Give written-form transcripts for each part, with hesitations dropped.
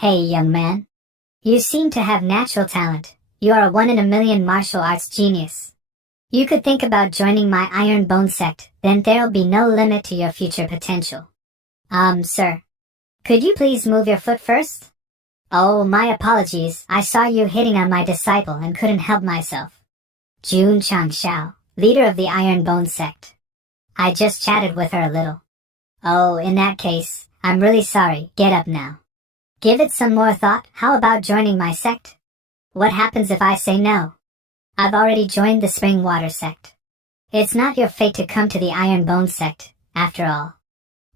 Hey young man. You seem to have natural talent. You are a one-in-a-million martial arts genius. You could think about joining my Iron Bone sect, then there'll be no limit to your future potential. Sir. Could you please move your foot first? Oh, my apologies, I saw you hitting on my disciple and couldn't help myself. Jun Changshao, leader of the Iron Bone sect. I just chatted with her a little. Oh, in that case, I'm really sorry, get up now. Give it some more thought, how about joining my sect? What happens if I say no? I've already joined the Spring Water sect. It's not your fate to come to the Iron Bone sect, after all.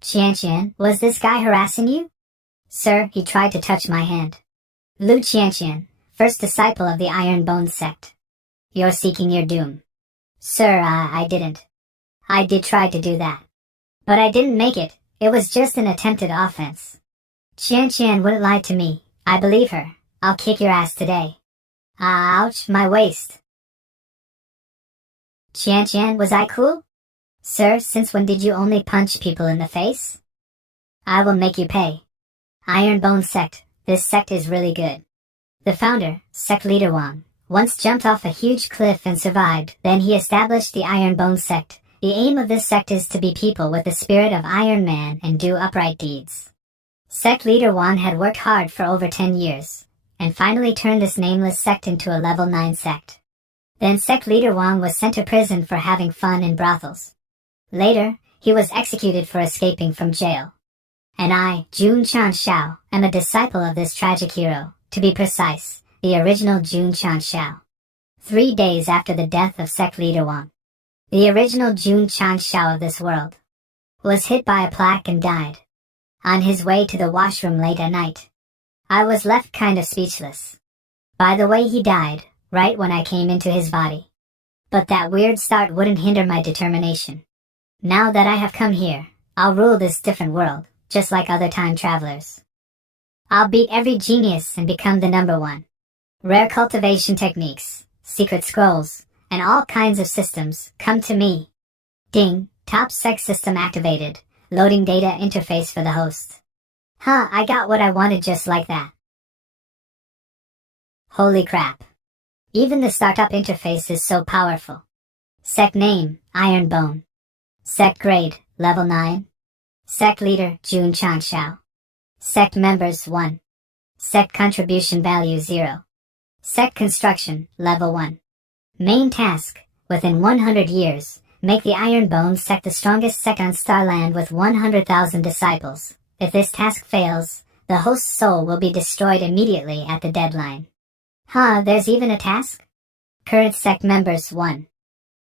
Qianqian, was this guy harassing you? Sir, he tried to touch my hand. Lu Qianqian, first disciple of the Iron Bone sect. You're seeking your doom. Sir, I didn't. I did try to do that. But I didn't make it, it was just an attempted offense. Qianqian wouldn't lie to me, I believe her. I'll kick your ass today. Ouch, my waist. Qianqian, was I cool? Sir, since when did you only punch people in the face? I will make you pay. Iron Bone sect, this sect is really good. The founder, sect leader Wang, once jumped off a huge cliff and survived, then he established the Iron Bone sect. The aim of this sect is to be people with the spirit of Iron Man and do upright deeds. Sect leader Wang had worked hard for over 10 years, and finally turned this nameless sect into a level 9 sect. Then sect leader Wang was sent to prison for having fun in brothels. Later, he was executed for escaping from jail. And I, Jun Changshao, am a disciple of this tragic hero, to be precise, the original Jun Changshao. 3 days after the death of sect leader Wang, the original Jun Changshao of this world was hit by a plaque and died. On his way to the washroom late at night, I was left kind of speechless. By the way, he died, right when I came into his body. But that weird start wouldn't hinder my determination. Now that I have come here, I'll rule this different world, just like other time travelers. I'll beat every genius and become the #1. Rare cultivation techniques, secret scrolls, and all kinds of systems, come to me. Ding, top sect system activated, loading data interface for the host. Huh, I got what I wanted just like that. Holy crap. Even the startup interface is so powerful. Sect name, Iron Bone. Sect grade, level 9. Sect leader, Jun Changshao. Sect members, 1. Sect contribution value, 0. Sect construction, level 1. Main task, within 100 years, make the Iron Bone sect the strongest sect on Starland with 100,000 disciples. If this task fails, the host's soul will be destroyed immediately at the deadline. Huh, there's even a task? Current sect members, 1.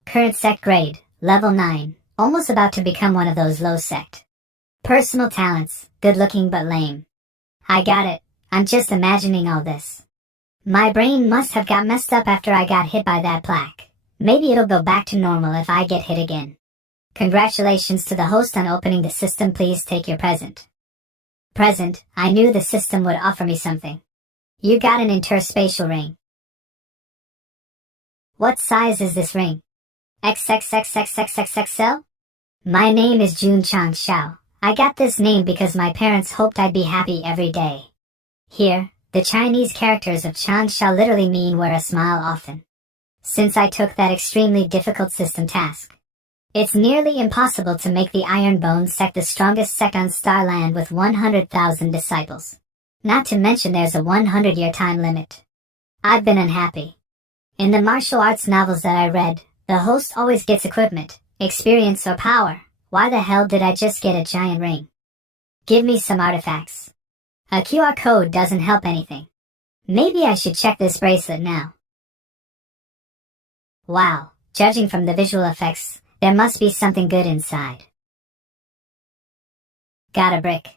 Current sect grade, level 9, almost about to become one of those low sect. Personal talents, good looking but lame. I got it, I'm just imagining all this. My brain must have got messed up after I got hit by that plaque. Maybe it'll go back to normal if I get hit again. Congratulations to the host on opening the system, please take your present. Present, I knew the system would offer me something. You got an interspatial ring. What size is this ring? XXXXXXXL? My name is Jun Changshao. I got this name because my parents hoped I'd be happy every day. Here, the Chinese characters of Changshao literally mean wear a smile often. Since I took that extremely difficult system task, it's nearly impossible to make the Iron Bone sect the strongest sect on Starland with 100,000 disciples. Not to mention there's a 100-year time limit. I've been unhappy. In the martial arts novels that I read, the host always gets equipment, experience or power. Why the hell did I just get a giant ring? Give me some artifacts. A QR code doesn't help anything. Maybe I should check this bracelet now. Wow, judging from the visual effects, there must be something good inside. Got a brick.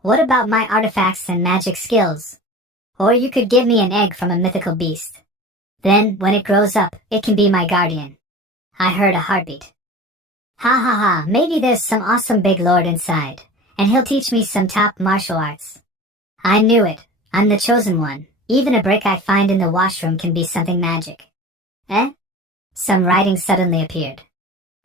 What about my artifacts and magic skills? Or you could give me an egg from a mythical beast. Then, when it grows up, it can be my guardian. I heard a heartbeat. Ha ha ha, maybe there's some awesome big lord inside, and he'll teach me some top martial arts. I knew it, I'm the chosen one. Even a brick I find in the washroom can be something magic. Eh? Some writing suddenly appeared.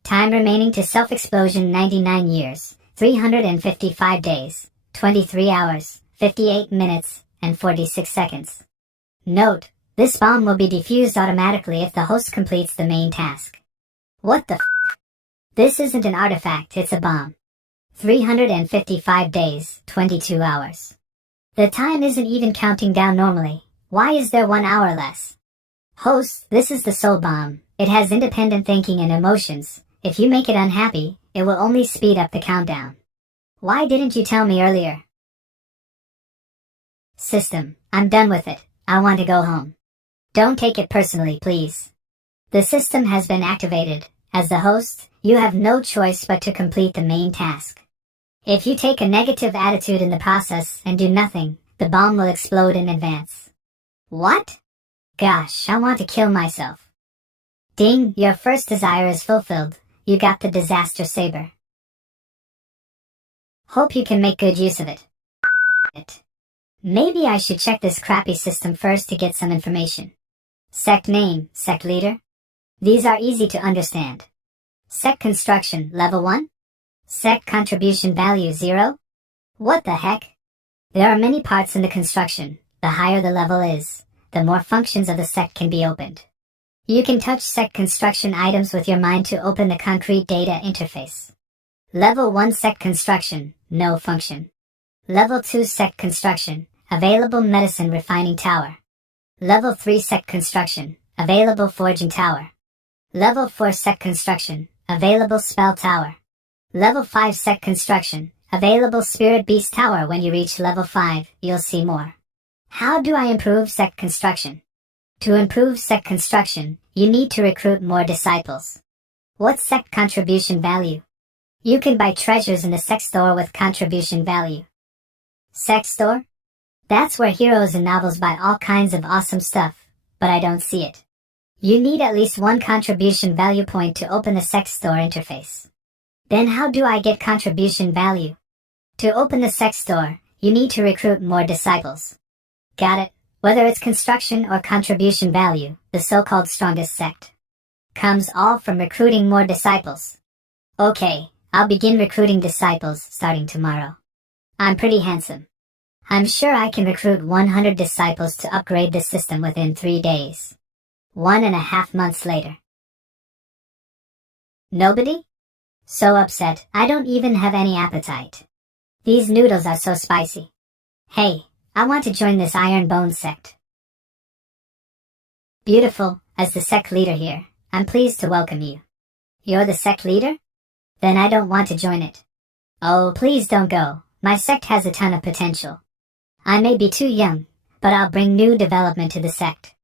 Time remaining to self-explosion 99 years, 355 days, 23 hours, 58 minutes, and 46 seconds. Note, this bomb will be defused automatically if the host completes the main task. What the f***? This isn't an artifact, it's a bomb. 355 days, 22 hours. The time isn't even counting down normally. Why is there 1 hour less? Host, this is the soul bomb. It has independent thinking and emotions. If you make it unhappy, it will only speed up the countdown. Why didn't you tell me earlier? System, I'm done with it. I want to go home. Don't take it personally, please. The system has been activated. As the host, you have no choice but to complete the main task. If you take a negative attitude in the process and do nothing, the bomb will explode in advance. What? Gosh, I want to kill myself. Ding, your first desire is fulfilled. You got the disaster saber. Hope you can make good use of it. Maybe I should check this crappy system first to get some information. Sect name, sect leader. These are easy to understand. Sect construction, level 1? Sect contribution value 0? What the heck? There are many parts in the construction. The higher the level is, the more functions of the sect can be opened. You can touch sect construction items with your mind to open the concrete data interface. Level 1 sect construction, no function. Level 2 sect construction, available medicine refining tower. Level 3 sect construction, available forging tower. Level 4 sect construction, available spell tower. Level 5 sect construction, available spirit beast tower. When you reach level 5, you'll see more. How do I improve sect construction? To improve sect construction, you need to recruit more disciples. What's sect contribution value? You can buy treasures in the sect store with contribution value. Sect store? That's where heroes and novels buy all kinds of awesome stuff, but I don't see it. You need at least 1 contribution value point to open the sect store interface. Then how do I get contribution value? To open the sect store, you need to recruit more disciples. Got it. Whether it's construction or contribution value, the so-called strongest sect comes all from recruiting more disciples. Okay, I'll begin recruiting disciples starting tomorrow. I'm pretty handsome. I'm sure I can recruit 100 disciples to upgrade the system within 3 days. 1.5 months later. Nobody? So upset, I don't even have any appetite. These noodles are so spicy. Hey, I want to join this Iron Bone sect. Beautiful, as the sect leader here, I'm pleased to welcome you. You're the sect leader? Then I don't want to join it. Oh, please don't go. My sect has a ton of potential. I may be too young, but I'll bring new development to the sect.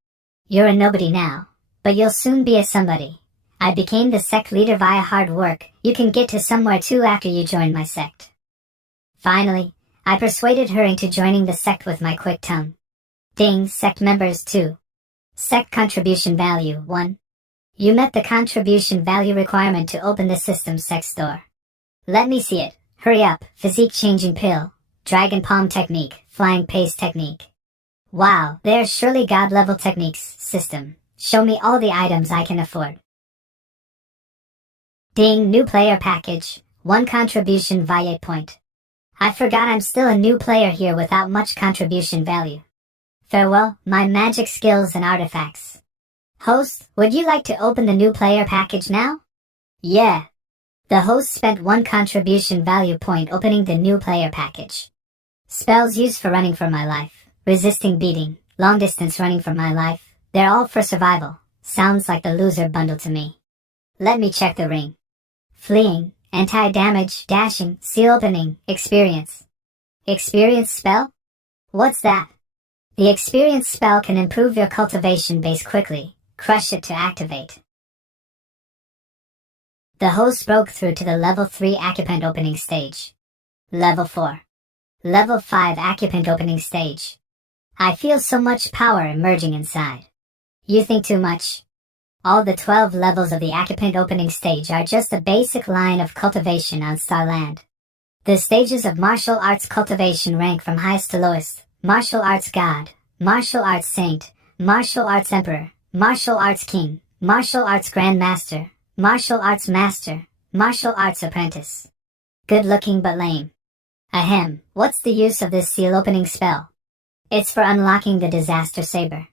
You're a nobody now, but you'll soon be a somebody. I became the sect leader via hard work. You can get to somewhere too after you join my sect. Finally, I persuaded her into joining the sect with my quick tongue. Ding, sect members 2. Sect contribution value 1. You met the contribution value requirement to open the system's sect store. Let me see it. Hurry up. Physique changing pill. Dragon palm technique. Flying pace technique. Wow, there's surely god level techniques. System. Show me all the items I can afford. Ding, new player package. 1 contribution value point. I forgot I'm still a new player here without much contribution value. Farewell, my magic skills and artifacts. Host, would you like to open the new player package now? Yeah. The host spent 1 contribution value point opening the new player package. Spells used for running for my life, resisting beating, long distance running for my life, they're all for survival. Sounds like the loser bundle to me. Let me check the ring. Fleeing, anti-damage, dashing, seal opening, experience. Experience spell? What's that? The experience spell can improve your cultivation base quickly. Crush it to activate. The host broke through to the level 3 occupant opening stage. Level 4. Level 5 occupant opening stage. I feel so much power emerging inside. You think too much? All the 12 levels of the occupant opening stage are just a basic line of cultivation on Starland. The stages of martial arts cultivation rank from highest to lowest: martial arts god, martial arts saint, martial arts emperor, martial arts king, martial arts grandmaster, martial arts master, martial arts apprentice. Good looking but lame. Ahem, what's the use of this seal opening spell? It's for unlocking the disaster saber.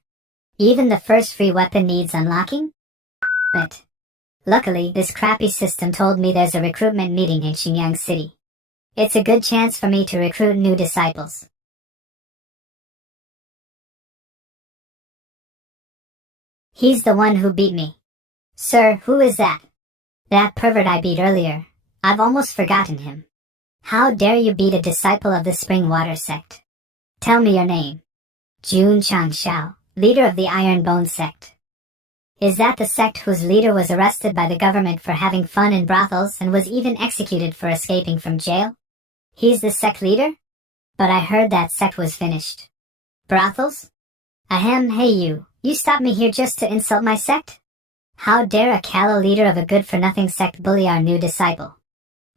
Even the first free weapon needs unlocking? But luckily, this crappy system told me there's a recruitment meeting in Xinjiang City. It's a good chance for me to recruit new disciples. He's the one who beat me. Sir, who is that? That pervert I beat earlier. I've almost forgotten him. How dare you beat a disciple of the Spring Water Sect? Tell me your name. Jun Changxiao, leader of the Iron Bone Sect. Is that the sect whose leader was arrested by the government for having fun in brothels and was even executed for escaping from jail? He's the sect leader? But I heard that sect was finished. Brothels? Ahem, hey you stopped me here just to insult my sect? How dare a callow leader of a good-for-nothing sect bully our new disciple?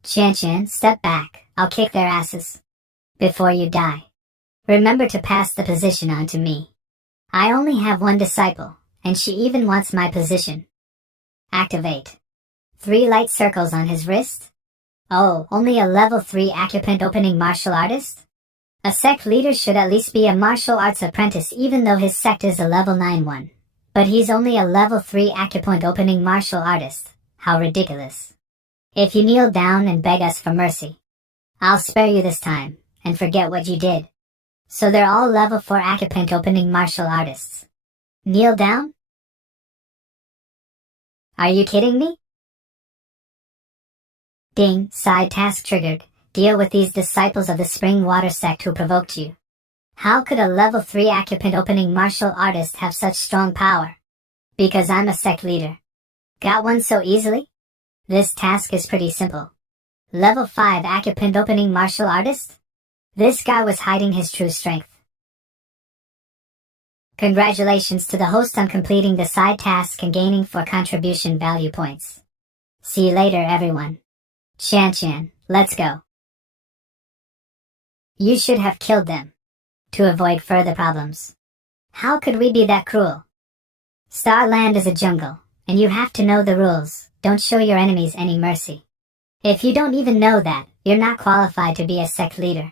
Qian, step back, I'll kick their asses. Before you die, remember to pass the position on to me. I only have one disciple, and she even wants my position. Activate. 3 light circles on his wrist? Oh, only a level 3 occupant opening martial artist? A sect leader should at least be a martial arts apprentice even though his sect is a level 9 one. But he's only a level 3 acupoint opening martial artist. How ridiculous. If you kneel down and beg us for mercy, I'll spare you this time, and forget what you did. So they're all level 4 acupoint opening martial artists. Kneel down? Are you kidding me? Ding, side task triggered. Deal with these disciples of the Spring Water Sect who provoked you. How could a level 3 occupant opening martial artist have such strong power? Because I'm a sect leader. Got one so easily? This task is pretty simple. Level 5 occupant opening martial artist? This guy was hiding his true strength. Congratulations to the host on completing the side task and gaining 4 contribution value points. See you later, everyone. Qian, let's go. You should have killed them. To avoid further problems. How could we be that cruel? Starland is a jungle, and you have to know the rules. Don't show your enemies any mercy. If you don't even know that, you're not qualified to be a sect leader.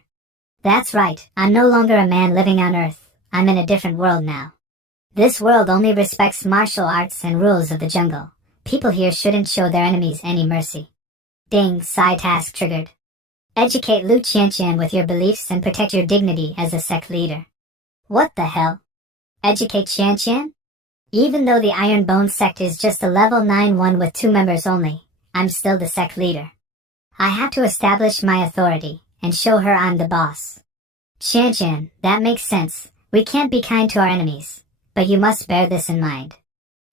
That's right, I'm no longer a man living on Earth. I'm in a different world now. This world only respects martial arts and rules of the jungle. People here shouldn't show their enemies any mercy. Ding, side task triggered. Educate Lu Qian with your beliefs and protect your dignity as a sect leader. What the hell? Educate Qian? Even though the Iron Bone Sect is just a level 9 one with 2 members only, I'm still the sect leader. I have to establish my authority and show her I'm the boss. Qian, that makes sense. We can't be kind to our enemies, but you must bear this in mind.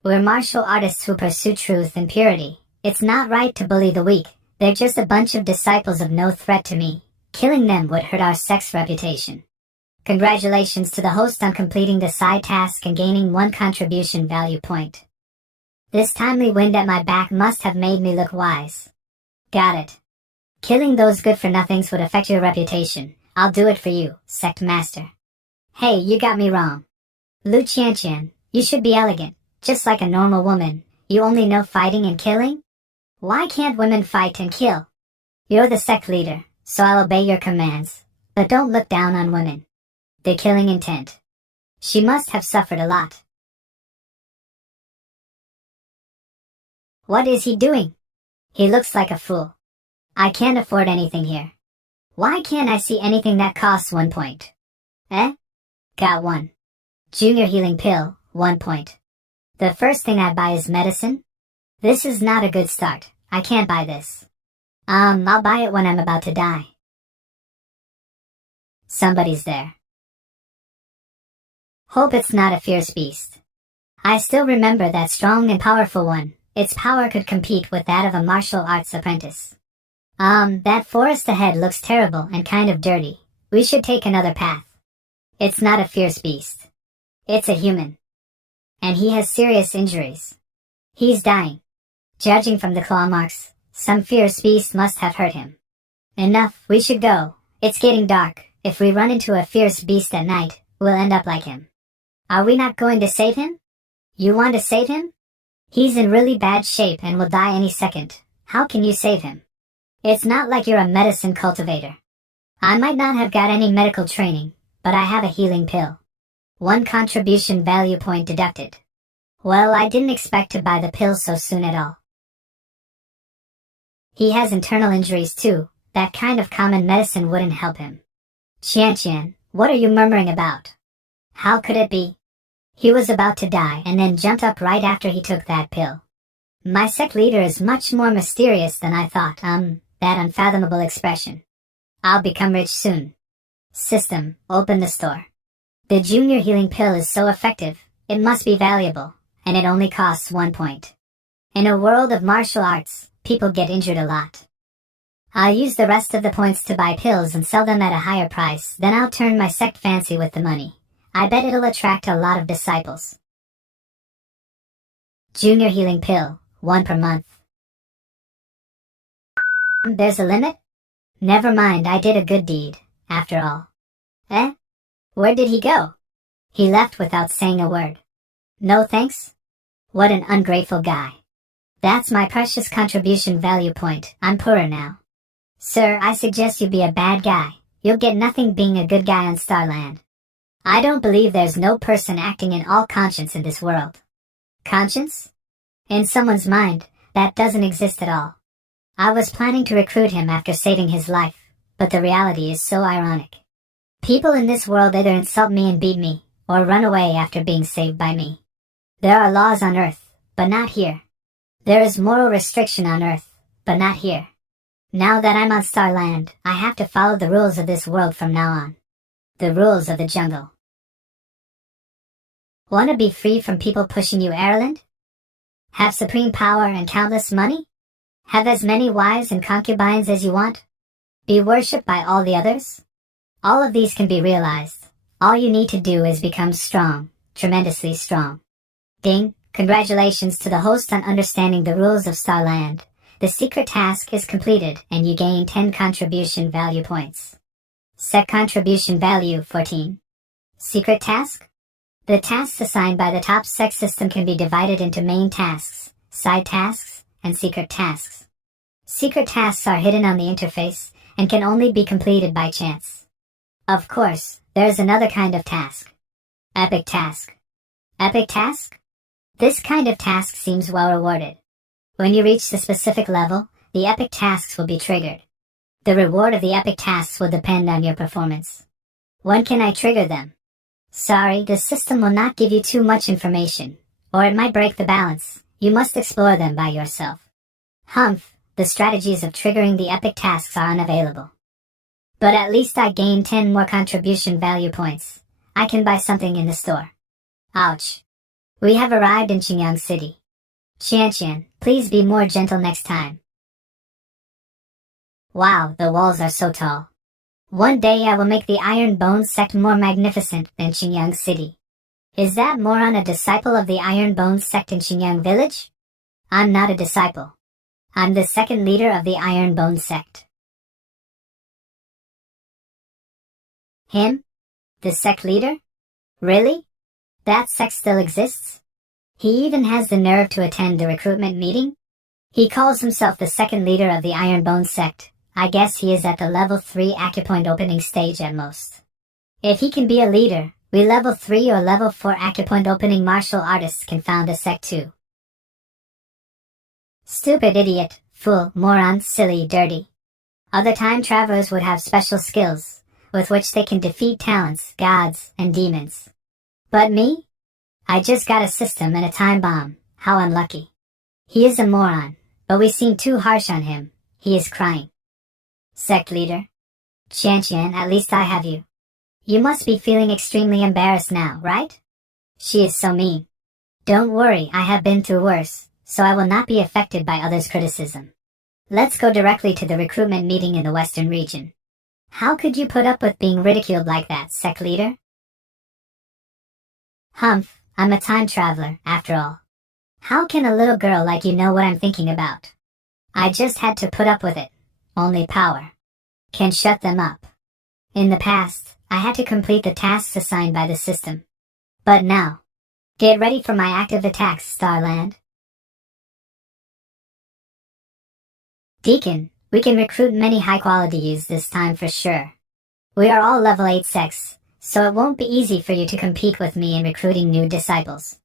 We're martial artists who pursue truth and purity. It's not right to bully the weak. They're just a bunch of disciples of no threat to me. Killing them would hurt our sect's reputation. Congratulations to the host on completing the side task and gaining 1 contribution value point. This timely wind at my back must have made me look wise. Got it. Killing those good-for-nothings would affect your reputation. I'll do it for you, sect master. Hey, you got me wrong. Lu Qian, you should be elegant, just like a normal woman. You only know fighting and killing? Why can't women fight and kill? You're the sect leader, so I'll obey your commands. But don't look down on women. The killing intent. She must have suffered a lot. What is he doing? He looks like a fool. I can't afford anything here. Why can't I see anything that costs 1 point? Got 1. Junior healing pill, 1 point. The first thing I buy is medicine? This is not a good start. I can't buy this. I'll buy it when I'm about to die. Somebody's there. Hope it's not a fierce beast. I still remember that strong and powerful one. Its power could compete with that of a martial arts apprentice. That forest ahead looks terrible and kind of dirty. We should take another path. It's not a fierce beast. It's a human. And he has serious injuries. He's dying. Judging from the claw marks, some fierce beast must have hurt him. Enough, we should go. It's getting dark. If we run into a fierce beast at night, we'll end up like him. Are we not going to save him? You want to save him? He's in really bad shape and will die any second. How can you save him? It's not like you're a medicine cultivator. I might not have got any medical training, but I have a healing pill. 1 contribution value point deducted. Well, I didn't expect to buy the pill so soon at all. He has internal injuries too. That kind of common medicine wouldn't help him. Qian, what are you murmuring about? How could it be? He was about to die and then jumped up right after he took that pill. My sect leader is much more mysterious than I thought. That unfathomable expression. I'll become rich soon. System, open the store. The junior healing pill is so effective, it must be valuable, and it only costs 1 point. In a world of martial arts, people get injured a lot. I'll use the rest of the points to buy pills and sell them at a higher price, then I'll turn my sect fancy with the money. I bet it'll attract a lot of disciples. Junior healing pill, 1 per month. There's a limit? Never mind, I did a good deed, after all. Where did he go? He left without saying a word. No thanks? What an ungrateful guy. That's my precious contribution value point. I'm poorer now. Sir, I suggest you be a bad guy. You'll get nothing being a good guy on Starland. I don't believe there's no person acting in all conscience in this world. Conscience? In someone's mind, that doesn't exist at all. I was planning to recruit him after saving his life, but the reality is so ironic. People in this world either insult me and beat me, or run away after being saved by me. There are laws on Earth, but not here. There is moral restriction on Earth, but not here. Now that I'm on Starland, I have to follow the rules of this world from now on. The rules of the jungle. Want to be free from people pushing you, Ireland? Have supreme power and countless money? Have as many wives and concubines as you want? Be worshipped by all the others? All of these can be realized. All you need to do is become strong, tremendously strong. Ding, congratulations to the host on understanding the rules of Starland. The secret task is completed and you gain 10 contribution value points. Set contribution value 14. Secret task? The tasks assigned by the top sect system can be divided into main tasks, side tasks, and secret tasks. Secret tasks are hidden on the interface and can only be completed by chance. Of course, there is another kind of task. Epic task. Epic task? This kind of task seems well rewarded. When you reach the specific level, the epic tasks will be triggered. The reward of the epic tasks will depend on your performance. When can I trigger them? Sorry, the system will not give you too much information, or it might break the balance. You must explore them by yourself. Humph, the strategies of triggering the epic tasks are unavailable. But at least I gained 10 more contribution value points. I can buy something in the store. Ouch. We have arrived in Qingyang City. Qian, please be more gentle next time. Wow, the walls are so tall. One day I will make the Iron Bone Sect more magnificent than Qingyang City. Is that moron a disciple of the Iron Bone Sect in Qingyang Village? I'm not a disciple. I'm the second leader of the Iron Bone Sect. Him? The sect leader? Really? That sect still exists? He even has the nerve to attend the recruitment meeting? He calls himself the second leader of the Iron Bone Sect. I guess he is at the level 3 acupoint opening stage at most. If he can be a leader, we level 3 or level 4 acupoint opening martial artists can found a sect too. Stupid idiot, fool, moron, silly, dirty. Other time travelers would have special skills, with which they can defeat talents, gods, and demons. But me? I just got a system and a time bomb. How unlucky. He is a moron, but we seem too harsh on him. He is crying. Sect leader. Qian, at least I have you. You must be feeling extremely embarrassed now, right? She is so mean. Don't worry, I have been through worse, so I will not be affected by others' criticism. Let's go directly to the recruitment meeting in the Western region. How could you put up with being ridiculed like that, sect leader? Humph, I'm a time traveler, after all. How can a little girl like you know what I'm thinking about? I just had to put up with it. Only power can shut them up. In the past, I had to complete the tasks assigned by the system. But now, get ready for my active attacks, Starland. Deacon, we can recruit many high-quality youths this time for sure. We are all level 8 sects, so it won't be easy for you to compete with me in recruiting new disciples.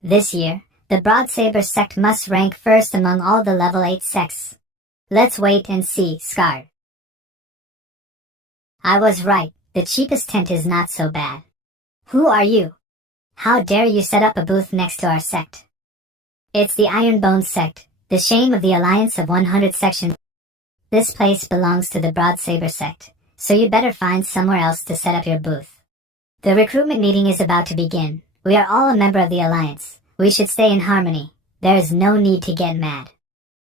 This year, the Broadsaber sect must rank first among all the level 8 sects. Let's wait and see, Scar. I was right, the cheapest tent is not so bad. Who are you? How dare you set up a booth next to our sect? It's the Ironbone sect, the shame of the Alliance of 100 sections. This place belongs to the Broadsaber sect, so you better find somewhere else to set up your booth. The recruitment meeting is about to begin. We are all a member of the Alliance. We should stay in harmony. There is no need to get mad.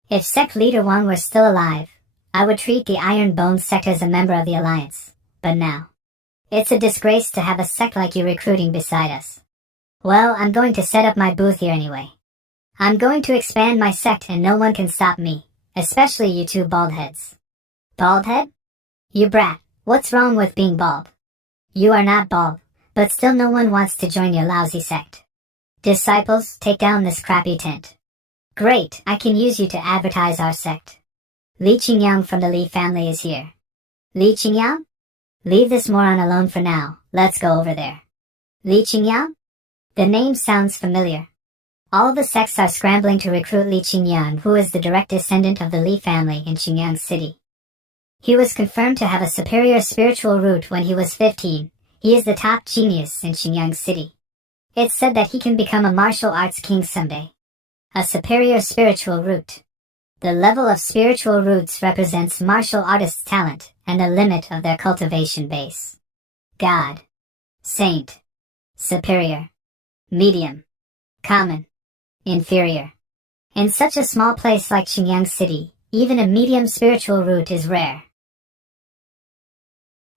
If Sect Leader Wang were still alive, I would treat the Ironbone sect as a member of the Alliance. But now, it's a disgrace to have a sect like you recruiting beside us. Well, I'm going to set up my booth here anyway. I'm going to expand my sect and no one can stop me, especially you two bald heads. Bald head? You brat, what's wrong with being bald? You are not bald, but still no one wants to join your lousy sect. Disciples, take down this crappy tent. Great, I can use you to advertise our sect. Li Qingyang from the Li family is here. Li Qingyang? Leave this moron alone for now, let's go over there. Li Qingyang? The name sounds familiar. All the sects are scrambling to recruit Li Qingyang, who is the direct descendant of the Li family in Qingyang City. He was confirmed to have a superior spiritual root when he was 15. He is the top genius in Qingyang City. It's said that he can become a martial arts king someday. A superior spiritual root. The level of spiritual roots represents martial artists' talent and the limit of their cultivation base. God. Saint. Superior. Medium. Common. Inferior. In such a small place like Qingyang City, even a medium spiritual root is rare.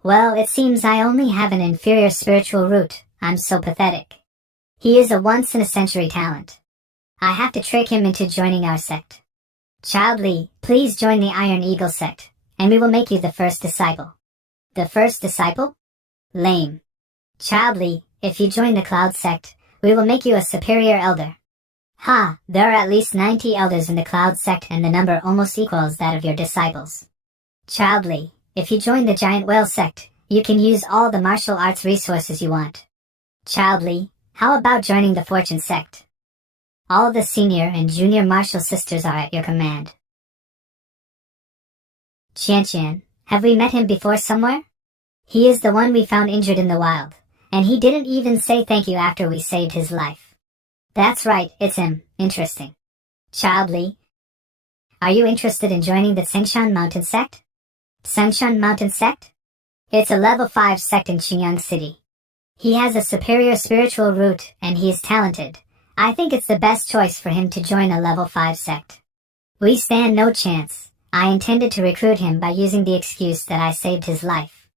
Well, it seems I only have an inferior spiritual root. I'm so pathetic. He is a once-in-a-century talent. I have to trick him into joining our sect. Child Li, please join the Iron Eagle sect, and we will make you the first disciple. The first disciple? Lame. Child Li, if you join the Cloud sect, we will make you a superior elder. Ha, there are at least 90 elders in the Cloud sect and the number almost equals that of your disciples. Child Li, if you join the Giant Whale sect, you can use all the martial arts resources you want. Child Li, how about joining the Fortune sect? All the senior and junior martial sisters are at your command. Qian, have we met him before somewhere? He is the one we found injured in the wild, and he didn't even say thank you after we saved his life. That's right, it's him. Interesting. Child Li, are you interested in joining the Tsengshan Mountain sect? Tsengshan Mountain sect? It's a level 5 sect in Qingyang City. He has a superior spiritual root and he is talented. I think it's the best choice for him to join a level 5 sect. We stand no chance. I intended to recruit him by using the excuse that I saved his life.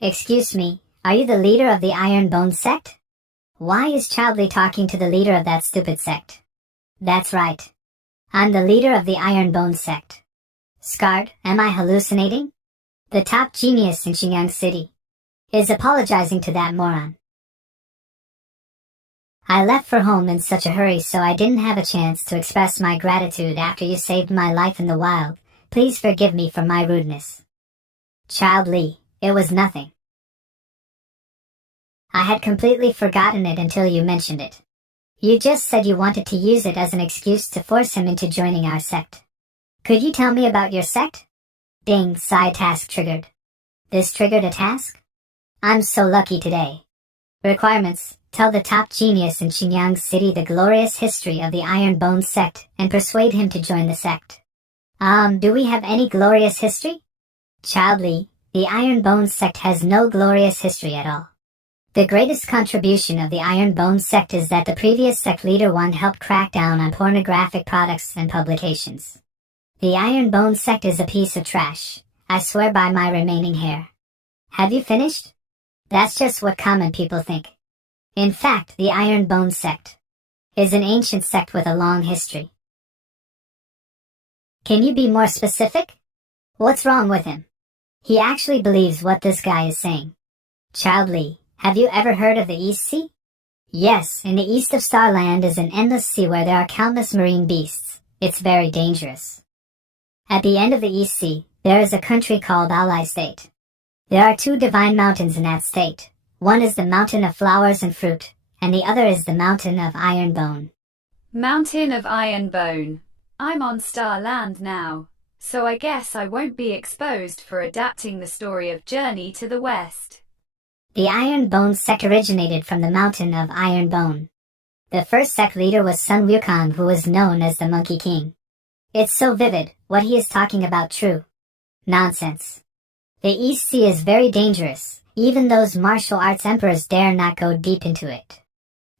Excuse me, are you the leader of the Ironbone sect? Why is Child Li talking to the leader of that stupid sect? That's right. I'm the leader of the Ironbone sect. Scarred, am I hallucinating? The top genius in Qingyang City is apologizing to that moron. I left for home in such a hurry so I didn't have a chance to express my gratitude after you saved my life in the wild. Please forgive me for my rudeness. Child Li, it was nothing. I had completely forgotten it until you mentioned it. You just said you wanted to use it as an excuse to force him into joining our sect. Could you tell me about your sect? Ding, side task triggered. This triggered a task? I'm so lucky today. Requirements: tell the top genius in Qingyang City the glorious history of the Ironbone sect and persuade him to join the sect. Do we have any glorious history? Child Li, the Ironbone sect has no glorious history at all. The greatest contribution of the Ironbone sect is that the previous sect leader one helped crack down on pornographic products and publications. The Ironbone sect is a piece of trash. I swear by my remaining hair. Have you finished? That's just what common people think. In fact, the Ironbone sect is an ancient sect with a long history. Can you be more specific? What's wrong with him? He actually believes what this guy is saying. Child Li, have you ever heard of the East Sea? Yes, in the east of Starland is an endless sea where there are countless marine beasts. It's very dangerous. At the end of the East Sea, There is a country called Ally State. There are two divine mountains in that state. One is the mountain of flowers and fruit, and the other is the mountain of iron bone. Mountain of Iron Bone. I'm on Star Land now, so I guess I won't be exposed for adapting the story of Journey to the West. The Iron Bone sect originated from the mountain of Iron Bone. The first sect leader was Sun Wukong, who was known as the Monkey King. It's so vivid, what he is talking about true. Nonsense. The East Sea is very dangerous, even those martial arts emperors dare not go deep into it.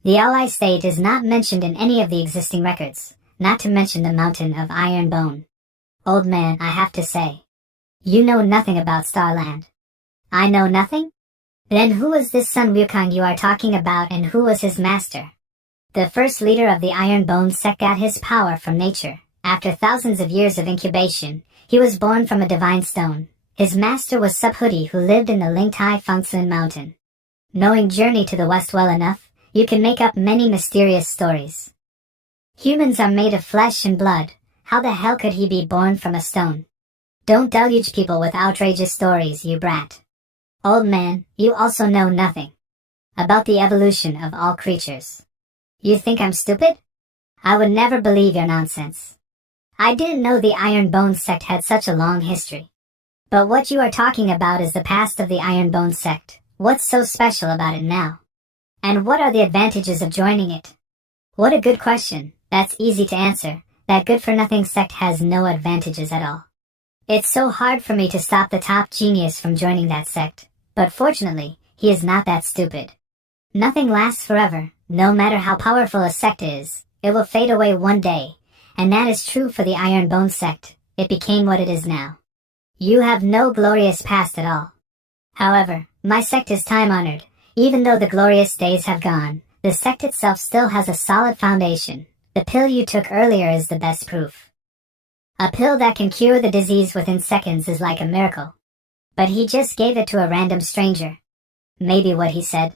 The Ally State is not mentioned in any of the existing records, not to mention the mountain of Iron Bone. Old man, I have to say. You know nothing about Starland. I know nothing? Then who is this Sun Wukong you are talking about, and who was his master? The first leader of the Iron Bone sect got his power from nature. After thousands of years of incubation, he was born from a divine stone. His master was Subhuti, who lived in the Lingtai Fengsun mountain. Knowing Journey to the West well enough, you can make up many mysterious stories. Humans are made of flesh and blood. How the hell could he be born from a stone? Don't deluge people with outrageous stories, you brat. Old man, you also know nothing about the evolution of all creatures. You think I'm stupid? I would never believe your nonsense. I didn't know the Iron Bone sect had such a long history. But what you are talking about is the past of the Iron Bone sect. What's so special about it now? And what are the advantages of joining it? What a good question. That's easy to answer. That good-for-nothing sect has no advantages at all. It's so hard for me to stop the top genius from joining that sect. But fortunately, he is not that stupid. Nothing lasts forever. No matter how powerful a sect is, it will fade away one day. And that is true for the Iron Bone sect. It became what it is now. You have no glorious past at all. However, my sect is time-honored. Even though the glorious days have gone, the sect itself still has a solid foundation. The pill you took earlier is the best proof. A pill that can cure the disease within seconds is like a miracle. But he just gave it to a random stranger. Maybe what he said.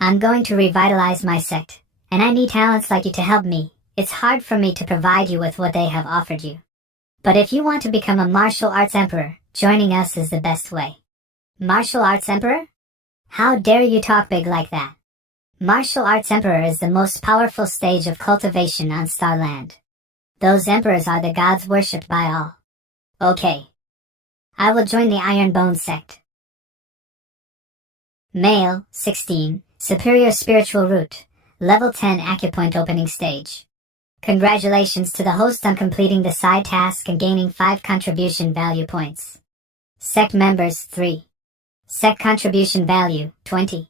I'm going to revitalize my sect, and I need talents like you to help me. It's hard for me to provide you with what they have offered you. But if you want to become a martial arts emperor, joining us is the best way. Martial arts emperor? How dare you talk big like that? Martial arts emperor is the most powerful stage of cultivation on Starland. Those emperors are the gods worshipped by all. Okay. I will join the Iron Bone sect. Male, 16, Superior Spiritual Root, Level 10 Acupoint Opening Stage. Congratulations to the host on completing the side task and gaining 5 contribution value points. Sect members, 3. Sect contribution value, 20.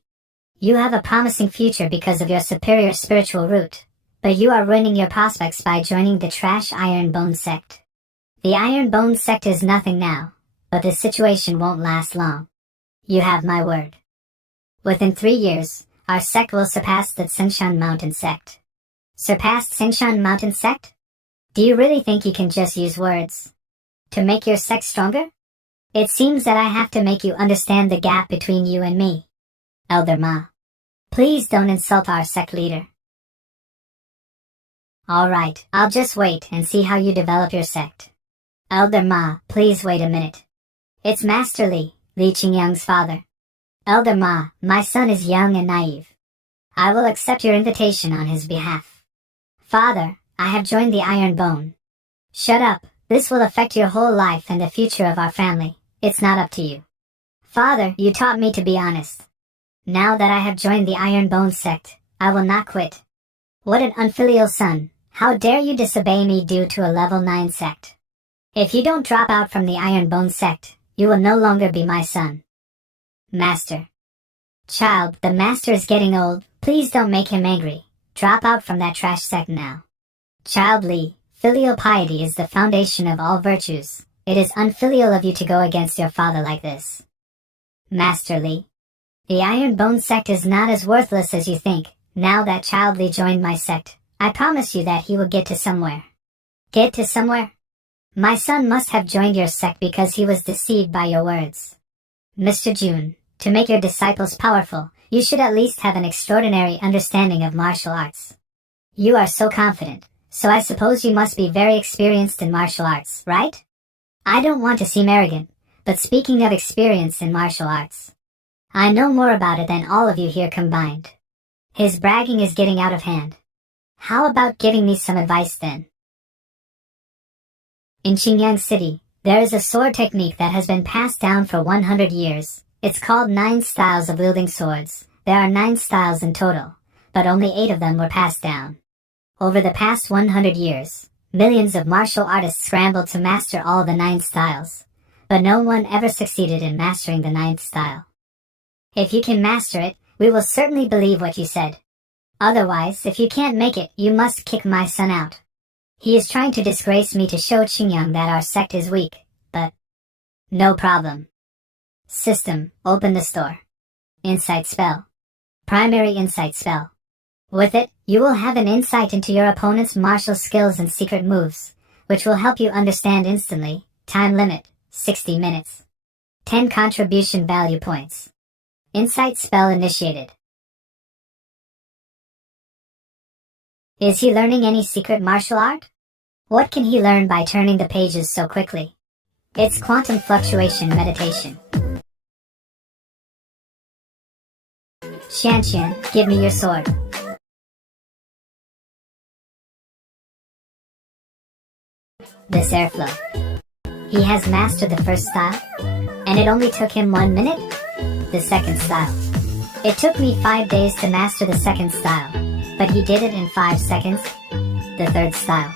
You have a promising future because of your superior spiritual root, but you are ruining your prospects by joining the trash Iron Bone sect. The Iron Bone sect is nothing now, but the situation won't last long. You have my word. Within 3 years, our sect will surpass the Tsingshan Mountain sect. Surpassed Tsingshan Mountain sect? Do you really think you can just use words to make your sect stronger? It seems that I have to make you understand the gap between you and me. Elder Ma, please don't insult our sect leader. Alright, I'll just wait and see how you develop your sect. Elder Ma, please wait a minute. It's Master Li Qingyang's father. Elder Ma, my son is young and naive. I will accept your invitation on his behalf. Father, I have joined the Iron Bone. Shut up, this will affect your whole life and the future of our family. It's not up to you. Father, you taught me to be honest. Now that I have joined the Iron Bone sect, I will not quit. What an unfilial son. How dare you disobey me due to a level 9 sect. If you don't drop out from the Iron Bone sect, you will no longer be my son. Master. Child, the master is getting old. Please don't make him angry. Drop out from that trash sect now. Child Li, filial piety is the foundation of all virtues. It is unfilial of you to go against your father like this. Master Li. The Iron Bone sect is not as worthless as you think. Now that Child Li joined my sect, I promise you that he will get to somewhere. Get to somewhere? My son must have joined your sect because he was deceived by your words. Mr. Jun, to make your disciples powerful, you should at least have an extraordinary understanding of martial arts. You are so confident, so I suppose you must be very experienced in martial arts, right? I don't want to seem arrogant, but speaking of experience in martial arts, I know more about it than all of you here combined. His bragging is getting out of hand. How about giving me some advice then? In Qingyang City, there is a sword technique that has been passed down for 100 years. It's called 9 styles of wielding swords. There are 9 styles in total, but only 8 of them were passed down. Over the past 100 years, millions of martial artists scrambled to master all the 9 styles, but no one ever succeeded in mastering the 9th style. If you can master it, we will certainly believe what you said. Otherwise, if you can't make it, you must kick my son out. He is trying to disgrace me to show Qingyang that our sect is weak, but no problem. System, open the store. Insight spell. Primary insight spell. With it, you will have an insight into your opponent's martial skills and secret moves, which will help you understand instantly. Time limit, 60 minutes. 10 contribution value points. Insight spell initiated. Is he learning any secret martial art? What can he learn by turning the pages so quickly? It's quantum fluctuation meditation. Xianqian, give me your sword. This airflow. He has mastered the first style, and it only took him 1 minute? The second style. It took me 5 days to master the second style, but he did it in 5 seconds. The third style.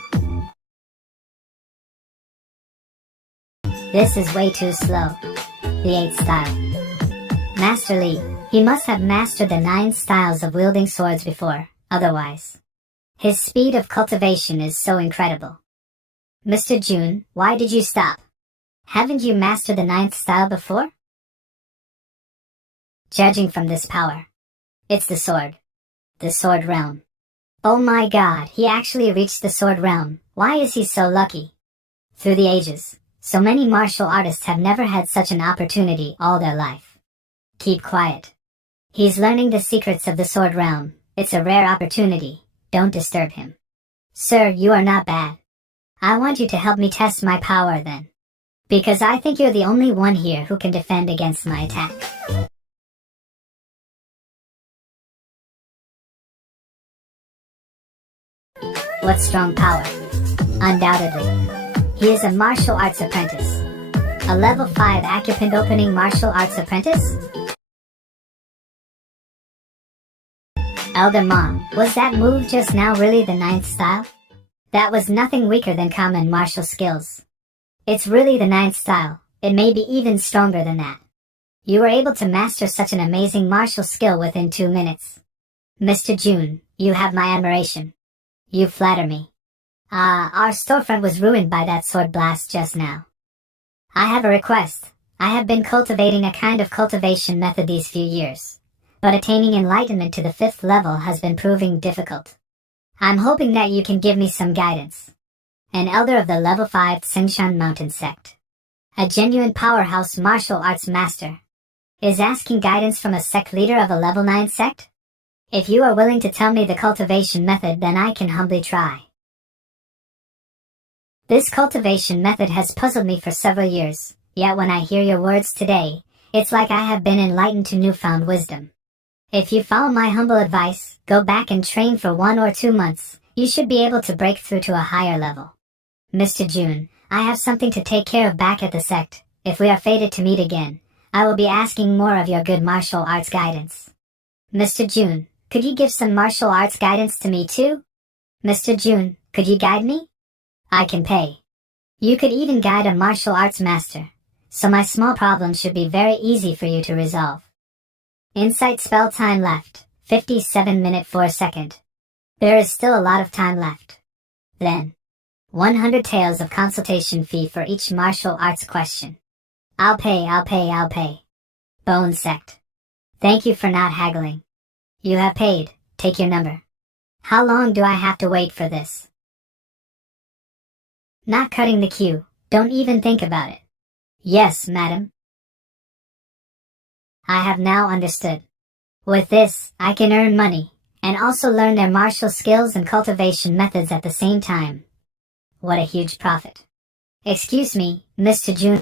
This is way too slow. The 8th style. Master Li, he must have mastered the 9 styles of wielding swords before, otherwise. His speed of cultivation is so incredible. Mr. Jun, why did you stop? Haven't you mastered the 9th style before? Judging from this power, it's the sword. The sword realm. Oh my god, he actually reached the sword realm. Why is he so lucky? Through the ages, so many martial artists have never had such an opportunity all their life. Keep quiet. He's learning the secrets of the sword realm. It's a rare opportunity. Don't disturb him. Sir, you are not bad. I want you to help me test my power then. Because I think you're the only one here who can defend against my attack. What strong power? Undoubtedly. He is a martial arts apprentice. A level 5 Acupuncture opening martial arts apprentice? Elder Mom, was that move just now really the 9th style? That was nothing weaker than common martial skills. It's really the 9th style. It may be even stronger than that. You were able to master such an amazing martial skill within 2 minutes. Mr. Jun, you have my admiration. You flatter me. Our storefront was ruined by that sword blast just now. I have a request. I have been cultivating a kind of cultivation method these few years, but attaining enlightenment to the 5th level has been proving difficult. I'm hoping that you can give me some guidance. An elder of the level 5 Tsingshan Mountain Sect, a genuine powerhouse martial arts master, is asking guidance from a sect leader of a level 9 sect? If you are willing to tell me the cultivation method, then I can humbly try. This cultivation method has puzzled me for several years, yet when I hear your words today, it's like I have been enlightened to newfound wisdom. If you follow my humble advice, go back and train for 1 or 2 months, you should be able to break through to a higher level. Mr. Jun, I have something to take care of back at the sect. If we are fated to meet again, I will be asking more of your good martial arts guidance. Mr. Jun, could you give some martial arts guidance to me too? Mr. Jun, could you guide me? I can pay. You could even guide a martial arts master, so my small problem should be very easy for you to resolve. Insight spell time left, 57 minute 4 second. There is still a lot of time left. Then, 100 taels of consultation fee for each martial arts question. I'll pay. Bone Sect. Thank you for not haggling. You have paid, take your number. How long do I have to wait for this? Not cutting the queue, don't even think about it. Yes, madam. I have now understood. With this, I can earn money, and also learn their martial skills and cultivation methods at the same time. What a huge profit. Excuse me, Mr. Jun.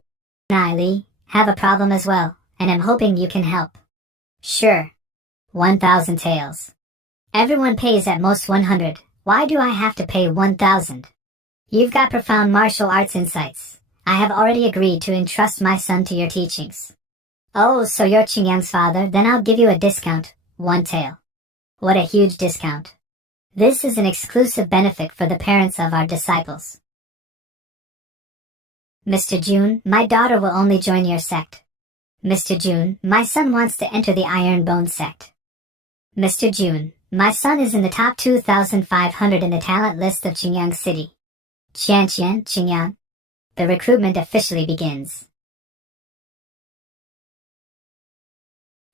I, Lee, have a problem as well, and I'm hoping you can help. Sure. 1,000 taels. Everyone pays at most 100. Why do I have to pay 1,000? You've got profound martial arts insights. I have already agreed to entrust my son to your teachings. Oh, so you're Qingyang's father? Then I'll give you a discount, 1 tael. What a huge discount. This is an exclusive benefit for the parents of our disciples. Mr. Jun, my daughter will only join your sect. Mr. Jun, my son wants to enter the Iron Bone sect. Mr. Jun, my son is in the top 2,500 in the talent list of Qingyang City. Qianqian, Qingyang. The recruitment officially begins.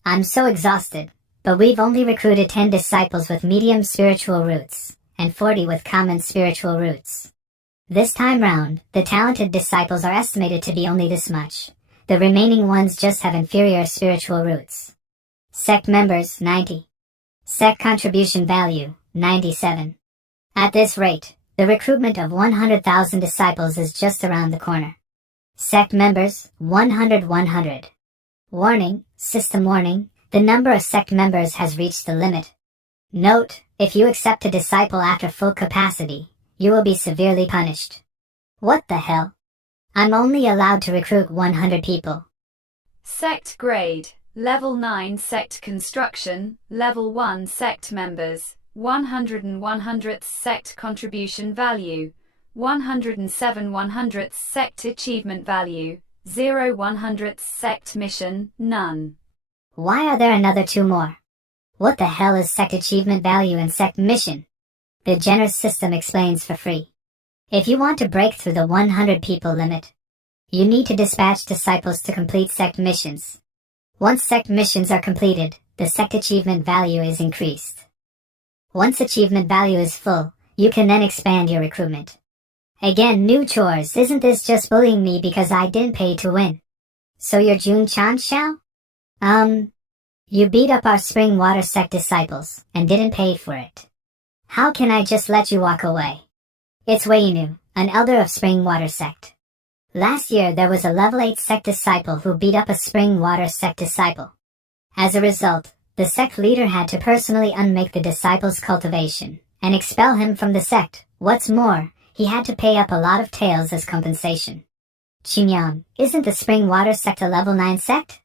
I'm so exhausted, but we've only recruited 10 disciples with medium spiritual roots, and 40 with common spiritual roots. This time round, the talented disciples are estimated to be only this much. The remaining ones just have inferior spiritual roots. Sect members, 90. Sect contribution value, 97. At this rate, the recruitment of 100,000 disciples is just around the corner. Sect members, 100. Warning, system warning, the number of sect members has reached the limit. Note, if you accept a disciple after full capacity, you will be severely punished. What the hell? I'm only allowed to recruit 100 people. Sect grade, Level 9 Sect construction, Level 1 Sect members, 100 and 100th Sect contribution value, 107 100th Sect achievement value, 0 100th Sect mission, none. Why are there another 2 more? What the hell is Sect achievement value and Sect mission? The generous system explains for free. If you want to break through the 100 people limit, you need to dispatch disciples to complete Sect missions. Once Sect missions are completed, the Sect achievement value is increased. Once achievement value is full, you can then expand your recruitment. Again, new chores. Isn't this just bullying me because I didn't pay to win? So you're Jun Chan Xiao? You beat up our spring water sect disciples, and didn't pay for it. How can I just let you walk away? It's Weinu, an elder of spring water sect. Last year there was a level 8 sect disciple who beat up a spring water sect disciple. As a result, the sect leader had to personally unmake the disciple's cultivation, and expel him from the sect. What's more, he had to pay up a lot of taels as compensation. Qingyang, isn't the spring water sect a level 9 sect?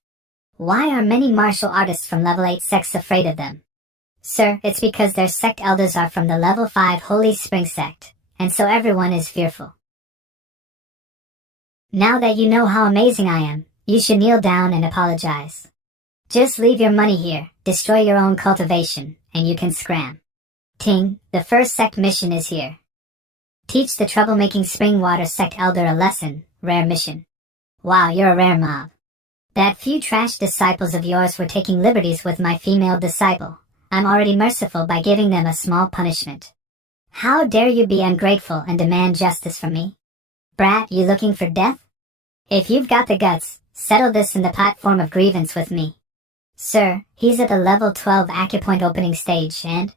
Why are many martial artists from level 8 sects afraid of them? Sir, it's because their sect elders are from the level 5 Holy Spring sect, and so everyone is fearful. Now that you know how amazing I am, you should kneel down and apologize. Just leave your money here, destroy your own cultivation, and you can scram. Ting, the first sect mission is here. Teach the troublemaking spring water sect elder a lesson, rare mission. Wow, you're a rare mob. That few trash disciples of yours were taking liberties with my female disciple. I'm already merciful by giving them a small punishment. How dare you be ungrateful and demand justice from me? Brat, you looking for death? If you've got the guts, settle this in the platform of grievance with me. Sir, he's at the level 12 acupoint opening stage and,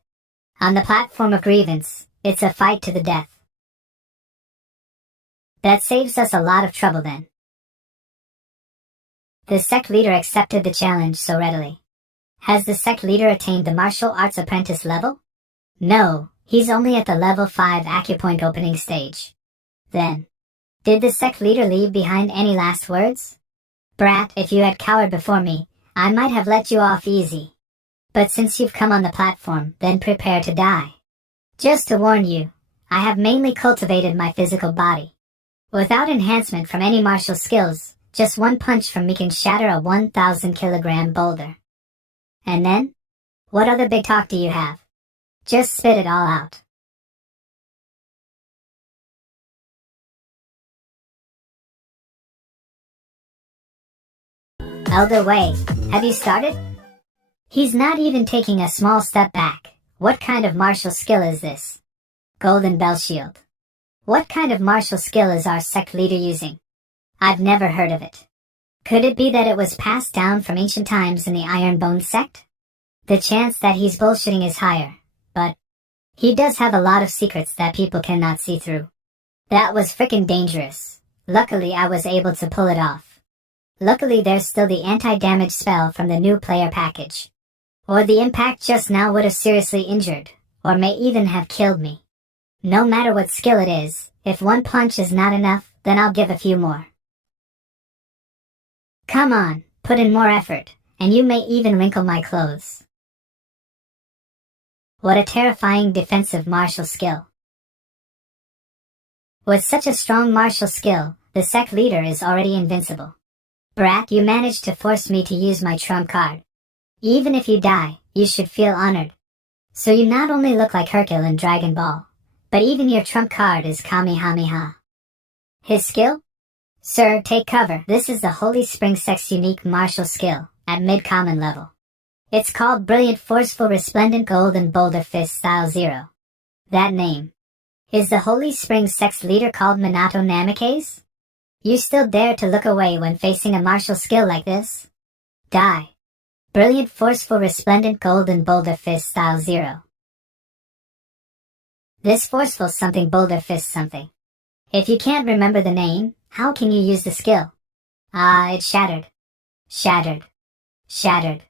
on the platform of grievance, it's a fight to the death. That saves us a lot of trouble then. The sect leader accepted the challenge so readily. Has the sect leader attained the martial arts apprentice level? No, he's only at the level 5 acupoint opening stage. Then, did the sect leader leave behind any last words? Brat, if you had cowered before me, I might have let you off easy. But since you've come on the platform, then prepare to die. Just to warn you, I have mainly cultivated my physical body. Without enhancement from any martial skills, just one punch from me can shatter a 1,000 kilogram boulder. And then? What other big talk do you have? Just spit it all out. Elder Wei, have you started? He's not even taking a small step back. What kind of martial skill is this? Golden Bell Shield. What kind of martial skill is our sect leader using? I've never heard of it. Could it be that it was passed down from ancient times in the Iron Bone sect? The chance that he's bullshitting is higher, but he does have a lot of secrets that people cannot see through. That was frickin' dangerous. Luckily I was able to pull it off. Luckily there's still the anti-damage spell from the new player package. Or the impact just now would have seriously injured, or may even have killed me. No matter what skill it is, if one punch is not enough, then I'll give a few more. Come on, put in more effort, and you may even wrinkle my clothes. What a terrifying defensive martial skill. With such a strong martial skill, the sect leader is already invincible. Brat, you managed to force me to use my trump card. Even if you die, you should feel honored. So you not only look like Hercule in Dragon Ball, but even your trump card is Kamehameha. His skill? Sir, take cover. This is the Holy Spring Sect's unique martial skill, at mid-common level. It's called Brilliant Forceful Resplendent Golden Boulder Fist Style 0. That name. Is the Holy Spring Sect's leader called Minato Namikaze? You still dare to look away when facing a martial skill like this? Die. Brilliant Forceful Resplendent Golden Boulder Fist Style 0. This forceful something Boulder Fist something. If you can't remember the name, how can you use the skill? It's shattered. Shattered. Shattered.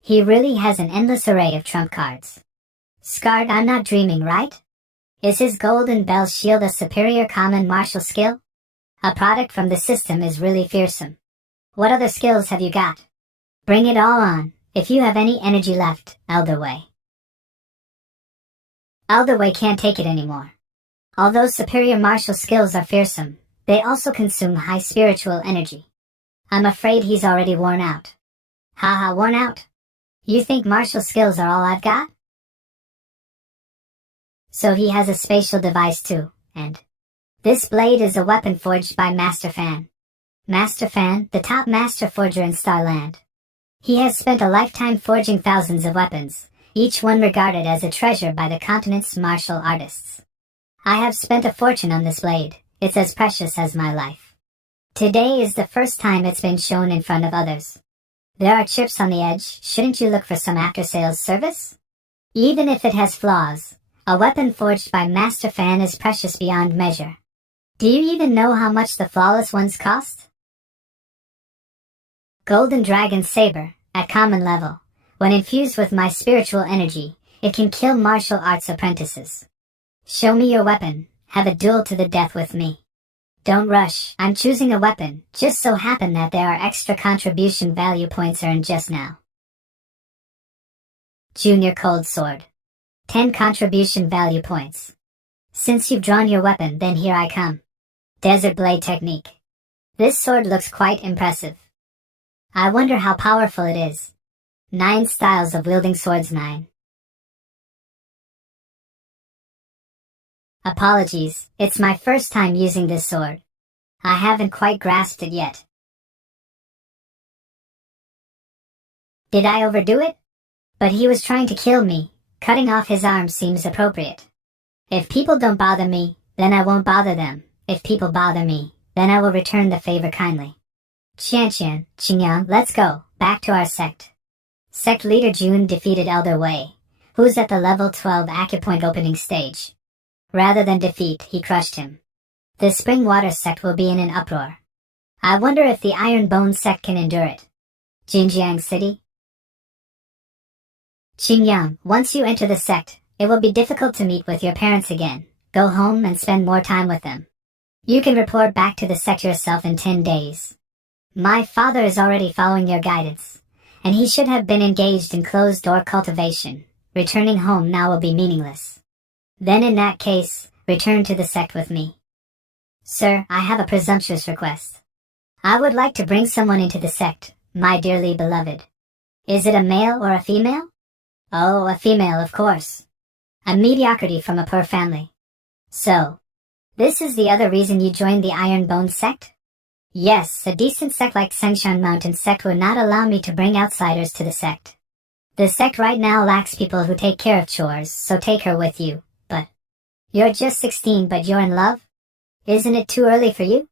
He really has an endless array of trump cards. Scarred, I'm not dreaming, right? Is his Golden Bell Shield a superior common martial skill? A product from the system is really fearsome. What other skills have you got? Bring it all on, if you have any energy left, Elderway. Elderway can't take it anymore. Although superior martial skills are fearsome, they also consume high spiritual energy. I'm afraid he's already worn out. Haha, worn out? You think martial skills are all I've got? So he has a spatial device too, and this blade is a weapon forged by Master Fan. Master Fan, the top master forger in Starland. He has spent a lifetime forging thousands of weapons, each one regarded as a treasure by the continent's martial artists. I have spent a fortune on this blade. It's as precious as my life. Today is the first time it's been shown in front of others. There are chips on the edge, shouldn't you look for some after-sales service? Even if it has flaws, a weapon forged by Master Fan is precious beyond measure. Do you even know how much the flawless ones cost? Golden Dragon Saber, at common level. When infused with my spiritual energy, it can kill martial arts apprentices. Show me your weapon, have a duel to the death with me. Don't rush, I'm choosing a weapon, just so happen that there are extra contribution value points earned just now. Junior Cold Sword. 10 contribution value points. Since you've drawn your weapon, then here I come. Desert Blade Technique. This sword looks quite impressive. I wonder how powerful it is. 9 styles of wielding swords 9. Apologies, it's my first time using this sword. I haven't quite grasped it yet. Did I overdo it? But he was trying to kill me. Cutting off his arm seems appropriate. If people don't bother me, then I won't bother them. If people bother me, then I will return the favor kindly. Qianqian, Qingyang, let's go, back to our sect. Sect leader Jun defeated Elder Wei, who's at the level 12 acupoint opening stage. Rather than defeat, he crushed him. The Spring Water sect will be in an uproar. I wonder if the Iron Bone sect can endure it. Jinjiang City? Qingyang, once you enter the sect, it will be difficult to meet with your parents again. Go home and spend more time with them. You can report back to the sect yourself in 10 days. My father is already following your guidance, and he should have been engaged in closed-door cultivation. Returning home now will be meaningless. Then in that case, return to the sect with me. Sir, I have a presumptuous request. I would like to bring someone into the sect, my dearly beloved. Is it a male or a female? Oh, a female, of course. A mediocrity from a poor family. So, this is the other reason you joined the Iron Bone sect? Yes, a decent sect like Sengshan Mountain sect would not allow me to bring outsiders to the sect. The sect right now lacks people who take care of chores, so take her with you, but... You're just 16 but you're in love? Isn't it too early for you?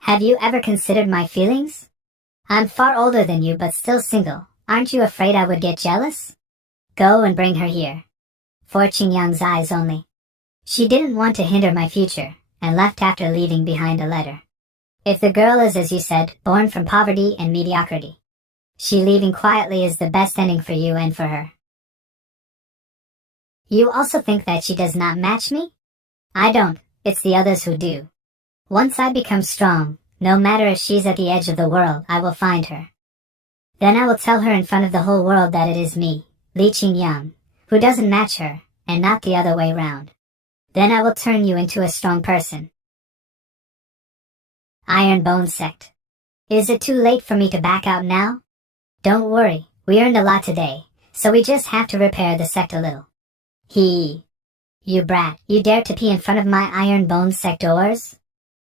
Have you ever considered my feelings? I'm far older than you but still single. Aren't you afraid I would get jealous? Go and bring her here. For Qingyang's eyes only. She didn't want to hinder my future, and left after leaving behind a letter. If the girl is, as you said, born from poverty and mediocrity, she leaving quietly is the best ending for you and for her. You also think that she does not match me? I don't, it's the others who do. Once I become strong, no matter if she's at the edge of the world, I will find her. Then I will tell her in front of the whole world that it is me, Li Qingyang, who doesn't match her, and not the other way round. Then I will turn you into a strong person. Iron Bone Sect. Is it too late for me to back out now? Don't worry, we earned a lot today, so we just have to repair the sect a little. You brat, you dare to pee in front of my Iron Bone Sect doors?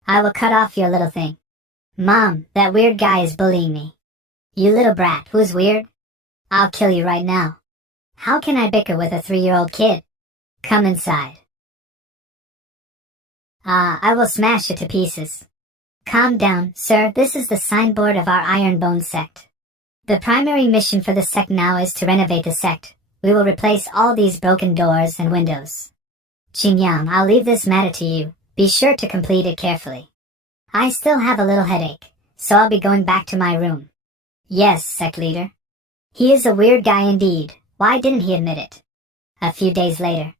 I will cut off your little thing. Mom, that weird guy is bullying me. You little brat, who's weird? I'll kill you right now. How can I bicker with a 3-year-old kid? Come inside. I will smash it to pieces. Calm down, sir, this is the signboard of our Iron Bone Sect. The primary mission for the sect now is to renovate the sect. We will replace all these broken doors and windows. Qingyang, I'll leave this matter to you. Be sure to complete it carefully. I still have a little headache, so I'll be going back to my room. Yes, sect leader. He is a weird guy indeed. Why didn't he admit it? A few days later.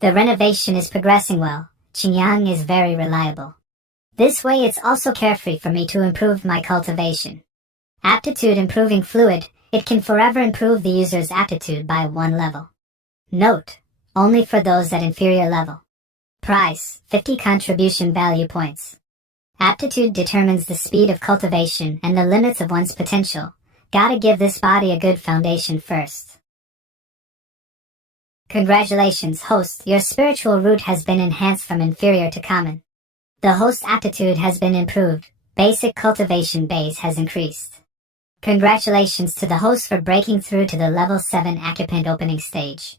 The renovation is progressing well. Qingyang is very reliable. This way it's also carefree for me to improve my cultivation. Aptitude improving fluid, it can forever improve the user's aptitude by 1 level. Note, only for those at inferior level. Price, 50 contribution value points. Aptitude determines the speed of cultivation and the limits of one's potential. Gotta give this body a good foundation first. Congratulations, host, your spiritual root has been enhanced from inferior to common. The host aptitude has been improved, basic cultivation base has increased. Congratulations to the host for breaking through to the level 7 occupant opening stage.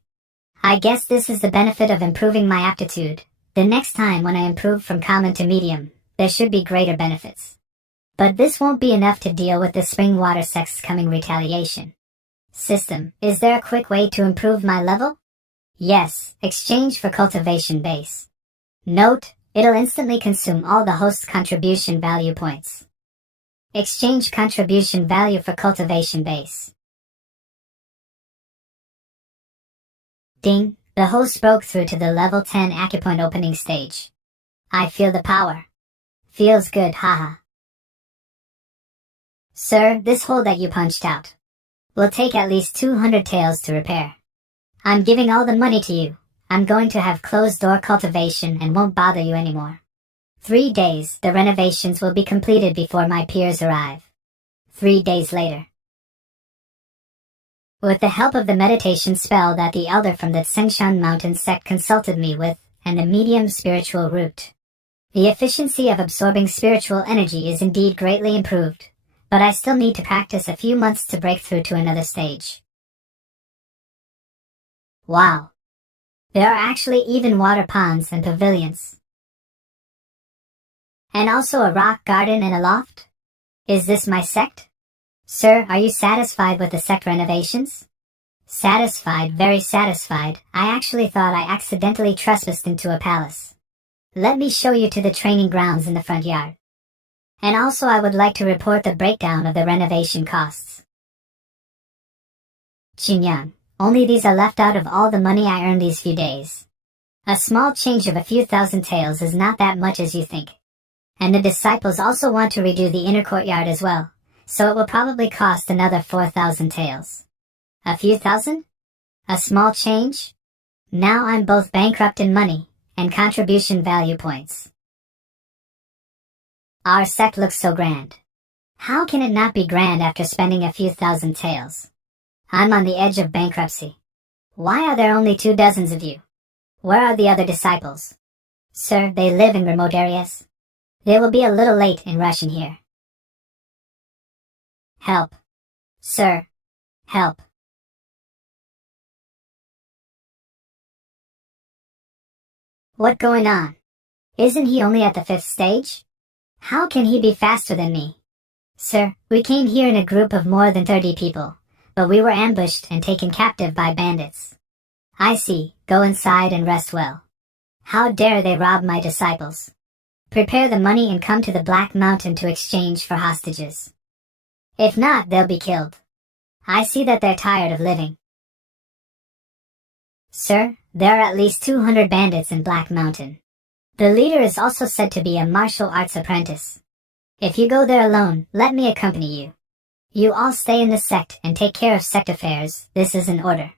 I guess this is the benefit of improving my aptitude. The next time when I improve from common to medium, there should be greater benefits. But this won't be enough to deal with the spring water sect's coming retaliation. System, is there a quick way to improve my level? Yes, exchange for cultivation base. Note, it'll instantly consume all the host's contribution value points. Exchange contribution value for cultivation base. Ding, the host broke through to the level 10 acupoint opening stage. I feel the power. Feels good, haha. Sir, this hole that you punched out will take at least 200 taels to repair. I'm giving all the money to you. I'm going to have closed-door cultivation and won't bother you anymore. 3 days, the renovations will be completed before my peers arrive. 3 days later. With the help of the meditation spell that the elder from the Tsengshan Mountain sect consulted me with, and the medium spiritual root, the efficiency of absorbing spiritual energy is indeed greatly improved, but I still need to practice a few months to break through to another stage. Wow. There are actually even water ponds and pavilions. And also a rock garden and a loft? Is this my sect? Sir, are you satisfied with the sect renovations? Satisfied, very satisfied. I actually thought I accidentally trespassed into a palace. Let me show you to the training grounds in the front yard. And also I would like to report the breakdown of the renovation costs. Qingyang, only these are left out of all the money I earned these few days. A small change of a few thousand taels is not that much as you think. And the disciples also want to redo the inner courtyard as well, so it will probably cost another 4,000 taels. A few thousand? A small change? Now I'm both bankrupt in money and contribution value points. Our sect looks so grand. How can it not be grand after spending a few thousand taels? I'm on the edge of bankruptcy. Why are there only 2 dozens of you? Where are the other disciples? Sir, they live in remote areas. They will be a little late in rushing here. Help. Sir. Help. What going on? Isn't he only at the 5th stage? How can he be faster than me? Sir, we came here in a group of more than 30 people, but we were ambushed and taken captive by bandits. I see. Go inside and rest well. How dare they rob my disciples? Prepare the money and come to the Black Mountain to exchange for hostages. If not, they'll be killed. I see that they're tired of living. Sir, there are at least 200 bandits in Black Mountain. The leader is also said to be a martial arts apprentice. If you go there alone, let me accompany you. You all stay in the sect and take care of sect affairs. This is an order.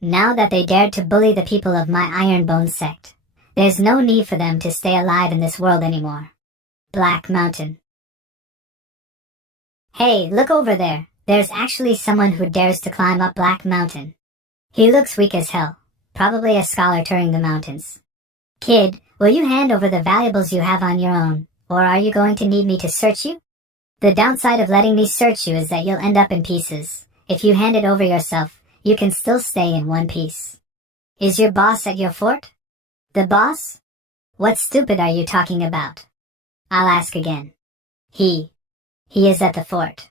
Now that they dared to bully the people of my Ironbone sect, there's no need for them to stay alive in this world anymore. Black Mountain. Hey, look over there. There's actually someone who dares to climb up Black Mountain. He looks weak as hell. Probably a scholar touring the mountains. Kid, will you hand over the valuables you have on your own, or are you going to need me to search you? The downside of letting me search you is that you'll end up in pieces. If you hand it over yourself, you can still stay in one piece. Is your boss at your fort? The boss? What stupid are you talking about? I'll ask again. He is at the fort.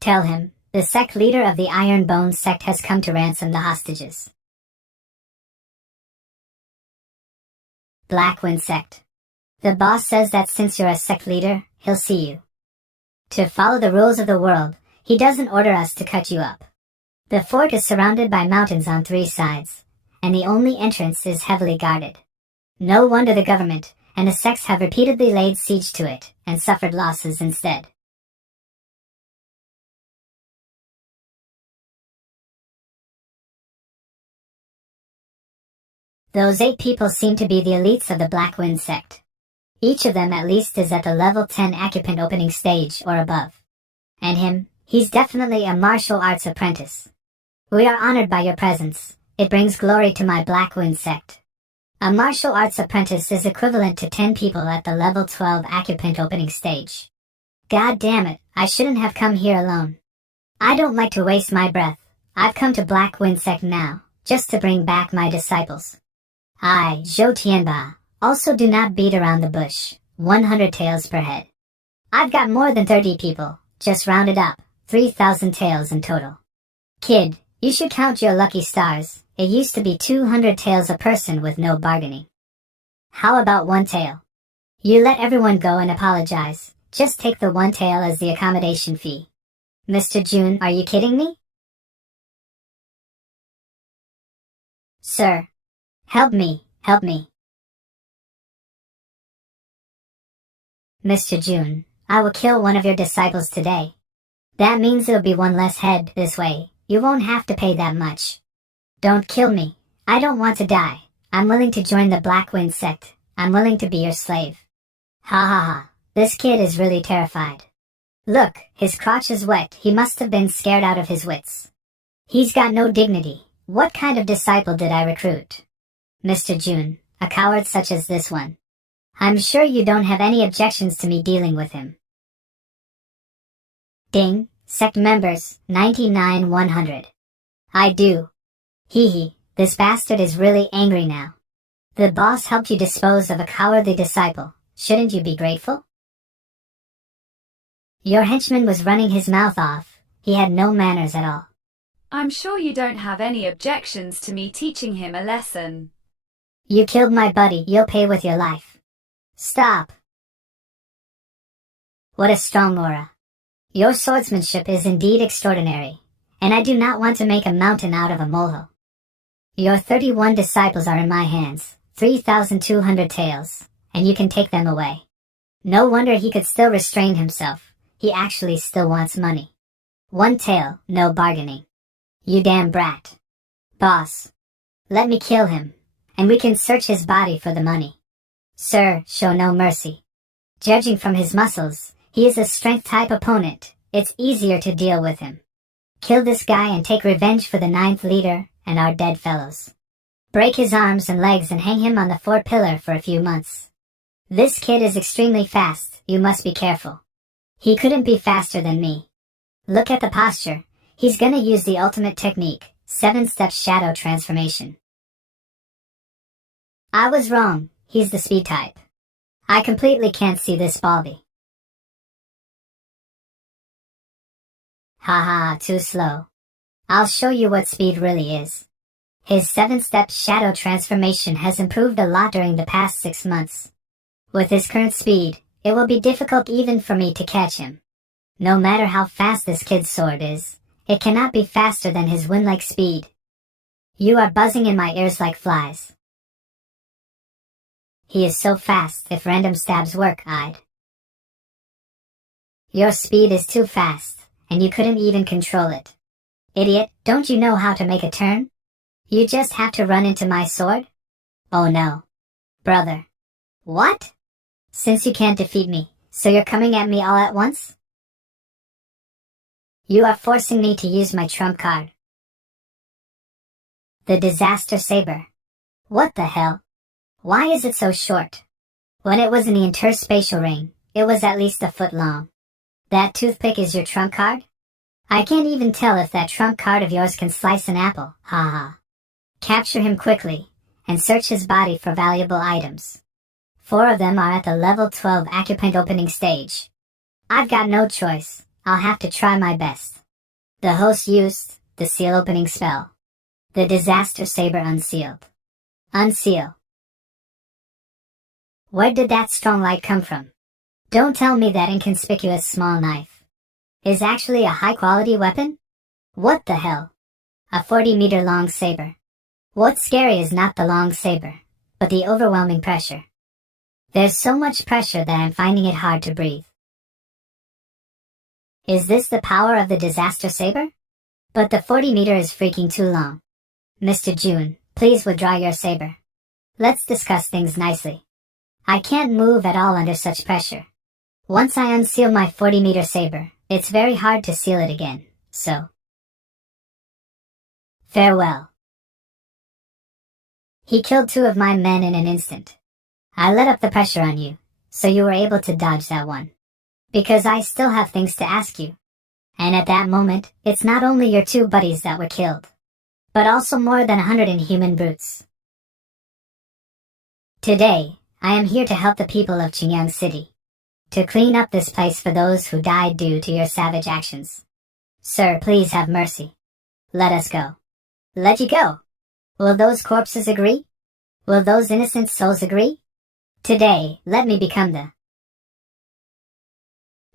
Tell him, the sect leader of the Ironbone sect has come to ransom the hostages. Blackwind sect. The boss says that since you're a sect leader, he'll see you. To follow the rules of the world, he doesn't order us to cut you up. The fort is surrounded by mountains on 3 sides, and the only entrance is heavily guarded. No wonder the government and the sects have repeatedly laid siege to it and suffered losses instead. Those 8 people seem to be the elites of the Blackwind sect. Each of them at least is at the level 10 occupant opening stage or above. And him, he's definitely a martial arts apprentice. We are honored by your presence. It brings glory to my Blackwind sect. A martial arts apprentice is equivalent to 10 people at the level 12 occupant opening stage. God damn it, I shouldn't have come here alone. I don't like to waste my breath. I've come to Blackwind sect now, just to bring back my disciples. I, Zhou Tianba, also do not beat around the bush. 100 taels per head. I've got more than 30 people, just rounded up, 3,000 taels in total. Kid, you should count your lucky stars. It used to be 200 taels a person with no bargaining. How about 1 tael? You let everyone go and apologize. Just take the 1 tael as the accommodation fee. Mr. Jun, are you kidding me? Sir. Help me, help me. Mr. Jun, I will kill one of your disciples today. That means it'll be 1 less head this way. You won't have to pay that much. Don't kill me. I don't want to die. I'm willing to join the Blackwind sect. I'm willing to be your slave. Ha ha ha. This kid is really terrified. Look, his crotch is wet. He must have been scared out of his wits. He's got no dignity. What kind of disciple did I recruit? Mr. Jun, a coward such as this one. I'm sure you don't have any objections to me dealing with him. Ding, sect members, 99-100. I do. Hee, this bastard is really angry now. The boss helped you dispose of a cowardly disciple. Shouldn't you be grateful? Your henchman was running his mouth off. He had no manners at all. I'm sure you don't have any objections to me teaching him a lesson. You killed my buddy. You'll pay with your life. Stop. What a strong aura. Your swordsmanship is indeed extraordinary, and I do not want to make a mountain out of a molehill. Your 31 disciples are in my hands, 3,200 taels, and you can take them away. No wonder he could still restrain himself. He actually still wants money. 1 tael, no bargaining. You damn brat. Boss. Let me kill him, and we can search his body for the money. Sir, show no mercy. Judging from his muscles, he is a strength-type opponent. It's easier to deal with him. Kill this guy and take revenge for the 9th leader and our dead fellows. Break his arms and legs and hang him on the 4th pillar for a few months. This kid is extremely fast. You must be careful. He couldn't be faster than me. Look at the posture. He's gonna use the ultimate technique, 7-step shadow transformation. I was wrong. He's the speed type. I completely can't see this Baldy. Haha, too slow. I'll show you what speed really is. His 7-step shadow transformation has improved a lot during the past 6 months. With his current speed, it will be difficult even for me to catch him. No matter how fast this kid's sword is, it cannot be faster than his wind-like speed. You are buzzing in my ears like flies. He is so fast if random stabs work, I'd. Your speed is too fast, and you couldn't even control it. Idiot, don't you know how to make a turn? You just have to run into my sword? Oh no. Brother. What? Since you can't defeat me, so you're coming at me all at once? You are forcing me to use my trump card. The Disaster Saber. What the hell? Why is it so short? When it was in the interspatial ring, it was at least a foot long. That toothpick is your trump card? I can't even tell if that trump card of yours can slice an apple, haha. Capture him quickly, and search his body for valuable items. 4 of them are at the level 12 Acupoint opening stage. I've got no choice, I'll have to try my best. The host used the seal opening spell. The Disaster Saber unsealed. Unseal. Where did that strong light come from? Don't tell me that inconspicuous small knife is actually a high-quality weapon? What the hell? A 40-meter long saber. What's scary is not the long saber, but the overwhelming pressure. There's so much pressure that I'm finding it hard to breathe. Is this the power of the Disaster Saber? But the 40-meter is freaking too long. Mr. June, please withdraw your saber. Let's discuss things nicely. I can't move at all under such pressure. Once I unseal my 40-meter saber, it's very hard to seal it again, so. Farewell. He killed 2 of my men in an instant. I let up the pressure on you, so you were able to dodge that one. Because I still have things to ask you. And at that moment, it's not only your 2 buddies that were killed, but also more than 100 inhuman brutes. Today, I am here to help the people of Qingyang City. To clean up this place for those who died due to your savage actions. Sir, please have mercy. Let us go. Let you go. Will those corpses agree? Will those innocent souls agree? Today, let me become the...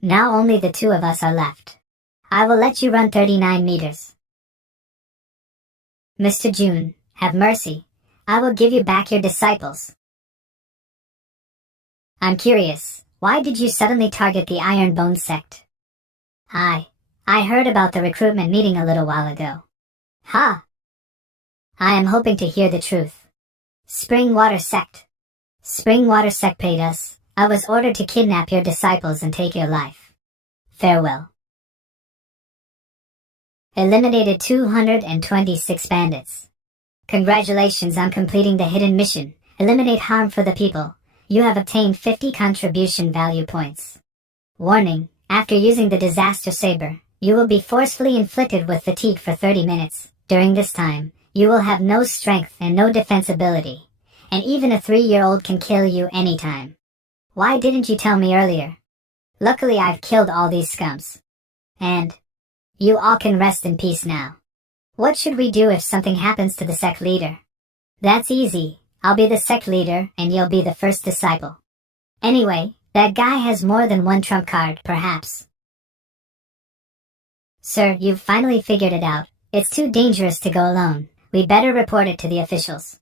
Now only the 2 of us are left. I will let you run 39 meters. Mr. June, have mercy. I will give you back your disciples. I'm curious, why did you suddenly target the Iron Bone Sect? I heard about the recruitment meeting a little while ago. Ha! I am hoping to hear the truth. Springwater Sect. Springwater Sect paid us. I was ordered to kidnap your disciples and take your life. Farewell. Eliminated 226 bandits. Congratulations on completing the hidden mission. Eliminate harm for the people. You have obtained 50 contribution value points. Warning, after using the Disaster Saber, you will be forcefully inflicted with fatigue for 30 minutes. During this time, you will have no strength and no defensibility. And even a 3-year-old can kill you anytime. Why didn't you tell me earlier? Luckily I've killed all these scums. And you all can rest in peace now. What should we do if something happens to the sect leader? That's easy. I'll be the sect leader and you'll be the first disciple. Anyway, that guy has more than 1 trump card, perhaps. Sir, you've finally figured it out. It's too dangerous to go alone. We better report it to the officials.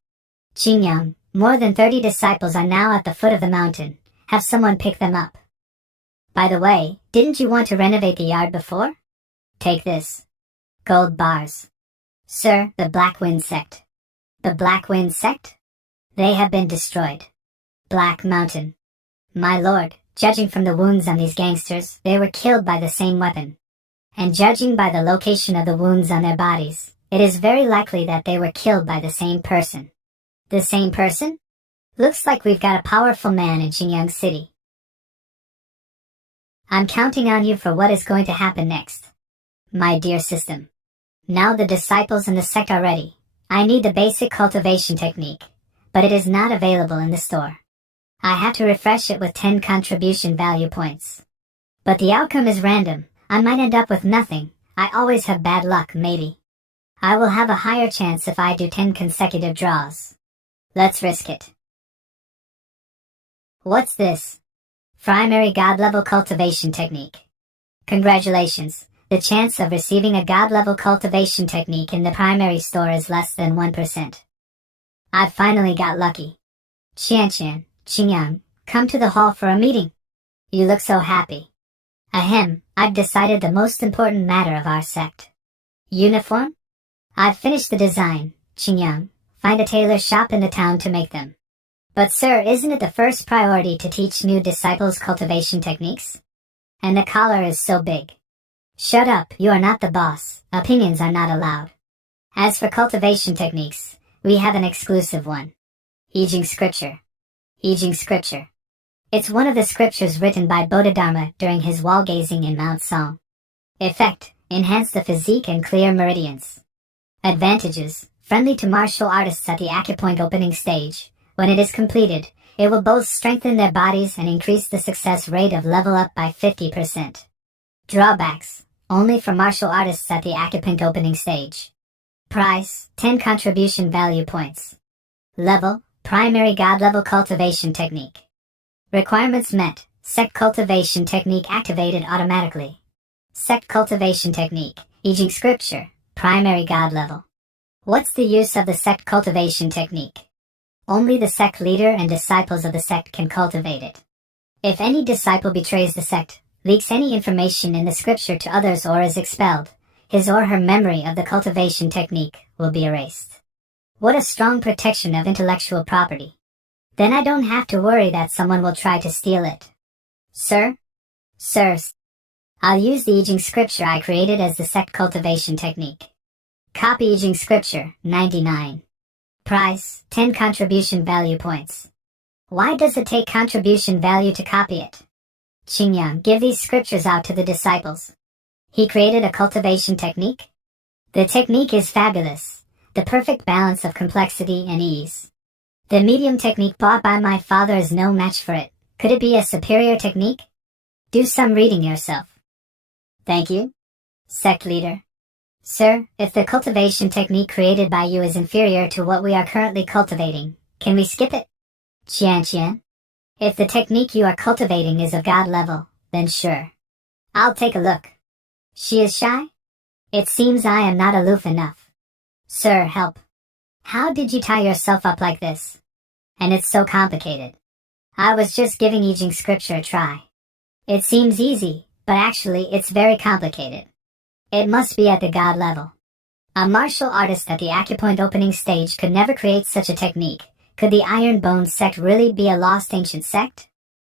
Qingyang, more than 30 disciples are now at the foot of the mountain. Have someone pick them up. By the way, didn't you want to renovate the yard before? Take this. Gold bars. Sir, the Black Wind Sect. The Black Wind Sect? They have been destroyed. Black Mountain. My lord, judging from the wounds on these gangsters, they were killed by the same weapon. And judging by the location of the wounds on their bodies, it is very likely that they were killed by the same person. The same person? Looks like we've got a powerful man in Qingyang City. I'm counting on you for what is going to happen next. My dear system. Now the disciples and the sect are ready. I need the basic cultivation technique, but it is not available in the store. I have to refresh it with 10 contribution value points. But the outcome is random. I might end up with nothing. I always have bad luck, maybe. I will have a higher chance if I do 10 consecutive draws. Let's risk it. What's this? Primary God level cultivation technique. Congratulations. The chance of receiving a God level cultivation technique in the primary store is less than 1%. I finally got lucky. Qian, Qingyang, come to the hall for a meeting. You look so happy. Ahem, I've decided the most important matter of our sect. Uniform? I've finished the design, Qingyang. Find a tailor shop in the town to make them. But sir, isn't it the first priority to teach new disciples cultivation techniques? And the collar is so big. Shut up, you are not the boss. Opinions are not allowed. As for cultivation techniques, we have an exclusive one. I Ching scripture. I Ching scripture. It's one of the scriptures written by Bodhidharma during his wall gazing in Mount Song. Effect, enhance the physique and clear meridians. Advantages, friendly to martial artists at the acupoint opening stage. When it is completed, it will both strengthen their bodies and increase the success rate of level up by 50%. Drawbacks, only for martial artists at the acupoint opening stage. Price, 10 contribution value points. Level, primary God level cultivation technique. Requirements met, Sect cultivation technique activated automatically. Sect cultivation technique, I Ching scripture, primary God level. What's the use of the Sect cultivation technique? Only the sect leader and disciples of the sect can cultivate it. If any disciple betrays the sect, leaks any information in the scripture to others or is expelled, his or her memory of the cultivation technique will be erased. What a strong protection of intellectual property. Then I don't have to worry that someone will try to steal it. Sir? Sirs. I'll use the I Ching scripture I created as the sect cultivation technique. Copy I Ching scripture, 99. Price, 10 contribution value points. Why does it take contribution value to copy it? Qingyang, give these scriptures out to the disciples. He created a cultivation technique? The technique is fabulous, the perfect balance of complexity and ease. The medium technique bought by my father is no match for it. Could it be a superior technique? Do some reading yourself. Thank you, sect leader. Sir, if the cultivation technique created by you is inferior to what we are currently cultivating, can we skip it? Qian. If the technique you are cultivating is of God level, then sure. I'll take a look. She is shy? It seems I am not aloof enough. Sir, help. How did you tie yourself up like this? And it's so complicated. I was just giving I Ching scripture a try. It seems easy, but actually it's very complicated. It must be at the God level. A martial artist at the acupoint opening stage could never create such a technique. Could the Iron Bone sect really be a lost ancient sect?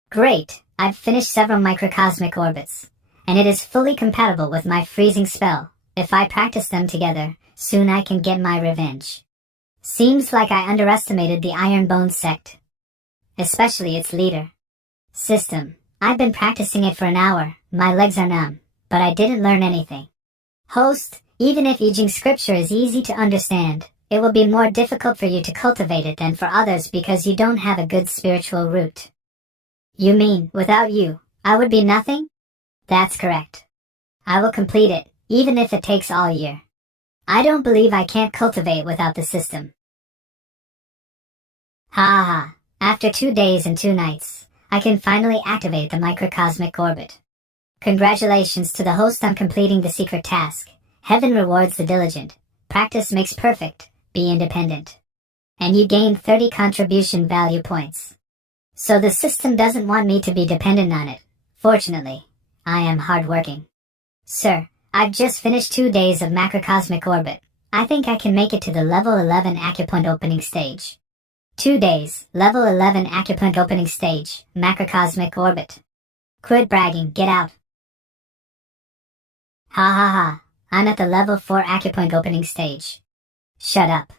Great, I've finished several microcosmic orbits, and it is fully compatible with my freezing spell. If I practice them together, soon I can get my revenge. Seems like I underestimated the Iron Bone sect, especially its leader. System, I've been practicing it for an hour, my legs are numb, but I didn't learn anything. Host, even if I Ching scripture is easy to understand, it will be more difficult for you to cultivate it than for others because you don't have a good spiritual root. You mean, without you, I would be nothing? That's correct. I will complete it, even if it takes all year. I don't believe I can't cultivate without the system. Ha ha ha, after 2 days and 2 nights, I can finally activate the microcosmic orbit. Congratulations to the host on completing the secret task. Heaven rewards the diligent. Practice makes perfect. Be independent. And you gain 30 contribution value points. So the system doesn't want me to be dependent on it. Fortunately, I am hardworking. Sir, I've just finished 2 days of macrocosmic orbit. I think I can make it to the level 11 acupoint opening stage. 2 days, level 11 acupoint opening stage, macrocosmic orbit. Quit bragging, get out. Ha ha ha, I'm at the level 4 acupoint opening stage. Shut up.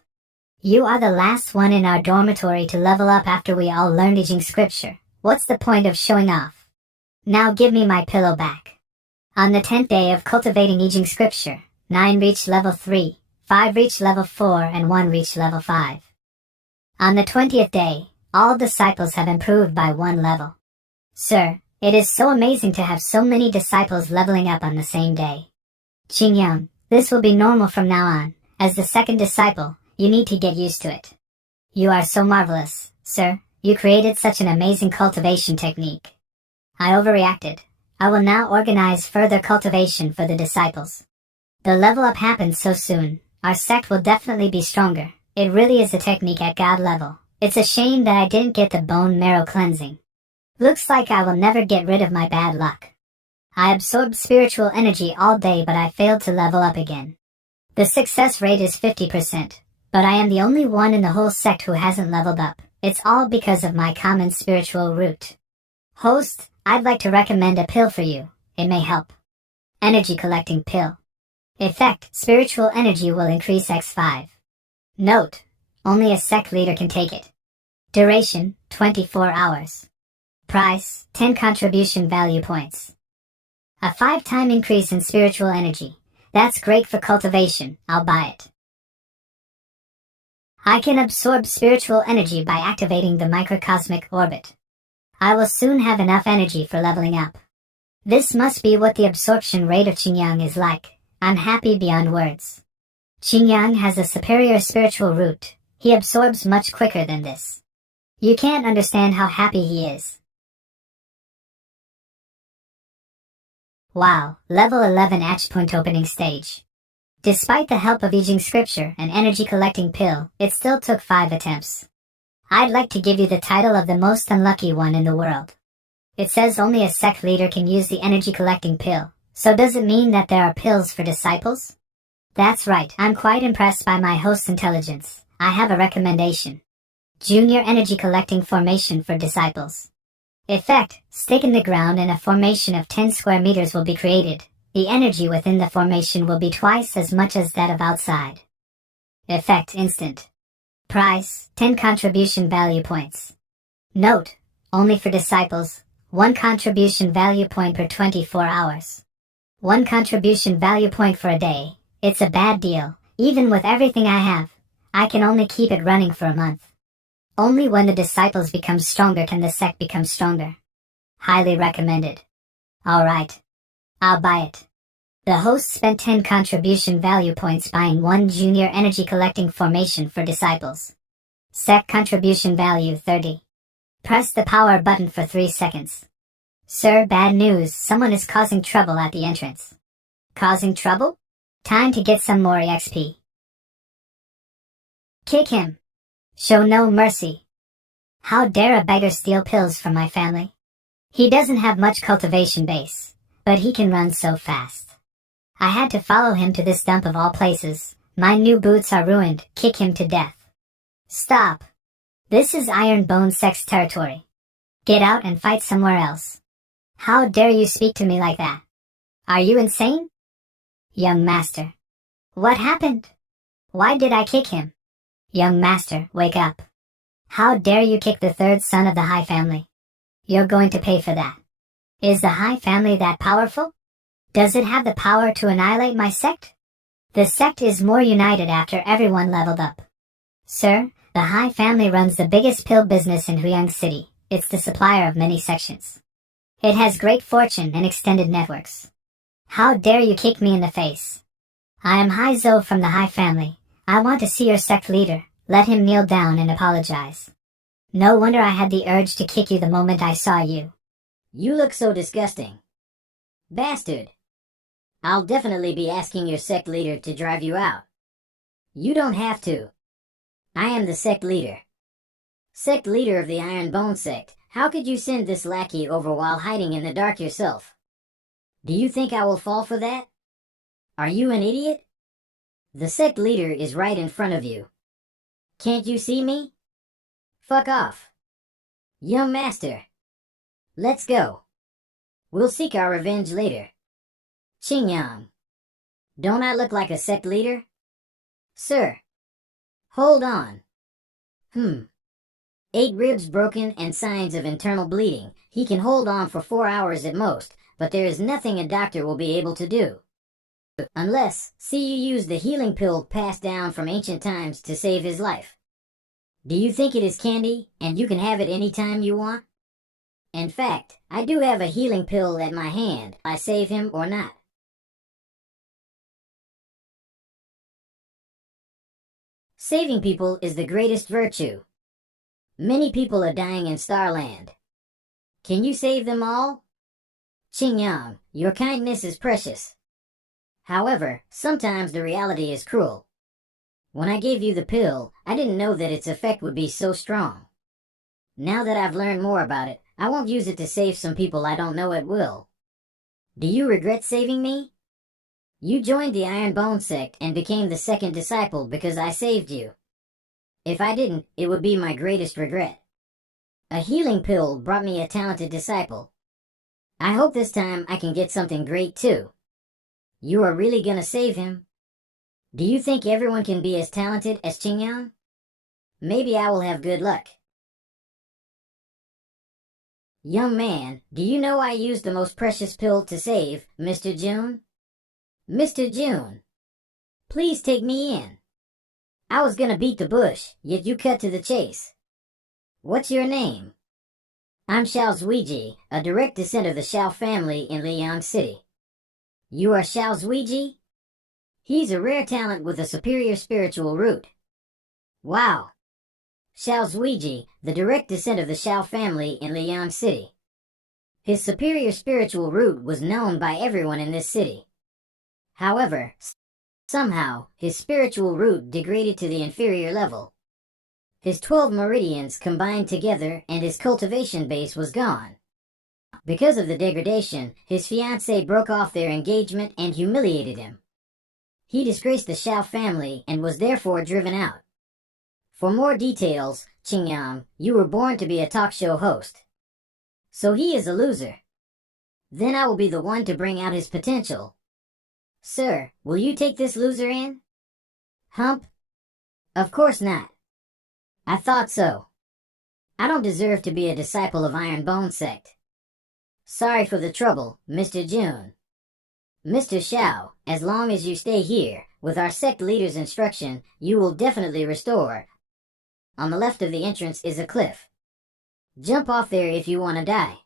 You are the last one in our dormitory to level up after we all learned I Ching scripture. What's the point of showing off? Now give me my pillow back. On the 10th day of cultivating I Ching scripture, 9 reached level 3, 5 reached level 4 and 1 reached level 5. On the 20th day, all disciples have improved by 1 level. Sir, it is so amazing to have so many disciples leveling up on the same day. Qingyang, this will be normal from now on. As the second disciple, you need to get used to it. You are so marvelous, sir. You created such an amazing cultivation technique. I overreacted. I will now organize further cultivation for the disciples. The level up happens so soon. Our sect will definitely be stronger. It really is a technique at God level. It's a shame that I didn't get the bone marrow cleansing. Looks like I will never get rid of my bad luck. I absorbed spiritual energy all day, but I failed to level up again. The success rate is 50%, but I am the only one in the whole sect who hasn't leveled up. It's all because of my common spiritual root. Host, I'd like to recommend a pill for you. It may help. Energy collecting pill. Effect, spiritual energy will increase x5. Note, only a sect leader can take it. Duration, 24 hours. Price, 10 contribution value points. A 5-time increase in spiritual energy. That's great for cultivation. I'll buy it. I can absorb spiritual energy by activating the microcosmic orbit. I will soon have enough energy for leveling up. This must be what the absorption rate of Qingyang is like. I'm happy beyond words. Qingyang has a superior spiritual root. He absorbs much quicker than this. You can't understand how happy he is. Wow, level 11 Atch point opening stage. Despite the help of Yijing scripture and energy collecting pill, it still took 5 attempts. I'd like to give you the title of the most unlucky one in the world. It says only a sect leader can use the energy collecting pill, so does it mean that there are pills for disciples? That's right, I'm quite impressed by my host's intelligence. I have a recommendation. Junior energy collecting formation for disciples. Effect, stick in the ground and a formation of 10 square meters will be created. The energy within the formation will be twice as much as that of outside. Effect instant. Price, 10 contribution value points. Note, only for disciples, 1 contribution value point per 24 hours. 1 contribution value point for a day. It's a bad deal. Even with everything I have, I can only keep it running for a month. Only when the disciples become stronger can the sect become stronger. Highly recommended. Alright. I'll buy it. The host spent 10 contribution value points buying 1 junior energy collecting formation for disciples. Sect contribution value 30. Press the power button for 3 seconds. Sir, bad news. Someone is causing trouble at the entrance. Causing trouble? Time to get some more EXP. Kick him. Show no mercy. How dare a beggar steal pills from my family? He doesn't have much cultivation base, but he can run so fast. I had to follow him to this dump of all places. My new boots are ruined. Kick him to death. Stop. This is Iron Bone Sect's territory. Get out and fight somewhere else. How dare you speak to me like that? Are you insane? Young master. What happened? Why did I kick him? Young master, wake up. How dare you kick the 3rd son of the High family? You're going to pay for that. Is the High family that powerful? Does it have the power to annihilate my sect? The sect is more united after everyone leveled up. Sir, the High family runs the biggest pill business in Huyang City. It's the supplier of many sections. It has great fortune and extended networks. How dare you kick me in the face? I am Hai Zhou from the High family. I want to see your sect leader. Let him kneel down and apologize. No wonder I had the urge to kick you the moment I saw you. You look so disgusting. Bastard. I'll definitely be asking your sect leader to drive you out. You don't have to. I am the sect leader. Sect leader of the Iron Bone sect. How could you send this lackey over while hiding in the dark yourself? Do you think I will fall for that? Are you an idiot? The sect leader is right in front of you. Can't you see me? Fuck off. Young master. Let's go. We'll seek our revenge later. Qingyang. Don't I look like a sect leader? Sir. Hold on. 8 ribs broken and signs of internal bleeding. He can hold on for 4 hours at most, but there is nothing a doctor will be able to do. Unless, see you use the healing pill passed down from ancient times to save his life. Do you think it is candy, and you can have it any time you want? In fact, I do have a healing pill at my hand. I save him or not. Saving people is the greatest virtue. Many people are dying in Starland. Can you save them all? Qingyang, your kindness is precious. However, sometimes the reality is cruel. When I gave you the pill, I didn't know that its effect would be so strong. Now that I've learned more about it, I won't use it to save some people I don't know at will. Do you regret saving me? You joined the Iron Bone sect and became the second disciple because I saved you. If I didn't, it would be my greatest regret. A healing pill brought me a talented disciple. I hope this time I can get something great too. You are really gonna save him? Do you think everyone can be as talented as Qingyang? Maybe I will have good luck. Young man, do you know I used the most precious pill to save Mr. June? Mr. June, please take me in. I was gonna beat the bush, yet you cut to the chase. What's your name? I'm Xiao Zuiji, a direct descendant of the Xiao family in Liang City. You are Xiao Zuiji? He's a rare talent with a superior spiritual root. Wow. Xiao Zuiji, the direct descendant of the Xiao family in Liang City. His superior spiritual root was known by everyone in this city. However, somehow, his spiritual root degraded to the inferior level. His 12 meridians combined together and his cultivation base was gone. Because of the degradation, his fiancée broke off their engagement and humiliated him. He disgraced the Xiao family and was therefore driven out. For more details, Qingyang, you were born to be a talk show host. So he is a loser. Then I will be the one to bring out his potential. Sir, will you take this loser in? Hump? Of course not. I thought so. I don't deserve to be a disciple of Iron Bone Sect. Sorry for the trouble, Mr. June. Mr. Xiao, as long as you stay here, with our sect leader's instruction, you will definitely restore. On the left of the entrance is a cliff. Jump off there if you want to die.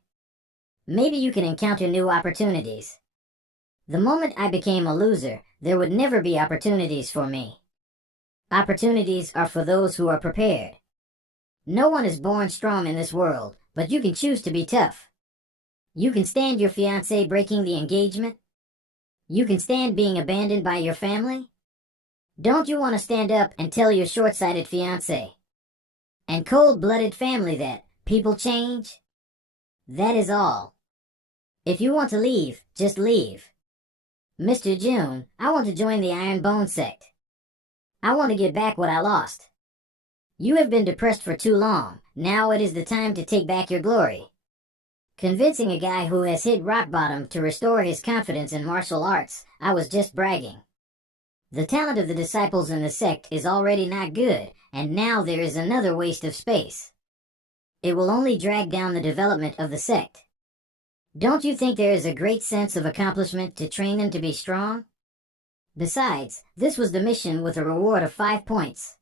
Maybe you can encounter new opportunities. The moment I became a loser, there would never be opportunities for me. Opportunities are for those who are prepared. No one is born strong in this world, but you can choose to be tough. You can stand your fiancé breaking the engagement. You can stand being abandoned by your family. Don't you want to stand up and tell your short-sighted fiancé and cold-blooded family that people change? That is all. If you want to leave, just leave. Mr. June, I want to join the Iron Bone Sect. I want to get back what I lost. You have been depressed for too long. Now it is the time to take back your glory. Convincing a guy who has hit rock bottom to restore his confidence in martial arts, I was just bragging. The talent of the disciples in the sect is already not good, and now there is another waste of space. It will only drag down the development of the sect. Don't you think there is a great sense of accomplishment to train them to be strong? Besides, this was the mission with a reward of 5 points.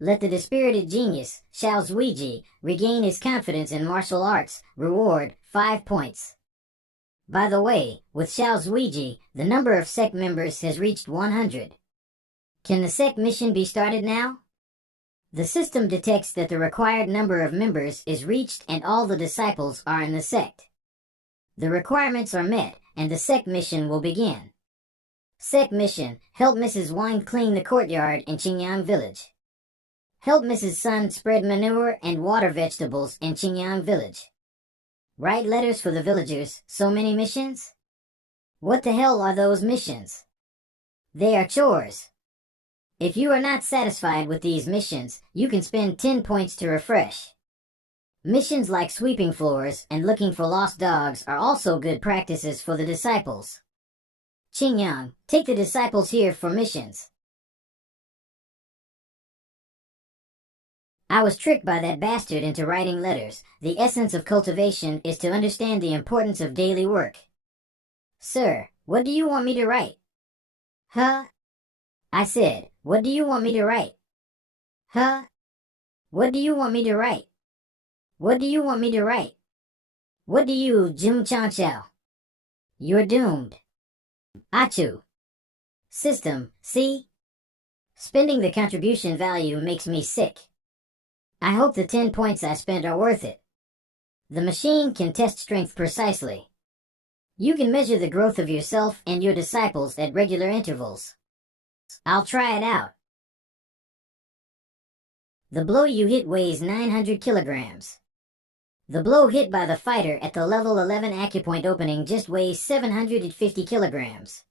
Let the dispirited genius, Xiao Zuiji, regain his confidence in martial arts. Reward, 5 points. By the way, with Xiao Zuiji, the number of sect members has reached 100. Can the sect mission be started now? The system detects that the required number of members is reached and all the disciples are in the sect. The requirements are met, and the sect mission will begin. Sect mission, help Mrs. Wang clean the courtyard in Qingyang Village. Help Mrs. Sun spread manure and water vegetables in Qingyang Village. Write letters for the villagers. So many missions? What the hell are those missions? They are chores. If you are not satisfied with these missions, you can spend 10 points to refresh. Missions like sweeping floors and looking for lost dogs are also good practices for the disciples. Qingyang, take the disciples here for missions. I was tricked by that bastard into writing letters. The essence of cultivation is to understand the importance of daily work. Sir, what do you want me to write? Huh? I said, what do you want me to write? Huh? What do you want me to write? What do you want me to write? What do you, Jim Chan Chao? You're doomed. Achu. System, see? Spending the contribution value makes me sick. I hope the 10 points I spent are worth it. The machine can test strength precisely. You can measure the growth of yourself and your disciples at regular intervals. I'll try it out. The blow you hit weighs 900 kilograms. The blow hit by the fighter at the level 11 acupoint opening just weighs 750 kilograms.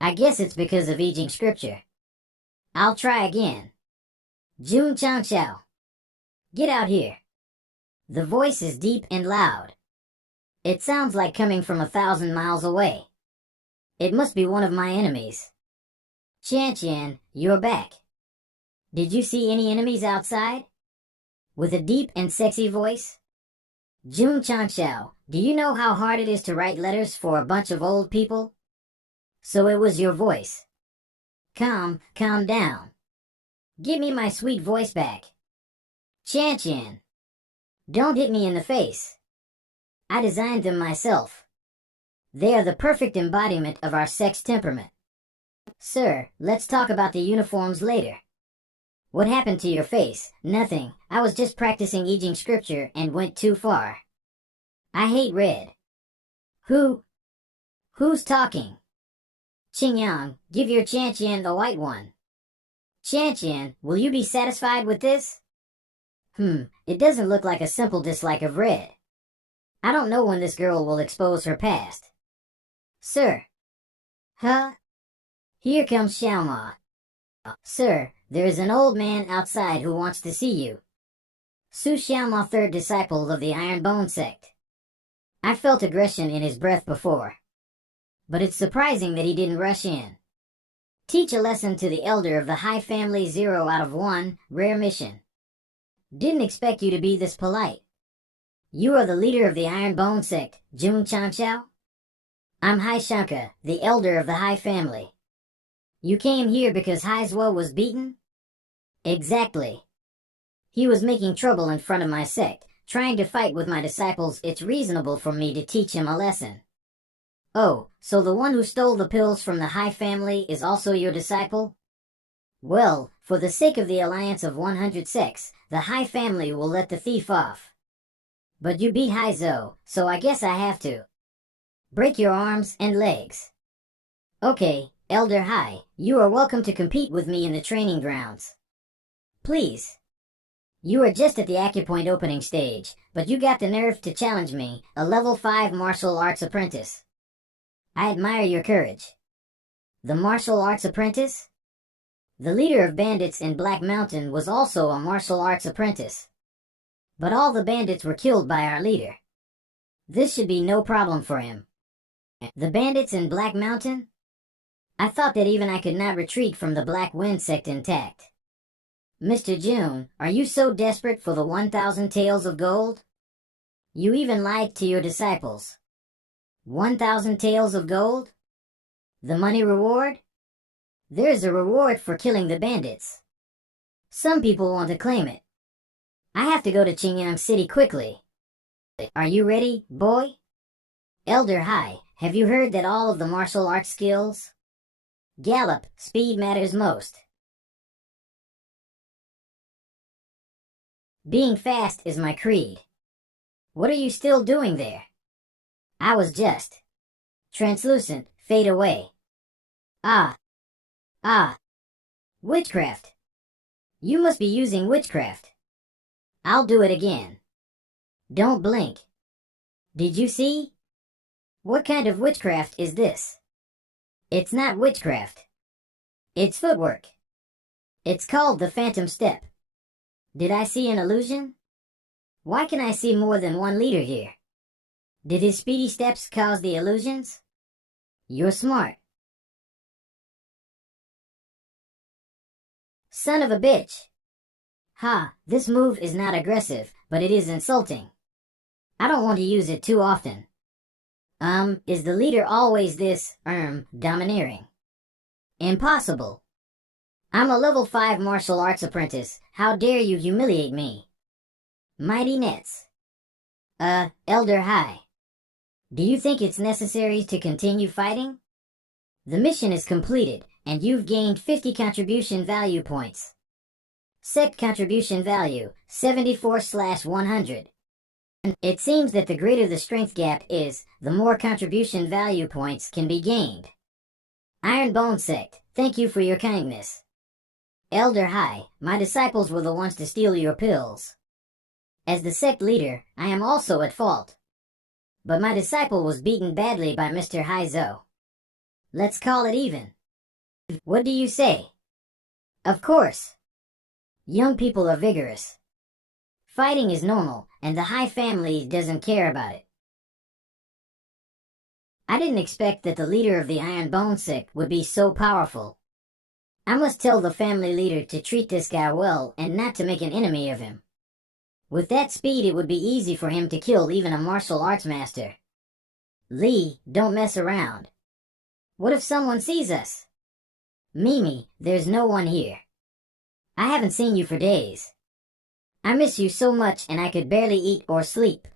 I guess it's because of I Ching scripture. I'll try again. Jun Chang Xiao. Get out here. The voice is deep and loud. It sounds like coming from 1,000 miles away. It must be one of my enemies. Qian, you're back. Did you see any enemies outside? With a deep and sexy voice? Jun Chang Xiao, do you know how hard it is to write letters for a bunch of old people? So it was your voice. Calm down. Give me my sweet voice back. Qian, don't hit me in the face. I designed them myself. They are the perfect embodiment of our Sect's temperament. Sir, let's talk about the uniforms later. What happened to your face? Nothing. I was just practicing I Ching scripture and went too far. I hate red. Who's talking? Qingyang, give your Qian the white one. Qian, will you be satisfied with this? It doesn't look like a simple dislike of red. I don't know when this girl will expose her past. Sir. Huh? Here comes Xiaoma. Sir, there is an old man outside who wants to see you. Su Xiaoma, third disciple of the Iron Bone Sect. I felt aggression in his breath before. But it's surprising that he didn't rush in. Teach a lesson to the elder of the High Family 0 out of 1, rare mission. Didn't expect you to be this polite. You are the leader of the Iron Bone Sect, Jun Chang Xiao? I'm Hai Shanka, the elder of the Hai family. You came here because Haizhuo was beaten? Exactly. He was making trouble in front of my sect, trying to fight with my disciples. It's reasonable for me to teach him a lesson. Oh, so the one who stole the pills from the Hai family is also your disciple? Well, for the sake of the alliance of 100 sects, the Hai family will let the thief off. But you beat Haizhuo, so I guess I have to. Break your arms and legs. Okay, Elder Hai, you are welcome to compete with me in the training grounds. Please. You are just at the acupoint opening stage, but you got the nerve to challenge me, a level 5 martial arts apprentice. I admire your courage. The martial arts apprentice? The leader of bandits in Black Mountain was also a martial arts apprentice. But all the bandits were killed by our leader. This should be no problem for him. The bandits in Black Mountain? I thought that even I could not retreat from the Black Wind sect intact. Mr. June, are you so desperate for the 1,000 taels of gold? You even lied to your disciples. 1,000 taels of gold? The money reward? There's a reward for killing the bandits. Some people want to claim it. I have to go to Qingyang City quickly. Are you ready, boy? Elder Hai, have you heard that all of the martial arts skills? Gallop, speed matters most. Being fast is my creed. What are you still doing there? I was just. Translucent, fade away. Ah. Witchcraft. You must be using witchcraft. I'll do it again. Don't blink. Did you see? What kind of witchcraft is this? It's not witchcraft. It's footwork. It's called the Phantom Step. Did I see an illusion? Why can I see more than one leader here? Did his speedy steps cause the illusions? You're smart. Son of a bitch. Ha, this move is not aggressive, but it is insulting. I don't want to use it too often. Is the leader always this, domineering? Impossible. I'm a level 5 martial arts apprentice. How dare you humiliate me? Mighty nets. Elder Hai. Do you think it's necessary to continue fighting? The mission is completed, and you've gained 50 contribution value points. Sect contribution value, 74/100. It seems that the greater the strength gap is, the more contribution value points can be gained. Iron Bone Sect, thank you for your kindness. Elder High, my disciples were the ones to steal your pills. As the sect leader, I am also at fault. But my disciple was beaten badly by Mr. Haizo. Let's call it even. What do you say? Of course. Young people are vigorous. Fighting is normal, and the High family doesn't care about it. I didn't expect that the leader of the Iron Bone Sect would be so powerful. I must tell the family leader to treat this guy well and not to make an enemy of him. With that speed, it would be easy for him to kill even a martial arts master. Lee, don't mess around. What if someone sees us? Mimi, there's no one here. I haven't seen you for days. I miss you so much and I could barely eat or sleep.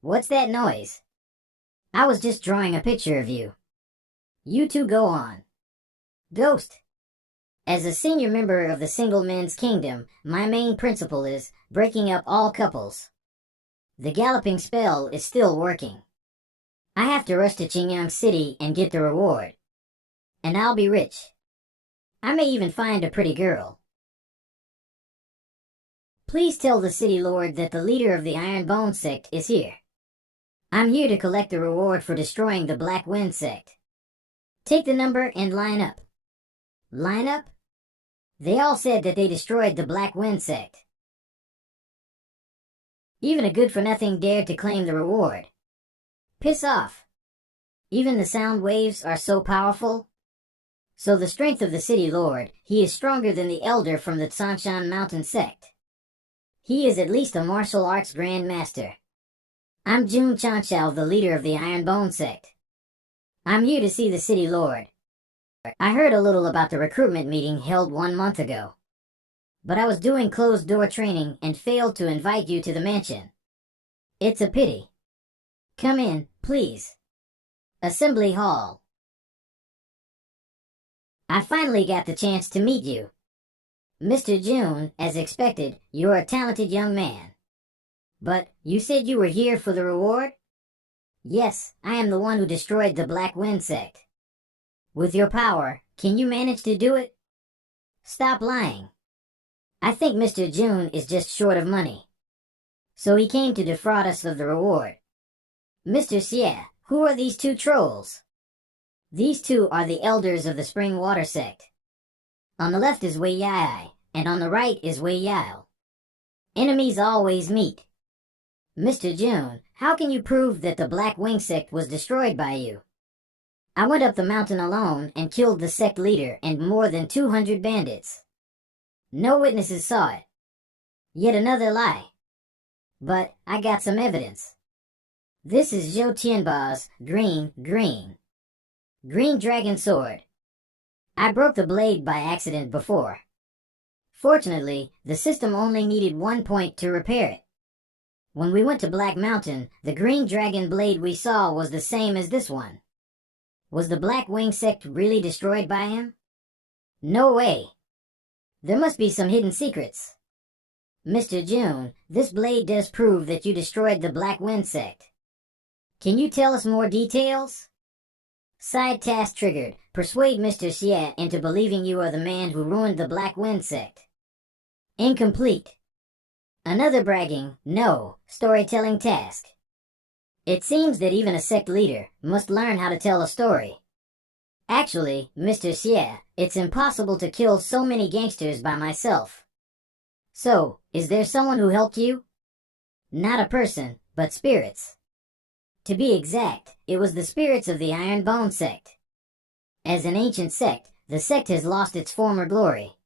What's that noise? I was just drawing a picture of you. You two go on. Ghost. As a senior member of the Single Men's Kingdom, my main principle is breaking up all couples. The galloping spell is still working. I have to rush to Qingyang City and get the reward. And I'll be rich. I may even find a pretty girl. Please tell the city lord that the leader of the Iron Bone Sect is here. I'm here to collect the reward for destroying the Black Wind Sect. Take the number and line up. Line up? They all said that they destroyed the Black Wind Sect. Even a good-for-nothing dared to claim the reward. Piss off. Even the sound waves are so powerful. So the strength of the city lord, he is stronger than the elder from the Tsangshan Mountain Sect. He is at least a martial arts grand master. I'm Jun Chanchao, the leader of the Iron Bone Sect. I'm here to see the city lord. I heard a little about the recruitment meeting held 1 month ago. But I was doing closed-door training and failed to invite you to the mansion. It's a pity. Come in, please. Assembly Hall. I finally got the chance to meet you. Mr. June, as expected, you're a talented young man. But you said you were here for the reward? Yes, I am the one who destroyed the Black Wind Sect. With your power, can you manage to do it? Stop lying. I think Mr. June is just short of money. So he came to defraud us of the reward. Mr. Xie, who are these two trolls? These two are the elders of the Spring Water Sect. On the left is Wei Yai, and on the right is Wei Yao. Enemies always meet. Mr. June, how can you prove that the Black Wing Sect was destroyed by you? I went up the mountain alone and killed the sect leader and more than 200 bandits. No witnesses saw it. Yet another lie. But I got some evidence. This is Zhou Tianba's green dragon sword. I broke the blade by accident before. Fortunately, the system only needed 1 point to repair it. When we went to Black Mountain, the green dragon blade we saw was the same as this one. Was the Black Wing Sect really destroyed by him? No way. There must be some hidden secrets. Mr. June, this blade does prove that you destroyed the Black Wind Sect. Can you tell us more details? Side task triggered. Persuade Mr. Xie into believing you are the man who ruined the Black Wind Sect. Incomplete. Another bragging, no, storytelling task. It seems that even a sect leader must learn how to tell a story. Actually, Mr. Xie, it's impossible to kill so many gangsters by myself. So, is there someone who helped you? Not a person, but spirits. To be exact, it was the spirits of the Iron Bone Sect. As an ancient sect, the sect has lost its former glory.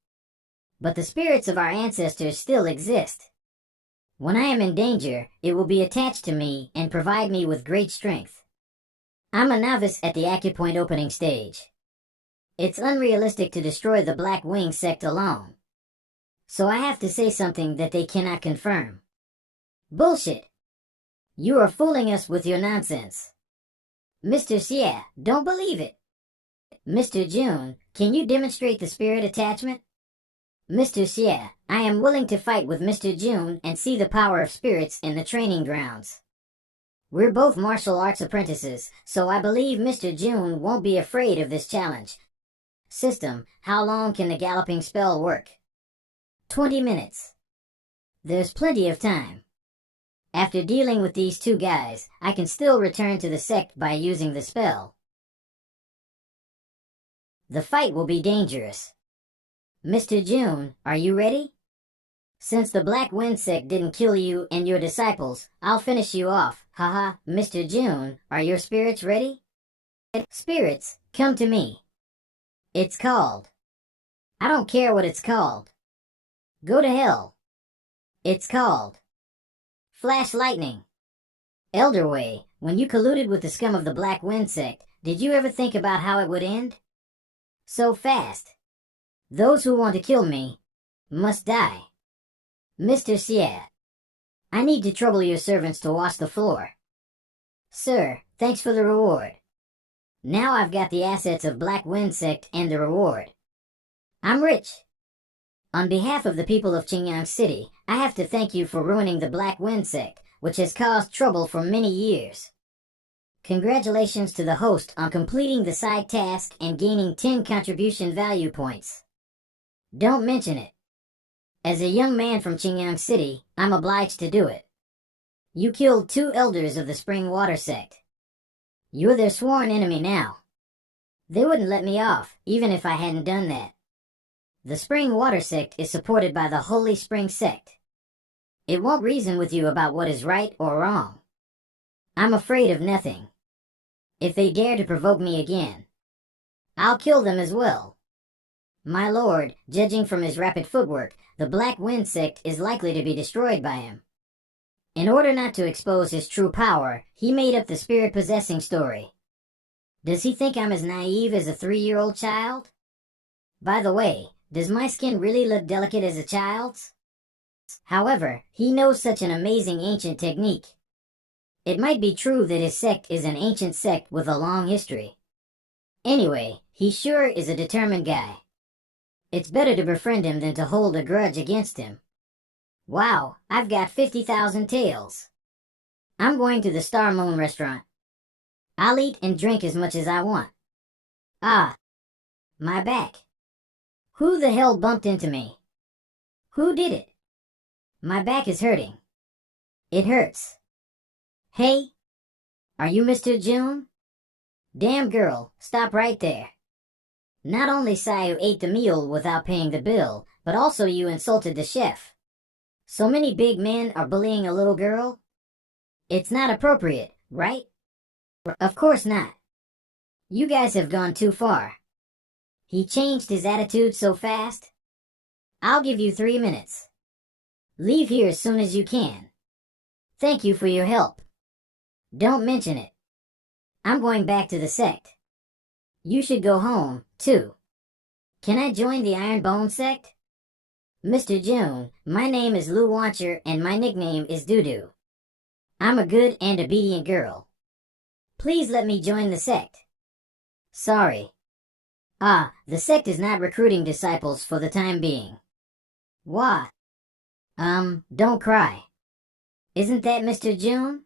But the spirits of our ancestors still exist. When I am in danger, it will be attached to me and provide me with great strength. I'm a novice at the acupoint opening stage. It's unrealistic to destroy the Black Wing Sect alone. So I have to say something that they cannot confirm. Bullshit! You are fooling us with your nonsense. Mr. Xie, don't believe it. Mr. June, can you demonstrate the spirit attachment? Mr. Xie, I am willing to fight with Mr. June and see the power of spirits in the training grounds. We're both martial arts apprentices, so I believe Mr. June won't be afraid of this challenge. System, how long can the galloping spell work? 20 minutes. There's plenty of time. After dealing with these two guys, I can still return to the sect by using the spell. The fight will be dangerous. Mr. June, are you ready? Since the Black Wind Sect didn't kill you and your disciples, I'll finish you off. Haha, Mr. June, are your spirits ready? Spirits, come to me. It's called. I don't care what it's called. Go to hell. It's called. Flash lightning. Elderway, when you colluded with the scum of the Black Wind Sect, did you ever think about how it would end? So fast. Those who want to kill me must die. Mr. Xie, I need to trouble your servants to wash the floor. Sir, thanks for the reward. Now I've got the assets of Black Wind Sect and the reward. I'm rich. On behalf of the people of Qingyang City, I have to thank you for ruining the Black Wind Sect, which has caused trouble for many years. Congratulations to the host on completing the side task and gaining 10 contribution value points. Don't mention it. As a young man from Qingyang City, I'm obliged to do it. You killed 2 elders of the Spring Water Sect. You're their sworn enemy now. They wouldn't let me off, even if I hadn't done that. The Spring Water Sect is supported by the Holy Spring Sect. It won't reason with you about what is right or wrong. I'm afraid of nothing. If they dare to provoke me again, I'll kill them as well. My lord, judging from his rapid footwork, the Black Wind Sect is likely to be destroyed by him. In order not to expose his true power, he made up the spirit-possessing story. Does he think I'm as naive as a 3-year-old child? By the way, does my skin really look delicate as a child's? However, he knows such an amazing ancient technique. It might be true that his sect is an ancient sect with a long history. Anyway, he sure is a determined guy. It's better to befriend him than to hold a grudge against him. Wow, I've got 50,000 taels. I'm going to the Star Moon restaurant. I'll eat and drink as much as I want. Ah, my back. Who the hell bumped into me? Who did it? My back is hurting. It hurts. Hey, are you Mr. June? Damn girl, stop right there. Not only Sayu ate the meal without paying the bill, but also you insulted the chef. So many big men are bullying a little girl? It's not appropriate, right? Of course not. You guys have gone too far. He changed his attitude so fast. I'll give you 3 minutes. Leave here as soon as you can. Thank you for your help. Don't mention it. I'm going back to the sect. You should go home, too. Can I join the Iron Bone sect? Mr. June, my name is Lu Wancher and my nickname is Doodoo. I'm a good and obedient girl. Please let me join the sect. Sorry. Ah, the sect is not recruiting disciples for the time being. What? Don't cry. Isn't that Mr. June?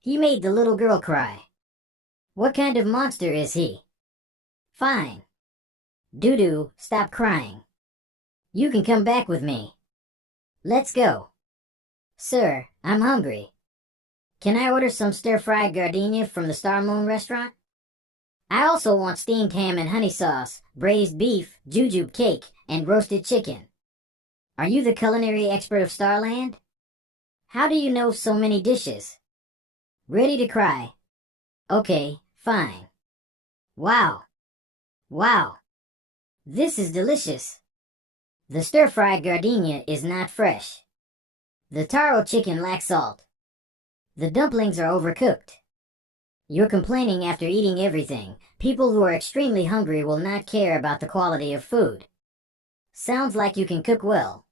He made the little girl cry. What kind of monster is he? Fine. Doodoo, stop crying. You can come back with me. Let's go. Sir, I'm hungry. Can I order some stir-fried gardenia from the Star Moon restaurant? I also want steamed ham and honey sauce, braised beef, jujube cake, and roasted chicken. Are you the culinary expert of Starland? How do you know so many dishes? Ready to cry. Okay, fine. Wow. Wow. This is delicious. The stir-fried gardenia is not fresh. The taro chicken lacks salt. The dumplings are overcooked. You're complaining after eating everything. People who are extremely hungry will not care about the quality of food. Sounds like you can cook well.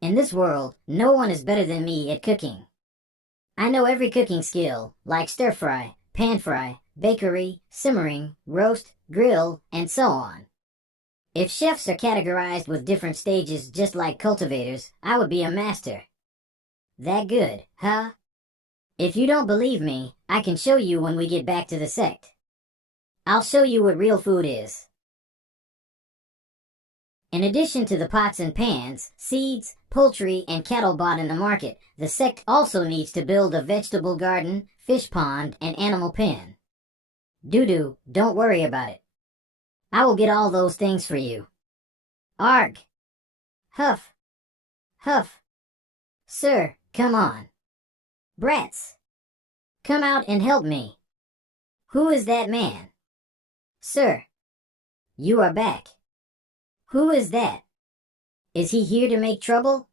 In this world, no one is better than me at cooking. I know every cooking skill, like stir-fry, pan-fry, bakery, simmering, roast, grill, and so on. If chefs are categorized with different stages just like cultivators, I would be a master. That good, huh? If you don't believe me, I can show you when we get back to the sect. I'll show you what real food is. In addition to the pots and pans, seeds, poultry, and cattle bought in the market, the sect also needs to build a vegetable garden, fish pond, and animal pen. Doo-doo, don't worry about it. I will get all those things for you. Arg! Huff! Huff! Sir, come on. Brats! Come out and help me. Who is that man? Sir, you are back. Who is that? Is he here to make trouble?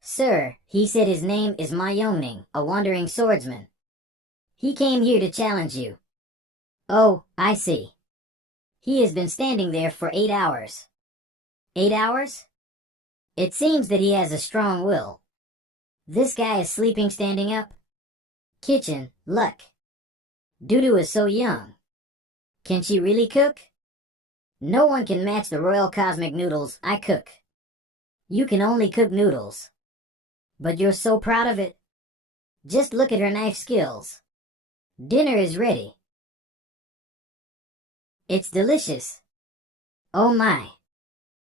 Sir, he said his name is Myoning, a wandering swordsman. He came here to challenge you. Oh, I see. He has been standing there for 8 hours. 8 hours? It seems that he has a strong will. This guy is sleeping standing up. Kitchen, luck. Doo-doo is so young. Can she really cook? No one can match the royal cosmic noodles I cook. You can only cook noodles. But you're so proud of it. Just look at her knife skills. Dinner is ready. It's delicious. Oh my.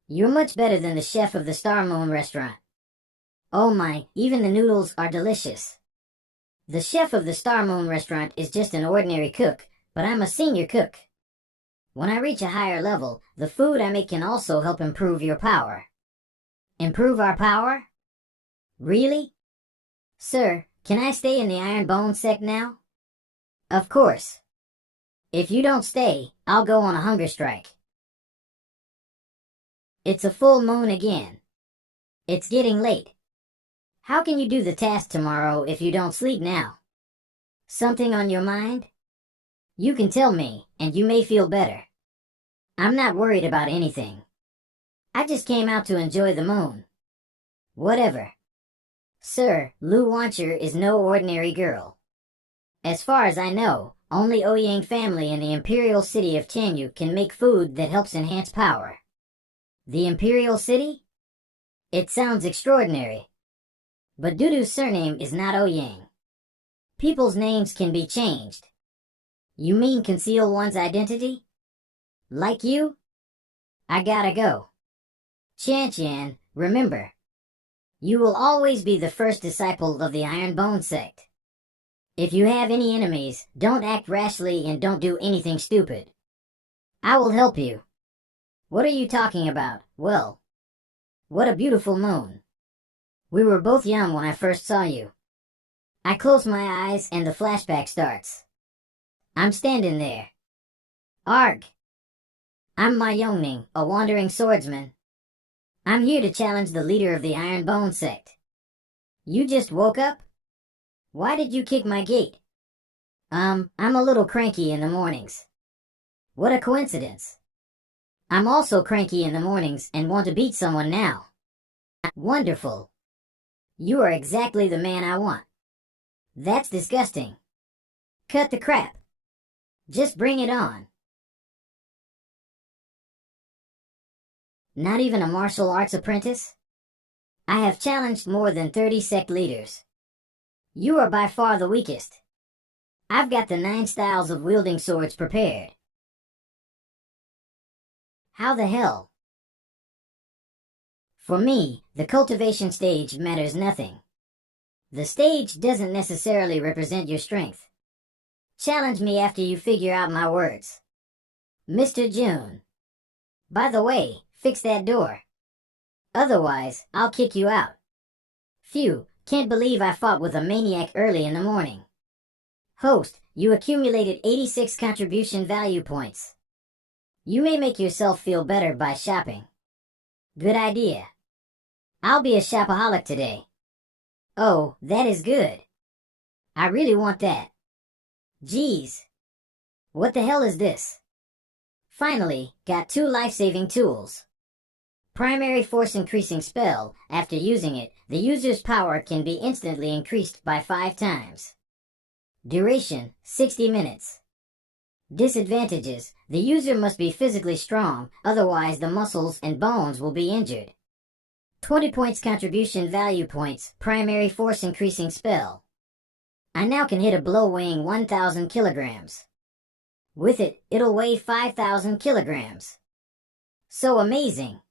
You're much better than the chef of the Star Moon restaurant. Oh my, even the noodles are delicious. The chef of the Star Moon restaurant is just an ordinary cook, but I'm a senior cook. When I reach a higher level, the food I make can also help improve your power. Improve our power? Really? Sir, can I stay in the Iron Bone sect now? Of course. If you don't stay, I'll go on a hunger strike. It's a full moon again. It's getting late. How can you do the task tomorrow if you don't sleep now? Something on your mind? You can tell me, and you may feel better. I'm not worried about anything. I just came out to enjoy the moon. Whatever. Sir, Lu Wancher is no ordinary girl. As far as I know, only Ouyang family in the imperial city of Tianyu can make food that helps enhance power. The imperial city? It sounds extraordinary. But Dudu's surname is not Ouyang. People's names can be changed. You mean conceal one's identity? Like you? I gotta go. Qian, remember. You will always be the first disciple of the Iron Bone sect. If you have any enemies, don't act rashly and don't do anything stupid. I will help you. What are you talking about? Well, what a beautiful moon. We were both young when I first saw you. I close my eyes and the flashback starts. I'm standing there. Arg! I'm Myoning, a wandering swordsman. I'm here to challenge the leader of the Iron Bone sect. You just woke up? Why did you kick my gate? I'm a little cranky in the mornings. What a coincidence. I'm also cranky in the mornings and want to beat someone now. Wonderful. You are exactly the man I want. That's disgusting. Cut the crap. Just bring it on. Not even a martial arts apprentice? I have challenged more than 30 sect leaders. You are by far the weakest. I've got the 9 styles of wielding swords prepared. How the hell? For me, the cultivation stage matters nothing. The stage doesn't necessarily represent your strength. Challenge me after you figure out my words. Mr. June. By the way, fix that door. Otherwise, I'll kick you out. Phew, can't believe I fought with a maniac early in the morning. Host, you accumulated 86 contribution value points. You may make yourself feel better by shopping. Good idea. I'll be a shopaholic today. Oh, that is good. I really want that. Geez. What the hell is this? Finally, got 2 life-saving tools. Primary force increasing spell. After using it, the user's power can be instantly increased by 5 times. Duration, 60 minutes. Disadvantages: the user must be physically strong, otherwise the muscles and bones will be injured. 20 points contribution value points, primary force increasing spell. I now can hit a blow weighing 1,000 kilograms. With it, it'll weigh 5,000 kilograms. So amazing!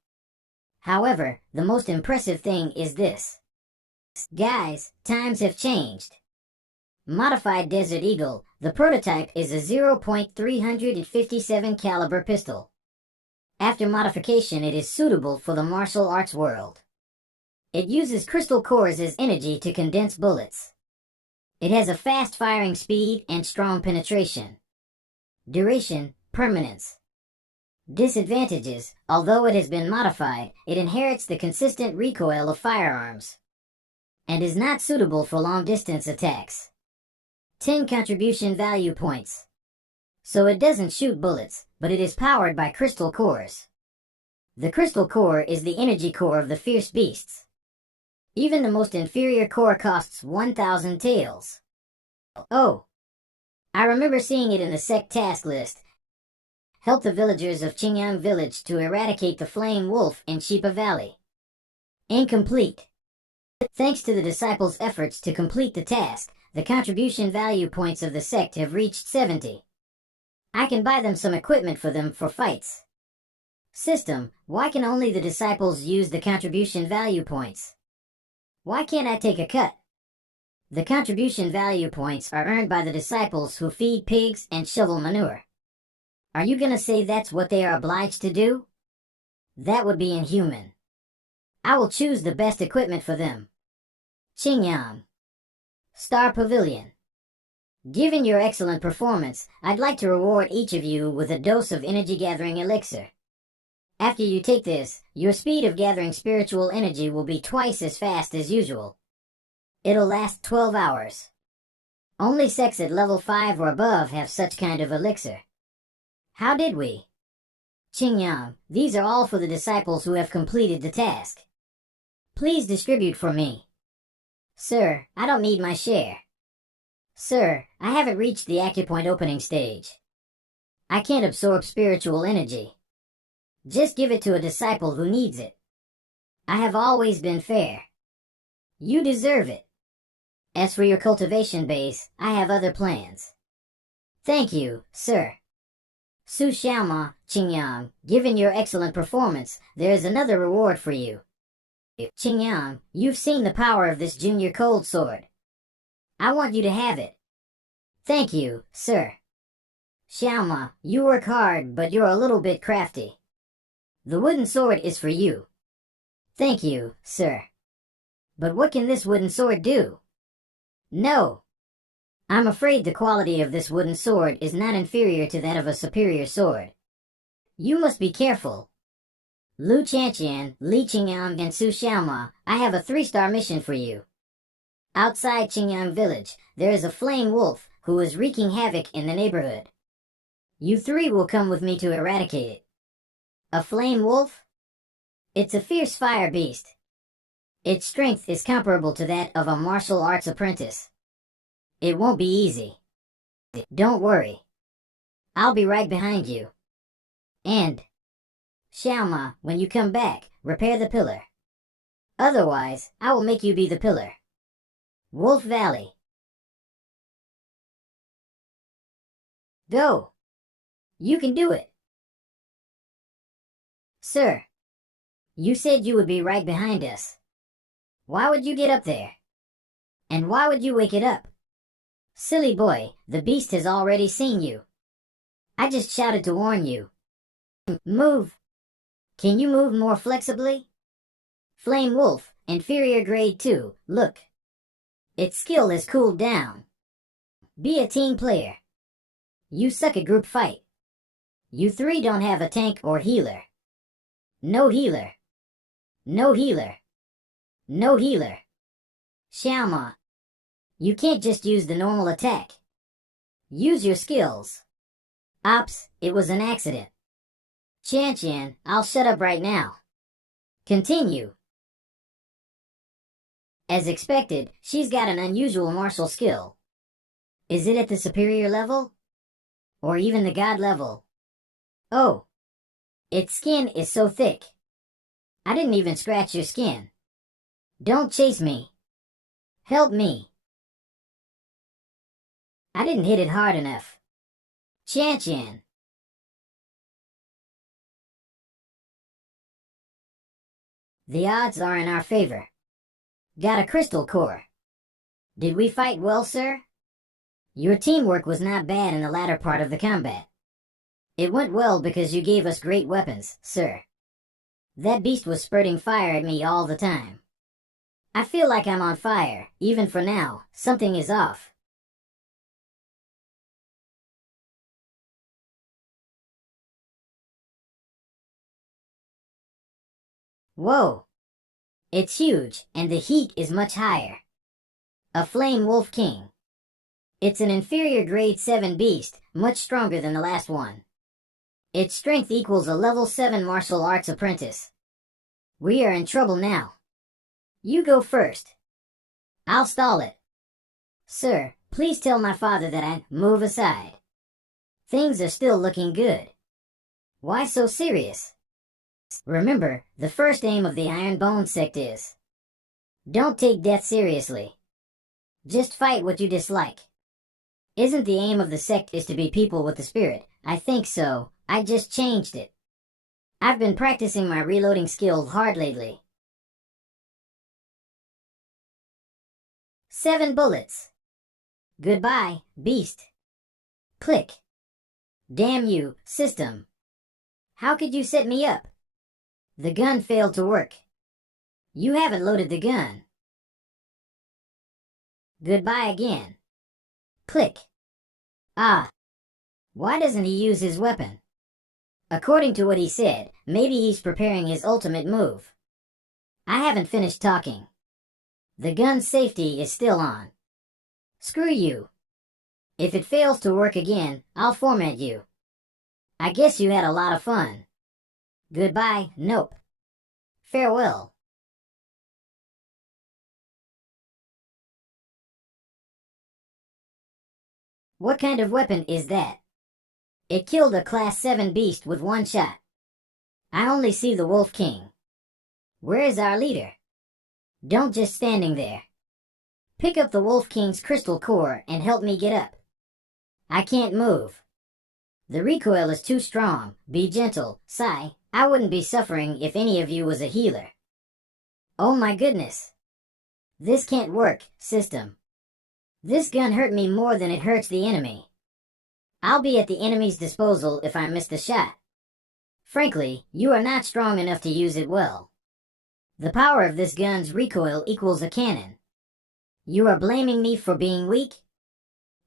However, the most impressive thing is this. Guys, times have changed. Modified Desert Eagle, the prototype is a 0.357 caliber pistol. After modification, it is suitable for the martial arts world. It uses crystal cores as energy to condense bullets. It has a fast firing speed and strong penetration. Duration, permanence. Disadvantages: although it has been modified, it inherits the consistent recoil of firearms and is not suitable for long-distance attacks. 10 contribution value points. So it doesn't shoot bullets, but it is powered by crystal cores. The crystal core is the energy core of the fierce beasts. Even the most inferior core costs 1,000 taels. Oh, I remember seeing it in the Sect task list. Help the villagers of Qingyang village to eradicate the flame wolf in Shipa Valley. Incomplete. Thanks to the disciples' efforts to complete the task, the contribution value points of the sect have reached 70. I can buy them some equipment for them for fights. System: why can only the disciples use the contribution value points? Why can't I take a cut? The contribution value points are earned by the disciples who feed pigs and shovel manure. Are you gonna say that's what they are obliged to do? That would be inhuman. I will choose the best equipment for them. Qingyang Star Pavilion. Given your excellent performance, I'd like to reward each of you with a dose of energy-gathering elixir. After you take this, your speed of gathering spiritual energy will be twice as fast as usual. It'll last 12 hours. Only sects at level 5 or above have such kind of elixir. How did we? Qingyang, these are all for the disciples who have completed the task. Please distribute for me. Sir, I don't need my share. Sir, I haven't reached the acupoint opening stage. I can't absorb spiritual energy. Just give it to a disciple who needs it. I have always been fair. You deserve it. As for your cultivation base, I have other plans. Thank you, sir. Su Xiaoma, Qingyang, given your excellent performance, there is another reward for you. Qingyang, you've seen the power of this junior cold sword. I want you to have it. Thank you, sir. Xiaoma, you work hard, but you're a little bit crafty. The wooden sword is for you. Thank you, sir. But what can this wooden sword do? No. I'm afraid the quality of this wooden sword is not inferior to that of a superior sword. You must be careful. Lu Chanqian, Li Qingyang, and Su Xiaoma, I have a 3-star mission for you. Outside Qingyang village, there is a flame wolf who is wreaking havoc in the neighborhood. You 3 will come with me to eradicate it. A flame wolf? It's a fierce fire beast. Its strength is comparable to that of a martial arts apprentice. It won't be easy. Don't worry. I'll be right behind you. And Xiaoma, when you come back, repair the pillar. Otherwise, I will make you be the pillar. Wolf Valley. Go. You can do it. Sir, you said you would be right behind us. Why would you get up there? And why would you wake it up? Silly boy, the beast has already seen you. I just shouted to warn you. Move. Can you move more flexibly? Flame Wolf, inferior grade 2, look. Its skill has cooled down. Be a team player. You suck at group fight. You 3 don't have a tank or healer. No healer. No healer. No healer. Xiaoma, you can't just use the normal attack. Use your skills. Ops, it was an accident. Chanqian, I'll shut up right now. Continue. As expected, she's got an unusual martial skill. Is it at the superior level? or even the god level. Oh, its skin is so thick. I didn't even scratch your skin. Don't chase me. Help me. I didn't hit it hard enough. Chan. The odds are in our favor. Got a crystal core. Did we fight well, sir? Your teamwork was not bad in the latter part of the combat. It went well because you gave us great weapons, sir. That beast was spurting fire at me all the time. I feel like I'm on fire, even for now. Something is off. Whoa! It's huge, and the heat is much higher. A flame wolf king. It's an inferior grade 7 beast, much stronger than the last one. Its strength equals a level 7 martial arts apprentice. We are in trouble now. You go first. I'll stall it. Sir, please tell my father that I move aside. Things are still looking good. Why so serious? Remember, the first aim of the Iron Bone sect is: don't take death seriously. Just fight what you dislike. Isn't the aim of the sect is to be people with the spirit? I think so. I just changed it. I've been practicing my reloading skill hard lately. 7 bullets. Goodbye, beast. Click. Damn you, system. How could you set me up? The gun failed to work. You haven't loaded the gun. Goodbye again. Click. Ah. Why doesn't he use his weapon? According to what he said, maybe he's preparing his ultimate move. I haven't finished talking. The gun's safety is still on. Screw you. If it fails to work again, I'll format you. I guess you had a lot of fun. Goodbye, nope. Farewell. What kind of weapon is that? It killed a class 7 beast with one shot. I only see the Wolf King. Where is our leader? Don't just standing there. Pick up the Wolf King's crystal core and help me get up. I can't move. The recoil is too strong. Be gentle, Sai. I wouldn't be suffering if any of you was a healer. Oh my goodness. This can't work, system. This gun hurt me more than it hurts the enemy. I'll be at the enemy's disposal if I miss the shot. Frankly, you are not strong enough to use it well. The power of this gun's recoil equals a cannon. You are blaming me for being weak?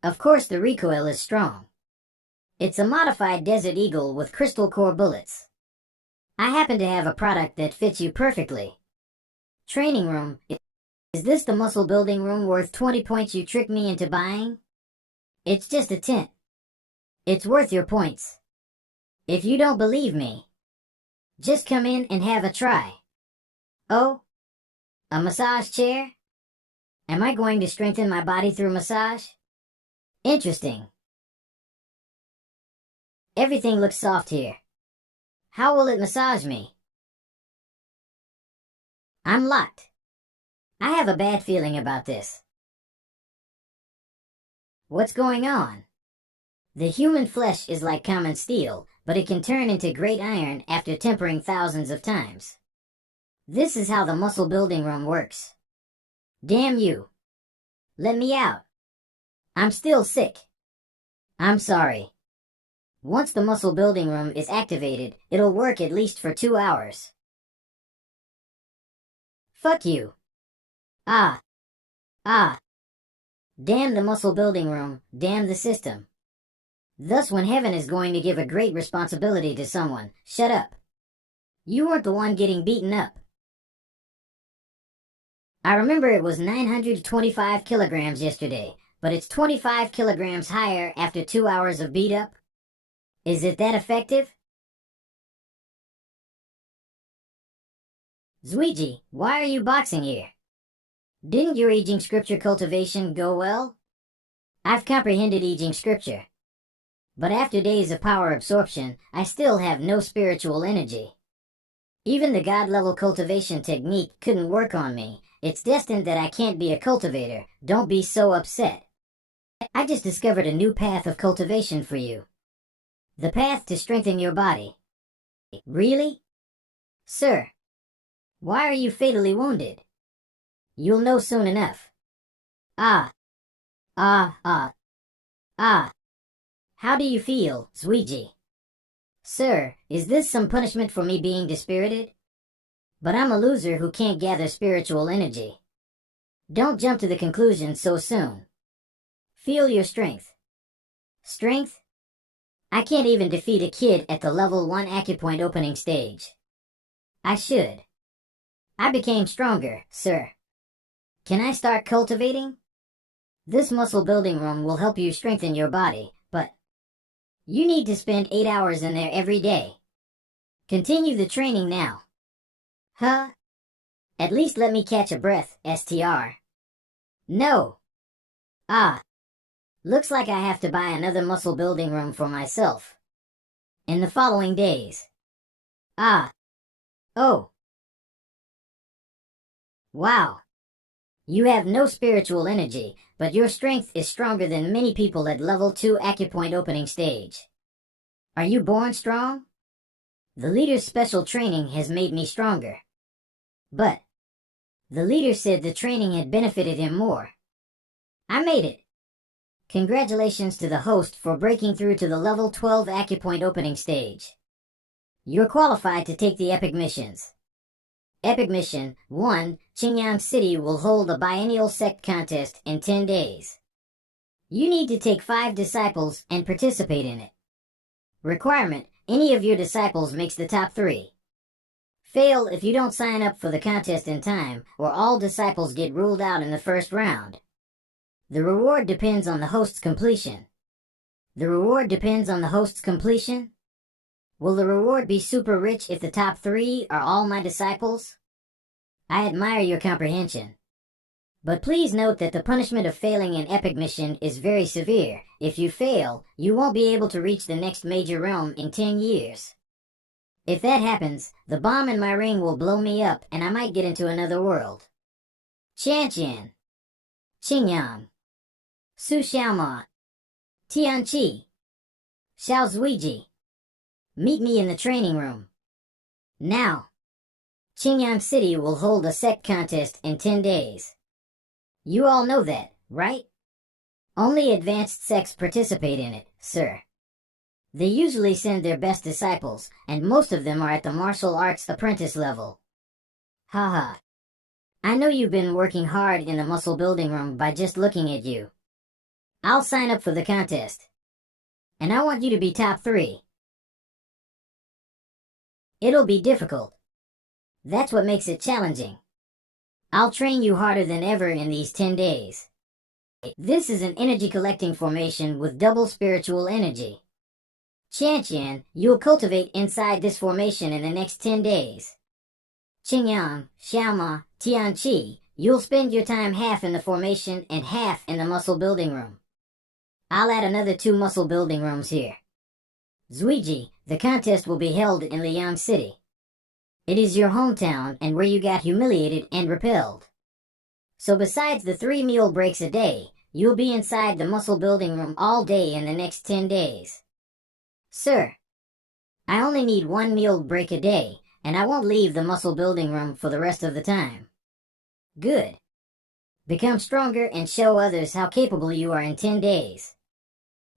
Of course the recoil is strong. It's a modified Desert Eagle with crystal core bullets. I happen to have a product that fits you perfectly. Training room. Is this the muscle building room worth 20 points you tricked me into buying? It's just a tent. It's worth your points. If you don't believe me, just come in and have a try. Oh? A massage chair? Am I going to strengthen my body through massage? Interesting. Everything looks soft here. How will it massage me? I'm locked. I have a bad feeling about this. What's going on? The human flesh is like common steel, but it can turn into great iron after tempering thousands of times. This is how the muscle building room works. Damn you. Let me out. I'm still sick. I'm sorry. Once the muscle building room is activated, it'll work at least for 2 hours. Fuck you. Ah. Damn the muscle building room, damn the system. Thus when heaven is going to give a great responsibility to someone, shut up. You weren't the one getting beaten up. I remember it was 925 kilograms yesterday, but it's 25 kilograms higher after 2 hours of beat up. Is it that effective? Zuiji, why are you boxing here? Didn't your aging scripture cultivation go well? I've comprehended aging scripture. But after days of power absorption, I still have no spiritual energy. Even the God-level cultivation technique couldn't work on me. It's destined that I can't be a cultivator. Don't be so upset. I just discovered a new path of cultivation for you. The path to strengthen your body. Really? Sir, why are you fatally wounded? You'll know soon enough. Ah. How do you feel, Zuiji? Sir, is this some punishment for me being dispirited? But I'm a loser who can't gather spiritual energy. Don't jump to the conclusion so soon. Feel your strength. Strength? I can't even defeat a kid at the level 1 acupoint opening stage. I should. I became stronger, sir. Can I start cultivating? This muscle building room will help you strengthen your body, but you need to spend 8 hours in there every day. Continue the training now. Huh? At least let me catch a breath, STR. No. Looks like I have to buy another muscle building room for myself. In the following days. Oh. Wow. You have no spiritual energy, but your strength is stronger than many people at level 2 acupoint opening stage. Are you born strong? The leader's special training has made me stronger. But the leader said the training had benefited him more. I made it. Congratulations to the host for breaking through to the level 12 acupoint opening stage. You're qualified to take the epic missions. Epic Mission 1, Qingyang City will hold a biennial sect contest in 10 days. You need to take 5 disciples and participate in it. Requirement, any of your disciples makes the top 3. Fail if you don't sign up for the contest in time, or all disciples get ruled out in the first round. The reward depends on the host's completion. The reward depends on the host's completion? Will the reward be super rich if the top 3 are all my disciples? I admire your comprehension. But please note that the punishment of failing an epic mission is very severe. If you fail, you won't be able to reach the next major realm in 10 years. If that happens, the bomb in my ring will blow me up and I might get into another world. Qianqian, Qingyang, Su Xiaoma, Tianqi, Xiaozuiji. Meet me in the training room. Now. Qingyang City will hold a sect contest in 10 days. You all know that, right? Only advanced sects participate in it, sir. They usually send their best disciples, and most of them are at the martial arts apprentice level. Haha. I know you've been working hard in the muscle building room by just looking at you. I'll sign up for the contest. And I want you to be top 3. It'll be difficult. That's what makes it challenging. I'll train you harder than ever in these 10 days. This is an energy collecting formation with double spiritual energy. Qianqian, you'll cultivate inside this formation in the next 10 days. Qingyang, Xiaoma, Tianqi, you'll spend your time half in the formation and half in the muscle building room. I'll add another 2 muscle building rooms here. Zuiji, the contest will be held in Liang City. It is your hometown and where you got humiliated and repelled. So besides the 3 meal breaks a day, you'll be inside the muscle building room all day in the next 10 days. Sir, I only need 1 meal break a day, and I won't leave the muscle building room for the rest of the time. Good. Become stronger and show others how capable you are in 10 days.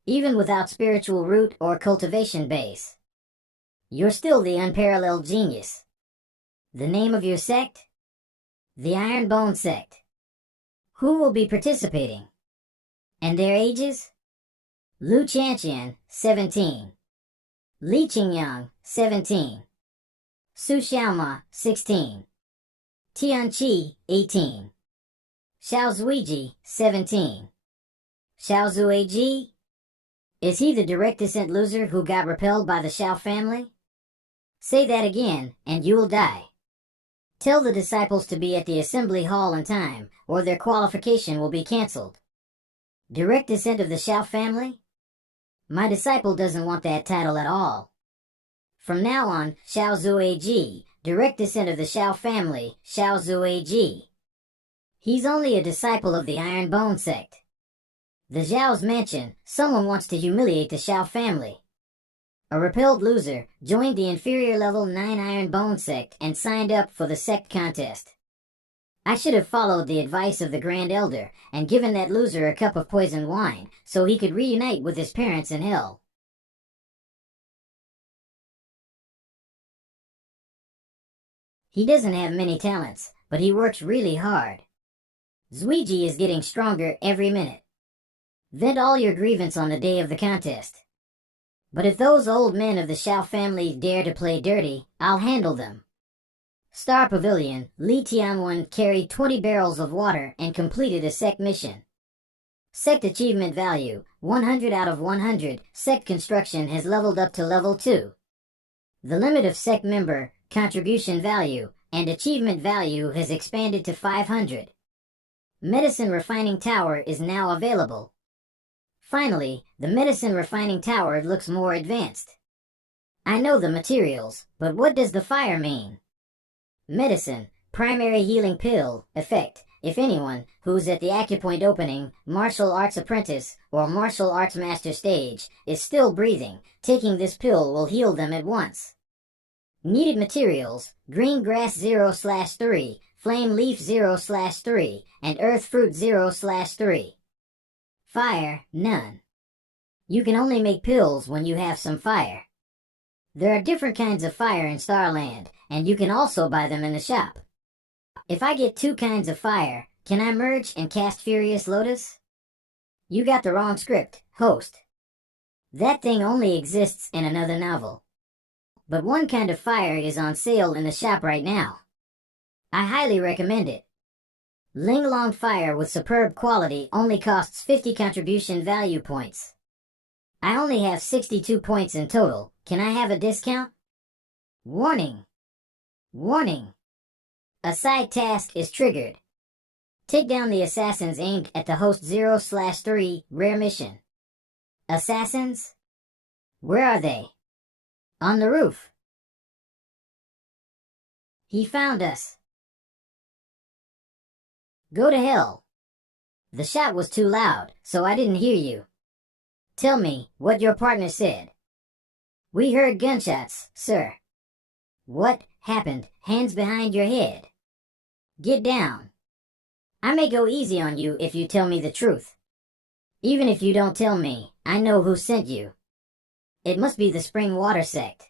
Even without spiritual root or cultivation base. You're still the unparalleled genius. The name of your sect? The Iron Bone Sect. Who will be participating? And their ages? Lu Qianqian, 17. Li Qingyang, 17. Su Xiaoma, 16. Tianqi, 18. Xiaozuiji, 17. Xiaozuiji? Is he the direct descent loser who got repelled by the Xiao family? Say that again, and you will die. Tell the disciples to be at the assembly hall in time, or their qualification will be cancelled. Direct descent of the Xiao family? My disciple doesn't want that title at all. From now on, Xiao Zuiji, direct descent of the Xiao family, Xiao Zuiji. He's only a disciple of the Iron Bone sect. The Zhao's mansion, someone wants to humiliate the Xiao family. A repelled loser joined the inferior level 9 Iron Bone sect and signed up for the sect contest. I should have followed the advice of the Grand Elder and given that loser a cup of poisoned wine so he could reunite with his parents in hell. He doesn't have many talents, but he works really hard. Zuiji is getting stronger every minute. Vent all your grievance on the day of the contest. But if those old men of the Xiao family dare to play dirty, I'll handle them. Star Pavilion, Li Tianwen carried 20 barrels of water and completed a Sect mission. Sect achievement value, 100 out of 100, Sect construction has leveled up to level 2. The limit of Sect member, contribution value, and achievement value has expanded to 500. Medicine refining tower is now available. Finally, the medicine refining tower looks more advanced. I know the materials, but what does the fire mean? Medicine, primary healing pill, effect. If anyone who's at the acupoint opening, martial arts apprentice, or martial arts master stage is still breathing, taking this pill will heal them at once. Needed materials, green grass 0/3, flame leaf 0/3, and earth fruit 0/3. Fire, none. You can only make pills when you have some fire. There are different kinds of fire in Starland, and you can also buy them in the shop. If I get 2 kinds of fire, can I merge and cast Furious Lotus? You got the wrong script, host. That thing only exists in another novel. But 1 kind of fire is on sale in the shop right now. I highly recommend it. Linglong fire with superb quality only costs 50 contribution value points. I only have 62 points in total. Can I have a discount? Warning! Warning! A side task is triggered. Take down the assassins aimed at the host 0/3 rare mission. Assassins? Where are they? On the roof. He found us. Go to hell. The shot was too loud, so I didn't hear you. Tell me what your partner said. We heard gunshots, sir. What happened? Hands behind your head. Get down. I may go easy on you if you tell me the truth. Even if you don't tell me, I know who sent you. It must be the Spring Water Sect.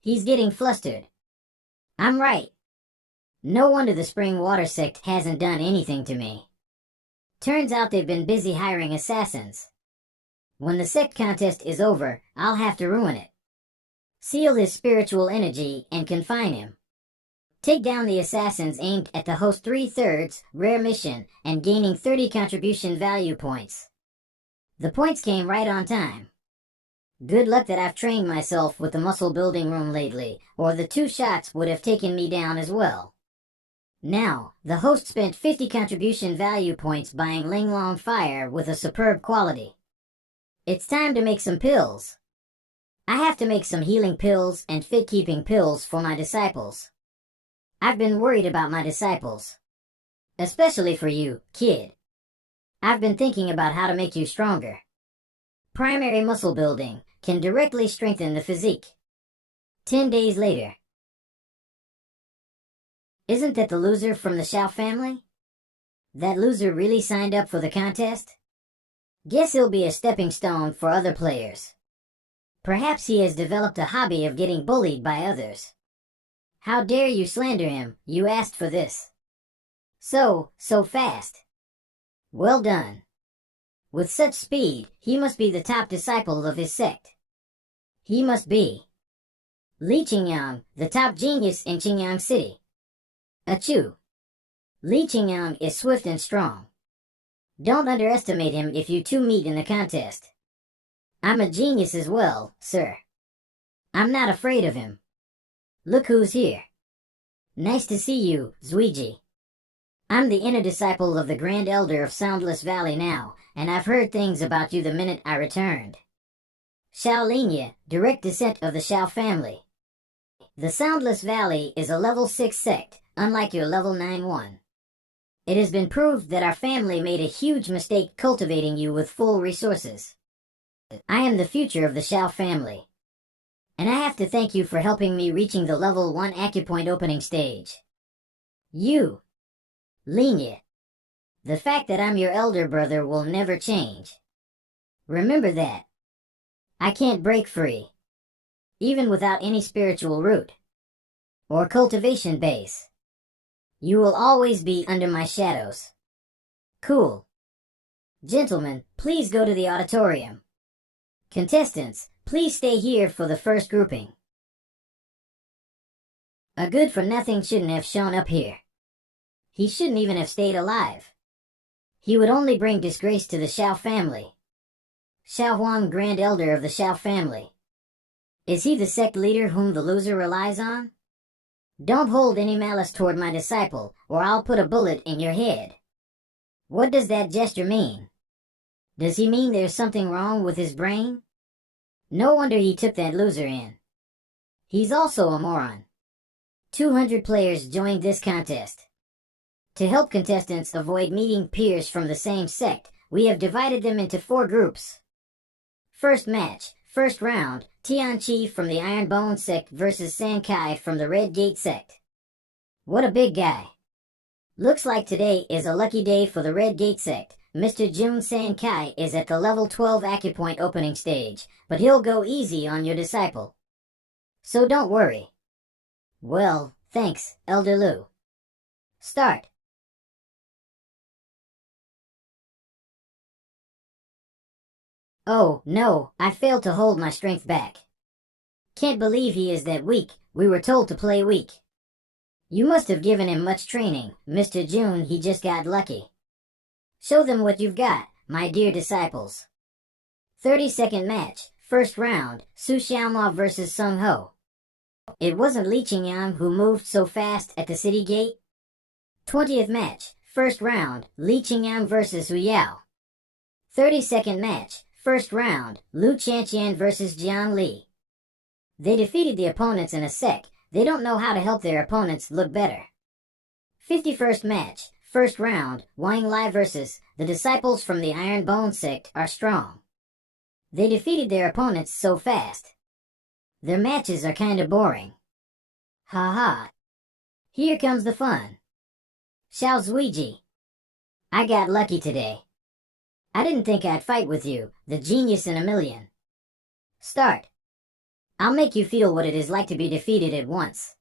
He's getting flustered. I'm right. No wonder the Spring Water Sect hasn't done anything to me. Turns out they've been busy hiring assassins. When the Sect contest is over, I'll have to ruin it. Seal his spiritual energy and confine him. Take down the assassins aimed at the host 3/3 rare mission and gaining 30 contribution value points. The points came right on time. Good luck that I've trained myself with the muscle building room lately, or the 2 shots would have taken me down as well. Now, the host spent 50 contribution value points buying Linglong fire with a superb quality. It's time to make some pills. I have to make some healing pills and fit-keeping pills for my disciples. I've been worried about my disciples. Especially for you, kid. I've been thinking about how to make you stronger. Primary muscle building can directly strengthen the physique. 10 days later. Isn't that the loser from the Xiao family? That loser really signed up for the contest? Guess he'll be a stepping stone for other players. Perhaps he has developed a hobby of getting bullied by others. How dare you slander him? You asked for this. So fast. Well done. With such speed, he must be the top disciple of his sect. He must be Li Qingyang, the top genius in Qingyang City. Achoo! Li Qingyang is swift and strong. Don't underestimate him if you 2 meet in the contest. I'm a genius as well, sir. I'm not afraid of him. Look who's here. Nice to see you, Zuiji. I'm the inner disciple of the Grand Elder of Soundless Valley now, and I've heard things about you the minute I returned. Shaolinya, direct descent of the Shao family. The Soundless Valley is a level 6 sect, unlike your level 9 one. It has been proved that our family made a huge mistake cultivating you with full resources. I am the future of the Shao family. And I have to thank you for helping me reaching the level 1 acupoint opening stage. You, Linya. The fact that I'm your elder brother will never change. Remember that. I can't break free, even without any spiritual root or cultivation base. You will always be under my shadows. Cool. Gentlemen, please go to the auditorium. Contestants, please stay here for the first grouping. A good-for-nothing shouldn't have shown up here. He shouldn't even have stayed alive. He would only bring disgrace to the Shao family. Shao Huang, Grand Elder of the Shao family. Is he the sect leader whom the loser relies on? Don't hold any malice toward my disciple, or I'll put a bullet in your head. What does that gesture mean? Does he mean there's something wrong with his brain? No wonder he took that loser in. He's also a moron. 200 players joined this contest. To help contestants avoid meeting peers from the same sect, we have divided them into 4 groups. First match, first round, Tianqi from the Iron Bone sect versus Sankai from the Red Gate sect. What a big guy. Looks like today is a lucky day for the Red Gate sect. Mr. Jun Sankai is at the level 12 acupoint opening stage, but he'll go easy on your disciple. So don't worry. Well, thanks, Elder Lu. Start. Oh, no, I failed to hold my strength back. Can't believe he is that weak. We were told to play weak. You must have given him much training, Mr. Jun. He just got lucky. Show them what you've got, my dear disciples. 30-second match, first round, Su Xiaoma versus Sung Ho. It wasn't Li Qingyang who moved so fast at the city gate. 20th match, first round, Li Qingyang versus Hu Yao. 30-second match, first round, Lu Chanqian versus Jian Li. They defeated the opponents in a sec. They don't know how to help their opponents look better. 51st match, first round, Wang Lai versus the disciples from the Iron Bone sect are strong. They defeated their opponents so fast. Their matches are kinda boring. Ha ha. Here comes the fun. Xiao Zuiji. I got lucky today. I didn't think I'd fight with you, the genius in a million. Start. I'll make you feel what it is like to be defeated at once.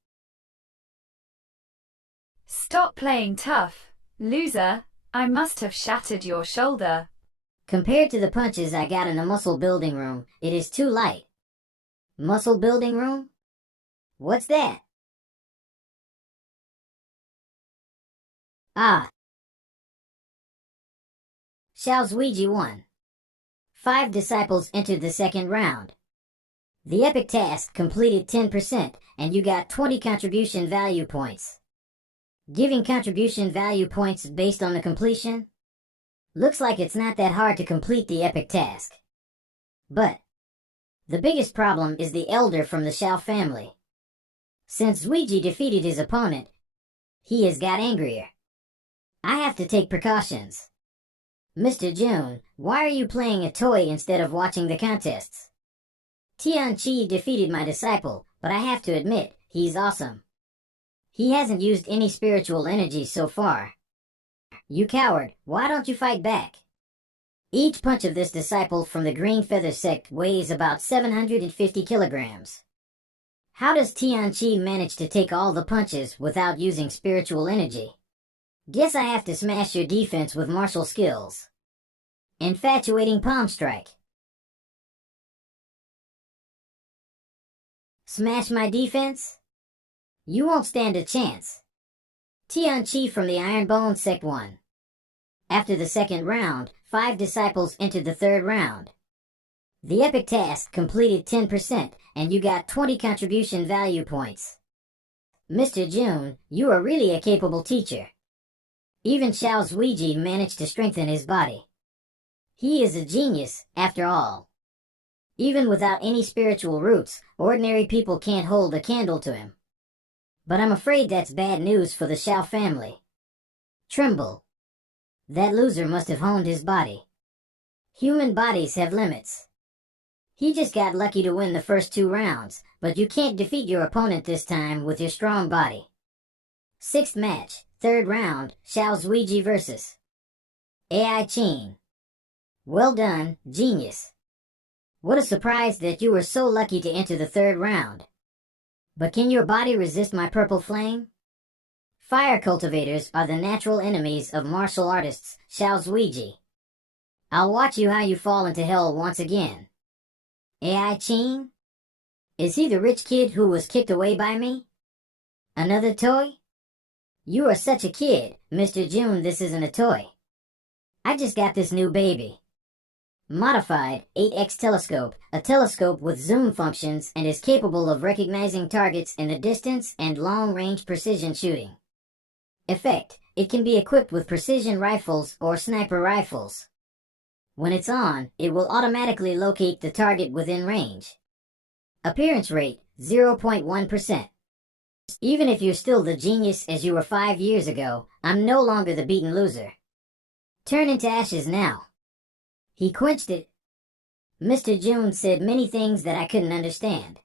Stop playing tough, loser. I must have shattered your shoulder. Compared to the punches I got in the muscle building room, it is too light. Muscle building room? What's that? Ah. Xiao Zuiji won. 5 disciples entered the second round. The epic task completed 10%, and you got 20 contribution value points. Giving contribution value points based on the completion? Looks like it's not that hard to complete the epic task. But the biggest problem is the elder from the Shao family. Since Zuiji defeated his opponent, he has got angrier. I have to take precautions. Mr. Jun, why are you playing a toy instead of watching the contests? Tianqi defeated my disciple, but I have to admit, he's awesome. He hasn't used any spiritual energy so far. You coward, why don't you fight back? Each punch of this disciple from the Green Feather sect weighs about 750 kilograms. How does Tianqi manage to take all the punches without using spiritual energy? Guess I have to smash your defense with martial skills. Infatuating palm strike. Smash my defense? You won't stand a chance. Tianqi from the Iron Bone sect won. After the second round, 5 disciples entered the third round. The epic task completed 10%, and you got 20 contribution value points. Mr. Jun, you are really a capable teacher. Even Xiao Zuiji managed to strengthen his body. He is a genius, after all. Even without any spiritual roots, ordinary people can't hold a candle to him. But I'm afraid that's bad news for the Shao family. Tremble. That loser must have honed his body. Human bodies have limits. He just got lucky to win the first 2 rounds, but you can't defeat your opponent this time with your strong body. 6th match, 3rd round, Xiao Zuiji vs. AI Qin. Well done, genius. What a surprise that you were so lucky to enter the 3rd round. But can your body resist my purple flame? Fire cultivators are the natural enemies of martial artists, Xiao Zuiji. I'll watch you how you fall into hell once again. AI Qin? Is he the rich kid who was kicked away by me? Another toy? You are such a kid, Mr. June. This isn't a toy. I just got this new baby. Modified 8x telescope, a telescope with zoom functions and is capable of recognizing targets in the distance and long-range precision shooting. Effect: it can be equipped with precision rifles or sniper rifles. When it's on, it will automatically locate the target within range. Appearance rate, 0.1%. Even if you're still the genius as you were 5 years ago, I'm no longer the beaten loser. Turn into ashes now. He quenched it. Mr. June said many things that I couldn't understand.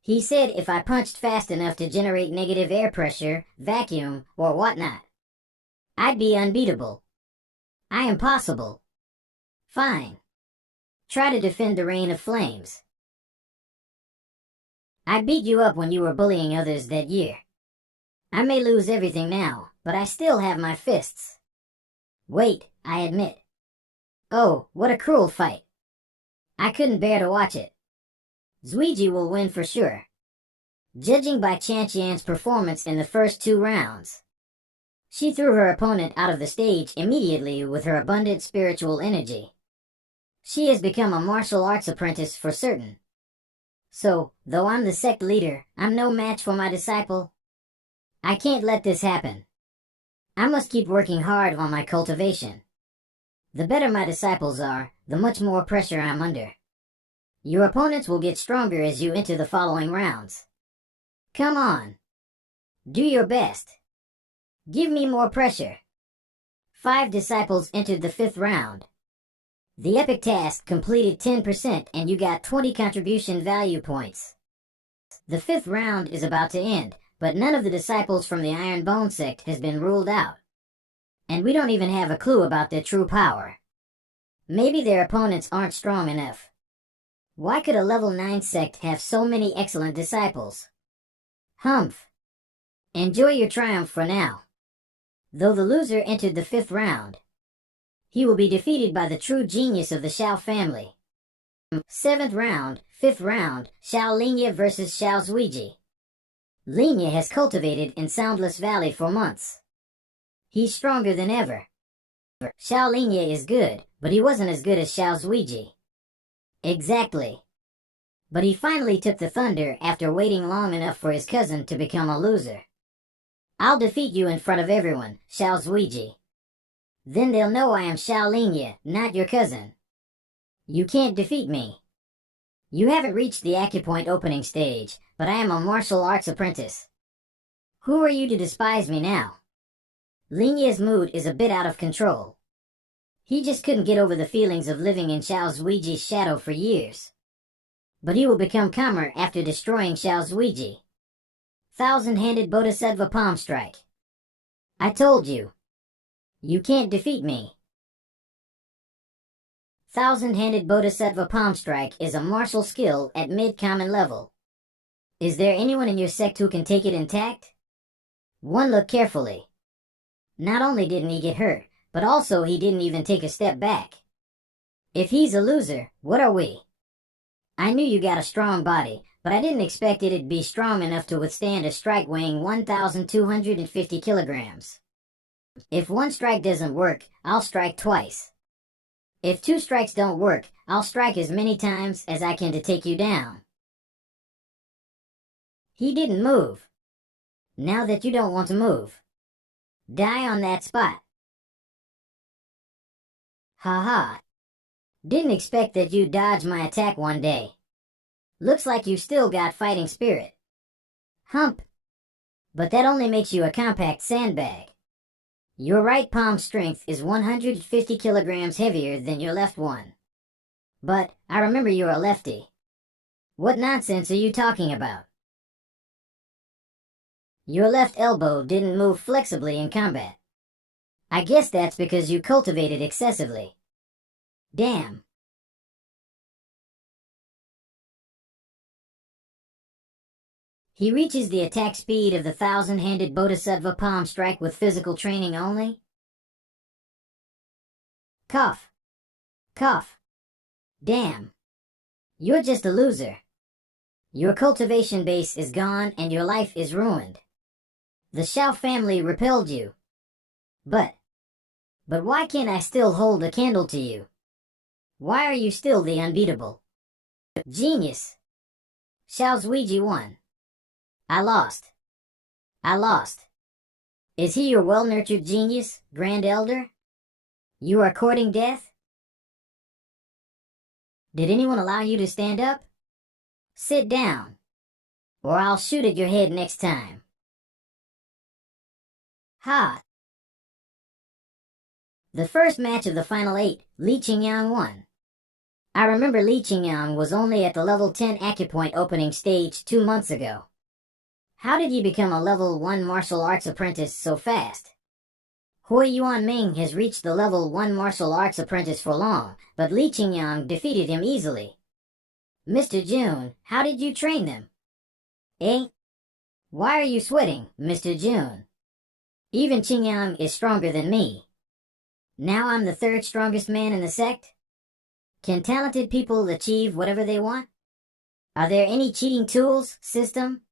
He said if I punched fast enough to generate negative air pressure, vacuum, or whatnot, I'd be unbeatable. I am possible. Fine. Try to defend the Rain of Flames. I beat you up when you were bullying others that year. I may lose everything now, but I still have my fists. Wait, I admit. Oh, what a cruel fight. I couldn't bear to watch it. Zuiji will win for sure. Judging by Qianqian's performance in the first 2 rounds, she threw her opponent out of the stage immediately with her abundant spiritual energy. She has become a martial arts apprentice for certain. So, though I'm the sect leader, I'm no match for my disciple. I can't let this happen. I must keep working hard on my cultivation. The better my disciples are, the much more pressure I'm under. Your opponents will get stronger as you enter the following rounds. Come on. Do your best. Give me more pressure. 5 disciples entered the 5th round. The epic task completed 10% and you got 20 contribution value points. The 5th round is about to end, but none of the disciples from the Iron Bone sect has been ruled out. And we don't even have a clue about their true power. Maybe their opponents aren't strong enough. Why could a level 9 sect have so many excellent disciples? Humph. Enjoy your triumph for now. Though the loser entered the 5th round, he will be defeated by the true genius of the Xiao family. 7th round, 5th round, Xiao Linya vs. Xiao Zuiji. Linya has cultivated in Soundless Valley for months. He's stronger than ever. Xiao Linya is good, but he wasn't as good as Xiao Zuiji. Exactly. But he finally took the thunder after waiting long enough for his cousin to become a loser. I'll defeat you in front of everyone, Xiao Zuiji. Then they'll know I am Xiao Linya, not your cousin. You can't defeat me. You haven't reached the acupoint opening stage, but I am a martial arts apprentice. Who are you to despise me now? Linya's mood is a bit out of control. He just couldn't get over the feelings of living in Xiao Zuiji's shadow for years. But he will become calmer after destroying Xiao Zuiji. 1,000-handed Bodhisattva palm strike. I told you. You can't defeat me. 1,000-handed Bodhisattva palm strike is a martial skill at mid-common level. Is there anyone in your sect who can take it intact? One look carefully. Not only didn't he get hurt, but also he didn't even take a step back. If he's a loser, what are we? I knew you got a strong body, but I didn't expect it'd be strong enough to withstand a strike weighing 1,250 kilograms. If 1 strike doesn't work, I'll strike twice. If 2 strikes don't work, I'll strike as many times as I can to take you down. He didn't move. Now that you don't want to move, die on that spot. Ha ha. Didn't expect that you'd dodge my attack one day. Looks like you still got fighting spirit. Hump. But that only makes you a compact sandbag. Your right palm strength is 150 kilograms heavier than your left one. But I remember you're a lefty. What nonsense are you talking about? Your left elbow didn't move flexibly in combat. I guess that's because you cultivate it excessively. Damn. He reaches the attack speed of the thousand-handed Bodhisattva palm strike with physical training only? Cough. Cough. Damn. You're just a loser. Your cultivation base is gone and your life is ruined. The Xiao family repelled you. But why can't I still hold a candle to you? Why are you still the unbeatable? Genius. Xiao's Ouija won. I lost. I lost. Is he your well-nurtured genius, Grand Elder? You are courting death? Did anyone allow you to stand up? Sit down, or I'll shoot at your head next time. Ha! The first match of the final 8, Li Qingyang won. I remember Li Qingyang was only at the level 10 acupoint opening stage 2 months ago. How did he become a level 1 martial arts apprentice so fast? Hui Yuanming has reached the level 1 martial arts apprentice for long, but Li Qingyang defeated him easily. Mr. June, how did you train them? Eh? Why are you sweating, Mr. June? Even Qingyang is stronger than me. Now I'm the 3rd strongest man in the sect? Can talented people achieve whatever they want? Are there any cheating tools, system?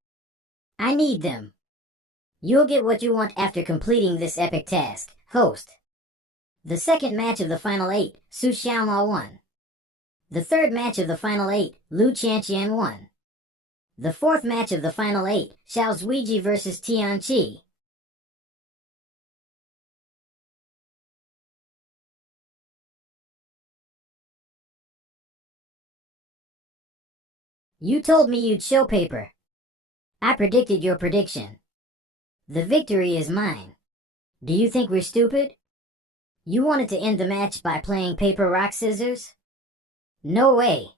I need them. You'll get what you want after completing this epic task, host. The second match of the final 8, Su Xiaoma won. The third match of the final 8, Lu Qianqian won. The fourth match of the final 8, Xiao Zuiji vs. Tianqi. You told me you'd show paper. I predicted your prediction. The victory is mine. Do you think we're stupid? You wanted to end the match by playing paper, rock, scissors? No way.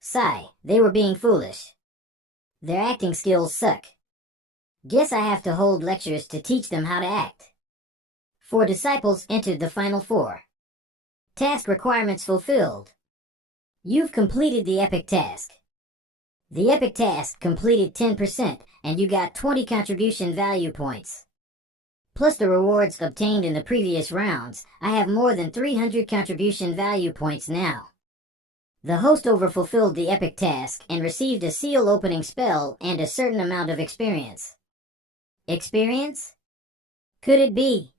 Sigh, they were being foolish. Their acting skills suck. Guess I have to hold lectures to teach them how to act. 4 disciples entered the final 4. Task requirements fulfilled. You've completed the epic task. The epic task completed 10%, and you got 20 contribution value points. Plus the rewards obtained in the previous rounds, I have more than 300 contribution value points now. The host overfulfilled the epic task and received a seal opening spell and a certain amount of experience. Experience? Could it be?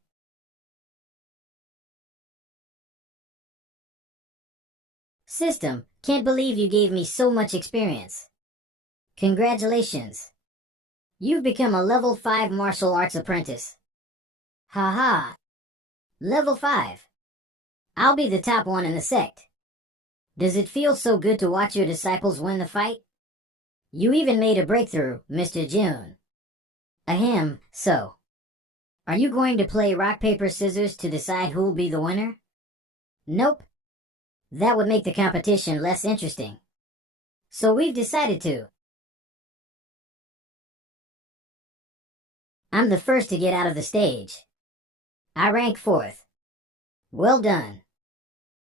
System, can't believe you gave me so much experience. Congratulations. You've become a level 5 martial arts apprentice. Haha. Level 5. I'll be the top one in the sect. Does it feel so good to watch your disciples win the fight? You even made a breakthrough, Mr. June. Ahem, so. Are you going to play rock, paper, scissors to decide who'll be the winner? Nope. That would make the competition less interesting. So we've decided to. I'm the first to get out of the stage. I rank 4th. Well done.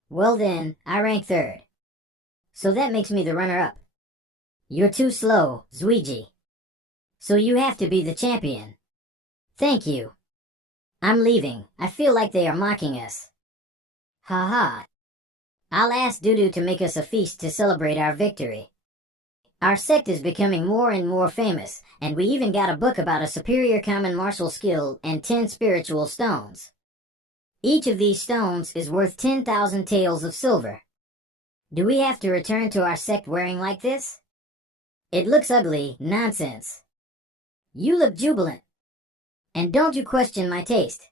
Well then, I rank 3rd. So that makes me the runner-up. You're too slow, Zuiji. So you have to be the champion. Thank you. I'm leaving. I feel like they are mocking us. Haha. I'll ask Dudu to make us a feast to celebrate our victory. Our sect is becoming more and more famous, and we even got a book about a superior common martial skill and 10 spiritual stones. Each of these stones is worth 10,000 taels of silver. Do we have to return to our sect wearing like this? It looks ugly, nonsense. You look jubilant. And don't you question my taste.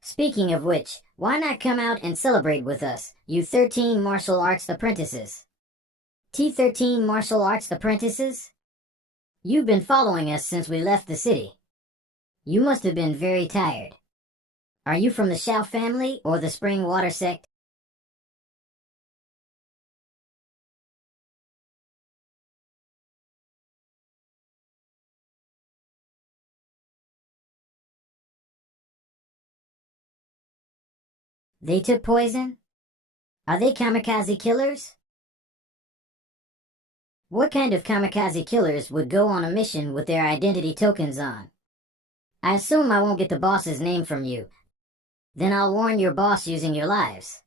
Speaking of which, Why not come out and celebrate with us, you 13 martial arts apprentices? T13 martial arts apprentices? You've been following us since we left the city. You must have been very tired. Are you from the Shao family or the Spring Water Sect? They took poison? Are they kamikaze killers? What kind of kamikaze killers would go on a mission with their identity tokens on? I assume I won't get the boss's name from you. Then I'll warn your boss using your lives.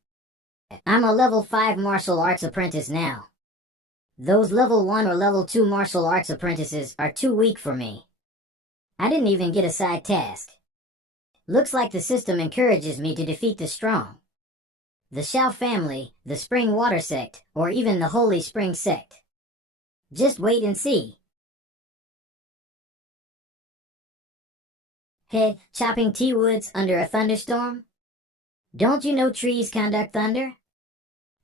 I'm a level 5 martial arts apprentice now. Those level 1 or level 2 martial arts apprentices are too weak for me. I didn't even get a side task. Looks like the system encourages me to defeat the strong. The Shao family, the Spring Water Sect, or even the Holy Spring Sect. Just wait and see. Head chopping tea woods under a thunderstorm? Don't you know trees conduct thunder?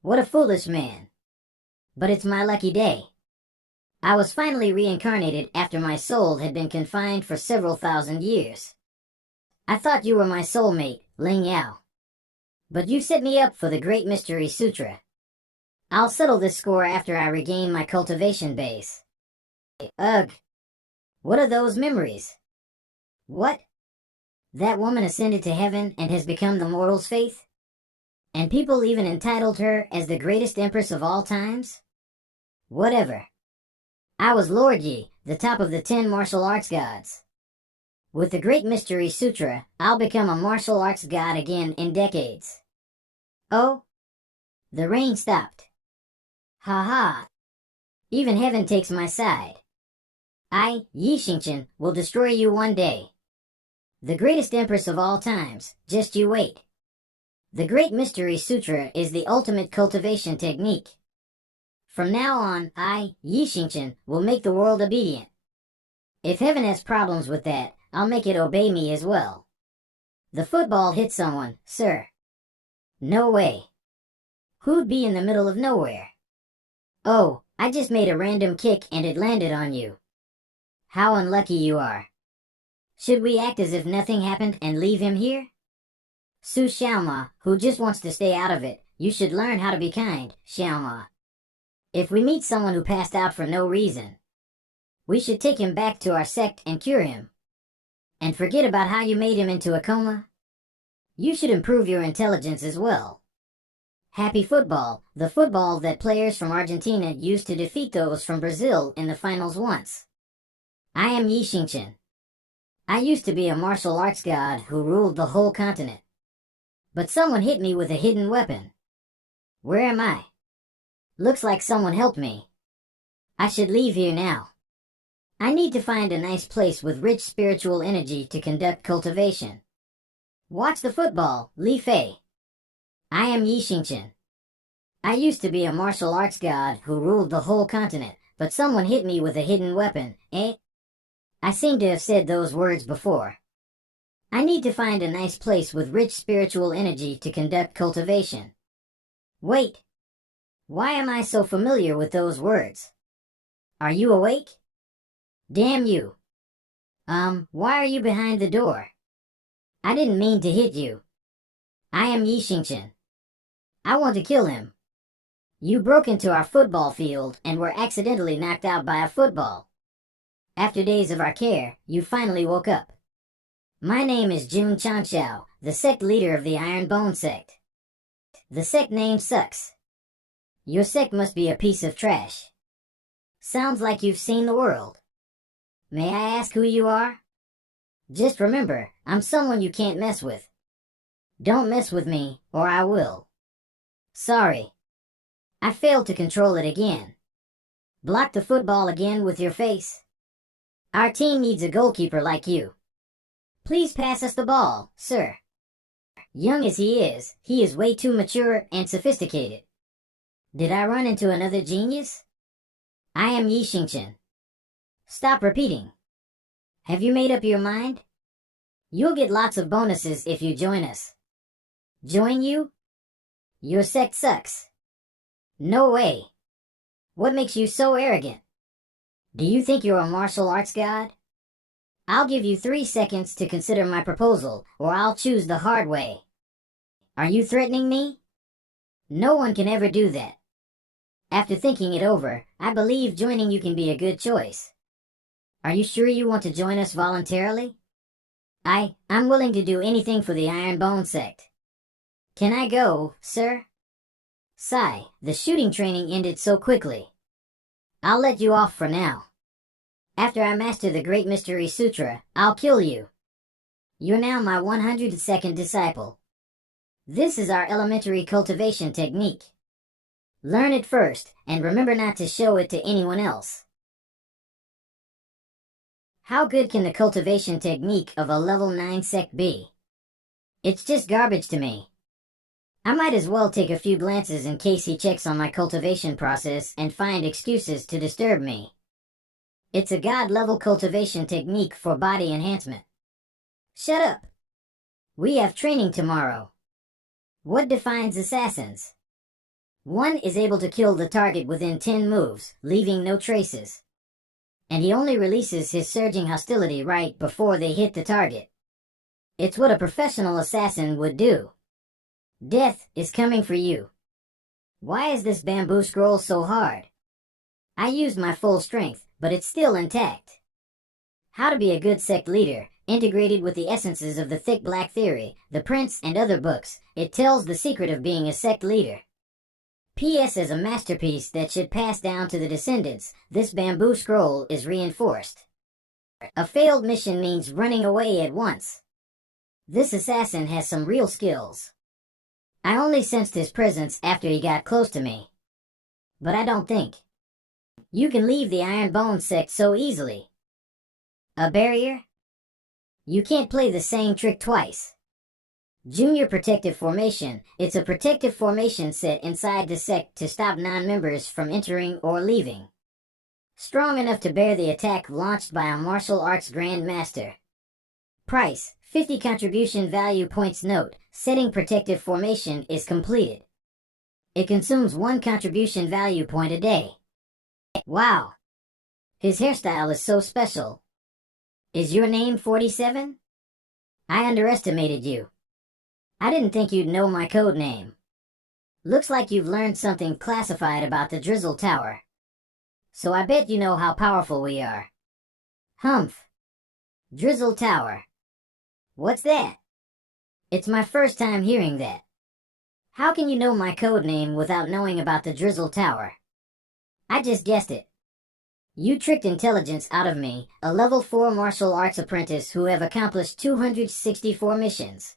What a foolish man. But it's my lucky day. I was finally reincarnated after my soul had been confined for several thousand years. I thought you were my soulmate, Ling Yao. But you set me up for the Great Mystery Sutra. I'll settle this score after I regain my cultivation base. Ugh. What are those memories? What? That woman ascended to heaven and has become the mortal's faith? And people even entitled her as the greatest empress of all times? Whatever. I was Lord Yi, the top of the 10 martial arts gods. With the Great Mystery Sutra, I'll become a martial arts god again in decades. Oh? The rain stopped. Ha ha. Even heaven takes my side. I, Yi Xingqian, will destroy you one day. The greatest empress of all times, just you wait. The Great Mystery Sutra is the ultimate cultivation technique. From now on, I, Yi Xingqian, will make the world obedient. If heaven has problems with that, I'll make it obey me as well. The football hit someone, sir. No way. Who'd be in the middle of nowhere? Oh, I just made a random kick and it landed on you. How unlucky you are. Should we act as if nothing happened and leave him here? Su Xiaoma, who just wants to stay out of it, you should learn how to be kind, Xiaoma. If we meet someone who passed out for no reason, we should take him back to our sect and cure him. And forget about how you made him into a coma. You should improve your intelligence as well. Happy football, the football that players from Argentina used to defeat those from Brazil in the finals once. I am Yi Xingqian. I used to be a martial arts god who ruled the whole continent. But someone hit me with a hidden weapon. Where am I? Looks like someone helped me. I should leave here now. I need to find a nice place with rich spiritual energy to conduct cultivation. Watch the football, Li Fei. I am Yi Xingqian. I used to be a martial arts god who ruled the whole continent, but someone hit me with a hidden weapon, eh? I seem to have said those words before. I need to find a nice place with rich spiritual energy to conduct cultivation. Wait. Why am I so familiar with those words? Are you awake? Damn you. Why are you behind the door? I didn't mean to hit you. I am Yi Xingqian. I want to kill him. You broke into our football field and were accidentally knocked out by a football. After days of our care, you finally woke up. My name is Jun Changxiao, the sect leader of the Iron Bone Sect. The sect name sucks. Your sect must be a piece of trash. Sounds like you've seen the world. May I ask who you are? Just remember, I'm someone you can't mess with. Don't mess with me, or I will. Sorry. I failed to control it again. Block the football again with your face. Our team needs a goalkeeper like you. Please pass us the ball, sir. Young as he is way too mature and sophisticated. Did I run into another genius? I am Yi Xingqian. Stop repeating. Have you made up your mind? You'll get lots of bonuses if you join us. Join you? Your sect sucks. No way. What makes you so arrogant? Do you think you're a martial arts god? I'll give you 3 seconds to consider my proposal, or I'll choose the hard way. Are you threatening me? No one can ever do that. After thinking it over, I believe joining you can be a good choice. Are you sure you want to join us voluntarily? I'm willing to do anything for the Iron Bone Sect. Can I go, sir? Sigh, the shooting training ended so quickly. I'll let you off for now. After I master the Great Mystery Sutra, I'll kill you. You're now my 102nd disciple. This is our elementary cultivation technique. Learn it first, and remember not to show it to anyone else. How good can the cultivation technique of a level 9 sect be? It's just garbage to me. I might as well take a few glances in case he checks on my cultivation process and find excuses to disturb me. It's a god-level cultivation technique for body enhancement. Shut up! We have training tomorrow. What defines assassins? One is able to kill the target within 10 moves, leaving no traces. And he only releases his surging hostility right before they hit the target. It's what a professional assassin would do. Death is coming for you. Why is this bamboo scroll so hard? I used my full strength, but it's still intact. How to be a good sect leader, integrated with the essences of the Thick Black Theory, The Prince, and other books. It tells the secret of being a sect leader. P.S. As a masterpiece that should pass down to the descendants, this bamboo scroll is reinforced. A failed mission means running away at once. This assassin has some real skills. I only sensed his presence after he got close to me. But I don't think you can leave the Iron Bone Sect so easily. A barrier? You can't play the same trick twice. Junior Protective Formation. It's a protective formation set inside the sect to stop non-members from entering or leaving. Strong enough to bear the attack launched by a martial arts Grand Master. Price, 50 contribution value points. Note, setting protective formation is completed. It consumes 1 contribution value point a day. Wow! His hairstyle is so special. Is your name 47? I underestimated you. I didn't think you'd know my code name. Looks like you've learned something classified about the Drizzle Tower. So I bet you know how powerful we are. Humph. Drizzle Tower. What's that? It's my first time hearing that. How can you know my code name without knowing about the Drizzle Tower? I just guessed it. You tricked intelligence out of me, a level 4 martial arts apprentice who have accomplished 264 missions.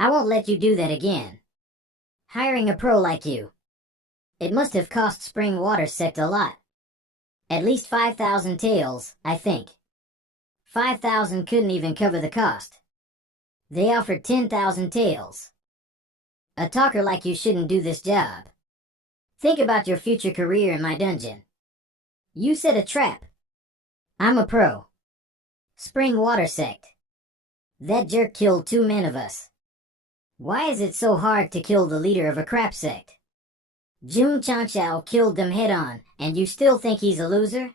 I won't let you do that again. Hiring a pro like you. It must have cost Spring Water Sect a lot. At least 5,000 taels, I think. 5,000 couldn't even cover the cost. They offered 10,000 taels. A talker like you shouldn't do this job. Think about your future career in my dungeon. You set a trap. I'm a pro. Spring Water Sect. That jerk killed 2 men of us. Why is it so hard to kill the leader of a crap sect? Jun Chanchao killed them head-on, and you still think he's a loser?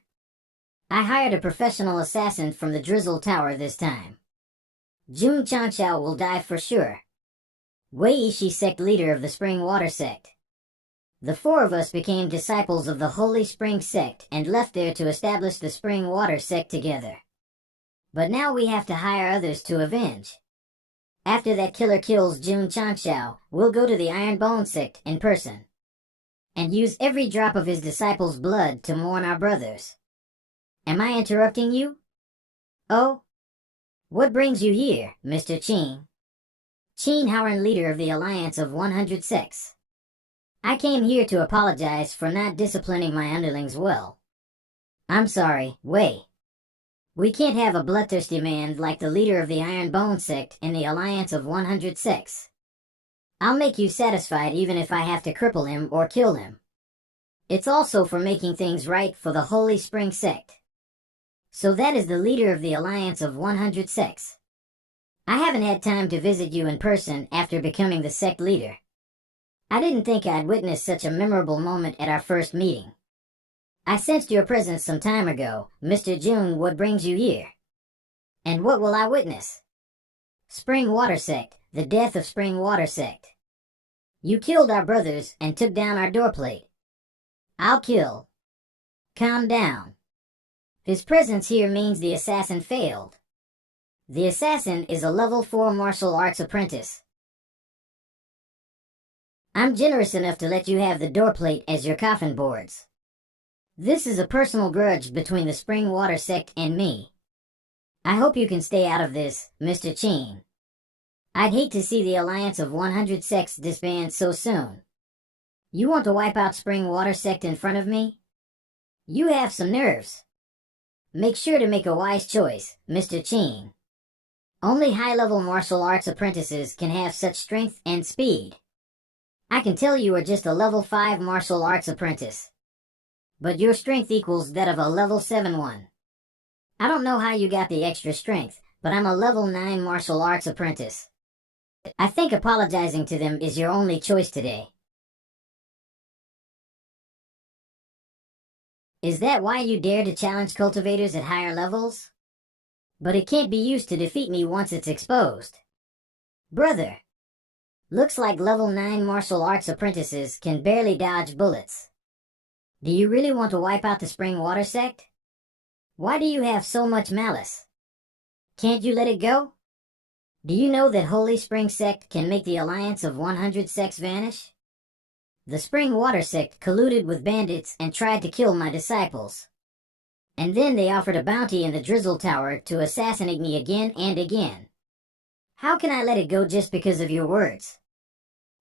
I hired a professional assassin from the Drizzle Tower this time. Jun Chanchao will die for sure. Wei Ishi sect leader of the Spring Water Sect. The 4 of us became disciples of the Holy Spring Sect and left there to establish the Spring Water Sect together. But now we have to hire others to avenge. After that killer kills Jun Chanchao, we'll go to the Iron Bone Sect in person. And use every drop of his disciples' blood to mourn our brothers. Am I interrupting you? Oh? What brings you here, Mr. Qin? Qin Howren, leader of the Alliance of 100 Sects. I came here to apologize for not disciplining my underlings well. I'm sorry, Wei. We can't have a bloodthirsty man like the leader of the Iron Bone Sect in the Alliance of 100 Sects. I'll make you satisfied even if I have to cripple him or kill him. It's also for making things right for the Holy Spring Sect. So that is the leader of the Alliance of 100 Sects. I haven't had time to visit you in person after becoming the sect leader. I didn't think I'd witness such a memorable moment at our first meeting. I sensed your presence some time ago, Mr. June. What brings you here? And what will I witness? Spring Water Sect, the death of Spring Water Sect. You killed our brothers and took down our doorplate. I'll kill. Calm down. His presence here means the assassin failed. The assassin is a level 4 martial arts apprentice. I'm generous enough to let you have the doorplate as your coffin boards. This is a personal grudge between the Spring Water Sect and me. I hope you can stay out of this, Mr. Cheen. I'd hate to see the alliance of 100 sects disband so soon. You want to wipe out Spring Water Sect in front of me? You have some nerves. Make sure to make a wise choice, Mr. Cheen. Only high-level martial arts apprentices can have such strength and speed. I can tell you are just a level 5 martial arts apprentice. But your strength equals that of a level 7 one. I don't know how you got the extra strength, but I'm a level 9 martial arts apprentice. I think apologizing to them is your only choice today. Is that why you dare to challenge cultivators at higher levels? But it can't be used to defeat me once it's exposed. Brother. Looks like level 9 martial arts apprentices can barely dodge bullets. Do you really want to wipe out the Spring Water Sect? Why do you have so much malice? Can't you let it go? Do you know that Holy Spring Sect can make the alliance of 100 sects vanish? The Spring Water Sect colluded with bandits and tried to kill my disciples. And then they offered a bounty in the Drizzle Tower to assassinate me again and again. How can I let it go just because of your words?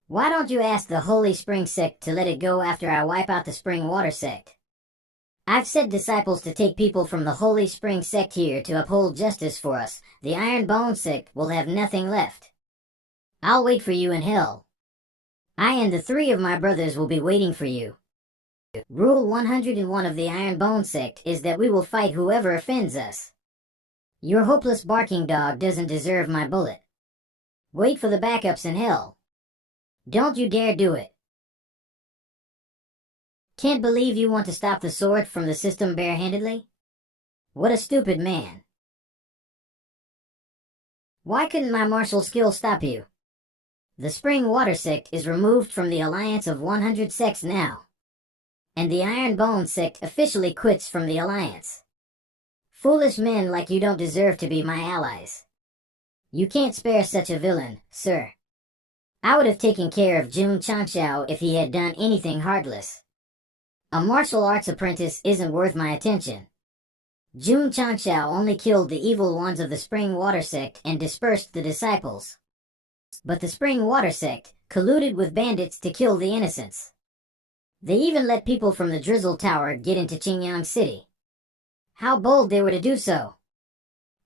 Why don't you ask the Holy Spring Sect to let it go after I wipe out the Spring Water Sect? I've sent disciples to take people from the Holy Spring Sect here to uphold justice for us. The Iron Bone Sect will have nothing left. I'll wait for you in hell. I and the 3 of my brothers will be waiting for you. Rule 101 of the Iron Bone Sect is that we will fight whoever offends us. Your hopeless barking dog doesn't deserve my bullet. Wait for the backups in hell. Don't you dare do it. Can't believe you want to stop the sword from the system barehandedly? What a stupid man. Why couldn't my martial skill stop you? The Spring Water Sect is removed from the alliance of 100 sects now. And the Iron Bone Sect officially quits from the alliance. Foolish men like you don't deserve to be my allies. You can't spare such a villain, sir. I would have taken care of Jun Changxiao if he had done anything heartless. A martial arts apprentice isn't worth my attention. Jun Changxiao only killed the evil ones of the Spring Water Sect and dispersed the disciples. But the Spring Water Sect colluded with bandits to kill the innocents. They even let people from the Drizzle Tower get into Qingyang City. How bold they were to do so.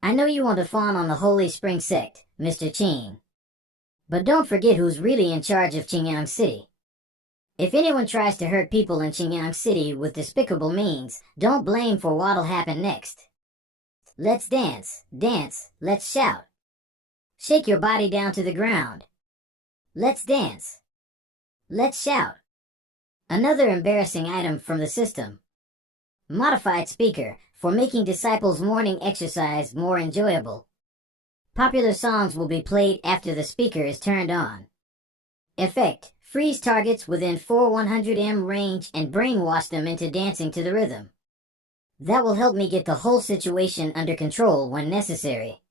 I know you want to fawn on the Holy Spring Sect, Mr. Qing. But don't forget who's really in charge of Qingyang City. If anyone tries to hurt people in Qingyang City with despicable means, don't blame for what'll happen next. Let's dance, dance, let's shout. Shake your body down to the ground. Let's dance. Let's shout. Another embarrassing item from the system. Modified speaker for making disciples' morning exercise more enjoyable. Popular songs will be played after the speaker is turned on. Effect: freeze targets within 400m range and brainwash them into dancing to the rhythm. That will help me get the whole situation under control when necessary.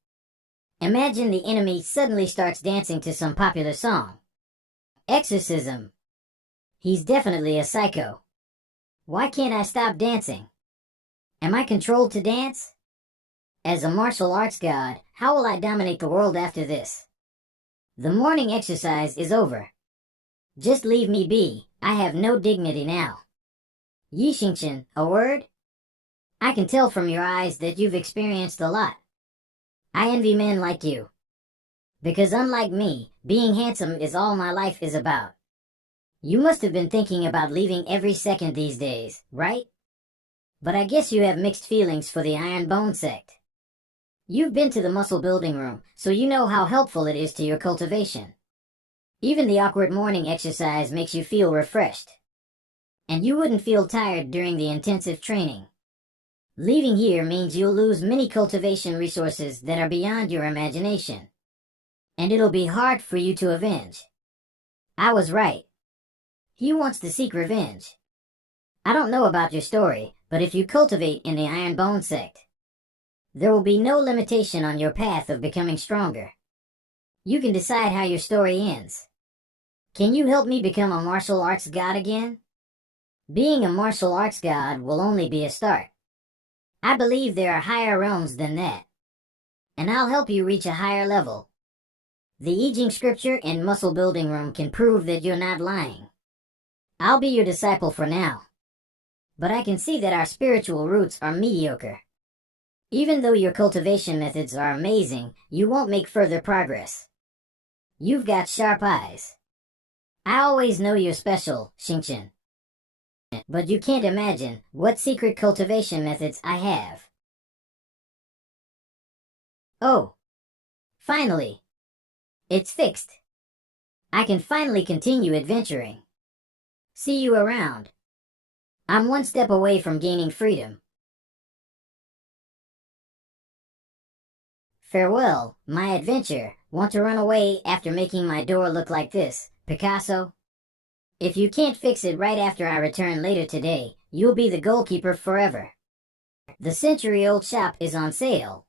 Imagine the enemy suddenly starts dancing to some popular song. Exorcism. He's definitely a psycho. Why can't I stop dancing? Am I controlled to dance? As a martial arts god, how will I dominate the world after this? The morning exercise is over. Just leave me be, I have no dignity now. Yi Xingqian, a word? I can tell from your eyes that you've experienced a lot. I envy men like you. Because unlike me, being handsome is all my life is about. You must have been thinking about leaving every second these days, right? But I guess you have mixed feelings for the Iron Bone Sect. You've been to the muscle building room, so you know how helpful it is to your cultivation. Even the awkward morning exercise makes you feel refreshed. And you wouldn't feel tired during the intensive training. Leaving here means you'll lose many cultivation resources that are beyond your imagination. And it'll be hard for you to avenge. I was right. He wants to seek revenge. I don't know about your story, but if you cultivate in the Iron Bone Sect, there will be no limitation on your path of becoming stronger. You can decide how your story ends. Can you help me become a martial arts god again? Being a martial arts god will only be a start. I believe there are higher realms than that. And I'll help you reach a higher level. The I Ching scripture and muscle building room can prove that you're not lying. I'll be your disciple for now. But I can see that our spiritual roots are mediocre. Even though your cultivation methods are amazing, you won't make further progress. You've got sharp eyes. I always know you're special, Xingqian. But you can't imagine what secret cultivation methods I have. Oh. Finally. It's fixed. I can finally continue adventuring. See you around. I'm one step away from gaining freedom. Farewell, my adventure. Want to run away after making my door look like this, Picasso? If you can't fix it right after I return later today, you'll be the goalkeeper forever. The century-old shop is on sale.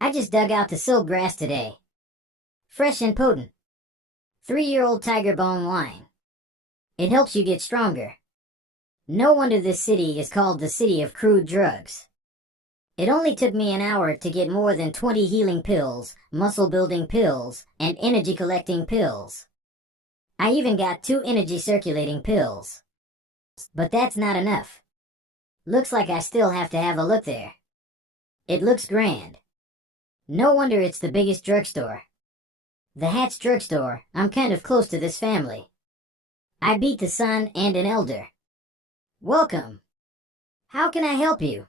I just dug out the silk grass today. Fresh and potent. 3-year-old tiger bone wine. It helps you get stronger. No wonder this city is called the City of Crude Drugs. It only took me an hour to get more than 20 healing pills, muscle-building pills, and energy-collecting pills. I even got 2 energy-circulating pills. But that's not enough. Looks like I still have to have a look there. It looks grand. No wonder it's the biggest drugstore. The Hat's Drugstore. I'm kind of close to this family. I beat the son and an elder. Welcome. How can I help you?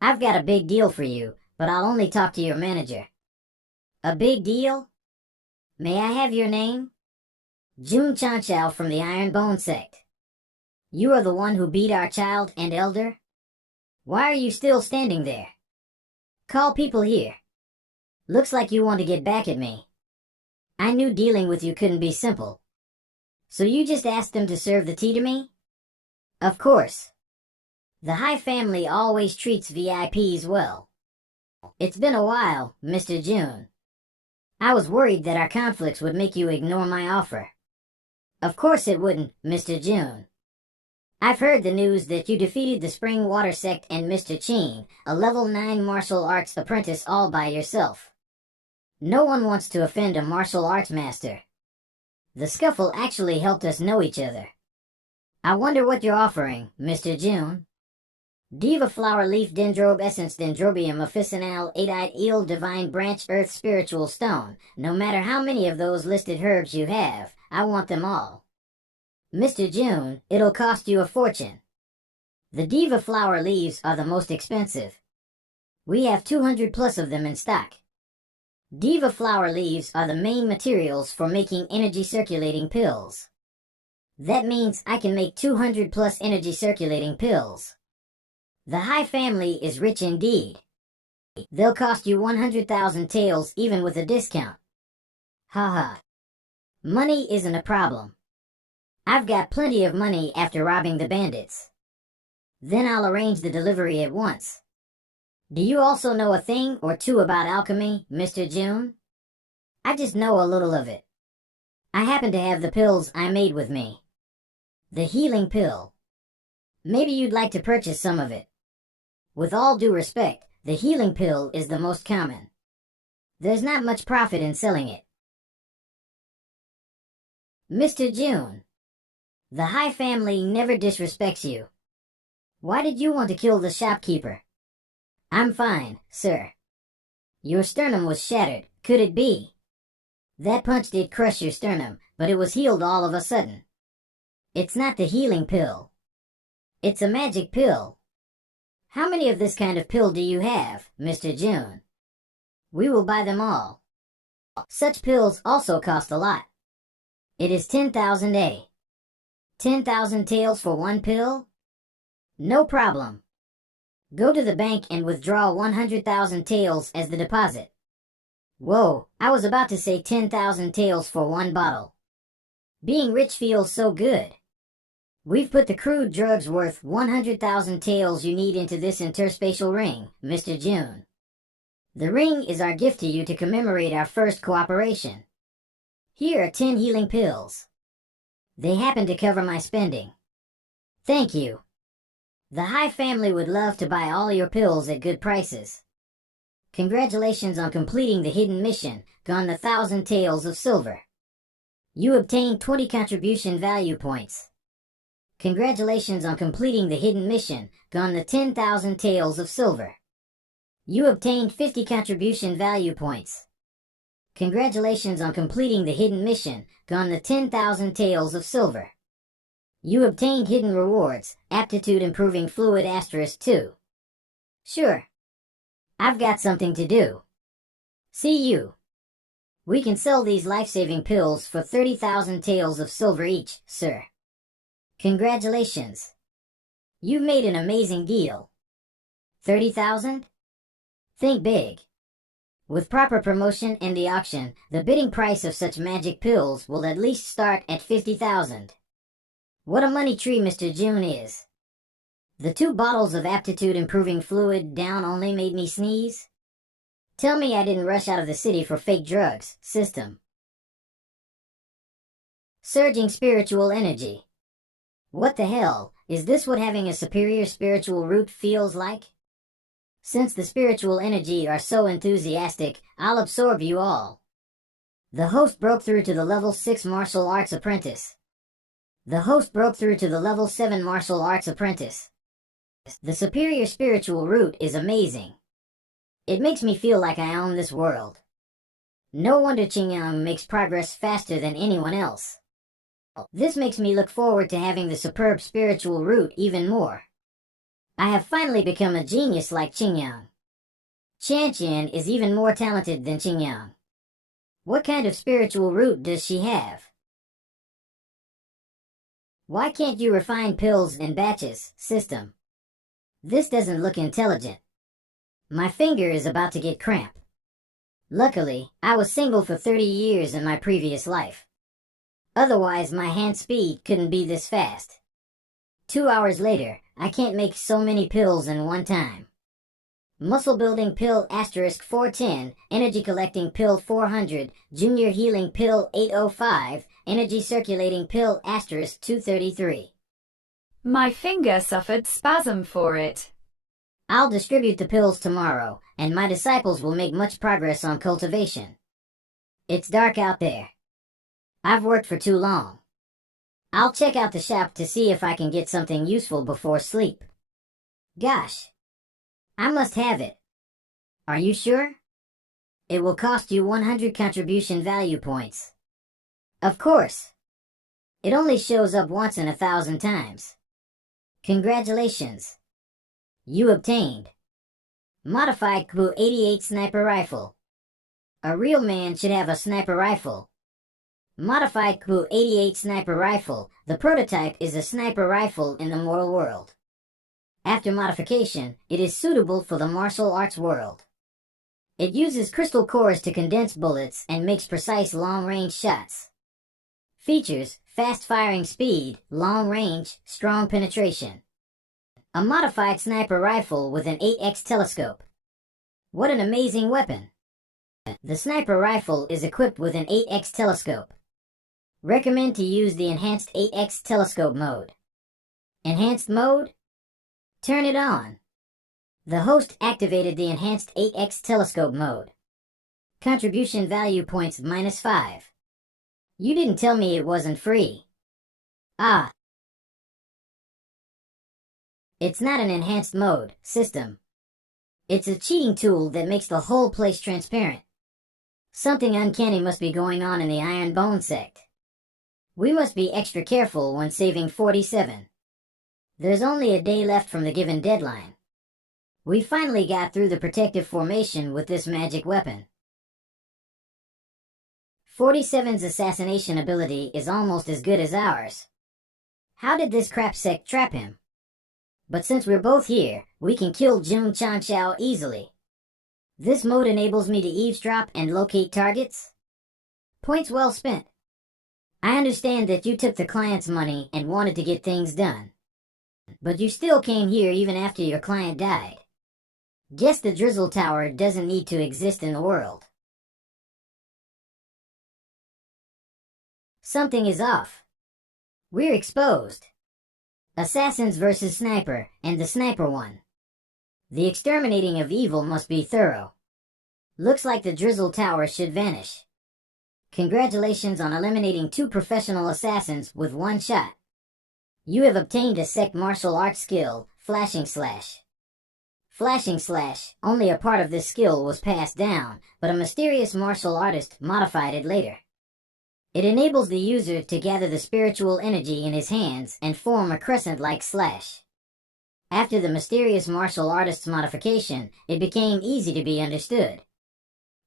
I've got a big deal for you, but I'll only talk to your manager. A big deal? May I have your name? Jun Chanchao from the Iron Bone Sect. You are the one who beat our child and elder? Why are you still standing there? Call people here. Looks like you want to get back at me. I knew dealing with you couldn't be simple. So you just asked them to serve the tea to me? Of course. The High family always treats VIPs well. It's been a while, Mr. Jun. I was worried that our conflicts would make you ignore my offer. Of course it wouldn't, Mr. Jun. I've heard the news that you defeated the Spring Water Sect and Mr. Qin, a level 9 martial arts apprentice, all by yourself. No one wants to offend a martial arts master. The scuffle actually helped us know each other. I wonder what you're offering, Mr. Jun. Diva Flower Leaf Dendrobe Essence Dendrobium Officinale 8-eyed Eel Divine Branch Earth Spiritual Stone. No matter how many of those listed herbs you have, I want them all. Mr. Jun, it'll cost you a fortune. The Diva Flower leaves are the most expensive. We have 200 plus of them in stock. Diva Flower leaves are the main materials for making energy circulating pills. That means I can make 200 plus energy circulating pills. The High family is rich indeed. They'll cost you 100,000 taels even with a discount. Haha. Money isn't a problem. I've got plenty of money after robbing the bandits. Then I'll arrange the delivery at once. Do you also know a thing or two about alchemy, Mr. Jun? I just know a little of it. I happen to have the pills I made with me. The healing pill. Maybe you'd like to purchase some of it. With all due respect, the healing pill is the most common. There's not much profit in selling it. Mr. Jun, the High family never disrespects you. Why did you want to kill the shopkeeper? I'm fine, sir. Your sternum was shattered, could it be? That punch did crush your sternum, but it was healed all of a sudden. It's not the healing pill. It's a magic pill. How many of this kind of pill do you have, Mr. Jun? We will buy them all. Such pills also cost a lot. It is 10,000 A. 10,000 taels for one pill? No problem. Go to the bank and withdraw 100,000 taels as the deposit. Whoa, I was about to say 10,000 taels for one bottle. Being rich feels so good. We've put the crude drugs worth 100,000 taels you need into this interspatial ring, Mr. June. The ring is our gift to you to commemorate our first cooperation. Here are 10 healing pills. They happen to cover my spending. Thank you. The High family would love to buy all your pills at good prices. Congratulations on completing the hidden mission, gone the 1,000 taels of silver. You obtained 20 contribution value points. Congratulations on completing the hidden mission, gone the 10,000 taels of silver. You obtained 50 contribution value points. Congratulations on completing the hidden mission, gone the 10,000 taels of silver. You obtained hidden rewards, aptitude improving fluid *2. Sure. I've got something to do. See you. We can sell these life-saving pills for 30,000 taels of silver each, sir. Congratulations. You've made an amazing deal. 30,000? Think big. With proper promotion and the auction, the bidding price of such magic pills will at least start at 50,000. What a money tree Mr. June is. The 2 bottles of aptitude improving fluid down only made me sneeze. Tell me I didn't rush out of the city for fake drugs, system. Surging spiritual energy. What the hell, is this what having a superior spiritual root feels like? Since the spiritual energy are so enthusiastic, I'll absorb you all. The host broke through to the level 6 martial arts apprentice. The host broke through to the level 7 martial arts apprentice. The superior spiritual root is amazing. It makes me feel like I own this world. No wonder Qingyang makes progress faster than anyone else. This makes me look forward to having the superb spiritual root even more. I have finally become a genius like Qingyang. Qianqian is even more talented than Qingyang. What kind of spiritual root does she have? Why can't you refine pills in batches, system? This doesn't look intelligent. My finger is about to get cramp. Luckily, I was single for 30 years in my previous life. Otherwise, my hand speed couldn't be this fast. 2 hours later, I can't make so many pills in one time. Muscle building pill *410, energy collecting pill 400, junior healing pill 805, energy circulating pill *233. My finger suffered spasm for it. I'll distribute the pills tomorrow, and my disciples will make much progress on cultivation. It's dark out there. I've worked for too long. I'll check out the shop to see if I can get something useful before sleep. Gosh. I must have it. Are you sure? It will cost you 100 contribution value points. Of course. It only shows up once in 1,000 times. Congratulations. You obtained Modified Ku 88 Sniper Rifle. A real man should have a sniper rifle. Modified Ku 88 Sniper Rifle. The prototype is a sniper rifle in the mortal world. After modification, it is suitable for the martial arts world. It uses crystal cores to condense bullets and makes precise long-range shots. Features: fast firing speed, long range, strong penetration. A modified sniper rifle with an 8x telescope. What an amazing weapon! The sniper rifle is equipped with an 8x telescope. Recommend to use the enhanced 8x telescope mode. Enhanced mode? Turn it on. The host activated the enhanced 8x telescope mode. Contribution value points -5. You didn't tell me it wasn't free. Ah. It's not an enhanced mode, system. It's a cheating tool that makes the whole place transparent. Something uncanny must be going on in the Iron Bone Sect. We must be extra careful when saving 47. There's only a day left from the given deadline. We finally got through the protective formation with this magic weapon. 47's assassination ability is almost as good as ours. How did this crap sect trap him? But since we're both here, we can kill Jun Chanchao easily. This mode enables me to eavesdrop and locate targets. Points well spent. I understand that you took the client's money and wanted to get things done. But you still came here even after your client died. Guess the Drizzle Tower doesn't need to exist in the world. Something is off. We're exposed. Assassins versus Sniper, and the Sniper won. The exterminating of evil must be thorough. Looks like the Drizzle Tower should vanish. Congratulations on eliminating 2 professional assassins with 1 shot. You have obtained a Sect martial arts skill, Flashing Slash. Flashing Slash, only a part of this skill was passed down, but a mysterious martial artist modified it later. It enables the user to gather the spiritual energy in his hands and form a crescent-like slash. After the mysterious martial artist's modification, it became easy to be understood.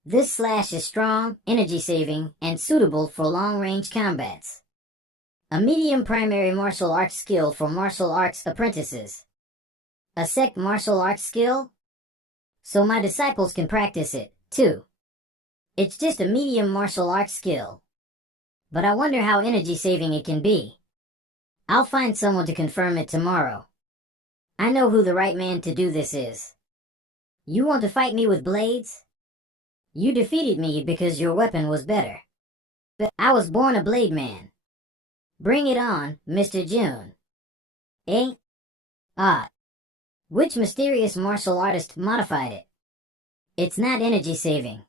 This slash is strong, energy-saving, and suitable for long-range combats. A medium primary martial arts skill for martial arts apprentices. A Sect martial arts skill? So my disciples can practice it, too. It's just a medium martial arts skill. But I wonder how energy-saving it can be. I'll find someone to confirm it tomorrow. I know who the right man to do this is. You want to fight me with blades? You defeated me because your weapon was better. But I was born a blade man. Bring it on, Mr. June. Eh? Ah. Which mysterious martial artist modified it? It's not energy saving.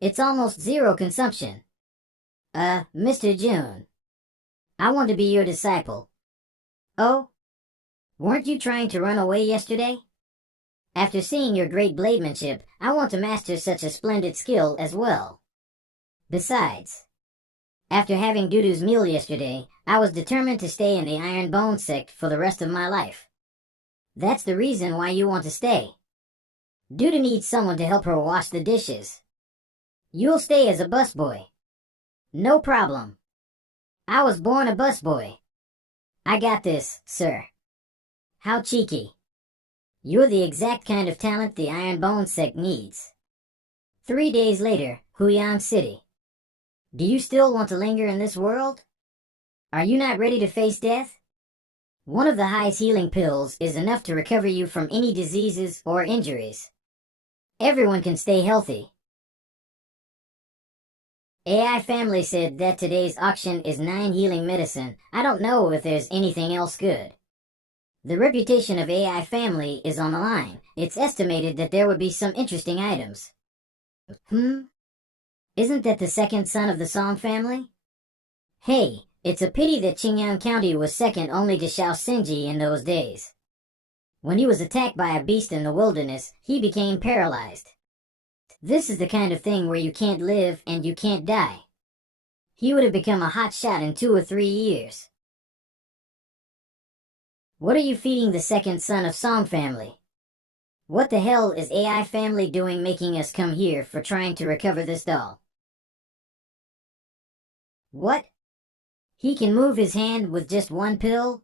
It's almost zero consumption. Mr. June. I want to be your disciple. Oh? Weren't you trying to run away yesterday? After seeing your great blademanship, I want to master such a splendid skill as well. Besides, after having Dudu's meal yesterday, I was determined to stay in the Iron Bone sect for the rest of my life. That's the reason why you want to stay. Dudu needs someone to help her wash the dishes. You'll stay as a busboy. No problem. I was born a busboy. I got this, sir. How cheeky. You're the exact kind of talent the Iron Bone sect needs. 3 days later, Huyang City. Do you still want to linger in this world? Are you not ready to face death? One of the highest healing pills is enough to recover you from any diseases or injuries. Everyone can stay healthy. AI Family said that today's auction is 9 healing medicine. I don't know if there's anything else good. The reputation of AI Family is on the line. It's estimated that there would be some interesting items. Isn't that the second son of the Song family? Hey, it's a pity that Qingyang County was second only to Shaoxingji in those days. When he was attacked by a beast in the wilderness, he became paralyzed. This is the kind of thing where you can't live and you can't die. He would have become a hot shot in 2 or 3 years. What are you feeding the second son of Song family? What the hell is AI Family doing making us come here for trying to recover this doll? What? He can move his hand with just 1 pill?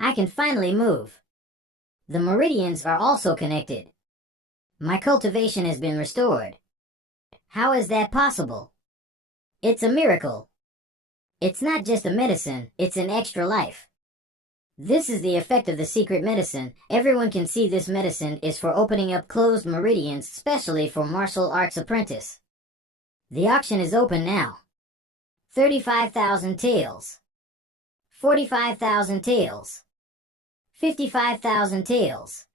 I can finally move. The meridians are also connected. My cultivation has been restored. How is that possible? It's a miracle. It's not just a medicine, it's an extra life. This is the effect of the secret medicine. Everyone can see this medicine is for opening up closed meridians, especially for martial arts apprentice. The auction is open now. 35,000 taels. 45,000 taels. 55,000 taels.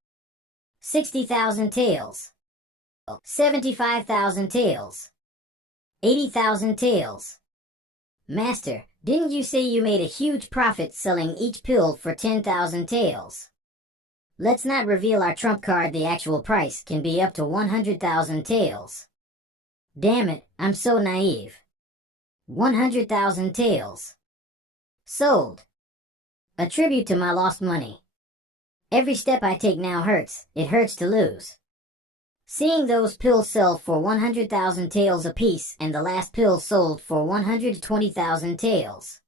60,000 taels. 75,000 taels. 80,000 taels. Master, didn't you say you made a huge profit selling each pill for 10,000 taels? Let's not reveal our trump card. The actual price can be up to 100,000 taels. Damn it, I'm so naive. 100,000 taels. Sold. A tribute to my lost money. Every step I take now hurts. It hurts to lose. Seeing those pills sell for 100,000 taels apiece and the last pill sold for 120,000 taels.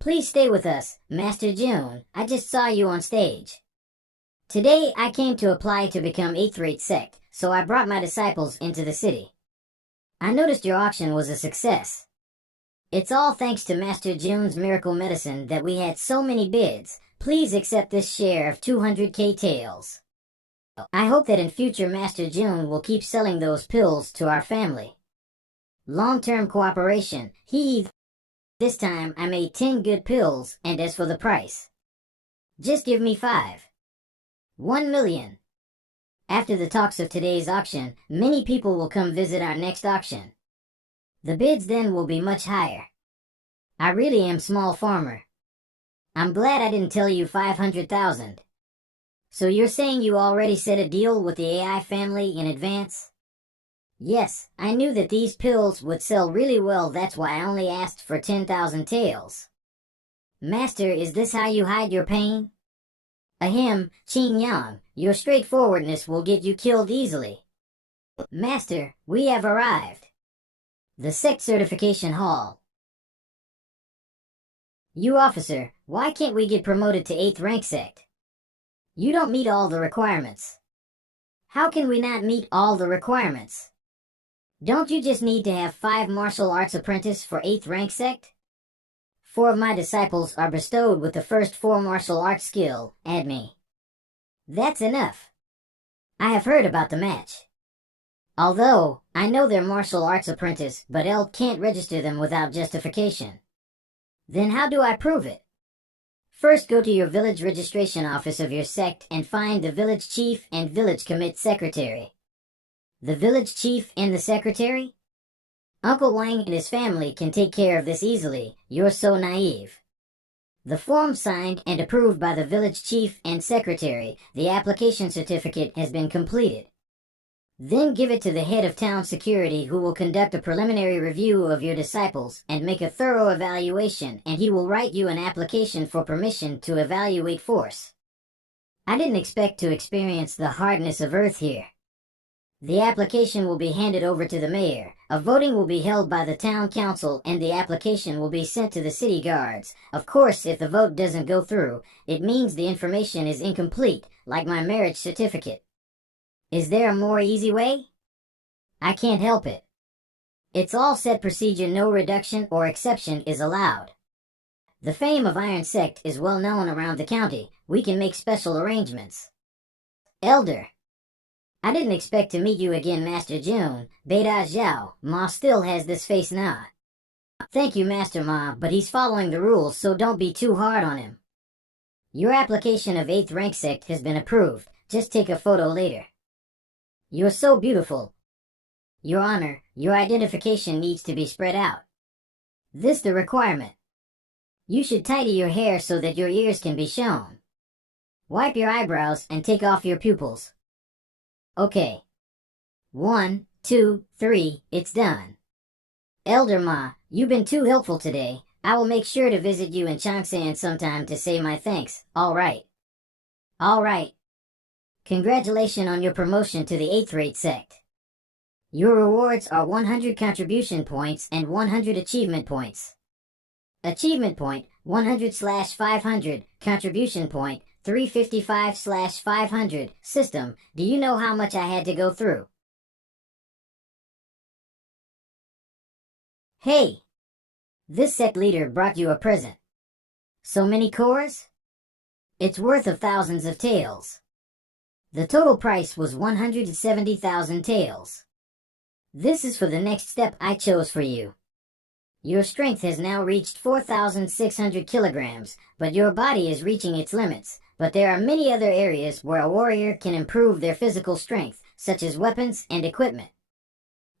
Please stay with us, Master June. I just saw you on stage. Today I came to apply to become 8th rate sect, so I brought my disciples into the city. I noticed your auction was a success. It's all thanks to Master June's miracle medicine that we had so many bids. Please accept this share of 200k taels. I hope that in future Master June will keep selling those pills to our family. Long-term cooperation. This time I made 10 good pills, and as for the price, just give me 1 million. After the talks of today's auction, many people will come visit our next auction. The bids then will be much higher. I really am small farmer. I'm glad I didn't tell you 500,000. So you're saying you already set a deal with the AI family in advance? Yes, I knew that these pills would sell really well, that's why I only asked for 10,000 taels. Master, is this how you hide your pain? Ahem, Qing Yang, your straightforwardness will get you killed easily. Master, we have arrived. The Sect Certification Hall. You officer, why can't we get promoted to 8th rank sect? You don't meet all the requirements. How can we not meet all the requirements? Don't you just need to have 5 martial arts apprentice for 8th rank sect? 4 of my disciples are bestowed with the first 4 martial arts skill, add me. That's enough. I have heard about the match. Although, I know they're martial arts apprentice, but Eld can't register them without justification. Then how do I prove it? First go to your village registration office of your sect and find the village chief and village commit secretary. The village chief and the secretary? Uncle Wang and his family can take care of this easily, you're so naive. The form signed and approved by the village chief and secretary, the application certificate has been completed. Then give it to the head of town security, who will conduct a preliminary review of your disciples and make a thorough evaluation, and he will write you an application for permission to evaluate force. I didn't expect to experience the hardness of earth here. The application will be handed over to the mayor, a voting will be held by the town council, and the application will be sent to the city guards. Of course, if the vote doesn't go through, it means the information is incomplete, like my marriage certificate. Is there a more easy way? I can't help it. It's all set procedure, no reduction or exception is allowed. The fame of Iron Sect is well known around the county. We can make special arrangements. Elder. I didn't expect to meet you again, Master June. Beta Zhao, Ma still has this face now. Thank you, Master Ma, but he's following the rules, so don't be too hard on him. Your application of 8th rank sect has been approved. Just take a photo later. You're so beautiful. Your Honor, your identification needs to be spread out. This the requirement. You should tidy your hair so that your ears can be shown. Wipe your eyebrows and take off your pupils. Okay. 1, 2, 3, it's done. Elder Ma, you've been too helpful today. I will make sure to visit you in Changsan sometime to say my thanks. All right. All right. Congratulations on your promotion to the 8th rate sect. Your rewards are 100 contribution points and 100 achievement points. Achievement point, 100/500, contribution point, 355/500. System, do you know how much I had to go through? Hey! This sect leader brought you a present. So many cores? It's worth of thousands of taels. The total price was 170,000 taels. This is for the next step I chose for you. Your strength has now reached 4,600 kilograms, but your body is reaching its limits. But there are many other areas where a warrior can improve their physical strength, such as weapons and equipment.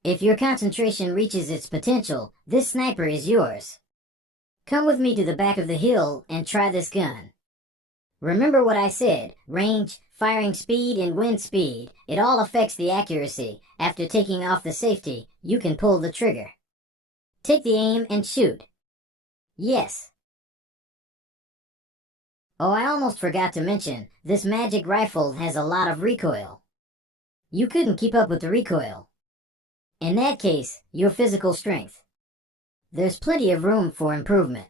If your concentration reaches its potential, this sniper is yours. Come with me to the back of the hill and try this gun. Remember what I said, range, firing speed, and wind speed. It all affects the accuracy. After taking off the safety, you can pull the trigger. Take the aim and shoot. Yes. Oh, I almost forgot to mention, this magic rifle has a lot of recoil. You couldn't keep up with the recoil. In that case, your physical strength. There's plenty of room for improvement.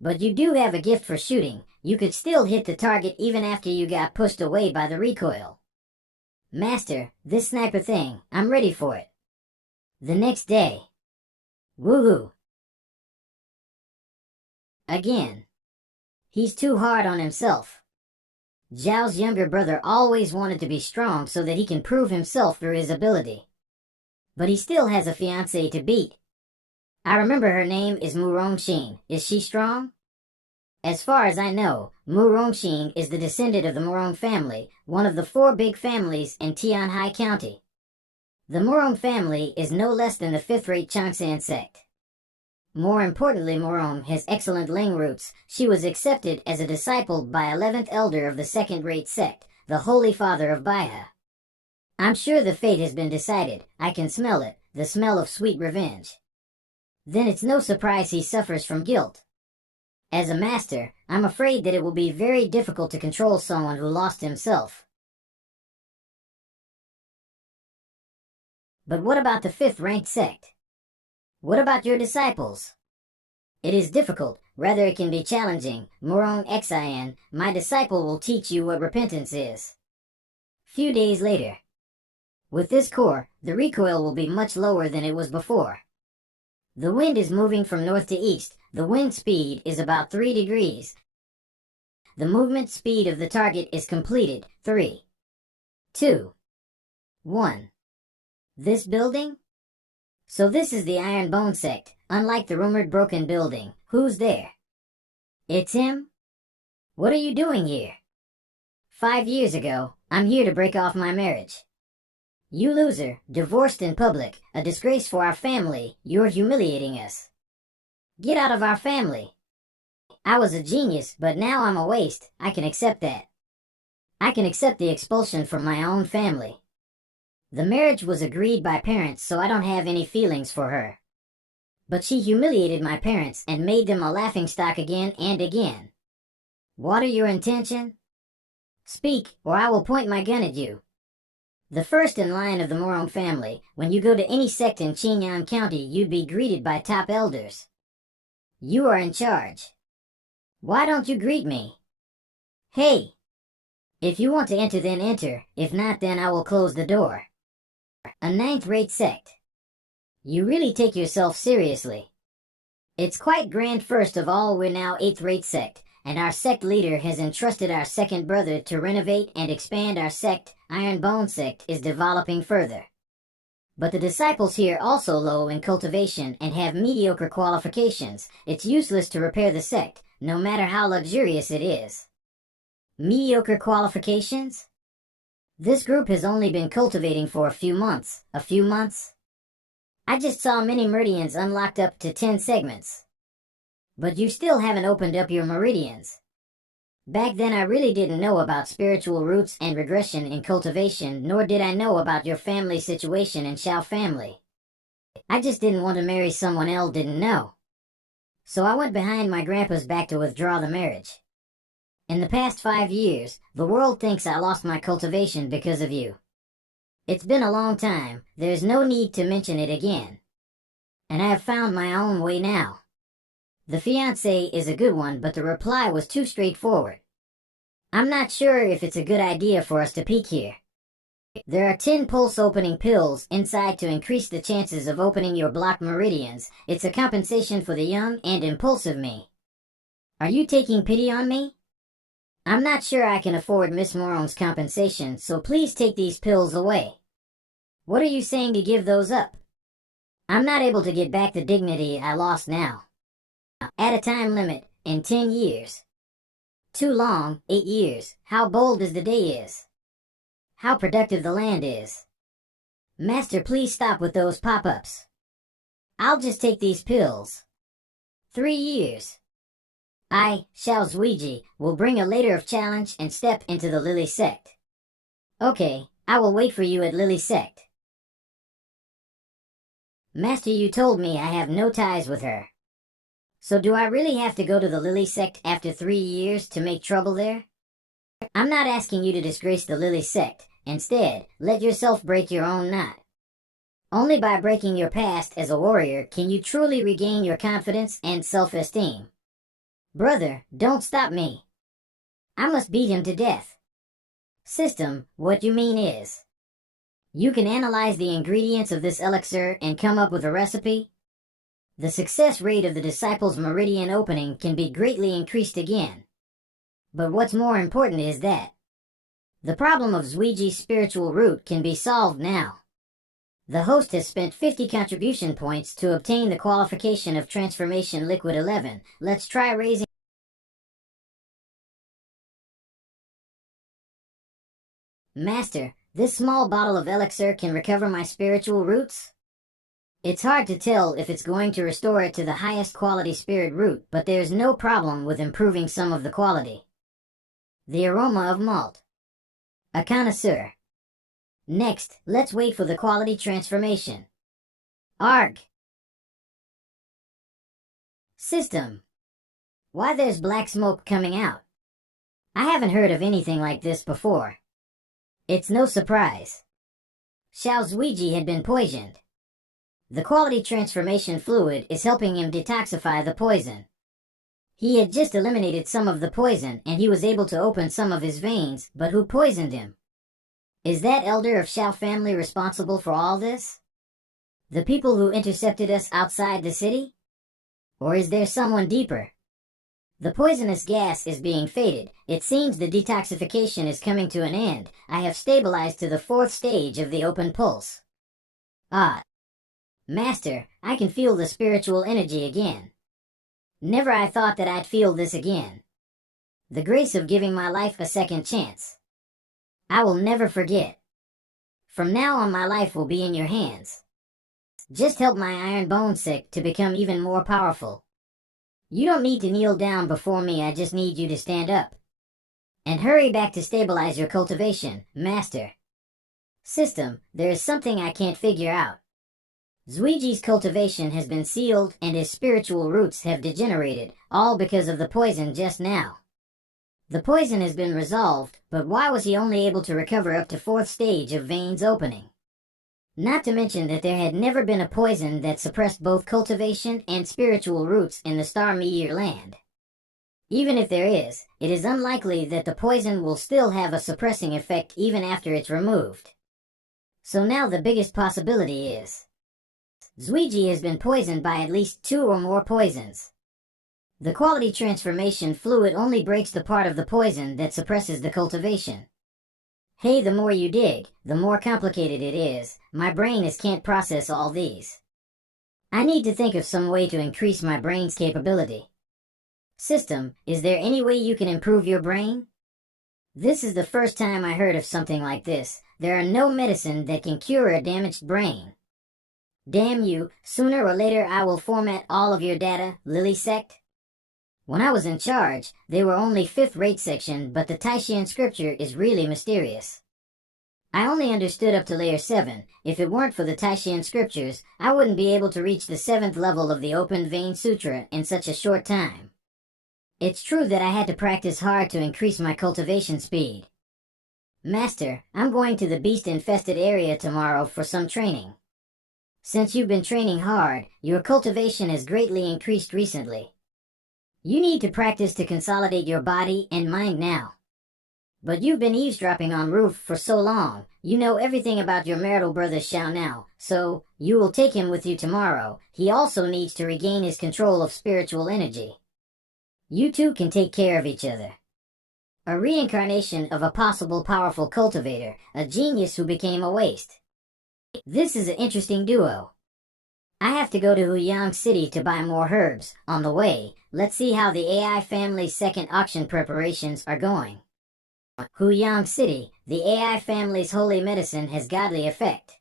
But you do have a gift for shooting. You could still hit the target even after you got pushed away by the recoil. Master, this sniper thing, I'm ready for it. The next day. Woohoo. Again. He's too hard on himself. Zhao's younger brother always wanted to be strong so that he can prove himself through his ability. But he still has a fiancée to beat. I remember her name is Mu Rongxin. Is she strong? As far as I know, Mu Rongxin is the descendant of the Murong family, one of the 4 big families in Tianhai County. The Murong family is no less than the 5th-rate Changsan sect. More importantly, Murong has excellent Ling roots. She was accepted as a disciple by 11th elder of the 2nd-rate sect, the Holy Father of Baihe. I'm sure the fate has been decided. I can smell it, the smell of sweet revenge. Then it's no surprise he suffers from guilt. As a master, I'm afraid that it will be very difficult to control someone who lost himself. But what about the 5th-ranked sect? What about your disciples? It is difficult, rather it can be challenging. Murong Xin, my disciple will teach you what repentance is. Few days later. With this core, the recoil will be much lower than it was before. The wind is moving from north to east. The wind speed is about 3 degrees. The movement speed of the target is completed. 3, 2, 1. This building? So this is the Iron Bone sect, unlike the rumored broken building. Who's there? It's him? What are you doing here? 5 years ago, I'm here to break off my marriage. You loser, divorced in public, a disgrace for our family, you're humiliating us. Get out of our family. I was a genius, but now I'm a waste. I can accept that. I can accept the expulsion from my own family. The marriage was agreed by parents, so I don't have any feelings for her. But she humiliated my parents and made them a laughingstock again and again. What are your intentions? Speak, or I will point my gun at you. The first in line of the Murong family, when you go to any sect in Qingyang County, you'd be greeted by top elders. You are in charge. Why don't you greet me? Hey! If you want to enter, then enter. If not, then I will close the door. A 9th-rate sect. You really take yourself seriously. It's quite grand. First of all, we're now 8th-rate sect, and our sect leader has entrusted our second brother to renovate and expand our sect. Iron Bone sect is developing further. But the disciples here also low in cultivation and have mediocre qualifications. It's useless to repair the sect, no matter how luxurious it is. Mediocre qualifications? This group has only been cultivating for a few months. A few months? I just saw many meridians unlocked up to 10 segments. But you still haven't opened up your meridians. Back then I really didn't know about spiritual roots and regression in cultivation, nor did I know about your family situation in Xiao family. I just didn't want to marry someone else didn't know. So I went behind my grandpa's back to withdraw the marriage. In the past 5 years, the world thinks I lost my cultivation because of you. It's been a long time, there's no need to mention it again. And I have found my own way now. The fiancé is a good one, but the reply was too straightforward. I'm not sure if it's a good idea for us to peek here. There are 10 pulse opening pills inside to increase the chances of opening your blocked meridians. It's a compensation for the young and impulsive me. Are you taking pity on me? I'm not sure I can afford Miss Morong's compensation, so please take these pills away. What are you saying to give those up? I'm not able to get back the dignity I lost now. At a time limit, in 10 years. Too long, 8 years. How bold as the day is. How productive the land is. Master, please stop with those pop-ups. I'll just take these pills. 3 years. I, Xiao Zuiji, will bring a later of challenge and step into the Lily Sect. Okay, I will wait for you at Lily Sect. Master, you told me I have no ties with her. So do I really have to go to the Lily Sect after 3 years to make trouble there? I'm not asking you to disgrace the Lily Sect. Instead, let yourself break your own knot. Only by breaking your past as a warrior can you truly regain your confidence and self-esteem. Brother, don't stop me. I must beat him to death. System, what you mean is, you can analyze the ingredients of this elixir and come up with a recipe? The success rate of the disciples' meridian opening can be greatly increased again. But what's more important is that the problem of Zweiji's spiritual root can be solved now. The host has spent 50 contribution points to obtain the qualification of Transformation Liquid 11. Let's try raising... Master, this small bottle of elixir can recover my spiritual roots? It's hard to tell if it's going to restore it to the highest quality spirit root, but there's no problem with improving some of the quality. The aroma of malt. A connoisseur. Next, let's wait for the quality transformation. Arg. System. Why there's black smoke coming out? I haven't heard of anything like this before. It's no surprise. Xiao Zuiji had been poisoned. The quality transformation fluid is helping him detoxify the poison. He had just eliminated some of the poison and he was able to open some of his veins, but who poisoned him? Is that elder of Xiao family responsible for all this? The people who intercepted us outside the city? Or is there someone deeper? The poisonous gas is being faded. It seems the detoxification is coming to an end. I have stabilized to the 4th stage of the open pulse. Ah. Master, I can feel the spiritual energy again. Never I thought that I'd feel this again. The grace of giving my life a second chance. I will never forget. From now on my life will be in your hands. Just help my Iron Bone Sect to become even more powerful. You don't need to kneel down before me, I just need you to stand up. And hurry back to stabilize your cultivation, Master. System, there is something I can't figure out. Zweiji's cultivation has been sealed and his spiritual roots have degenerated, all because of the poison just now. The poison has been resolved, but why was he only able to recover up to 4th stage of veins opening? Not to mention that there had never been a poison that suppressed both cultivation and spiritual roots in the Star Meteor Land. Even if there is, it is unlikely that the poison will still have a suppressing effect even after it's removed. So now the biggest possibility is Zweiji has been poisoned by at least 2 or more poisons. The quality transformation fluid only breaks the part of the poison that suppresses the cultivation. Hey, the more you dig, the more complicated it is. My brain can't process all these. I need to think of some way to increase my brain's capability. System, is there any way you can improve your brain? This is the first time I heard of something like this. There are no medicine that can cure a damaged brain. Damn you, sooner or later I will format all of your data, Lily Sect. When I was in charge, they were only 5th rate section, but the Taishan scripture is really mysterious. I only understood up to layer 7. If it weren't for the Taishan scriptures, I wouldn't be able to reach the 7th level of the Open Vein Sutra in such a short time. It's true that I had to practice hard to increase my cultivation speed. Master, I'm going to the beast-infested area tomorrow for some training. Since you've been training hard, your cultivation has greatly increased recently. You need to practice to consolidate your body and mind now. But you've been eavesdropping on Roof for so long, you know everything about your marital brother Xiao now, so you will take him with you tomorrow. He also needs to regain his control of spiritual energy. You two can take care of each other. A reincarnation of a possible powerful cultivator, a genius who became a waste. This is an interesting duo. I have to go to Huyang City to buy more herbs. On the way, let's see how the AI family's second auction preparations are going. Huyang City, the AI family's holy medicine has godly effect.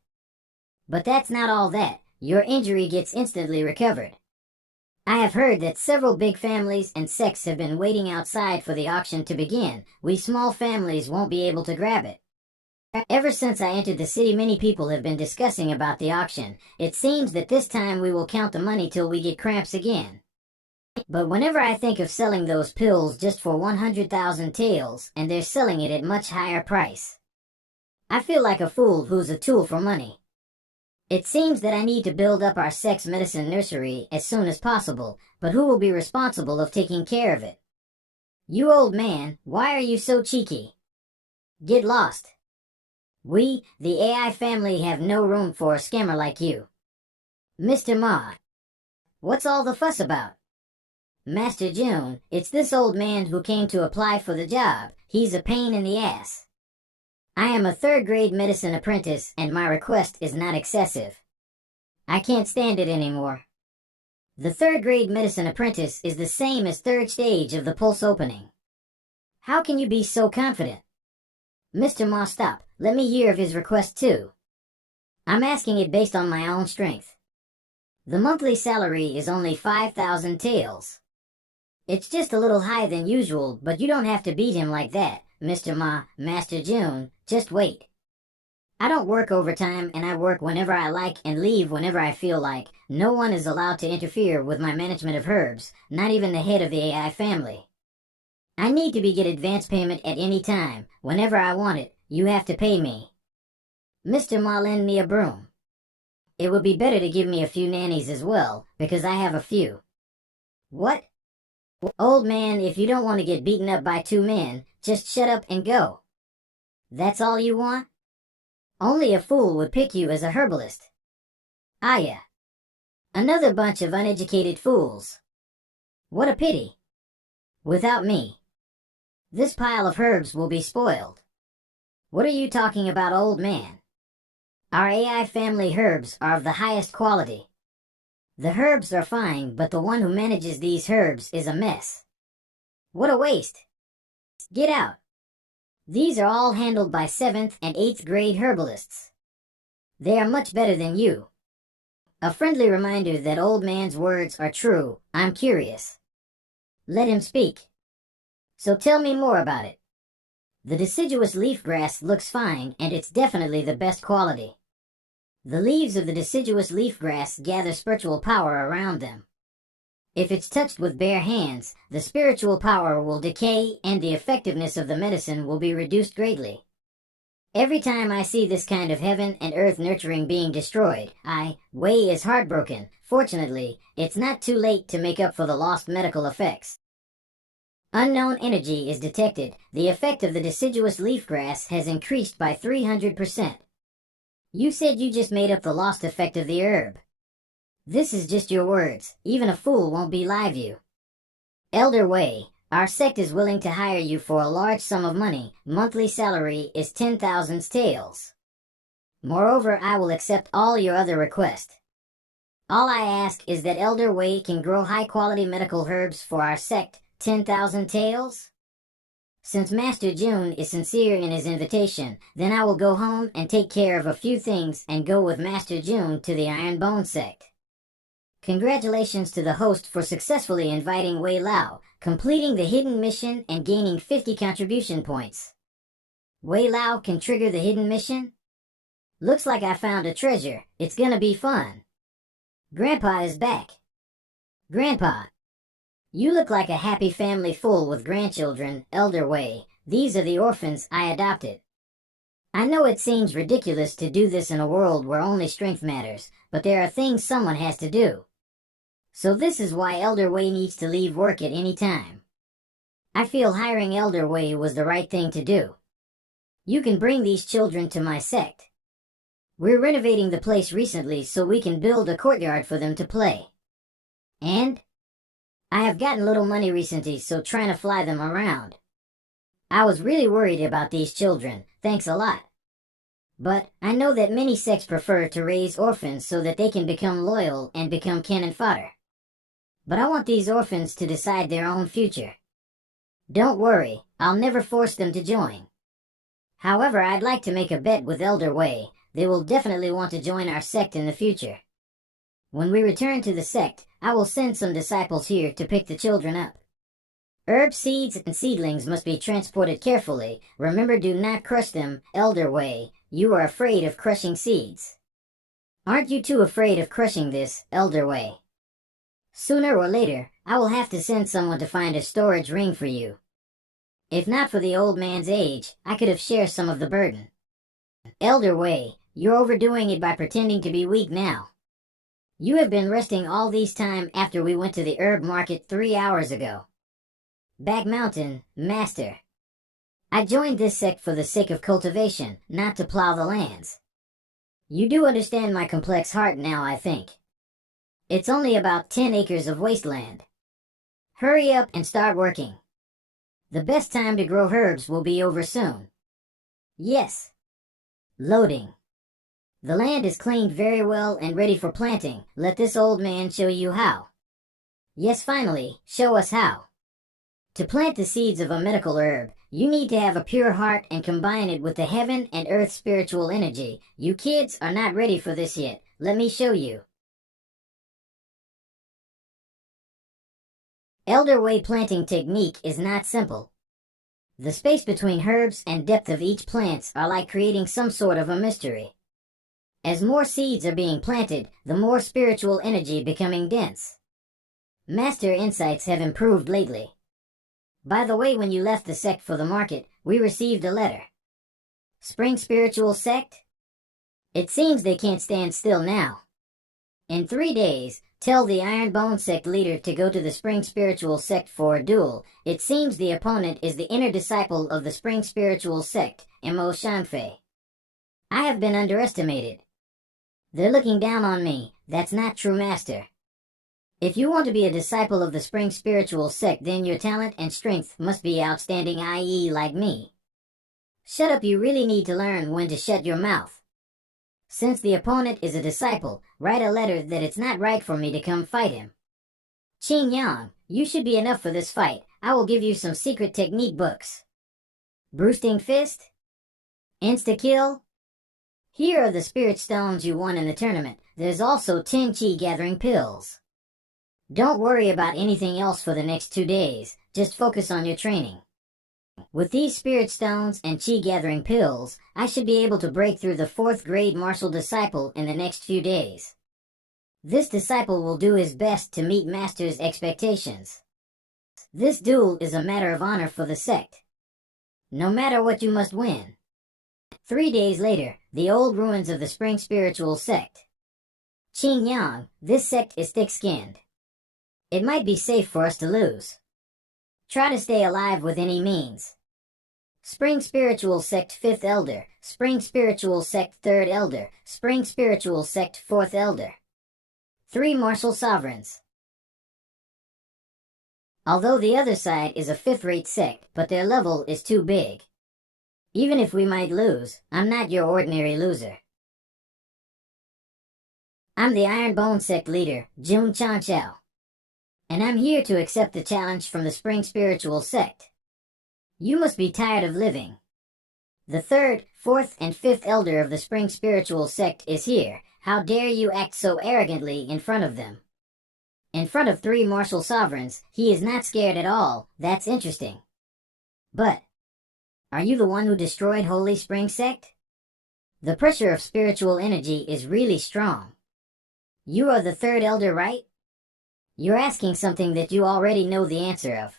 But that's not all that. Your injury gets instantly recovered. I have heard that several big families and sects have been waiting outside for the auction to begin. We small families won't be able to grab it. Ever since I entered the city, many people have been discussing about the auction. It seems that this time we will count the money till we get cramps again. But whenever I think of selling those pills just for 100,000 taels, and they're selling it at much higher price, I feel like a fool who's a tool for money. It seems that I need to build up our sex medicine nursery as soon as possible, but who will be responsible of taking care of it? You old man, why are you so cheeky? Get lost. We, the AI family, have no room for a scammer like you. Mr. Ma, what's all the fuss about? Master June, it's this old man who came to apply for the job. He's a pain in the ass. I am a third-grade medicine apprentice, and my request is not excessive. I can't stand it anymore. The third-grade medicine apprentice is the same as third stage of the pulse opening. How can you be so confident? Mr. Ma, stop. Let me hear of his request too. I'm asking it based on my own strength. The monthly salary is only 5,000 taels. It's just a little higher than usual, but you don't have to beat him like that, Mr. Ma, Master June. Just wait. I don't work overtime, and I work whenever I like and leave whenever I feel like. No one is allowed to interfere with my management of herbs, not even the head of the AI family. I need to get advance payment at any time. Whenever I want it, you have to pay me. Mr. Ma, lend me a broom. It would be better to give me a few nannies as well, because I have a few. What? Old man, if you don't want to get beaten up by two men, just shut up and go. That's all you want? Only a fool would pick you as a herbalist. Ah, yeah. Another bunch of uneducated fools. What a pity. Without me, this pile of herbs will be spoiled. What are you talking about, old man? Our AI family herbs are of the highest quality. The herbs are fine, but the one who manages these herbs is a mess. What a waste. Get out. These are all handled by 7th and 8th grade herbalists. They are much better than you. A friendly reminder that old man's words are true. I'm curious. Let him speak. So tell me more about it. The deciduous leaf grass looks fine, and it's definitely the best quality. The leaves of the deciduous leaf grass gather spiritual power around them. If it's touched with bare hands, the spiritual power will decay and the effectiveness of the medicine will be reduced greatly. Every time I see this kind of heaven and earth nurturing being destroyed, Wei is heartbroken. Fortunately, it's not too late to make up for the lost medical effects. Unknown energy is detected. The effect of the deciduous leaf grass has increased by 300%. You said you just made up the lost effect of the herb. This is just your words. Even a fool won't believe you. Elder Wei, our sect is willing to hire you for a large sum of money. Monthly salary is 10,000 taels. Moreover, I will accept all your other requests. All I ask is that Elder Wei can grow high-quality medical herbs for our sect. 10,000 taels? Since Master June is sincere in his invitation, then I will go home and take care of a few things and go with Master June to the Iron Bone sect. Congratulations to the host for successfully inviting Wei Lao, completing the hidden mission and gaining 50 contribution points. Wei Lao can trigger the hidden mission? Looks like I found a treasure. It's gonna be fun. Grandpa is back. Grandpa, you look like a happy family full with grandchildren, Elder Wei. These are the orphans I adopted. I know it seems ridiculous to do this in a world where only strength matters, but there are things someone has to do. So this is why Elder Wei needs to leave work at any time. I feel hiring Elder Wei was the right thing to do. You can bring these children to my sect. We're renovating the place recently so we can build a courtyard for them to play. And I have gotten little money recently, so trying to fly them around. I was really worried about these children. Thanks a lot. But I know that many sects prefer to raise orphans so that they can become loyal and become cannon fodder. But I want these orphans to decide their own future. Don't worry, I'll never force them to join. However, I'd like to make a bet with Elder Wei. They will definitely want to join our sect in the future. When we return to the sect, I will send some disciples here to pick the children up. Herb seeds and seedlings must be transported carefully. Remember, do not crush them, Elder Wei. You are afraid of crushing seeds. Aren't you too afraid of crushing this, Elder Wei? Sooner or later, I will have to send someone to find a storage ring for you. If not for the old man's age, I could have shared some of the burden. Elder Wei, you're overdoing it by pretending to be weak now. You have been resting all these time after we went to the herb market 3 hours ago. Back Mountain, Master. I joined this sect for the sake of cultivation, not to plow the lands. You do understand my complex heart now, I think. It's only about 10 acres of wasteland. Hurry up and start working. The best time to grow herbs will be over soon. Yes. Loading. The land is cleaned very well and ready for planting. Let this old man show you how. Yes, finally, show us how. To plant the seeds of a medical herb, you need to have a pure heart and combine it with the heaven and earth spiritual energy. You kids are not ready for this yet. Let me show you. Elder Way planting technique is not simple. The space between herbs and depth of each plants are like creating some sort of a mystery. As more seeds are being planted, the more spiritual energy becoming dense. Master insights have improved lately. By the way, when you left the sect for the market, we received a letter. Spring Spiritual Sect? It seems they can't stand still now. In 3 days, tell the Ironbone Sect leader to go to the Spring Spiritual Sect for a duel. It seems the opponent is the inner disciple of the Spring Spiritual Sect, Mo Shanfei. I have been underestimated. They're looking down on me. That's not true, Master. If you want to be a disciple of the Spring Spiritual Sect, then your talent and strength must be outstanding, i.e. like me. Shut up, you really need to learn when to shut your mouth. Since the opponent is a disciple, write a letter that it's not right for me to come fight him. Qing Yang, you should be enough for this fight. I will give you some secret technique books. Broosting Fist? Insta-kill? Here are the spirit stones you won in the tournament. There's also 10 chi gathering pills. Don't worry about anything else for the next 2 days, just focus on your training. With these spirit stones and chi gathering pills, I should be able to break through the 4th grade martial disciple in the next few days. This disciple will do his best to meet Master's expectations. This duel is a matter of honor for the sect. No matter what, you must win. 3 days later, the old ruins of the Spring Spiritual Sect. Qing Yang, this sect is thick-skinned. It might be safe for us to lose. Try to stay alive with any means. Spring Spiritual Sect 5th Elder, Spring Spiritual Sect 3rd Elder, Spring Spiritual Sect 4th Elder. 3 martial sovereigns. Although the other side is a 5th-rate sect, but their level is too big. Even if we might lose, I'm not your ordinary loser. I'm the Ironbone Sect leader, Jun Chanchao. And I'm here to accept the challenge from the Spring Spiritual Sect. You must be tired of living. The 3rd, 4th, and 5th Elder of the Spring Spiritual Sect is here. How dare you act so arrogantly in front of them? In front of 3 martial sovereigns, he is not scared at all. That's interesting. But, are you the one who destroyed Holy Spring Sect? The pressure of spiritual energy is really strong. You are the 3rd Elder, right? You're asking something that you already know the answer of.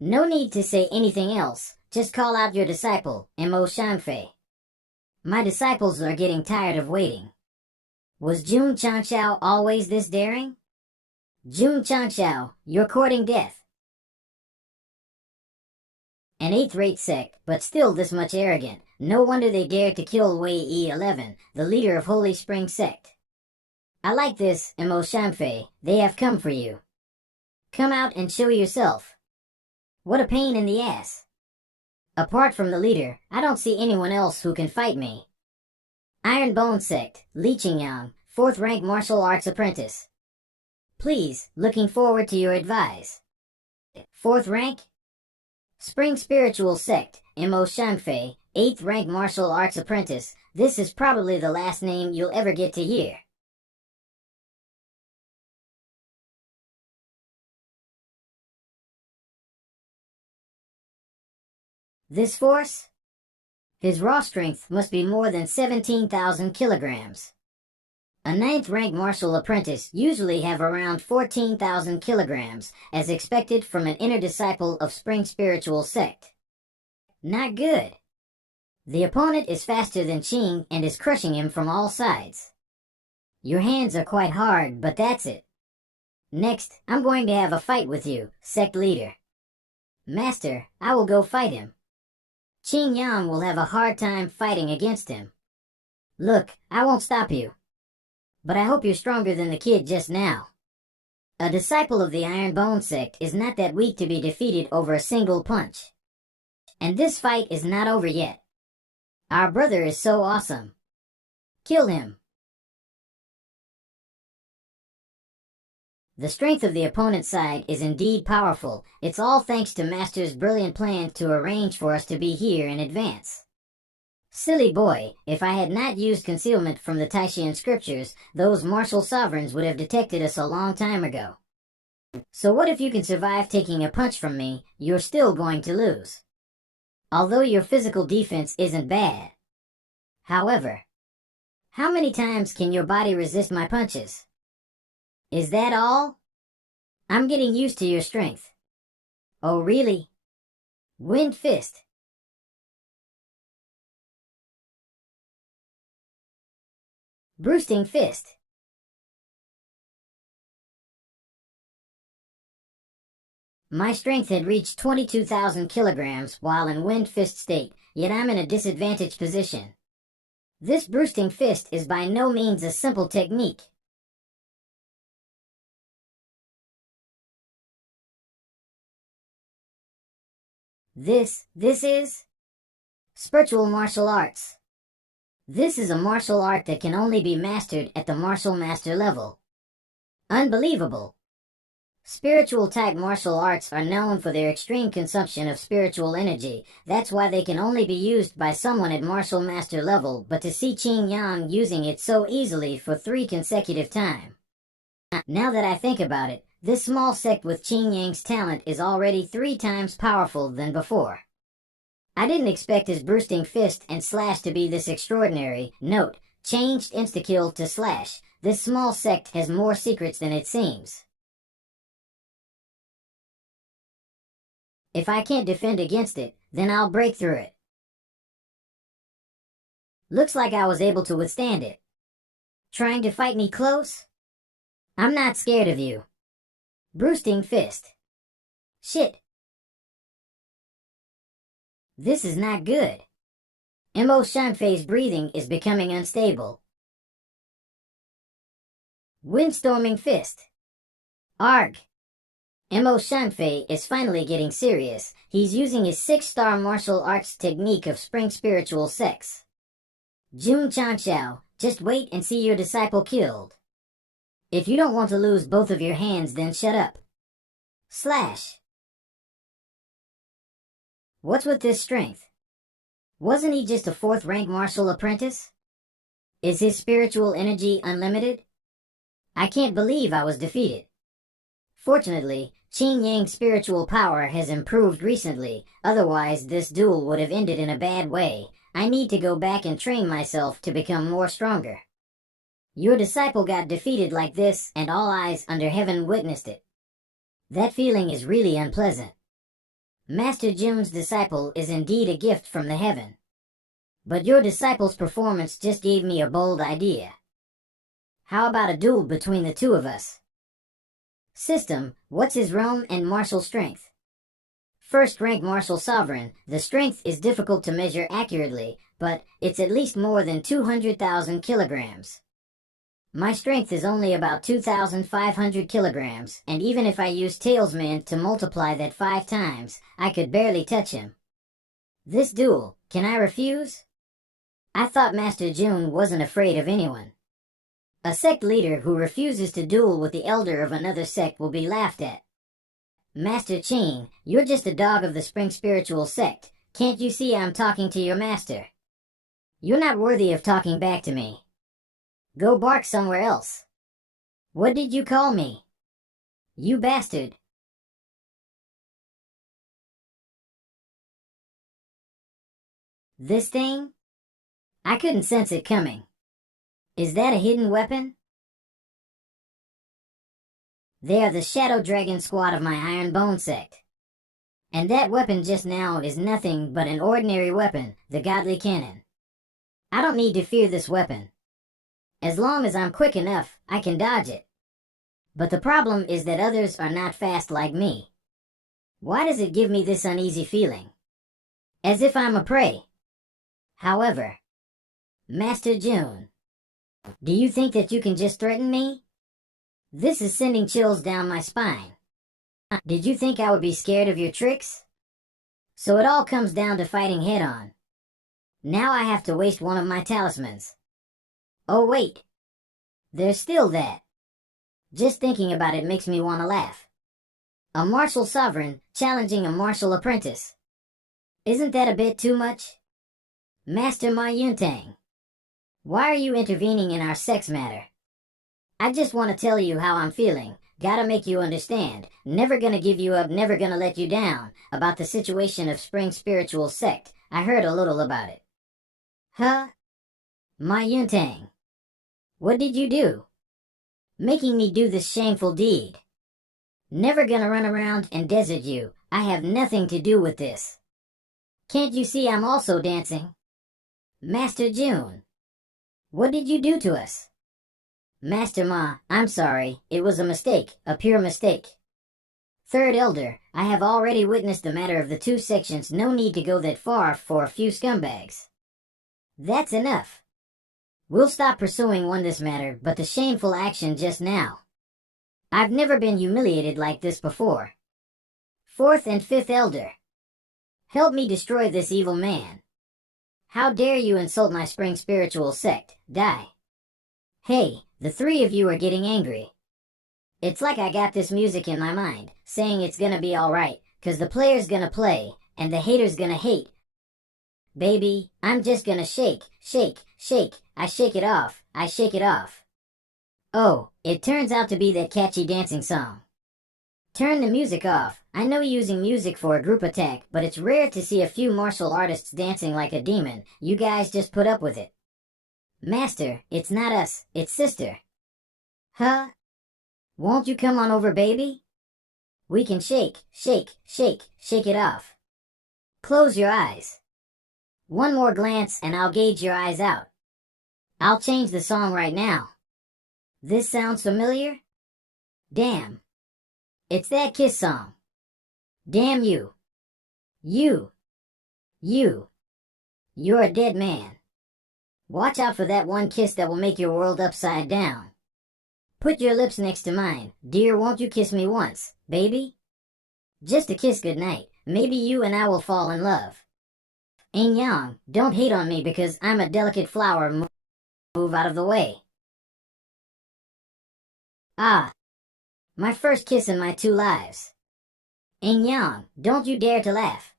No need to say anything else, just call out your disciple, Mo Shanfei. My disciples are getting tired of waiting. Was Jun Chanchao always this daring? Jun Chanchao, you're courting death. An 8th-rate sect, but still this much arrogant. No wonder they dared to kill Wei E11, the leader of Holy Spring Sect. I like this, Mo Shanfei. They have come for you. Come out and show yourself. What a pain in the ass. Apart from the leader, I don't see anyone else who can fight me. Ironbone Sect, Li Qingyang, 4th rank martial arts apprentice. Please, looking forward to your advice. 4th rank? Spring Spiritual Sect, Mo Shanfei, 8th rank martial arts apprentice. This is probably the last name you'll ever get to hear. This force? His raw strength must be more than 17,000 kilograms. A ninth-rank martial apprentice usually have around 14,000 kilograms, as expected from an inner disciple of Spring Spiritual Sect. Not good. The opponent is faster than Qing and is crushing him from all sides. Your hands are quite hard, but that's it. Next, I'm going to have a fight with you, Sect Leader. Master, I will go fight him. Qing Yang will have a hard time fighting against him. Look, I won't stop you. But I hope you're stronger than the kid just now. A disciple of the Iron Bone Sect is not that weak to be defeated over a single punch. And this fight is not over yet. Our brother is so awesome. Kill him. The strength of the opponent's side is indeed powerful. It's all thanks to Master's brilliant plan to arrange for us to be here in advance. Silly boy, if I had not used concealment from the Taishan scriptures, those martial sovereigns would have detected us a long time ago. So what if you can survive taking a punch from me, you're still going to lose. Although your physical defense isn't bad. However, how many times can your body resist my punches? Is that all? I'm getting used to your strength. Oh really? Wind Fist. Broosting Fist. My strength had reached 22,000 kilograms while in Wind Fist state, yet I'm in a disadvantaged position. This Broosting Fist is by no means a simple technique. This is spiritual martial arts. This is a martial art that can only be mastered at the martial master level. Unbelievable. Spiritual type martial arts are known for their extreme consumption of spiritual energy. That's why they can only be used by someone at martial master level, but to see Qing Yang using it so easily for 3 consecutive times. Now that I think about it, this small sect with Qing Yang's talent is already 3 times powerful than before. I didn't expect his Broosting Fist and Slash to be this extraordinary. Note, changed insta-kill to Slash. This small sect has more secrets than it seems. If I can't defend against it, then I'll break through it. Looks like I was able to withstand it. Trying to fight me close? I'm not scared of you. Broosting Fist. Shit. This is not good. Mo Shanfei's breathing is becoming unstable. Windstorming Fist. Arg. Mo Shanfei is finally getting serious. He's using his 6-star martial arts technique of Spring Spiritual Sects. Jun Chanxiao, just wait and see your disciple killed. If you don't want to lose both of your hands, then shut up. Slash. What's with this strength? Wasn't he just a 4th-rank martial apprentice? Is his spiritual energy unlimited? I can't believe I was defeated. Fortunately, Qing Yang's spiritual power has improved recently, otherwise this duel would have ended in a bad way. I need to go back and train myself to become more stronger. Your disciple got defeated like this, and all eyes under heaven witnessed it. That feeling is really unpleasant. Master Jun's disciple is indeed a gift from the heaven. But your disciple's performance just gave me a bold idea. How about a duel between the 2 of us? System, what's his realm and martial strength? 1st-rank martial sovereign, the strength is difficult to measure accurately, but it's at least more than 200,000 kilograms. My strength is only about 2,500 kilograms, and even if I use Talesman to multiply that 5 times, I could barely touch him. This duel, can I refuse? I thought Master Jun wasn't afraid of anyone. A sect leader who refuses to duel with the elder of another sect will be laughed at. Master Qing, you're just a dog of the Spring Spiritual Sect. Can't you see I'm talking to your master? You're not worthy of talking back to me. Go bark somewhere else. What did you call me? You bastard. This thing? I couldn't sense it coming. Is that a hidden weapon? They are the Shadow Dragon squad of my Iron Bone sect. And that weapon just now is nothing but an ordinary weapon, the Godly Cannon. I don't need to fear this weapon. As long as I'm quick enough, I can dodge it. But the problem is that others are not fast like me. Why does it give me this uneasy feeling? As if I'm a prey. However, Master June, do you think that you can just threaten me? This is sending chills down my spine. Did you think I would be scared of your tricks? So it all comes down to fighting head-on. Now I have to waste one of my talismans. Oh wait, there's still that. Just thinking about it makes me want to laugh. A martial sovereign challenging a martial apprentice. Isn't that a bit too much? Master Ma Yuntang, why are you intervening in our sex matter? I just want to tell you how I'm feeling. Gotta make you understand. Never gonna give you up, never gonna let you down. About the situation of Spring Spiritual Sect. I heard a little about it. Huh? Ma Yuntang, what did you do? Making me do this shameful deed. Never gonna run around and desert you. I have nothing to do with this. Can't you see I'm also dancing? Master June, what did you do to us? Master Ma, I'm sorry. It was a mistake, a pure mistake. Third Elder, I have already witnessed the matter of the two sections. No need to go that far for a few scumbags. That's enough. We'll stop pursuing one this matter, but the shameful action just now. I've never been humiliated like this before. Fourth and Fifth Elder, help me destroy this evil man. How dare you insult my Spring Spiritual Sect? Die. Hey, the three of you are getting angry. It's like I got this music in my mind, saying it's gonna be alright, cause the player's gonna play, and the hater's gonna hate. Baby, I'm just gonna shake, shake, shake, I shake it off, I shake it off. Oh, it turns out to be that catchy dancing song. Turn the music off. I know using music for a group attack, but it's rare to see a few martial artists dancing like a demon. You guys just put up with it. Master, it's not us, it's sister. Huh? Won't you come on over, baby? We can shake, shake, shake, shake it off. Close your eyes. One more glance and I'll gauge your eyes out. I'll change the song right now. This sounds familiar? Damn. It's that Kiss song. Damn you. You. You're a dead man. Watch out for that one kiss that will make your world upside down. Put your lips next to mine. Dear, won't you kiss me once, baby? Just a kiss goodnight. Maybe you and I will fall in love. Yin Yang, don't hate on me because I'm a delicate flower. Move out of the way. Ah. My first kiss in my 2 lives. Yin Yang, don't you dare to laugh.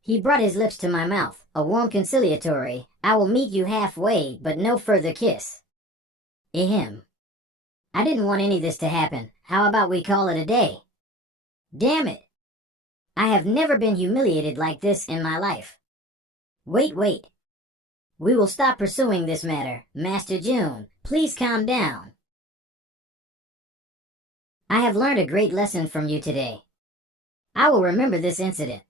He brought his lips to my mouth, a warm conciliatory, I will meet you halfway, but no further kiss. Ahem. I didn't want any of this to happen. How about we call it a day? Damn it. I have never been humiliated like this in my life. Wait. We will stop pursuing this matter. Master June, please calm down. I have learned a great lesson from you today. I will remember this incident.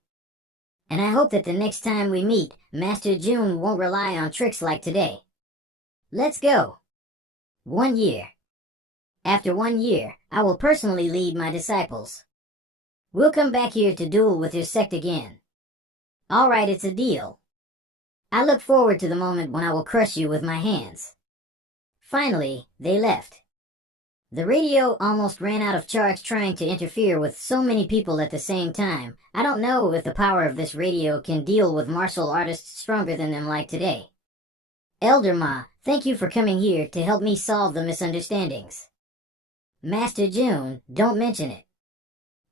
And I hope that the next time we meet, Master June won't rely on tricks like today. Let's go. 1 year. After 1 year, I will personally lead my disciples. We'll come back here to duel with your sect again. Alright, it's a deal. I look forward to the moment when I will crush you with my hands. Finally, they left. The radio almost ran out of charge trying to interfere with so many people at the same time. I don't know if the power of this radio can deal with martial artists stronger than them like today. Elder Ma, thank you for coming here to help me solve the misunderstandings. Master June, don't mention it.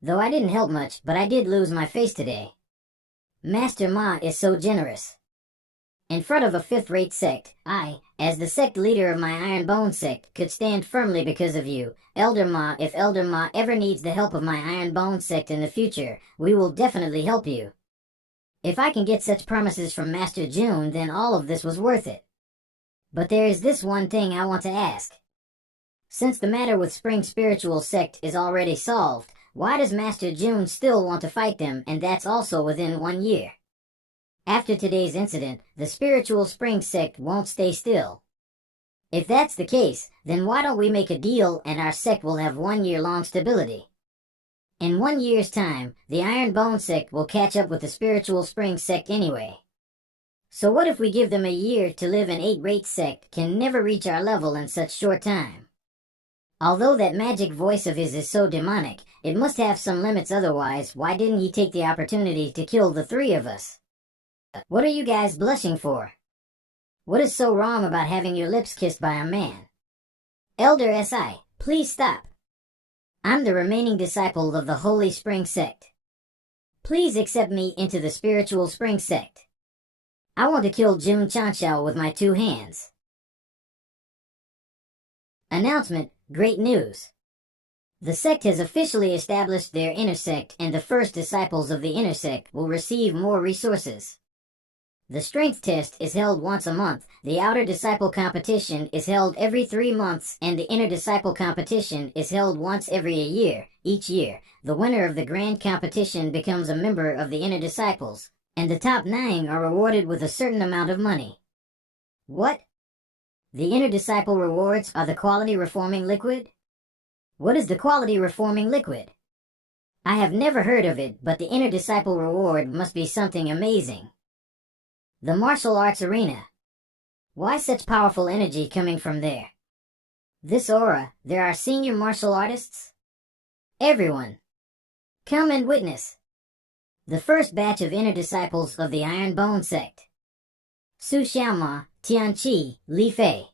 Though I didn't help much, but I did lose my face today. Master Ma is so generous. In front of a fifth-rate sect, I, as the sect leader of my Iron Bone sect, could stand firmly because of you. Elder Ma, if Elder Ma ever needs the help of my Iron Bone sect in the future, we will definitely help you. If I can get such promises from Master June, then all of this was worth it. But there is this one thing I want to ask. Since the matter with Spring Spiritual Sect is already solved, why does Master June still want to fight them, and that's also within 1 year? After today's incident, the Spiritual Spring Sect won't stay still. If that's the case, then why don't we make a deal and our sect will have 1 year long stability? In 1 year's time, the Iron Bone Sect will catch up with the Spiritual Spring Sect anyway. So what if we give them a year to live, and 8-rate sect can never reach our level in such short time? Although that magic voice of his is so demonic, it must have some limits, otherwise why didn't he take the opportunity to kill the 3 of us? What are you guys blushing for? What is so wrong about having your lips kissed by a man? Elder S.I., please stop. I'm the remaining disciple of the Holy Spring Sect. Please accept me into the Spiritual Spring Sect. I want to kill Jun Chanshao with my 2 hands. Announcement, great news. The sect has officially established their inner sect, and the first disciples of the inner sect will receive more resources. The strength test is held once a month, the outer disciple competition is held every 3 months, and the inner disciple competition is held once every a year. Each year, the winner of the grand competition becomes a member of the inner disciples, and the top 9 are rewarded with a certain amount of money. What? The inner disciple rewards are the quality reforming liquid? What is the quality reforming liquid? I have never heard of it, but the inner disciple reward must be something amazing. The martial arts arena. Why such powerful energy coming from there? This aura, there are senior martial artists? Everyone, come and witness. The first batch of inner disciples of the Iron Bone Sect. Su Xiaoma, Tianqi, Li Fei,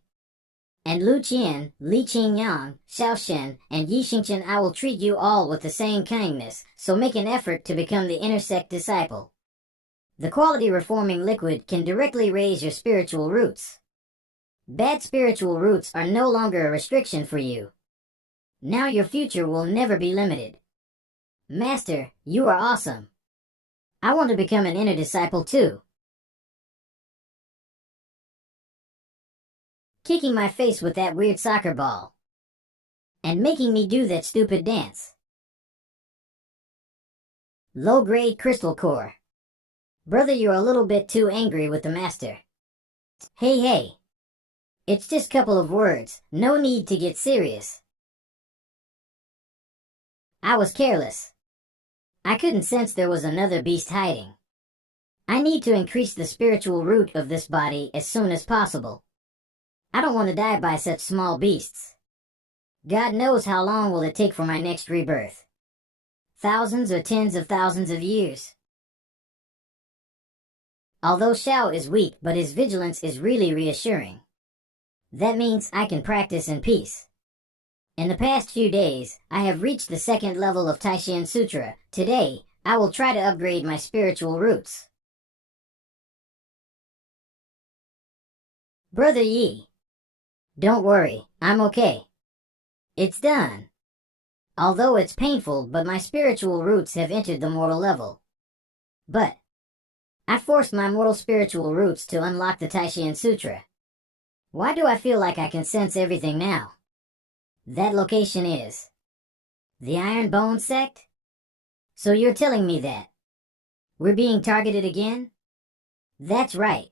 and Lu Qian, Li Qingyang, Xiao Shen, and Yi Xingchen. I will treat you all with the same kindness, so make an effort to become the inner sect disciple. The quality reforming liquid can directly raise your spiritual roots. Bad spiritual roots are no longer a restriction for you. Now your future will never be limited. Master, you are awesome. I want to become an inner disciple too. Kicking my face with that weird soccer ball. And making me do that stupid dance. Low-grade crystal core. Brother, you're a little bit too angry with the master. Hey. It's just a couple of words, no need to get serious. I was careless. I couldn't sense there was another beast hiding. I need to increase the spiritual root of this body as soon as possible. I don't want to die by such small beasts. God knows how long will it take for my next rebirth. Thousands or tens of thousands of years. Although Xiao is weak, but his vigilance is really reassuring. That means I can practice in peace. In the past few days, I have reached the 2nd level of Taishan Sutra. Today, I will try to upgrade my spiritual roots. Brother Yi. Don't worry, I'm okay. It's done. Although it's painful, but my spiritual roots have entered the mortal level. But I forced my mortal spiritual roots to unlock the Taishan Sutra. Why do I feel like I can sense everything now? That location is the Iron Bone Sect? So you're telling me that we're being targeted again? That's right.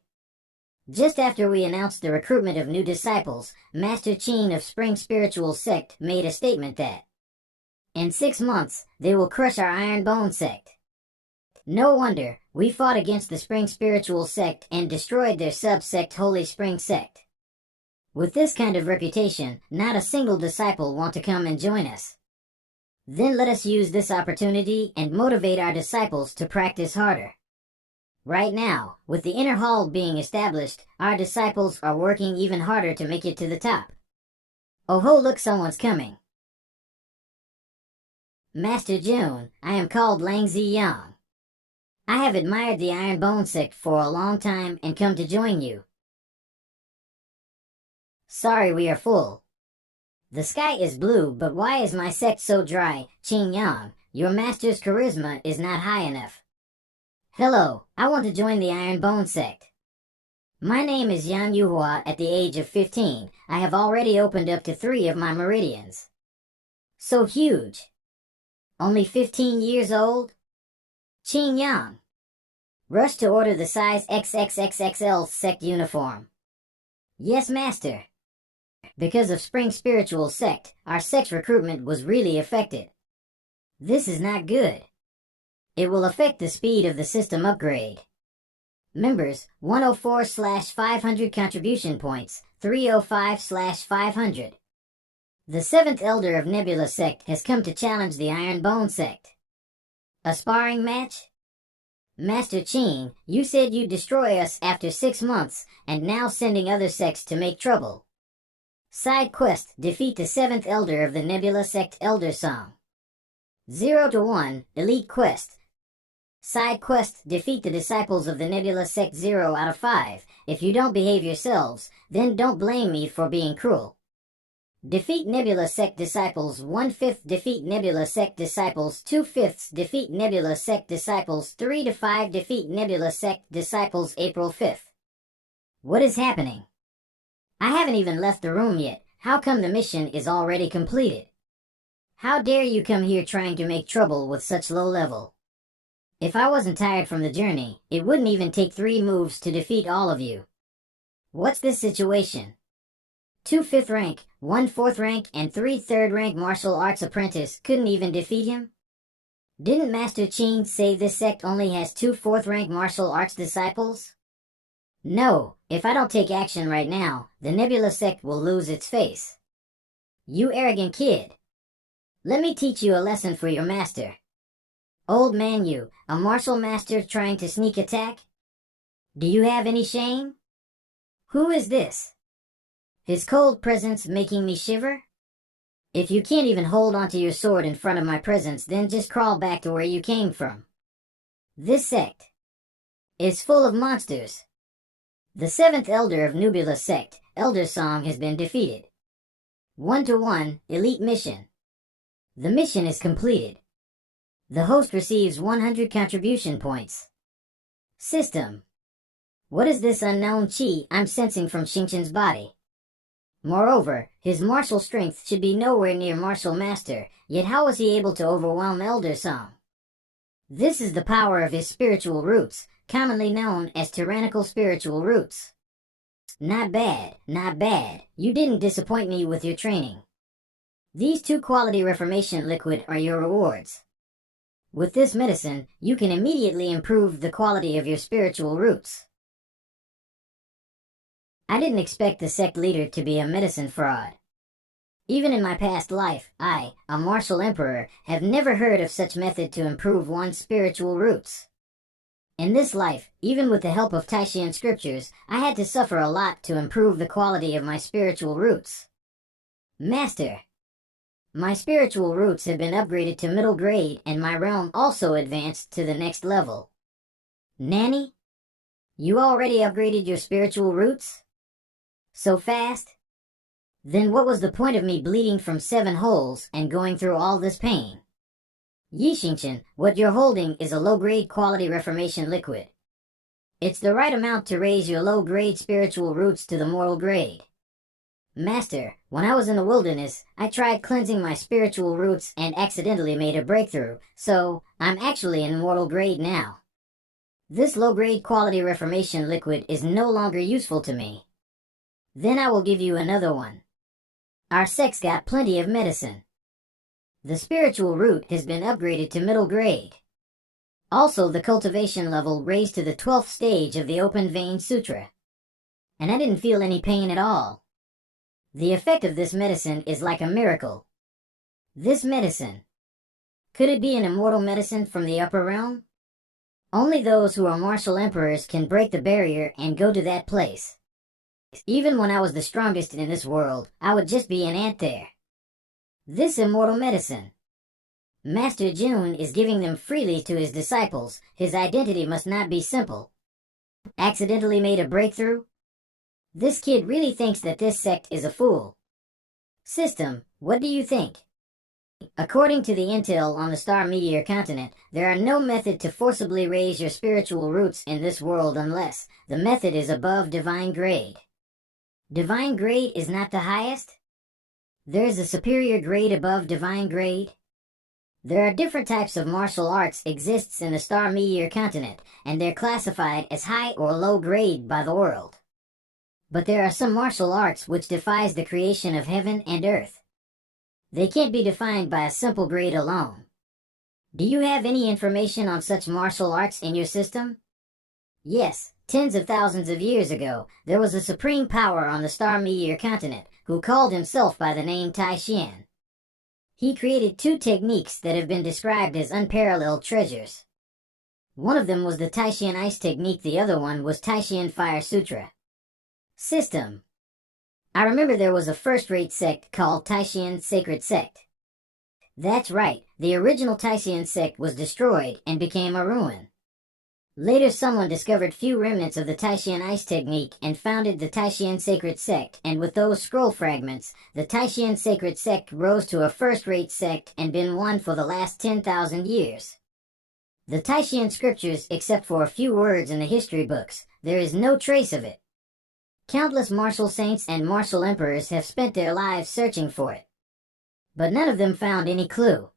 Just after we announced the recruitment of new disciples, Master Qin of Spring Spiritual Sect made a statement that in 6 months, they will crush our Iron Bone Sect. No wonder, we fought against the Spring Spiritual Sect and destroyed their sub-sect Holy Spring Sect. With this kind of reputation, not a single disciple want to come and join us. Then let us use this opportunity and motivate our disciples to practice harder. Right now, with the inner hall being established, our disciples are working even harder to make it to the top. Oh ho, look, someone's coming. Master June, I am called Lang Ziyang. I have admired the Iron Bone Sect for a long time and come to join you. Sorry, we are full. The sky is blue, but why is my sect so dry? Qing Yang, your master's charisma is not high enough. Hello, I want to join the Iron Bone Sect. My name is Yan Yuhua. At the age of 15, I have already opened up to 3 of my meridians. So huge. Only 15 years old? Qing Yang. Rush to order the size XXXXL sect uniform. Yes, Master. Because of Spring Spiritual Sect, our sect recruitment was really affected. This is not good. It will affect the speed of the system upgrade. Members, 104/500 contribution points, 305/500. The 7th Elder of Nebula Sect has come to challenge the Iron Bone Sect. A sparring match? Master Qing, you said you'd destroy us after 6 months, and now sending other sects to make trouble. Side quest, defeat the 7th Elder of the Nebula Sect Elder Song. 0-1, Elite Quest. Side quest, defeat the disciples of the Nebula Sect 0 out of 5. If you don't behave yourselves, then don't blame me for being cruel. Defeat Nebula Sect disciples 1/5, defeat Nebula Sect disciples 2/5, defeat Nebula Sect disciples 3-5, defeat Nebula Sect disciples April 5th. What is happening? I haven't even left the room yet. How come the mission is already completed? How dare you come here trying to make trouble with such low level? If I wasn't tired from the journey, it wouldn't even take 3 moves to defeat all of you. What's this situation? 2 5th rank, 1 4th rank, and 3 3rd rank martial arts apprentice couldn't even defeat him? Didn't Master Qing say this sect only has 2 4th rank martial arts disciples? No, if I don't take action right now, the Nebula Sect will lose its face. You arrogant kid. Let me teach you a lesson for your master. Old man you, a martial master trying to sneak attack? Do you have any shame? Who is this? His cold presence making me shiver? If you can't even hold onto your sword in front of my presence, then just crawl back to where you came from. This sect is full of monsters. The 7th Elder of Nebula Sect, Elder Song, has been defeated. 1-1, Elite Mission. The mission is completed. The host receives 100 contribution points. System. What is this unknown chi I'm sensing from Xingchen's body? Moreover, his martial strength should be nowhere near Martial Master, yet how was he able to overwhelm Elder Song? This is the power of his spiritual roots, commonly known as tyrannical spiritual roots. Not bad, not bad. You didn't disappoint me with your training. These 2 quality reformation liquid are your rewards. With this medicine, you can immediately improve the quality of your spiritual roots. I didn't expect the sect leader to be a medicine fraud. Even in my past life, I, a martial emperor, have never heard of such method to improve one's spiritual roots. In this life, even with the help of Taishan scriptures, I had to suffer a lot to improve the quality of my spiritual roots. Master, my spiritual roots have been upgraded to middle grade and my realm also advanced to the next level. Nanny? You already upgraded your spiritual roots? So fast? Then what was the point of me bleeding from 7 holes and going through all this pain? Yi Xingchen, what you're holding is a low-grade quality reformation liquid. It's the right amount to raise your low-grade spiritual roots to the mortal grade. Master, when I was in the wilderness, I tried cleansing my spiritual roots and accidentally made a breakthrough, so I'm actually in mortal grade now. This low-grade quality reformation liquid is no longer useful to me. Then I will give you another one. Our sect's got plenty of medicine. The spiritual root has been upgraded to middle grade. Also, the cultivation level raised to the 12th stage of the Open Vein Sutra. And I didn't feel any pain at all. The effect of this medicine is like a miracle. This medicine. Could it be an immortal medicine from the upper realm? Only those who are martial emperors can break the barrier and go to that place. Even when I was the strongest in this world, I would just be an ant there. This immortal medicine. Master Jun is giving them freely to his disciples. His identity must not be simple. Accidentally made a breakthrough? This kid really thinks that this sect is a fool. System, what do you think? According to the intel on the star meteor continent, there are no method to forcibly raise your spiritual roots in this world unless the method is above divine grade. Divine grade is not the highest? There is a superior grade above divine grade? There are different types of martial arts exists in the star meteor continent, and they're classified as high or low grade by the world. But there are some martial arts which defies the creation of heaven and earth. They can't be defined by a simple grade alone. Do you have any information on such martial arts in your system? Yes, tens of thousands of years ago, there was a supreme power on the star meteor continent who called himself by the name Tai Xian. He created two techniques that have been described as unparalleled treasures. One of them was the Taishan Ice Technique, the other one was Taishan Fire Sutra. System. I remember there was a first-rate sect called Taishan Sacred Sect. That's right, the original Taishan sect was destroyed and became a ruin. Later someone discovered few remnants of the Taishan Ice Technique and founded the Taishan Sacred Sect, and with those scroll fragments, the Taishan Sacred Sect rose to a first-rate sect and been one for the last 10,000 years. The Taishan scriptures, except for a few words in the history books, there is no trace of it. Countless martial saints and martial emperors have spent their lives searching for it. But none of them found any clue.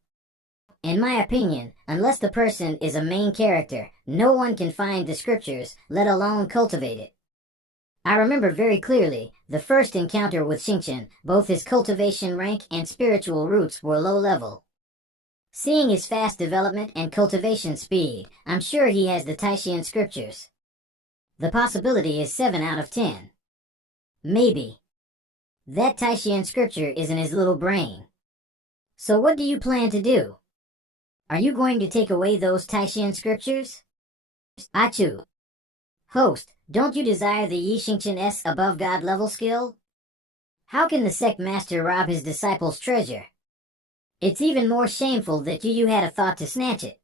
In my opinion, unless the person is a main character, no one can find the scriptures, let alone cultivate it. I remember very clearly, the first encounter with Xingqian, both his cultivation rank and spiritual roots were low level. Seeing his fast development and cultivation speed, I'm sure he has the Taishan scriptures. The possibility is 7 out of 10. Maybe. That Taishan scripture is in his little brain. So what do you plan to do? Are you going to take away those Taishan scriptures? Achu. Host, don't you desire the Yi Xingqian's above God level skill? How can the sect master rob his disciples' treasure? It's even more shameful that you had a thought to snatch it.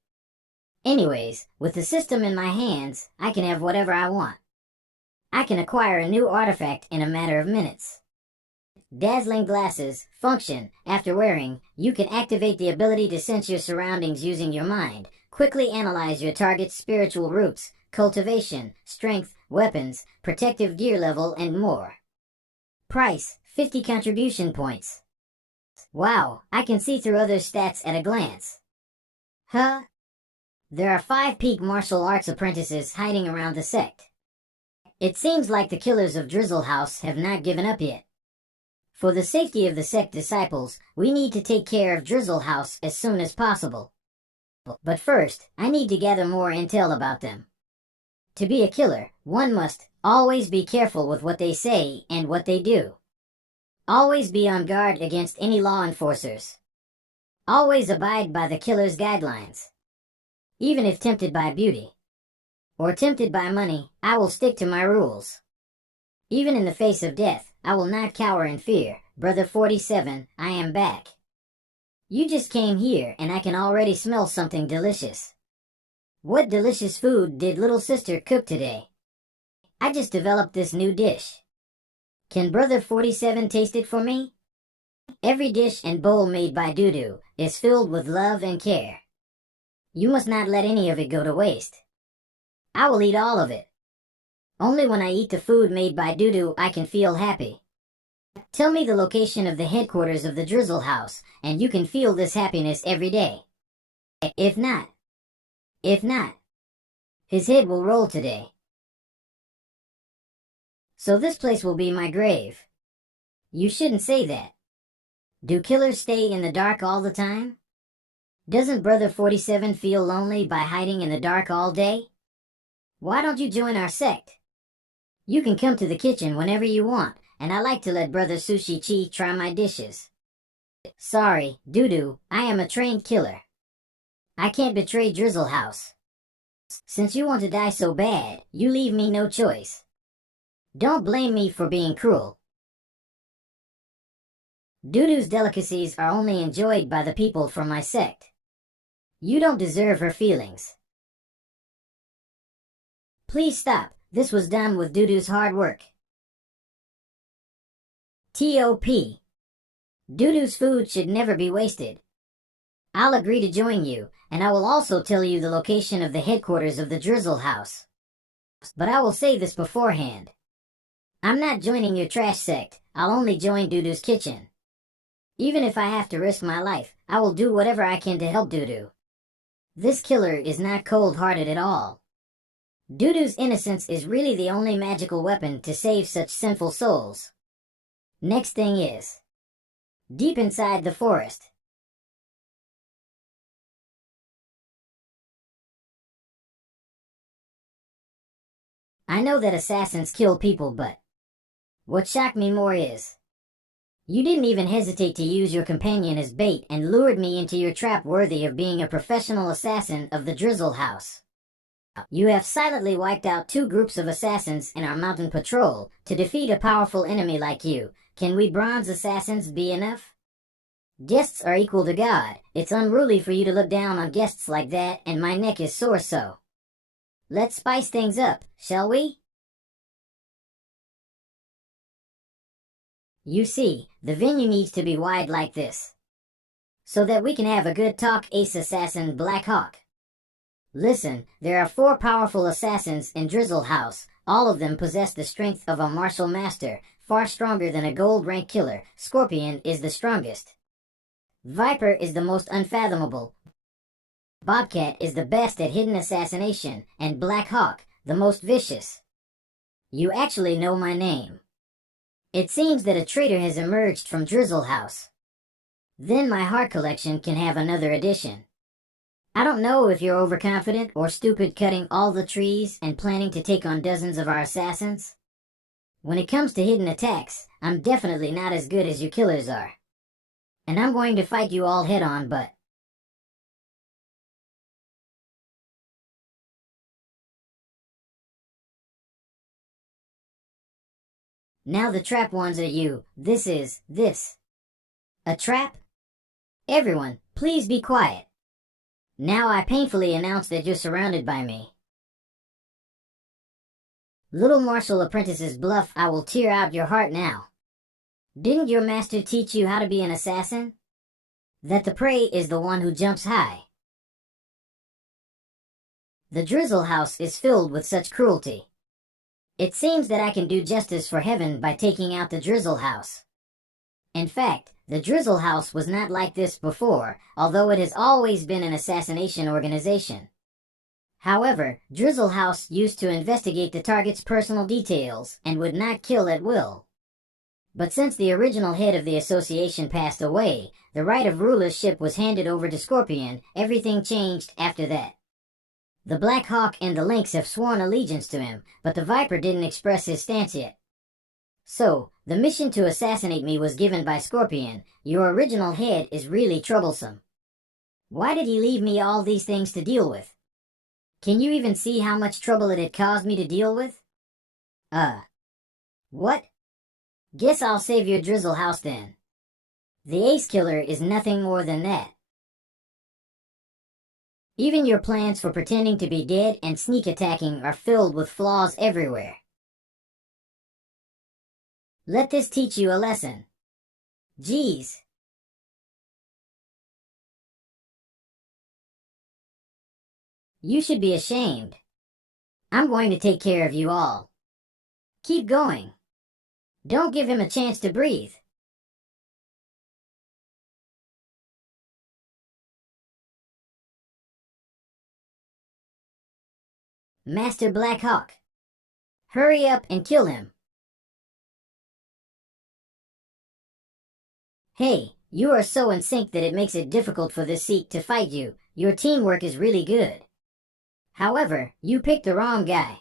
Anyways, with the system in my hands, I can have whatever I want. I can acquire a new artifact in a matter of minutes. Dazzling glasses, function, after wearing, you can activate the ability to sense your surroundings using your mind, quickly analyze your target's spiritual roots, cultivation, strength, weapons, protective gear level, and more. Price, 50 contribution points. Wow, I can see through other stats at a glance. Huh? There are 5 peak martial arts apprentices hiding around the sect. It seems like the killers of Drizzle House have not given up yet. For the safety of the sect disciples, we need to take care of Drizzle House as soon as possible. But first, I need to gather more intel about them. To be a killer, one must always be careful with what they say and what they do. Always be on guard against any law enforcers. Always abide by the killer's guidelines. Even if tempted by beauty or tempted by money, I will stick to my rules. Even in the face of death, I will not cower in fear. Brother 47, I am back. You just came here and I can already smell something delicious. What delicious food did little sister cook today? I just developed this new dish. Can Brother 47 taste it for me? Every dish and bowl made by Dudu is filled with love and care. You must not let any of it go to waste. I will eat all of it. Only when I eat the food made by Dudu I can feel happy. Tell me the location of the headquarters of the Drizzle House, and you can feel this happiness every day. If not, his head will roll today. So this place will be my grave. You shouldn't say that. Do killers stay in the dark all the time? Doesn't Brother 47 feel lonely by hiding in the dark all day? Why don't you join our sect? You can come to the kitchen whenever you want, and I like to let Brother Sushi Chi try my dishes. Sorry, Dudu, I am a trained killer. I can't betray Drizzle House. Since you want to die so bad, you leave me no choice. Don't blame me for being cruel. Dudu's delicacies are only enjoyed by the people from my sect. You don't deserve her feelings. Please stop. This was done with Dudu's hard work. T.O.P. Dudu's food should never be wasted. I'll agree to join you, and I will also tell you the location of the headquarters of the Drizzle House. But I will say this beforehand. I'm not joining your trash sect. I'll only join Dudu's kitchen. Even if I have to risk my life, I will do whatever I can to help Dudu. This killer is not cold-hearted at all. Dudu's innocence is really the only magical weapon to save such sinful souls. Next thing is, deep inside the forest. I know that assassins kill people, but what shocked me more is, you didn't even hesitate to use your companion as bait and lured me into your trap worthy of being a professional assassin of the Drizzle House. You have silently wiped out 2 groups of assassins in our mountain patrol to defeat a powerful enemy like you. Can we bronze assassins be enough? Guests are equal to God. It's unruly for you to look down on guests like that, and my neck is sore so. Let's spice things up, shall we? You see, the venue needs to be wide like this, so that we can have a good talk, Ace Assassin Black Hawk. Listen, there are 4 powerful assassins in Drizzle House. All of them possess the strength of a martial master, far stronger than a gold rank killer. Scorpion is the strongest. Viper is the most unfathomable. Bobcat is the best at hidden assassination, and Black Hawk, the most vicious. You actually know my name. It seems that a traitor has emerged from Drizzle House. Then my heart collection can have another addition. I don't know if you're overconfident or stupid cutting all the trees and planning to take on dozens of our assassins. When it comes to hidden attacks, I'm definitely not as good as you killers are. And I'm going to fight you all head on, but now the trap ones are you. This. A trap? Everyone, please be quiet. Now I painfully announce that you're surrounded by me. Little martial apprentices bluff, I will tear out your heart now. Didn't your master teach you how to be an assassin? That the prey is the one who jumps high. The Drizzle House is filled with such cruelty. It seems that I can do justice for heaven by taking out the Drizzle House. In fact, the Drizzle House was not like this before, although it has always been an assassination organization. However, Drizzle House used to investigate the target's personal details and would not kill at will. But since the original head of the association passed away, the right of rulership was handed over to Scorpion. Everything changed after that. The Black Hawk and the Lynx have sworn allegiance to him, but the Viper didn't express his stance yet. So, the mission to assassinate me was given by Scorpion. Your original head is really troublesome. Why did he leave me all these things to deal with? Can you even see how much trouble it had caused me to deal with? What? Guess I'll save your Drizzle House then. The Ace Killer is nothing more than that. Even your plans for pretending to be dead and sneak attacking are filled with flaws everywhere. Let this teach you a lesson. Geez. You should be ashamed. I'm going to take care of you all. Keep going. Don't give him a chance to breathe. Master Black Hawk, hurry up and kill him. Hey, you are so in sync that it makes it difficult for this Sect to fight you. Your teamwork is really good. However, you picked the wrong guy.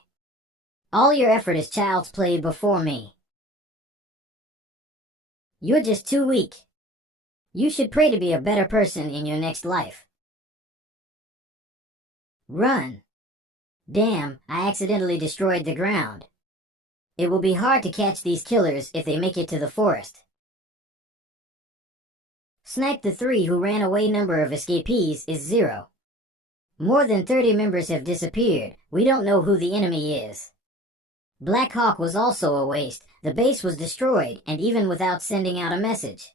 All your effort is child's play before me. You're just too weak. You should pray to be a better person in your next life. Run. Damn, I accidentally destroyed the ground. It will be hard to catch these killers if they make it to the forest. Snipe the 3 who ran away. Number of escapees is 0. More than 30 members have disappeared. We don't know who the enemy is. Black Hawk was also a waste. The base was destroyed, and even without sending out a message.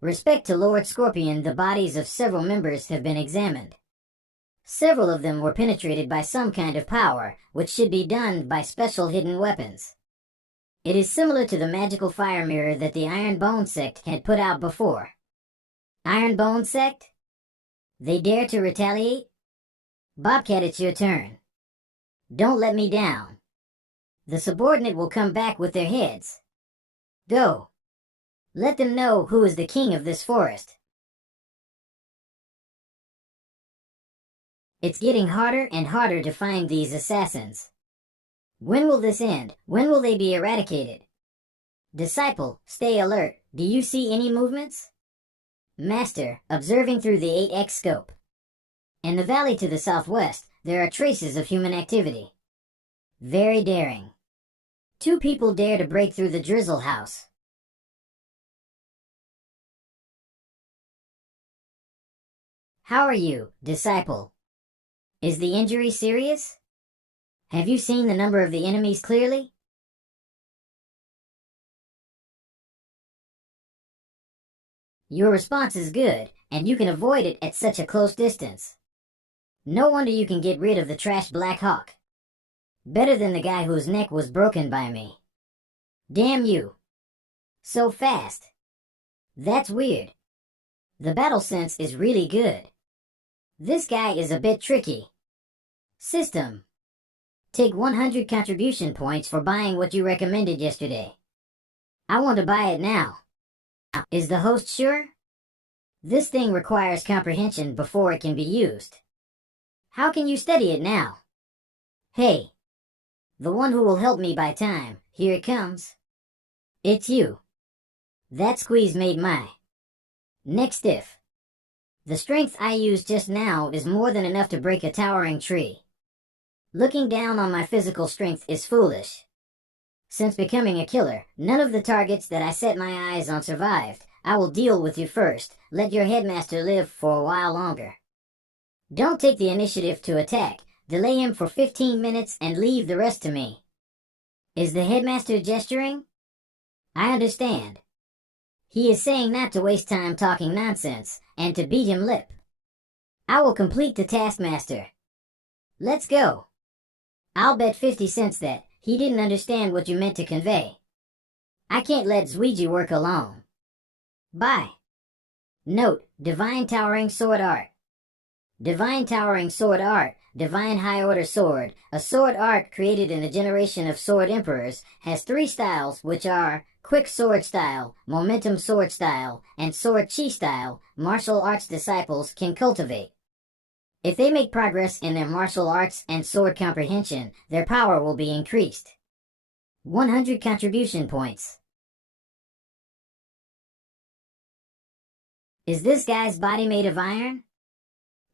Respect to Lord Scorpion, the bodies of several members have been examined. Several of them were penetrated by some kind of power, which should be done by special hidden weapons. It is similar to the magical fire mirror that the Iron Bone Sect had put out before. Iron Bone Sect? They dare to retaliate? Bobcat, it's your turn. Don't let me down. The subordinate will come back with their heads. Go. Let them know who is the king of this forest. It's getting harder and harder to find these assassins. When will this end? When will they be eradicated? Disciple, stay alert. Do you see any movements? Master, observing through the 8x scope. In the valley to the southwest, there are traces of human activity. Very daring. 2 people dare to break through the drizzle house. How are you, disciple? Is the injury serious? Have you seen the number of the enemies clearly? Your response is good, and you can avoid it at such a close distance. No wonder you can get rid of the trash Black Hawk. Better than the guy whose neck was broken by me. Damn you. So fast. That's weird. The battle sense is really good. This guy is a bit tricky. System. Take 100 contribution points for buying what you recommended yesterday. I want to buy it now. Is the host sure? This thing requires comprehension before it can be used. How can you study it now? Hey. The one who will help me buy time. Here it comes. It's you. That squeeze made my neck stiff. The strength I used just now is more than enough to break a towering tree. Looking down on my physical strength is foolish. Since becoming a killer, none of the targets that I set my eyes on survived. I will deal with you first. Let your headmaster live for a while longer. Don't take the initiative to attack. Delay him for 15 minutes and leave the rest to me. Is the headmaster gesturing? I understand. He is saying not to waste time talking nonsense, and to beat him lip. I will complete the taskmaster. Let's go. I'll bet 50 cents that he didn't understand what you meant to convey. I can't let Zouiji work alone. Bye. Note, Divine Towering Sword Art. Divine Towering Sword Art, Divine High Order Sword, a sword art created in a generation of sword emperors, has 3 styles, which are Quick Sword Style, Momentum Sword Style, and Sword Chi Style. Martial arts disciples can cultivate. If they make progress in their martial arts and sword comprehension, their power will be increased. 100 contribution points. Is this guy's body made of iron?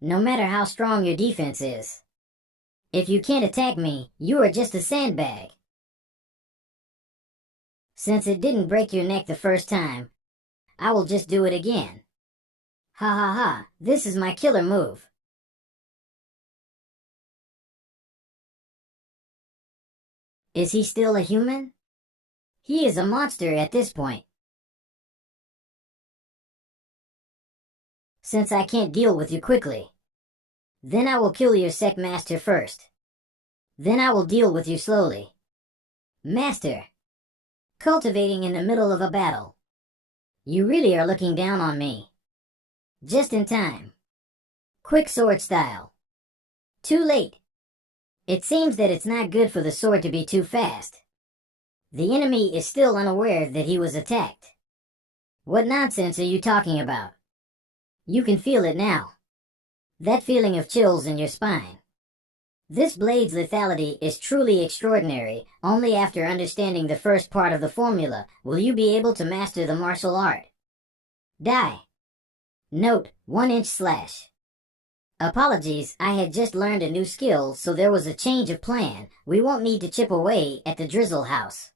No matter how strong your defense is. If you can't attack me, you are just a sandbag. Since it didn't break your neck the first time, I will just do it again. Ha ha ha, this is my killer move. Is he still a human? He is a monster at this point. Since I can't deal with you quickly, then I will kill your Sect Master first. Then I will deal with you slowly. Master. Cultivating in the middle of a battle. You really are looking down on me. Just in time. Quick sword style. Too late. It seems that it's not good for the sword to be too fast. The enemy is still unaware that he was attacked. What nonsense are you talking about? You can feel it now. That feeling of chills in your spine. This blade's lethality is truly extraordinary. Only after understanding the first part of the formula will you be able to master the martial art. Die. Note, 1-inch slash. Apologies, I had just learned a new skill, so there was a change of plan. We won't need to chip away at the drizzle house.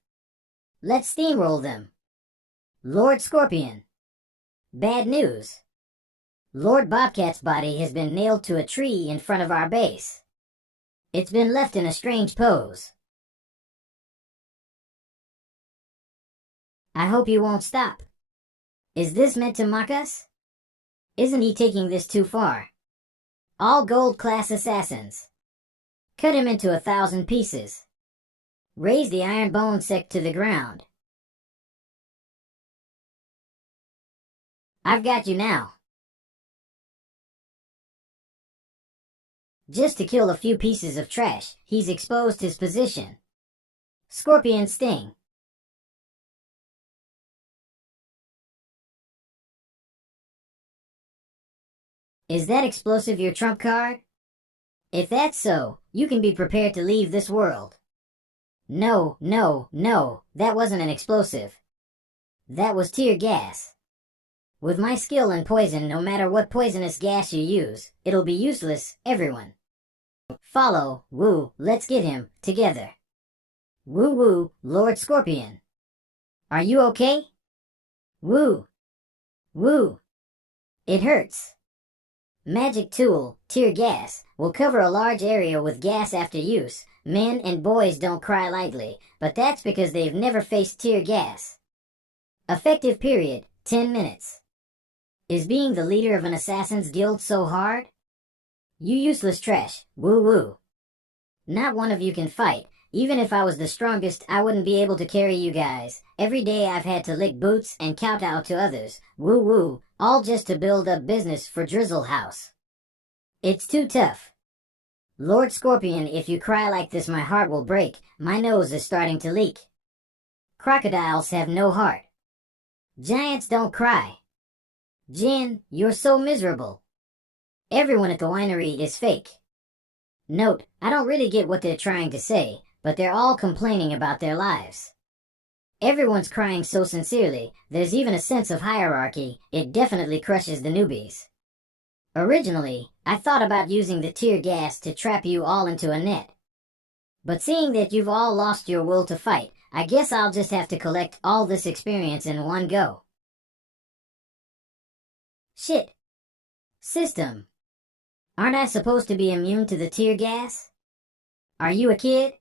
Let's steamroll them. Lord Scorpion. Bad news. Lord Bobcat's body has been nailed to a tree in front of our base. It's been left in a strange pose. I hope you won't stop. Is this meant to mock us? Isn't he taking this too far? All gold class assassins. Cut him into 1,000 pieces. Raise the Iron Bone Sect to the ground. I've got you now. Just to kill a few pieces of trash, he's exposed his position. Scorpion Sting. Is that explosive your trump card? If that's so, you can be prepared to leave this world. No, that wasn't an explosive. That was tear gas. With my skill in poison, no matter what poisonous gas you use, it'll be useless, everyone. Follow, woo, let's get him, together. Woo woo, Lord Scorpion. Are you okay? Woo. Woo. It hurts. Magic tool, tear gas, will cover a large area with gas after use. Men and boys don't cry lightly, but that's because they've never faced tear gas. Effective period, 10 minutes. Is being the leader of an assassin's guild so hard? You useless trash, woo woo. Not one of you can fight. Even if I was the strongest, I wouldn't be able to carry you guys. Every day I've had to lick boots and kowtow to others. Woo woo, all just to build up business for Drizzle House. It's too tough. Lord Scorpion, if you cry like this my heart will break. My nose is starting to leak. Crocodiles have no heart. Giants don't cry. Jin, you're so miserable. Everyone at the winery is fake. Note, I don't really get what they're trying to say, but they're all complaining about their lives. Everyone's crying so sincerely, there's even a sense of hierarchy. It definitely crushes the newbies. Originally, I thought about using the tear gas to trap you all into a net. But seeing that you've all lost your will to fight, I guess I'll just have to collect all this experience in one go. Shit. System. Aren't I supposed to be immune to the tear gas? Are you a kid?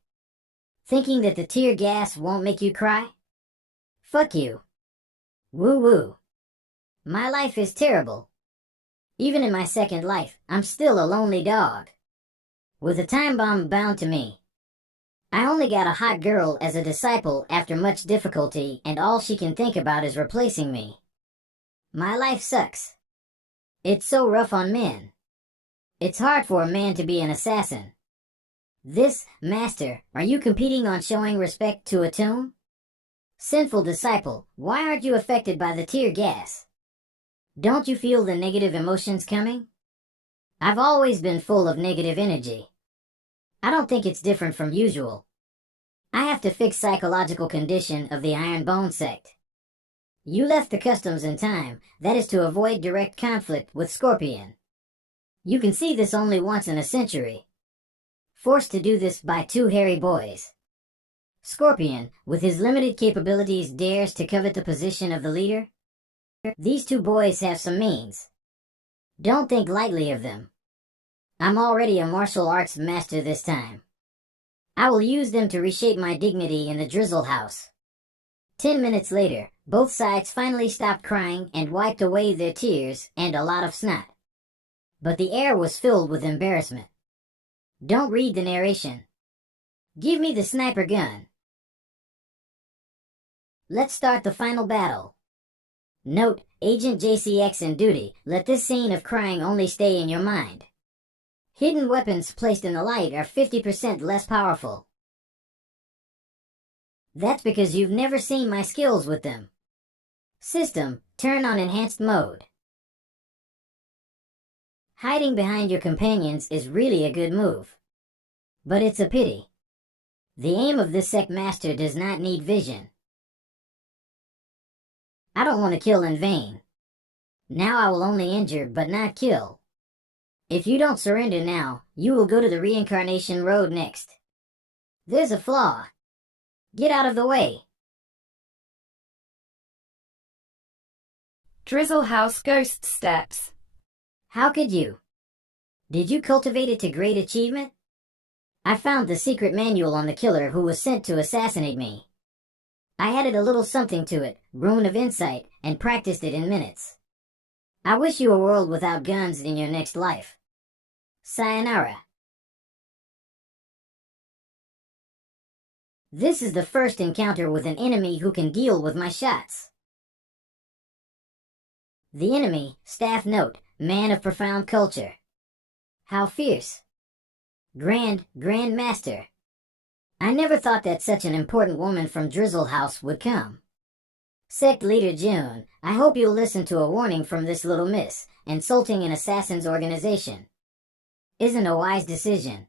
Thinking that the tear gas won't make you cry? Fuck you. Woo woo. My life is terrible. Even in my second life, I'm still a lonely dog. With a time bomb bound to me. I only got a hot girl as a disciple after much difficulty, and all she can think about is replacing me. My life sucks. It's so rough on men. It's hard for a man to be an assassin. This, Master, are you competing on showing respect to a tomb? Sinful disciple, why aren't you affected by the tear gas? Don't you feel the negative emotions coming? I've always been full of negative energy. I don't think it's different from usual. I have to fix psychological condition of the Iron Bone Sect. You left the customs in time, that is to avoid direct conflict with Scorpion. You can see this only once in a century. Forced to do this by two hairy boys. Scorpion, with his limited capabilities, dares to covet the position of the leader. These two boys have some means. Don't think lightly of them. I'm already a martial arts master this time. I will use them to reshape my dignity in the Drizzle House. 10 minutes later, both sides finally stopped crying and wiped away their tears and a lot of snot. But the air was filled with embarrassment. Don't read the narration. Give me the sniper gun. Let's start the final battle. Note, Agent JCX in duty, let this scene of crying only stay in your mind. Hidden weapons placed in the light are 50% less powerful. That's because you've never seen my skills with them. System, turn on enhanced mode. Hiding behind your companions is really a good move. But it's a pity. The aim of this sect master does not need vision. I don't want to kill in vain. Now I will only injure but not kill. If you don't surrender now, you will go to the reincarnation road next. There's a flaw. Get out of the way. Drizzle House Ghost Steps. How could you? Did you cultivate it to great achievement? I found the secret manual on the killer who was sent to assassinate me. I added a little something to it, Rune of Insight, and practiced it in minutes. I wish you a world without guns in your next life. Sayonara. This is the first encounter with an enemy who can deal with my shots. The enemy, staff note, man of profound culture. How fierce. Grand Master. I never thought that such an important woman from Drizzle House would come. Sect Leader June, I hope you'll listen to a warning from this little miss. Insulting an assassin's organization isn't a wise decision.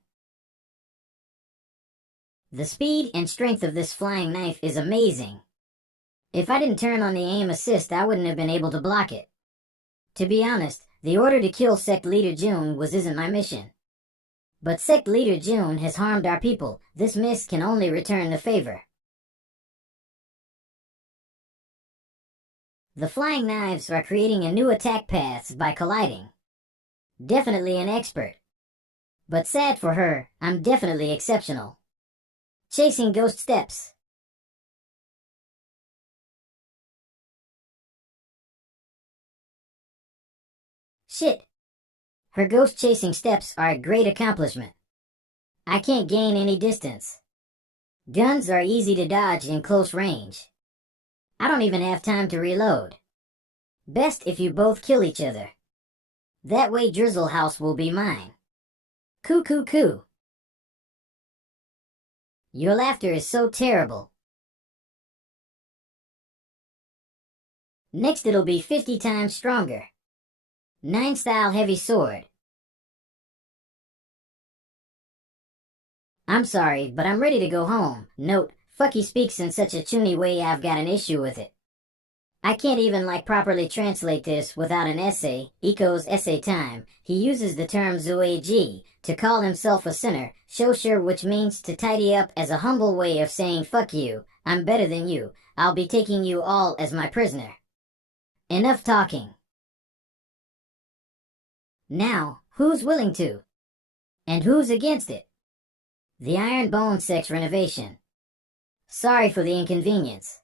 The speed and strength of this flying knife is amazing. If I didn't turn on the aim assist, I wouldn't have been able to block it. To be honest, the order to kill Sect Leader June isn't my mission. But Sect Leader June has harmed our people. This miss can only return the favor. The flying knives are creating a new attack paths by colliding. Definitely an expert. But sad for her, I'm definitely exceptional. Chasing ghost steps. Shit. Her ghost-chasing steps are a great accomplishment. I can't gain any distance. Guns are easy to dodge in close range. I don't even have time to reload. Best if you both kill each other. That way Drizzle House will be mine. Coo. Your laughter is so terrible. Next it'll be 50 times stronger. 9 style heavy sword. I'm sorry, but I'm ready to go home. Note, Fucky speaks in such a chuny way I've got an issue with it. I can't even properly translate this without an essay, Eco's essay time. He uses the term zuag to call himself a sinner, shosher, which means to tidy up as a humble way of saying fuck you, I'm better than you, I'll be taking you all as my prisoner. Enough talking. Now, who's willing to? And who's against it? The Iron Bone Sect's renovation. Sorry for the inconvenience.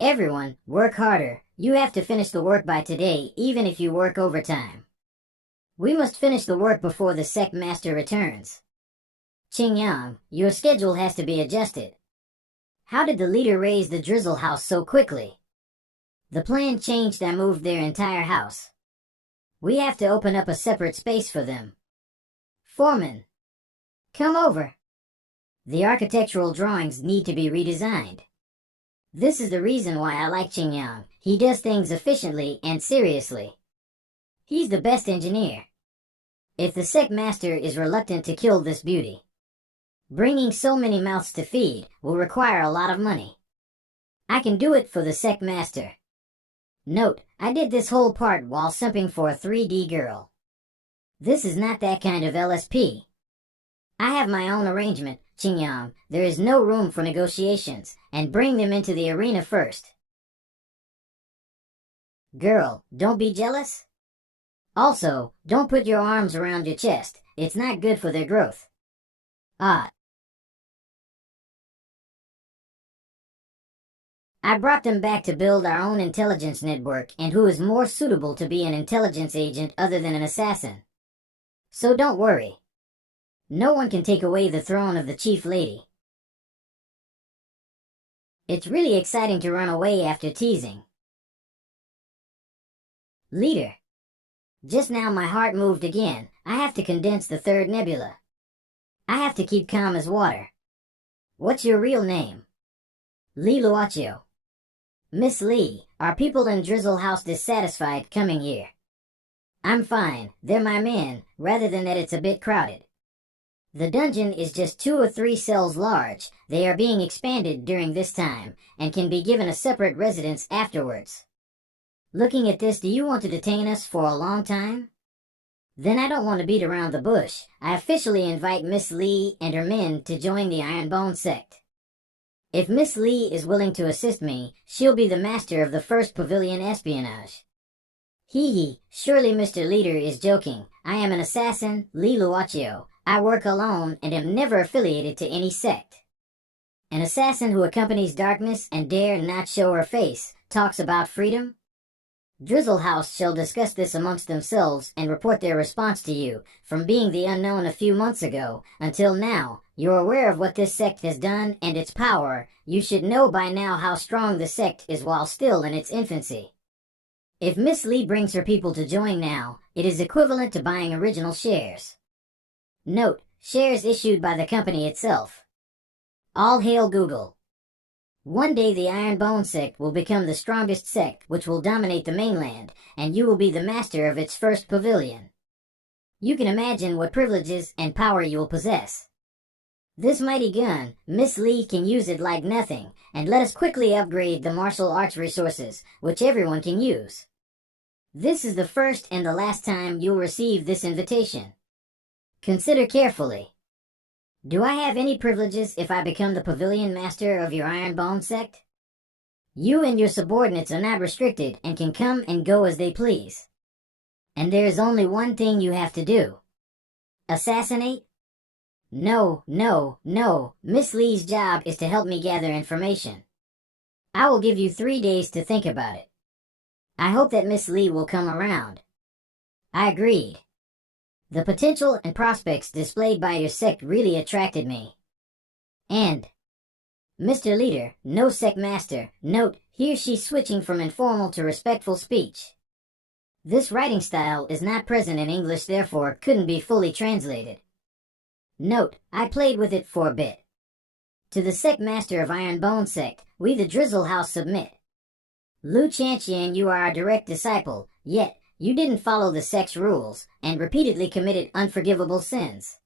Everyone, work harder. You have to finish the work by today, even if you work overtime. We must finish the work before the Sect Master returns. Qingyang, your schedule has to be adjusted. How did the leader raise the Drizzle House so quickly? The plan changed. I moved their entire house. We have to open up a separate space for them. Foreman, come over. The architectural drawings need to be redesigned. This is the reason why I like Qingyang. He does things efficiently and seriously. He's the best engineer. If the Sect Master is reluctant to kill this beauty, bringing so many mouths to feed will require a lot of money. I can do it for the Sect Master. Note, I did this whole part while simping for a 3D girl. This is not that kind of LSP. I have my own arrangement, Qingyang. There is no room for negotiations, and bring them into the arena first. Girl, don't be jealous. Also, don't put your arms around your chest. It's not good for their growth. I brought them back to build our own intelligence network, and who is more suitable to be an intelligence agent other than an assassin? So don't worry. No one can take away the throne of the Chief Lady. It's really exciting to run away after teasing. Leader. Just now my heart moved again. I have to condense the third nebula. I have to keep calm as water. What's your real name? Lee Luaccio. Miss Lee, are people in Drizzle House dissatisfied coming here? I'm fine, they're my men, rather than that it's a bit crowded. The dungeon is just 2 or 3 cells large. They are being expanded during this time, and can be given a separate residence afterwards. Looking at this, do you want to detain us for a long time? Then I don't want to beat around the bush. I officially invite Miss Lee and her men to join the Iron Bone Sect. If Miss Lee is willing to assist me, she'll be the master of the first pavilion espionage. Hee, surely Mr. Leader is joking. I am an assassin, Lee Luaccio. I work alone and am never affiliated to any sect. An assassin who accompanies darkness and dare not show her face, talks about freedom? Drizzle House shall discuss this amongst themselves and report their response to you. From being the unknown a few months ago until now, you're aware of what this sect has done and its power. You should know by now how strong the sect is while still in its infancy. If Miss Lee brings her people to join now, it is equivalent to buying original shares. Note, shares issued by the company itself. All hail Google. One day the Ironbone sect will become the strongest sect which will dominate the mainland, and you will be the master of its first pavilion. You can imagine what privileges and power you will possess. This mighty gun, Miss Lee can use it like nothing, and let us quickly upgrade the martial arts resources, which everyone can use. This is the first and the last time you'll receive this invitation. Consider carefully. Do I have any privileges if I become the pavilion master of your Ironbone sect? You and your subordinates are not restricted and can come and go as they please. And there is only one thing you have to do. Assassinate? No, no, no. Miss Lee's job is to help me gather information. I will give you 3 days to think about it. I hope that Miss Lee will come around. I agreed. The potential and prospects displayed by your sect really attracted me. And, Mr. Leader, no sect master, note, here she's switching from informal to respectful speech. This writing style is not present in English, therefore couldn't be fully translated. Note, I played with it for a bit. To the sect master of Ironbone sect, we the Drizzle House submit. Lu Chantian, you are our direct disciple, yet, you didn't follow the sect's rules, and repeatedly committed unforgivable sins.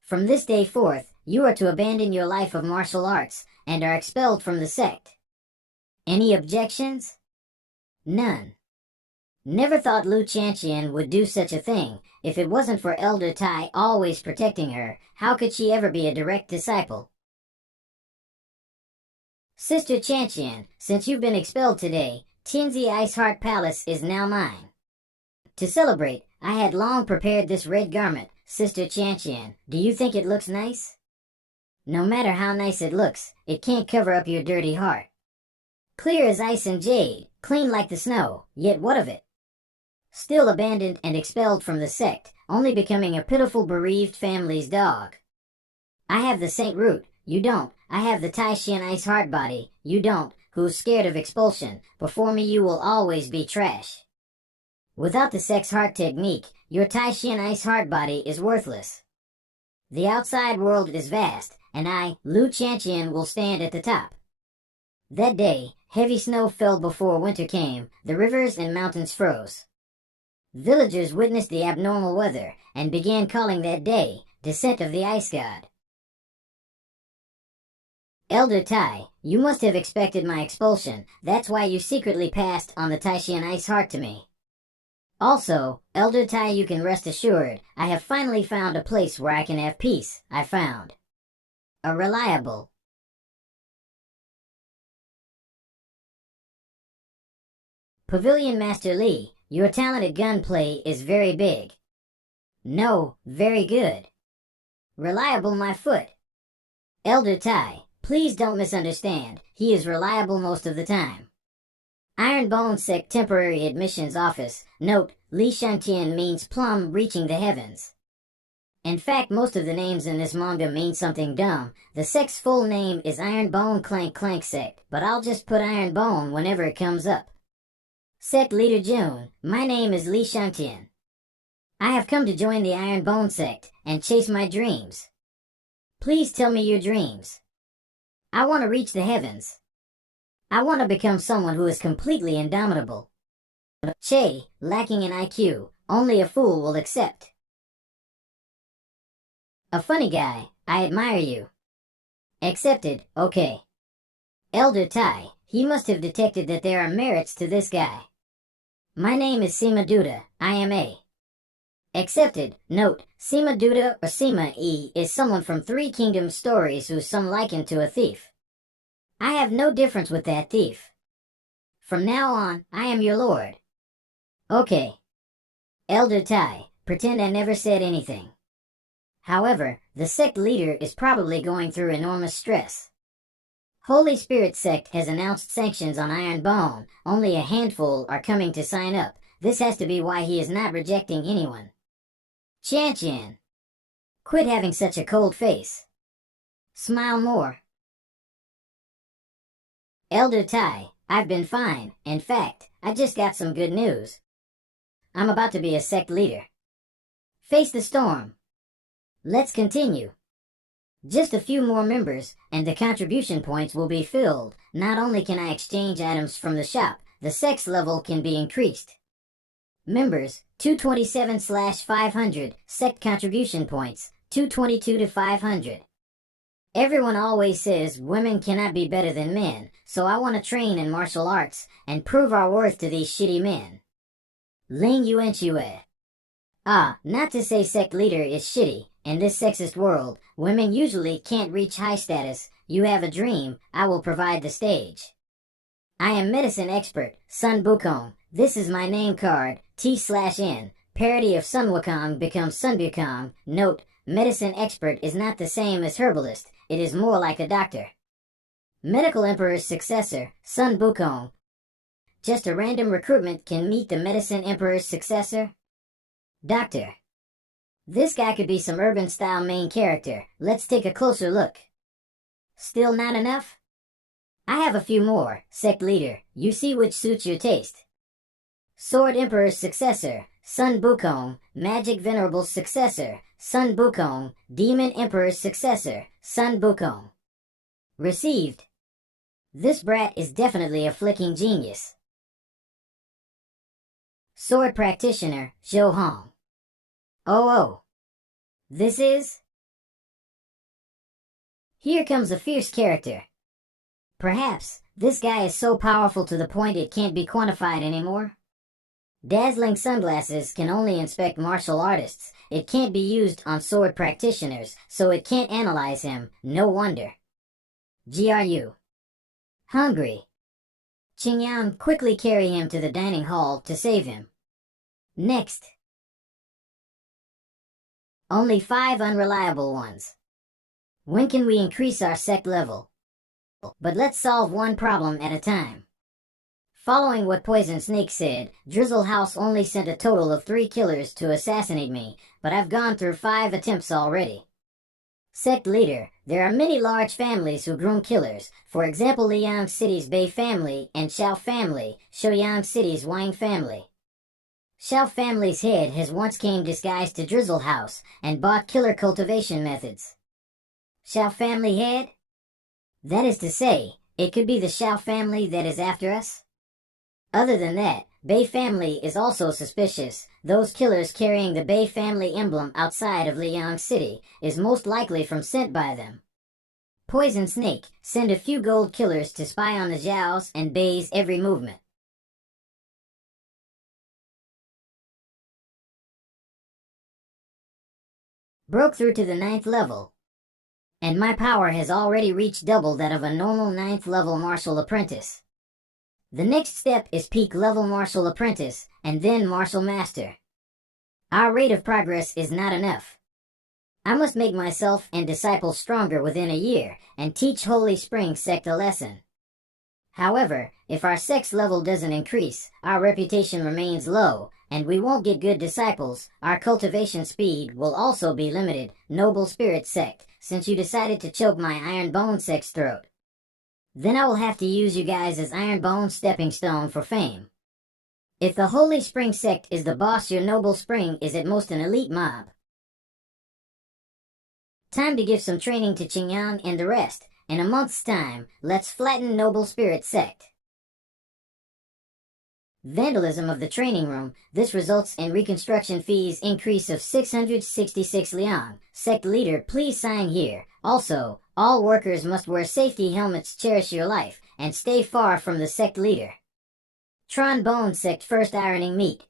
From this day forth, you are to abandon your life of martial arts, and are expelled from the sect. Any objections? None. Never thought Lu Chantian would do such a thing. If it wasn't for Elder Tai always protecting her, how could she ever be a direct disciple? Sister Chantian, since you've been expelled today, Tianzi Iceheart Palace is now mine. To celebrate, I had long prepared this red garment. Sister Chantian, do you think it looks nice? No matter how nice it looks, it can't cover up your dirty heart. Clear as ice and jade, clean like the snow, yet what of it? Still abandoned and expelled from the sect, only becoming a pitiful bereaved family's dog. I have the Saint Root, you don't. I have the Taishan Ice Heart Body, you don't. Who's scared of expulsion? Before me you will always be trash. Without the Sex Heart technique, your Taishan Ice Heart Body is worthless. The outside world is vast, and I, Lu Chantian, will stand at the top. That day, heavy snow fell before winter came, the rivers and mountains froze. Villagers witnessed the abnormal weather, and began calling that day, Descent of the Ice God. Elder Tai, you must have expected my expulsion, that's why you secretly passed on the Taishan Ice Heart to me. Also, Elder Tai, you can rest assured, I have finally found a place where I can have peace. I found a reliable Pavilion Master Lee, your talented gunplay is very big. No, very good. Reliable my foot. Elder Tai, please don't misunderstand, he is reliable most of the time. Ironbone Sect Temporary Admissions Office, note, Li Shantian means plum reaching the heavens. In fact, most of the names in this manga mean something dumb. The sect's full name is Ironbone Clank Clank Sect, but I'll just put Ironbone whenever it comes up. Sect Leader June, my name is Li Shantian. I have come to join the Ironbone Sect and chase my dreams. Please tell me your dreams. I want to reach the heavens. I want to become someone who is completely indomitable. Che, lacking in IQ, only a fool will accept. A funny guy, I admire you. Accepted, okay. Elder Tai, he must have detected that there are merits to this guy. My name is Sima Duda, IMA. Accepted, note, Sima Duda or Sima E is someone from Three Kingdoms stories who's some likened to a thief. I have no difference with that thief. From now on, I am your lord. Okay. Elder Tai, pretend I never said anything. However, the sect leader is probably going through enormous stress. Holy Spirit Sect has announced sanctions on Iron Bone. Only a handful are coming to sign up. This has to be why he is not rejecting anyone. Chan. Quit having such a cold face. Smile more. Elder Tai, I've been fine. In fact, I just got some good news. I'm about to be a sect leader. Face the storm. Let's continue. Just a few more members, and the contribution points will be filled. Not only can I exchange items from the shop, the sex level can be increased. Members, 227/500, sect contribution points, 222 to 500. Everyone always says women cannot be better than men, so I want to train in martial arts and prove our worth to these shitty men. Ling Yuanchue. Not to say sect leader is shitty. In this sexist world, women usually can't reach high status. You have a dream, I will provide the stage. I am medicine expert, Sun Bukong. This is my name card, T/N. Parody of Sun Wukong becomes Sun Bukong. Note, medicine expert is not the same as herbalist, it is more like a doctor. Medical Emperor's successor, Sun Bukong. Just a random recruitment can meet the Medicine Emperor's successor? Doctor. This guy could be some urban-style main character. Let's take a closer look. Still not enough? I have a few more. Sect leader, you see which suits your taste. Sword Emperor's successor, Sun Bukong. Magic Venerable's successor, Sun Bukong. Demon Emperor's successor, Sun Bukong. Received. This brat is definitely a flicking genius. Sword Practitioner, Zhou Hong. Oh. This is? Here comes a fierce character. Perhaps, this guy is so powerful to the point it can't be quantified anymore. Dazzling sunglasses can only inspect martial artists. It can't be used on sword practitioners, so it can't analyze him. No wonder. GRU. Hungry. Qingyang, quickly carry him to the dining hall to save him. Next. Only 5 unreliable ones. When can we increase our sect level? But let's solve one problem at a time. Following what Poison Snake said, Drizzle House only sent a total of 3 killers to assassinate me, but I've gone through 5 attempts already. Sect leader, there are many large families who groom killers, for example Liang City's Bei family and Xiao family, Shouyang City's Wang family. Xiao family's head has once came disguised to Drizzle House and bought killer cultivation methods. Xiao family head? That is to say, it could be the Xiao family that is after us? Other than that, Bei family is also suspicious. Those killers carrying the Bei family emblem outside of Liang City is most likely from sent by them. Poison Snake, send a few gold killers to spy on the Zhao's and Bei's every movement. Broke through to the 9th level. And my power has already reached double that of a normal 9th level martial apprentice. The next step is peak level martial apprentice, and then martial master. Our rate of progress is not enough. I must make myself and disciples stronger within a year, and teach Holy Spring Sect a lesson. However, if our sect's level doesn't increase, our reputation remains low, and we won't get good disciples. Our cultivation speed will also be limited. Noble Spirit Sect, since you decided to choke my Iron Bone Sect's throat. Then I will have to use you guys as Iron Bone's stepping stone for fame. If the Holy Spring Sect is the boss, your Noble Spring is at most an elite mob. Time to give some training to Qingyang and the rest. In a month's time, let's flatten Noble Spirit Sect. Vandalism of the training room. This results in reconstruction fees increase of 666 liang. Sect leader, please sign here. Also, all workers must wear safety helmets. Cherish your life, and stay far from the sect leader. Tron Bone Sect first ironing meat.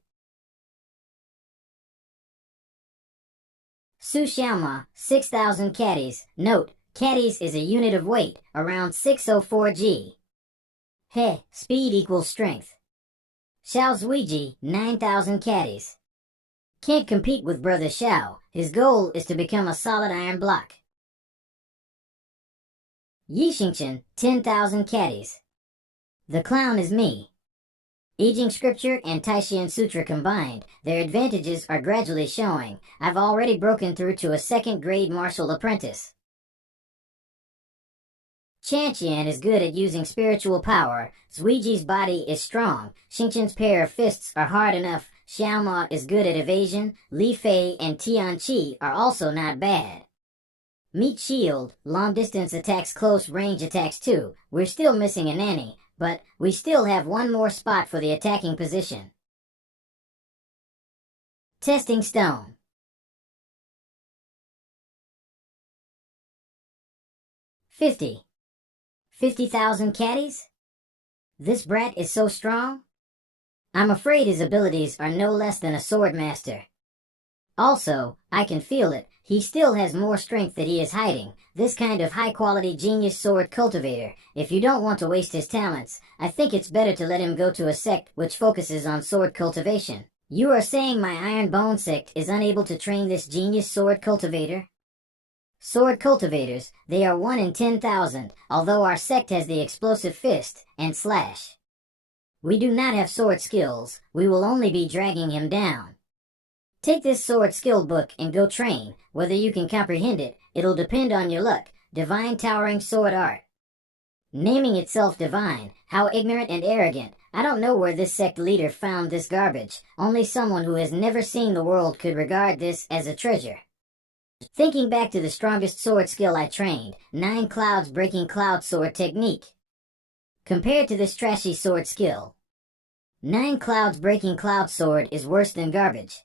Su Xiaoma, 6,000 caddies. Note, caddies is a unit of weight, around 604 g. He, speed equals strength. Xiao Zuiji, 9,000 caddies. Can't compete with Brother Xiao. His goal is to become a solid iron block. Yi Xingchen, 10,000 caddies. The clown is me. I Ching Scripture and Taishan Sutra combined, their advantages are gradually showing. I've already broken through to a second-grade martial apprentice. Chanqian is good at using spiritual power. Zuiji's body is strong. Xingchen's pair of fists are hard enough. Xiaoma is good at evasion. Li Fei and Tianqi are also not bad. Meat shield, long-distance attacks, close-range attacks too. We're still missing a nanny, but we still have one more spot for the attacking position. Testing stone. $50,000 caddies? This brat is so strong? I'm afraid his abilities are no less than a sword master. Also, I can feel it, he still has more strength that he is hiding. This kind of high-quality genius sword cultivator. If you don't want to waste his talents, I think it's better to let him go to a sect which focuses on sword cultivation. You are saying my Iron Bone sect is unable to train this genius sword cultivator? Sword cultivators, they are 1 in 10,000, although our sect has the explosive fist and slash. We do not have sword skills, we will only be dragging him down. Take this sword skill book and go train. Whether you can comprehend it, it'll depend on your luck. Divine Towering Sword Art. Naming itself divine, how ignorant and arrogant. I don't know where this sect leader found this garbage. Only someone who has never seen the world could regard this as a treasure. Thinking back to the strongest sword skill I trained, 9 clouds breaking cloud sword technique. Compared to this trashy sword skill, 9 clouds breaking cloud sword is worse than garbage.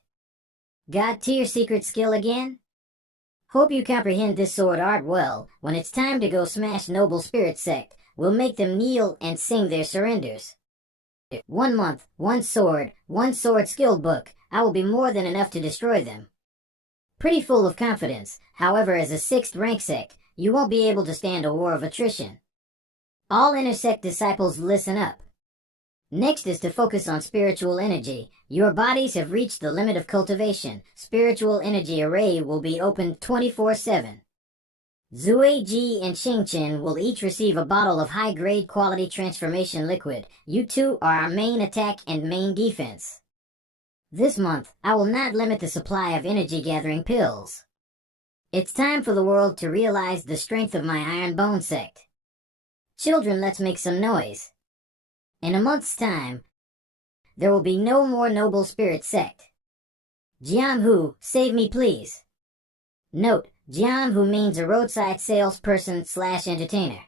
God tier secret skill again? Hope you comprehend this sword art well. When it's time to go smash Noble Spirit Sect, we'll make them kneel and sing their surrenders. 1 month, 1 sword skill book. I will be more than enough to destroy them. Pretty full of confidence. However, as a 6th rank sect, you won't be able to stand a war of attrition. All intersect disciples, listen up. Next is to focus on spiritual energy. Your bodies have reached the limit of cultivation. Spiritual energy array will be open 24/7. Zueji and Xingchen will each receive a bottle of high-grade quality transformation liquid. You two are our main attack and main defense. This month, I will not limit the supply of energy-gathering pills. It's time for the world to realize the strength of my Iron Bone sect. Children, let's make some noise. In a month's time, there will be no more Noble Spirit Sect. Jianhu, save me please. Note, Jianhu means a roadside salesperson/entertainer.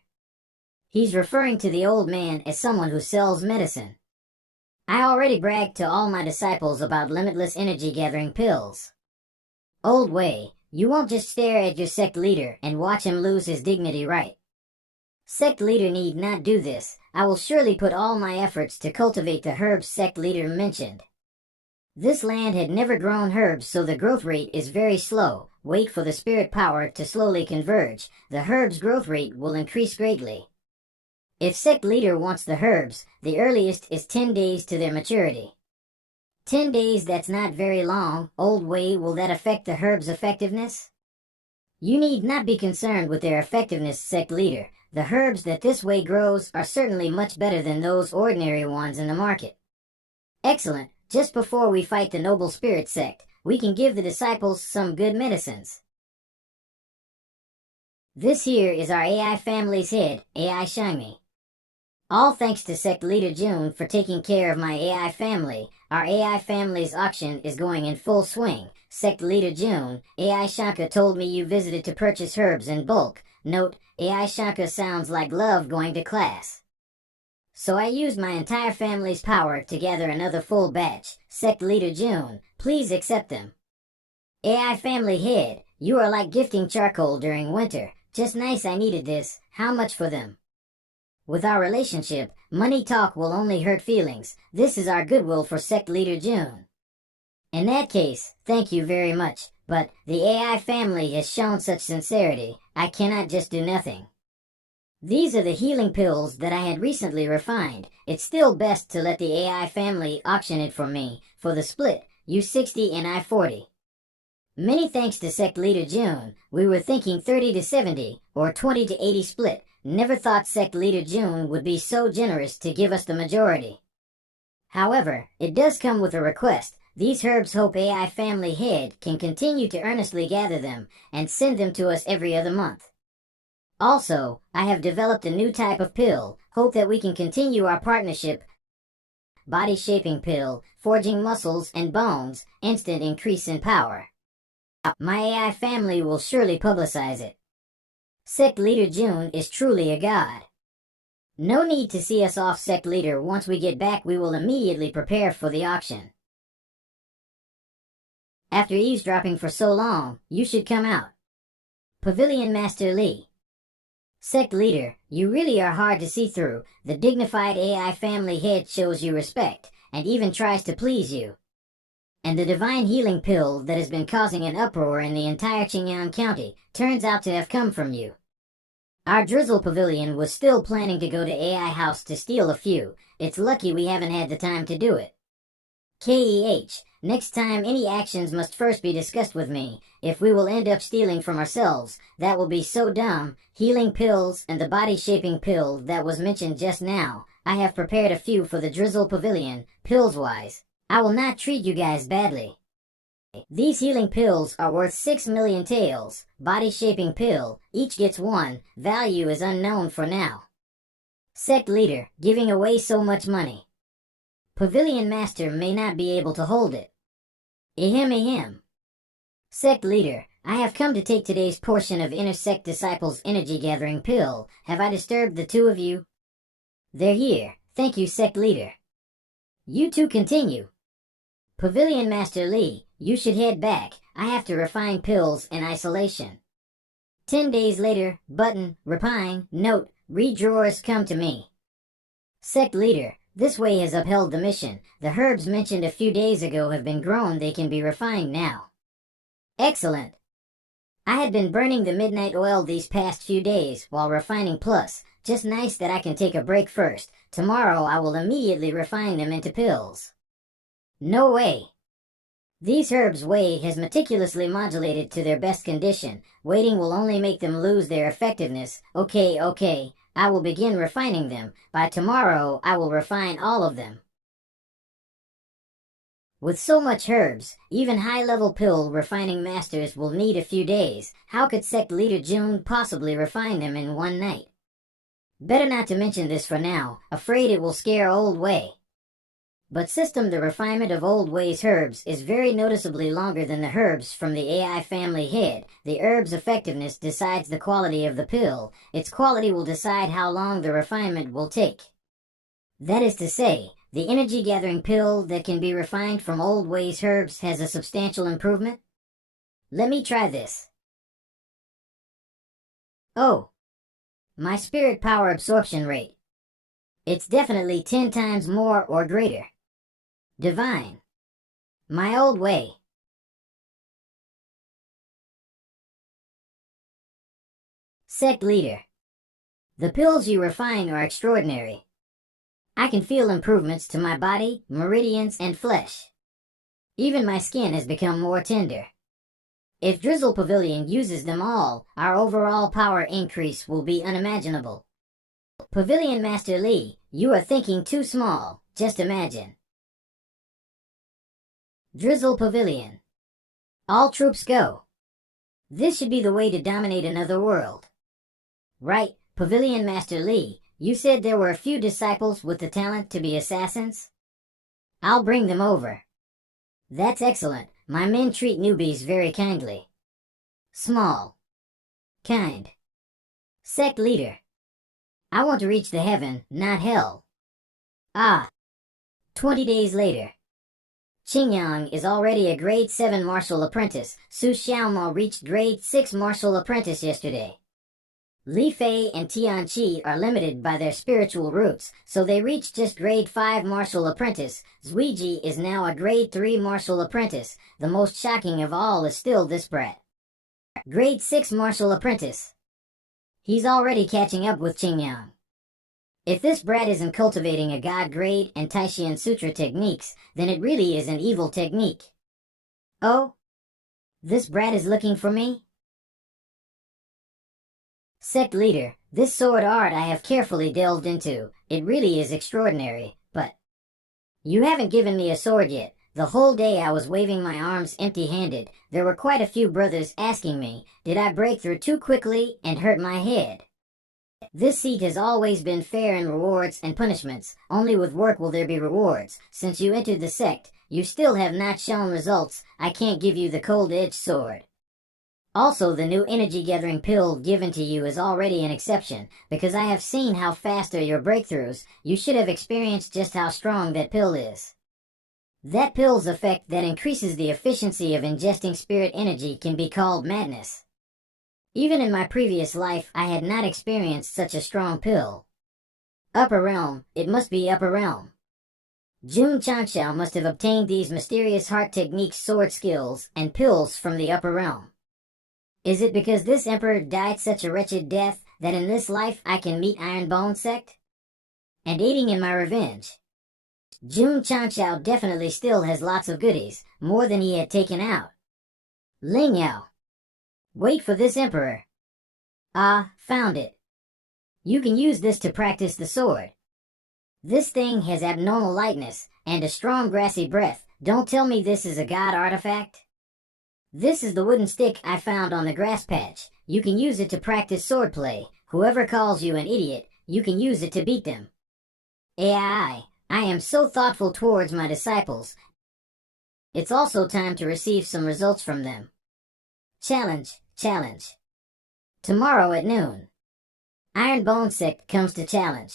He's referring to the old man as someone who sells medicine. I already bragged to all my disciples about limitless energy-gathering pills. Old Wei, you won't just stare at your sect leader and watch him lose his dignity, right? Sect leader need not do this. I will surely put all my efforts to cultivate the herbs sect leader mentioned. This land had never grown herbs, so the growth rate is very slow. Wait for the spirit power to slowly converge. The herbs growth rate will increase greatly. If sect leader wants the herbs, the earliest is 10 days to their maturity. 10 days, that's not very long. Old Wei, will that affect the herbs' effectiveness? You need not be concerned with their effectiveness, sect leader. The herbs that this way grows are certainly much better than those ordinary ones in the market. Excellent. Just before we fight the Noble Spirit Sect, we can give the disciples some good medicines. This here is our AI family's head, AI Shangmi. All thanks to Sect Leader June for taking care of my AI family. Our AI family's auction is going in full swing. Sect Leader June, AI Shanka told me you visited to purchase herbs in bulk. Note, AI Shanka sounds like love going to class. So I used my entire family's power to gather another full batch. Sect Leader June, please accept them. AI family head, you are like gifting charcoal during winter. Just nice, I needed this. How much for them? With our relationship, money talk will only hurt feelings. This is our goodwill for Sect Leader June. In that case, thank you very much, but the AI family has shown such sincerity, I cannot just do nothing. These are the healing pills that I had recently refined. It's still best to let the AI family auction it for me. For the split, you 60 and I 40. Many thanks to Sect Leader June. We were thinking 30 to 70, or 20 to 80 split. Never thought Sect Leader June would be so generous to give us the majority. However, it does come with a request. These herbs hope AI Family Head can continue to earnestly gather them and send them to us every other month. Also, I have developed a new type of pill, hope that we can continue our partnership. Body shaping pill, forging muscles and bones, instant increase in power. My AI family will surely publicize it. Sect Leader June is truly a god. No need to see us off, Sect Leader. Once we get back, we will immediately prepare for the auction. After eavesdropping for so long, you should come out. Pavilion Master Lee. Sect Leader, you really are hard to see through. The dignified AI family head shows you respect, and even tries to please you. And the divine healing pill that has been causing an uproar in the entire Qingyang County turns out to have come from you. Our Drizzle Pavilion was still planning to go to AI House to steal a few. It's lucky we haven't had the time to do it. KEH, next time any actions must first be discussed with me. If we will end up stealing from ourselves, that will be so dumb. Healing pills and the body-shaping pill that was mentioned just now, I have prepared a few for the Drizzle Pavilion, pills-wise. I will not treat you guys badly. These healing pills are worth 6 million taels. Body-shaping pill, each gets one. Value is unknown for now. Sect Leader, giving away so much money. Pavilion Master may not be able to hold it. Ahem. Sect Leader, I have come to take today's portion of Inner Sect Disciples Energy Gathering Pill. Have I disturbed the two of you? They're here. Thank you, Sect Leader. You two continue. Pavilion Master Lee, you should head back. I have to refine pills in isolation. 10 days later, button, repine, note, read drawers come to me. Sect Leader, this way has upheld the mission. The herbs mentioned a few days ago have been grown. They can be refined now. Excellent. I had been burning the midnight oil these past few days while refining plus. Just nice that I can take a break first. Tomorrow I will immediately refine them into pills. No way. These herbs Wei has meticulously modulated to their best condition. Waiting will only make them lose their effectiveness. Okay. I will begin refining them. By tomorrow, I will refine all of them. With so much herbs, even high-level pill refining masters will need a few days. How could Sect Leader June possibly refine them in one night? Better not to mention this for now. Afraid it will scare Old Wei. But the refinement of Old Wei's herbs is very noticeably longer than the herbs from the AI family head. The herb's effectiveness decides the quality of the pill. Its quality will decide how long the refinement will take. That is to say, the energy-gathering pill that can be refined from Old Wei's herbs has a substantial improvement. Let me try this. Oh! My spirit power absorption rate. It's definitely 10 times more or greater. Divine. My Old Wei. Sect Leader. The pills you refine are extraordinary. I can feel improvements to my body, meridians, and flesh. Even my skin has become more tender. If Drizzle Pavilion uses them all, our overall power increase will be unimaginable. Pavilion Master Lee, you are thinking too small. Just imagine. Drizzle Pavilion. All troops go. This should be the way to dominate another world. Right, Pavilion Master Lee, you said there were a few disciples with the talent to be assassins? I'll bring them over. That's excellent. My men treat newbies very kindly. Small. Kind. Sect Leader. I want to reach the heaven, not hell. 20 days later. Qingyang is already a grade 7 martial apprentice. Su Xiaomo reached grade 6 martial apprentice yesterday. Li Fei and Tianqi are limited by their spiritual roots, so they reached just grade 5 martial apprentice. Zuiji is now a grade 3 martial apprentice. The most shocking of all is still this brat. Grade 6 martial apprentice. He's already catching up with Qingyang. If this brat isn't cultivating a god grade and Taishan Sutra techniques, then it really is an evil technique. Oh? This brat is looking for me? Sect Leader, This sword art I have carefully delved into. It really is extraordinary, but you haven't given me a sword yet. The whole day I was waving my arms empty-handed. There were quite a few brothers asking me, did I break through too quickly and hurt my head? This seat has always been fair in rewards and punishments. Only with work will there be rewards. Since you entered the sect, you still have not shown results. I can't give you the cold-edged sword. Also, the new energy-gathering pill given to you is already an exception, because I have seen how fast are your breakthroughs. You should have experienced just how strong that pill is. That pill's effect that increases the efficiency of ingesting spirit energy can be called madness. Even in my previous life, I had not experienced such a strong pill. Upper Realm, it must be Upper Realm. Jun Chanshao must have obtained these mysterious heart techniques, sword skills, and pills from the Upper Realm. Is it because this emperor died such a wretched death that in this life I can meet Ironbone Sect? And aiding in my revenge. Jun Chanshao definitely still has lots of goodies, more than he had taken out. Ling Yao. Wait for this emperor. Ah, found it. You can use this to practice the sword. This thing has abnormal lightness, and a strong grassy breath. Don't tell me this is a god artifact. This is the wooden stick I found on the grass patch. You can use it to practice swordplay. Whoever calls you an idiot, you can use it to beat them. AI, I am so thoughtful towards my disciples. It's also time to receive some results from them. Challenge. Tomorrow at noon. Ironbone Sect comes to challenge.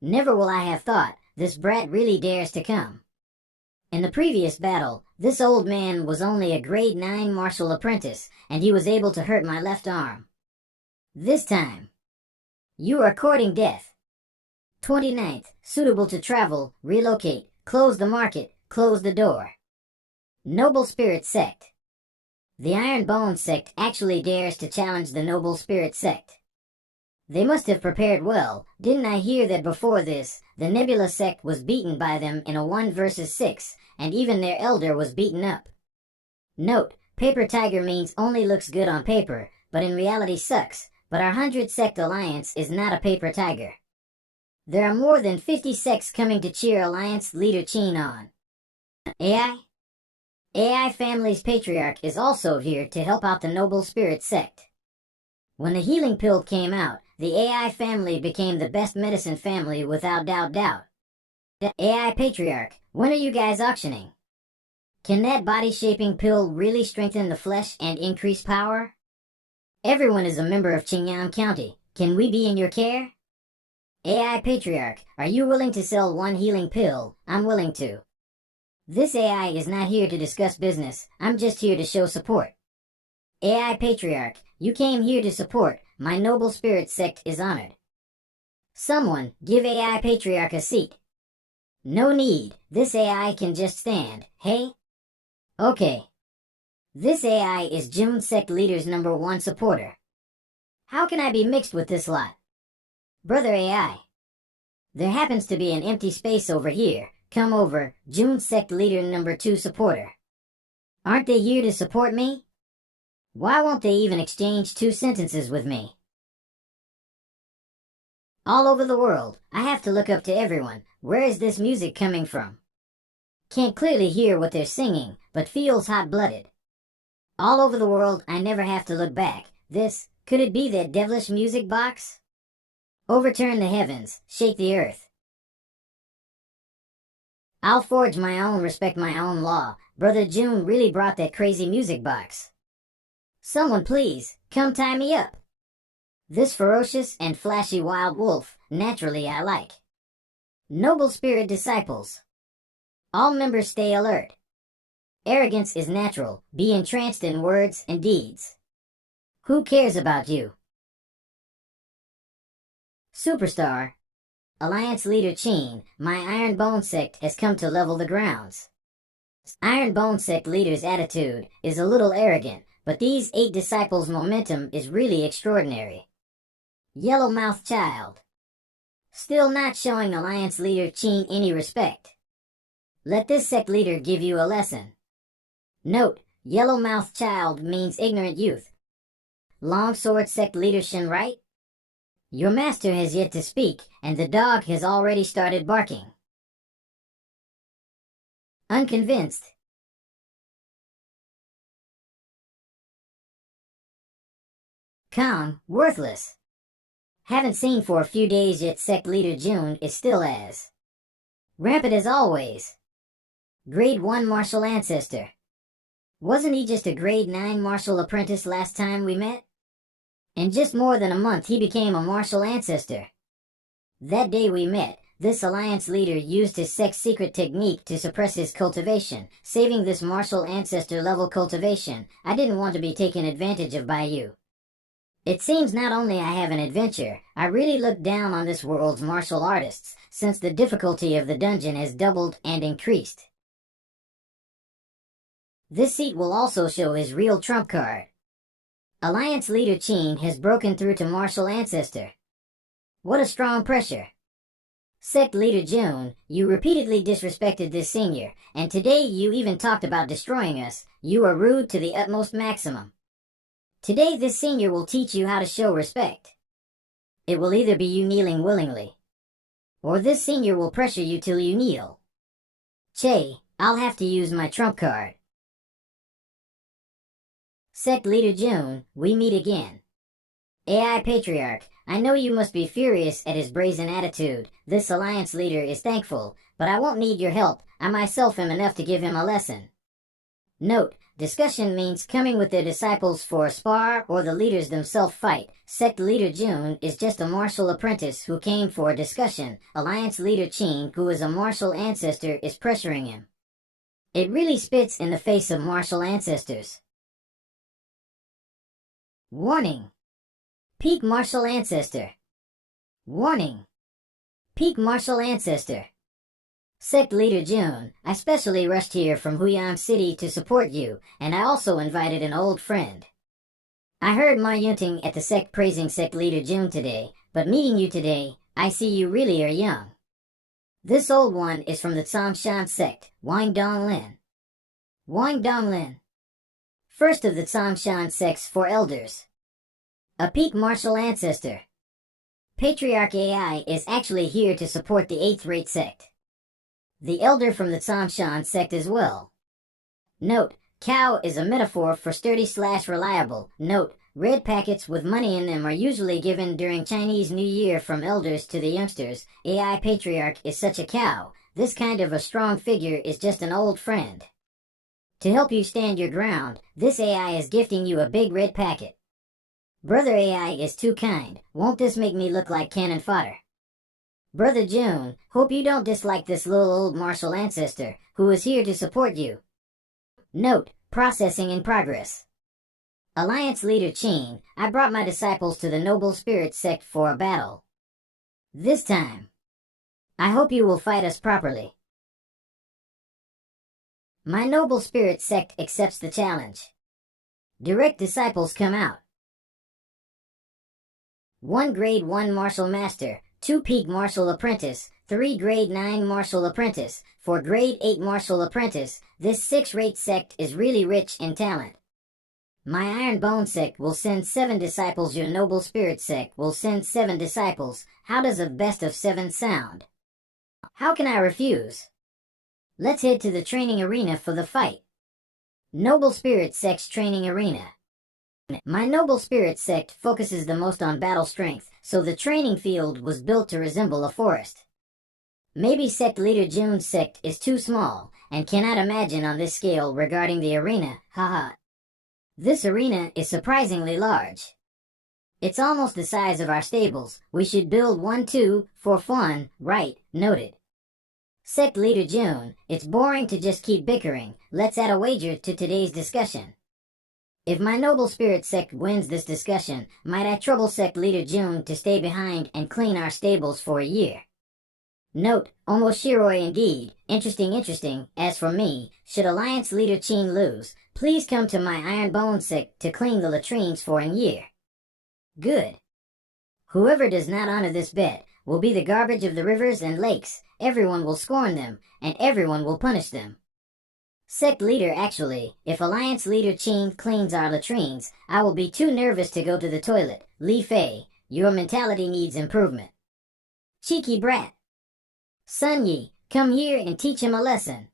Never will I have thought this brat really dares to come. In the previous battle, this old man was only a grade 9 martial apprentice, and he was able to hurt my left arm. This time, you are courting death. 29th, suitable to travel, relocate, close the market, close the door. Noble Spirit Sect. The Ironbone Sect actually dares to challenge the Noble Spirit Sect. They must have prepared well. Didn't I hear that before this, the Nebula Sect was beaten by them in a 1 versus 6, and even their elder was beaten up. Note, Paper Tiger means only looks good on paper, but in reality sucks, but our 100 Sect Alliance is not a paper tiger. There are more than 50 sects coming to cheer Alliance leader Qin on. AI Family's Patriarch is also here to help out the Noble Spirit Sect. When the healing pill came out, the AI family became the best medicine family without doubt. The AI Patriarch, when are you guys auctioning? Can that body-shaping pill really strengthen the flesh and increase power? Everyone is a member of Qingyang County. Can we be in your care? AI Patriarch, are you willing to sell one healing pill? I'm willing to. This AI is not here to discuss business. I'm just here to show support. AI Patriarch, you came here to support. My Noble Spirit Sect is honored. Someone, give AI Patriarch a seat. No need. This AI can just stand. Hey? Okay. This AI is Jun Sect Leader's #1 supporter. How can I be mixed with this lot? Brother AI. There happens to be an empty space over here. Come over, Jun Sect Leader #2 supporter. Aren't they here to support me? Why won't they even exchange 2 sentences with me? All over the world, I have to look up to everyone. Where is this music coming from? Can't clearly hear what they're singing, but feels hot-blooded. All over the world, I never have to look back. Could it be that devilish music box? Overturn the heavens, shake the earth. I'll forge my own, respect my own law. Brother Jun really brought that crazy music box. Someone please, come tie me up. This ferocious and flashy wild wolf, naturally I like. Noble Spirit Disciples. All members stay alert. Arrogance is natural, be entranced in words and deeds. Who cares about you? Superstar. Alliance Leader Qin, my Ironbone Sect has come to level the grounds. Ironbone Sect Leader's attitude is a little arrogant, but these 8 disciples' momentum is really extraordinary. Yellow-mouthed child. Still not showing Alliance Leader Qin any respect. Let this sect leader give you a lesson. Note, yellow-mouthed child means ignorant youth. Longsword Sect Leader Shin, right? Your master has yet to speak, and the dog has already started barking. Unconvinced. Calm, worthless. Haven't seen for a few days yet. Sect Leader June is still as rampant as always. Grade 1 martial ancestor. Wasn't he just a grade 9 martial apprentice last time we met? In just more than a month he became a martial ancestor. That day we met, this alliance leader used his sect's secret technique to suppress his cultivation, saving this martial ancestor level cultivation. I didn't want to be taken advantage of by you. It seems not only I have an adventure, I really look down on this world's martial artists, since the difficulty of the dungeon has doubled and increased. This seat will also show his real trump card. Alliance leader Qin has broken through to martial ancestor. What a strong pressure. Sect leader June, you repeatedly disrespected this senior, and today you even talked about destroying us. You are rude to the utmost maximum. Today this senior will teach you how to show respect. It will either be you kneeling willingly, or this senior will pressure you till you kneel. Che, I'll have to use my trump card. Sect leader June, we meet again. AI Patriarch, I know you must be furious at his brazen attitude. This alliance leader is thankful, but I won't need your help. I myself am enough to give him a lesson. Note, discussion means coming with their disciples for a spar or the leaders themselves fight. Sect leader June is just a martial apprentice who came for a discussion. Alliance leader Qin, who is a martial ancestor, is pressuring him. It really spits in the face of martial ancestors. Warning! Peak martial ancestor. Warning! Peak martial ancestor. Sect leader June, I specially rushed here from Huyang City to support you, and I also invited an old friend. I heard Ma Yunting at the sect praising sect leader June today, but meeting you today, I see you really are young. This old one is from the Tsongshan sect, Wang Donglin. Wang Donglin. First of the Tsongshan sect's 4 elders. A peak martial ancestor. Patriarch AI is actually here to support the 8th-rate sect. The elder from the Tsongshan sect as well. Note, cow is a metaphor for sturdy/reliable. Note, red packets with money in them are usually given during Chinese New Year from elders to the youngsters. AI Patriarch is such a cow. This kind of a strong figure is just an old friend. To help you stand your ground, this AI is gifting you a big red packet. Brother AI is too kind. Won't this make me look like cannon fodder? Brother June, hope you don't dislike this little old martial ancestor, who is here to support you. Note, processing in progress. Alliance leader Qin, I brought my disciples to the Noble Spirit sect for a battle. This time, I hope you will fight us properly. My Noble Spirit sect accepts the challenge. Direct disciples come out. 1 grade 1 martial master, 2 peak martial apprentice, 3 grade 9 martial apprentice, 4 grade 8 martial apprentice. This 6th-rate sect is really rich in talent. My Iron Bone sect will send 7 disciples. Your Noble Spirit sect will send 7 disciples. How does a best of 7 sound? How can I refuse? Let's head to the training arena for the fight. Noble Spirit sect's training arena. My Noble Spirit sect focuses the most on battle strength, so the training field was built to resemble a forest. Maybe sect leader June's sect is too small, and cannot imagine on this scale regarding the arena, haha. This arena is surprisingly large. It's almost the size of our stables. We should build one too, for fun, right, noted. Sect leader June, it's boring to just keep bickering. Let's add a wager to today's discussion. If my Noble Spirit sect wins this discussion, might I trouble sect leader June to stay behind and clean our stables for a year? Note, almost Shiroi indeed. Interesting. As for me, should Alliance leader Qin lose, please come to my Iron Bone sect to clean the latrines for a year. Good. Whoever does not honor this bet will be the garbage of the rivers and lakes. Everyone will scorn them, and everyone will punish them. Sect leader, actually, if Alliance leader Qin cleans our latrines, I will be too nervous to go to the toilet. Li Fei, your mentality needs improvement. Cheeky brat. Sun Yi, come here and teach him a lesson.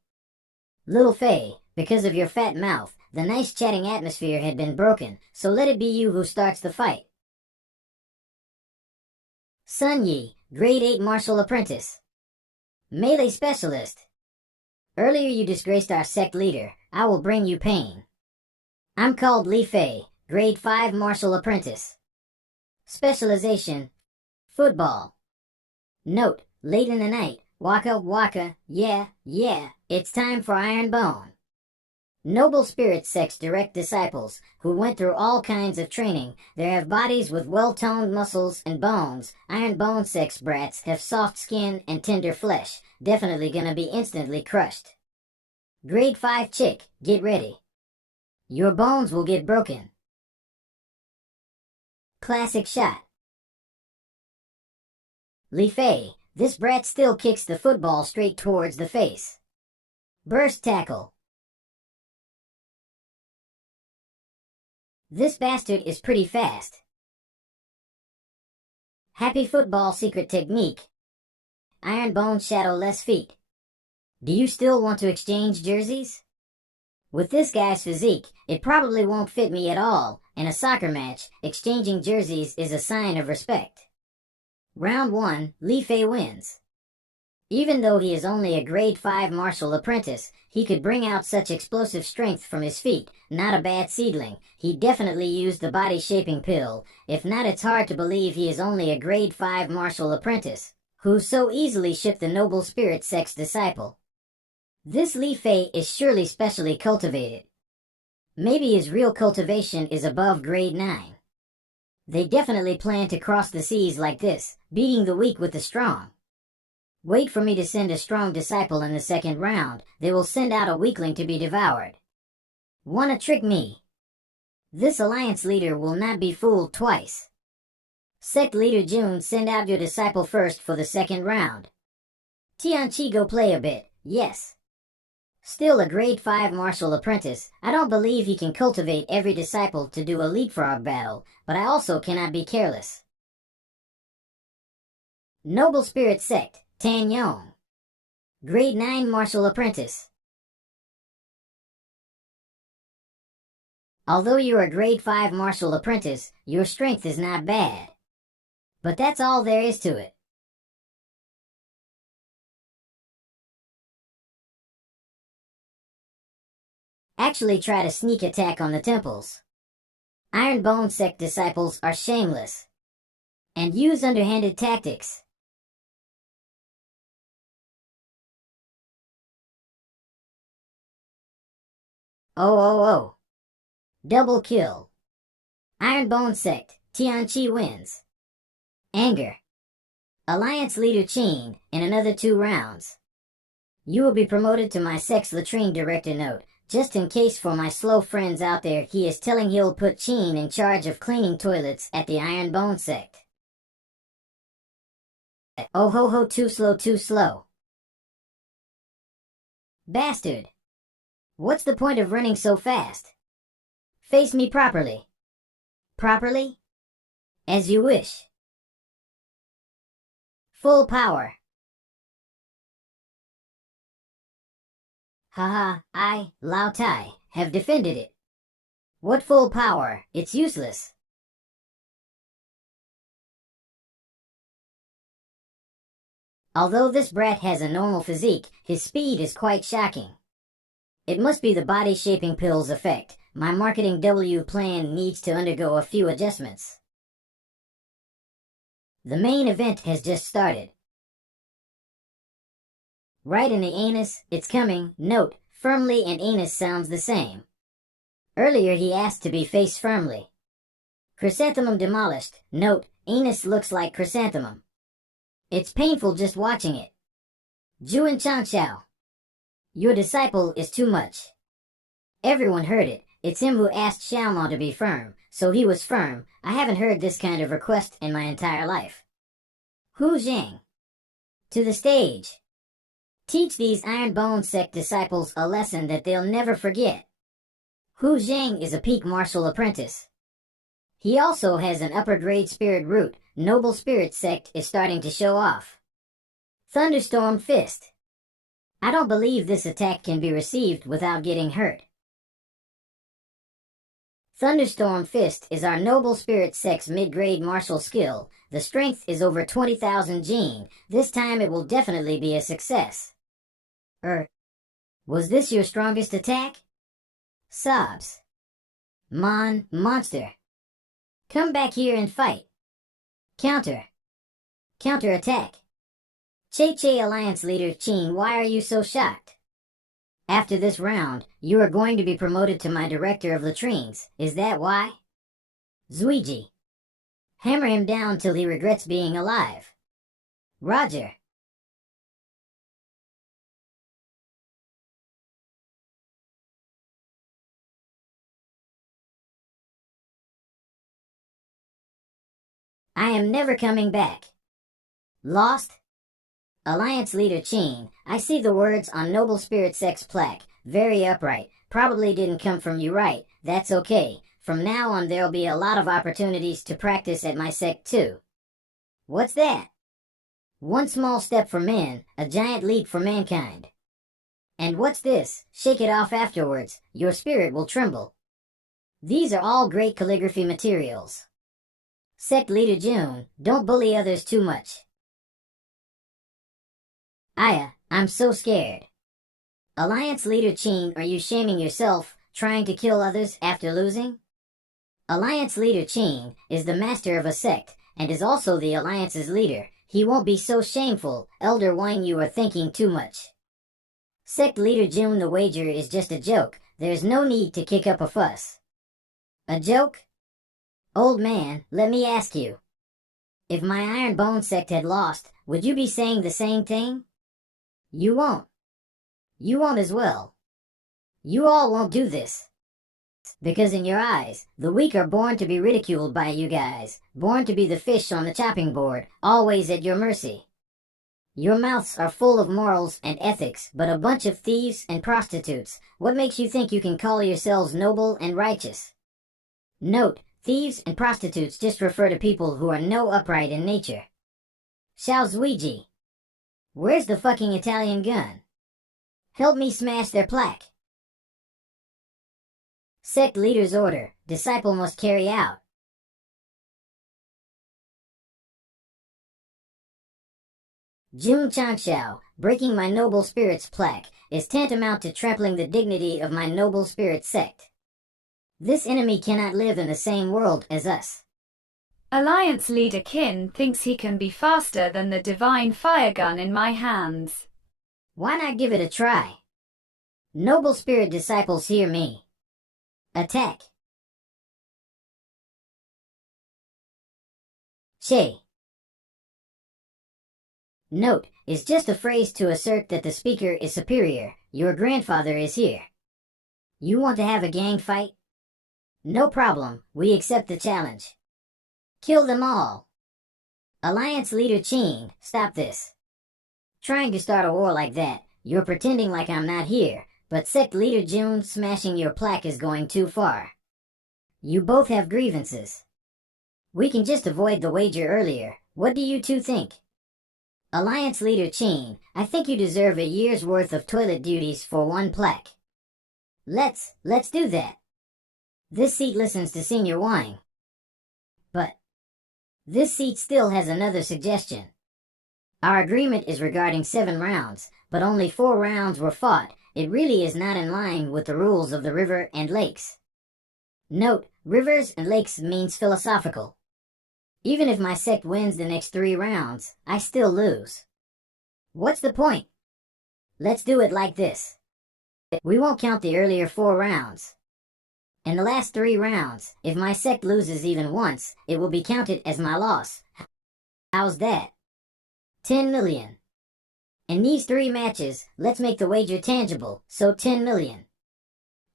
Little Fei, because of your fat mouth, the nice chatting atmosphere had been broken, so let it be you who starts the fight. Sun Yi, grade 8 martial apprentice. Melee specialist. Earlier you disgraced our sect leader. I will bring you pain. I'm called Li Fei, grade 5 martial apprentice. Specialization, football. Note, late in the night, waka waka, yeah, it's time for Iron Bone. Noble Spirit Sect's direct disciples, who went through all kinds of training, they have bodies with well-toned muscles and bones. Iron Bone Sect's brats have soft skin and tender flesh, definitely gonna be instantly crushed. Grade 5 chick, get ready. Your bones will get broken. Classic shot. Li Fei, this brat still kicks the football straight towards the face. Burst tackle. This bastard is pretty fast. Happy football secret technique. Iron Bone Shadow less feet. Do you still want to exchange jerseys? With this guy's physique, it probably won't fit me at all. In a soccer match, exchanging jerseys is a sign of respect. Round 1, Li Fei wins. Even though he is only a grade 5 martial apprentice, he could bring out such explosive strength from his feet. Not a bad seedling. He definitely used the body-shaping pill. If not, it's hard to believe he is only a grade 5 martial apprentice, who so easily shipped the Noble Spirit Sect's disciple. This Li Fei is surely specially cultivated. Maybe his real cultivation is above grade 9. They definitely plan to cross the seas like this, beating the weak with the strong. Wait for me to send a strong disciple in the second round. They will send out a weakling to be devoured. Wanna trick me? This alliance leader will not be fooled twice. Sect leader Jun, send out your disciple first for the second round. Tianqi, go play a bit, yes. Still a grade 5 martial apprentice, I don't believe he can cultivate every disciple to do a leapfrog battle, but I also cannot be careless. Noble Spirit Sect, Tan Yong. Grade 9 martial apprentice. Although you're a grade 5 martial apprentice, your strength is not bad. But that's all there is to it. Actually try to sneak attack on the temples. Iron Bone Sect disciples are shameless and use underhanded tactics. Oh. Double kill. Iron Bone Sect, Tianqi wins. Anger. Alliance leader Qin, in another 2 rounds. You will be promoted to my sect's latrine director. Note, just in case for my slow friends out there, he is telling he'll put Qin in charge of cleaning toilets at the Iron Bone Sect. Oh ho, too slow. Bastard. What's the point of running so fast? Face me properly. Properly? As you wish. Full power. Haha, I, Lao Tai, have defended it. What full power? It's useless. Although this brat has a normal physique, his speed is quite shocking. It must be the body-shaping pill's effect. My marketing W plan needs to undergo a few adjustments. The main event has just started. Right in the anus, it's coming. Note, firmly and anus sounds the same. Earlier he asked to be face firmly. Chrysanthemum demolished. Note, anus looks like chrysanthemum. It's painful just watching it. Juan Changxiao. Your disciple is too much. Everyone heard it. It's him who asked Xiaomao to be firm, so he was firm. I haven't heard this kind of request in my entire life. Hu Zhang. To the stage. Teach these Ironbone Sect disciples a lesson that they'll never forget. Hu Zhang is a peak martial apprentice. He also has an upper-grade spirit root. Noble Spirit Sect is starting to show off. Thunderstorm Fist. I don't believe this attack can be received without getting hurt. Thunderstorm Fist is our Noble Spirit Sect's mid-grade martial skill. The strength is over 20,000 gene. This time it will definitely be a success. Was this your strongest attack? Sobs. Monster. Come back here and fight. Counter. Counterattack. Che Alliance Leader Qin, why are you so shocked? After this round, you are going to be promoted to my Director of Latrines. Is that why? Zuiji. Hammer him down till he regrets being alive. Roger. I am never coming back. Lost? Alliance Leader Qin, I see the words on Noble Spirit Sect's plaque. Very upright. Probably didn't come from you, right? That's okay. From now on there'll be a lot of opportunities to practice at my sect too. What's that? One small step for men, a giant leap for mankind. And what's this? Shake it off afterwards. Your spirit will tremble. These are all great calligraphy materials. Sect Leader June, don't bully others too much. Aya, I'm so scared. Alliance Leader Qin, are you shaming yourself, trying to kill others after losing? Alliance Leader Qin is the master of a sect, and is also the Alliance's leader. He won't be so shameful. Elder Wang, you are thinking too much. Sect Leader June, the wager is just a joke. There's no need to kick up a fuss. A joke? Old man, let me ask you. If my Ironbone Sect had lost, would you be saying the same thing? You won't. You won't as well. You all won't do this. Because in your eyes, the weak are born to be ridiculed by you guys, born to be the fish on the chopping board, always at your mercy. Your mouths are full of morals and ethics, but a bunch of thieves and prostitutes. What makes you think you can call yourselves noble and righteous? Note, thieves and prostitutes just refer to people who are no upright in nature. Xiao Zuiji. Where's the fucking Italian gun? Help me smash their plaque. Sect Leader's order, disciple must carry out. Jun Changxiao, breaking my Noble Spirit's plaque, is tantamount to trampling the dignity of my Noble Spirit Sect. This enemy cannot live in the same world as us. Alliance Leader Qin thinks he can be faster than the divine fire gun in my hands. Why not give it a try? Noble Spirit disciples, hear me. Attack. Che. Note, is just a phrase to assert that the speaker is superior. Your grandfather is here. You want to have a gang fight? No problem, we accept the challenge. Kill them all. Alliance Leader Qin, stop this. Trying to start a war like that, you're pretending like I'm not here, but Sect Leader June, smashing your plaque is going too far. You both have grievances. We can just avoid the wager earlier. What do you two think? Alliance Leader Qin, I think you deserve a year's worth of toilet duties for one plaque. Let's do that. This seat listens to Senior Wang. But this seat still has another suggestion. Our agreement is regarding 7 rounds, but only 4 rounds were fought. It really is not in line with the rules of the river and lakes. Note, rivers and lakes means philosophical. Even if my sect wins the next 3 rounds, I still lose. What's the point? Let's do it like this. We won't count the earlier 4 rounds. In the last 3 rounds, if my sect loses even once, it will be counted as my loss. How's that? 10 million. In these 3 matches, let's make the wager tangible, so 10 million.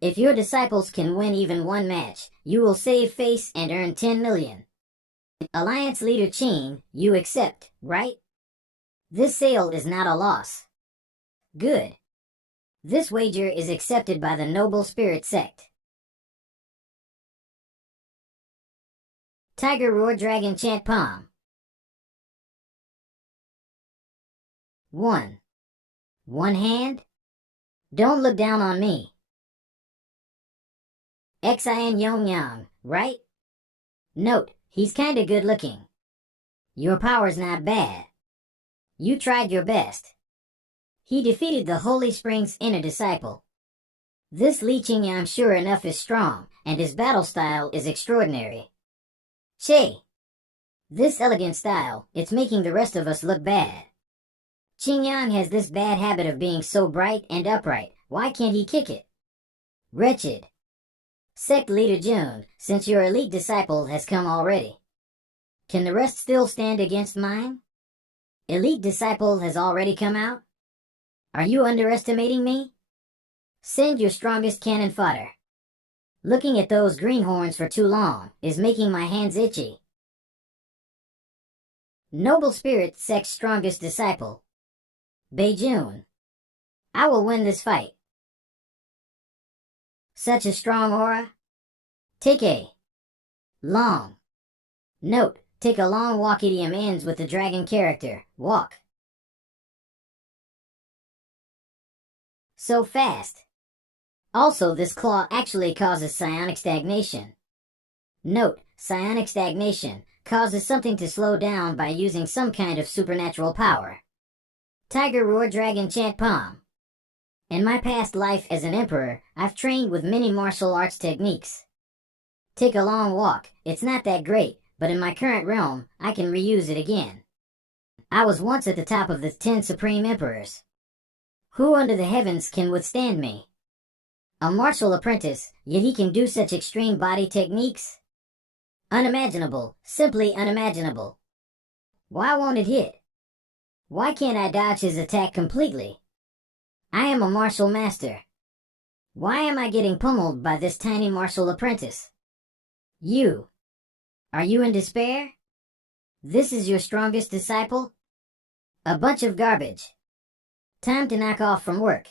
If your disciples can win even 1 match, you will save face and earn 10 million. Alliance Leader Qin, you accept, right? This sale is not a loss. Good. This wager is accepted by the Noble Spirit Sect. Tiger Roar Dragon Chant Palm. 1. One hand? Don't look down on me. Xin Yong Yang, right? Note, he's kinda good looking. Your power's not bad. You tried your best. He defeated the Holy Spring's inner disciple. This Li Qingyang sure enough is strong, and his battle style is extraordinary. Che! This elegant style, it's making the rest of us look bad. Qingyang has this bad habit of being so bright and upright, why can't he kick it? Wretched. Sect Leader Jun, since your elite disciple has come already, can the rest still stand against mine? Elite disciple has already come out? Are you underestimating me? Send your strongest cannon fodder. Looking at those greenhorns for too long is making my hands itchy. Noble Spirit Sect's strongest disciple, Beijun. I will win this fight. Such a strong aura. Take a long. Note, take a long walk. Idiom ends with the dragon character, walk. So fast. Also, this claw actually causes psionic stagnation. Note, psionic stagnation causes something to slow down by using some kind of supernatural power. Tiger Roar Dragon Chant Palm. In my past life as an emperor, I've trained with many martial arts techniques. Take a long walk, it's not that great, but in my current realm, I can reuse it again. I was once at the top of the 10 supreme emperors. Who under the heavens can withstand me? A martial apprentice, yet he can do such extreme body techniques? Unimaginable, simply unimaginable. Why won't it hit? Why can't I dodge his attack completely? I am a martial master. Why am I getting pummeled by this tiny martial apprentice? You. Are you in despair? This is your strongest disciple? A bunch of garbage. Time to knock off from work.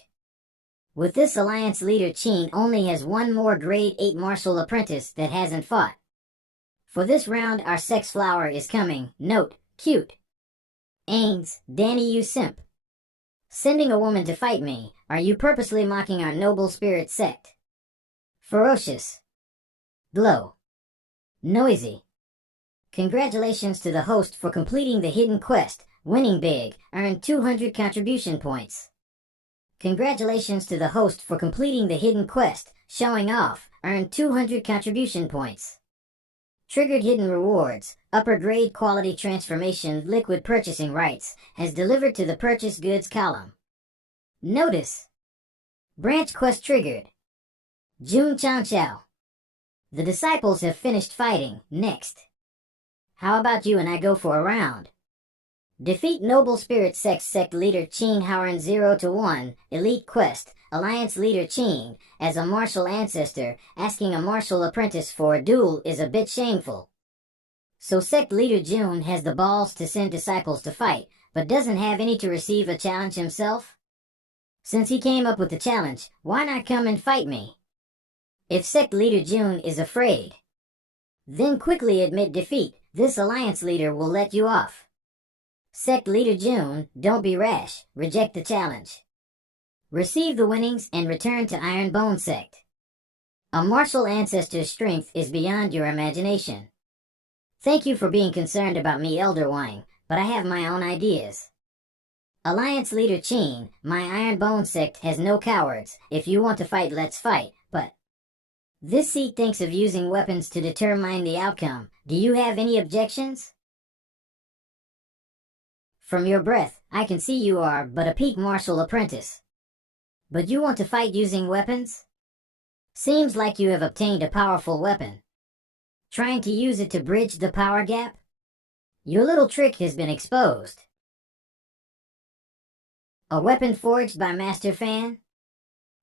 With this alliance leader, Qin only has one more grade 8 martial apprentice that hasn't fought. For this round our sex flower is coming, note, cute. Ains, Danny you simp. Sending a woman to fight me, are you purposely mocking our noble spirit sect? Ferocious. Glow. Noisy. Congratulations to the host for completing the hidden quest, winning big, earned 200 contribution points. Congratulations to the host for completing the hidden quest, showing off, earned 200 contribution points. Triggered hidden rewards, upper grade quality transformation liquid purchasing rights, has delivered to the purchase goods column. Notice. Branch quest triggered. Jun Changchao. The disciples have finished fighting, next. How about you and I go for a round? Defeat Noble Spirit Sect Leader Qin Howren 0 to 1, Elite Quest, Alliance Leader Qin, as a martial ancestor, asking a martial apprentice for a duel is a bit shameful. So Sect Leader Jun has the balls to send disciples to fight, but doesn't have any to receive a challenge himself? Since he came up with the challenge, why not come and fight me? If Sect Leader Jun is afraid, then quickly admit defeat, this alliance leader will let you off. Sect Leader Jun, don't be rash, reject the challenge. Receive the winnings and return to Iron Bone Sect. A martial ancestor's strength is beyond your imagination. Thank you for being concerned about me, Elder Wang, but I have my own ideas. Alliance Leader Qin, my Iron Bone Sect has no cowards. If you want to fight, let's fight, but this seat thinks of using weapons to determine the outcome. Do you have any objections? From your breath, I can see you are but a peak martial apprentice. But you want to fight using weapons? Seems like you have obtained a powerful weapon. Trying to use it to bridge the power gap? Your little trick has been exposed. A weapon forged by Master Fan?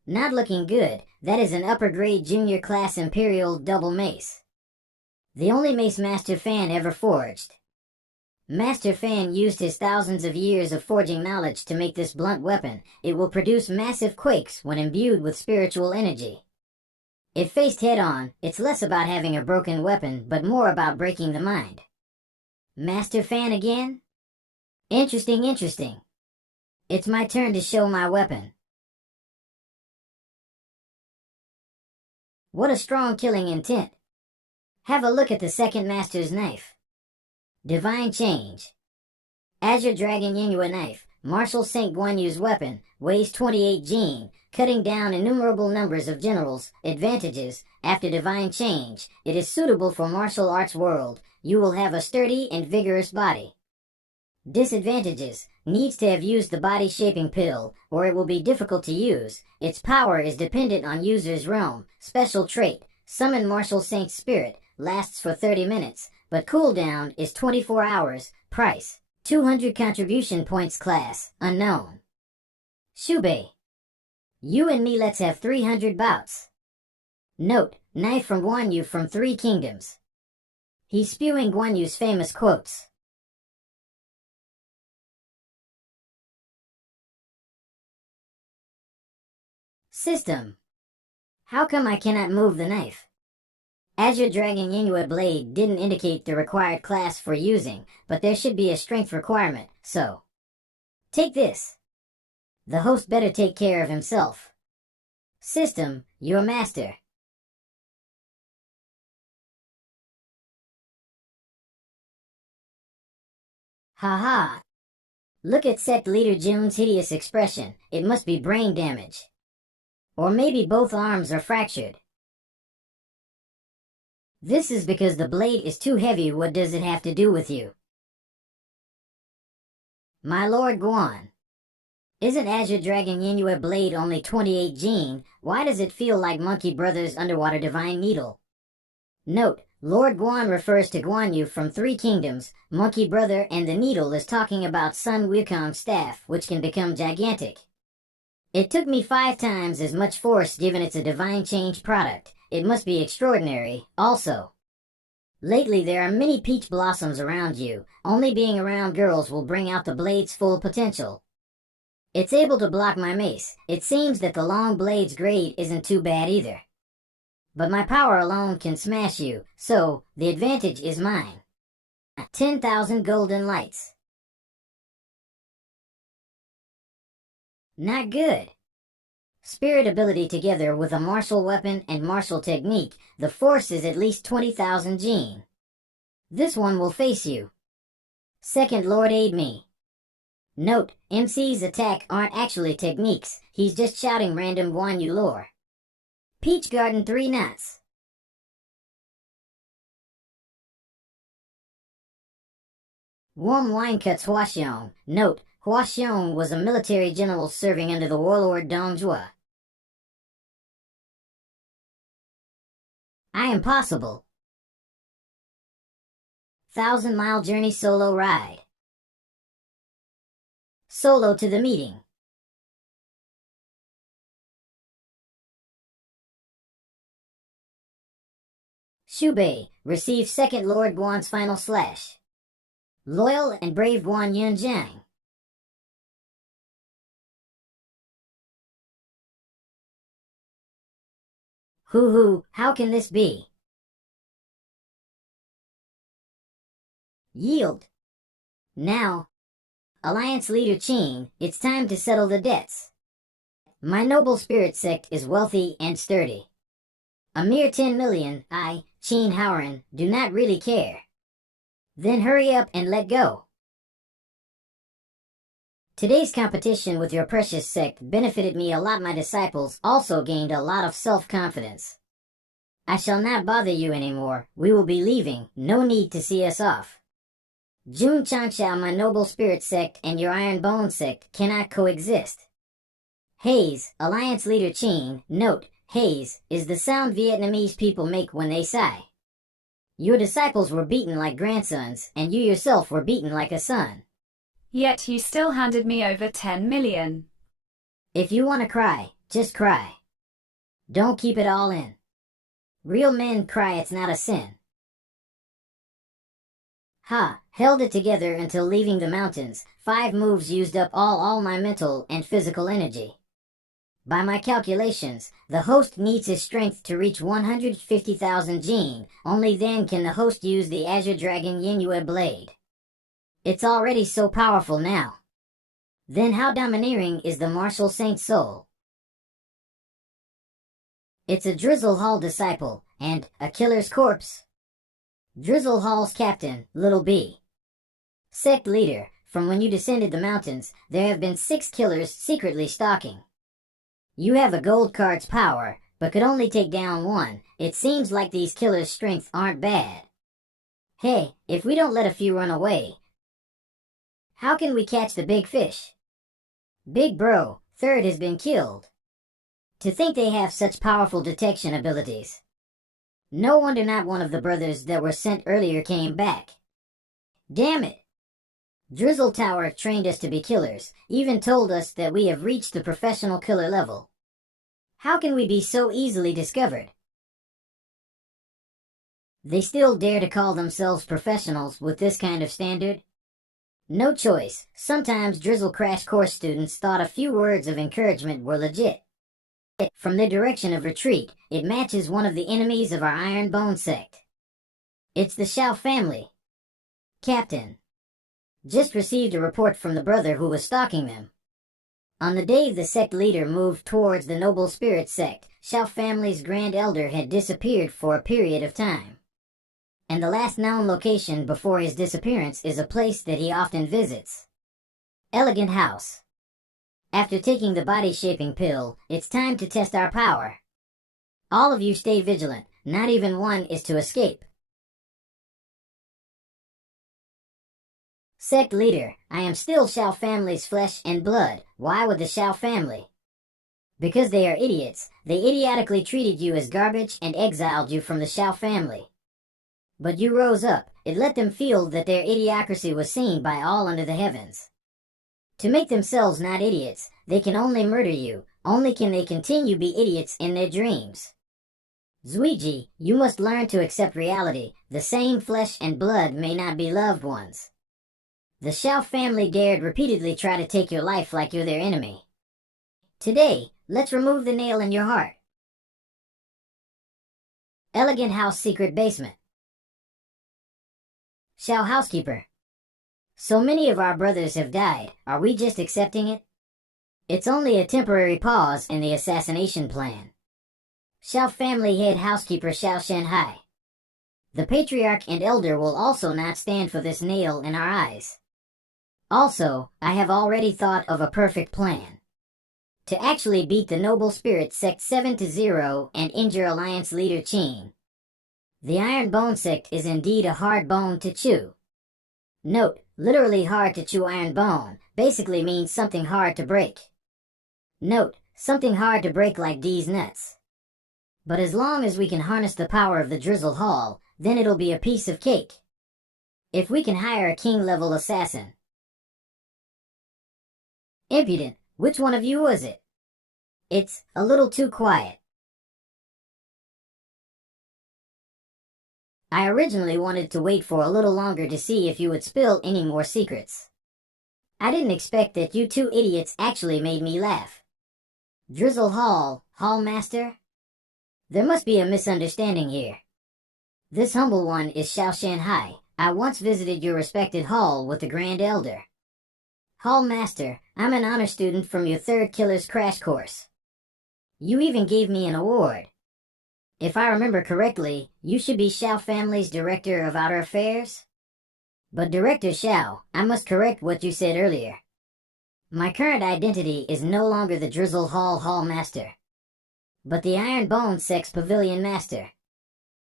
Not looking good. That is an upper grade junior class Imperial double mace. The only mace Master Fan ever forged. Master Fan used his thousands of years of forging knowledge to make this blunt weapon. It will produce massive quakes when imbued with spiritual energy. If faced head-on, it's less about having a broken weapon, but more about breaking the mind. Master Fan again? Interesting, interesting. It's my turn to show my weapon. What a strong killing intent. Have a look at the second master's knife. Divine Change. Azure Dragon Yinhua Knife, Marshal St. Guan Yu's weapon, weighs 28 Jin, cutting down innumerable numbers of generals. Advantages. After Divine Change, it is suitable for martial arts world. You will have a sturdy and vigorous body. Disadvantages. Needs to have used the body shaping pill, or it will be difficult to use. Its power is dependent on user's realm. Special trait. Summon Marshal Saint's Spirit, lasts for 30 minutes, but cooldown is 24 hours. Price. 200 contribution points. Class. Unknown. Shubei. You and me, let's have 300 bouts. Note. Knife from Guan Yu from Three Kingdoms. He's spewing Guan Yu's famous quotes. System. How come I cannot move the knife? Azure Dragon Yinhua Blade didn't indicate the required class for using, but there should be a strength requirement, so. Take this. The host better take care of himself. System, your master. Haha. Look at Sect Leader June's hideous expression. It must be brain damage. Or maybe both arms are fractured. This is because the blade is too heavy. What does it have to do with you? My Lord Guan. Isn't Azure Dragon Yinhua Blade only 28 Jin? Why does it feel like Monkey Brothers' Underwater Divine Needle? Note, Lord Guan refers to Guan Yu from Three Kingdoms. Monkey Brother and the needle is talking about Sun Wukong's staff, which can become gigantic. It took me 5 times as much force given it's a Divine Change product. It must be extraordinary, also. Lately there are many peach blossoms around you. Only being around girls will bring out the blade's full potential. It's able to block my mace. It seems that the long blade's grade isn't too bad either. But my power alone can smash you, so the advantage is mine. 10,000 golden lights. Not good. Spirit ability together with a martial weapon and martial technique, the force is at least 20,000 Jin. This one will face you. Second Lord, aid me. Note, MC's attack aren't actually techniques, he's just shouting random Guan Yu lore. Peach Garden 3 knots. Warm wine cuts Huaxiong. Note, Huaxiong was a military general serving under the warlord Dong Zhuo. I am possible. 1,000-mile journey solo ride. Solo to the meeting. Shubei, receive Second Lord Guan's final slash. Loyal and brave Guan Yunjiang. Hoo, how can this be? Yield. Now, Alliance Leader Qin, it's time to settle the debts. My noble spirit sect is wealthy and sturdy. A mere 10 million, I, Qin Howren, do not really care. Then hurry up and let go. Today's competition with your precious sect benefited me a lot. My disciples also gained a lot of self-confidence. I shall not bother you anymore. We will be leaving. No need to see us off. Jun Changshao, my noble spirit sect, and your Iron Bone sect cannot coexist. Haze, Alliance Leader Qin. Note, haze is the sound Vietnamese people make when they sigh. Your disciples were beaten like grandsons, and you yourself were beaten like a son. Yet you still handed me over 10 million. If you want to cry, just cry. Don't keep it all in. Real men cry, it's not a sin. Ha, held it together until leaving the mountains. 5 moves used up all my mental and physical energy. By my calculations, the host needs his strength to reach 150,000 gene. Only then can the host use the Azure Dragon Yinue blade. It's already so powerful now. Then how domineering is the martial saint soul? It's a Drizzle Hall disciple, and a killer's corpse. Drizzle Hall's captain, Little B. Sect leader, from when you descended the mountains, there have been 6 killers secretly stalking. You have a gold card's power, but could only take down 1. It seems like these killers' strength aren't bad. Hey, if we don't let a few run away, how can we catch the big fish? Big bro, 3rd has been killed. To think they have such powerful detection abilities. No wonder not one of the brothers that were sent earlier came back. Damn it! Drizzle Tower trained us to be killers, even told us that we have reached the professional killer level. How can we be so easily discovered? They still dare to call themselves professionals with this kind of standard? No choice. Sometimes Drizzle Crash Course students thought a few words of encouragement were legit. From their direction of retreat, it matches one of the enemies of our Iron Bone sect. It's the Shao family. Captain. Just received a report from the brother who was stalking them. On the day the sect leader moved towards the Noble Spirit sect, Shao family's Grand Elder had disappeared for a period of time. And the last known location before his disappearance is a place that he often visits. Elegant House. After taking the body-shaping pill, it's time to test our power. All of you stay vigilant, not even one is to escape. Sect leader, I am still Shao family's flesh and blood. Why would the Shao family? Because they are idiots. They idiotically treated you as garbage and exiled you from the Shao family. But you rose up. It let them feel that their idiocracy was seen by all under the heavens. To make themselves not idiots, they can only murder you. Only can they continue be idiots in their dreams. Zuiji, you must learn to accept reality. The same flesh and blood may not be loved ones. The Shao family dared repeatedly try to take your life like you're their enemy. Today, let's remove the nail in your heart. Elegant House Secret Basement. Shao Housekeeper. So many of our brothers have died, are we just accepting it? It's only a temporary pause in the assassination plan. Shao family head housekeeper Shao Shanhai. The patriarch and elder will also not stand for this nail in our eyes. Also, I have already thought of a perfect plan. To actually beat the Noble Spirit Sect 7-0 and injure Alliance leader Qin. The Iron Bone Sect is indeed a hard bone to chew. Note, literally hard to chew iron bone, basically means something hard to break. Note, something hard to break like D's nuts. But as long as we can harness the power of the Drizzle Hall, then it'll be a piece of cake. If we can hire a king-level assassin. Impudent, which one of you was it? It's a little too quiet. I originally wanted to wait for a little longer to see if you would spill any more secrets. I didn't expect that you 2 idiots actually made me laugh. Drizzle Hall, Hall Master? There must be a misunderstanding here. This humble one is Shao Shanhai. I once visited your respected hall with the Grand Elder. Hall Master, I'm an honor student from your 3rd Killer's Crash Course. You even gave me an award. If I remember correctly, you should be Shao family's Director of Outer Affairs? But Director Shao, I must correct what you said earlier. My current identity is no longer the Drizzle Hall Master, but the Iron Bone Sect's Pavilion Master.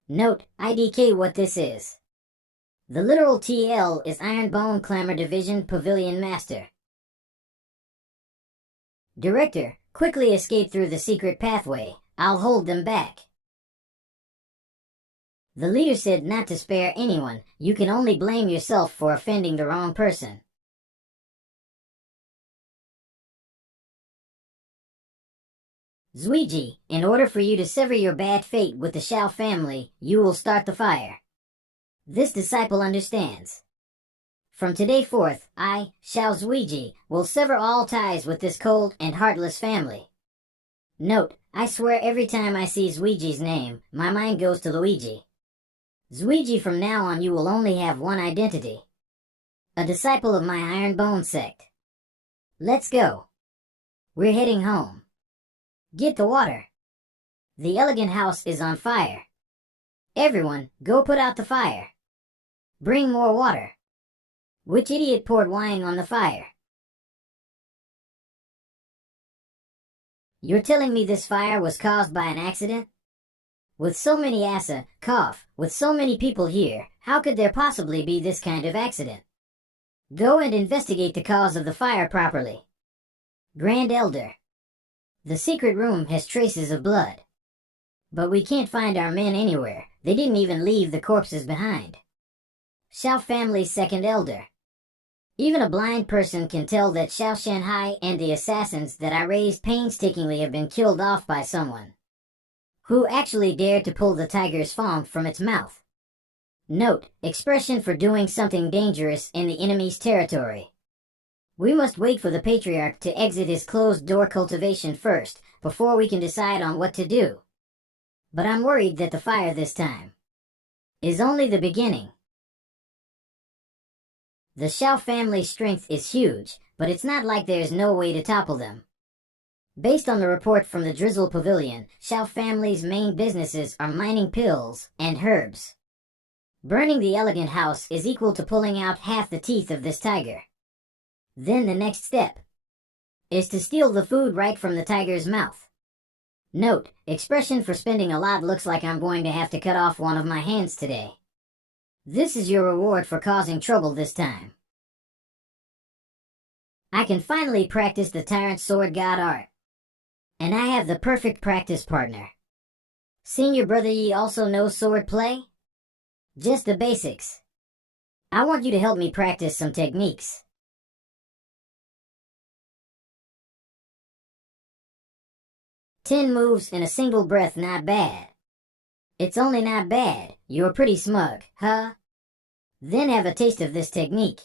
Note, IDK what this is. The literal TL is Iron Bone Clamor Division Pavilion Master. Director, quickly escape through the secret pathway. I'll hold them back. The leader said not to spare anyone. You can only blame yourself for offending the wrong person. Zuiji, in order for you to sever your bad fate with the Shao family, you will start the fire. This disciple understands. From today forth, I, Xiao Zuiji, will sever all ties with this cold and heartless family. Note, I swear every time I see Zuiji's name, my mind goes to Luigi. Zuiji, from now on you will only have one identity. A disciple of my Iron Bone sect. Let's go. We're heading home. Get the water. The elegant house is on fire. Everyone, go put out the fire. Bring more water. Which idiot poured wine on the fire? You're telling me this fire was caused by an accident? With so many with so many people here, how could there possibly be this kind of accident? Go and investigate the cause of the fire properly. Grand Elder. The secret room has traces of blood. But we can't find our men anywhere. They didn't even leave the corpses behind. Xiao family's second elder. Even a blind person can tell that Xiao Shanhai and the assassins that I raised painstakingly have been killed off by someone. Who actually dared to pull the tiger's fang from its mouth. Note, expression for doing something dangerous in the enemy's territory. We must wait for the patriarch to exit his closed-door cultivation first, before we can decide on what to do. But I'm worried that the fire this time is only the beginning. The Xiao family's strength is huge, but it's not like there's no way to topple them. Based on the report from the Drizzle Pavilion, Xiao family's main businesses are mining pills and herbs. Burning the elegant house is equal to pulling out half the teeth of this tiger. Then the next step is to steal the food right from the tiger's mouth. Note, expression for spending a lot looks like I'm going to have to cut off one of my hands today. This is your reward for causing trouble this time. I can finally practice the Tyrant Sword God art. And I have the perfect practice partner. Senior Brother Yi also knows sword play? Just the basics. I want you to help me practice some techniques. "10 moves in a single breath, not bad. It's only not bad, you're pretty smug, huh? Then have a taste of this technique.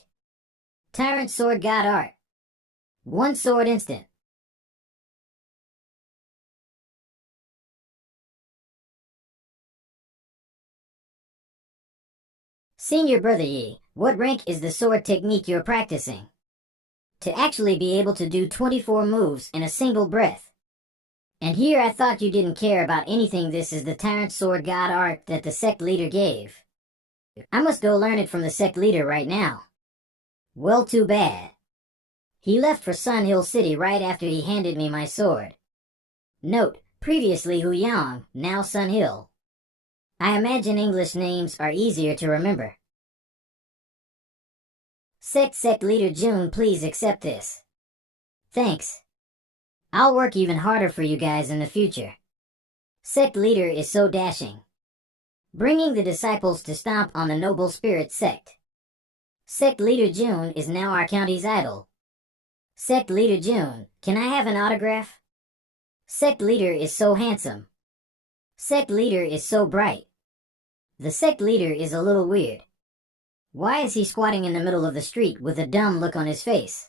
Tyrant Sword God art. One sword instant. Senior Brother Yi, what rank is the sword technique you're practicing? To actually be able to do 24 moves in a single breath. And here I thought you didn't care about anything. This is the Tyrant Sword God art that the sect leader gave. I must go learn it from the sect leader right now. Well, too bad. He left for Sun Hill City right after he handed me my sword. Note, previously Huyang, now Sun Hill. I imagine English names are easier to remember. Sect leader June, please accept this. Thanks. I'll work even harder for you guys in the future. Sect leader is so dashing. Bringing the disciples to stomp on the noble spirit sect. Sect leader June is now our county's idol. Sect leader June, can I have an autograph? Sect leader is so handsome. Sect leader is so bright. The sect leader is a little weird. Why is he squatting in the middle of the street with a dumb look on his face?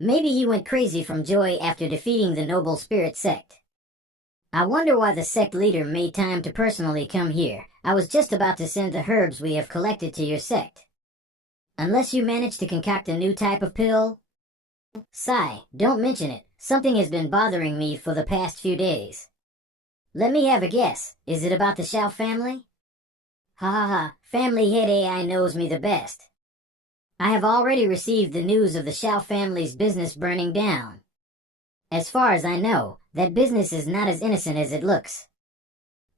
Maybe he went crazy from joy after defeating the noble spirit sect. I wonder why the sect leader made time to personally come here. I was just about to send the herbs we have collected to your sect. Unless you managed to concoct a new type of pill? Sigh, don't mention it. Something has been bothering me for the past few days. Let me have a guess. Is it about the Xiao family? Ha ha ha, family head AI knows me the best. I have already received the news of the Xiao family's business burning down. As far as I know, that business is not as innocent as it looks.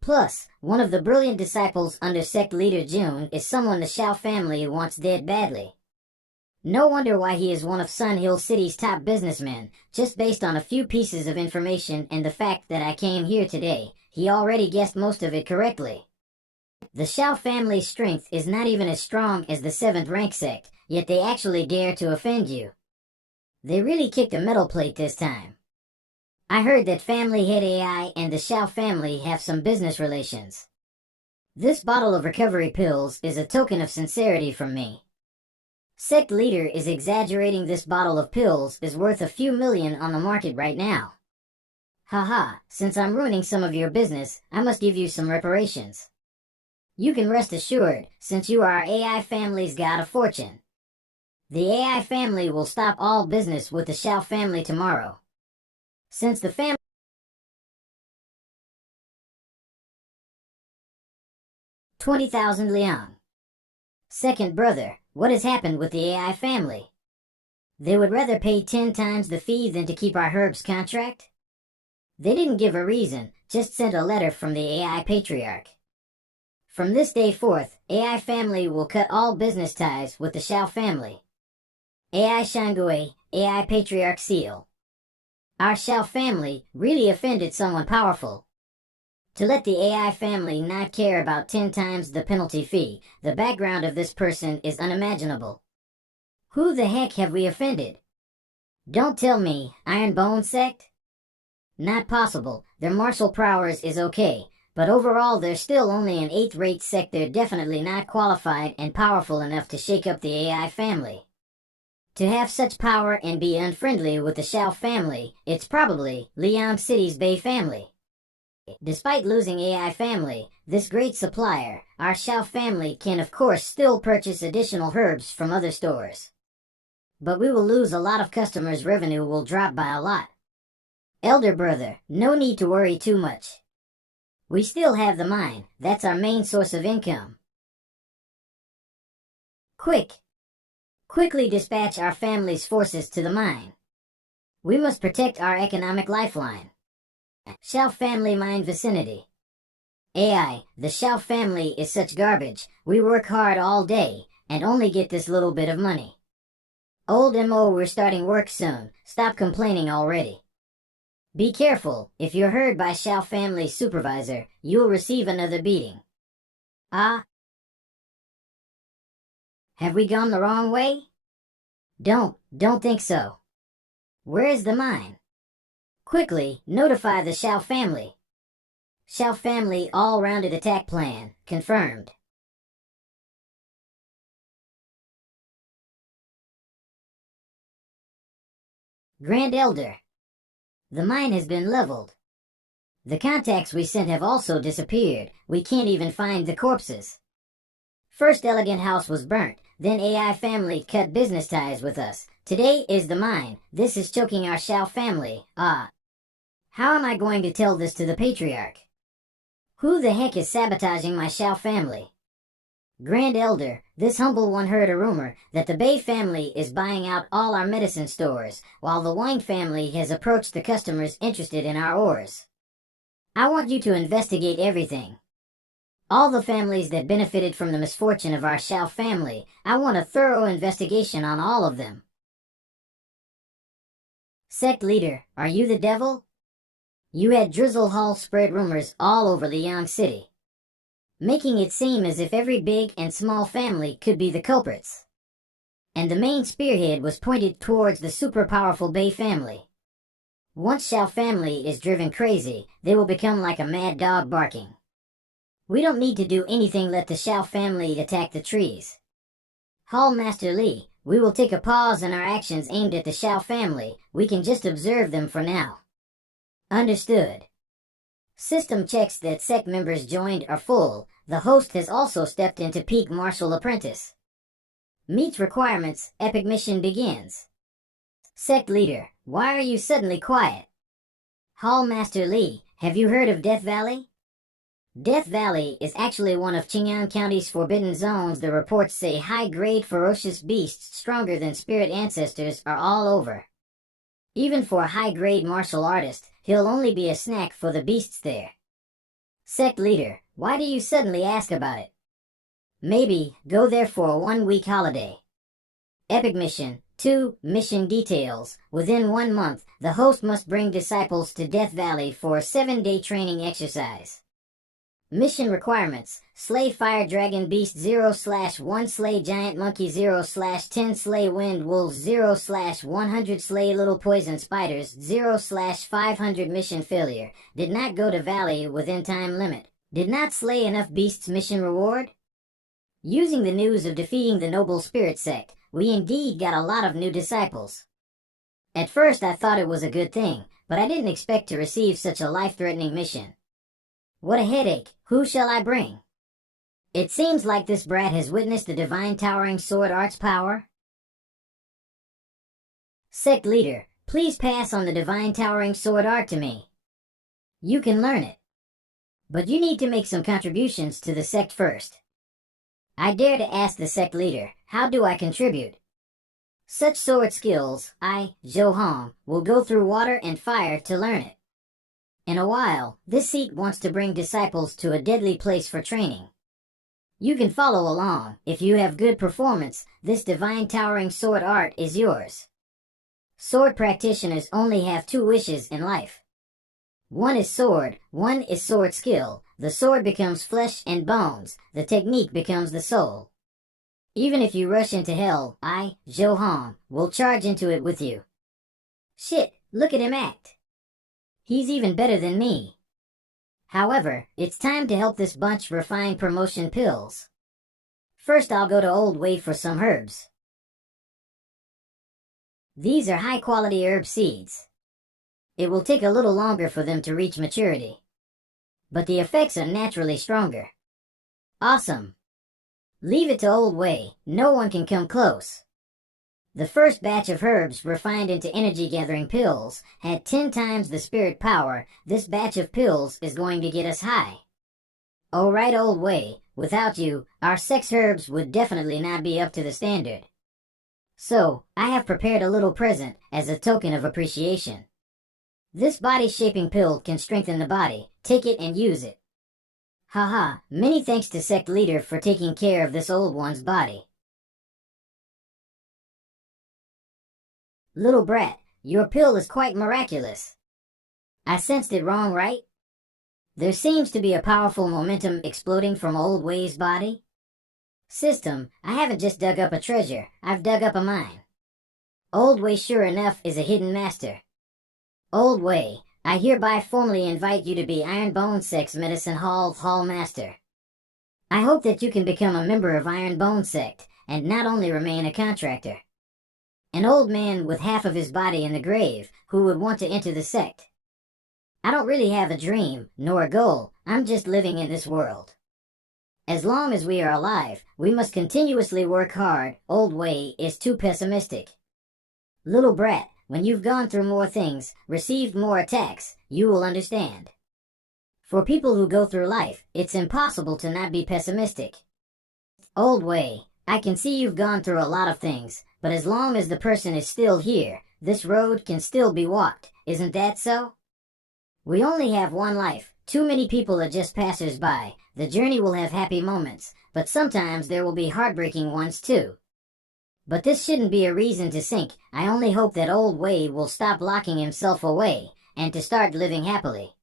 Plus, one of the brilliant disciples under sect leader June is someone the Xiao family wants dead badly. No wonder why he is one of Sun Hill City's top businessmen. Just based on a few pieces of information and the fact that I came here today, he already guessed most of it correctly. The Xiao family's strength is not even as strong as the 7th rank sect, yet they actually dare to offend you. They really kicked a metal plate this time. I heard that family head AI and the Xiao family have some business relations. This bottle of recovery pills is a token of sincerity from me. Sect leader is exaggerating. This bottle of pills is worth a few million on the market right now. Haha, since I'm ruining some of your business, I must give you some reparations. You can rest assured, since you are our AI family's god of fortune. The AI family will stop all business with the Xiao family tomorrow. Since the family 20,000 Liang. Second brother, what has happened with the AI family? They would rather pay 10 times the fee than to keep our herbs contract? They didn't give a reason, just sent a letter from the AI patriarch. From this day forth, AI family will cut all business ties with the Xiao family. AI Shangui, AI patriarch seal. Our Xiao family really offended someone powerful. To let the AI family not care about 10 times the penalty fee, the background of this person is unimaginable. Who the heck have we offended? Don't tell me, Iron Bone Sect? Not possible. Their martial prowess is okay, but overall they're still only an 8th-rate sect. They're definitely not qualified and powerful enough to shake up the AI family. To have such power and be unfriendly with the Xiao family, it's probably Liang City's Bay family. Despite losing AI family, this great supplier, our Xiao family can of course still purchase additional herbs from other stores. But we will lose a lot of customers. Revenue will drop by a lot. Elder brother, no need to worry too much. We still have the mine. That's our main source of income. Quickly dispatch our family's forces to the mine. We must protect our economic lifeline. Xiao family mine vicinity. AI, the Xiao family is such garbage. We work hard all day and only get this little bit of money. Old MO, we're starting work soon. Stop complaining already. Be careful. If you're heard by Xiao family supervisor, you'll receive another beating. Ah? Have we gone the wrong way? Don't think so. Where is the mine? Quickly, notify the Xiao family. Xiao family all-rounded attack plan, confirmed. Grand Elder. The mine has been leveled. The contacts we sent have also disappeared. We can't even find the corpses. First elegant house was burnt, then AI family cut business ties with us. Today is the mine. This is choking our Xiao family. Ah. How am I going to tell this to the patriarch? Who the heck is sabotaging my Xiao family? Grand Elder, this humble one heard a rumor that the Bei family is buying out all our medicine stores, while the Wang family has approached the customers interested in our ores. I want you to investigate everything. All the families that benefited from the misfortune of our Xiao family, I want a thorough investigation on all of them. Sect leader, are you the devil? You had Drizzle Hall spread rumors all over Liang City, making it seem as if every big and small family could be the culprits. And the main spearhead was pointed towards the super powerful Bei family. Once Xiao family is driven crazy, they will become like a mad dog barking. We don't need to do anything. Let the Xiao family attack the trees. Hall Master Li, we will take a pause in our actions aimed at the Xiao family. We can just observe them for now. Understood. System checks that Sect members joined are full. The host has also stepped into peak martial apprentice. Meets requirements. Epic mission begins. Sect leader, why are you suddenly quiet? Hall Master Li, have you heard of Death Valley? Death Valley is actually one of Qingyang County's forbidden zones. The reports say high-grade ferocious beasts stronger than spirit ancestors are all over. Even for a high-grade martial artist, he'll only be a snack for the beasts there. Sect leader, why do you suddenly ask about it? Maybe go there for a 1-week holiday. Epic mission. 2. Mission details. Within 1 month, the host must bring disciples to Death Valley for a 7-day training exercise. Mission requirements: slay fire dragon beast 0/1, slay giant monkey 0/10, slay wind wolves 0/100, slay little poison spiders 0/500. Mission failure: did not go to valley within time limit. Did not slay enough beasts mission reward? Using the news of defeating the noble spirit sect, we indeed got a lot of new disciples. At first I thought it was a good thing, but I didn't expect to receive such a life-threatening mission. What a headache. Who shall I bring? It seems like this brat has witnessed the divine towering sword art's power. Sect leader, please pass on the divine towering sword art to me. You can learn it. But you need to make some contributions to the sect first. I dare to ask the sect leader, how do I contribute? Such sword skills, I, Johan, will go through water and fire to learn it. In a while, this Sect wants to bring disciples to a deadly place for training. You can follow along. If you have good performance, this divine towering sword art is yours. Sword practitioners only have 2 wishes in life. One is sword, one is sword skill. The sword becomes flesh and bones, the technique becomes the soul. Even if you rush into hell, I, Johan, will charge into it with you. Shit, look at him act. He's even better than me. However, it's time to help this bunch refine promotion pills. First I'll go to Old Way for some herbs. These are high-quality herb seeds. It will take a little longer for them to reach maturity. But the effects are naturally stronger. Awesome. Leave it to Old Way, no one can come close. The first batch of herbs refined into energy-gathering pills had 10 times the spirit power. This batch of pills is going to get us high. Oh right, Old Way, without you, our sex herbs would definitely not be up to the standard. So, I have prepared a little present as a token of appreciation. This body-shaping pill can strengthen the body. Take it and use it. Haha, many thanks to Sect Leader for taking care of this old one's body. Little brat, your pill is quite miraculous. I sensed it wrong, right? There seems to be a powerful momentum exploding from Old Way's body. System, I haven't just dug up a treasure, I've dug up a mine. Old Way sure enough is a hidden master. Old Way, I hereby formally invite you to be Ironbone Sect's Medicine Hall Master. I hope that you can become a member of Ironbone Sect, and not only remain a contractor. An old man with half of his body in the grave, who would want to enter the sect. I don't really have a dream, nor a goal, I'm just living in this world. As long as we are alive, we must continuously work hard. Old Way is too pessimistic. Little brat, when you've gone through more things, received more attacks, you will understand. For people who go through life, it's impossible to not be pessimistic. Old Way, I can see you've gone through a lot of things, but as long as the person is still here, this road can still be walked, isn't that so? We only have one life, too many people are just passers-by. The journey will have happy moments, but sometimes there will be heartbreaking ones too. But this shouldn't be a reason to sink. I only hope that Old Way will stop locking himself away, and to start living happily.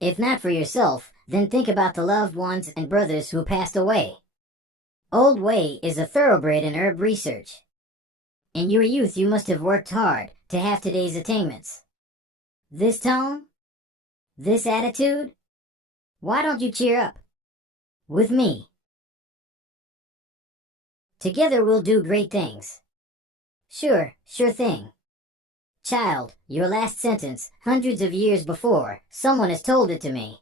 If not for yourself, then think about the loved ones and brothers who passed away. Old Way is a thoroughbred in herb research. In your youth you must have worked hard to have today's attainments. This tone? This attitude? Why don't you cheer up? With me. Together we'll do great things. Sure thing. Child, your last sentence, hundreds of years before, someone has told it to me.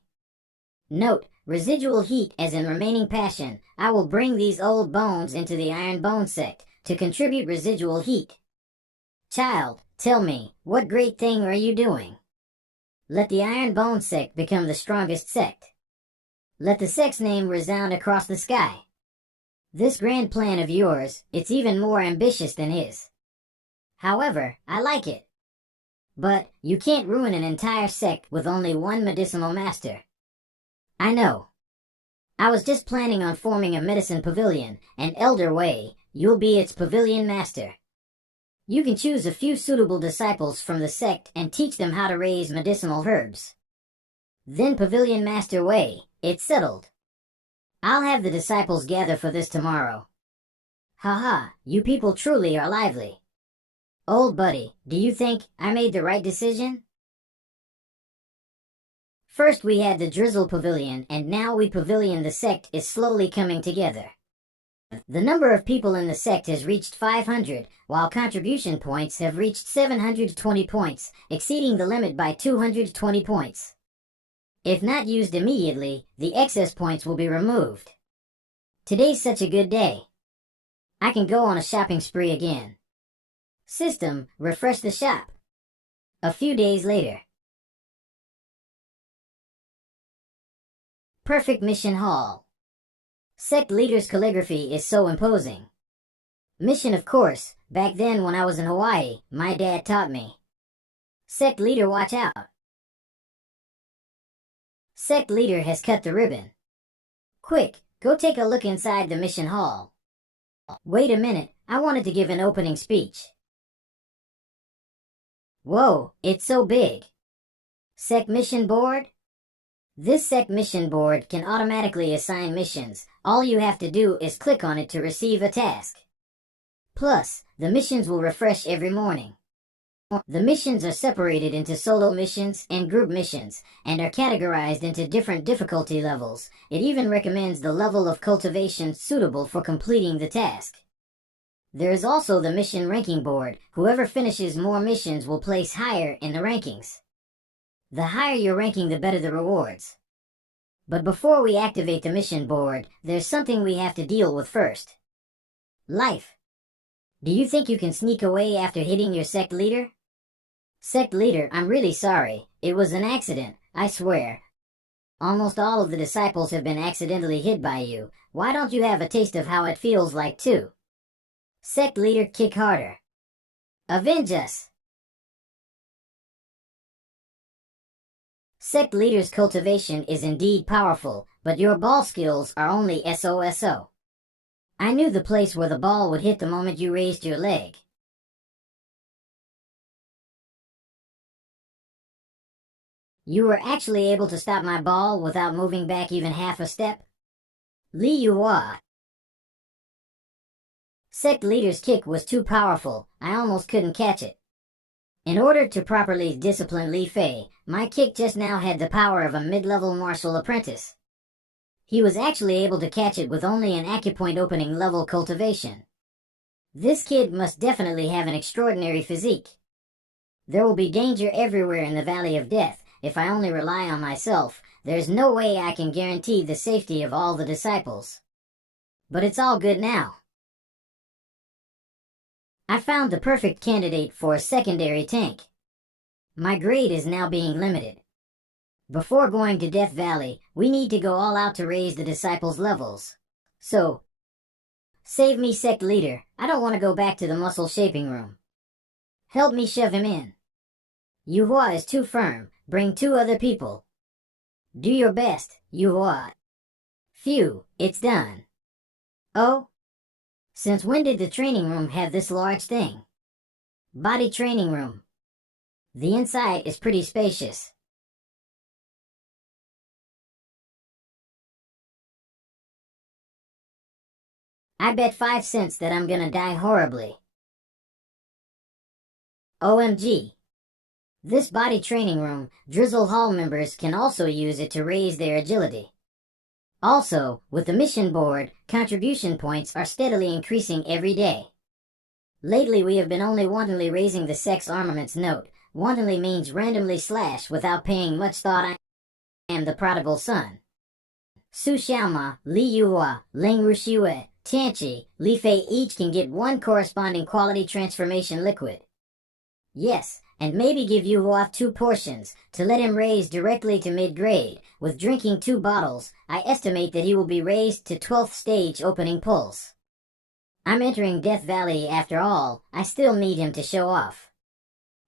Note, residual heat as in remaining passion. I will bring these old bones into the Ironbone Sect to contribute residual heat. Child, tell me, what great thing are you doing? Let the Ironbone Sect become the strongest sect. Let the sect's name resound across the sky. This grand plan of yours, it's even more ambitious than his. However, I like it. But, you can't ruin an entire sect with only one medicinal master. I know. I was just planning on forming a medicine pavilion, and Elder Way, you'll be its pavilion master. You can choose a few suitable disciples from the sect and teach them how to raise medicinal herbs. Then Pavilion Master Way, it's settled. I'll have the disciples gather for this tomorrow. Haha, you people truly are lively. Old buddy, do you think I made the right decision? First we had the Drizzle Pavilion, and now we Pavilion. The sect is slowly coming together. The number of people in the sect has reached 500, while contribution points have reached 720 points, exceeding the limit by 220 points. If not used immediately, the excess points will be removed. Today's such a good day. I can go on a shopping spree again. System, refresh the shop. A few days later. Perfect mission hall. Sect leader's calligraphy is so imposing. Mission, of course. Back then when I was in Hawaii, my dad taught me. Sect leader, watch out. Sect leader has cut the ribbon. Quick, go take a look inside the mission hall. Wait a minute, I wanted to give an opening speech. Whoa, it's so big. Sect mission board? This Sect mission board can automatically assign missions. All you have to do is click on it to receive a task. Plus, the missions will refresh every morning. The missions are separated into solo missions and group missions, and are categorized into different difficulty levels. It even recommends the level of cultivation suitable for completing the task. There is also the mission ranking board. Whoever finishes more missions will place higher in the rankings. The higher your ranking, the better the rewards. But before we activate the mission board, there's something we have to deal with first. Life. Do you think you can sneak away after hitting your sect leader? Sect leader, I'm really sorry. It was an accident, I swear. Almost all of the disciples have been accidentally hit by you. Why don't you have a taste of how it feels like too? Sect leader, kick harder. Avenge us. Sect leader's cultivation is indeed powerful, but your ball skills are only SOSO. I knew the place where the ball would hit the moment you raised your leg. You were actually able to stop my ball without moving back even half a step? Li Yuhua. Sect leader's kick was too powerful, I almost couldn't catch it. In order to properly discipline Li Fei, my kick just now had the power of a mid-level martial apprentice. He was actually able to catch it with only an acupoint opening level cultivation. This kid must definitely have an extraordinary physique. There will be danger everywhere in the Valley of Death. If I only rely on myself, there's no way I can guarantee the safety of all the disciples. But it's all good now. I found the perfect candidate for a secondary tank. My grade is now being limited. Before going to Death Valley, we need to go all out to raise the disciples' levels. So, save me, sect leader. I don't want to go back to the muscle shaping room. Help me shove him in. Yuhua is too firm. Bring 2 other people. Do your best, Yuhua. Phew, it's done. Oh? Since when did the training room have this large thing? Body training room. The inside is pretty spacious. I bet 5 cents that I'm gonna die horribly. OMG. This body training room, Drizzle Hall members can also use it to raise their agility. Also, with the mission board, contribution points are steadily increasing every day. Lately we have been only wantonly raising the Sect's armaments note. Wantonly means randomly / without paying much thought. I am the prodigal son. Su Xiaoma, Li Yuhua, Ling Ruxiue, Tianqi, Li Fei each can get 1 corresponding quality transformation liquid. Yes, and maybe give Yuhua 2 portions, to let him raise directly to mid-grade. With drinking 2 bottles, I estimate that he will be raised to 12th stage opening pulse. I'm entering Death Valley after all, I still need him to show off.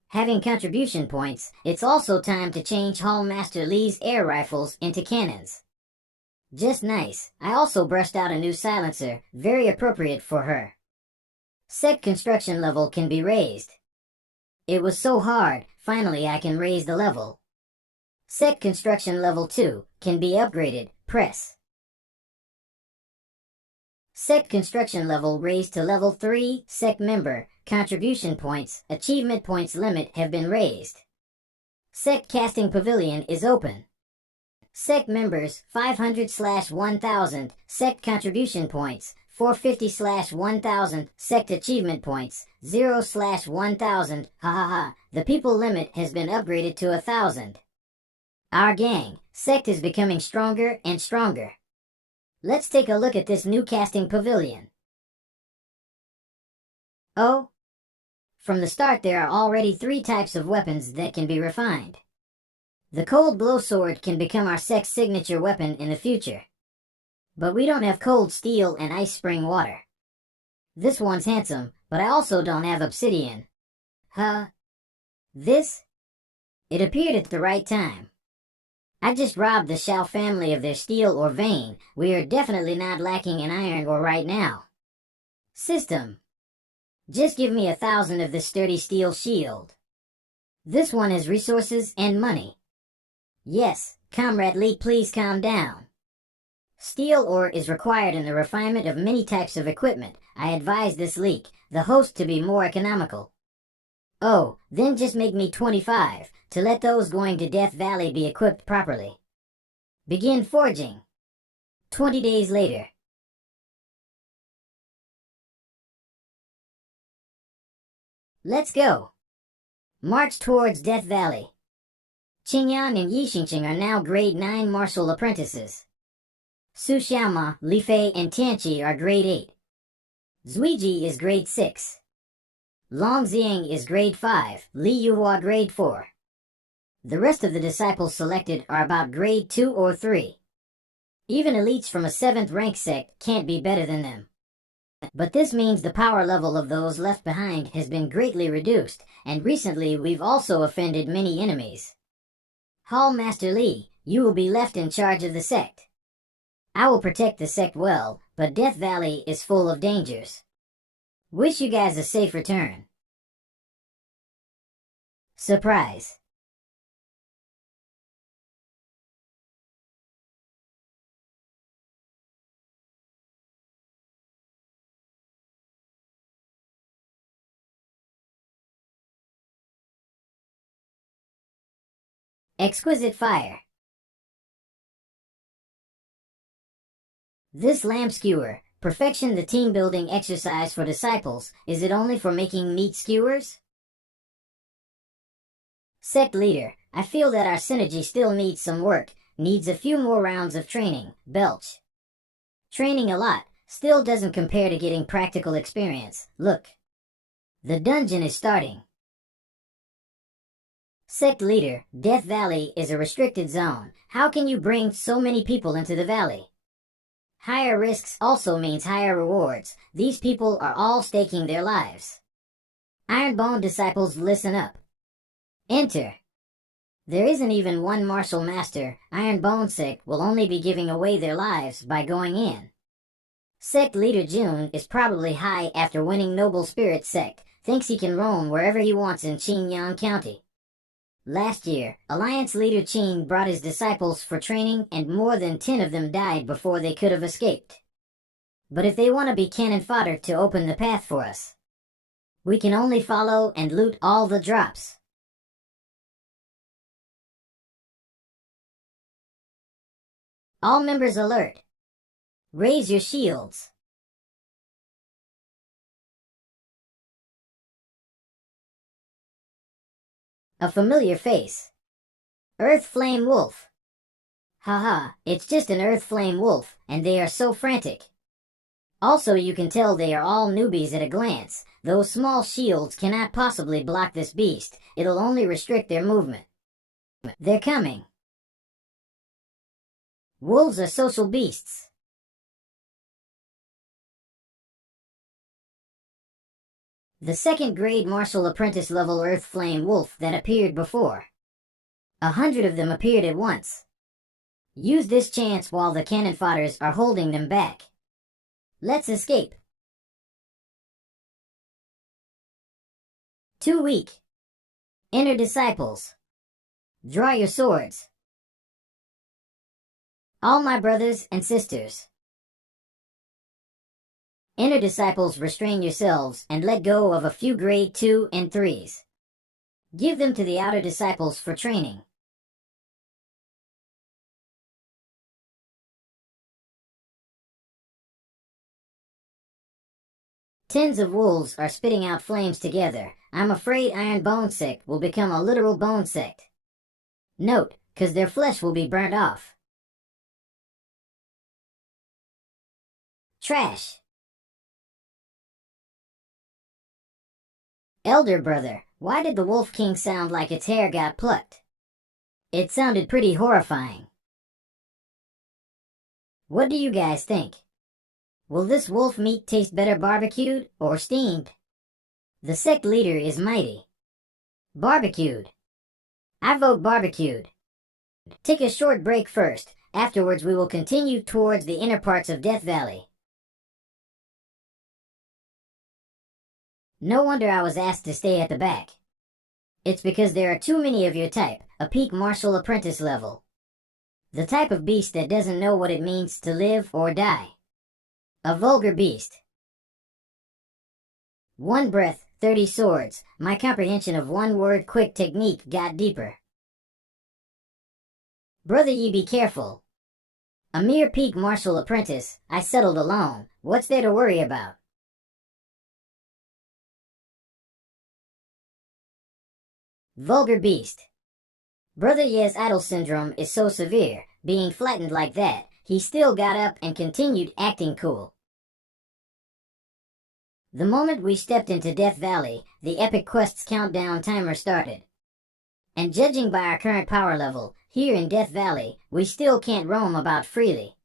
Having contribution points, it's also time to change Hall Master Li's air rifles into cannons. Just nice. I also brushed out a new silencer, very appropriate for her. Sect construction level can be raised. It was so hard, finally I can raise the level. Sect construction level 2 can be upgraded, press. Sect construction level raised to level 3, Sect member, contribution points, achievement points limit have been raised. Sect casting pavilion is open. Sect members 500/1000 Sect contribution points, 450/1000 Sect achievement points, 0/1000. Ha ha ha, the people limit has been upgraded to 1,000. Our gang, Sect, is becoming stronger and stronger. Let's take a look at this new casting pavilion. Oh, from the start there are already 3 types of weapons that can be refined. The cold blow sword can become our Sect's signature weapon in the future. But we don't have cold steel and ice spring water. This one's handsome, but I also don't have obsidian. Huh? This? It appeared at the right time. I just robbed the Shao family of their steel or vein. We are definitely not lacking in iron ore right now. System. Just give me 1,000 of this sturdy steel shield. This one has resources and money. Yes, Comrade Lee, please calm down. Steel ore is required in the refinement of many types of equipment. I advise this leak, the host, to be more economical. Oh, then just make me 25, to let those going to Death Valley be equipped properly. Begin forging. 20 days later. Let's go. March towards Death Valley. Qingyan and Yixingqing are now grade 9 martial apprentices. Su Xiaoma, Li Fei, and Tianqi are grade 8. Zuiji is grade 6. Long Xiang is grade 5, Li Yuhua grade 4. The rest of the disciples selected are about grade 2 or 3. Even elites from a 7th rank sect can't be better than them. But this means the power level of those left behind has been greatly reduced, and recently we've also offended many enemies. Hall Master Li, you will be left in charge of the sect. I will protect the sect well, but Death Valley is full of dangers. Wish you guys a safe return. Surprise. Exquisite fire. This lamb skewer, perfection, the team building exercise for disciples. Is it only for making meat skewers? Sect leader, I feel that our synergy still needs some work, needs a few more rounds of training. Belch. Training a lot, still doesn't compare to getting practical experience. Look. The dungeon is starting. Sect leader, Death Valley is a restricted zone. How can you bring so many people into the valley? Higher risks also means higher rewards. These people are all staking their lives. Ironbone disciples, listen up. Enter. There isn't even one martial master. Ironbone sect will only be giving away their lives by going in. Sect leader Jun is probably high after winning Noble Spirit sect. Thinks he can roam wherever he wants in Qingyang County. Last year, Alliance leader Qin brought his disciples for training, and more than 10 of them died before they could have escaped. But if they want to be cannon fodder to open the path for us, we can only follow and loot all the drops. All members alert. Raise your shields. A familiar face. Earth Flame Wolf. Haha, it's just an Earth Flame Wolf, and they are so frantic. Also, you can tell they are all newbies at a glance. Those small shields cannot possibly block this beast. It'll only restrict their movement. They're coming. Wolves are social beasts. The 2nd grade martial apprentice level Earth Flame Wolf that appeared before. 100 of them appeared at once. Use this chance while the cannon fodders are holding them back. Let's escape. Too weak. Enter disciples. Draw your swords. All my brothers and sisters. Inner disciples, restrain yourselves and let go of a few grade 2 and 3s. Give them to the outer disciples for training. Tens of wolves are spitting out flames together. I'm afraid Iron Bone Sect will become a literal bone sect. Note, 'cause their flesh will be burnt off. Trash. Elder brother, why did the Wolf King sound like its hair got plucked? It sounded pretty horrifying. What do you guys think? Will this wolf meat taste better barbecued or steamed? The sect leader is mighty. Barbecued. I vote barbecued. Take a short break first. Afterwards we will continue towards the inner parts of Death Valley. No wonder I was asked to stay at the back. It's because there are too many of your type, a peak martial apprentice level. The type of beast that doesn't know what it means to live or die. A vulgar beast. One breath, 30 swords. My comprehension of one word quick technique got deeper. Brother, ye be careful. A mere peak martial apprentice, I settled alone. What's there to worry about? Vulgar beast. Brother Ye's idol syndrome is so severe, being flattened like that, he still got up and continued acting cool. The moment we stepped into Death Valley, the epic quest's countdown timer started. And judging by our current power level, here in Death Valley, we still can't roam about freely.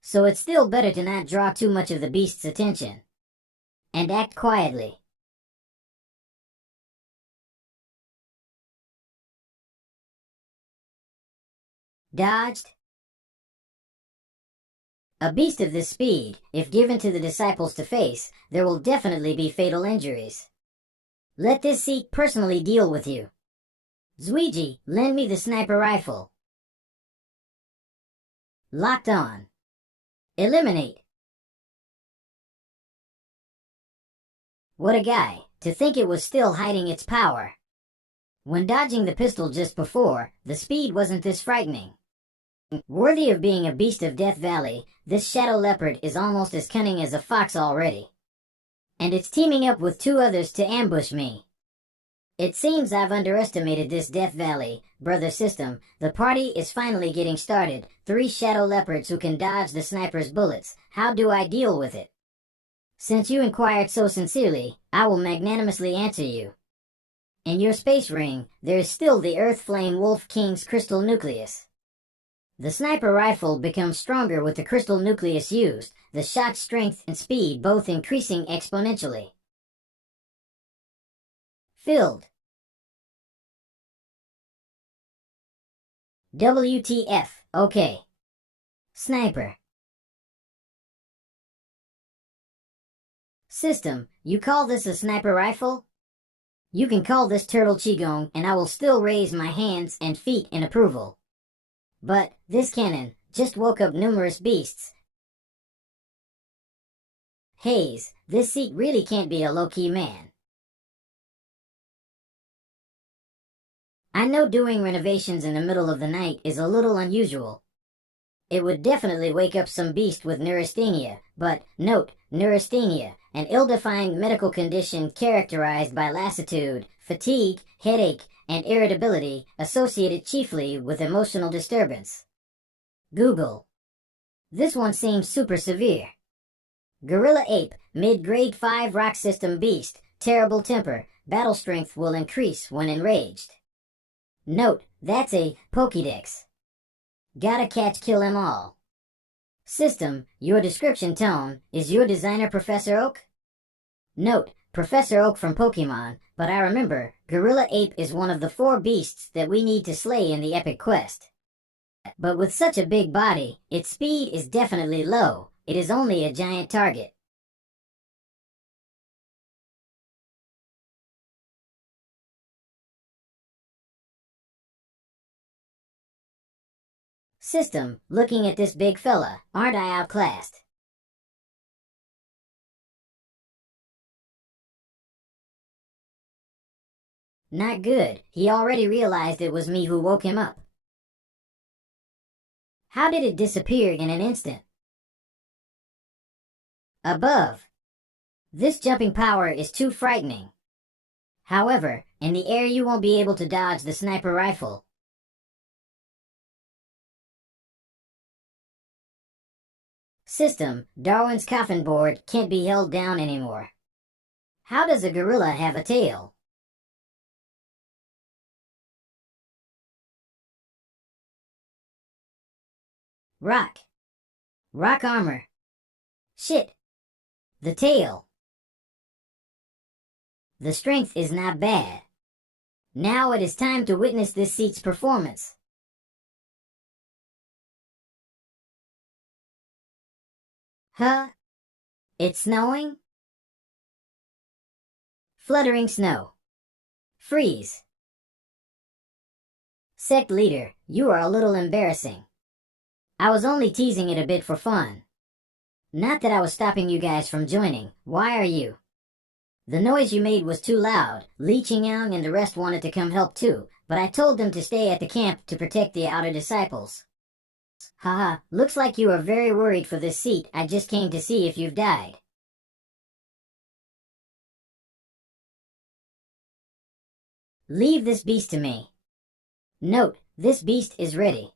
So it's still better to not draw too much of the beast's attention. And act quietly. Dodged. A beast of this speed, if given to the disciples to face, there will definitely be fatal injuries. Let this seat personally deal with you. Zuiji, lend me the sniper rifle. Locked on. Eliminate. What a guy, to think it was still hiding its power. When dodging the pistol just before, the speed wasn't this frightening. Worthy of being a beast of Death Valley, this shadow leopard is almost as cunning as a fox already. And it's teaming up with two others to ambush me. It seems I've underestimated this Death Valley, brother system. The party is finally getting started. 3 shadow leopards who can dodge the sniper's bullets. How do I deal with it? Since you inquired so sincerely, I will magnanimously answer you. In your space ring, there is still the Earth Flame Wolf King's crystal nucleus. The sniper rifle becomes stronger with the crystal nucleus used, the shot strength and speed both increasing exponentially. Filled. WTF, okay. Sniper. System, you call this a sniper rifle? You can call this turtle qigong and I will still raise my hands and feet in approval. But, this cannon, just woke up numerous beasts. Hayes, this seat really can't be a low-key man. I know doing renovations in the middle of the night is a little unusual. It would definitely wake up some beast with neurasthenia, but, note, neurasthenia, an ill-defined medical condition characterized by lassitude, fatigue, headache, and irritability associated chiefly with emotional disturbance. Google. This one seems super severe. Gorilla Ape, mid-grade 5 rock system beast, terrible temper, battle strength will increase when enraged. Note, that's a Pokédex. Gotta catch kill 'em all. System, your description tone, is your designer Professor Oak? Note, Professor Oak from Pokemon, but I remember, Gorilla Ape is one of the 4 beasts that we need to slay in the epic quest. But with such a big body, its speed is definitely low, it is only a giant target. System, looking at this big fella, aren't I outclassed? Not good, he already realized it was me who woke him up. How did it disappear in an instant? Above. This jumping power is too frightening. However, in the air you won't be able to dodge the sniper rifle. System, Darwin's coffin board can't be held down anymore. How does a gorilla have a tail? Rock. Rock armor. Shit. The tail. The strength is not bad. Now it is time to witness this seat's performance. Huh? It's snowing? Fluttering snow. Freeze. Sect leader, you are a little embarrassing. I was only teasing it a bit for fun. Not that I was stopping you guys from joining. Why are you? The noise you made was too loud. Li Qingyang and the rest wanted to come help too, but I told them to stay at the camp to protect the outer disciples. Haha, looks like you are very worried for this seat. I just came to see if you've died. Leave this beast to me. Note, this beast is ready.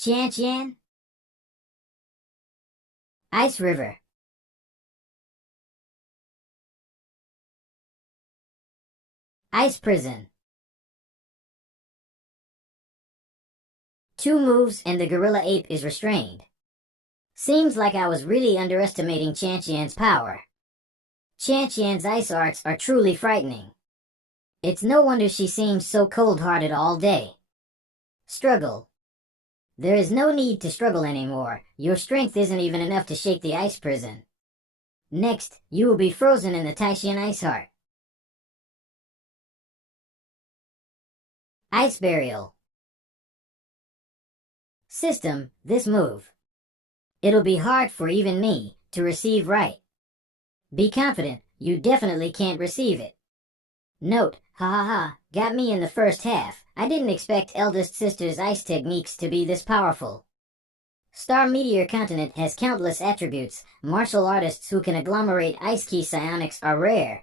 Qian. Ice River. Ice Prison. 2 moves and the gorilla ape is restrained. Seems like I was really underestimating Qian's power. Qian's ice arts are truly frightening. It's no wonder she seems so cold-hearted all day. Struggle. There is no need to struggle anymore. Your strength isn't even enough to shake the ice prison. Next, you will be frozen in the Taishan ice heart. Ice Burial. System, this move. It'll be hard for even me to receive right. Be confident, you definitely can't receive it. Note, got me in the first half. I didn't expect eldest sister's ice techniques to be this powerful. Star Meteor Continent has countless attributes. Martial artists who can agglomerate ice key psionics are rare.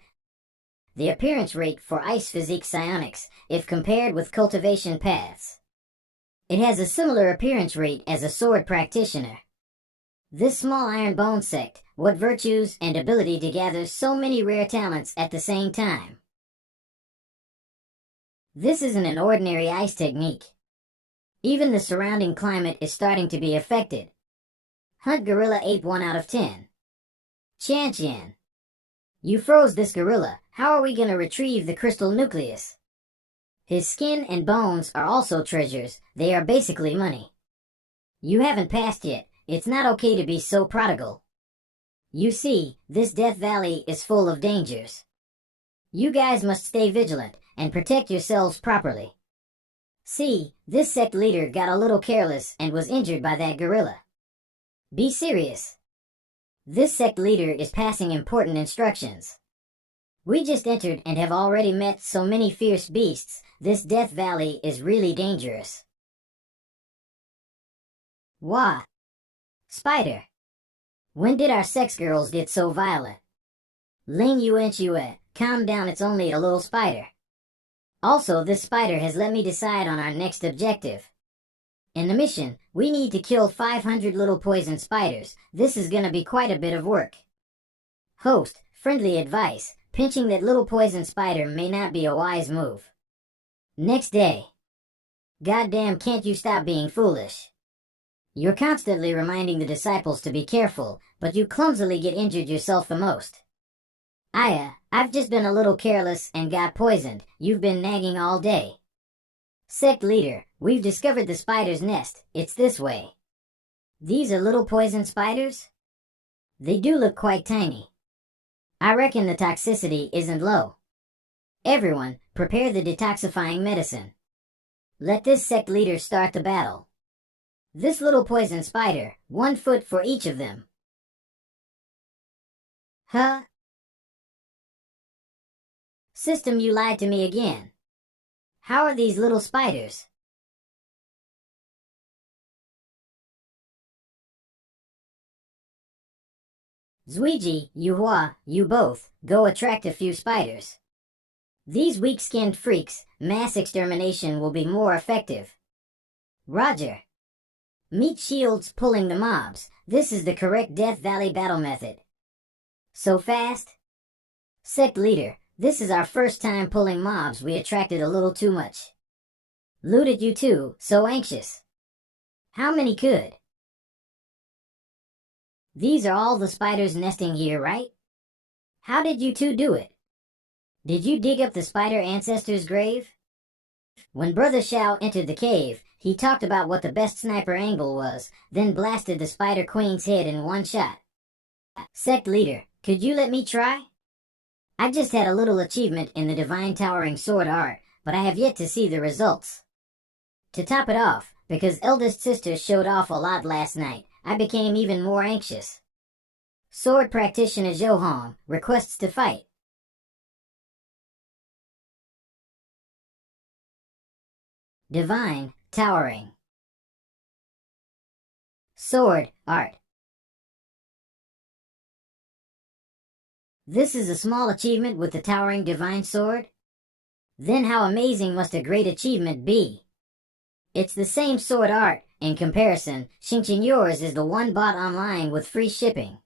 The appearance rate for ice physique psionics, if compared with cultivation paths. It has a similar appearance rate as a sword practitioner. This small iron bone sect, what virtues and ability to gather so many rare talents at the same time. This isn't an ordinary ice technique. Even the surrounding climate is starting to be affected. Hunt Gorilla Ape 1 out of 10. Qian. You froze this gorilla. How are we gonna retrieve the crystal nucleus? His skin and bones are also treasures. They are basically money. You haven't passed yet. It's not okay to be so prodigal. You see, this Death Valley is full of dangers. You guys must stay vigilant and protect yourselves properly. See, this sect leader got a little careless and was injured by that gorilla. Be serious. This sect leader is passing important instructions. We just entered and have already met so many fierce beasts. This Death Valley is really dangerous. Wah! Spider. When did our sex girls get so violent? Ling Yue, calm down, it's only a little spider. Also, this spider has let me decide on our next objective. In the mission, we need to kill 500 little poison spiders. This is gonna be quite a bit of work. Host, friendly advice, pinching that little poison spider may not be a wise move. Next day. Goddamn, can't you stop being foolish? You're constantly reminding the disciples to be careful, but you clumsily get injured yourself the most. I've just been a little careless and got poisoned. You've been nagging all day. Sect leader, we've discovered the spider's nest. It's this way. These are little poison spiders? They do look quite tiny. I reckon the toxicity isn't low. Everyone, prepare the detoxifying medicine. Let this sect leader start the battle. This little poison spider, 1 foot for each of them. Huh? System, you lied to me again. How are these little spiders? Zuiji, Yuhua, you both, go attract a few spiders. These weak-skinned freaks, mass extermination will be more effective. Roger. Meat shields pulling the mobs. This is the correct Death Valley battle method. So fast? Sect leader, this is our first time pulling mobs. We attracted a little too much. Looted you too, so anxious. How many could? These are all the spiders nesting here, right? How did you two do it? Did you dig up the spider ancestor's grave? When Brother Xiao entered the cave, he talked about what the best sniper angle was, then blasted the spider queen's head in one shot. Sect leader, could you let me try? I just had a little achievement in the Divine Towering Sword art, but I have yet to see the results. To top it off, because eldest sister showed off a lot last night, I became even more anxious. Sword practitioner Zhou requests to fight. Divine, Towering. Sword, Art. This is a small achievement with the Towering Divine Sword? Then how amazing must a great achievement be? It's the same sword art. In comparison, Xingqing yours is the one bought online with free shipping.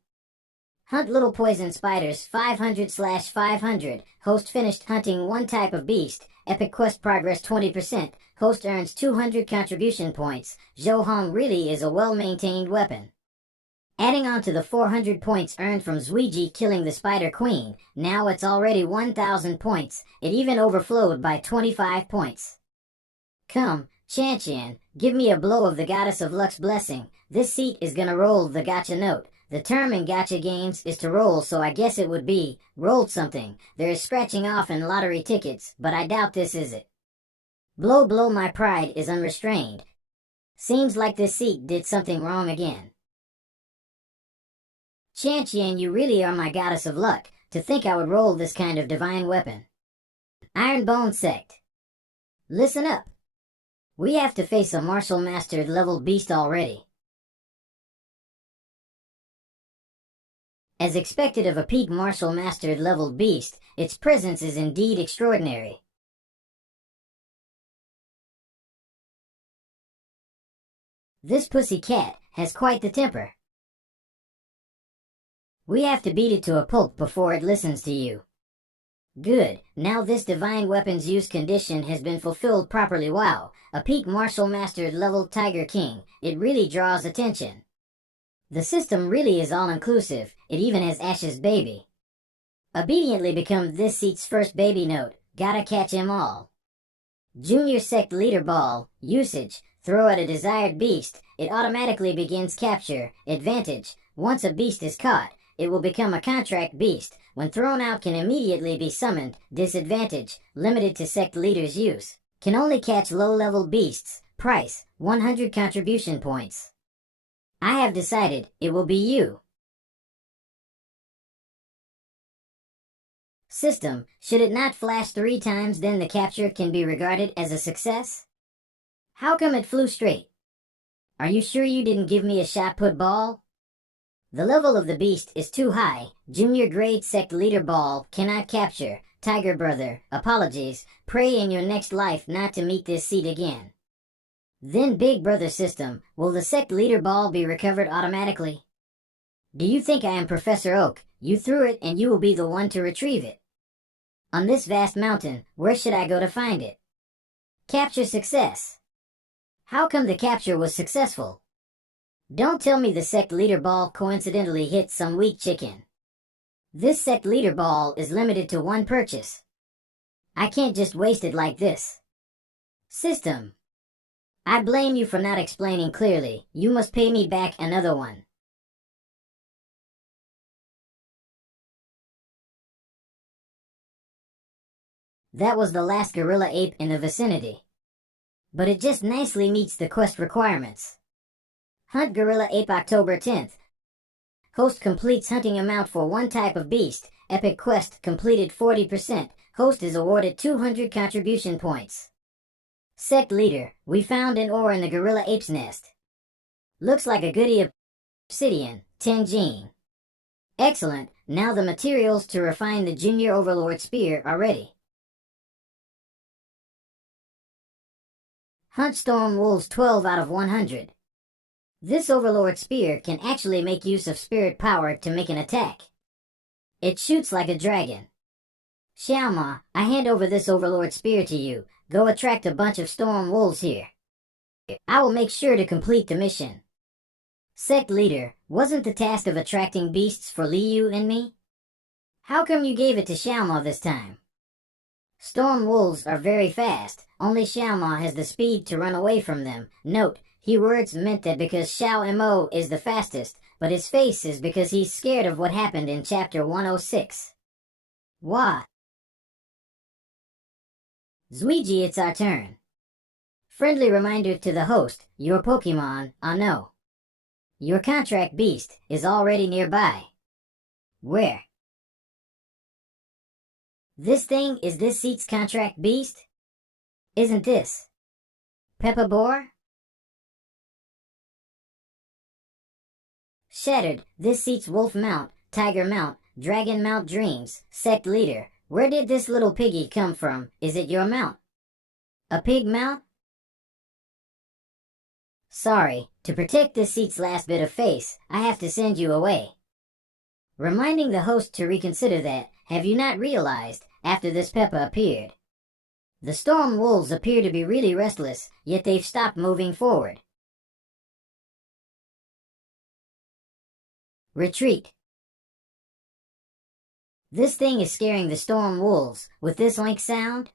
Hunt little poison spiders 500/500. Host finished hunting one type of beast. Epic quest progress 20%. Host earns 200 contribution points. Zhou really is a well-maintained weapon. Adding on to the 400 points earned from Zuiji killing the Spider Queen, now it's already 1,000 points. It even overflowed by 25 points. Come, Chanqian, give me a blow of the Goddess of Luck's blessing. This seat is gonna roll the gacha note. The term in gacha games is to roll, so I guess it would be, rolled something. There is scratching off in lottery tickets, but I doubt this is it. Blow blow, my pride is unrestrained. Seems like this seat did something wrong again. Chanqian, you really are my Goddess of Luck. To think I would roll this kind of divine weapon. Ironbone Sect. Listen up. We have to face a martial mastered level beast already. As expected of a peak martial mastered level beast, its presence is indeed extraordinary. This pussy cat has quite the temper. We have to beat it to a pulp before it listens to you. Good, now this divine weapon's use condition has been fulfilled properly. Wow, a peak martial mastered level Tiger King, it really draws attention. The system really is all-inclusive, it even has Ash's baby. Obediently become this seat's first baby note, gotta catch 'em all. Junior Sect Leader Ball, usage, throw at a desired beast, it automatically begins capture, advantage, once a beast is caught, it will become a contract beast, when thrown out can immediately be summoned, disadvantage, limited to sect leaders' use, can only catch low-level beasts, price, 100 contribution points. I have decided, it will be you. System, should it not flash 3 times then the capture can be regarded as a success? How come it flew straight? Are you sure you didn't give me a shot put ball? The level of the beast is too high. Junior grade sect leader ball cannot capture. Tiger brother, apologies. Pray in your next life not to meet this seat again. Then big brother system, will the sect leader ball be recovered automatically? Do you think I am Professor Oak? You threw it and you will be the one to retrieve it. On this vast mountain, where should I go to find it? Capture success. How come the capture was successful? Don't tell me the sect leader ball coincidentally hit some weak chicken. This sect leader ball is limited to 1 purchase. I can't just waste it like this. System. I blame you for not explaining clearly. You must pay me back another one. That was the last gorilla ape in the vicinity. But it just nicely meets the quest requirements. Hunt Gorilla Ape October 10th. Host completes hunting amount for 1 type of beast. Epic quest completed 40%. Host is awarded 200 contribution points. Sect leader, we found an ore in the Gorilla Ape's nest. Looks like a goodie obsidian, 10 gene. Excellent, now the materials to refine the Junior Overlord Spear are ready. Hunt Storm Wolves 12 out of 100. This Overlord Spear can actually make use of spirit power to make an attack. It shoots like a dragon. Xiaoma, I hand over this Overlord Spear to you. Go attract a bunch of Storm Wolves here. I will make sure to complete the mission. Sect leader, wasn't the task of attracting beasts for Liu and me? How come you gave it to Xiaoma this time? Storm wolves are very fast, only Xiaoma has the speed to run away from them. Note, he words meant that because Xiao Mo is the fastest, but his face is because he's scared of what happened in chapter 106. What? Zuiji, it's our turn. Friendly reminder to the host, your Pokemon, no. Your contract beast is already nearby. Where? This thing is this seat's contract beast? Isn't this Peppa Boar? Shattered, this seat's wolf mount, tiger mount, dragon mount dreams, sect leader. Where did this little piggy come from? Is it your mount? A pig mount? Sorry, to protect this seat's last bit of face, I have to send you away. Reminding the host to reconsider that, have you not realized, after this Peppa appeared? The storm wolves appear to be really restless, yet they've stopped moving forward. Retreat. This thing is scaring the storm wolves, with this link sound.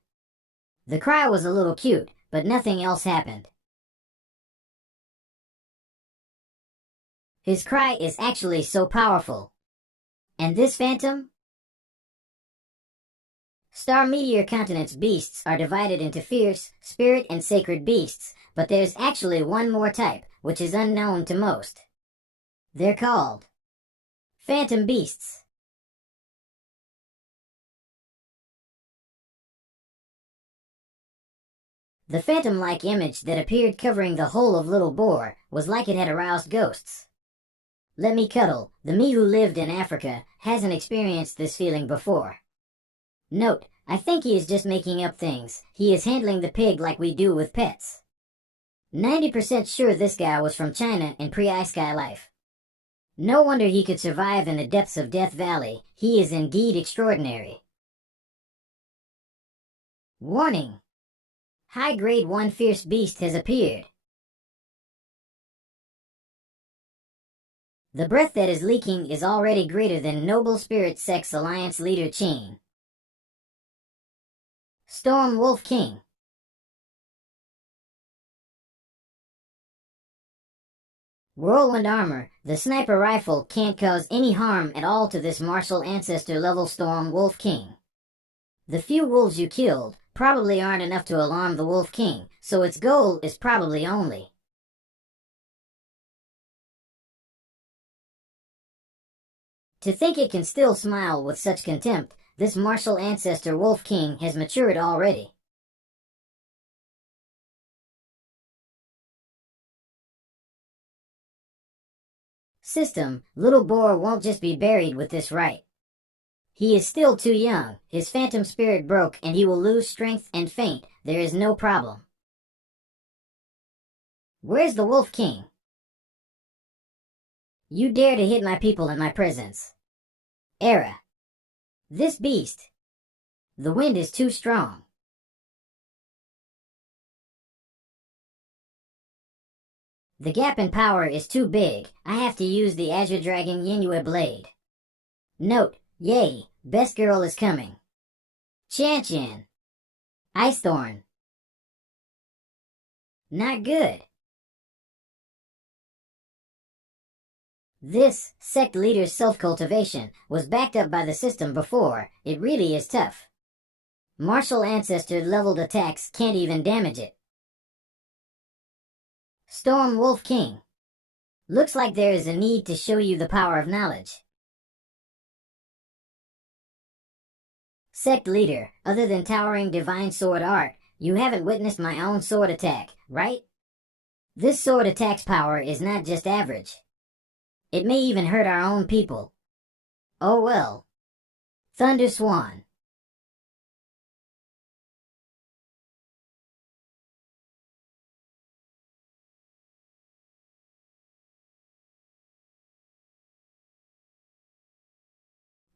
The cry was a little cute, but nothing else happened. His cry is actually so powerful. And this phantom? Star Meteor Continent's beasts are divided into fierce, spirit, and sacred beasts, but there's actually one more type, which is unknown to most. They're called Phantom Beasts. The phantom-like image that appeared covering the whole of Little Boar was like it had aroused ghosts. Let me cuddle, the me who lived in Africa hasn't experienced this feeling before. Note, I think he is just making up things. He is handling the pig like we do with pets. 90% sure this guy was from China in pre-Ice Sky life. No wonder he could survive in the depths of Death Valley. He is indeed extraordinary. Warning! High Grade 1 Fierce Beast has appeared. The breath that is leaking is already greater than Noble Spirit Sect's Alliance leader Qing. Storm Wolf King. Whirlwind Armor, the sniper rifle can't cause any harm at all to this martial ancestor level Storm Wolf King. The few wolves you killed probably aren't enough to alarm the Wolf King, so its goal is probably only to think it can still smile with such contempt. This martial ancestor Wolf King has matured already. System, Little Boar won't just be buried with this right. He is still too young, his phantom spirit broke and he will lose strength and faint. There is no problem. Where's the Wolf King? You dare to hit my people in my presence. Era. This beast. The wind is too strong. The gap in power is too big. I have to use the Azure Dragon Yinue Blade. Note, yay, best girl is coming. Chan. Ice Thorn. Not good. This sect leader's self-cultivation was backed up by the system before. It really is tough. Martial ancestor leveled attacks can't even damage it. Storm Wolf King. Looks like there is a need to show you the power of knowledge. Sect leader, other than towering divine sword art, you haven't witnessed my own sword attack, right? This sword attack's power is not just average. It may even hurt our own people. Oh well. Thunder Swan.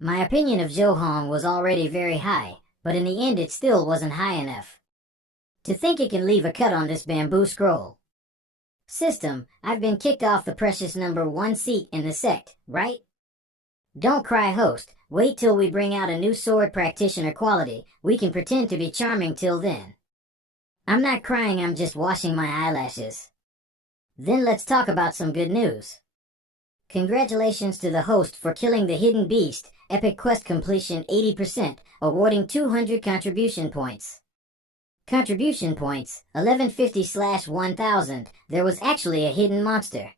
My opinion of Johan was already very high, but in the end it still wasn't high enough. To think it can leave a cut on this bamboo scroll. System, I've been kicked off the precious number 1 seat in the sect, right? Don't cry, host. Wait till we bring out a new sword practitioner quality. We can pretend to be charming till then. I'm not crying, I'm just washing my eyelashes. Then let's talk about some good news. Congratulations to the host for killing the hidden beast, epic quest completion 80%, awarding 200 contribution points. Contribution points, 1150/1000, there was actually a hidden monster.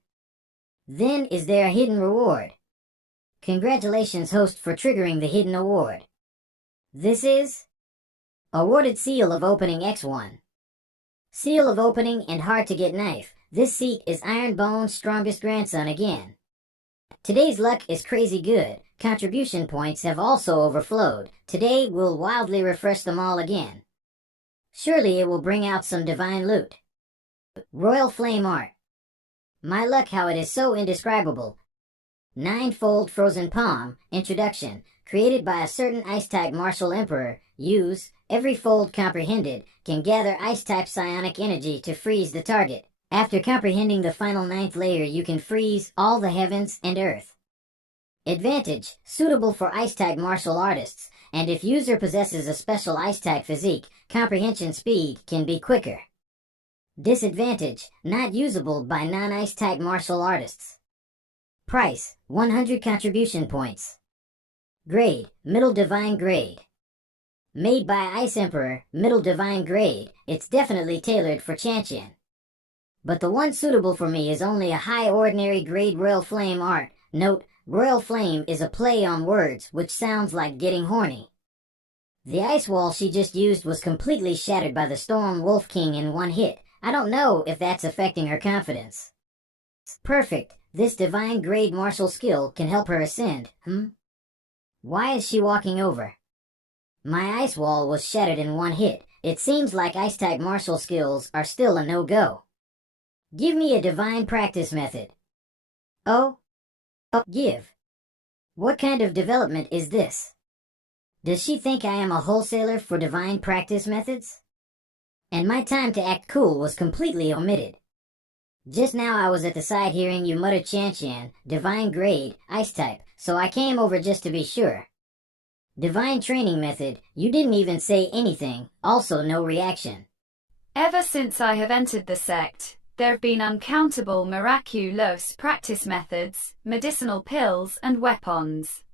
Then is there a hidden reward? Congratulations host for triggering the hidden award. This is awarded Seal of Opening X1. Seal of Opening and Hard to Get Knife. This seat is Ironbone's strongest grandson again. Today's luck is crazy good. Contribution points have also overflowed. Today we'll wildly refresh them all again. Surely it will bring out some divine loot. Royal Flame Art. My luck how it is so indescribable. Ninefold Frozen Palm. Introduction. Created by a certain Ice-type martial emperor. Use. Every fold comprehended can gather Ice-type psionic energy to freeze the target. After comprehending the final 9th layer you can freeze all the heavens and earth. Advantage. Suitable for Ice-type martial artists, and if user possesses a special Ice-type physique, comprehension speed can be quicker. Disadvantage. Not usable by non-Ice-type martial artists. Price. 100 contribution points. Grade. Middle Divine Grade. Made by Ice Emperor, Middle Divine Grade, it's definitely tailored for Chanchan. But the one suitable for me is only a high ordinary grade Royal Flame Art. Note, Royal Flame is a play on words which sounds like getting horny. The ice wall she just used was completely shattered by the Storm Wolf King in one hit. I don't know if that's affecting her confidence. Perfect, this divine grade martial skill can help her ascend, Why is she walking over? My ice wall was shattered in one hit. It seems like Ice-type martial skills are still a no-go. Give me a divine practice method. Oh? Give. What kind of development is this? Does she think I am a wholesaler for divine practice methods? And my time to act cool was completely omitted. Just now I was at the side hearing you mutter Chanchan, divine grade, Ice-type, so I came over just to be sure. Divine training method, you didn't even say anything, also no reaction. Ever since I have entered the sect, there have been uncountable miraculous practice methods, medicinal pills, and weapons.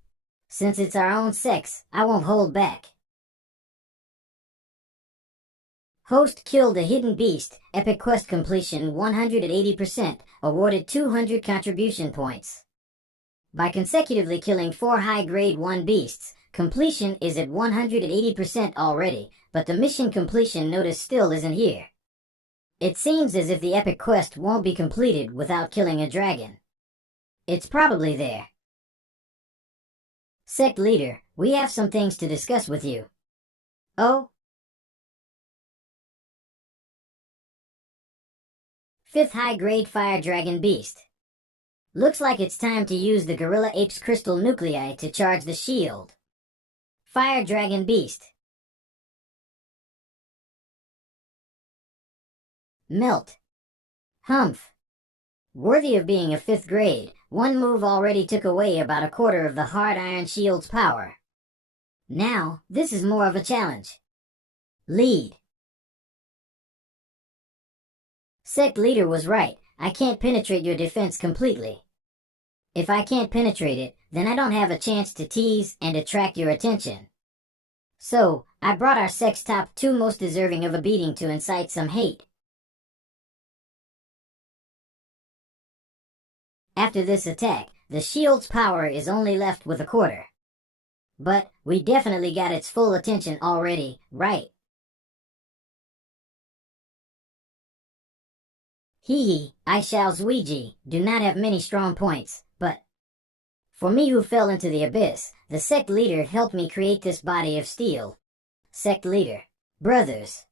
Since it's our own sex, I won't hold back. Host killed a hidden beast, epic quest completion 180%, awarded 200 contribution points. By consecutively killing 4 high-grade 1 beasts, completion is at 180% already, but the mission completion notice still isn't here. It seems as if the epic quest won't be completed without killing a dragon. It's probably there. Sect leader, we have some things to discuss with you. Oh? 5th high-grade fire dragon beast. Looks like it's time to use the Gorilla Ape's crystal nuclei to charge the shield. Fire dragon beast. Melt. Humph. Worthy of being a 5th grade, one move already took away about a quarter of the hard iron shield's power. Now, this is more of a challenge. Lead. Sect leader was right, I can't penetrate your defense completely. If I can't penetrate it, then I don't have a chance to tease and attract your attention. So, I brought our sect's top 2 most deserving of a beating to incite some hate. After this attack, the shield's power is only left with a quarter. But, we definitely got its full attention already, right? Hee hee, I shall Zuiji, do not have many strong points, but For me who fell into the abyss, the sect leader helped me create this body of steel. Sect leader. Brothers.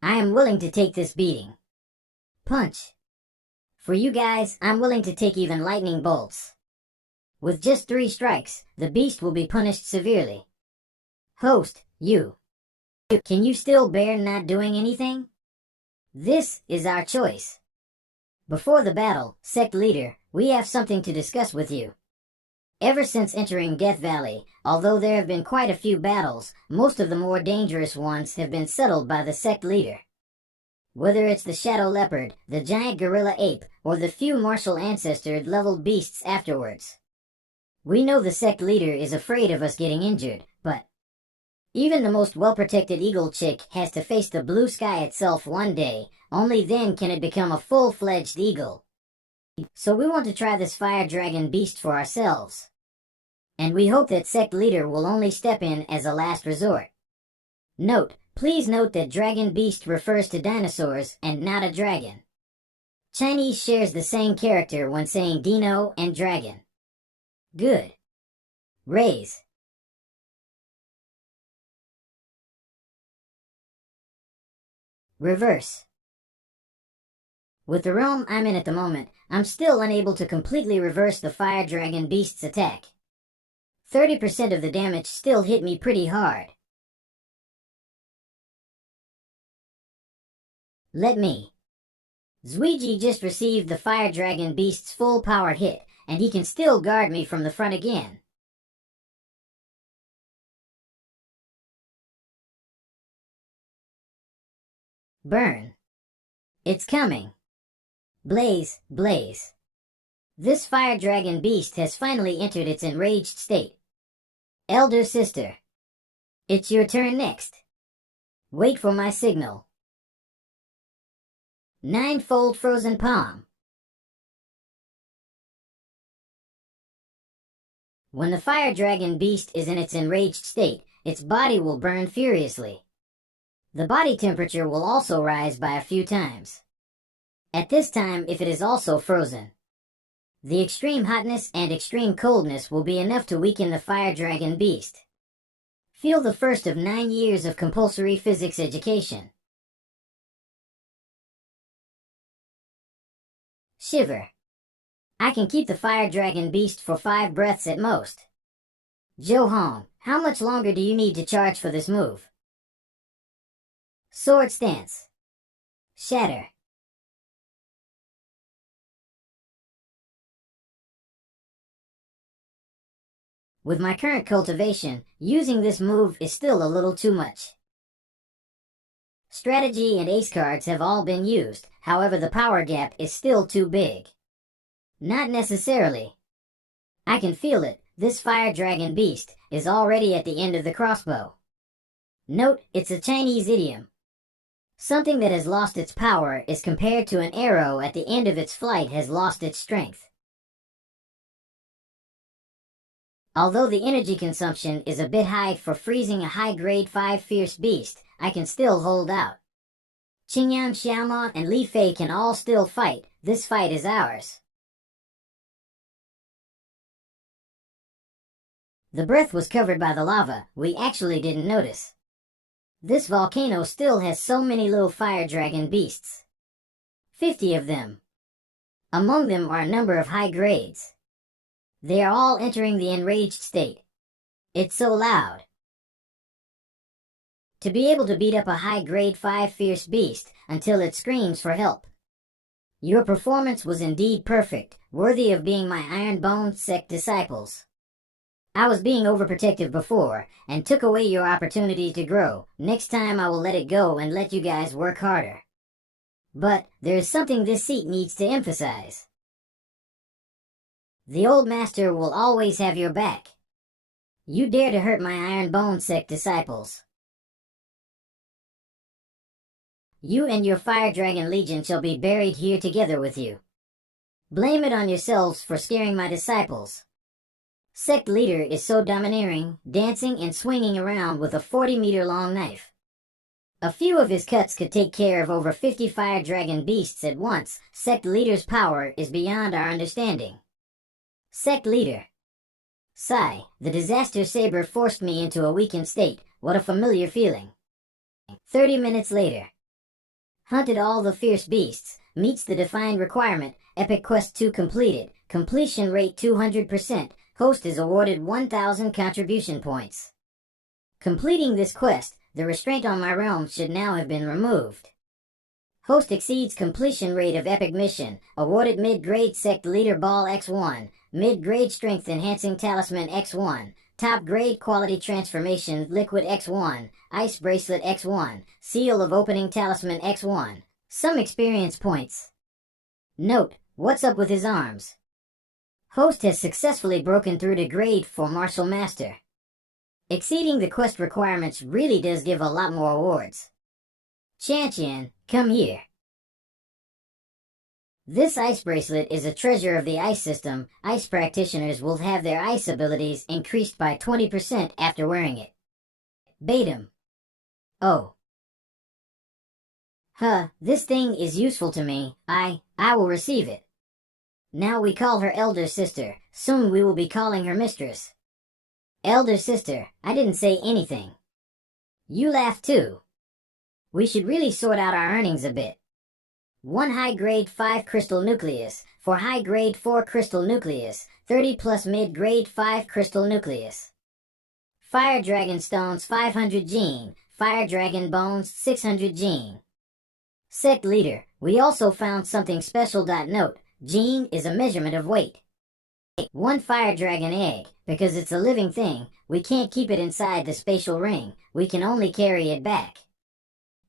I am willing to take this beating. Punch. For you guys, I'm willing to take even lightning bolts. With just 3 strikes, the beast will be punished severely. Host, you. Can you still bear not doing anything? This is our choice. Before the battle, Sect Leader, we have something to discuss with you. Ever since entering Death Valley, although there have been quite a few battles, most of the more dangerous ones have been settled by the Sect Leader. Whether it's the Shadow Leopard, the giant gorilla ape, or the few martial ancestor-leveled beasts afterwards. We know the Sect Leader is afraid of us getting injured, but even the most well-protected eagle chick has to face the blue sky itself one day. Only then can it become a full-fledged eagle. So we want to try this fire dragon beast for ourselves. And we hope that Sect Leader will only step in as a last resort. Please note that dragon beast refers to dinosaurs and not a dragon. Chinese shares the same character when saying dino and dragon. Good. Raise. Reverse. With the realm I'm in at the moment, I'm still unable to completely reverse the fire dragon beast's attack. 30% of the damage still hit me pretty hard. Let me. Zuiji just received the fire dragon beast's full power hit, and he can still guard me from the front again. Burn. It's coming. Blaze, blaze. This fire dragon beast has finally entered its enraged state. Elder sister. It's your turn next. Wait for my signal. 9-fold frozen palm. When the fire dragon beast is in its enraged state, its body will burn furiously. The body temperature will also rise by a few times. At this time, if it is also frozen, the extreme hotness and extreme coldness will be enough to weaken the fire dragon beast. Feel the first of 9 years of compulsory physics education. Shiver. I can keep the fire dragon beast for 5 breaths at most. Johan, how much longer do you need to charge for this move? Sword stance. Shatter. With my current cultivation, using this move is still a little too much. Strategy and ace cards have all been used, however the power gap is still too big. Not necessarily. I can feel it, this fire dragon beast is already at the end of the crossbow. Note, it's a Chinese idiom. Something that has lost its power is compared to an arrow at the end of its flight has lost its strength. Although the energy consumption is a bit high for freezing a high-grade 5 fierce beast, I can still hold out. Qingyan Xiaomon and Li Fei can all still fight. This fight is ours. The breath was covered by the lava. We actually didn't notice. This volcano still has so many little fire dragon beasts. 50 of them. Among them are a number of high grades. They are all entering the enraged state. It's so loud. To be able to beat up a high-grade 5 fierce beast until it screams for help. Your performance was indeed perfect, worthy of being my Iron-Bone Sect disciples. I was being overprotective before, and took away your opportunity to grow. Next time I will let it go and let you guys work harder. But there is something this seat needs to emphasize. The old master will always have your back. You dare to hurt my Iron-Bone Sect disciples. You and your Fire Dragon Legion shall be buried here together with you. Blame it on yourselves for scaring my disciples. Sect leader is so domineering, dancing and swinging around with a 40-meter-long knife. A few of his cuts could take care of over 50 fire dragon beasts at once. Sect leader's power is beyond our understanding. Sect leader. Sigh, the disaster saber forced me into a weakened state. What a familiar feeling. 30 minutes later. Hunted all the fierce beasts. Meets the defined requirement. Epic Quest 2 completed. Completion rate 200%. Host is awarded 1,000 contribution points. Completing this quest, the restraint on my realm should now have been removed. Host exceeds completion rate of epic mission. Awarded mid-grade Sect Leader Ball X1. Mid-grade Strength Enhancing Talisman X1. Top grade Quality Transformation Liquid X1. Ice Bracelet X1. Seal of Opening Talisman X1. Some experience points. Note, what's up with his arms? Host has successfully broken through to grade 4 Martial Master. Exceeding the quest requirements really does give a lot more awards. Chan, come here. This ice bracelet is a treasure of the ice system. Ice practitioners will have their ice abilities increased by 20% after wearing it. Baitum. Oh. This thing is useful to me. I will receive it. Now we call her elder sister. Soon we will be calling her mistress. Elder sister, I didn't say anything. You laughed too. We should really sort out our earnings a bit. 1 high-grade 5 crystal nucleus, for high-grade 4 crystal nucleus, 30 plus mid-grade 5 crystal nucleus. Fire Dragon Stones 500 gene, Fire Dragon Bones 600 gene. Sect Leader, we also found something special. Note, gene is a measurement of weight. 1 Fire Dragon Egg, because it's a living thing, we can't keep it inside the spatial ring, we can only carry it back.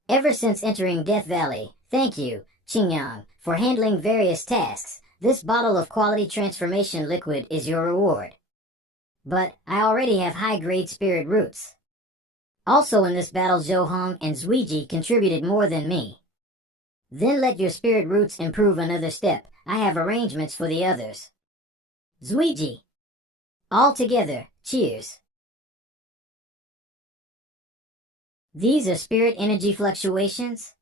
Ever since entering Death Valley, thank you, Qingyang, for handling various tasks. This bottle of quality transformation liquid is your reward. But I already have high-grade spirit roots. Also in this battle, Zhou Hong and Zuiji contributed more than me. Then let your spirit roots improve another step. I have arrangements for the others. Zuiji. All together, cheers. These are spirit energy fluctuations.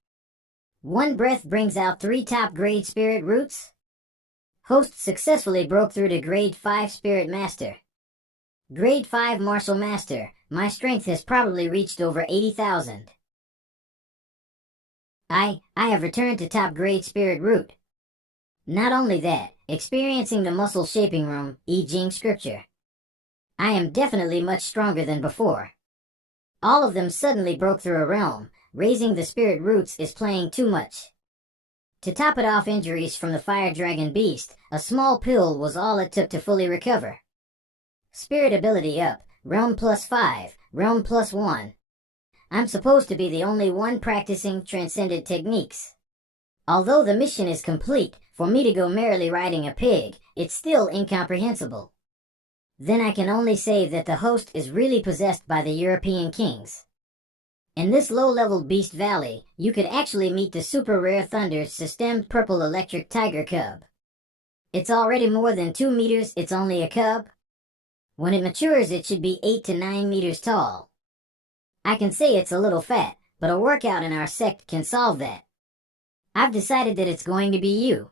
1 breath brings out 3 top-grade spirit roots. Host successfully broke through to grade 5 Spirit Master. Grade 5 Martial Master, my strength has probably reached over 80,000. I have returned to top-grade Spirit Root. Not only that, experiencing the muscle shaping room, I Ching scripture. I am definitely much stronger than before. All of them suddenly broke through a realm. Raising the spirit roots is playing too much. To top it off, injuries from the Fire Dragon Beast, a small pill was all it took to fully recover. Spirit ability up, realm +5, realm +1. I'm supposed to be the only one practicing transcendent techniques. Although the mission is complete, for me to go merrily riding a pig, it's still incomprehensible. Then I can only say that the host is really possessed by the European kings. In this low-level Beast Valley, you could actually meet the super rare Thunder Systemed Purple Electric Tiger Cub. It's already more than 2 meters, it's only a cub. When it matures, it should be 8 to 9 meters tall. I can say it's a little fat, but a workout in our sect can solve that. I've decided that it's going to be you.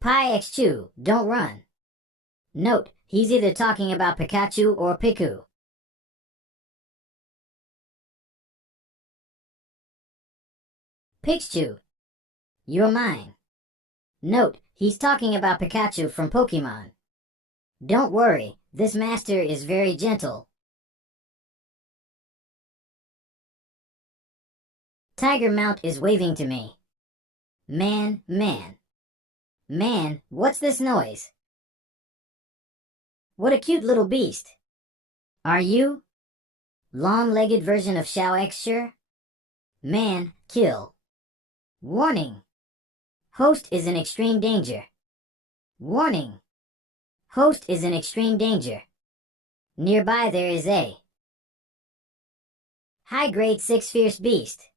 Pi X Chu, don't run. Note, he's either talking about Pikachu or Piku. Pikachu. You're mine. Note, he's talking about Pikachu from Pokemon. Don't worry, this master is very gentle. Tiger Mount is waving to me. Man, what's this noise? What a cute little beast. Are you? Long-legged version of Xiao X sure? Man, kill. Warning. Host is in extreme danger. Warning. Host is in extreme danger. Nearby there is a high-grade 6 fierce beast.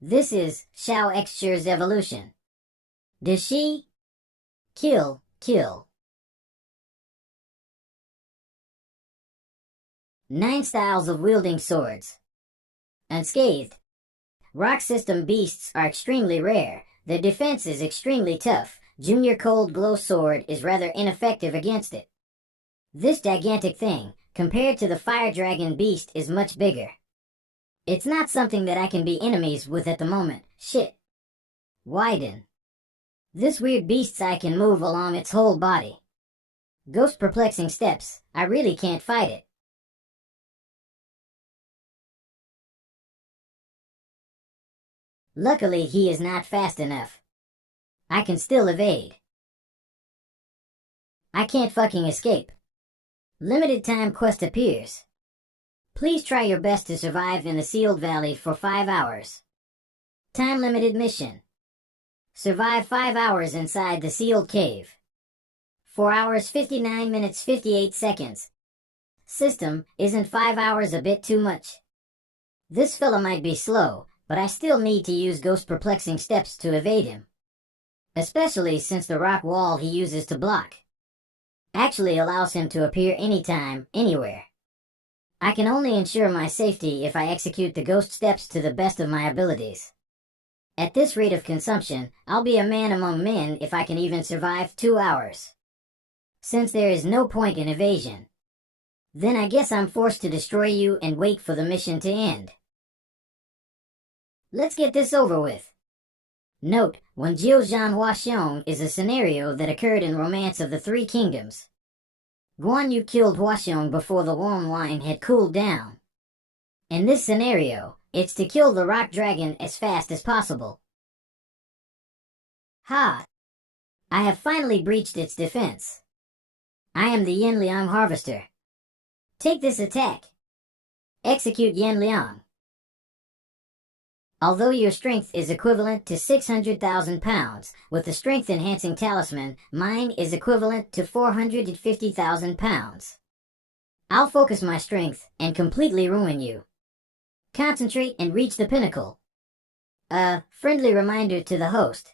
This is Xiao X's evolution. Does she? Kill. 9 styles of wielding swords. Unscathed. Rock system beasts are extremely rare. Their defense is extremely tough. Junior Cold Glow Sword is rather ineffective against it. This gigantic thing, compared to the Fire Dragon Beast, is much bigger. It's not something that I can be enemies with at the moment. Shit. Widen. This weird beast's eye can move along its whole body. Ghost Perplexing Steps. I really can't fight it. Luckily, he is not fast enough. I can still evade. I can't fucking escape. Limited time quest appears. Please try your best to survive in the sealed valley for 5 hours. Time limited mission. Survive 5 hours inside the sealed cave. 4 hours 59 minutes 58 seconds. System, isn't 5 hours a bit too much? This fella might be slow, but I still need to use Ghost Perplexing Steps to evade him. Especially since the rock wall he uses to block actually allows him to appear anytime, anywhere. I can only ensure my safety if I execute the ghost steps to the best of my abilities. At this rate of consumption, I'll be a man among men if I can even survive 2 hours. Since there is no point in evasion, then I guess I'm forced to destroy you and wait for the mission to end. Let's get this over with. Note, when Jiuzhan Huaxiong is a scenario that occurred in Romance of the Three Kingdoms. Guan Yu killed Huaxiong before the warm wine had cooled down. In this scenario, it's to kill the rock dragon as fast as possible. Ha! I have finally breached its defense. I am the Yin Liang Harvester. Take this attack. Execute Yin Liang. Although your strength is equivalent to 600,000 pounds, with the strength-enhancing talisman, mine is equivalent to 450,000 pounds. I'll focus my strength and completely ruin you. Concentrate and reach the pinnacle. Friendly reminder to the host.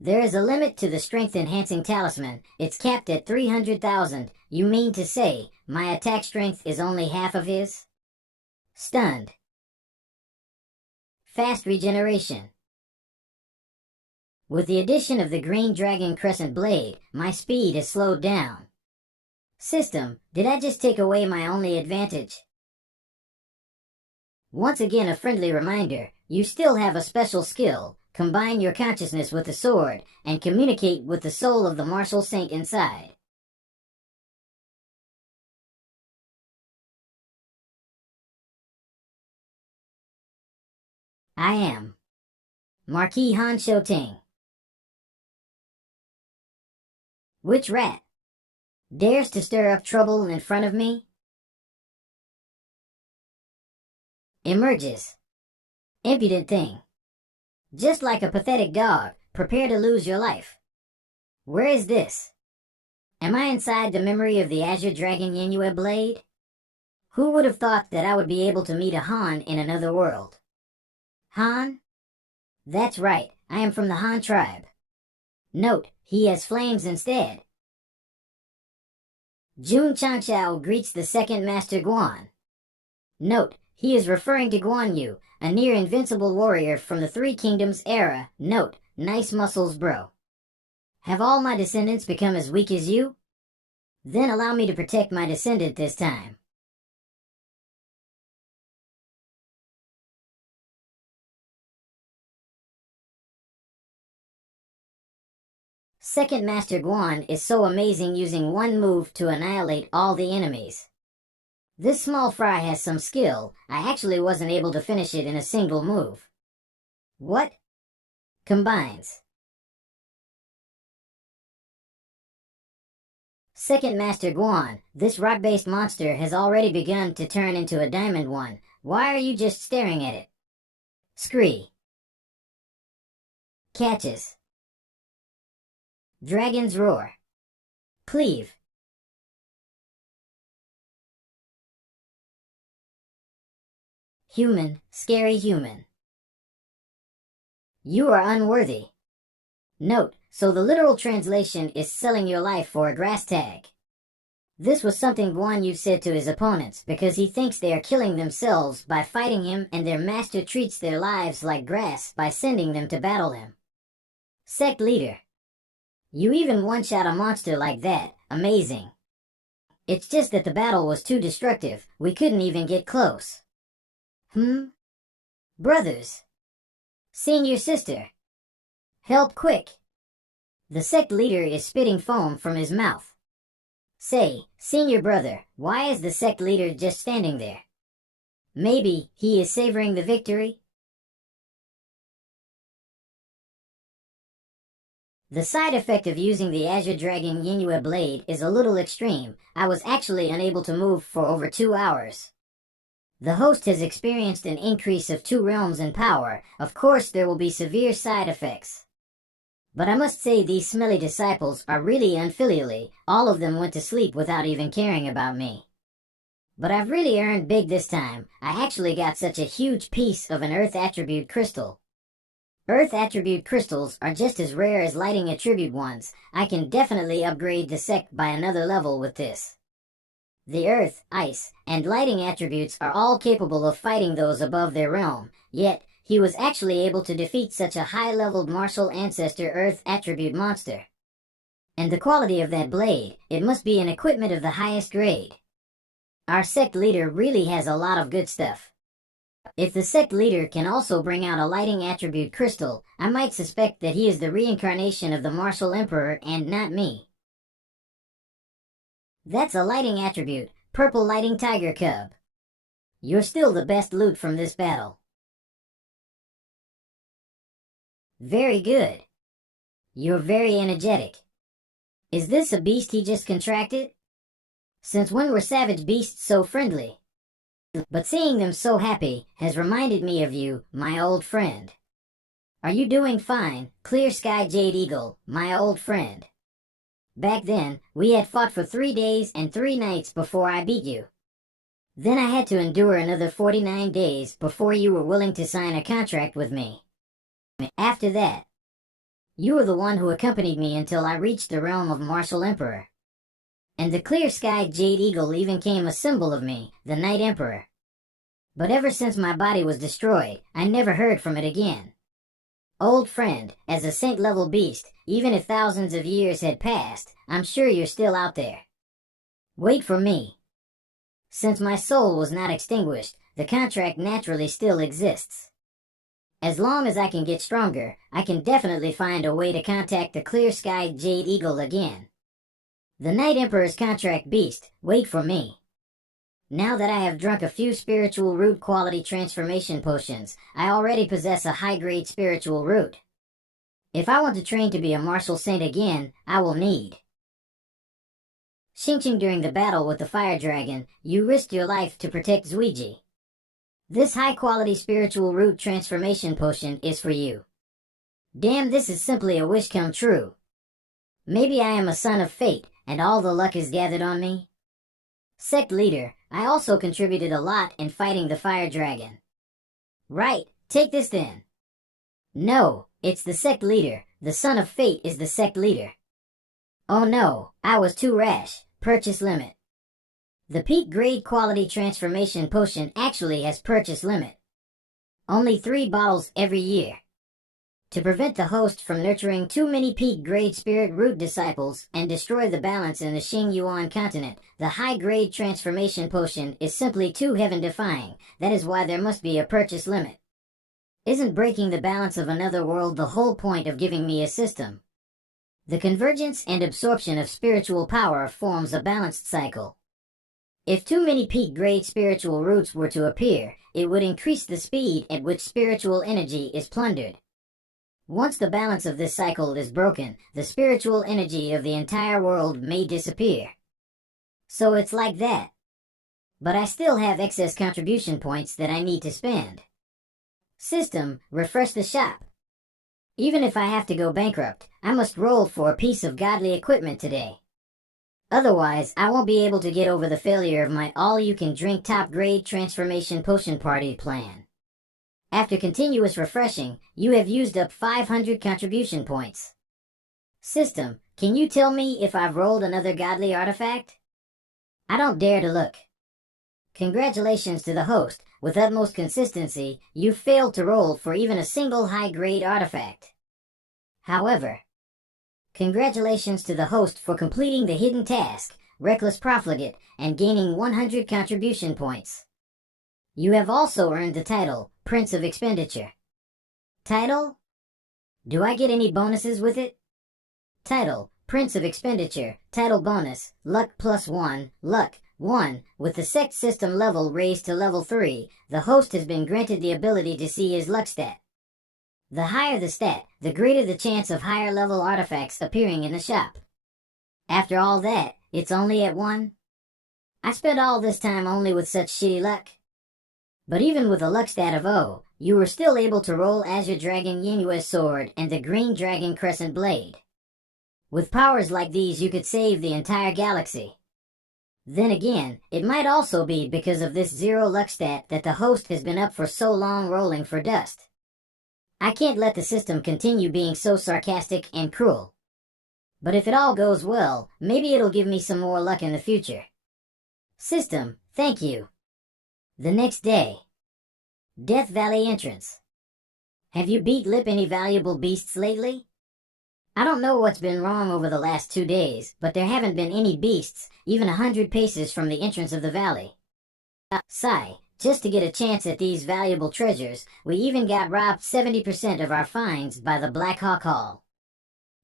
There is a limit to the strength-enhancing talisman. It's capped at 300,000. You mean to say, my attack strength is only half of his? Stunned. Fast regeneration. With the addition of the Green Dragon Crescent Blade, my speed is slowed down. System, did I just take away my only advantage? Once again, a friendly reminder, you still have a special skill. Combine your consciousness with the sword, and communicate with the soul of the martial saint inside. I am Marquis Han Shouting. Which rat dares to stir up trouble in front of me? Emerges. Impudent thing. Just like a pathetic dog, prepare to lose your life. Where is this? Am I inside the memory of the Azure Dragon Yenue Blade? Who would have thought that I would be able to meet a Han in another world? Han? That's right, I am from the Han tribe. Note, he has flames instead. Jun Changshao greets the second Master Guan. Note, he is referring to Guan Yu, a near-invincible warrior from the Three Kingdoms era. Note, nice muscles, bro. Have all my descendants become as weak as you? Then allow me to protect my descendant this time. Second Master Guan is so amazing, using one move to annihilate all the enemies. This small fry has some skill. I actually wasn't able to finish it in a single move. What? Combines. Second Master Guan, this rock-based monster has already begun to turn into a diamond one. Why are you just staring at it? Scree. Catches. Dragon's Roar. Cleave. Human, scary human. You are unworthy. Note, so the literal translation is selling your life for a grass tag. This was something Guan Yu said to his opponents because he thinks they are killing themselves by fighting him, and their master treats their lives like grass by sending them to battle him. Sect leader. You even one-shot a monster like that. Amazing. It's just that the battle was too destructive. We couldn't even get close. Brothers. Seen your sister. Help quick. The sect leader is spitting foam from his mouth. Say, senior brother, why is the sect leader just standing there? Maybe he is savoring the victory? The side effect of using the Azure Dragon Yinua blade is a little extreme. I was actually unable to move for over 2 hours. The host has experienced an increase of 2 realms in power. Of course, there will be severe side effects. But I must say these smelly disciples are really unfilially. All of them went to sleep without even caring about me. But I've really earned big this time. I actually got such a huge piece of an Earth Attribute crystal. Earth Attribute crystals are just as rare as Lighting Attribute ones. I can definitely upgrade the sect by another level with this. The Earth, Ice, and Lighting attributes are all capable of fighting those above their realm, yet he was actually able to defeat such a high-leveled martial ancestor Earth Attribute monster. And the quality of that blade, it must be an equipment of the highest grade. Our sect leader really has a lot of good stuff. If the sect leader can also bring out a Lighting Attribute crystal, I might suspect that he is the reincarnation of the Martial Emperor and not me. That's a Lighting Attribute, Purple Lighting Tiger Cub. You're still the best loot from this battle. Very good. You're very energetic. Is this a beast he just contracted? Since when were savage beasts so friendly? But seeing them so happy has reminded me of you, my old friend. Are you doing fine, Clear Sky Jade Eagle, my old friend? Back then, we had fought for 3 days and 3 nights before I beat you. Then I had to endure another 49 days before you were willing to sign a contract with me. After that, you were the one who accompanied me until I reached the realm of Martial Emperor. And the Clear Sky Jade Eagle even became a symbol of me, the Night Emperor. But ever since my body was destroyed, I never heard from it again. Old friend, as a saint-level beast, even if thousands of years had passed, I'm sure you're still out there. Wait for me. Since my soul was not extinguished, the contract naturally still exists. As long as I can get stronger, I can definitely find a way to contact the Clear Sky Jade Eagle again. The Night Emperor's contract beast, wait for me. Now that I have drunk a few spiritual root quality transformation potions, I already possess a high-grade spiritual root. If I want to train to be a martial saint again, I will need. Xingqing, during the battle with the fire dragon, you risked your life to protect Zuiji. This high-quality spiritual root transformation potion is for you. Damn, this is simply a wish come true. Maybe I am a son of fate, and all the luck is gathered on me? Sect leader, I also contributed a lot in fighting the fire dragon. Right, take this then. No, it's the sect leader. The son of fate is the sect leader. Oh no, I was too rash. Purchase limit. The peak grade quality transformation potion actually has purchase limit. Only 3 bottles every year. To prevent the host from nurturing too many peak grade spirit root disciples and destroy the balance in the Xingyuan continent, the high grade transformation potion is simply too heaven defying. That is why there must be a purchase limit. Isn't breaking the balance of another world the whole point of giving me a system? The convergence and absorption of spiritual power forms a balanced cycle. If too many peak grade spiritual roots were to appear, it would increase the speed at which spiritual energy is plundered. Once the balance of this cycle is broken, the spiritual energy of the entire world may disappear. So it's like that. But I still have excess contribution points that I need to spend. System, refresh the shop. Even if I have to go bankrupt, I must roll for a piece of godly equipment today. Otherwise, I won't be able to get over the failure of my all-you-can-drink top-grade transformation potion party plan. After continuous refreshing, you have used up 500 contribution points. System, can you tell me if I've rolled another godly artifact? I don't dare to look. Congratulations to the host. With utmost consistency, you failed to roll for even a single high-grade artifact. However, Congratulations to the host for completing the hidden task, Reckless Profligate, and gaining 100 contribution points. You have also earned the title, Prince of Expenditure. Title? Do I get any bonuses with it? Title, Prince of Expenditure, title bonus, Luck +1, Luck 1. With the Sect system level raised to level 3, the host has been granted the ability to see his luck stat. The higher the stat, the greater the chance of higher level artifacts appearing in the shop. After all that, it's only at 1? I spent all this time only with such shitty luck. But even with a luck stat of O, you were still able to roll Azure Dragon Yenua's sword and the Green Dragon Crescent Blade. With powers like these you could save the entire galaxy. Then again, it might also be because of this 0 luck stat that the host has been up for so long rolling for dust. I can't let the system continue being so sarcastic and cruel. But if it all goes well, maybe it'll give me some more luck in the future. System, thank you. The next day. Death Valley entrance. Have you beat Lip any valuable beasts lately? I don't know what's been wrong over the last 2 days, but there haven't been any beasts, even 100 paces from the entrance of the valley. Sigh, just to get a chance at these valuable treasures, we even got robbed 70% of our finds by the Black Hawk Hall.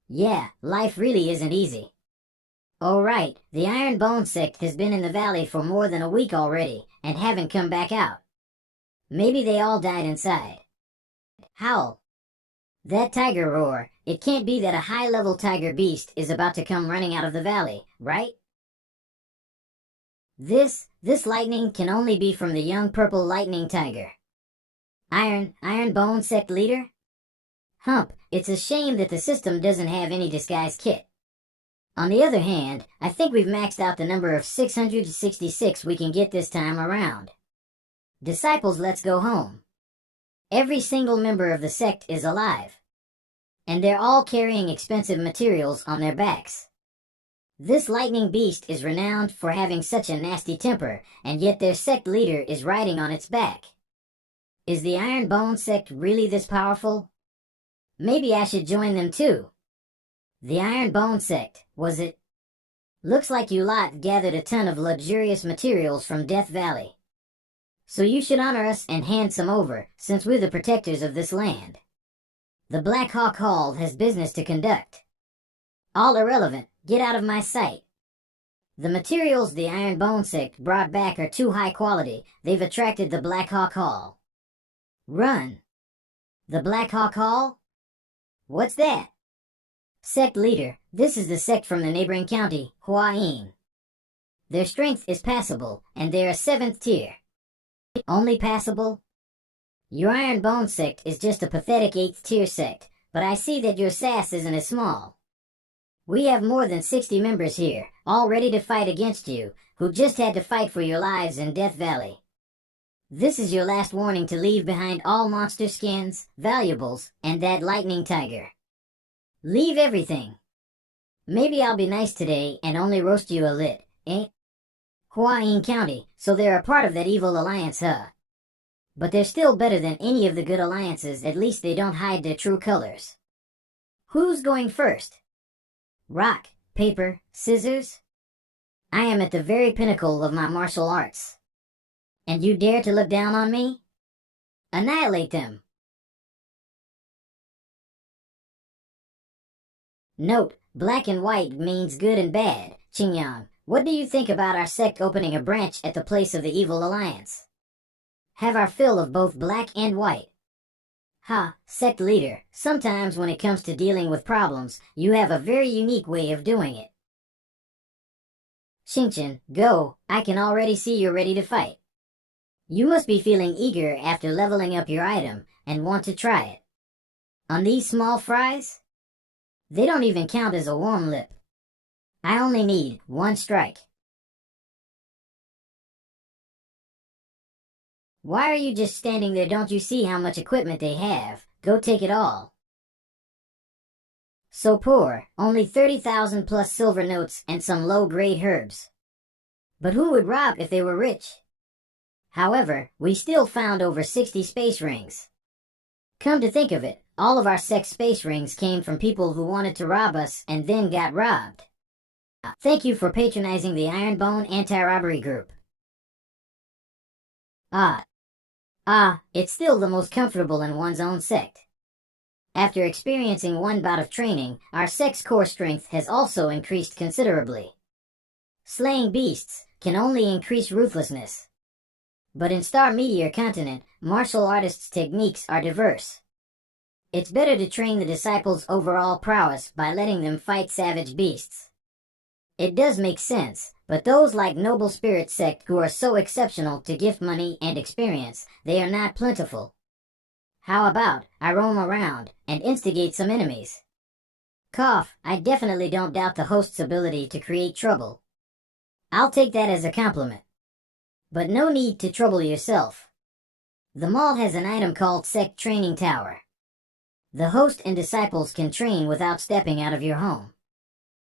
Yeah, life really isn't easy. Oh right, the Iron Bone Sect has been in the valley for more than a week already, and haven't come back out. Maybe they all died inside. Howl. That tiger roar, it can't be that a high-level tiger beast is about to come running out of the valley, right? This lightning can only be from the young purple lightning tiger. Iron Bone Sect leader? Hump, it's a shame that the system doesn't have any disguise kit. On the other hand, I think we've maxed out the number of 666 we can get this time around. Disciples, let's go home. Every single member of the sect is alive. And they're all carrying expensive materials on their backs. This lightning beast is renowned for having such a nasty temper, and yet their sect leader is riding on its back. Is the Iron Bone Sect really this powerful? Maybe I should join them too. The Iron Bone Sect, was it? Looks like you lot gathered a ton of luxurious materials from Death Valley. So you should honor us and hand some over, since we're the protectors of this land. The Black Hawk Hall has business to conduct. All irrelevant, get out of my sight. The materials the Iron Bone Sect brought back are too high quality, they've attracted the Black Hawk Hall. Run. The Black Hawk Hall? What's that? Sect leader, this is the sect from the neighboring county, Huayin. Their strength is passable, and they're a 7th tier. Only passable? Your Iron Bone Sect is just a pathetic 8th tier sect, but I see that your sass isn't as small. We have more than 60 members here, all ready to fight against you, who just had to fight for your lives in Death Valley. This is your last warning to leave behind all monster skins, valuables, and that lightning tiger. Leave everything. Maybe I'll be nice today and only roast you a lit, eh? Huayin County, so they're a part of that evil alliance, huh? But they're still better than any of the good alliances, at least they don't hide their true colors. Who's going first? Rock, paper, scissors? I am at the very pinnacle of my martial arts. And you dare to look down on me? Annihilate them. Note, black and white means good and bad. Qingyang, what do you think about our sect opening a branch at the place of the evil alliance? Have our fill of both black and white. Ha, sect leader, sometimes when it comes to dealing with problems, you have a very unique way of doing it. Xingqian, go, I can already see you're ready to fight. You must be feeling eager after leveling up your item, and want to try it. On these small fries? They don't even count as a warm lip. I only need 1 strike. Why are you just standing there? Don't you see how much equipment they have? Go take it all. So poor, only 30,000 plus silver notes and some low-grade herbs. But who would rob if they were rich? However, we still found over 60 space rings. Come to think of it, All of our Sect space rings came from people who wanted to rob us and then got robbed. Thank you for patronizing the Ironbone anti-robbery group. It's still the most comfortable in one's own sect. After experiencing one bout of training, our sect's core strength has also increased considerably. Slaying beasts can only increase ruthlessness. But in Star Meteor Continent, martial artists' techniques are diverse. It's better to train the disciples' overall prowess by letting them fight savage beasts. It does make sense, but those like Noble Spirit Sect who are so exceptional to gift money and experience, they are not plentiful. How about I roam around and instigate some enemies? Cough, I definitely don't doubt the host's ability to create trouble. I'll take that as a compliment. But no need to trouble yourself. The mall has an item called Sect Training Tower. The host and disciples can train without stepping out of your home.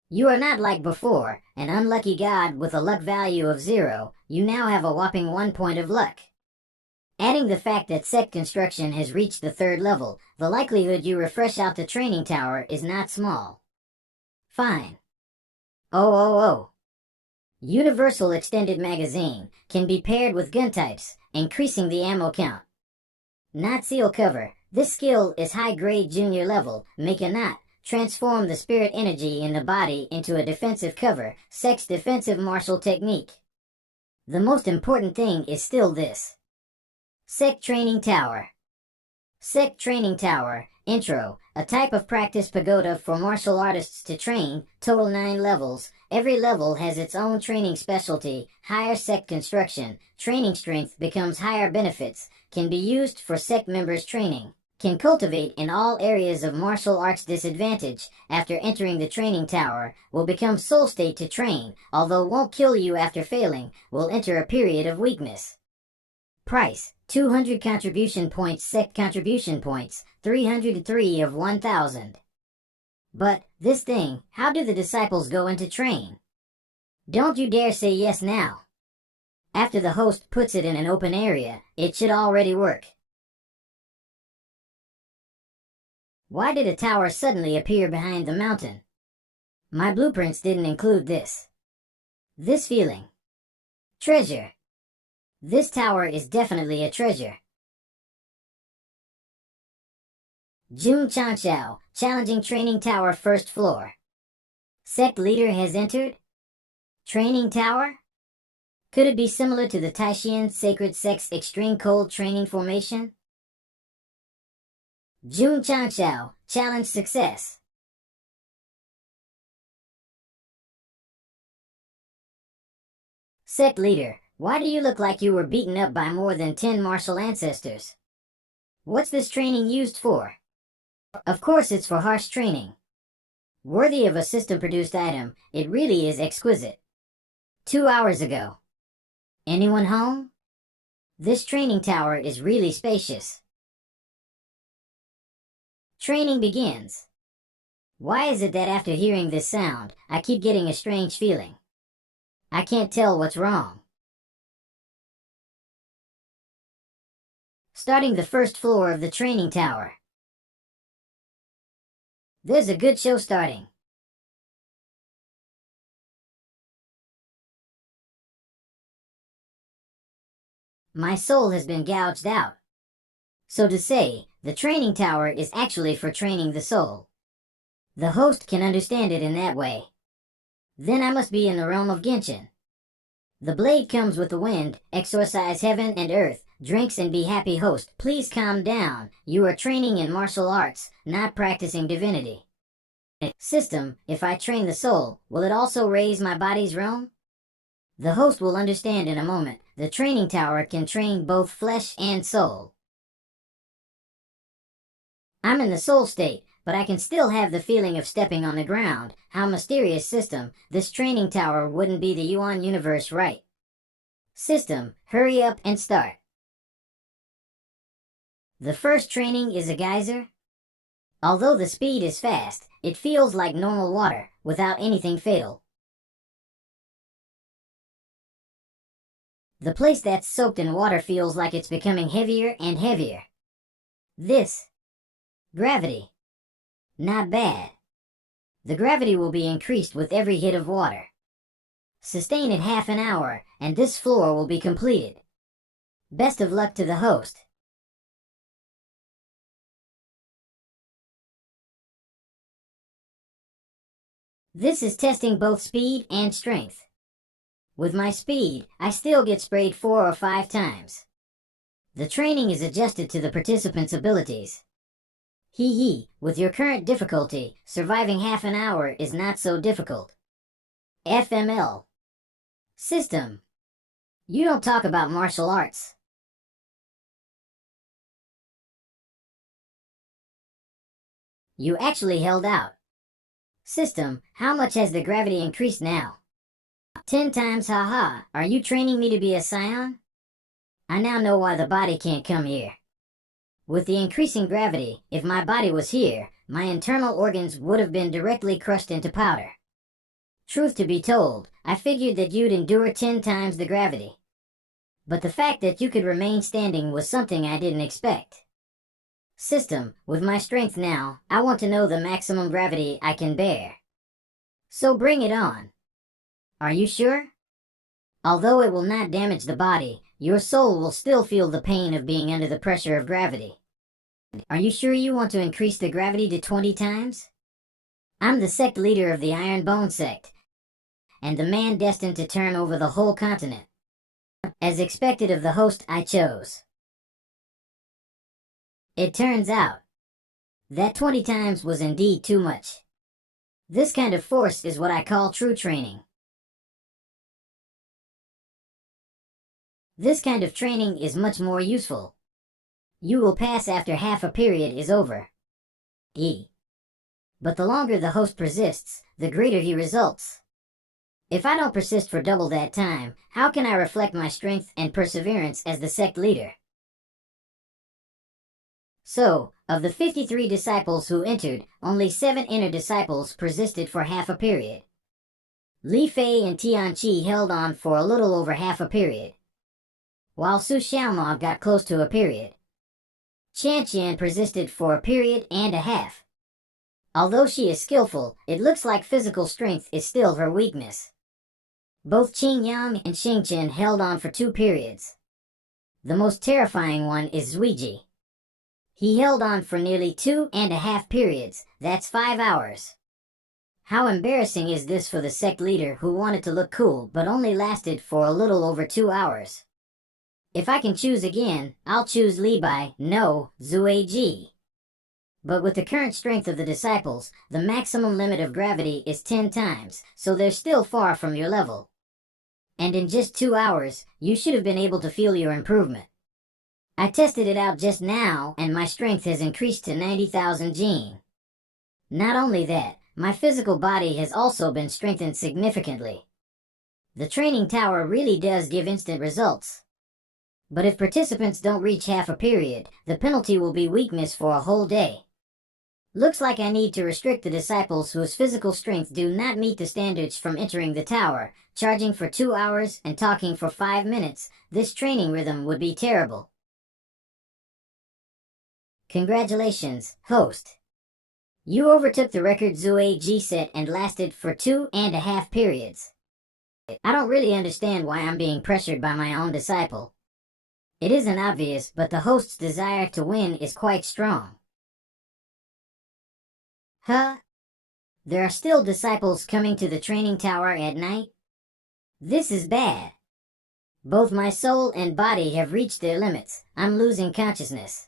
You are not like before, an unlucky god with a luck value of 0, you now have a whopping 1 point of luck. Adding the fact that Sect construction has reached the 3rd level, the likelihood you refresh out the training tower is not small. Fine. Oh. Universal Extended Magazine can be paired with gun types, increasing the ammo count. Knot Seal Cover. This skill is high-grade junior level. Make a knot. Transform the spirit energy in the body into a defensive cover. Sect's defensive martial technique. The most important thing is still this. Sect Training Tower. Sect Training Tower. Intro. A type of practice pagoda for martial artists to train. Total 9 levels. Every level has its own training specialty. Higher Sect construction. Training strength becomes higher benefits. Can be used for Sect members' training. Can cultivate in all areas of martial arts. Disadvantage, after entering the training tower, will become soul state to train, although won't kill you after failing, will enter a period of weakness. Price, 200 contribution points. Sect contribution points, 303 of 1,000. But, this thing, how do the disciples go into train? Don't you dare say yes now. After the host puts it in an open area, it should already work. Why did a tower suddenly appear behind the mountain? My blueprints didn't include this. This feeling. Treasure. This tower is definitely a treasure. Jun Chanxiao, challenging training tower 1st floor. Sect leader has entered? Training tower? Could it be similar to the Taishian Sacred Sect's extreme cold training formation? Jun Chanxiao, challenge success. Sect leader, why do you look like you were beaten up by more than 10 martial ancestors? What's this training used for? Of course it's for harsh training. Worthy of a system-produced item, it really is exquisite. 2 hours ago. Anyone home? This training tower is really spacious. Training begins. Why is it that after hearing this sound, I keep getting a strange feeling? I can't tell what's wrong. Starting the 1st floor of the training tower. There's a good show starting. My soul has been gouged out. So to say, the training tower is actually for training the soul. The host can understand it in that way. Then I must be in the realm of Genshin. The blade comes with the wind, exorcise heaven and earth, drinks and be happy. Host, please calm down, you are training in martial arts, not practicing divinity. System, if I train the soul, will it also raise my body's realm? The host will understand in a moment, the training tower can train both flesh and soul. I'm in the soul state, but I can still have the feeling of stepping on the ground. How mysterious. System, this training tower wouldn't be the Yuan universe, right? System, hurry up and start. The first training is a geyser. Although the speed is fast, it feels like normal water, without anything fatal. The place that's soaked in water feels like it's becoming heavier and heavier. This Gravity. Not bad. The gravity will be increased with every hit of water. Sustain it half an hour, and this floor will be completed. Best of luck to the host. This is testing both speed and strength. With my speed, I still get sprayed 4 or 5 times. The training is adjusted to the participant's abilities. With your current difficulty, surviving half an hour is not so difficult. FML. System. You don't talk about martial arts. You actually held out. System, how much has the gravity increased now? 10 times, haha. Are you training me to be a scion? I now know why the body can't come here. With the increasing gravity, if my body was here, my internal organs would have been directly crushed into powder. Truth to be told, I figured that you'd endure 10 times the gravity. But the fact that you could remain standing was something I didn't expect. System, with my strength now, I want to know the maximum gravity I can bear. So bring it on. Are you sure? Although it will not damage the body, your soul will still feel the pain of being under the pressure of gravity. Are you sure you want to increase the gravity to 20 times? I'm the sect leader of the Iron Bone Sect, and the man destined to turn over the whole continent. As expected of the host I chose. It turns out that 20 times was indeed too much. This kind of force is what I call true training. This kind of training is much more useful. You will pass after half a period is over. But the longer the host persists, the greater he results. If I don't persist for double that time, how can I reflect my strength and perseverance as the sect leader? So, of the 53 disciples who entered, only 7 inner disciples persisted for half a period. Li Fei and Tianqi held on for a little over half a period, while Su Xiaomao got close to a period. Qianqian persisted for a period and a half. Although she is skillful, it looks like physical strength is still her weakness. Both Qing Yang and Xing Chen held on for 2 periods. The most terrifying one is Zuiji. He held on for nearly 2.5 periods, that's 5 hours. How embarrassing is this for the sect leader who wanted to look cool but only lasted for a little over 2 hours. If I can choose again, I'll choose Li Bai, no, Zuiji. But with the current strength of the disciples, the maximum limit of gravity is 10 times, so they're still far from your level. And in just 2 hours, you should have been able to feel your improvement. I tested it out just now, and my strength has increased to 90,000 Jin. Not only that, my physical body has also been strengthened significantly. The training tower really does give instant results. But if participants don't reach half a period, the penalty will be weakness for a whole day. Looks like I need to restrict the disciples whose physical strength do not meet the standards from entering the tower, charging for 2 hours and talking for 5 minutes. This training rhythm would be terrible. Congratulations, host. You overtook the record Zuiji set and lasted for 2.5 periods. I don't really understand why I'm being pressured by my own disciple. It isn't obvious, but the host's desire to win is quite strong. Huh? There are still disciples coming to the training tower at night? This is bad. Both my soul and body have reached their limits. I'm losing consciousness.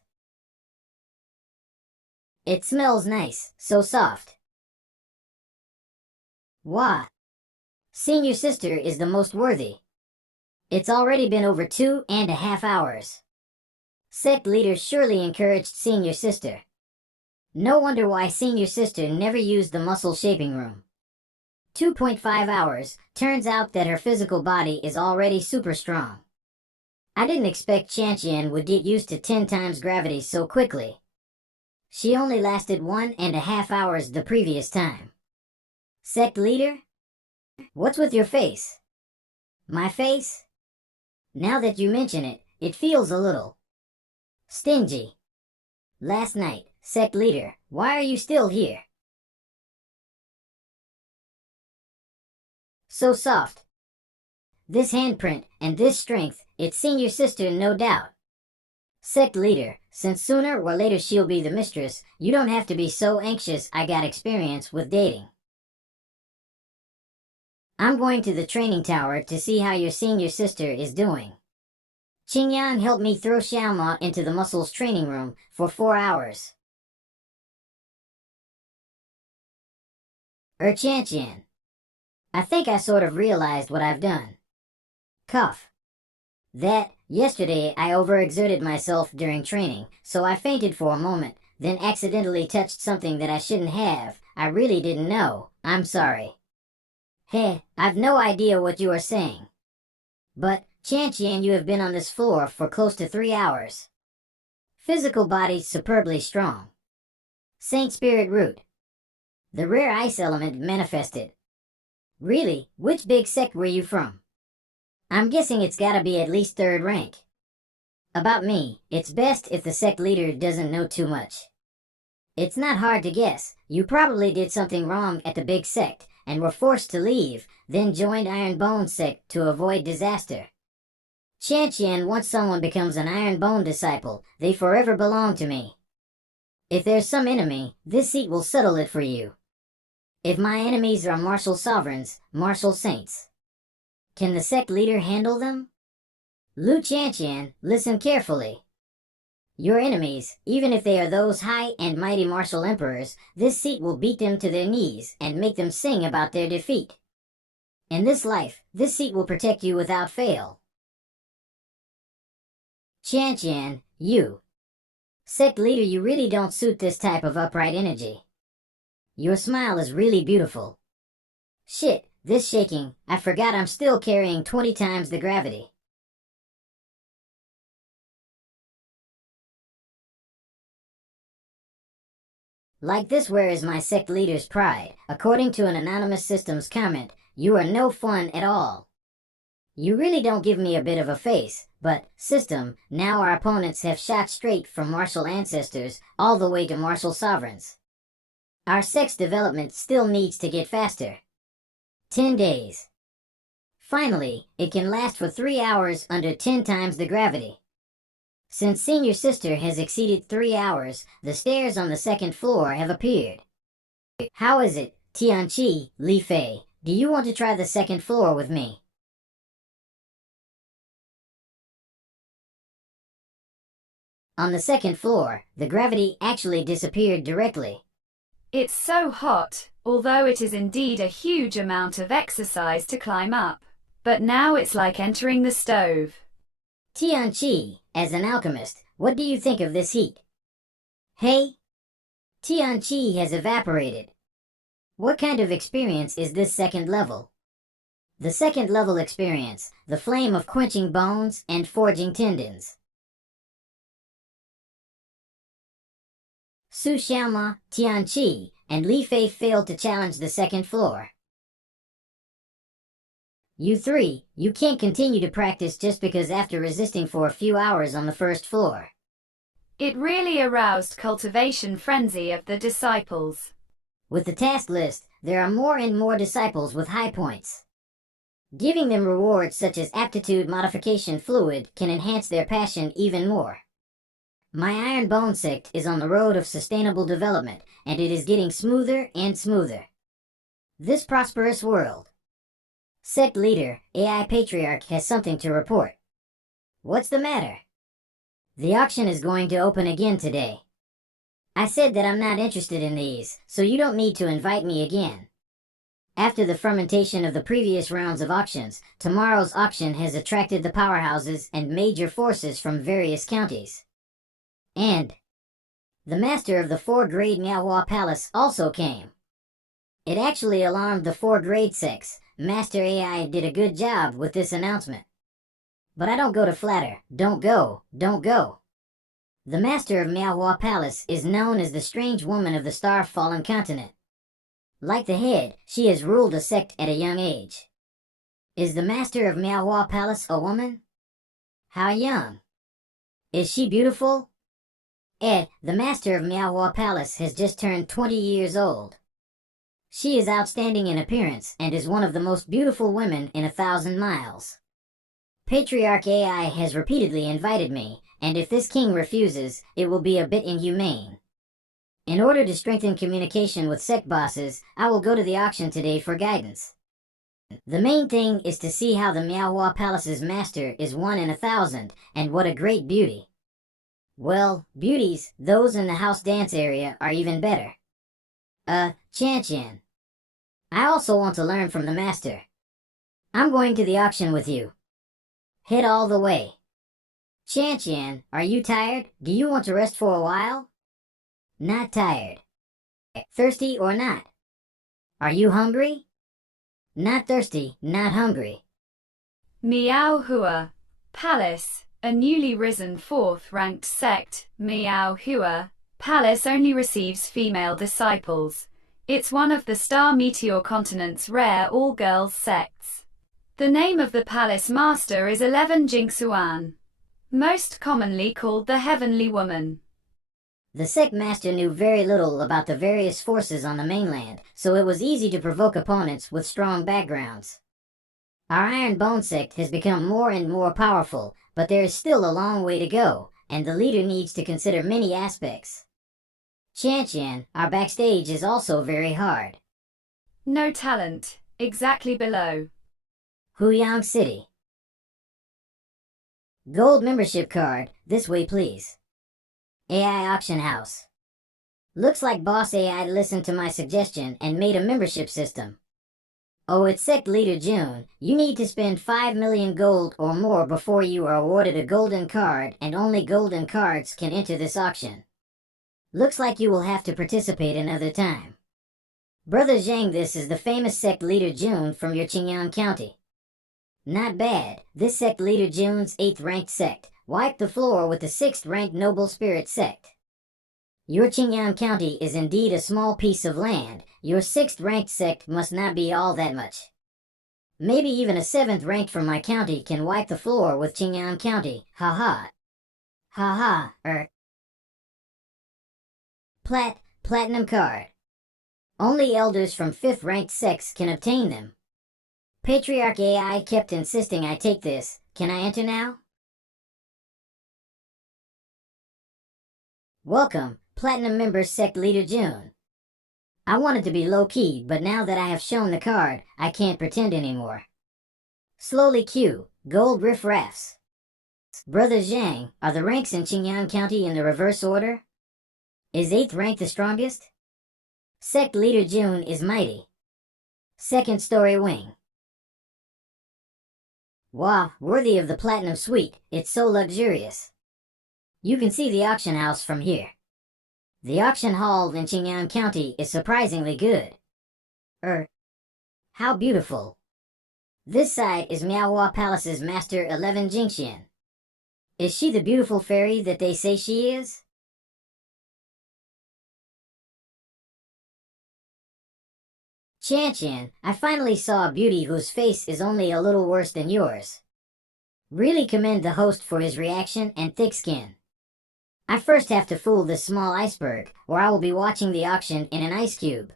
It smells nice, so soft. Wah! Senior sister is the most worthy. It's already been over 2.5 hours. Sect leaders surely encouraged senior sister. No wonder why senior sister never used the muscle shaping room. 2.5 hours, turns out that her physical body is already super strong. I didn't expect Qianqian would get used to 10 times gravity so quickly. She only lasted 1.5 hours the previous time. Sect leader? What's with your face? My face? Now that you mention it, it feels a little stingy. Last night, Sect leader, why are you still here? So soft. This handprint and this strength, it's senior sister, no doubt. Sect leader, since sooner or later she'll be the mistress, you don't have to be so anxious. I got experience with dating. I'm going to the training tower to see how your senior sister is doing. Qingyan helped me throw Xiaoma into the muscles training room for 4 hours. Qianqian. I think I sort of realized what I've done. Cough. Yesterday I overexerted myself during training, so I fainted for a moment, then accidentally touched something that I shouldn't have. I really didn't know. I'm sorry. Hey, I've no idea what you are saying. But, Qianqian, you have been on this floor for close to 3 hours. Physical body superbly strong. Saint Spirit Root. The rare ice element manifested. Really, which big sect were you from? I'm guessing it's gotta be at least 3rd rank. About me, it's best if the sect leader doesn't know too much. It's not hard to guess. You probably did something wrong at the big sect, and were forced to leave, then joined Iron Bone sect to avoid disaster. Qianqian, once someone becomes an Iron Bone disciple, they forever belong to me. If there's some enemy, this seat will settle it for you. If my enemies are martial sovereigns, martial saints, can the sect leader handle them? Lu Qianqian, listen carefully. Your enemies, even if they are those high and mighty martial emperors, this seat will beat them to their knees and make them sing about their defeat. In this life, this seat will protect you without fail. Qianqian, you. Sect leader, you really don't suit this type of upright energy. Your smile is really beautiful. Shit, this shaking, I forgot I'm still carrying 20 times the gravity. Like this, where is my sect leader's pride? According to an anonymous systems comment, you are no fun at all. You really don't give me a bit of a face, but, system, now our opponents have shot straight from martial ancestors all the way to martial sovereigns. Our sect's development still needs to get faster. 10 days. Finally, it can last for 3 hours under 10 times the gravity. Since senior sister has exceeded 3 hours, the stairs on the 2nd floor have appeared. How is it, Tianqi, Li Fei? Do you want to try the 2nd floor with me? On the 2nd floor, the gravity actually disappeared directly. It's so hot, although it is indeed a huge amount of exercise to climb up. But now it's like entering the stove. Tianqi, as an alchemist, what do you think of this heat? Hey? Tianqi has evaporated. What kind of experience is this 2nd level? The 2nd level experience, the flame of quenching bones and forging tendons. Su Xiaoma, Tianqi, and Li Fei failed to challenge the 2nd floor. You 3, you can't continue to practice just because after resisting for a few hours on the 1st floor. It really aroused cultivation frenzy of the disciples. With the task list, there are more and more disciples with high points. Giving them rewards such as aptitude modification fluid can enhance their passion even more. My Iron Bone sect is on the road of sustainable development, and it is getting smoother and smoother. This prosperous world. Sect leader, AI Patriarch, has something to report. What's the matter? The auction is going to open again today. I said that I'm not interested in these, so you don't need to invite me again. After the fermentation of the previous rounds of auctions, tomorrow's auction has attracted the powerhouses and major forces from various counties. And the master of the 4-grade Miaohua Palace also came. It actually alarmed the 4-grade sects. Master AI did a good job with this announcement. But I don't go to flatter. Don't go, don't go. The master of Miaohua Palace is known as the strange woman of the star-fallen continent. Like the head, she has ruled a sect at a young age. Is the master of Miaohua Palace a woman? How young? Is she beautiful? The master of Miaohua Palace has just turned 20 years old. She is outstanding in appearance and is one of the most beautiful women in 1,000 miles. Patriarch AI has repeatedly invited me, and if this king refuses, it will be a bit inhumane. In order to strengthen communication with sect bosses, I will go to the auction today for guidance. The main thing is to see how the Miaohua Palace's master is 1 in 1,000, and what a great beauty. Well, beauties, those in the house dance area, are even better. Chan. I also want to learn from the master. I'm going to the auction with you. Head all the way. Chan, are you tired? Do you want to rest for a while? Not tired. Thirsty or not? Are you hungry? Not thirsty, not hungry. Miaohua Palace, a newly risen 4th-ranked sect. Miaohua Palace only receives female disciples. It's one of the Star Meteor continent's rare all-girls sects. The name of the palace master is 11 Jingxuan, most commonly called the Heavenly Woman. The sect master knew very little about the various forces on the mainland, so it was easy to provoke opponents with strong backgrounds. Our Iron Bone sect has become more and more powerful, but there is still a long way to go, and the leader needs to consider many aspects. Chan, our backstage is also very hard. No talent, exactly below. Huyang City. Gold membership card, this way please. AI Auction House. Looks like Boss AI listened to my suggestion and made a membership system. Oh, it's Sect Leader June. You need to spend 5 million gold or more before you are awarded a golden card, and only golden cards can enter this auction. Looks like you will have to participate another time. Brother Zhang, this is the famous Sect Leader June from your Qingyang County. Not bad. This Sect Leader June's 8th-ranked sect wiped the floor with the 6th-ranked Noble Spirit sect. Your Qingyang County is indeed a small piece of land. Your 6th-ranked sect must not be all that much. Maybe even a 7th ranked from my county can wipe the floor with Qingyang County. Haha. Platinum card. Only elders from 5th-ranked sects can obtain them. Patriarch AI kept insisting I take this. Can I enter now? Welcome, Platinum member Sect Leader June. I wanted to be low-key, but now that I have shown the card, I can't pretend anymore. Slowly queue, gold riff-raffs. Brother Zhang, are the ranks in Qingyang County in the reverse order? Is 8th rank the strongest? Sect Leader June is mighty. 2nd story wing. Wow, worthy of the Platinum Suite, it's so luxurious. You can see the auction house from here. The auction hall in Qingyang County is surprisingly good. How beautiful. This side is Miaohua Palace's Master 11 Jingxian. Is she the beautiful fairy that they say she is? Chan, I finally saw a beauty whose face is only a little worse than yours. Really commend the host for his reaction and thick skin. I first have to fool this small iceberg, or I will be watching the auction in an ice cube.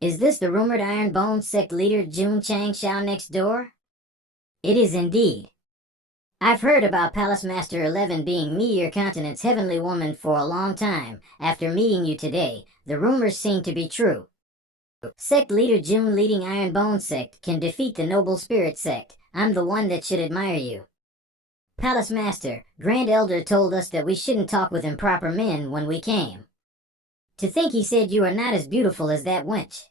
Is this the rumored Iron Bone sect leader Jun Chang Xiao next door? It is indeed. I've heard about Palace Master 11 being Meteor Continent's heavenly woman for a long time. After meeting you today, the rumors seem to be true. Sect leader Jun leading Iron Bone sect can defeat the Noble Spirit sect. I'm the one that should admire you. Palace Master, Grand Elder told us that we shouldn't talk with improper men when we came. To think he said you are not as beautiful as that wench.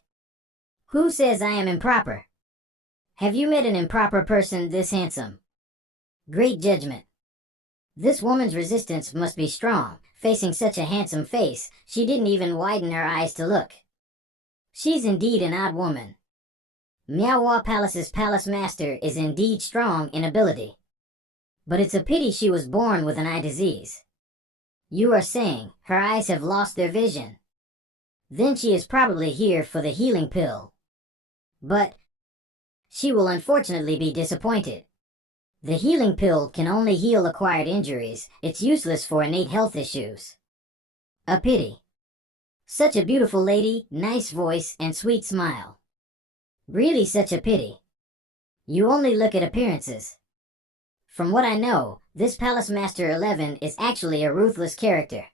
Who says I am improper? Have you met an improper person this handsome? Great judgment. This woman's resistance must be strong. Facing such a handsome face, she didn't even widen her eyes to look. She's indeed an odd woman. Miaohua Palace's Palace Master is indeed strong in ability. But it's a pity she was born with an eye disease. You are saying her eyes have lost their vision. Then she is probably here for the healing pill. But she will unfortunately be disappointed. The healing pill can only heal acquired injuries. It's useless for innate health issues. A pity. Such a beautiful lady, nice voice, and sweet smile. Really such a pity. You only look at appearances. From what I know, this Palace Master 11 is actually a ruthless character.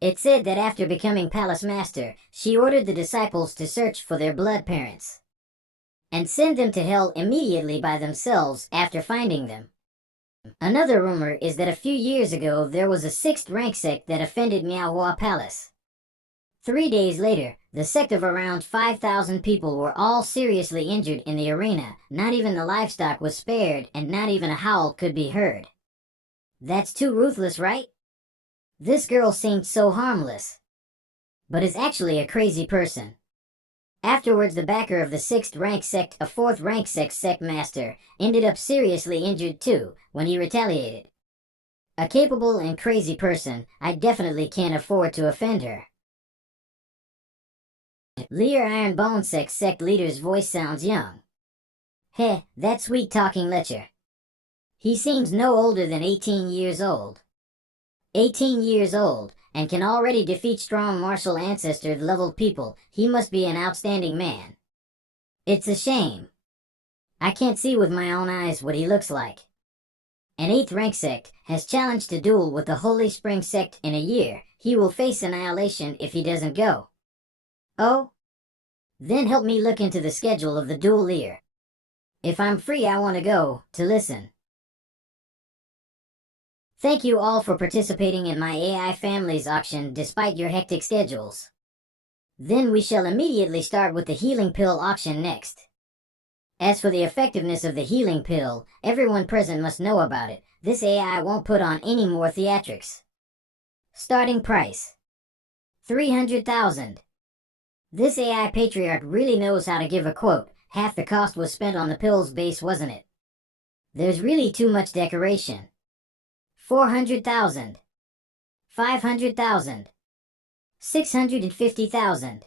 It's said that after becoming Palace Master, she ordered the disciples to search for their blood parents and send them to hell immediately by themselves after finding them. Another rumor is that a few years ago there was a 6th rank sect that offended Miaohua Palace. 3 days later, the sect of around 5,000 people were all seriously injured in the arena, not even the livestock was spared, and not even a howl could be heard. That's too ruthless, right? This girl seemed so harmless, but is actually a crazy person. Afterwards, the backer of the 6th rank sect, a 4th rank sect master, ended up seriously injured too, when he retaliated. A capable and crazy person, I definitely can't afford to offend her. Lear Ironbone sect leader's voice sounds young. Heh, that sweet-talking lecher. He seems no older than 18 years old. 18 years old, and can already defeat strong martial ancestor-level people. He must be an outstanding man. It's a shame. I can't see with my own eyes what he looks like. An 8th rank sect has challenged to duel with the Holy Spring sect in a year. He will face annihilation if he doesn't go. Oh? Then help me look into the schedule of the duel Lear. If I'm free, I want to go, to listen. Thank you all for participating in my AI Families auction despite your hectic schedules. Then we shall immediately start with the healing pill auction next. As for the effectiveness of the healing pill, everyone present must know about it. This AI won't put on any more theatrics. Starting price: 300,000. This AI patriarch really knows how to give a quote. Half the cost was spent on the pill's base, wasn't it? There's really too much decoration. 400,000. 500,000. 650,000.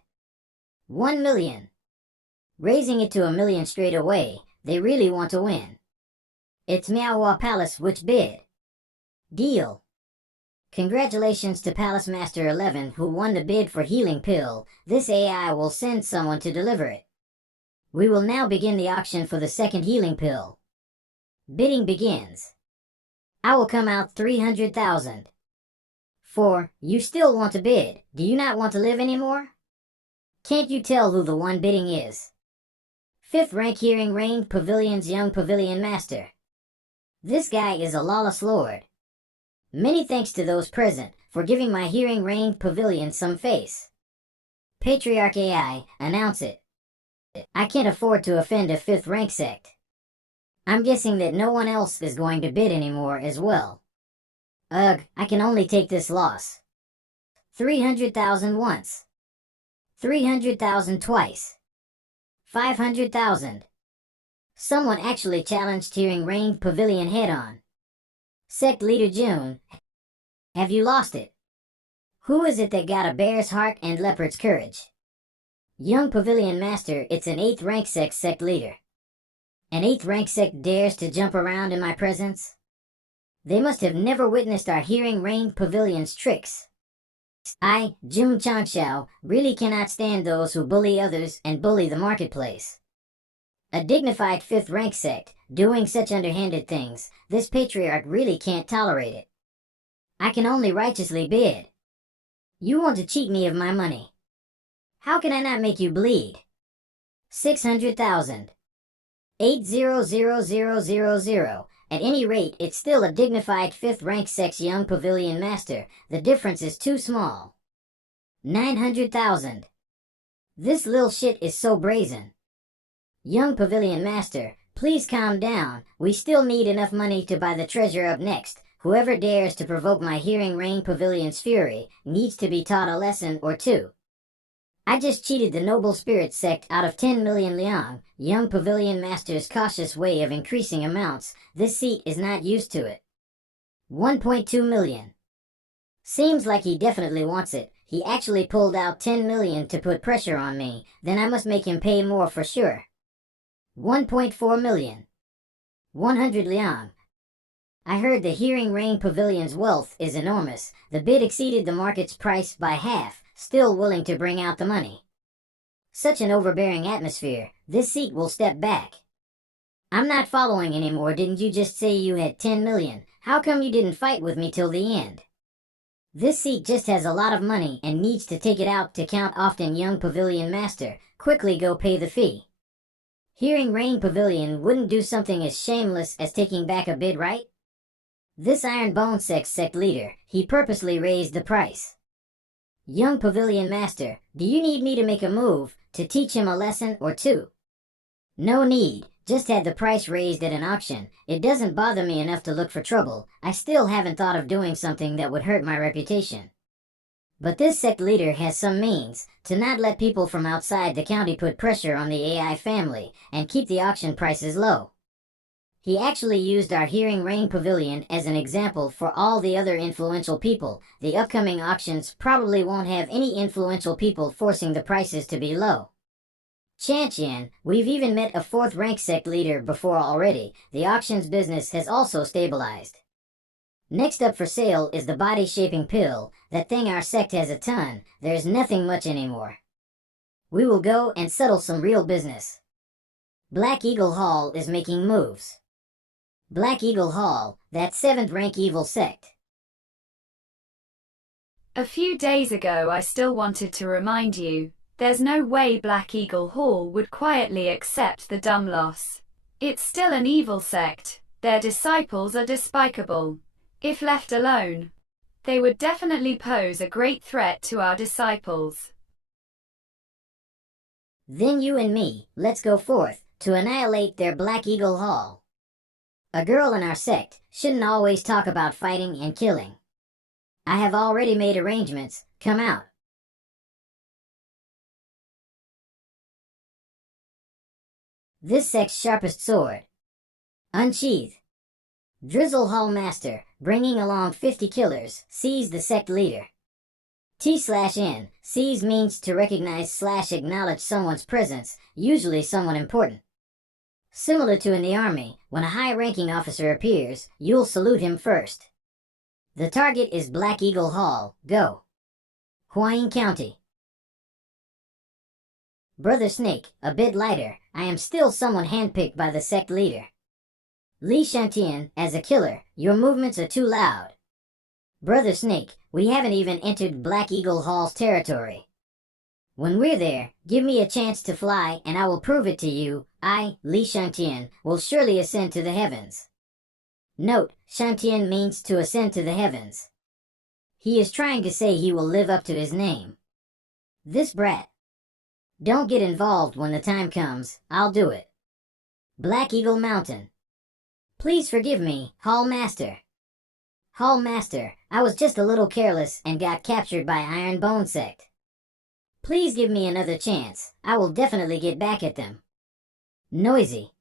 1 million. Raising it to $1 million straight away. They really want to win. It's Miaohua Palace, which bid? Deal. Congratulations to Palace Master 11 who won the bid for Healing Pill. This AI will send someone to deliver it. We will now begin the auction for the second Healing Pill. Bidding begins. I will come out 300,000. 4. You still want to bid? Do you not want to live anymore? Can't you tell who the one bidding is? 5th rank Hearing Range Pavilion's young Pavilion Master. This guy is a lawless lord. Many thanks to those present for giving my Hearing Range Pavilion some face. Patriarch AI, announce it. I can't afford to offend a 5th rank sect. I'm guessing that no one else is going to bid anymore as well. Ugh, I can only take this loss. 300,000 once. 300,000 twice. 500,000. Someone actually challenged Hearing Range Pavilion head-on. Sect Leader June, have you lost it? Who is it that got a bear's heart and leopard's courage? Young Pavilion Master, it's an 8th rank sect leader. An 8th rank sect dares to jump around in my presence? They must have never witnessed our Hearing Range Pavilion's tricks. I, Jun Changxiao, really cannot stand those who bully others and bully the marketplace. A dignified 5th rank sect, doing such underhanded things, this patriarch really can't tolerate it. I can only righteously bid. You want to cheat me of my money. How can I not make you bleed? 600,000. 800,000. At any rate, it's still a dignified 5th rank sect's young Pavilion Master. The difference is too small. 900,000. This lil shit is so brazen. Young Pavilion Master, please calm down. We still need enough money to buy the treasure up next. Whoever dares to provoke my Hearing Range Pavilion's fury needs to be taught a lesson or two. I just cheated the Noble Spirit sect out of 10 million liang. Young Pavilion Master's cautious way of increasing amounts. This seat is not used to it. 1.2 million. Seems like he definitely wants it. He actually pulled out 10 million to put pressure on me. Then I must make him pay more for sure. 1.4 million. 100 liang. I heard the Hearing Rain Pavilion's wealth is enormous. The bid exceeded the market's price by half, still willing to bring out the money. Such an overbearing atmosphere, this seat will step back. I'm not following anymore. Didn't you just say you had 10 million? How come you didn't fight with me till the end? This seat just has a lot of money and needs to take it out to count often. Young Pavilion Master, quickly go pay the fee. Hearing Rain Pavilion wouldn't do something as shameless as taking back a bid, right? This Iron Bone sect leader, he purposely raised the price. Young Pavilion Master, do you need me to make a move to teach him a lesson or two? No need, just had the price raised at an auction. It doesn't bother me enough to look for trouble. I still haven't thought of doing something that would hurt my reputation. But this sect leader has some means to not let people from outside the county put pressure on the AI family and keep the auction prices low. He actually used our Hearing Rain Pavilion as an example for all the other influential people. The upcoming auctions probably won't have any influential people forcing the prices to be low. Chantian, we've even met a 4th rank sect leader before already. The auctions business has also stabilized. Next up for sale is the body shaping pill. That thing our sect has a ton. There's nothing much anymore. We will go and settle some real business. Black Eagle Hall is making moves. Black Eagle Hall, that 7th rank evil sect. A few days ago I still wanted to remind you, there's no way Black Eagle Hall would quietly accept the dumb loss. It's still an evil sect, their disciples are despicable. If left alone, they would definitely pose a great threat to our disciples. Then you and me, let's go forth to annihilate their Black Eagle Hall. A girl in our sect shouldn't always talk about fighting and killing. I have already made arrangements. Come out. This sect's sharpest sword. Unsheath. Drizzle Hall Master, bringing along 50 killers, sees the sect leader. T/N, seize means to recognize/acknowledge someone's presence, usually someone important. Similar to in the army, when a high-ranking officer appears, you'll salute him first. The target is Black Eagle Hall. Go. Huayin County. Brother Snake, a bit lighter. I am still someone handpicked by the sect leader. Li Shantian, as a killer, your movements are too loud. Brother Snake, we haven't even entered Black Eagle Hall's territory. When we're there, give me a chance to fly and I will prove it to you. I, Li Shantian, will surely ascend to the heavens. Note, Shantian means to ascend to the heavens. He is trying to say he will live up to his name. This brat. Don't get involved when the time comes, I'll do it. Black Eagle Mountain. Please forgive me, Hall Master. Hall Master, I was just a little careless and got captured by Iron Bone Sect. Please give me another chance. I will definitely get back at them. Noisy.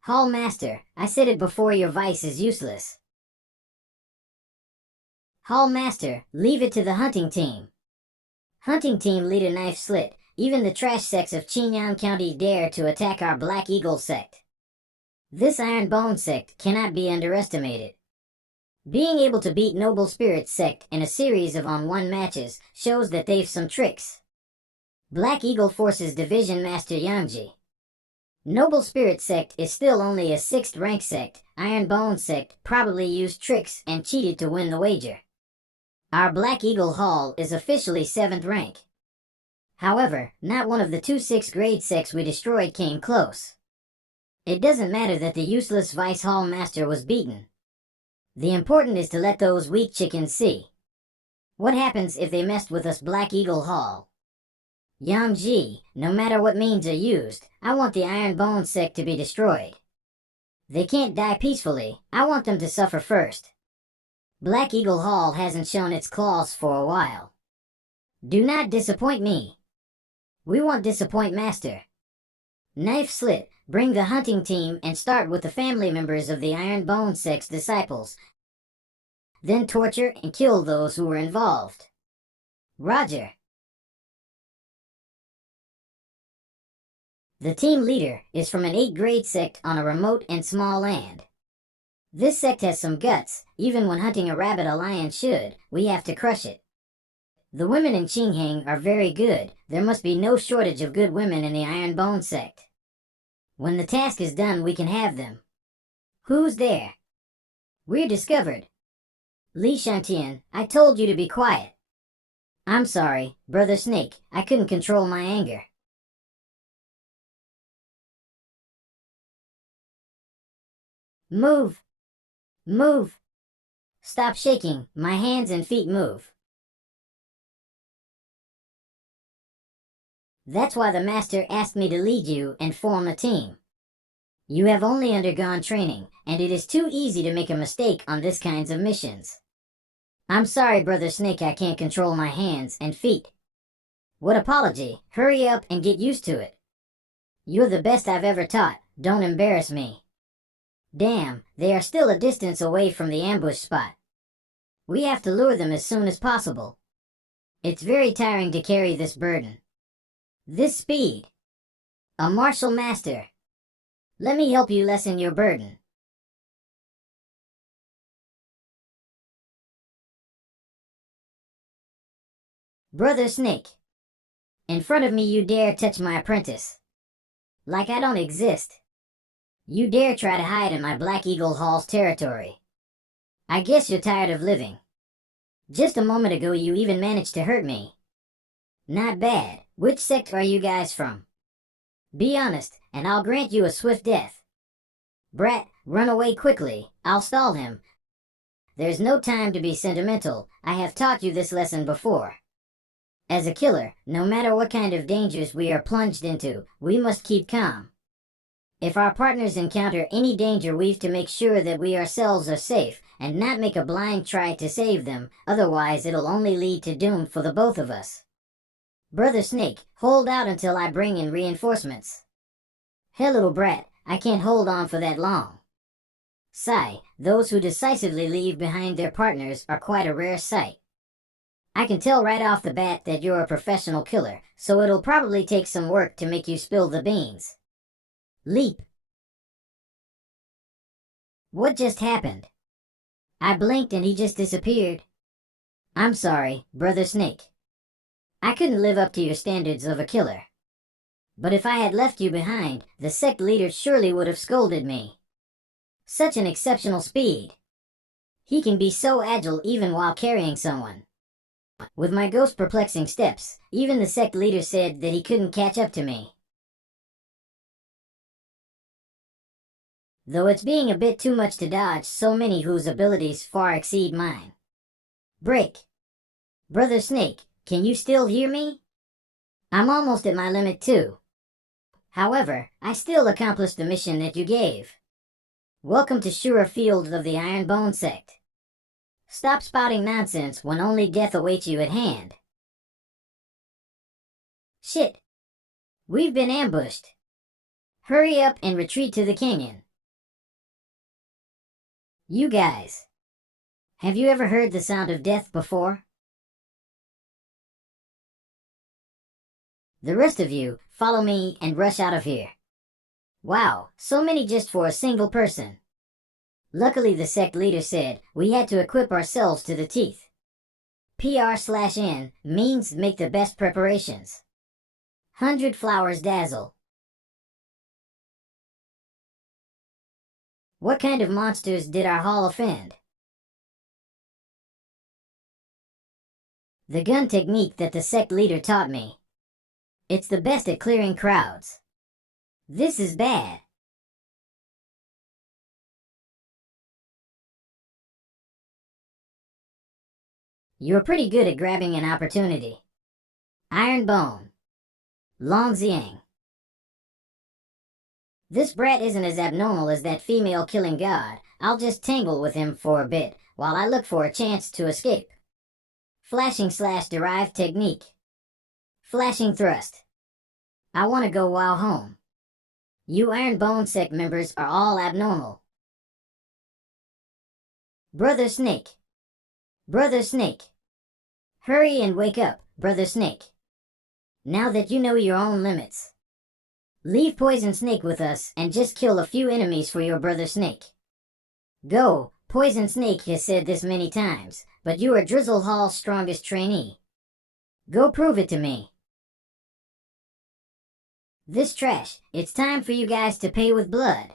Hall Master, I said it before, your vice is useless. Hall Master, leave it to the hunting team. Hunting team leader knife slit. Even the trash sects of Qingyang County dare to attack our Black Eagle sect. This Iron Bone sect cannot be underestimated. Being able to beat Noble Spirit sect in a series of on-1 matches shows that they've some tricks. Black Eagle Forces Division Master Yangji. Noble Spirit sect is still only a 6th rank sect. Iron Bone sect probably used tricks and cheated to win the wager. Our Black Eagle Hall is officially 7th rank. However, not one of the 2 6th grade sects we destroyed came close. It doesn't matter that the useless Vice Hall Master was beaten. The important is to let those weak chickens see. What happens if they messed with us Black Eagle Hall? Yangji, no matter what means are used, I want the Iron Bone sect to be destroyed. They can't die peacefully, I want them to suffer first. Black Eagle Hall hasn't shown its claws for a while. Do not disappoint me. We won't disappoint Master. Knife slit, bring the hunting team and start with the family members of the Iron Bone sect's disciples. Then torture and kill those who were involved. Roger. The team leader is from an 8th grade sect on a remote and small land. This sect has some guts. Even when hunting a rabbit a lion should, we have to crush it. The women in Qinghang are very good. There must be no shortage of good women in the Iron Bone sect. When the task is done, we can have them. Who's there? We're discovered. Li Shantian, I told you to be quiet. I'm sorry, Brother Snake, I couldn't control my anger. Move! Move! Stop shaking, my hands and feet move. That's why the Master asked me to lead you and form a team. You have only undergone training, and it is too easy to make a mistake on this kinds of missions. I'm sorry, Brother Snake, I can't control my hands and feet. What apology? Hurry up and get used to it. You're the best I've ever taught, don't embarrass me. Damn, they are still a distance away from the ambush spot. We have to lure them as soon as possible. It's very tiring to carry this burden. This speed. A martial master. Let me help you lessen your burden. Brother Snake. In front of me you dare touch my apprentice. Like I don't exist. You dare try to hide in my Black Eagle Hall's territory. I guess you're tired of living. Just a moment ago you even managed to hurt me. Not bad. Which sect are you guys from? Be honest, and I'll grant you a swift death. Brat, run away quickly. I'll stall him. There's no time to be sentimental. I have taught you this lesson before. As a killer, no matter what kind of dangers we are plunged into, we must keep calm. If our partners encounter any danger, we've to make sure that we ourselves are safe, and not make a blind try to save them, otherwise it'll only lead to doom for the both of us. Brother Snake, hold out until I bring in reinforcements. Hey little brat, I can't hold on for that long. Sigh, those who decisively leave behind their partners are quite a rare sight. I can tell right off the bat that you're a professional killer, so it'll probably take some work to make you spill the beans. Leap. What just happened? I blinked and he just disappeared. I'm sorry, Brother Snake. I couldn't live up to your standards of a killer. But if I had left you behind, the sect leader surely would have scolded me. Such an exceptional speed. He can be so agile even while carrying someone. With my ghost perplexing steps, even the sect leader said that he couldn't catch up to me. Though it's being a bit too much to dodge so many whose abilities far exceed mine. Break. Brother Snake, can you still hear me? I'm almost at my limit too. However, I still accomplished the mission that you gave. Welcome to Shura Field of the Iron Bone Sect. Stop spouting nonsense when only death awaits you at hand. Shit. We've been ambushed. Hurry up and retreat to the canyon. You guys. Have you ever heard the sound of death before? The rest of you, follow me and rush out of here. Wow, so many just for a single person. Luckily the sect leader said we had to equip ourselves to the teeth. PR/N means make the best preparations. 100 flowers dazzle. What kind of monsters did our hall offend? The gun technique that the sect leader taught me. It's the best at clearing crowds. This is bad. You're pretty good at grabbing an opportunity. Iron Bone. Long Xiang. This brat isn't as abnormal as that female killing god. I'll just tangle with him for a bit, while I look for a chance to escape. Flashing/derived technique. Flashing thrust. I want to go while home. You Iron Bone sect members are all abnormal. Brother Snake. Brother Snake. Hurry and wake up, Brother Snake. Now that you know your own limits. Leave Poison Snake with us and just kill a few enemies for your Brother Snake. Go, Poison Snake has said this many times, but you are Drizzle Hall's strongest trainee. Go prove it to me. This trash, it's time for you guys to pay with blood.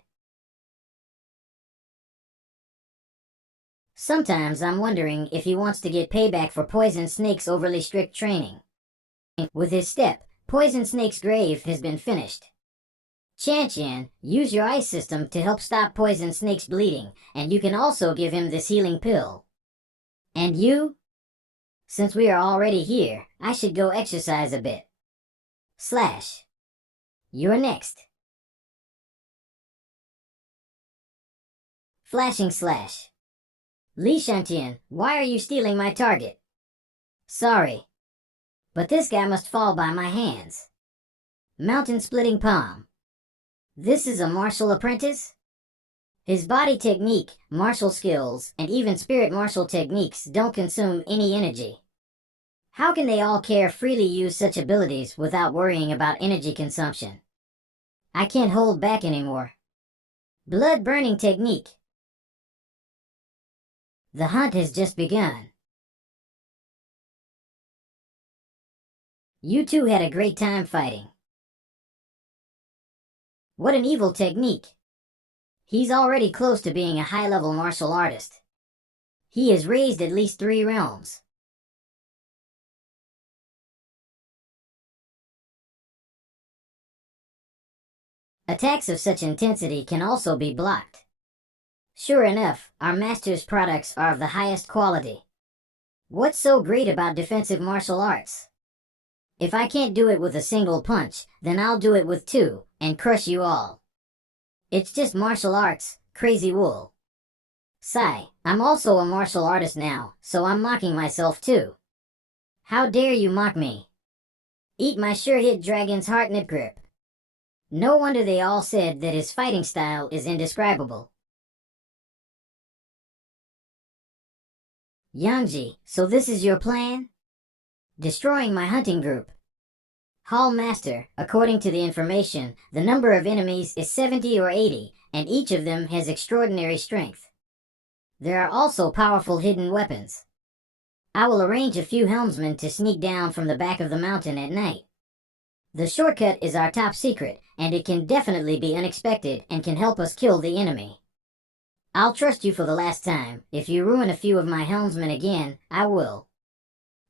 Sometimes I'm wondering if he wants to get payback for Poison Snake's overly strict training. With his step, Poison Snake's grave has been finished. Chan, use your ice system to help stop Poison Snake's bleeding, and you can also give him this healing pill. And you? Since we are already here, I should go exercise a bit. Slash. You're next. Flashing slash. Li Shantian, why are you stealing my target? Sorry. But this guy must fall by my hands. Mountain splitting palm. This is a martial apprentice? His body technique, martial skills, and even spirit martial techniques don't consume any energy. How can they all freely use such abilities without worrying about energy consumption? I can't hold back anymore. Blood burning technique. The hunt has just begun. You two had a great time fighting. What an evil technique. He's already close to being a high-level martial artist. He has raised at least 3 realms. Attacks of such intensity can also be blocked. Sure enough, our master's products are of the highest quality. What's so great about defensive martial arts? If I can't do it with a single punch, then I'll do it with 2, and crush you all. It's just martial arts, crazy wool. Sigh, I'm also a martial artist now, so I'm mocking myself too. How dare you mock me? Eat my sure-hit dragon's heart nip grip. No wonder they all said that his fighting style is indescribable. Yangji, so this is your plan? Destroying my hunting group. Hall Master, according to the information, the number of enemies is 70 or 80, and each of them has extraordinary strength. There are also powerful hidden weapons. I will arrange a few helmsmen to sneak down from the back of the mountain at night. The shortcut is our top secret, and it can definitely be unexpected and can help us kill the enemy. I'll trust you for the last time. If you ruin a few of my helmsmen again, I will.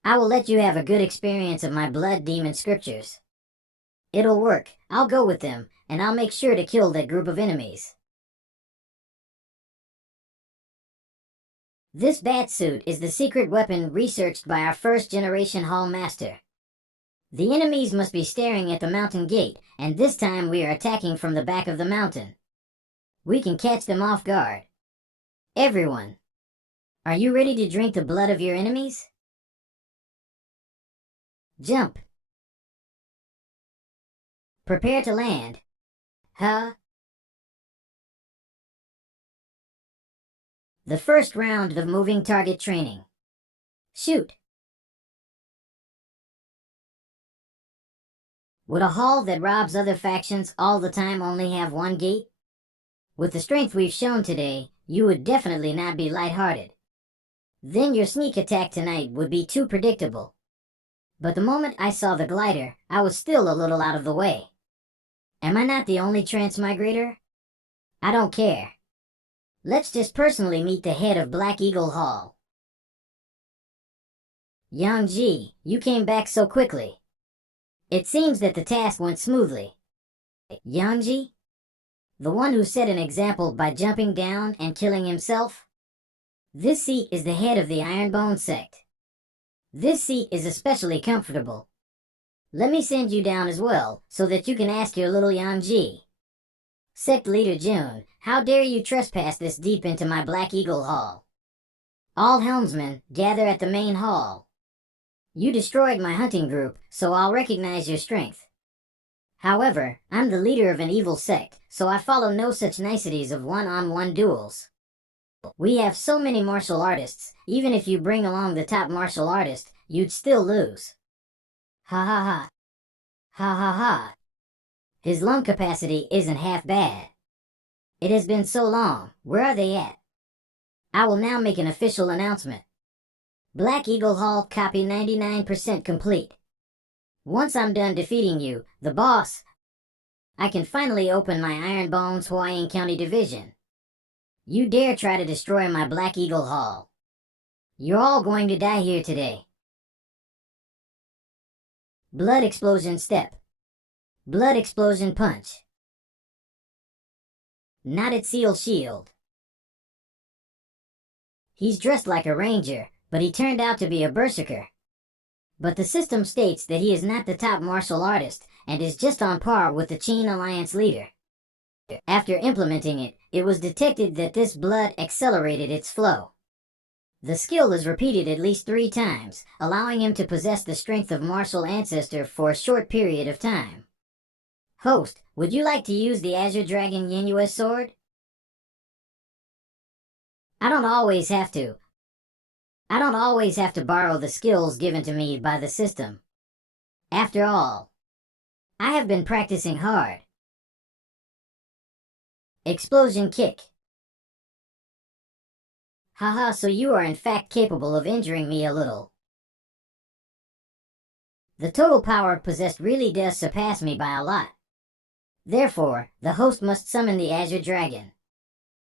I will let you have a good experience of my blood demon scriptures. It'll work. I'll go with them, and I'll make sure to kill that group of enemies. This bat suit is the secret weapon researched by our first-generation Hall Master. The enemies must be staring at the mountain gate, and this time we are attacking from the back of the mountain. We can catch them off guard. Everyone, are you ready to drink the blood of your enemies? Jump. Prepare to land. Huh? The first round of moving target training. Shoot. Would a hall that robs other factions all the time only have one gate? With the strength we've shown today, you would definitely not be lighthearted. Then your sneak attack tonight would be too predictable. But the moment I saw the glider, I was still a little out of the way. Am I not the only transmigrator? I don't care. Let's just personally meet the head of Black Eagle Hall. Yang Ji, you came back so quickly. It seems that the task went smoothly. Yang Ji? The one who set an example by jumping down and killing himself? This seat is the head of the Ironbone Sect. This seat is especially comfortable. Let me send you down as well, so that you can ask your little Yang. Sect Leader June, how dare you trespass this deep into my Black Eagle Hall? All helmsmen, gather at the main hall. You destroyed my hunting group, so I'll recognize your strength. However, I'm the leader of an evil sect, so I follow no such niceties of one-on-one duels. We have so many martial artists, even if you bring along the top martial artist, you'd still lose. Ha ha ha. Ha ha ha. His lung capacity isn't half bad. It has been so long, where are they at? I will now make an official announcement. Black Eagle Hall copy 99% complete. Once I'm done defeating you, the boss, I can finally open my Iron Bones Hawaiian County Division. You dare try to destroy my Black Eagle Hall. You're all going to die here today. Blood explosion step. Blood explosion punch. Knotted seal shield. He's dressed like a ranger, but he turned out to be a berserker. But the system states that he is not the top martial artist and is just on par with the Qin Alliance leader. After implementing it, it was detected that this blood accelerated its flow. The skill is repeated at least 3 times, allowing him to possess the strength of martial ancestor for a short period of time. Host, would you like to use the Azure Dragon Yenua's sword? I don't always have to borrow the skills given to me by the system. After all, I have been practicing hard. Explosion kick. Haha, so you are in fact capable of injuring me a little. The total power possessed really does surpass me by a lot. Therefore, the host must summon the Azure Dragon.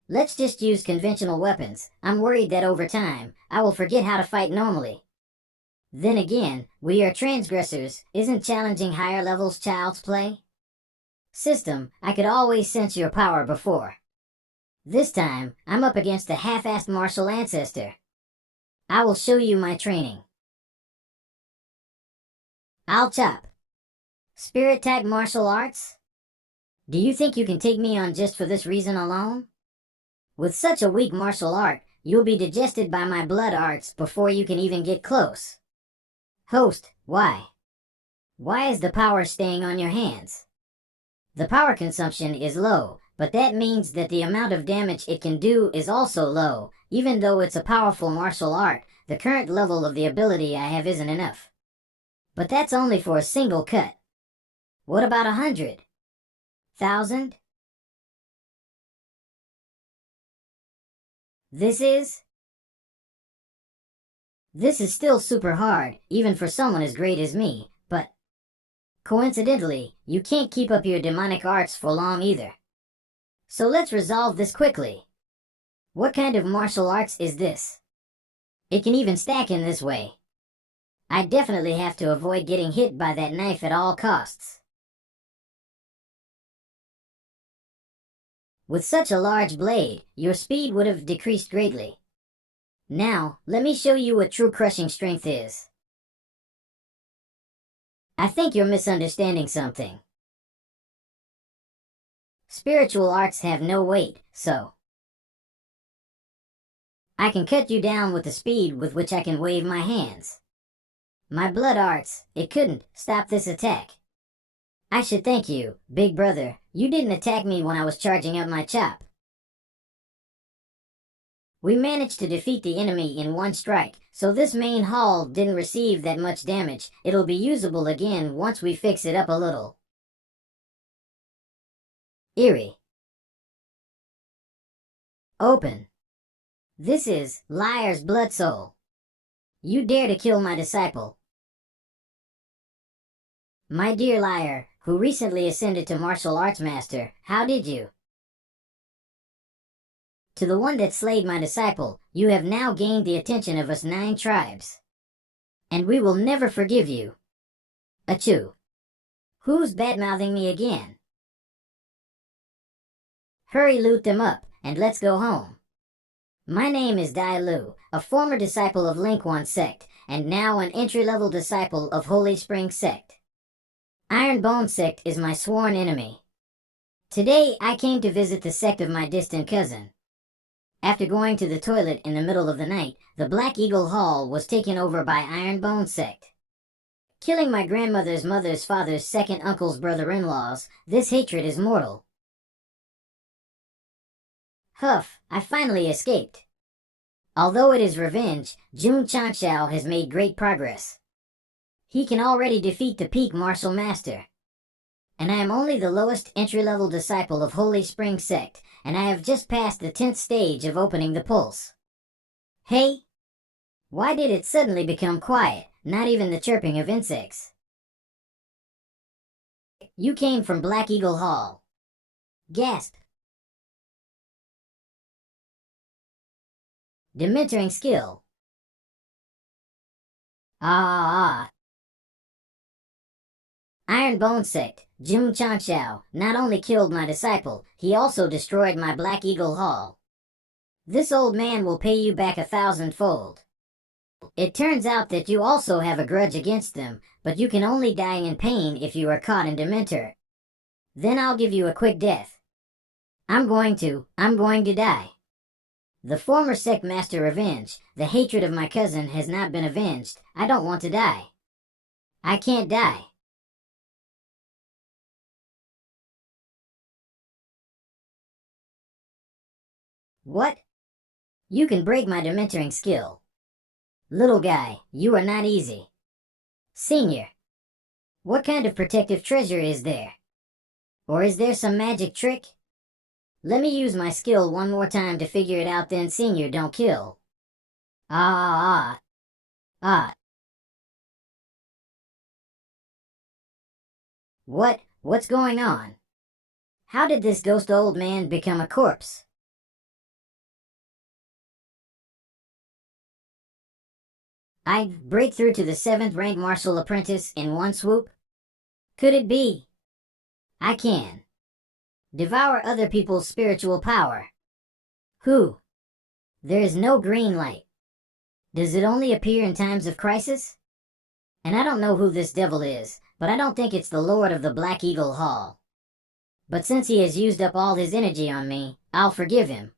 Let's just use conventional weapons. I'm worried that over time, I will forget how to fight normally. Then again, we are transgressors. Isn't challenging higher levels child's play? System, I could always sense your power before. This time, I'm up against a half-assed martial ancestor. I will show you my training. I'll chop. Spirit type martial arts? Do you think you can take me on just for this reason alone? With such a weak martial art, you'll be digested by my blood arts before you can even get close. Host, why? Why is the power staying on your hands? The power consumption is low, but that means that the amount of damage it can do is also low. Even though it's a powerful martial art, the current level of the ability I have isn't enough. But that's only for a single cut. What about 100? 1,000? This is still super hard, even for someone as great as me, but coincidentally, you can't keep up your demonic arts for long either. So let's resolve this quickly. What kind of martial arts is this? It can even stack in this way. I definitely have to avoid getting hit by that knife at all costs. With such a large blade, your speed would have decreased greatly. Now, let me show you what true crushing strength is. I think you're misunderstanding something. Spiritual arts have no weight, so I can cut you down with the speed with which I can wave my hands. My blood arts, it couldn't stop this attack. I should thank you, big brother. You didn't attack me when I was charging up my chop. We managed to defeat the enemy in one strike, so this main hall didn't receive that much damage. It'll be usable again once we fix it up a little. Eerie. Open. This is Liar's Blood Soul. You dare to kill my disciple. My dear liar, who recently ascended to martial arts master, how did you? To the one that slayed my disciple, you have now gained the attention of us 9 tribes. And we will never forgive you. Achoo. Who's bad-mouthing me again? Hurry, loot them up, and let's go home. My name is Dai Lu, a former disciple of Lingquan Sect, and now an entry-level disciple of Holy Spring Sect. Iron Bone Sect is my sworn enemy. Today, I came to visit the sect of my distant cousin. After going to the toilet in the middle of the night, the Black Eagle Hall was taken over by Iron Bone Sect. Killing my grandmother's mother's father's second uncle's brother-in-laws, this hatred is mortal. Huff, I finally escaped. Although it is revenge, Jun Changshao has made great progress. He can already defeat the peak martial master. And I am only the lowest entry-level disciple of Holy Spring Sect, and I have just passed the 10th stage of opening the pulse. Hey? Why did it suddenly become quiet? Not even the chirping of insects. You came from Black Eagle Hall. Gasp. Dementoring skill. Ah. Iron Bone Sect, Jun Changshao, not only killed my disciple, he also destroyed my Black Eagle Hall. This old man will pay you back 1,000-fold. It turns out that you also have a grudge against them, but you can only die in pain if you are caught in Dementor. Then I'll give you a quick death. I'm going to die. The former sect master revenge, the hatred of my cousin has not been avenged. I don't want to die. I can't die. What? You can break my dementoring skill. Little guy, you are not easy. Senior, what kind of protective treasure is there? Or is there some magic trick? Let me use my skill one more time to figure it out, then Senior, don't kill. Ah. What's going on? How did this ghost old man become a corpse? I'd break through to the 7th rank martial apprentice in one swoop? Could it be? I can. Devour other people's spiritual power. Who? There is no green light. Does it only appear in times of crisis? And I don't know who this devil is, but I don't think it's the Lord of the Black Eagle Hall. But since he has used up all his energy on me, I'll forgive him.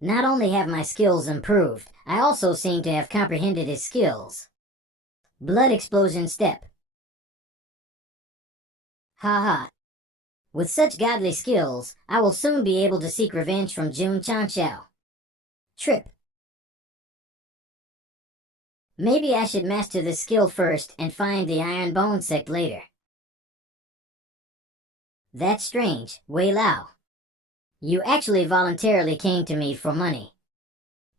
Not only have my skills improved, I also seem to have comprehended his skills. Blood explosion step. Ha. With such godly skills, I will soon be able to seek revenge from Jun Changshao. Trip. Maybe I should master this skill first and find the Iron Bone Sect later. That's strange, Wei Lao. You actually voluntarily came to me for money.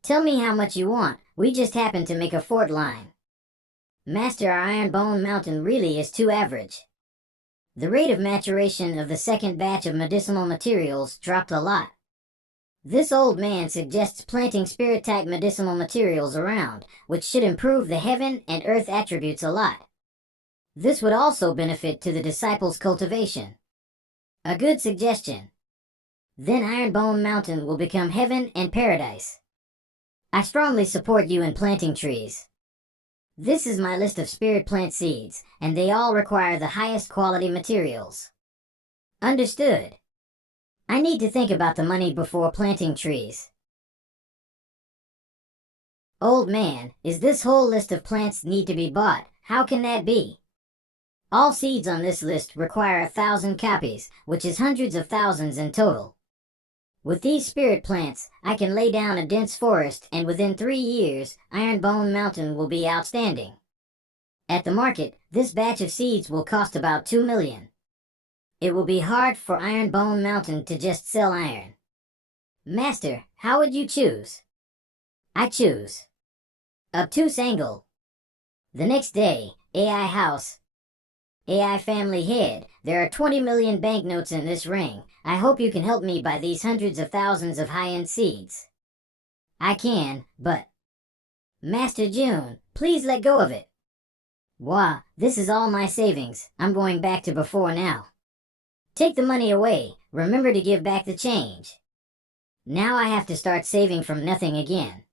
Tell me how much you want, we just happen to make a fort line. Master, our Iron Bone Mountain really is too average. The rate of maturation of the second batch of medicinal materials dropped a lot. This old man suggests planting spirit-type medicinal materials around, which should improve the heaven and earth attributes a lot. This would also benefit to the disciples' cultivation. A good suggestion. Then Iron Bone Mountain will become heaven and paradise. I strongly support you in planting trees. This is my list of spirit plant seeds, and they all require the highest quality materials. Understood. I need to think about the money before planting trees. Old man, is this whole list of plants need to be bought? How can that be? All seeds on this list require 1,000 copies, which is hundreds of thousands in total. With these spirit plants, I can lay down a dense forest, and within 3 years, Iron Bone Mountain will be outstanding. At the market, this batch of seeds will cost about 2 million. It will be hard for Iron Bone Mountain to just sell iron. Master, how would you choose? I choose obtuse angle. The next day, AI house. AI family head, there are 20 million banknotes in this ring. I hope you can help me buy these hundreds of thousands of high-end seeds. I can, but... Master Jun, please let go of it. Wah, this is all my savings. I'm going back to before now. Take the money away. Remember to give back the change. Now I have to start saving from nothing again.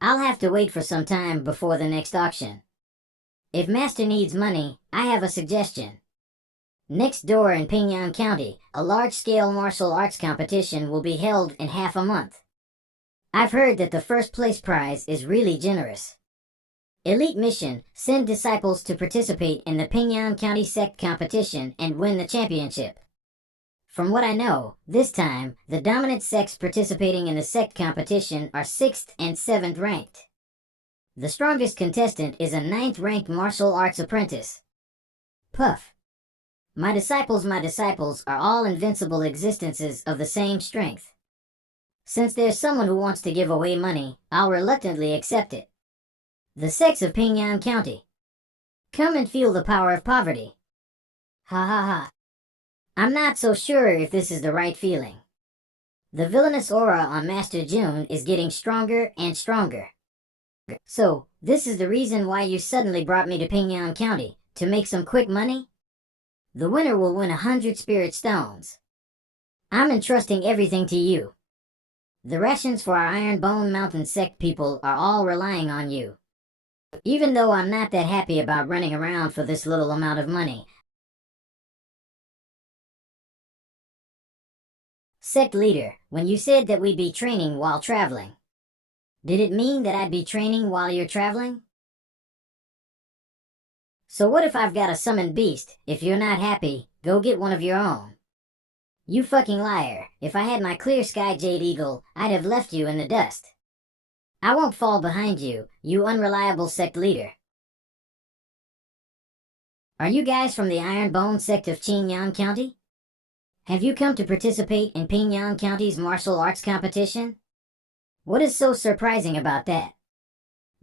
I'll have to wait for some time before the next auction. If Master needs money, I have a suggestion. Next door in Pingyang County, a large-scale martial arts competition will be held in half a month. I've heard that the first place prize is really generous. Elite mission, send disciples to participate in the Pingyang County Sect competition and win the championship. From what I know, this time, the dominant sects participating in the Sect competition are 6th and 7th ranked. The strongest contestant is a 9th ranked martial arts apprentice. Puff. My disciples are all invincible existences of the same strength. Since there's someone who wants to give away money, I'll reluctantly accept it. The sects of Pingyang County. Come and feel the power of poverty. Ha ha ha. I'm not so sure if this is the right feeling. The villainous aura on Master June is getting stronger and stronger. So, this is the reason why you suddenly brought me to Pingyang County, to make some quick money? The winner will win 100 spirit stones. I'm entrusting everything to you. The rations for our Ironbone Mountain sect people are all relying on you. Even though I'm not that happy about running around for this little amount of money. Sect leader, when you said that we'd be training while traveling, did it mean that I'd be training while you're traveling? So what if I've got a summoned beast? If you're not happy, go get one of your own. You fucking liar. If I had my clear sky Jade Eagle, I'd have left you in the dust. I won't fall behind you, you unreliable sect leader. Are you guys from the Ironbone sect of Qingyang County? Have you come to participate in Pingyang County's martial arts competition? What is so surprising about that?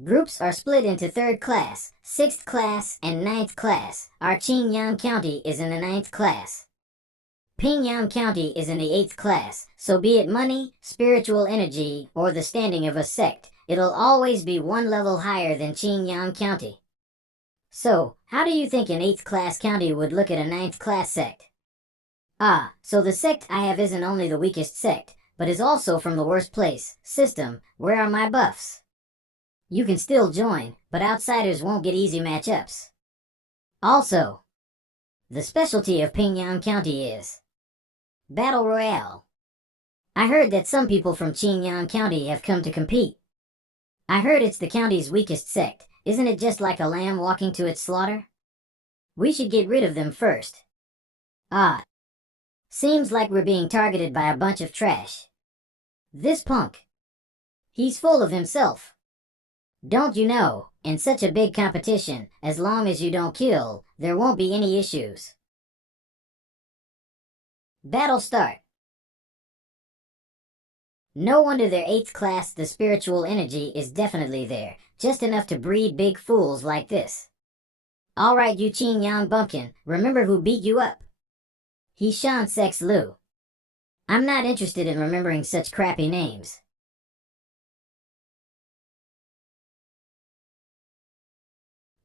Groups are split into 3rd class, 6th class, and 9th class. Our Qingyang County is in the 9th class. Pingyang County is in the 8th class, so be it money, spiritual energy, or the standing of a sect, it'll always be one level higher than Qingyang County. So, how do you think an 8th class county would look at a 9th class sect? Ah, so the sect I have isn't only the weakest sect, but is also from the worst place. System, where are my buffs? You can still join, but outsiders won't get easy matchups. Also, the specialty of Pingyang County is Battle Royale. I heard that some people from Qingyang County have come to compete. I heard it's the county's weakest sect. Isn't it just like a lamb walking to its slaughter? We should get rid of them first. Ah. Seems like we're being targeted by a bunch of trash. This punk. He's full of himself. Don't you know, in such a big competition, as long as you don't kill, there won't be any issues. Battle start. No wonder they're 8th class, the spiritual energy is definitely there, just enough to breed big fools like this. Alright you Qingyang bumpkin, remember who beat you up? He's Shan Sex Lu. I'm not interested in remembering such crappy names.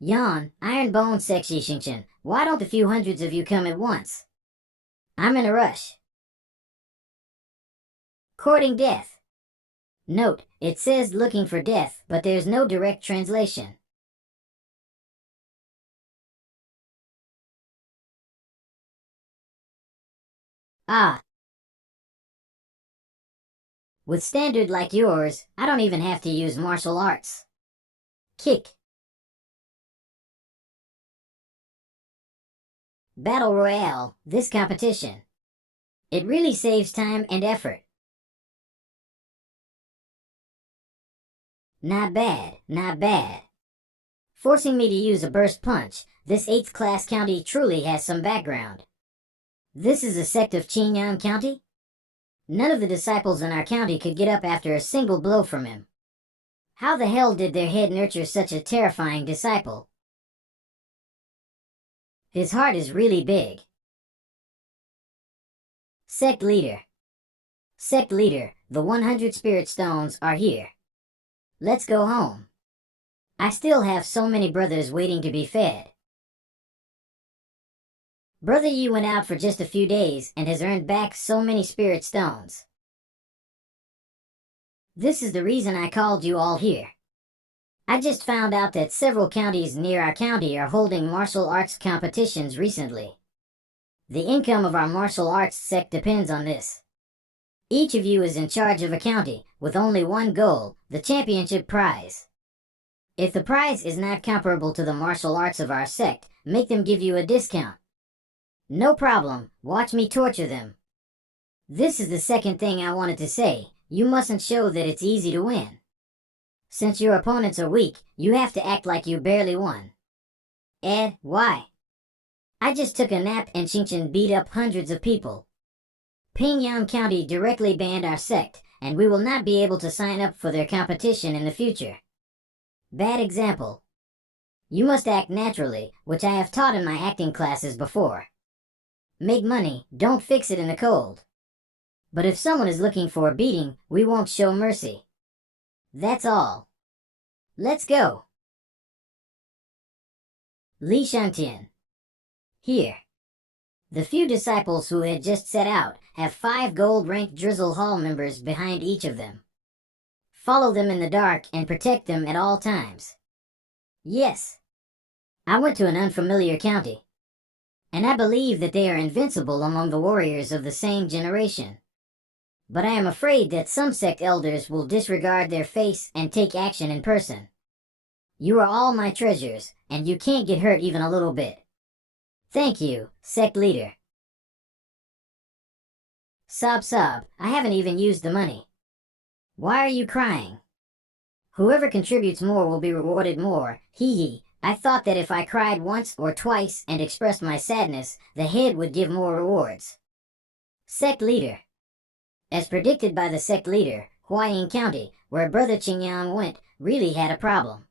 Yan, Ironbone Sex Yishingshan, why don't a few hundreds of you come at once? I'm in a rush. Courting death. Note, it says looking for death, but there's no direct translation. Ah. With standard like yours, I don't even have to use martial arts. Kick. Battle Royale, this competition. It really saves time and effort. Not bad, not bad. Forcing me to use a burst punch, this 8th class county truly has some background. This is a sect of Qingyang County? None of the disciples in our county could get up after a single blow from him. How the hell did their head nurture such a terrifying disciple? His heart is really big. Sect leader. Sect leader, the 100 spirit stones are here. Let's go home. I still have so many brothers waiting to be fed. Brother Yi went out for just a few days and has earned back so many spirit stones. This is the reason I called you all here. I just found out that several counties near our county are holding martial arts competitions recently. The income of our martial arts sect depends on this. Each of you is in charge of a county, with only one goal, the championship prize. If the prize is not comparable to the martial arts of our sect, make them give you a discount. No problem, watch me torture them. This is the second thing I wanted to say, you mustn't show that it's easy to win. Since your opponents are weak, you have to act like you barely won. Ed, why? I just took a nap and Xingchen beat up hundreds of people. Pingyang County directly banned our sect, and we will not be able to sign up for their competition in the future. Bad example. You must act naturally, which I have taught in my acting classes before. Make money, don't fix it in the cold. But if someone is looking for a beating, we won't show mercy. That's all. Let's go. Li Shangtian. Here. The few disciples who had just set out have 5 gold-ranked Drizzle Hall members behind each of them. Follow them in the dark and protect them at all times. Yes. I went to an unfamiliar county, and I believe that they are invincible among the warriors of the same generation. But I am afraid that some sect elders will disregard their face and take action in person. You are all my treasures, and you can't get hurt even a little bit. Thank you, sect leader. Sob, I haven't even used the money. Why are you crying? Whoever contributes more will be rewarded more, hee hee. I thought that if I cried once or twice and expressed my sadness, the head would give more rewards. Sect leader. As predicted by the sect leader, Huayin County, where Brother Qingyang went, really had a problem.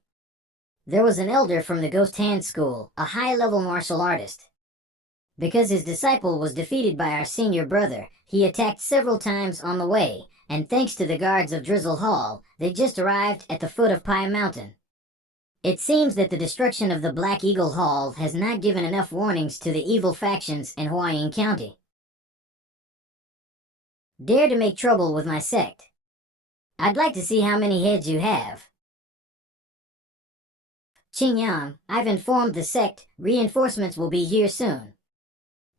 There was an elder from the Ghost Hand School, a high-level martial artist. Because his disciple was defeated by our senior brother, he attacked several times on the way, and thanks to the guards of Drizzle Hall, they just arrived at the foot of Pai Mountain. It seems that the destruction of the Black Eagle Hall has not given enough warnings to the evil factions in Huayin County. Dare to make trouble with my sect. I'd like to see how many heads you have. Qingyang, I've informed the sect, reinforcements will be here soon.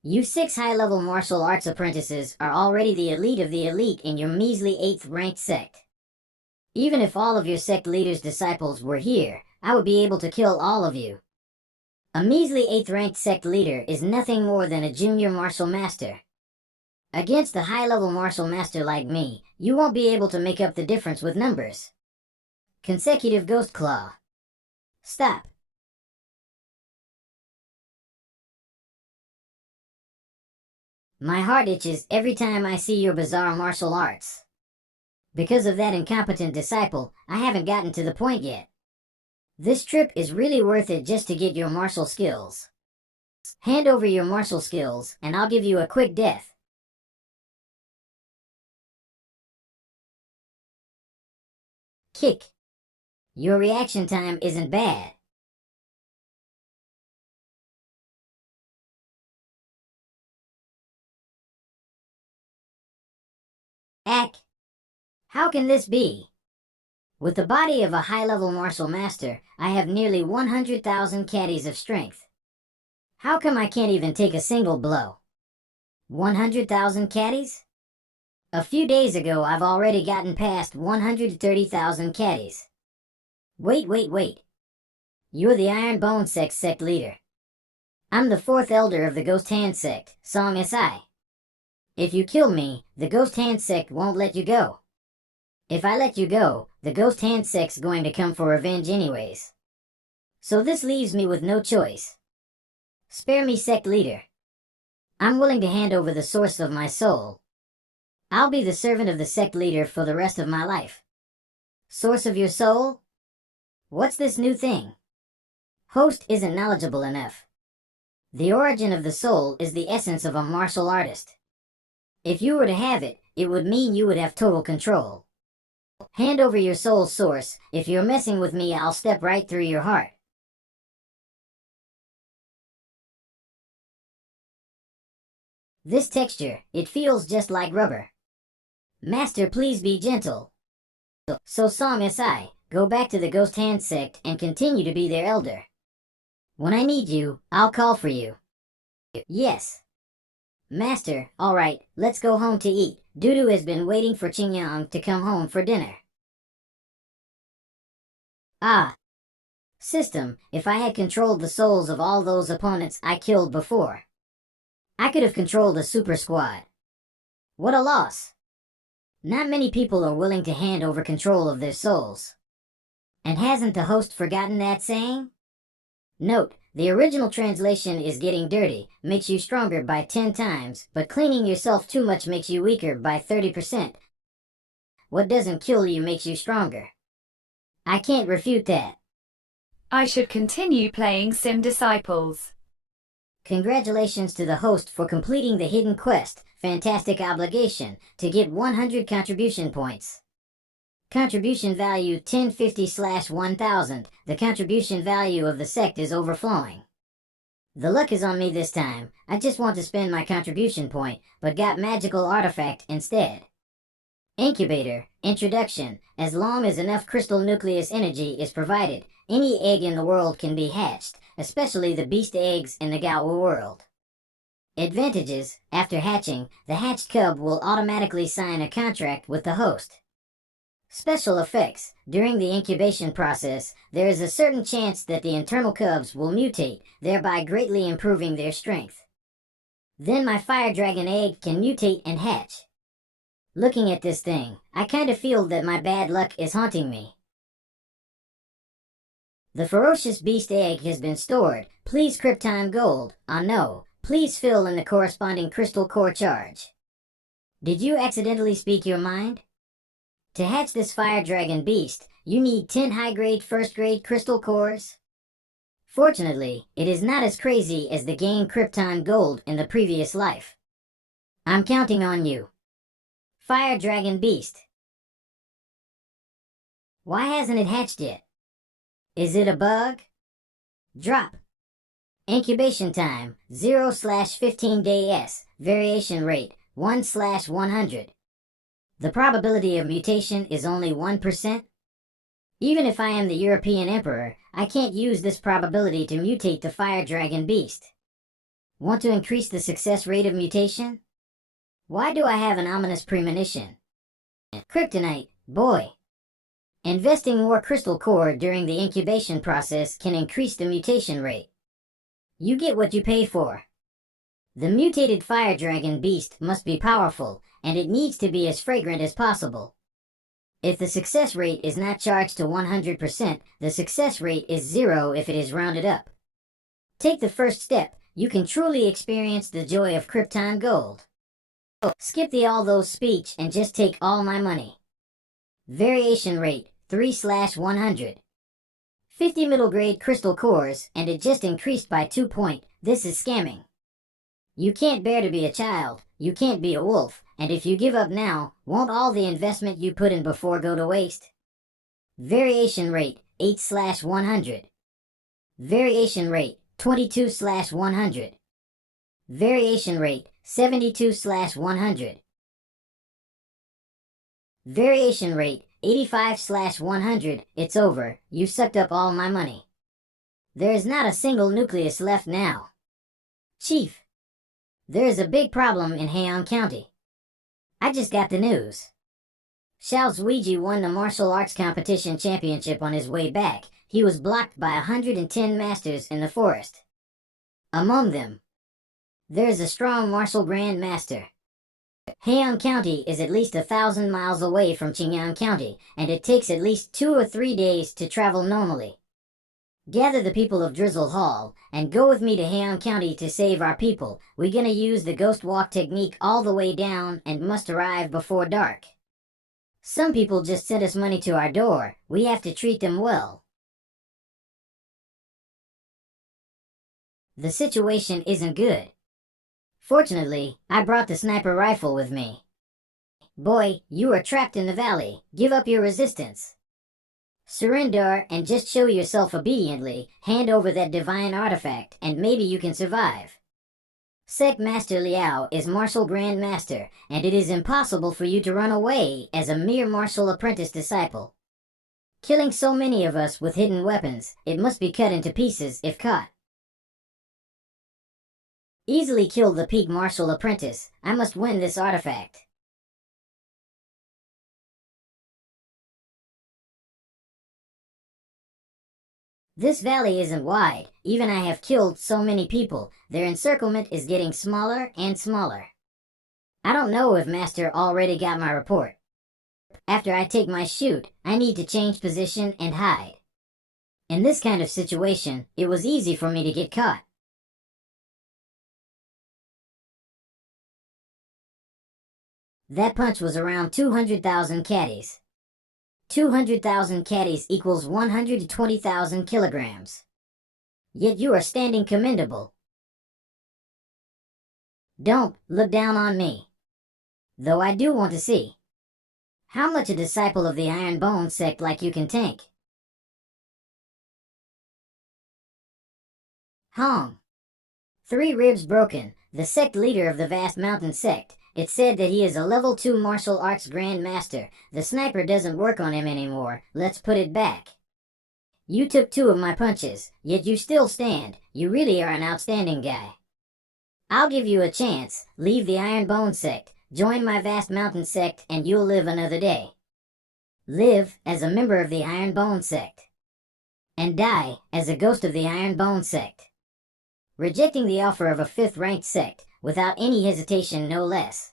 You 6 high-level martial arts apprentices are already the elite of the elite in your measly 8th-ranked sect. Even if all of your sect leaders' disciples were here, I would be able to kill all of you. A measly 8th-ranked sect leader is nothing more than a junior martial master. Against a high-level martial master like me, you won't be able to make up the difference with numbers. Consecutive Ghost Claw. Stop. My heart itches every time I see your bizarre martial arts. Because of that incompetent disciple, I haven't gotten to the point yet. This trip is really worth it just to get your martial skills. Hand over your martial skills, and I'll give you a quick death. Kick. Your reaction time isn't bad. Ack. How can this be? With the body of a high-level martial master, I have nearly 100,000 caddies of strength. How come I can't even take a single blow? 100,000 caddies? A few days ago I've already gotten past 130,000 caddies. Wait. You're the Iron Bone sect leader. I'm the 4th elder of the Ghost Hand sect, Song Si. If you kill me, the Ghost Hand sect won't let you go. If I let you go, the Ghost Hand sect's going to come for revenge anyways. So this leaves me with no choice. Spare me, sect leader. I'm willing to hand over the source of my soul. I'll be the servant of the sect leader for the rest of my life. Source of your soul? What's this new thing? Host isn't knowledgeable enough. The origin of the soul is the essence of a martial artist. If you were to have it, it would mean you would have total control. Hand over your soul's source. If you're messing with me, I'll step right through your heart. This texture, it feels just like rubber. Master, please be gentle. So Song Si, go back to the Ghost Hand sect and continue to be their elder. When I need you, I'll call for you. Yes. Master, alright, let's go home to eat. Dudu has been waiting for Qingyang to come home for dinner. Ah. System, if I had controlled the souls of all those opponents I killed before, I could have controlled a super squad. What a loss. Not many people are willing to hand over control of their souls. And hasn't the host forgotten that saying? Note, the original translation is getting dirty, makes you stronger by 10 times, but cleaning yourself too much makes you weaker by 30%. what doesn't kill you makes you stronger. I can't refute that. I should continue playing Sim Disciples. Congratulations to the host for completing the hidden quest, fantastic obligation, to get 100 contribution points. Contribution value 1050/1000. The contribution value of the sect is overflowing. The luck is on me this time. I just want to spend my contribution point, but got magical artifact instead. Incubator, introduction. As long as enough crystal nucleus energy is provided, any egg in the world can be hatched, especially the beast eggs in the Gaowu world. Advantages: after hatching, the hatched cub will automatically sign a contract with the host. Special effects: during the incubation process, there is a certain chance that the internal cubs will mutate, thereby greatly improving their strength. Then my fire dragon egg can mutate and hatch. Looking at this thing, I kinda feel that my bad luck is haunting me. The ferocious beast egg has been stored. Please Krypton gold. No. Please fill in the corresponding crystal core charge. Did you accidentally speak your mind? To hatch this fire dragon beast, you need 10 high-grade first-grade crystal cores. Fortunately, it is not as crazy as the gain Krypton gold in the previous life. I'm counting on you. Fire dragon beast. Why hasn't it hatched yet? Is it a bug? Drop. Incubation time 0/15 days. Variation rate 1/100. The probability of mutation is only 1%. Even if I am the European Emperor, I can't use this probability to mutate the fire dragon beast. Want to increase the success rate of mutation? Why do I have an ominous premonition? Kryptonite, boy. Investing more crystal core during the incubation process can increase the mutation rate. You get what you pay for. The mutated fire dragon beast must be powerful, and it needs to be as fragrant as possible. If the success rate is not charged to 100%, the success rate is 0 if it is rounded up. Take the first step. You can truly experience the joy of Krypton gold. Skip the all those speech and just take all my money. Variation rate 3/100. 50 middle grade crystal cores, and it just increased by 2 point. This is scamming. You can't bear to be a child, you can't be a wolf, and if you give up now, won't all the investment you put in before go to waste? Variation rate 8/100. Variation rate 22/100. Variation rate 72/100. Variation rate 85/100. It's over. You sucked up all my money. There is not a single nucleus left now. Chief, there is a big problem in Heian County. I just got the news. Xiao Zuiji won the martial arts competition championship on his way back. He was blocked by 110 masters in the forest. Among them, there is a strong martial grand master. Heian County is at least 1,000 miles away from Qingyang County, and it takes at least 2 or 3 days to travel normally. Gather the people of Drizzle Hall, and go with me to Heian County to save our people. We're gonna use the ghost walk technique all the way down and must arrive before dark. Some people just sent us money to our door. We have to treat them well. The situation isn't good. Fortunately, I brought the sniper rifle with me. Boy, you are trapped in the valley. Give up your resistance. Surrender and just show yourself obediently. Hand over that divine artifact, and maybe you can survive. Sect Master Liao is Martial Grand Master, and it is impossible for you to run away as a mere martial apprentice disciple. Killing so many of us with hidden weapons, it must be cut into pieces if caught. Easily kill the peak martial apprentice. I must win this artifact. This valley isn't wide. Even I have killed so many people. Their encirclement is getting smaller and smaller. I don't know if Master already got my report. After I take my shoot, I need to change position and hide. In this kind of situation, it was easy for me to get caught. That punch was around 200,000 caddies. 200,000 caddies equals 120,000 kilograms. Yet you are standing commendable. Don't look down on me. Though I do want to see how much a disciple of the Iron Bone sect like you can tank. Hong. 3 ribs broken, the sect leader of the vast mountain sect. It said that he is a level 2 martial arts grand master. The sniper doesn't work on him anymore. Let's put it back. You took 2 of my punches, yet you still stand. You really are an outstanding guy. I'll give you a chance. Leave the Iron Bone sect, join my vast mountain sect, and you'll live another day. Live as a member of the Iron Bone sect. And die as a ghost of the Iron Bone sect. Rejecting the offer of a 5th ranked sect, without any hesitation no less.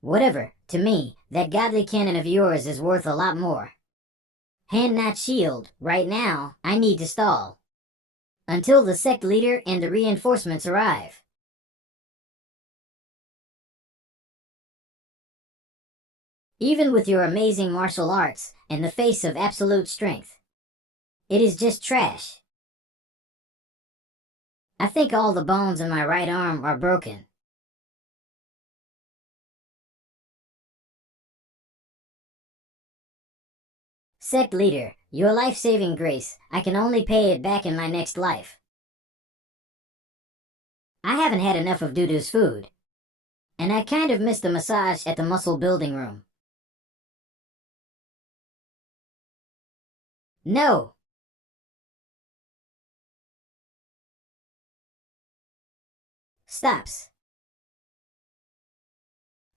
Whatever, to me, that godly cannon of yours is worth a lot more. Hand not shield, right now, I need to stall. Until the sect leader and the reinforcements arrive. Even with your amazing martial arts, in the face of absolute strength, it is just trash. I think all the bones in my right arm are broken. Sect leader, your life-saving grace, I can only pay it back in my next life. I haven't had enough of Dudu's food. And I kind of missed the massage at the muscle building room. No! Stops.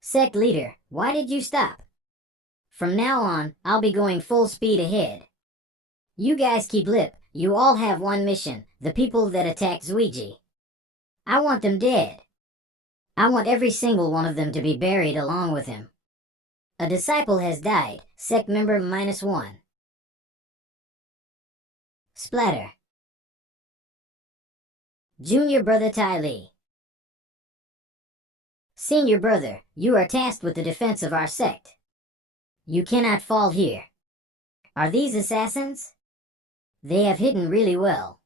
Sect leader, why did you stop? From now on, I'll be going full speed ahead. You guys keep lip, you all have one mission, the people that attacked Zuiji. I want them dead. I want every single one of them to be buried along with him. A disciple has died, sect member -1. Splatter. Junior brother Ty Lee. Senior brother, you are tasked with the defense of our sect. You cannot fall here. Are these assassins? They have hidden really well.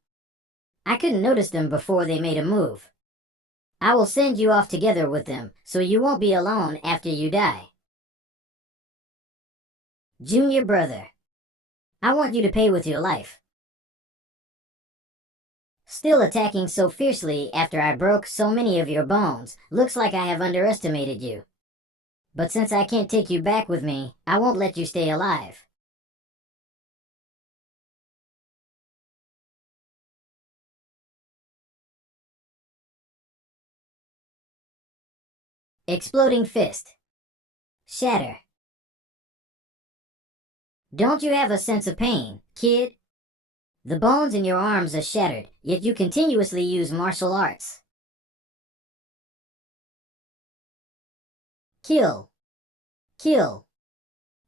I couldn't notice them before they made a move. I will send you off together with them, so you won't be alone after you die. Junior brother, I want you to pay with your life. Still attacking so fiercely after I broke so many of your bones, looks like I have underestimated you. But since I can't take you back with me, I won't let you stay alive. Exploding fist. Shatter. Don't you have a sense of pain, kid? The bones in your arms are shattered, yet you continuously use martial arts. Kill. Kill.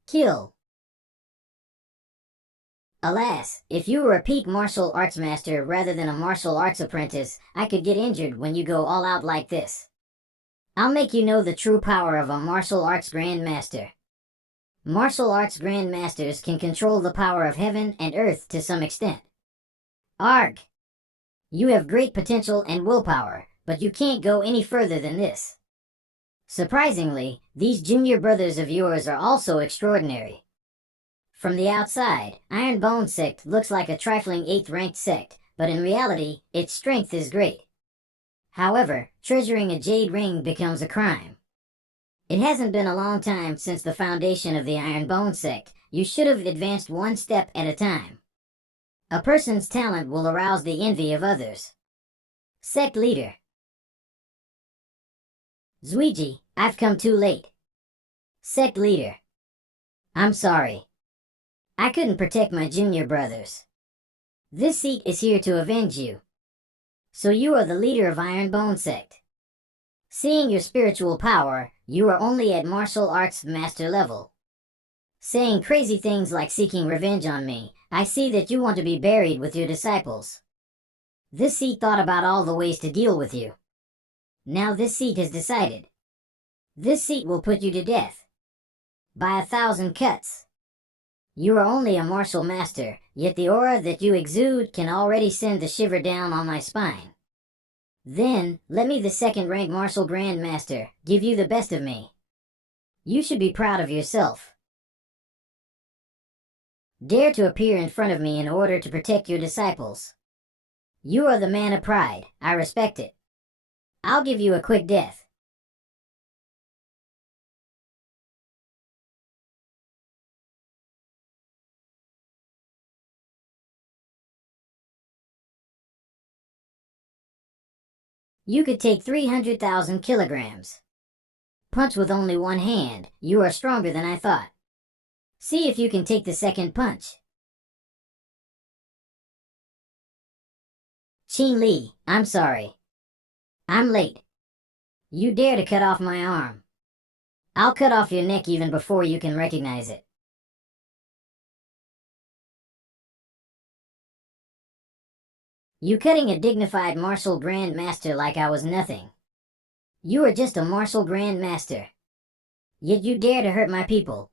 Kill. Alas, if you were a peak martial arts master rather than a martial arts apprentice, I could get injured when you go all out like this. I'll make you know the true power of a martial arts grandmaster. Martial arts grandmasters can control the power of heaven and earth to some extent. Arg! You have great potential and willpower, but you can't go any further than this. Surprisingly, these junior brothers of yours are also extraordinary. From the outside, Iron Bone Sect looks like a trifling 8th ranked sect, but in reality, its strength is great. However, treasuring a jade ring becomes a crime. It hasn't been a long time since the foundation of the Iron Bone Sect. You should have advanced one step at a time. A person's talent will arouse the envy of others. Sect leader. Zuiji, I've come too late. Sect leader. I'm sorry. I couldn't protect my junior brothers. This seat is here to avenge you. So you are the leader of Iron Bone Sect. Seeing your spiritual power, you are only at martial arts master level. Saying crazy things like seeking revenge on me, I see that you want to be buried with your disciples. This seat thought about all the ways to deal with you. Now this seat has decided. This seat will put you to death. By 1,000 cuts. You are only a martial master, yet the aura that you exude can already send the shiver down on my spine. Then, let me, the second-rank martial grandmaster, give you the best of me. You should be proud of yourself. Dare to appear in front of me in order to protect your disciples. You are the man of pride, I respect it. I'll give you a quick death. You could take 300,000 kilograms. Punch with only one hand, you are stronger than I thought. See if you can take the second punch. Qin Li, I'm sorry. I'm late. You dare to cut off my arm. I'll cut off your neck even before you can recognize it. You cutting a dignified martial grandmaster like I was nothing. You are just a martial grandmaster. Yet you dare to hurt my people.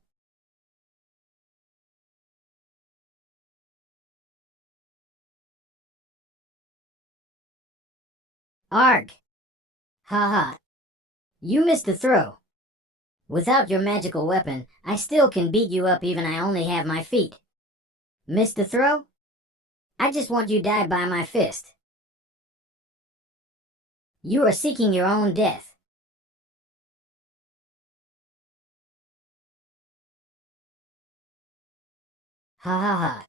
Arg! Ha ha. You missed the throw. Without your magical weapon, I still can beat you up even I only have my feet. Missed the throw? I just want you die by my fist. You are seeking your own death. Ha ha ha.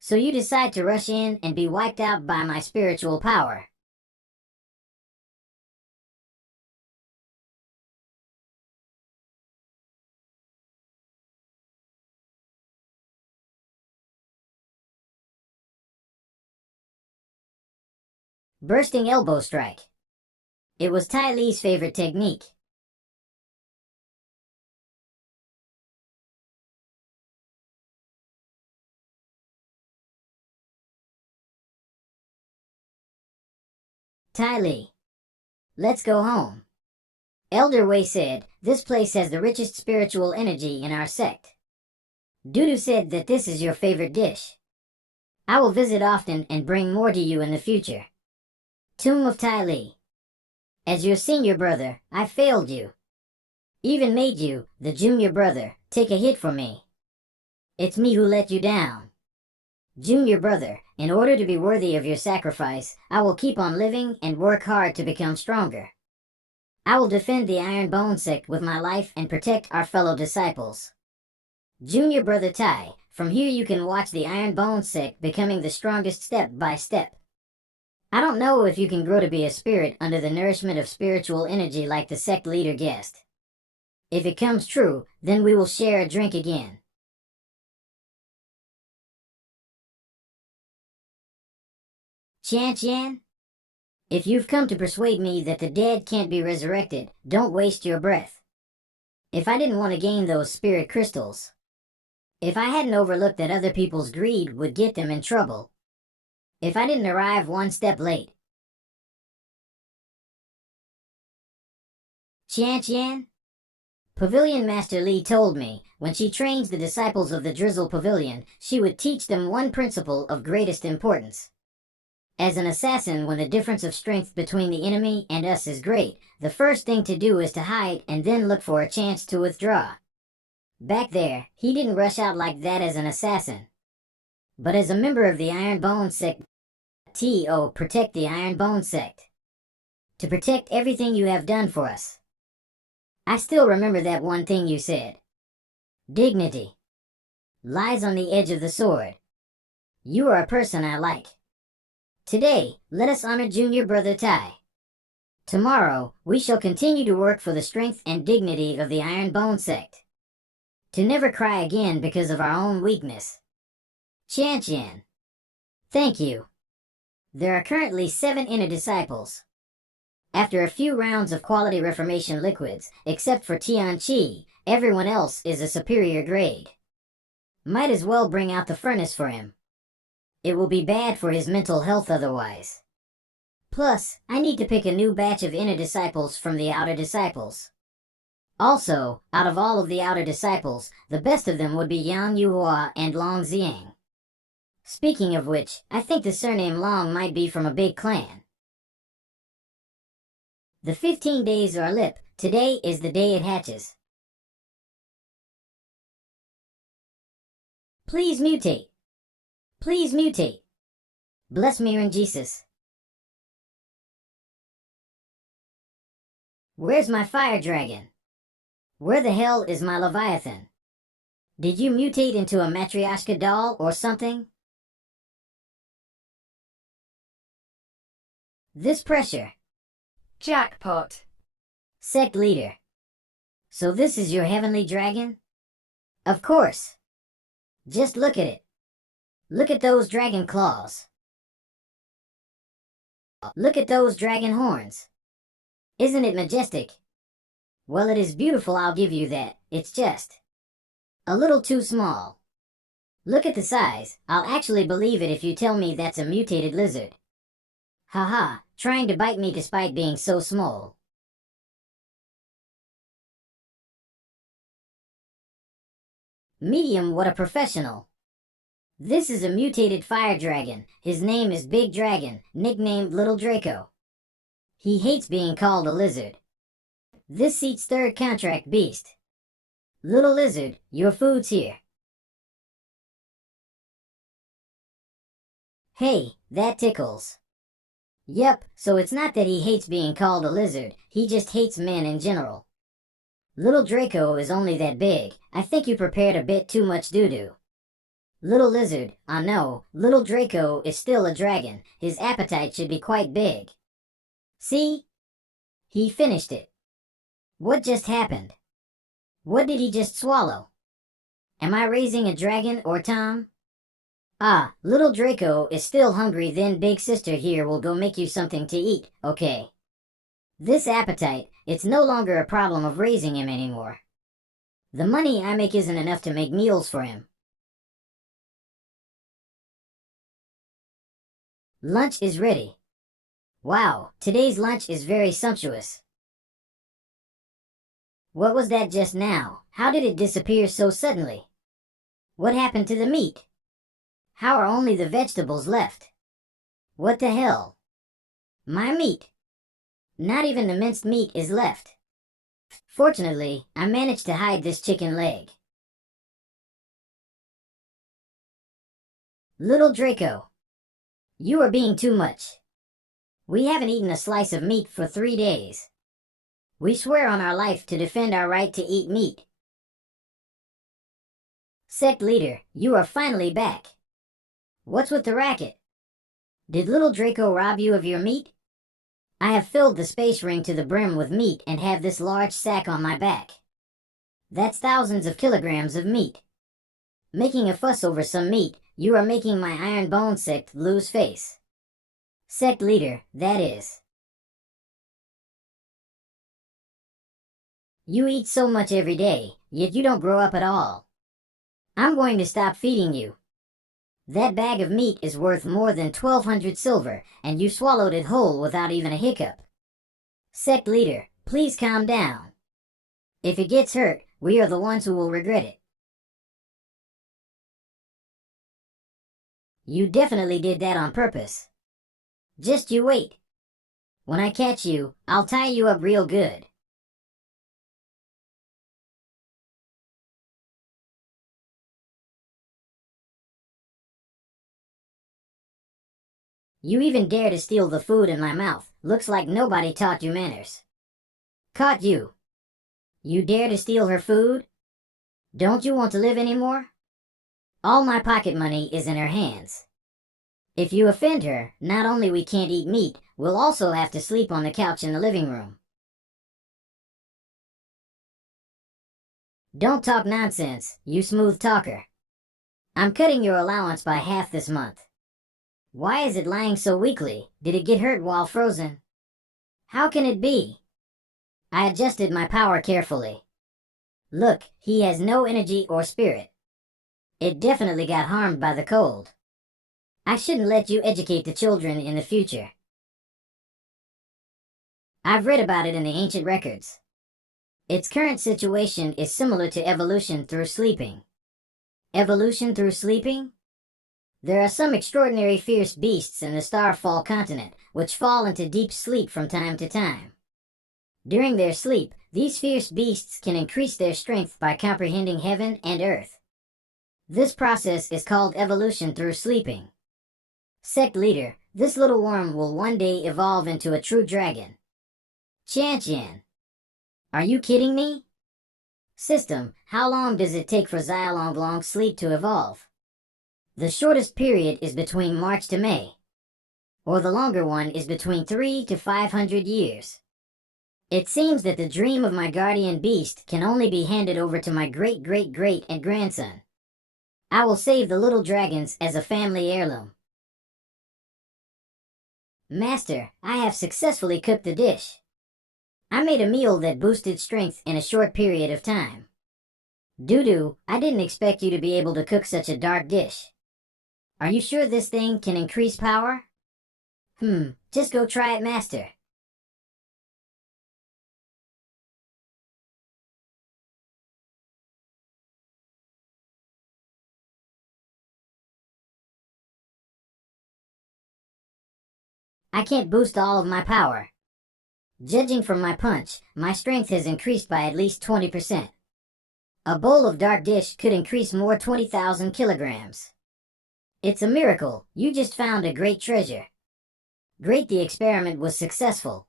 So you decide to rush in and be wiped out by my spiritual power. Bursting elbow strike. It was Tai Li's favorite technique. Tai Li. Let's go home. Elder Wei said, this place has the richest spiritual energy in our sect. Dudu said that this is your favorite dish. I will visit often and bring more to you in the future. Tomb of Tai Li. As your senior brother, I failed you. Even made you, the junior brother, take a hit for me. It's me who let you down. Junior brother, in order to be worthy of your sacrifice, I will keep on living and work hard to become stronger. I will defend the Iron Bone Sect with my life and protect our fellow disciples. Junior brother Tai, from here you can watch the Iron Bone Sect becoming the strongest step by step. I don't know if you can grow to be a spirit under the nourishment of spiritual energy like the sect leader guessed. If it comes true, then we will share a drink again. Qian? If you've come to persuade me that the dead can't be resurrected, don't waste your breath. If I didn't want to gain those spirit crystals, if I hadn't overlooked that other people's greed would get them in trouble, if I didn't arrive one step late. Qian? Pavilion Master Li told me, when she trains the disciples of the Drizzle Pavilion, she would teach them one principle of greatest importance. As an assassin, when the difference of strength between the enemy and us is great, the first thing to do is to hide and then look for a chance to withdraw. Back there, he didn't rush out like that as an assassin. But as a member of the Iron Bone Sect, to protect the Iron Bone Sect. To protect everything you have done for us. I still remember that one thing you said. Dignity lies on the edge of the sword. You are a person I like. Today, let us honor Junior Brother Tai. Tomorrow, we shall continue to work for the strength and dignity of the Iron Bone Sect. To never cry again because of our own weakness. Qian. Thank you. There are currently 7 inner disciples. After a few rounds of quality reformation liquids, except for Tianqi, everyone else is a superior grade. Might as well bring out the furnace for him. It will be bad for his mental health otherwise. Plus, I need to pick a new batch of inner disciples from the outer disciples. Also, out of all of the outer disciples, the best of them would be Yang Yuhua and Long Xiang. Speaking of which, I think the surname Long might be from a big clan. The 15 days are lip. Today is the day it hatches. Please mutate. Please mutate. Bless me in Jesus. Where's my fire dragon? Where the hell is my Leviathan? Did you mutate into a Matryoshka doll or something? This pressure. Jackpot. Sect leader. So this is your heavenly dragon? Of course. Just look at it. Look at those dragon claws. Look at those dragon horns. Isn't it majestic? Well, it is beautiful, I'll give you that. It's just a little too small. Look at the size. I'll actually believe it if you tell me that's a mutated lizard. Haha, trying to bite me despite being so small. Medium, what a professional. This is a mutated fire dragon. His name is Big Dragon, nicknamed Little Draco. He hates being called a lizard. This seat's third contract beast. Little lizard, your food's here. Hey, that tickles. Yep, so it's not that he hates being called a lizard, he just hates men in general. Little Draco is only that big. I think you prepared a bit too much doo-doo. Little lizard, I know, Little Draco is still a dragon. His appetite should be quite big. See? He finished it. What just happened? What did he just swallow? Am I raising a dragon or Tom? Ah, Little Draco is still hungry, then Big Sister here will go make you something to eat, okay? This appetite, it's no longer a problem of raising him anymore. The money I make isn't enough to make meals for him. Lunch is ready. Wow, today's lunch is very sumptuous. What was that just now? How did it disappear so suddenly? What happened to the meat? How are only the vegetables left? What the hell? My meat. Not even the minced meat is left. Fortunately, I managed to hide this chicken leg. Little Draco, you are being too much. We haven't eaten a slice of meat for 3 days. We swear on our life to defend our right to eat meat. Sect leader, you are finally back. What's with the racket? Did Little Draco rob you of your meat? I have filled the space ring to the brim with meat and have this large sack on my back. That's thousands of kilograms of meat. Making a fuss over some meat, you are making my iron bone sect lose face. Sect leader, that is. You eat so much every day, yet you don't grow up at all. I'm going to stop feeding you. That bag of meat is worth more than 1,200 silver, and you swallowed it whole without even a hiccup. Sect leader, please calm down. If it gets hurt, we are the ones who will regret it. You definitely did that on purpose. Just you wait. When I catch you, I'll tie you up real good. You even dare to steal the food in my mouth. Looks like nobody taught you manners. Caught you. You dare to steal her food? Don't you want to live anymore? All my pocket money is in her hands. If you offend her, not only we can't eat meat, we'll also have to sleep on the couch in the living room. Don't talk nonsense, you smooth talker. I'm cutting your allowance by half this month. Why is it lying so weakly? Did it get hurt while frozen? How can it be? I adjusted my power carefully. Look, he has no energy or spirit. It definitely got harmed by the cold. I shouldn't let you educate the children in the future. I've read about it in the ancient records. Its current situation is similar to evolution through sleeping. Evolution through sleeping? There are some extraordinary fierce beasts in the Starfall continent, which fall into deep sleep from time to time. During their sleep, these fierce beasts can increase their strength by comprehending heaven and earth. This process is called evolution through sleeping. Sect leader, this little worm will one day evolve into a true dragon. Chan. Are you kidding me? System, how long does it take for Xiaolong sleep to evolve? The shortest period is between March to May, or the longer one is between 3 to 500 years. It seems that the dream of my guardian beast can only be handed over to my great and grandson. I will save the little dragons as a family heirloom. Master, I have successfully cooked the dish. I made a meal that boosted strength in a short period of time. Doo-doo, I didn't expect you to be able to cook such a dark dish. Are you sure this thing can increase power? Just go try it, Master. I can't boost all of my power. Judging from my punch, my strength has increased by at least 20%. A bowl of dark dish could increase more 20,000 kilograms. It's a miracle, you just found a great treasure. Great, the experiment was successful.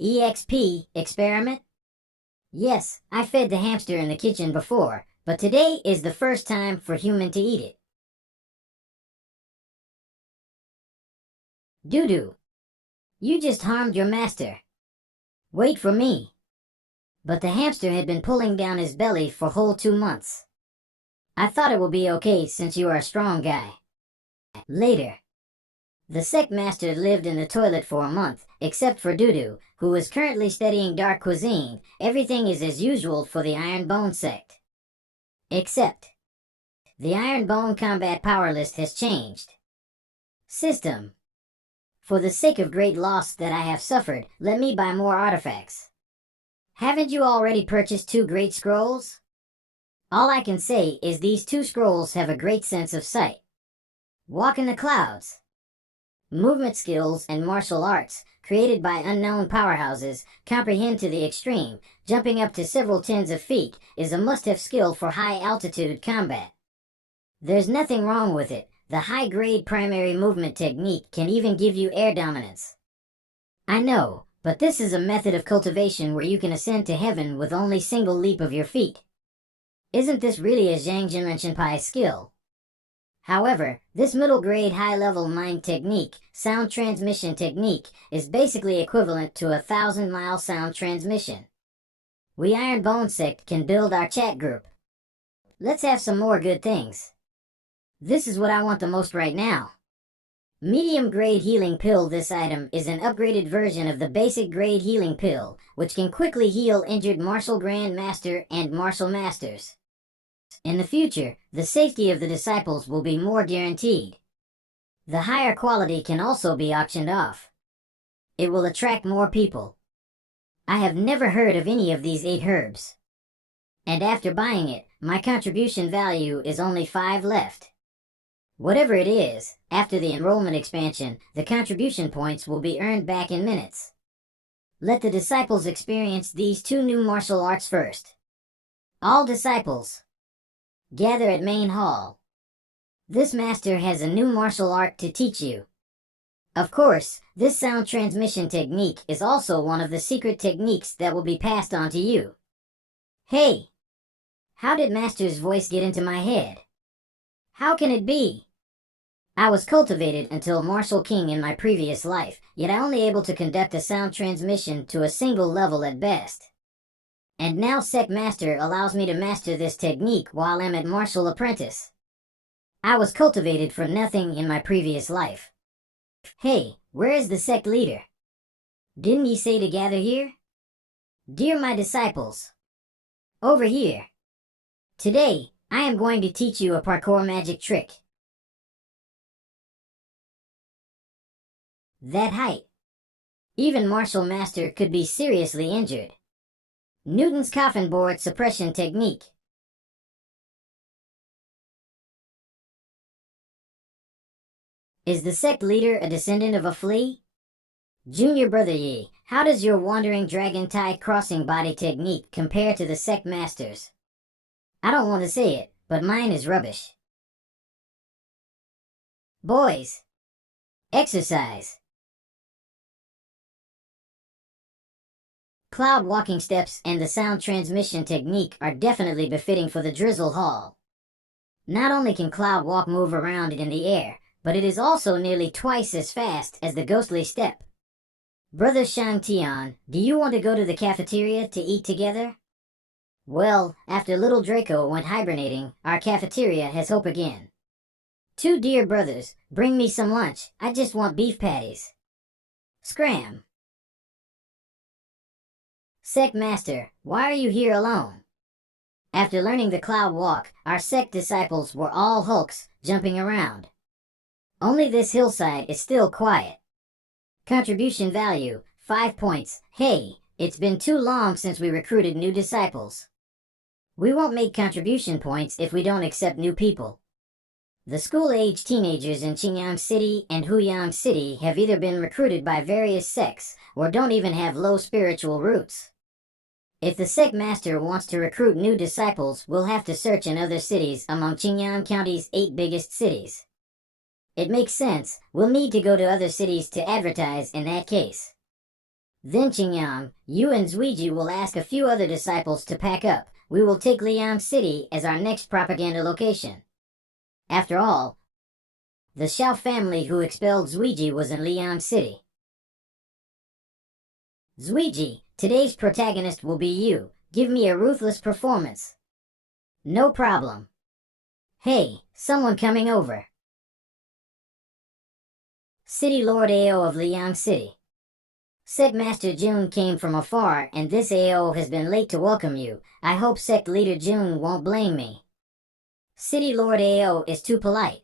EXP, experiment? Yes, I fed the hamster in the kitchen before, but today is the first time for human to eat it. Doo-doo. You just harmed your master. Wait for me. But the hamster had been pulling down his belly for whole 2 months. I thought it will be okay since you are a strong guy. Later. The Sect Master lived in the toilet for a month, except for Doo-doo, who is currently studying dark cuisine. Everything is as usual for the Iron Bone Sect. Except, the Iron Bone combat power list has changed. System. For the sake of great loss that I have suffered, let me buy more artifacts. Haven't you already purchased 2 great scrolls? All I can say is these 2 scrolls have a great sense of sight. Walk in the clouds. Movement skills and martial arts, created by unknown powerhouses, comprehend to the extreme. Jumping up to several tens of feet is a must-have skill for high-altitude combat. There's nothing wrong with it. The high-grade primary movement technique can even give you air dominance. I know, but this is a method of cultivation where you can ascend to heaven with only single leap of your feet. Isn't this really a Zhangjianrenchenpai skill? However, this middle-grade high-level mind technique, sound transmission technique, is basically equivalent to a 1,000-mile sound transmission. We Iron Bone Sect can build our chat group. Let's have some more good things. This is what I want the most right now. Medium-grade healing pill. This item is an upgraded version of the basic grade healing pill, which can quickly heal injured martial grandmaster and martial masters. In the future, the safety of the disciples will be more guaranteed. The higher quality can also be auctioned off. It will attract more people. I have never heard of any of these 8 herbs. And after buying it, my contribution value is only 5 left. Whatever it is, after the enrollment expansion, the contribution points will be earned back in minutes. Let the disciples experience these 2 new martial arts first. All disciples, gather at main hall. This master has a new martial art to teach you. Of course, this sound transmission technique is also one of the secret techniques that will be passed on to you. Hey! How did Master's voice get into my head? How can it be? I was cultivated until Martial King in my previous life, yet I only able to conduct a sound transmission to a single level at best. And now Sect Master allows me to master this technique while I'm at Martial Apprentice. I was cultivated for nothing in my previous life. Hey, where is the Sect leader? Didn't he say to gather here? Dear my disciples, over here. Today, I am going to teach you a parkour magic trick. That height. Even Martial Master could be seriously injured. Newton's coffin board suppression technique. Is the sect leader a descendant of a flea? Junior Brother Yi, how does your wandering dragon tie crossing body technique compare to the sect masters? I don't want to say it, but mine is rubbish. Boys, exercise. Cloud walking steps and the sound transmission technique are definitely befitting for the Drizzle Hall. Not only can Cloud walk move around in the air, but it is also nearly twice as fast as the ghostly step. Brother Shang Tian, do you want to go to the cafeteria to eat together? Well, after little Draco went hibernating, our cafeteria has hope again. Two dear brothers, bring me some lunch, I just want beef patties. Scram. Sect Master, why are you here alone? After learning the cloud walk, our sect disciples were all hulks, jumping around. Only this hillside is still quiet. Contribution value, 5 points. Hey, it's been too long since we recruited new disciples. We won't make contribution points if we don't accept new people. The school-age teenagers in Qingyang City and Huyang City have either been recruited by various sects or don't even have low spiritual roots. If the sect master wants to recruit new disciples, we'll have to search in other cities among Qingyang County's 8 biggest cities. It makes sense, we'll need to go to other cities to advertise in that case. Then Qingyang, you and Zuiji will ask a few other disciples to pack up. We will take Liang City as our next propaganda location. After all, the Xiao family who expelled Zuiji was in Liang City. Zuiji, today's protagonist will be you. Give me a ruthless performance. No problem. Hey, someone coming over. City Lord Ao of Liang City. Sect Master Jun came from afar, and this Ao has been late to welcome you. I hope Sect Leader Jun won't blame me. City Lord Ao is too polite.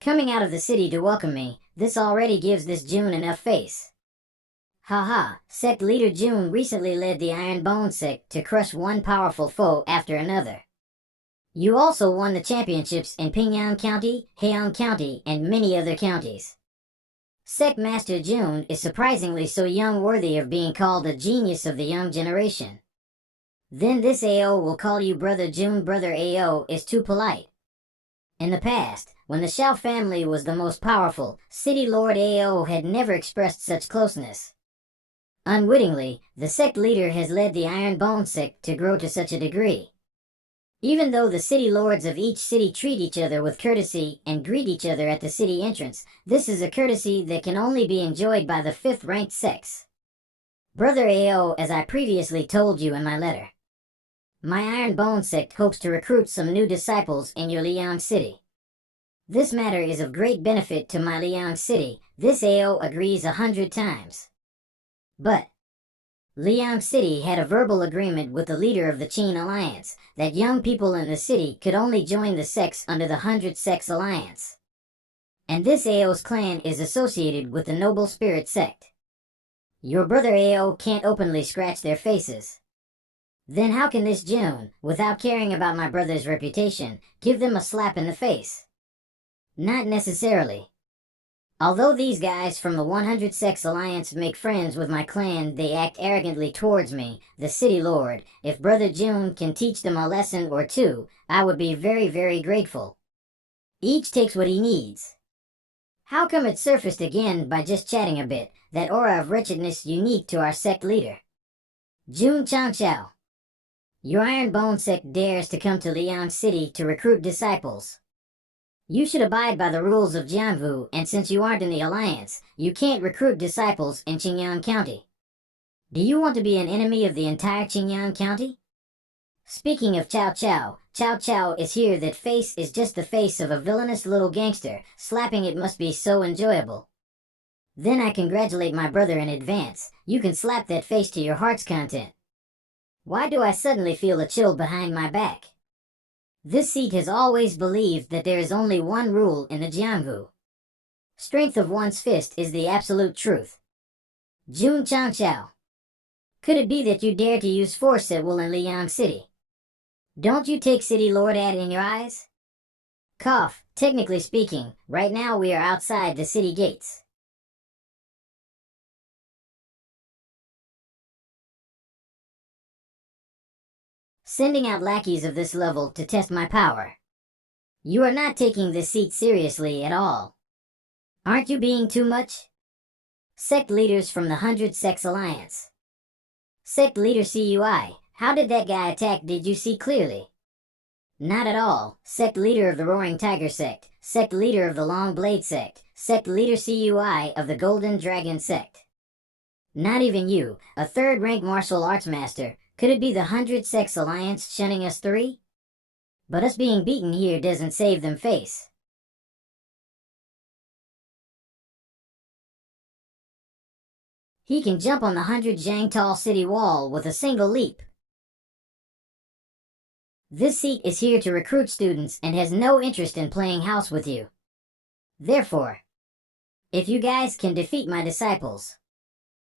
Coming out of the city to welcome me, this already gives this Jun enough face. Haha, Sect Leader Jun recently led the Iron Bone Sect to crush one powerful foe after another. You also won the championships in Pingyang County, Heian County, and many other counties. Sect Master Jun is surprisingly so young, worthy of being called a genius of the young generation. Then this Ao will call you Brother Jun. Brother Ao is too polite. In the past, when the Xiao family was the most powerful, City Lord Ao had never expressed such closeness. Unwittingly, the sect leader has led the Iron Bone Sect to grow to such a degree. Even though the city lords of each city treat each other with courtesy and greet each other at the city entrance, this is a courtesy that can only be enjoyed by the 5th-ranked sects. Brother Ao, as I previously told you in my letter, my Iron Bone Sect hopes to recruit some new disciples in your Liang City. This matter is of great benefit to my Liang City. This Ao agrees 100 times. But Liang City had a verbal agreement with the leader of the Qin Alliance that young people in the city could only join the sects under the 100 Sects Alliance. And this Ao's clan is associated with the Noble Spirit Sect. Your brother Ao can't openly scratch their faces. Then how can this Jun, without caring about my brother's reputation, give them a slap in the face? Not necessarily. Although these guys from the 100 Sects Alliance make friends with my clan, they act arrogantly towards me, the City Lord. If Brother Jun can teach them a lesson or two, I would be very, very grateful. Each takes what he needs. How come it surfaced again by just chatting a bit, that aura of wretchedness unique to our sect leader? Jun Changqiao. Your Iron Bone Sect dares to come to Liang City to recruit disciples. You should abide by the rules of Jianvu, and since you aren't in the Alliance, you can't recruit disciples in Qingyang County. Do you want to be an enemy of the entire Qingyang County? Speaking of Cao Cao, Cao Cao is here. That face is just the face of a villainous little gangster. Slapping it must be so enjoyable. Then I congratulate my brother in advance. You can slap that face to your heart's content. Why do I suddenly feel a chill behind my back? This seat has always believed that there is only one rule in the Jianghu. Strength of one's fist is the absolute truth. Jun Changqiao. Could it be that you dare to use force at will in Liang City? Don't you take City Lord ad in your eyes? Cough, technically speaking, right now we are outside the city gates. Sending out lackeys of this level to test my power. You are not taking this seat seriously at all. Aren't you being too much? Sect leaders from the 100 Sects Alliance. Sect leader CUI, how did that guy attack? Did you see clearly? Not at all. Sect leader of the Roaring Tiger Sect, Sect leader of the Long Blade Sect, Sect leader CUI of the Golden Dragon Sect. Not even you, a third-rank martial arts master. Could it be the 100 Sects Alliance shunning us three? But us being beaten here doesn't save them face. He can jump on the 100 Zhang tall city wall with a single leap. This seat is here to recruit students and has no interest in playing house with you. Therefore, if you guys can defeat my disciples,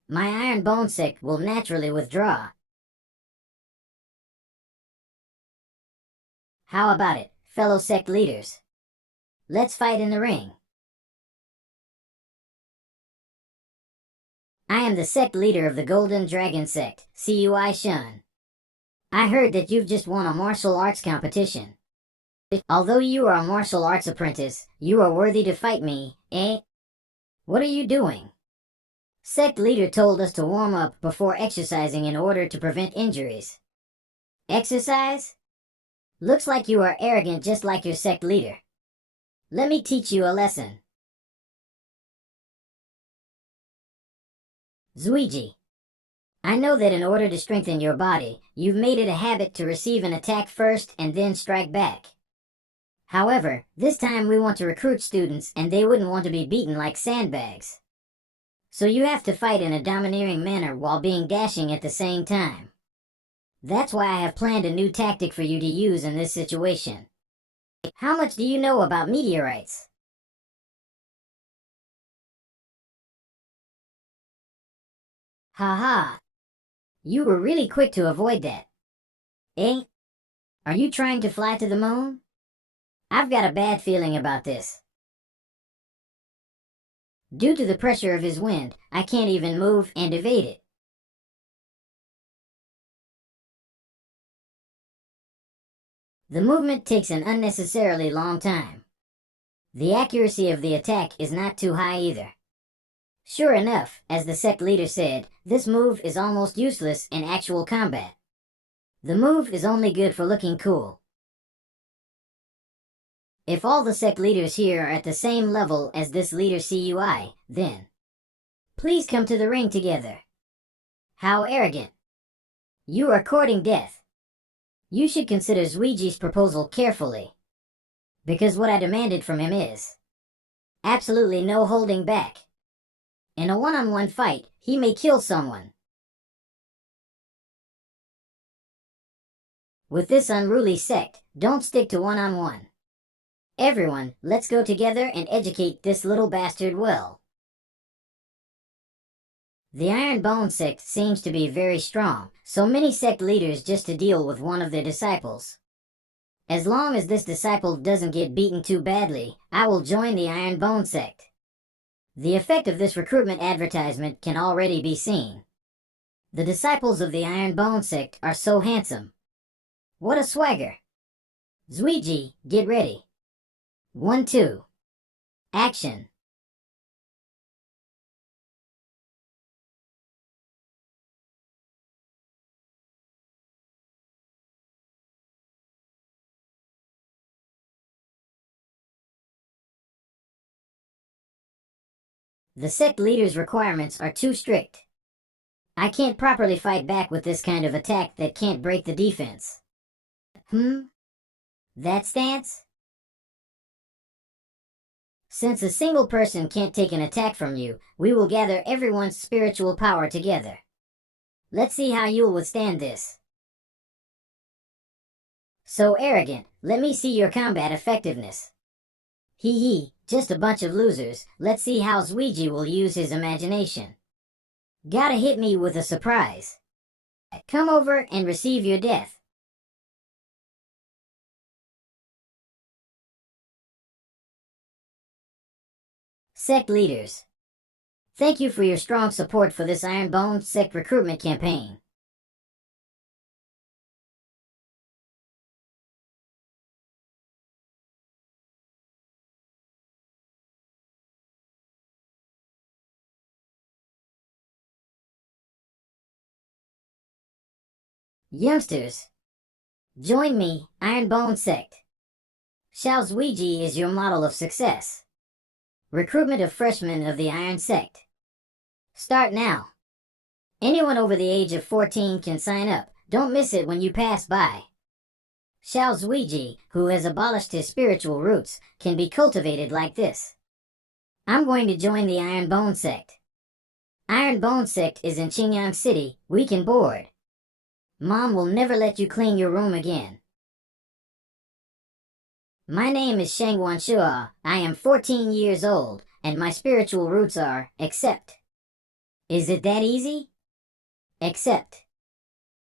my Iron Bone Sect will naturally withdraw. How about it, fellow sect leaders? Let's fight in the ring. I am the sect leader of the Golden Dragon Sect, CUI Shun. I heard that you've just won a martial arts competition. Although you are a martial arts apprentice, you are worthy to fight me, eh? What are you doing? Sect leader told us to warm up before exercising in order to prevent injuries. Exercise? Looks like you are arrogant just like your sect leader. Let me teach you a lesson. Zuiji, I know that in order to strengthen your body, you've made it a habit to receive an attack first and then strike back. However, this time we want to recruit students and they wouldn't want to be beaten like sandbags. So you have to fight in a domineering manner while being dashing at the same time. That's why I have planned a new tactic for you to use in this situation. How much do you know about meteorites? Haha. You were really quick to avoid that. Eh? Are you trying to fly to the moon? I've got a bad feeling about this. Due to the pressure of his wind, I can't even move and evade it. The movement takes an unnecessarily long time. The accuracy of the attack is not too high either. Sure enough, as the sect leader said, this move is almost useless in actual combat. The move is only good for looking cool. If all the sect leaders here are at the same level as this leader CUI, then please come to the ring together. How arrogant. You are courting death. You should consider Zuiji's proposal carefully, because what I demanded from him is absolutely no holding back. In a one-on-one fight, he may kill someone. With this unruly sect, don't stick to one-on-one. Everyone, let's go together and educate this little bastard well. The Iron Bone Sect seems to be very strong, so many sect leaders just to deal with one of their disciples. As long as this disciple doesn't get beaten too badly, I will join the Iron Bone Sect. The effect of this recruitment advertisement can already be seen. The disciples of the Iron Bone Sect are so handsome. What a swagger! Zuiji, get ready. 1, 2. Action. The sect leader's requirements are too strict. I can't properly fight back with this kind of attack that can't break the defense. That stance? Since a single person can't take an attack from you, we will gather everyone's spiritual power together. Let's see how you'll withstand this. So arrogant, let me see your combat effectiveness. Hee hee, just a bunch of losers. Let's see how Zuiji will use his imagination. Gotta hit me with a surprise. Come over and receive your death. Sect leaders, thank you for your strong support for this Ironbone Sect recruitment campaign. Youngsters, join me, Ironbone Sect. Xiao Zuiji is your model of success. Recruitment of freshmen of the Iron Sect. Start now. Anyone over the age of 14 can sign up. Don't miss it when you pass by. Xiao Zuiji, who has abolished his spiritual roots, can be cultivated like this. I'm going to join the Ironbone Sect. Ironbone Sect is in Qingyang City, weak and bored. Mom will never let you clean your room again. My name is Sheng Wanshua. I am 14 years old, and my spiritual roots are accept. Is it that easy? Accept.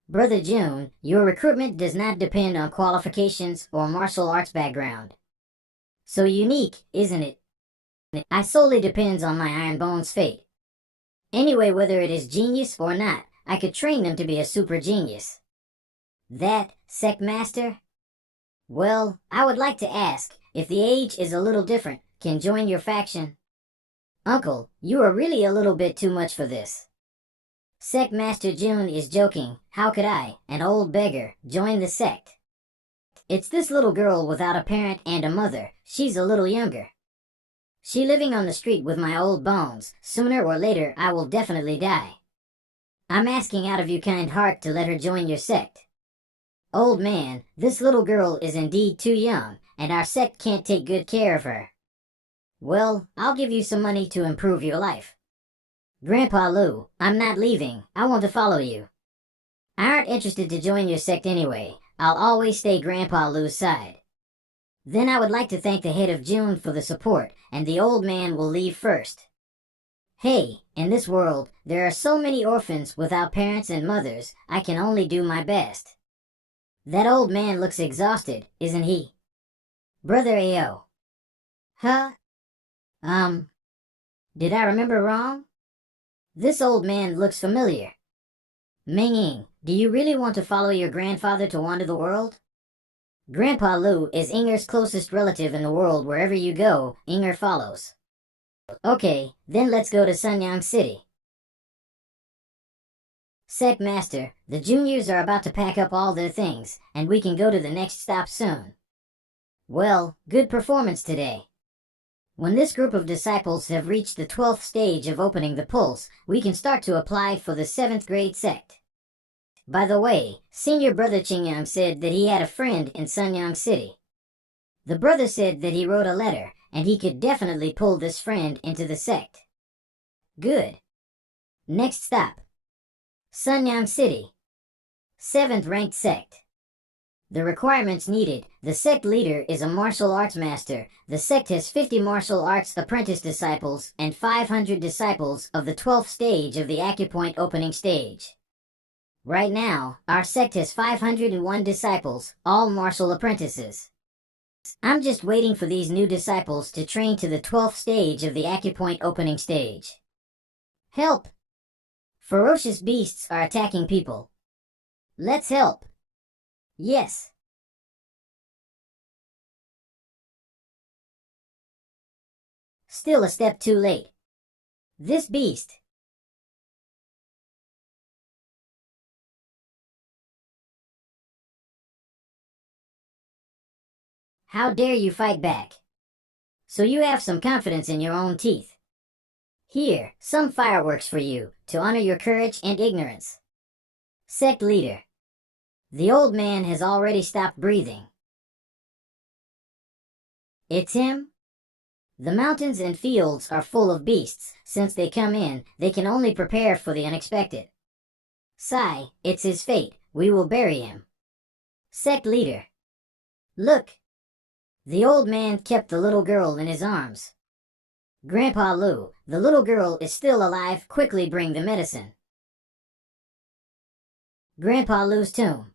Brother June, your recruitment does not depend on qualifications or martial arts background. So unique, isn't it? I solely depends on my Ironbone's fate. Anyway, whether it is genius or not, I could train them to be a super genius. That, Sect Master? Well, I would like to ask, if the age is a little different, can join your faction? Uncle, you are really a little bit too much for this. Sect Master June is joking. How could I, an old beggar, join the sect? It's this little girl without a parent and a mother. She's a little younger. She living on the street with my old bones. Sooner or later, I will definitely die. I'm asking out of your kind heart to let her join your sect. Old man, this little girl is indeed too young, and our sect can't take good care of her. Well, I'll give you some money to improve your life. Grandpa Lou, I'm not leaving. I want to follow you. I aren't interested to join your sect anyway. I'll always stay Grandpa Lou's side. Then I would like to thank the head of June for the support, and the old man will leave first. Hey, in this world, there are so many orphans without parents and mothers, I can only do my best. That old man looks exhausted, isn't he? Brother Ao. Huh? Did I remember wrong? This old man looks familiar. Ming-Ying, do you really want to follow your grandfather to wander the world? Grandpa Lou is Inger's closest relative in the world. Wherever you go, Inger follows. Okay, then let's go to Sunyang City. Sect Master, the juniors are about to pack up all their things, and we can go to the next stop soon. Well, good performance today. When this group of disciples have reached the 12th stage of opening the pulse, we can start to apply for the 7th grade sect. By the way, Senior Brother Qingyang said that he had a friend in Sunyang City. The brother said that he wrote a letter, and he could definitely pull this friend into the sect. Good. Next stop. Sunyang City. 7th ranked sect. The requirements needed. The sect leader is a martial arts master. The sect has 50 martial arts apprentice disciples and 500 disciples of the 12th stage of the acupoint opening stage. Right now, our sect has 501 disciples, all martial apprentices. I'm just waiting for these new disciples to train to the 12th stage of the acupoint opening stage. Help! Ferocious beasts are attacking people. Let's help. Yes. Still a step too late. This beast. How dare you fight back? So you have some confidence in your own teeth. Here, some fireworks for you, to honor your courage and ignorance. Sect leader. The old man has already stopped breathing. It's him? The mountains and fields are full of beasts. Since they come in, they can only prepare for the unexpected. Sigh, it's his fate. We will bury him. Sect leader. Look. The old man kept the little girl in his arms. Grandpa Lou, the little girl is still alive. Quickly bring the medicine. Grandpa Lu's tomb.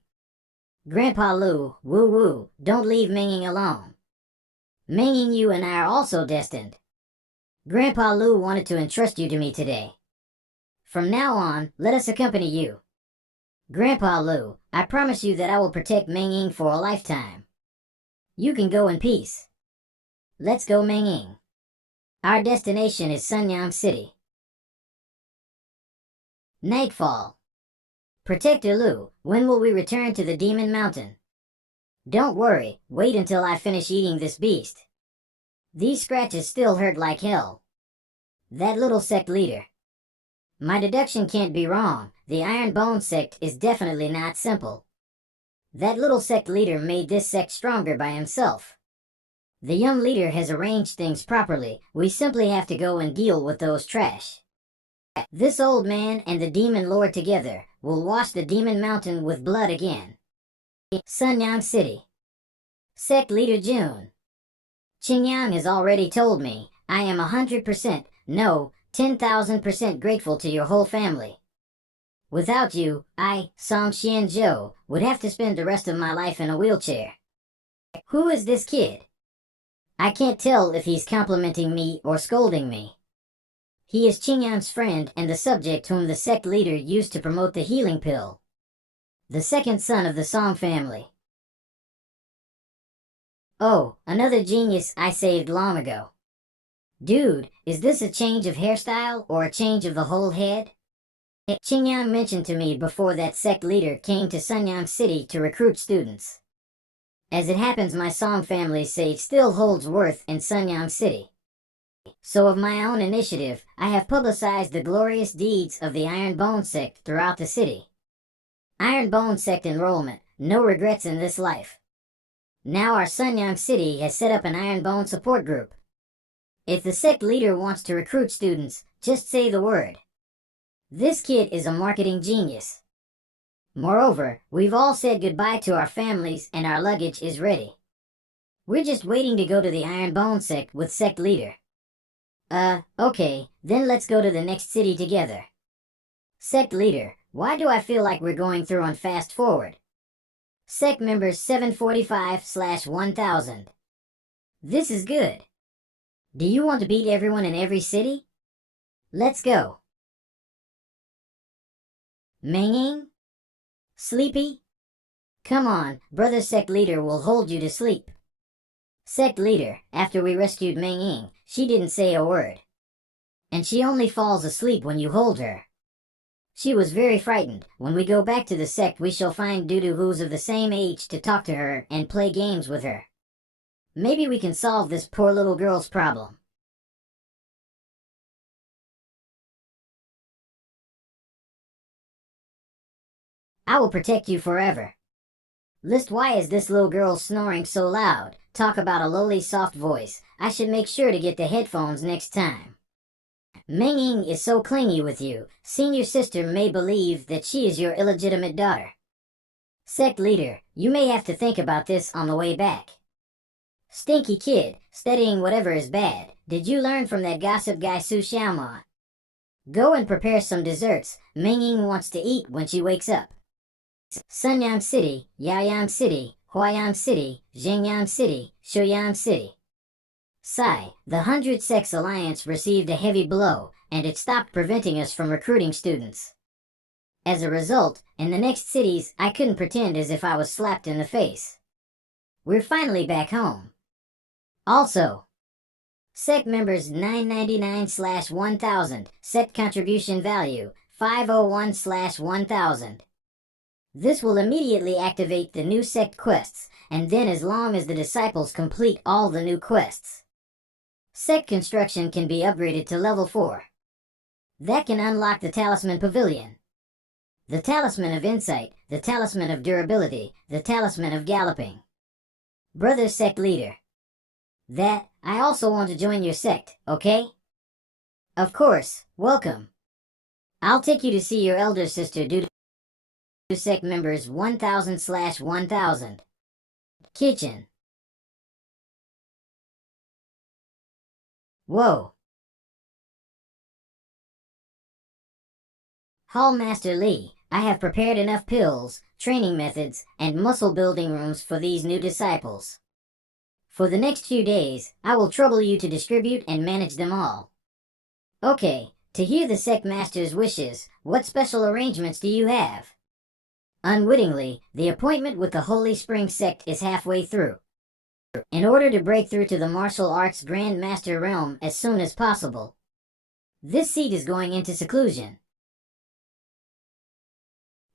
Grandpa Lu, woo woo, don't leave Minging alone. Minging, you and I are also destined. Grandpa Lu wanted to entrust you to me today. From now on, let us accompany you. Grandpa Lu, I promise you that I will protect Minging for a lifetime. You can go in peace. Let's go, Minging. Our destination is Sunyang City. Nightfall. Protector Lu, when will we return to the Demon Mountain? Don't worry, wait until I finish eating this beast. These scratches still hurt like hell. That little sect leader. My deduction can't be wrong, the Iron Bone sect is definitely not simple. That little sect leader made this sect stronger by himself. The young leader has arranged things properly, we simply have to go and deal with those trash. This old man and the demon lord together will wash the demon mountain with blood again. Sunyang City. Sect leader June. Qingyang has already told me, I am 100%, no, 10,000% grateful to your whole family. Without you, I, Song Xianzhou, would have to spend the rest of my life in a wheelchair. Who is this kid? I can't tell if he's complimenting me or scolding me. He is Qingyang's friend and the subject whom the sect leader used to promote the healing pill. The second son of the Song family. Oh, another genius I saved long ago. Dude, is this a change of hairstyle or a change of the whole head? Qingyang mentioned to me before that sect leader came to Sunyang City to recruit students. As it happens, my Song family's sage still holds worth in Sunyang City. So of my own initiative, I have publicized the glorious deeds of the Iron Bone sect throughout the city. Iron Bone sect enrollment, no regrets in this life. Now our Sunyang City has set up an Iron Bone support group. If the sect leader wants to recruit students, just say the word. This kid is a marketing genius. Moreover, we've all said goodbye to our families and our luggage is ready. We're just waiting to go to the Iron Bone sect with sect leader. Okay, then let's go to the next city together. Sect leader, why do I feel like we're going through on fast forward? Sect members 745/1000. This is good. Do you want to beat everyone in every city? Let's go. Minging? Sleepy? Come on, brother sect leader will hold you to sleep. Sect leader, after we rescued Minging, she didn't say a word. And she only falls asleep when you hold her. She was very frightened. When we go back to the sect, we shall find Dudu who's of the same age to talk to her and play games with her. Maybe we can solve this poor little girl's problem. I will protect you forever. List, why is this little girl snoring so loud? Talk about a lowly soft voice. I should make sure to get the headphones next time. Minging is so clingy with you, senior sister may believe that she is your illegitimate daughter. Sect leader, you may have to think about this on the way back. Stinky kid, studying whatever is bad. Did you learn from that gossip guy Su Xiaoma? Go and prepare some desserts. Minging wants to eat when she wakes up. Sunyang City, Yaoyang City, Huayang City, Jingyang City, Shuyang City. Sigh, the 100 Sects Alliance received a heavy blow, and it stopped preventing us from recruiting students. As a result, in the next cities, I couldn't pretend as if I was slapped in the face. We're finally back home. Also, Sect members 999/1000, Sect contribution value 501/1000. This will immediately activate the new Sect quests, and then as long as the disciples complete all the new quests. Sect construction can be upgraded to level 4. That can unlock the Talisman Pavilion, the Talisman of Insight, the Talisman of Durability, the Talisman of Galloping. Brother Sect leader. That, I also want to join your sect, okay? Of course, welcome. I'll take you to see your elder sister due to Sect members 1000/1000. Kitchen. Whoa. Hall Master Li, I have prepared enough pills, training methods, and muscle building rooms for these new disciples. For the next few days, I will trouble you to distribute and manage them all. Okay, to hear the sect master's wishes, what special arrangements do you have? Unwittingly, the appointment with the Holy Spring sect is halfway through. In order to break through to the martial arts Grand Master realm as soon as possible, this seat is going into seclusion.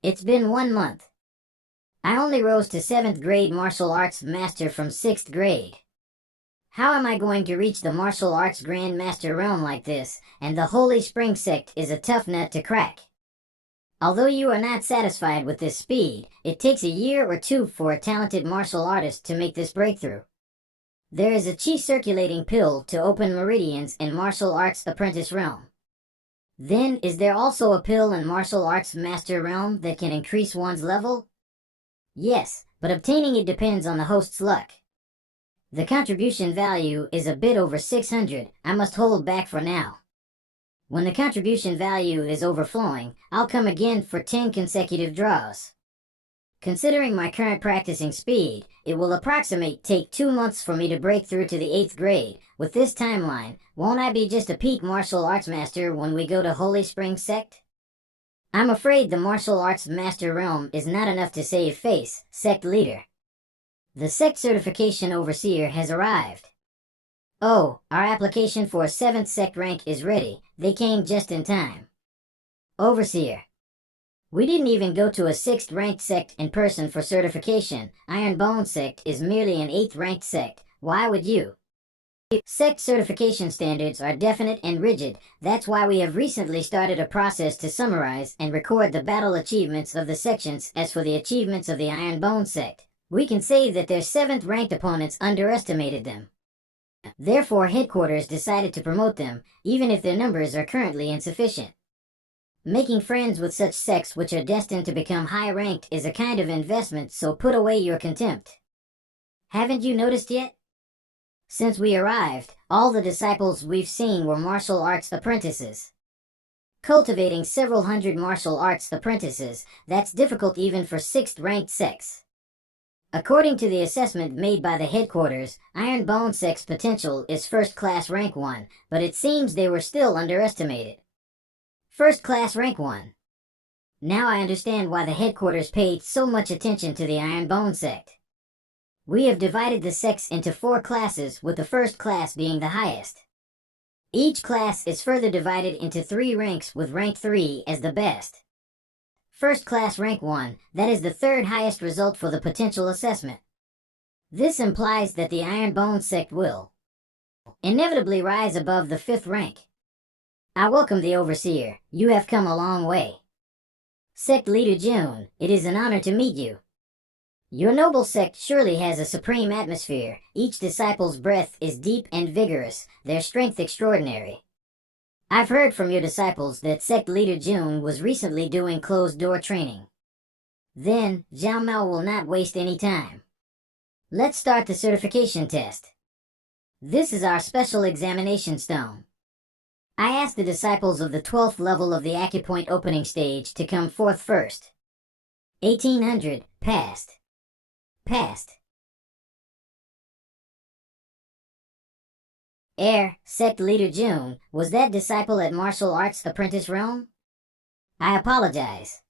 It's been 1 month. I only rose to 7th grade martial arts master from 6th grade. How am I going to reach the martial arts Grand Master realm like this, and the Holy Spring sect is a tough nut to crack. Although you are not satisfied with this speed, it takes a year or 2 for a talented martial artist to make this breakthrough. There is a chi circulating pill to open meridians in martial arts apprentice realm. Then, is there also a pill in martial arts master realm that can increase one's level? Yes, but obtaining it depends on the host's luck. The contribution value is a bit over 600, I must hold back for now. When the contribution value is overflowing, I'll come again for 10 consecutive draws. Considering my current practicing speed, it will approximate take 2 months for me to break through to the 8th grade. With this timeline, won't I be just a peak martial arts master when we go to Holy Spring Sect? I'm afraid the martial arts master realm is not enough to save face, sect leader. The sect certification overseer has arrived. Oh, our application for a 7th sect rank is ready. They came just in time. Overseer. We didn't even go to a 6th ranked sect in person for certification. Iron Bone sect is merely an 8th ranked sect. Why would you? Sect certification standards are definite and rigid. That's why we have recently started a process to summarize and record the battle achievements of the sections. As for the achievements of the Iron Bone sect, we can say that their 7th ranked opponents underestimated them. Therefore, headquarters decided to promote them, even if their numbers are currently insufficient. Making friends with such sects which are destined to become high-ranked is a kind of investment, so put away your contempt. Haven't you noticed yet? Since we arrived, all the disciples we've seen were martial arts apprentices. Cultivating several hundred martial arts apprentices, that's difficult even for 6th ranked sects. According to the assessment made by the headquarters, Iron Bone sect's potential is 1st class rank 1, but it seems they were still underestimated. 1st class rank 1. Now I understand why the headquarters paid so much attention to the Iron Bone sect. We have divided the sects into 4 classes, with the 1st class being the highest. Each class is further divided into 3 ranks, with rank 3 as the best. 1st class rank 1, that is the 3rd highest result for the potential assessment. This implies that the Iron Bone sect will inevitably rise above the 5th rank. I welcome the overseer. You have come a long way. Sect leader June, it is an honor to meet you. Your noble sect surely has a supreme atmosphere. Each disciple's breath is deep and vigorous, their strength extraordinary. I've heard from your disciples that sect leader June was recently doing closed-door training. Then, Jiao Mao will not waste any time. Let's start the certification test. This is our special examination stone. I asked the disciples of the 12th level of the acupoint opening stage to come forth first. 1800, passed. Passed. Sect leader June, was that disciple at martial arts apprentice realm? I apologize.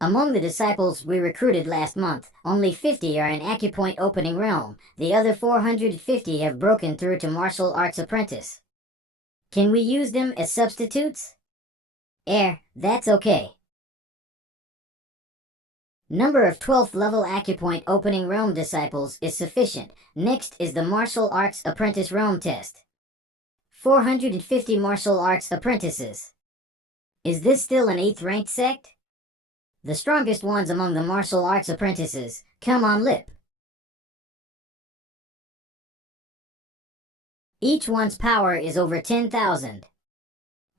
Among the disciples we recruited last month, only 50 are in acupoint opening realm. The other 450 have broken through to martial arts apprentice. Can we use them as substitutes? That's okay. Number of 12th level acupoint opening realm disciples is sufficient. Next is the martial arts apprentice realm test. 450 martial arts apprentices. Is this still an 8th ranked sect? The strongest ones among the martial arts apprentices, come on lip. Each one's power is over 10,000.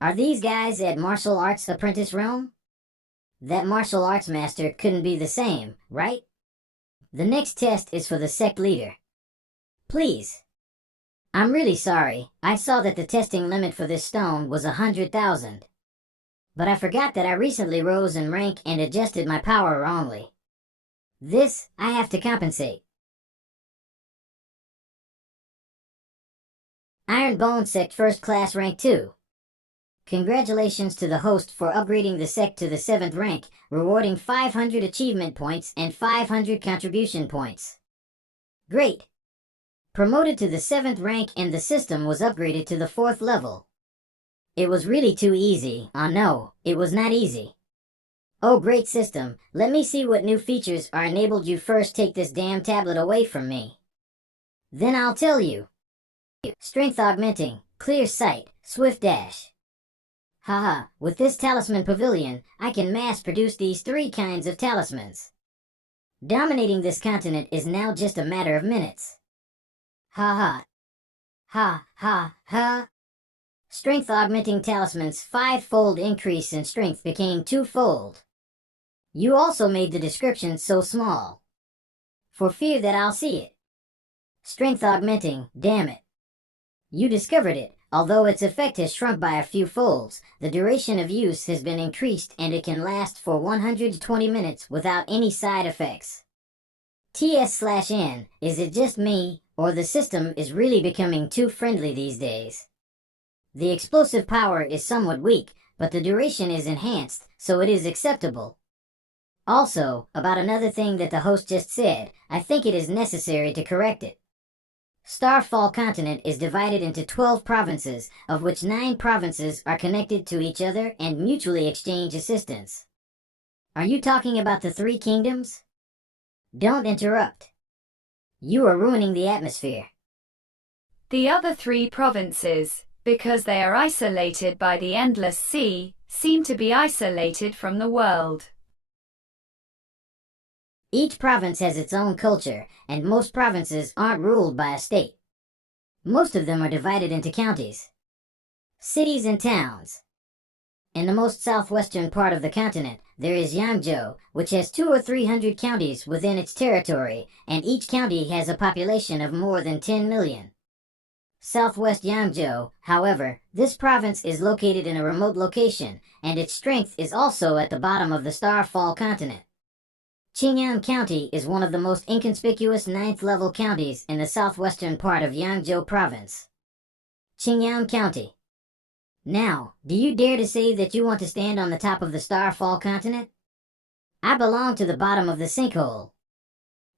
Are these guys at martial arts apprentice realm? That martial arts master couldn't be the same, right? The next test is for the sect leader. Please. I'm really sorry. I saw that the testing limit for this stone was 100,000. But I forgot that I recently rose in rank and adjusted my power wrongly. This, I have to compensate. Iron Bone Sect First Class Rank 2. Congratulations to the host for upgrading the sect to the 7th rank, rewarding 500 achievement points and 500 contribution points. Great! Promoted to the 7th rank and the system was upgraded to the 4th level. It was really too easy. No, it was not easy. Oh great system, let me see what new features are enabled. You first take this damn tablet away from me. Then I'll tell you. Strength augmenting, clear sight, swift dash. Haha, with this talisman pavilion, I can mass produce these 3 kinds of talismans. Dominating this continent is now just a matter of minutes. Ha ha. Ha ha ha. Strength augmenting talismans 5-fold increase in strength became 2-fold. You also made the description so small. For fear that I'll see it. Strength augmenting, damn it. You discovered it, although its effect has shrunk by a few folds, the duration of use has been increased and it can last for 120 minutes without any side effects. TS/N, is it just me, or the system is really becoming too friendly these days? The explosive power is somewhat weak, but the duration is enhanced, so it is acceptable. Also, about another thing that the host just said, I think it is necessary to correct it. Starfall continent is divided into 12 provinces, of which 9 provinces are connected to each other and mutually exchange assistance. Are you talking about the 3 kingdoms? Don't interrupt. You are ruining the atmosphere. The other 3 provinces, because they are isolated by the endless sea, seem to be isolated from the world. Each province has its own culture, and most provinces aren't ruled by a state. Most of them are divided into counties, cities and towns. In the most southwestern part of the continent, there is Yangzhou, which has 200 or 300 counties within its territory, and each county has a population of more than 10 million. Southwest Yangzhou, however, this province is located in a remote location, and its strength is also at the bottom of the Starfall continent. Qingyang County is one of the most inconspicuous 9th-level counties in the southwestern part of Yangzhou Province. Qingyang County. Now, do you dare to say that you want to stand on the top of the Starfall continent? I belong to the bottom of the sinkhole.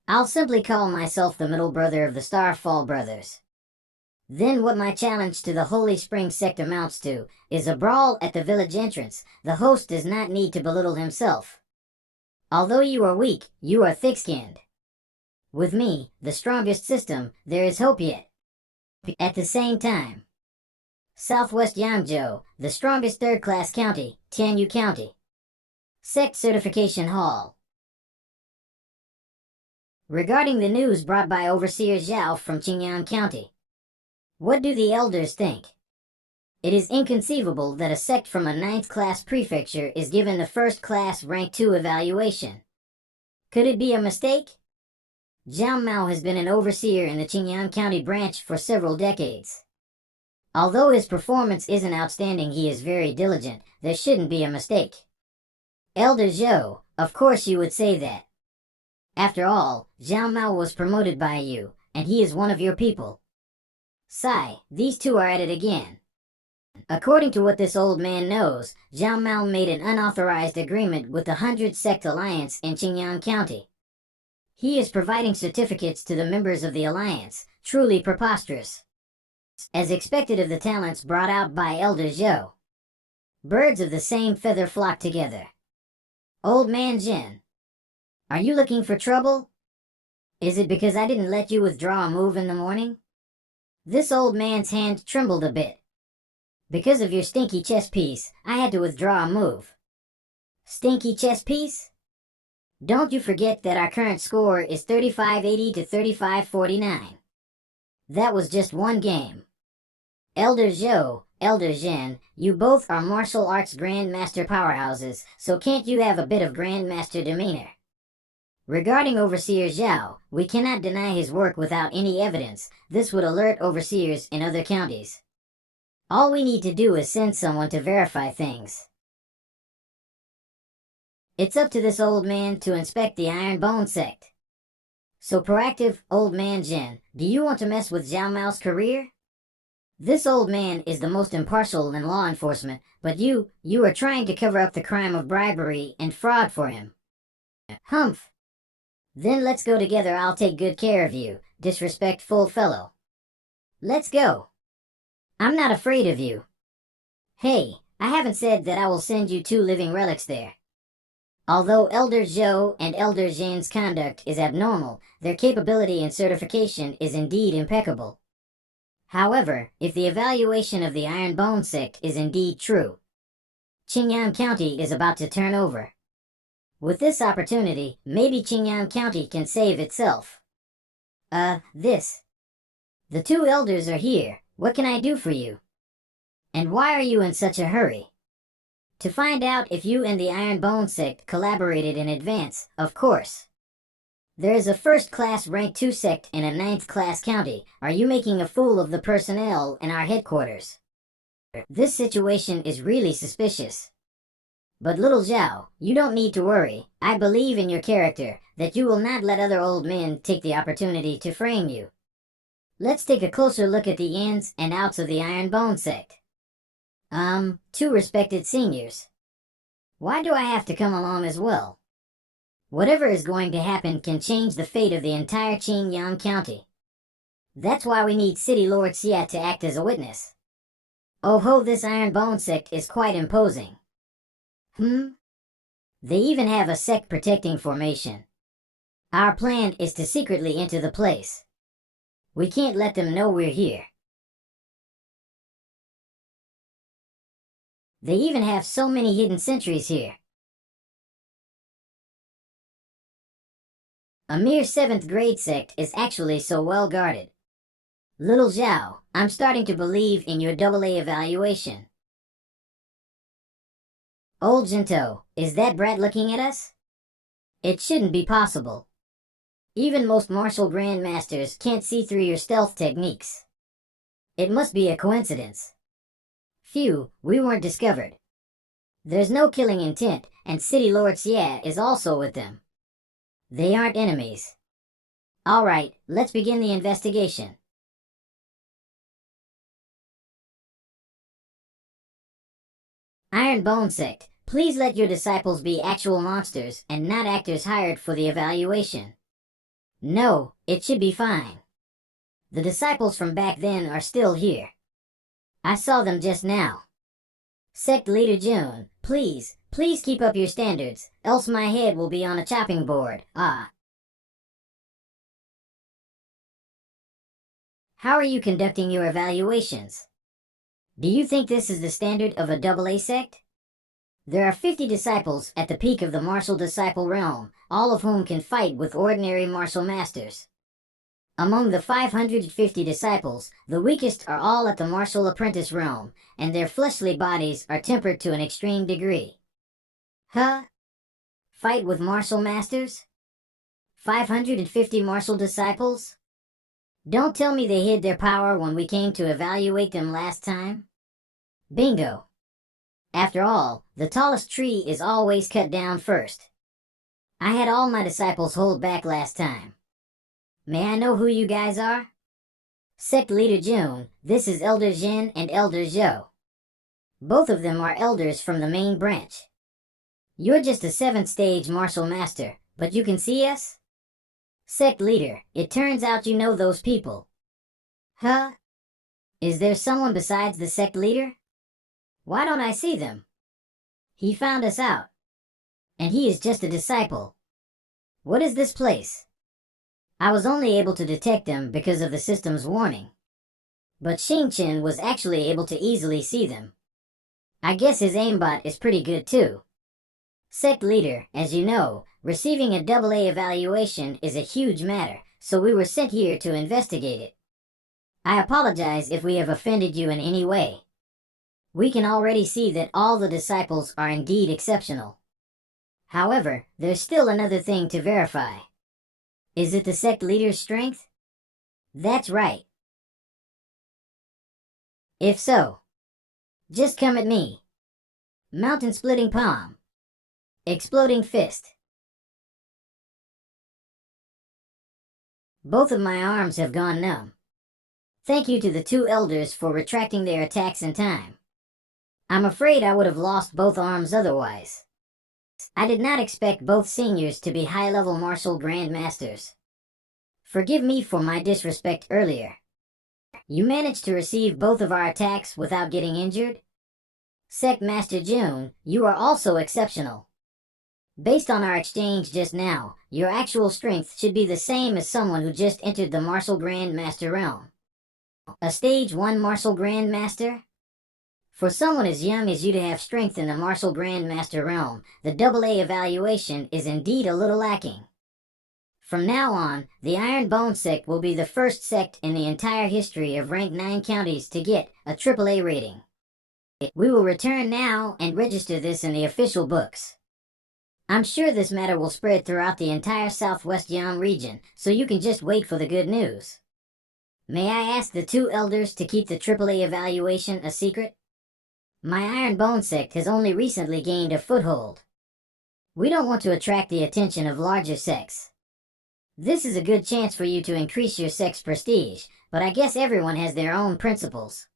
I'll simply call myself the middle brother of the Starfall brothers. Then what my challenge to the Holy Spring Sect amounts to is a brawl at the village entrance. The host does not need to belittle himself. Although you are weak, you are thick-skinned. With me, the strongest system, there is hope yet. At the same time, Southwest Yangzhou, the strongest 3rd-class county, Tianyu County. Sect Certification Hall. Regarding the news brought by Overseer Zhao from Qingyang County, what do the elders think? It is inconceivable that a sect from a 9th-class prefecture is given the 1st-class Rank 2 evaluation. Could it be a mistake? Zhao Mao has been an overseer in the Qingyang County branch for several decades. Although his performance isn't outstanding, he is very diligent. There shouldn't be a mistake. Elder Zhou, of course you would say that. After all, Zhao Mao was promoted by you, and he is one of your people. Sigh, these two are at it again. According to what this old man knows, Zhao Mao made an unauthorized agreement with the 100 Sect Alliance in Qingyang County. He is providing certificates to the members of the Alliance, truly preposterous. As expected of the talents brought out by Elder Zhou. Birds of the same feather flock together. Old man Jin, are you looking for trouble? Is it because I didn't let you withdraw a move in the morning? This old man's hand trembled a bit. Because of your stinky chess piece, I had to withdraw a move. Stinky chess piece? Don't you forget that our current score is 3580 to 3549. That was just one game. Elder Zhou, Elder Zhen, you both are martial arts grandmaster powerhouses, so can't you have a bit of grandmaster demeanor? Regarding Overseer Zhao, we cannot deny his work without any evidence. This would alert overseers in other counties. All we need to do is send someone to verify things. It's up to this old man to inspect the Iron Bone Sect. So proactive, old man Jin, do you want to mess with Zhao Mao's career? This old man is the most impartial in law enforcement, but you are trying to cover up the crime of bribery and fraud for him. Humph. Then let's go together. I'll take good care of you, disrespectful fellow. Let's go. I'm not afraid of you. Hey, I haven't said that I will send you 2 living relics there. Although Elder Zhou and Elder Jin's conduct is abnormal, their capability and certification is indeed impeccable. However, if the evaluation of the Iron Bone Sect is indeed true, Qingyang County is about to turn over. With this opportunity, maybe Qingyang County can save itself. This. The 2 elders are here. What can I do for you? And why are you in such a hurry? To find out if you and the Iron Bone Sect collaborated in advance, of course. There is a first-class rank 2 sect in a 9th-class county. Are you making a fool of the personnel in our headquarters? This situation is really suspicious. But little Zhao, you don't need to worry. I believe in your character, that you will not let other old men take the opportunity to frame you. Let's take a closer look at the ins and outs of the Iron Bone Sect. 2 respected seniors. Why do I have to come along as well? Whatever is going to happen can change the fate of the entire Qingyang County. That's why we need City Lord Xia to act as a witness. Oh ho, this Iron Bone Sect is quite imposing. They even have a sect protecting formation. Our plan is to secretly enter the place. We can't let them know we're here. They even have so many hidden sentries here. A mere 7th grade sect is actually so well guarded. Little Zhao, I'm starting to believe in your AA evaluation. Old Jinto, is that brat looking at us? It shouldn't be possible. Even most martial grandmasters can't see through your stealth techniques. It must be a coincidence. Phew, we weren't discovered. There's no killing intent, and City Lord Xia is also with them. They aren't enemies. Alright, let's begin the investigation. Iron Bone Sect, please let your disciples be actual monsters and not actors hired for the evaluation. No, it should be fine. The disciples from back then are still here. I saw them just now. Sect Leader June, please keep up your standards, else my head will be on a chopping board. How are you conducting your evaluations? Do you think this is the standard of a AA sect? There are 50 disciples at the peak of the martial disciple realm, all of whom can fight with ordinary martial masters. Among the 550 disciples, the weakest are all at the martial apprentice realm, and their fleshly bodies are tempered to an extreme degree. Fight with martial masters? 550 martial disciples? Don't tell me they hid their power when we came to evaluate them last time. Bingo. After all, the tallest tree is always cut down first. I had all my disciples hold back last time. May I know who you guys are? Sect Leader June, this is Elder Jin and Elder Zhou. Both of them are elders from the main branch. You're just a 7th stage martial master, but you can see us? Sect Leader, it turns out you know those people. Is there someone besides the Sect Leader? Why don't I see them? He found us out. And he is just a disciple. What is this place? I was only able to detect them because of the system's warning. But Xingqian was actually able to easily see them. I guess his aimbot is pretty good too. Sect Leader, as you know, receiving a AA evaluation is a huge matter, so we were sent here to investigate it. I apologize if we have offended you in any way. We can already see that all the disciples are indeed exceptional. However, there's still another thing to verify. Is it the Sect Leader's strength? That's right. If so, just come at me. Mountain Splitting Palm. Exploding fist. Both of my arms have gone numb. Thank you to the two elders for retracting their attacks in time. I'm afraid I would have lost both arms otherwise. I did not expect both seniors to be high-level martial grandmasters. Forgive me for my disrespect earlier. You managed to receive both of our attacks without getting injured? Sect Master June, you are also exceptional. Based on our exchange just now, your actual strength should be the same as someone who just entered the Martial Grandmaster realm. A Stage 1 Martial Grandmaster? For someone as young as you to have strength in the Martial Grandmaster realm, the AA evaluation is indeed a little lacking. From now on, the Iron Bone Sect will be the first sect in the entire history of Rank 9 counties to get a AAA rating. We will return now and register this in the official books. I'm sure this matter will spread throughout the entire Southwest Yam region, so you can just wait for the good news. May I ask the two elders to keep the AAA evaluation a secret? My Iron Bone Sect has only recently gained a foothold. We don't want to attract the attention of larger sects. This is a good chance for you to increase your sect's prestige, but I guess everyone has their own principles.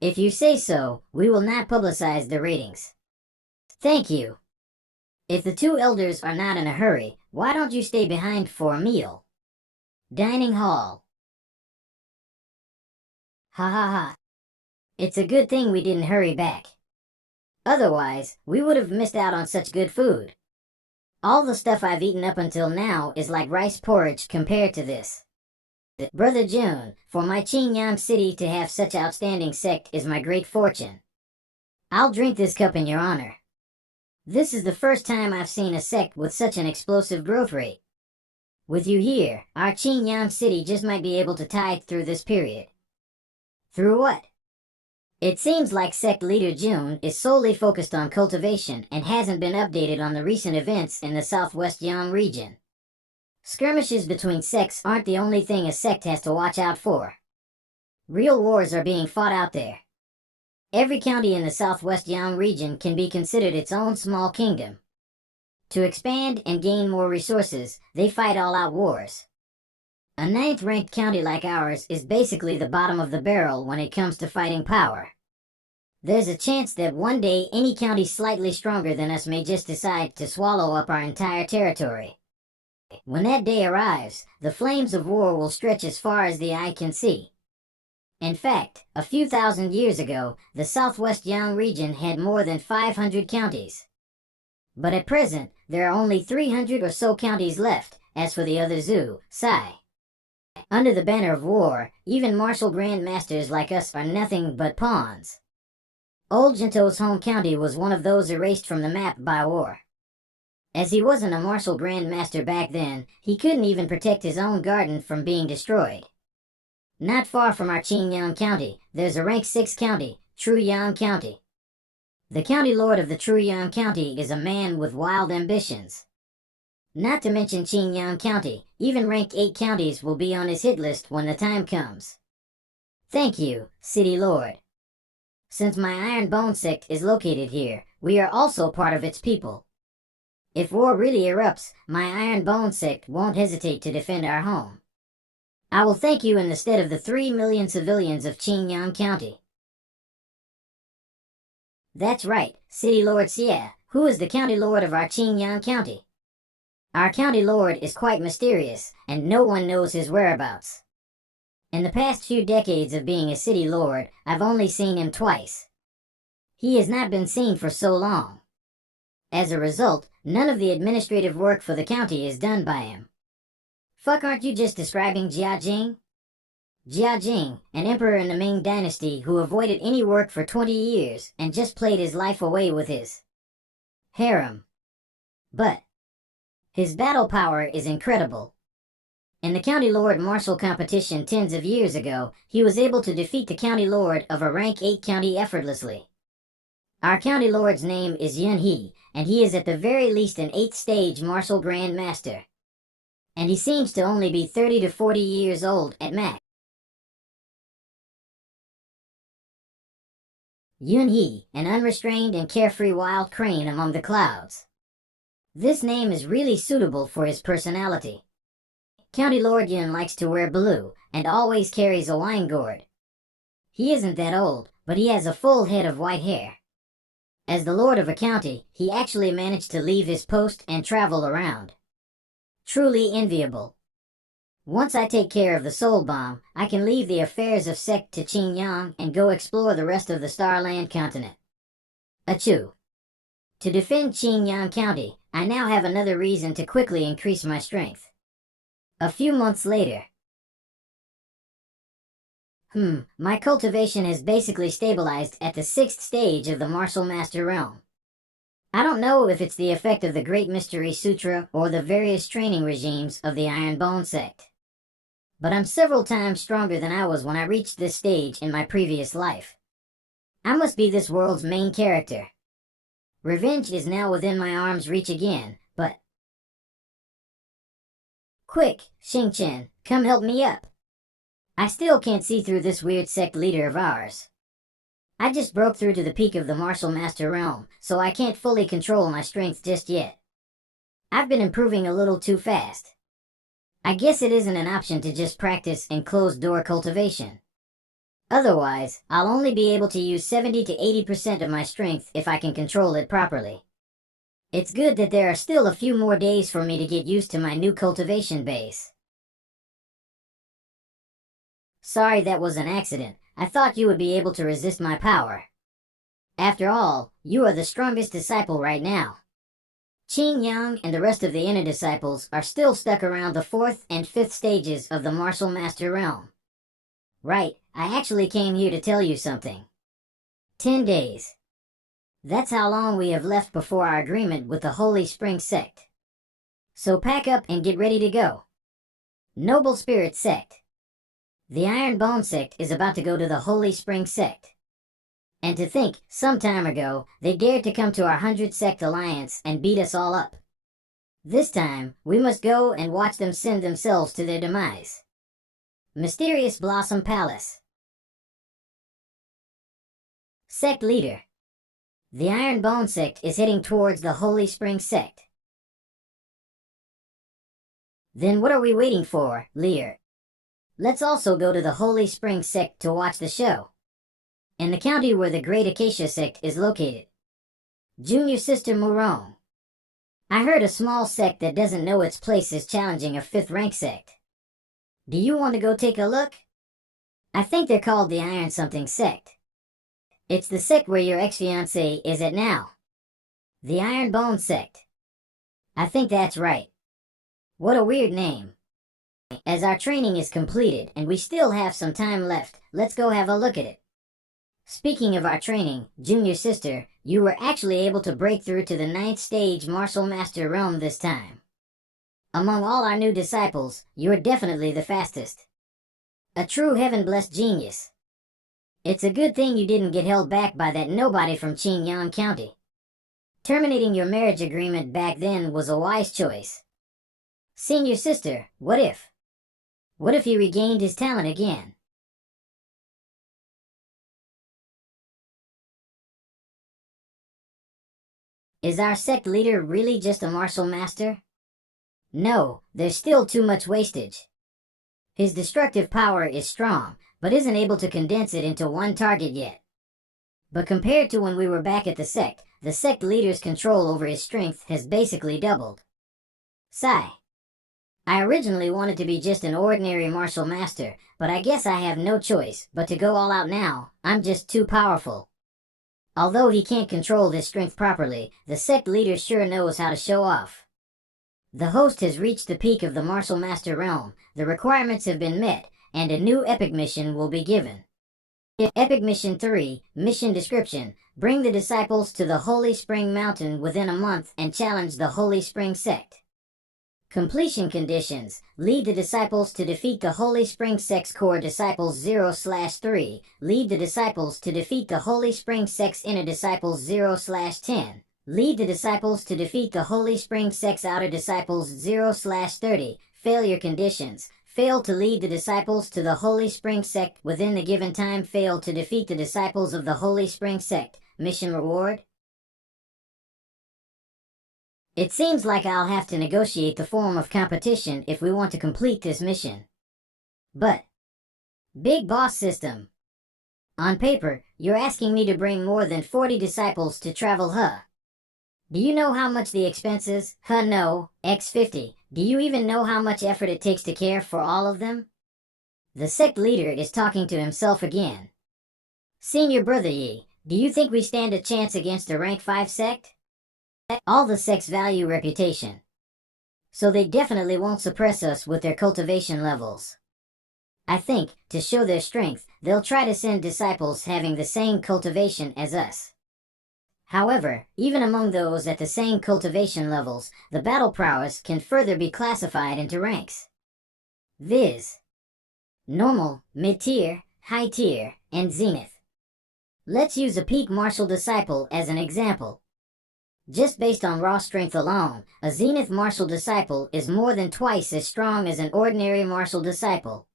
If you say so, we will not publicize the ratings. Thank you. If the two elders are not in a hurry, why don't you stay behind for a meal? Dining hall. Ha ha ha. It's a good thing we didn't hurry back. Otherwise, we would have missed out on such good food. All the stuff I've eaten up until now is like rice porridge compared to this. Brother June, for my Qingyang city to have such outstanding sect is my great fortune. I'll drink this cup in your honor. This is the first time I've seen a sect with such an explosive growth rate. With you here, our Qingyang city just might be able to tide through this period. Through what? It seems like sect leader June is solely focused on cultivation and hasn't been updated on the recent events in the Southwest Yam region. Skirmishes between sects aren't the only thing a sect has to watch out for. Real wars are being fought out there. Every county in the Southwest Yam region can be considered its own small kingdom. To expand and gain more resources, they fight all-out wars. A 9th-ranked county like ours is basically the bottom of the barrel when it comes to fighting power. There's a chance that one day any county slightly stronger than us may just decide to swallow up our entire territory. When that day arrives, the flames of war will stretch as far as the eye can see. In fact, a few thousand years ago, the Southwest Yang region had more than 500 counties. But at present, there are only 300 or so counties left, as for the other Zhu, Sai. Under the banner of war, even martial grandmasters like us are nothing but pawns. Old Jinto's home county was one of those erased from the map by war. As he wasn't a martial grandmaster back then, he couldn't even protect his own garden from being destroyed. Not far from our Qingyang County, there's a rank 6 county, Truyang County. The county lord of the Truyang County is a man with wild ambitions. Not to mention Qingyang County, even rank 8 counties will be on his hit list when the time comes. Thank you, City Lord. Since my Iron Bone Sect is located here, we are also part of its people. If war really erupts, my Iron Bone Sect won't hesitate to defend our home. I will thank you in the stead of the 3 million civilians of Qingyang County. That's right, City Lord Xie, who is the county lord of our Qingyang County. Our county lord is quite mysterious, and no one knows his whereabouts. In the past few decades of being a city lord, I've only seen him twice. He has not been seen for so long. As a result, none of the administrative work for the county is done by him. Fuck, aren't you just describing Jia Jing? Jia Jing, an emperor in the Ming dynasty who avoided any work for 20 years and just played his life away with his harem. But his battle power is incredible. In the county lord martial competition tens of years ago, he was able to defeat the county lord of a rank 8 county effortlessly. Our county lord's name is Yun He, and he is at the very least an 8th stage martial grandmaster. And he seems to only be 30 to 40 years old at max. Yun He, an unrestrained and carefree wild crane among the clouds. This name is really suitable for his personality. County Lord Yun likes to wear blue and always carries a wine gourd. He isn't that old, but he has a full head of white hair. As the lord of a county, he actually managed to leave his post and travel around. Truly enviable. Once I take care of the soul bomb, I can leave the affairs of Sect to Qin Yang and go explore the rest of the Starland continent. Achoo. To defend Qin Yang County, I now have another reason to quickly increase my strength. A few months later. My cultivation has basically stabilized at the 6th stage of the Martial Master Realm. I don't know if it's the effect of the Great Mystery Sutra or the various training regimes of the Iron Bone Sect. But I'm several times stronger than I was when I reached this stage in my previous life. I must be this world's main character. Revenge is now within my arm's reach again, but... Quick, Xingqian, come help me up. I still can't see through this weird sect leader of ours. I just broke through to the peak of the Martial Master Realm, so I can't fully control my strength just yet. I've been improving a little too fast. I guess it isn't an option to just practice in closed-door cultivation. Otherwise, I'll only be able to use 70 to 80% of my strength if I can control it properly. It's good that there are still a few more days for me to get used to my new cultivation base. Sorry that was an accident. I thought you would be able to resist my power. After all, you are the strongest disciple right now. Qin Yang and the rest of the inner disciples are still stuck around the 4th and 5th stages of the Martial Master Realm. Right, I actually came here to tell you something. 10 days. That's how long we have left before our agreement with the Holy Spring Sect. So pack up and get ready to go. Noble Spirit Sect. The Iron Bone Sect is about to go to the Holy Spring Sect. And to think, some time ago, they dared to come to our 100 Sect Alliance and beat us all up. This time, we must go and watch them send themselves to their demise. Mysterious Blossom Palace. Sect Leader. The Iron Bone Sect is heading towards the Holy Spring Sect. Then what are we waiting for, Leader? Let's also go to the Holy Spring Sect to watch the show. In the county where the Great Acacia Sect is located. Junior Sister Murong. I heard a small sect that doesn't know its place is challenging a 5th rank sect. Do you want to go take a look? I think they're called the Iron Something Sect. It's the sect where your ex-fiancé is at now. The Iron Bone Sect. I think that's right. What a weird name. As our training is completed and we still have some time left, let's go have a look at it. Speaking of our training, Junior Sister, you were actually able to break through to the 9th stage Martial Master Realm this time. Among all our new disciples, you're definitely the fastest. A true heaven-blessed genius. It's a good thing you didn't get held back by that nobody from Qin Yang County. Terminating your marriage agreement back then was a wise choice. Senior Sister, what if? What if he regained his talent again? Is our sect leader really just a martial master? No, there's still too much wastage. His destructive power is strong, but isn't able to condense it into one target yet. But compared to when we were back at the sect leader's control over his strength has basically doubled. Sigh. I originally wanted to be just an ordinary martial master, but I guess I have no choice but to go all out now. I'm just too powerful. Although he can't control his strength properly, the sect leader sure knows how to show off. The host has reached the peak of the Martial Master Realm, the requirements have been met, and a new epic mission will be given. Epic Mission 3, Mission Description, bring the disciples to the Holy Spring Mountain within a month and challenge the Holy Spring Sect. Completion conditions, lead the disciples to defeat the Holy Spring Sect's core disciples 0/3, lead the disciples to defeat the Holy Spring Sect's inner disciples 0/10, lead the disciples to defeat the Holy Spring Sect's outer disciples 0/30, failure conditions, fail to lead the disciples to the Holy Spring Sect within the given time, fail to defeat the disciples of the Holy Spring Sect, mission reward. It seems like I'll have to negotiate the form of competition if we want to complete this mission. But, Big Boss System. On paper, you're asking me to bring more than 40 disciples to travel, huh? Do you know how much the expense is? Huh, no, X50. Do you even know how much effort it takes to care for all of them? The sect leader is talking to himself again. Senior Brother Yi, do you think we stand a chance against a rank 5 sect? All the sects value reputation, so they definitely won't suppress us with their cultivation levels. I think, to show their strength, they'll try to send disciples having the same cultivation as us. However, even among those at the same cultivation levels, the battle prowess can further be classified into ranks. Viz. Normal, mid-tier, high-tier, and zenith. Let's use a peak martial disciple as an example. Just based on raw strength alone, a zenith martial disciple is more than twice as strong as an ordinary martial disciple.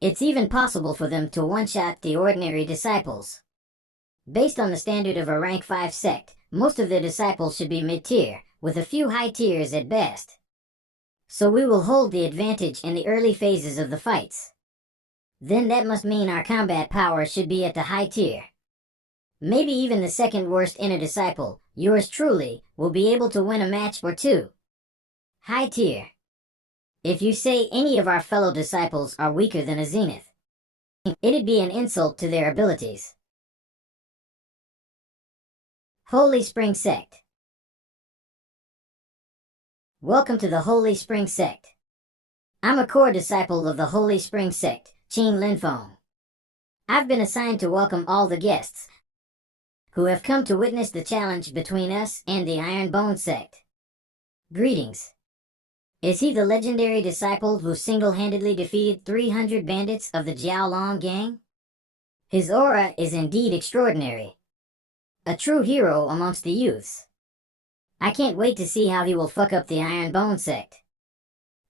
It's even possible for them to one-shot the ordinary disciples. Based on the standard of a rank 5 sect, most of their disciples should be mid-tier, with a few high tiers at best. So we will hold the advantage in the early phases of the fights. Then that must mean our combat power should be at the high tier. Maybe even the second worst inner disciple, yours truly, will be able to win a match or two. High tier. If you say any of our fellow disciples are weaker than a zenith, it'd be an insult to their abilities. Holy Spring Sect. Welcome to the Holy Spring Sect. I'm a core disciple of the Holy Spring Sect, Qing Linfeng. I've been assigned to welcome all the guests who have come to witness the challenge between us and the Iron Bone Sect. Greetings. Is he the legendary disciple who single-handedly defeated 300 bandits of the Jiaolong gang? His aura is indeed extraordinary. A true hero amongst the youths. I can't wait to see how he will fuck up the Iron Bone Sect.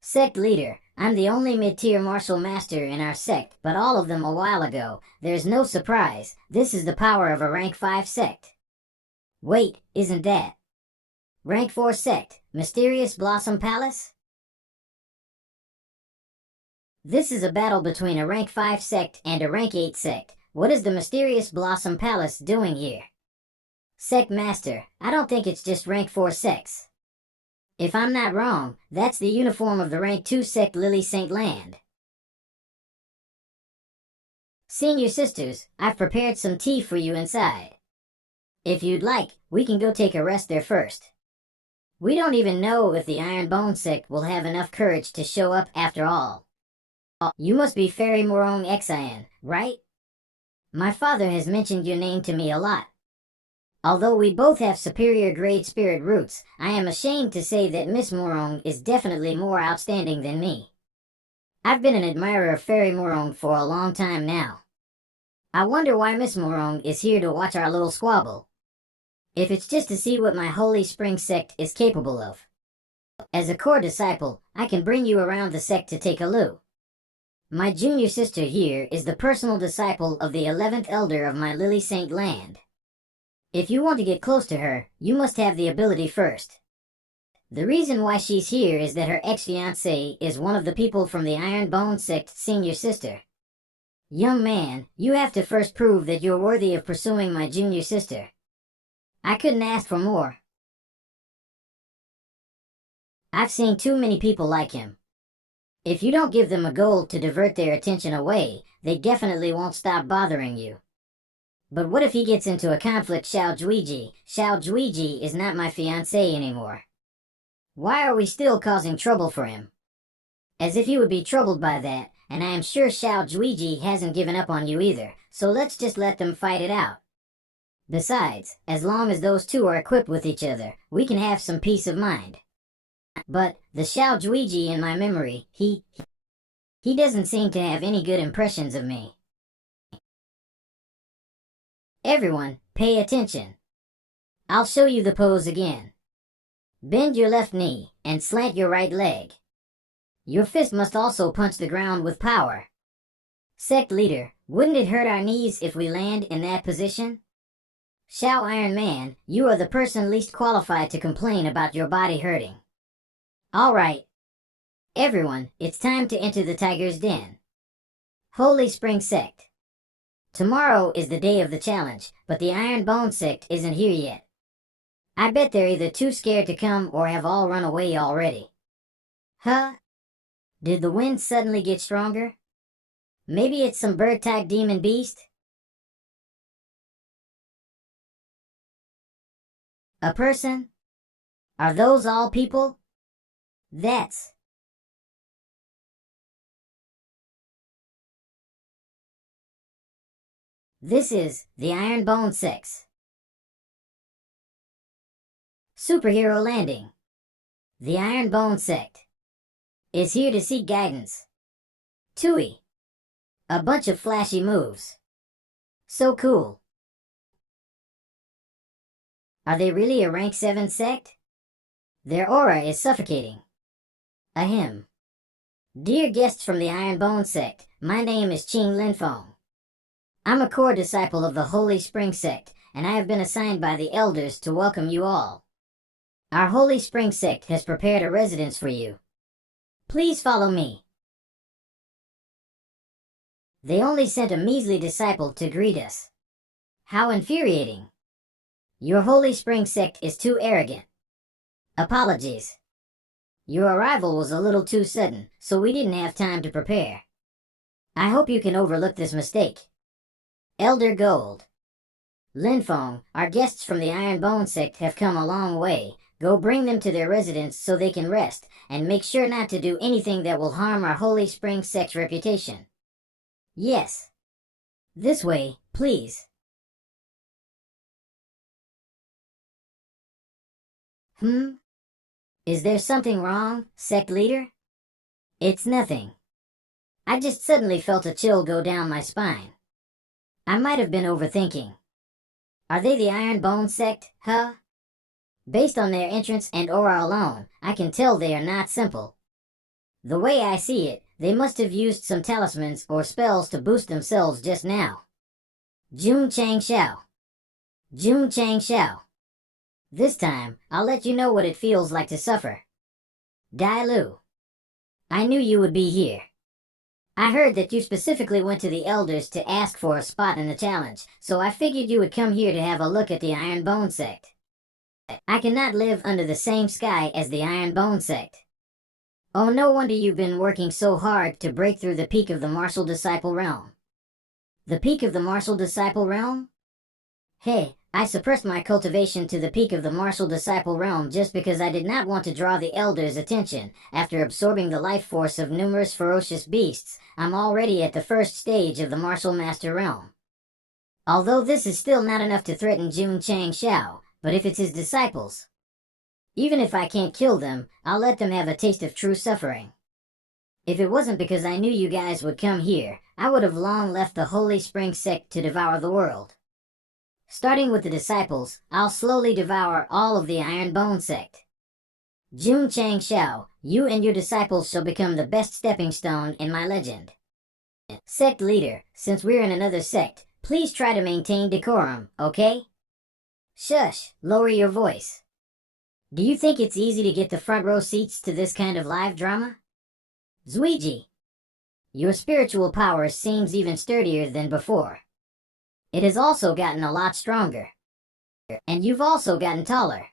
Sect leader, I'm the only mid-tier martial master in our sect, but all of them a while ago. There's no surprise, this is the power of a rank 5 sect. Wait, isn't that rank 4 sect, Mysterious Blossom Palace? This is a battle between a rank 5 sect and a rank 8 sect. What is the Mysterious Blossom Palace doing here? Sect Master, I don't think it's just rank 4 sects. If I'm not wrong, that's the uniform of the rank 2 sect Lily St. Land. Senior sisters, I've prepared some tea for you inside. If you'd like, we can go take a rest there first. We don't even know if the Iron Bone Sect will have enough courage to show up after all. You must be Fairy Morong Xian, right? My father has mentioned your name to me a lot. Although we both have superior grade spirit roots, I am ashamed to say that Miss Morong is definitely more outstanding than me. I've been an admirer of Fairy Morong for a long time now. I wonder why Miss Morong is here to watch our little squabble. If it's just to see what my Holy Spring Sect is capable of. As a core disciple, I can bring you around the sect to take a loo. My junior sister here is the personal disciple of the 11th elder of my Lily St. Land. If you want to get close to her, you must have the ability first. The reason why she's here is that her ex-fiancé is one of the people from the Iron Bone Sect senior sister. Young man, you have to first prove that you're worthy of pursuing my junior sister. I couldn't ask for more. I've seen too many people like him. If you don't give them a goal to divert their attention away, they definitely won't stop bothering you. But what if he gets into a conflict, Xiao Juiji? Xiao Juiji is not my fiancé anymore. Why are we still causing trouble for him? As if you would be troubled by that, and I am sure Xiao Juiji hasn't given up on you either, so let's just let them fight it out. Besides, as long as those two are equipped with each other, we can have some peace of mind. But, the Xiao Juiji in my memory, he doesn't seem to have any good impressions of me. Everyone, pay attention. I'll show you the pose again. Bend your left knee, and slant your right leg. Your fist must also punch the ground with power. Sect leader, wouldn't it hurt our knees if we land in that position? Shao Iron Man, you are the person least qualified to complain about your body hurting. Alright, everyone, it's time to enter the Tiger's Den. Holy Spring Sect. Tomorrow is the day of the challenge, but the Iron Bone Sect isn't here yet. I bet they're either too scared to come or have all run away already. Huh? Did the wind suddenly get stronger? Maybe it's some bird-type demon beast? A person? Are those all people? That's... This is the Iron Bone Sect. Superhero Landing. The Iron Bone Sect is here to seek guidance. Tui. A bunch of flashy moves. So cool. Are they really a rank 7 sect? Their aura is suffocating. Ahem. Dear guests from the Iron Bone Sect, my name is Qing Linfeng. I'm a core disciple of the Holy Spring Sect, and I have been assigned by the elders to welcome you all. Our Holy Spring Sect has prepared a residence for you. Please follow me. They only sent a measly disciple to greet us. How infuriating. Your Holy Spring Sect is too arrogant. Apologies. Your arrival was a little too sudden, so we didn't have time to prepare. I hope you can overlook this mistake. Elder Gold. Linfeng, our guests from the Iron Bone Sect have come a long way. Go bring them to their residence so they can rest, and make sure not to do anything that will harm our Holy Spring Sect's reputation. Yes. This way, please. Is there something wrong, Sect Leader? It's nothing. I just suddenly felt a chill go down my spine. I might have been overthinking. Are they the Iron Bone Sect, huh? Based on their entrance and aura alone, I can tell they are not simple. The way I see it, they must have used some talismans or spells to boost themselves just now. Jun Chang Xiao. Jun Chang Xiao. This time, I'll let you know what it feels like to suffer. Dai Lu. I knew you would be here. I heard that you specifically went to the elders to ask for a spot in the challenge, so I figured you would come here to have a look at the Iron Bone Sect. I cannot live under the same sky as the Iron Bone Sect. Oh, no wonder you've been working so hard to break through the peak of the Martial Disciple Realm. The peak of the Martial Disciple Realm? Hey, I suppressed my cultivation to the peak of the Martial Disciple Realm just because I did not want to draw the elders' attention. After absorbing the life force of numerous ferocious beasts, I'm already at the first stage of the Martial Master Realm. Although this is still not enough to threaten Jun Chang Xiao, but if it's his disciples, even if I can't kill them, I'll let them have a taste of true suffering. If it wasn't because I knew you guys would come here, I would have long left the Holy Spring Sect to devour the world. Starting with the disciples, I'll slowly devour all of the Iron Bone Sect. Jun Chang Xiao, you and your disciples shall become the best stepping stone in my legend. Sect Leader, since we're in another sect, please try to maintain decorum, okay? Shush, lower your voice. Do you think it's easy to get the front row seats to this kind of live drama? Zuiji, your spiritual power seems even sturdier than before. It has also gotten a lot stronger. And you've also gotten taller.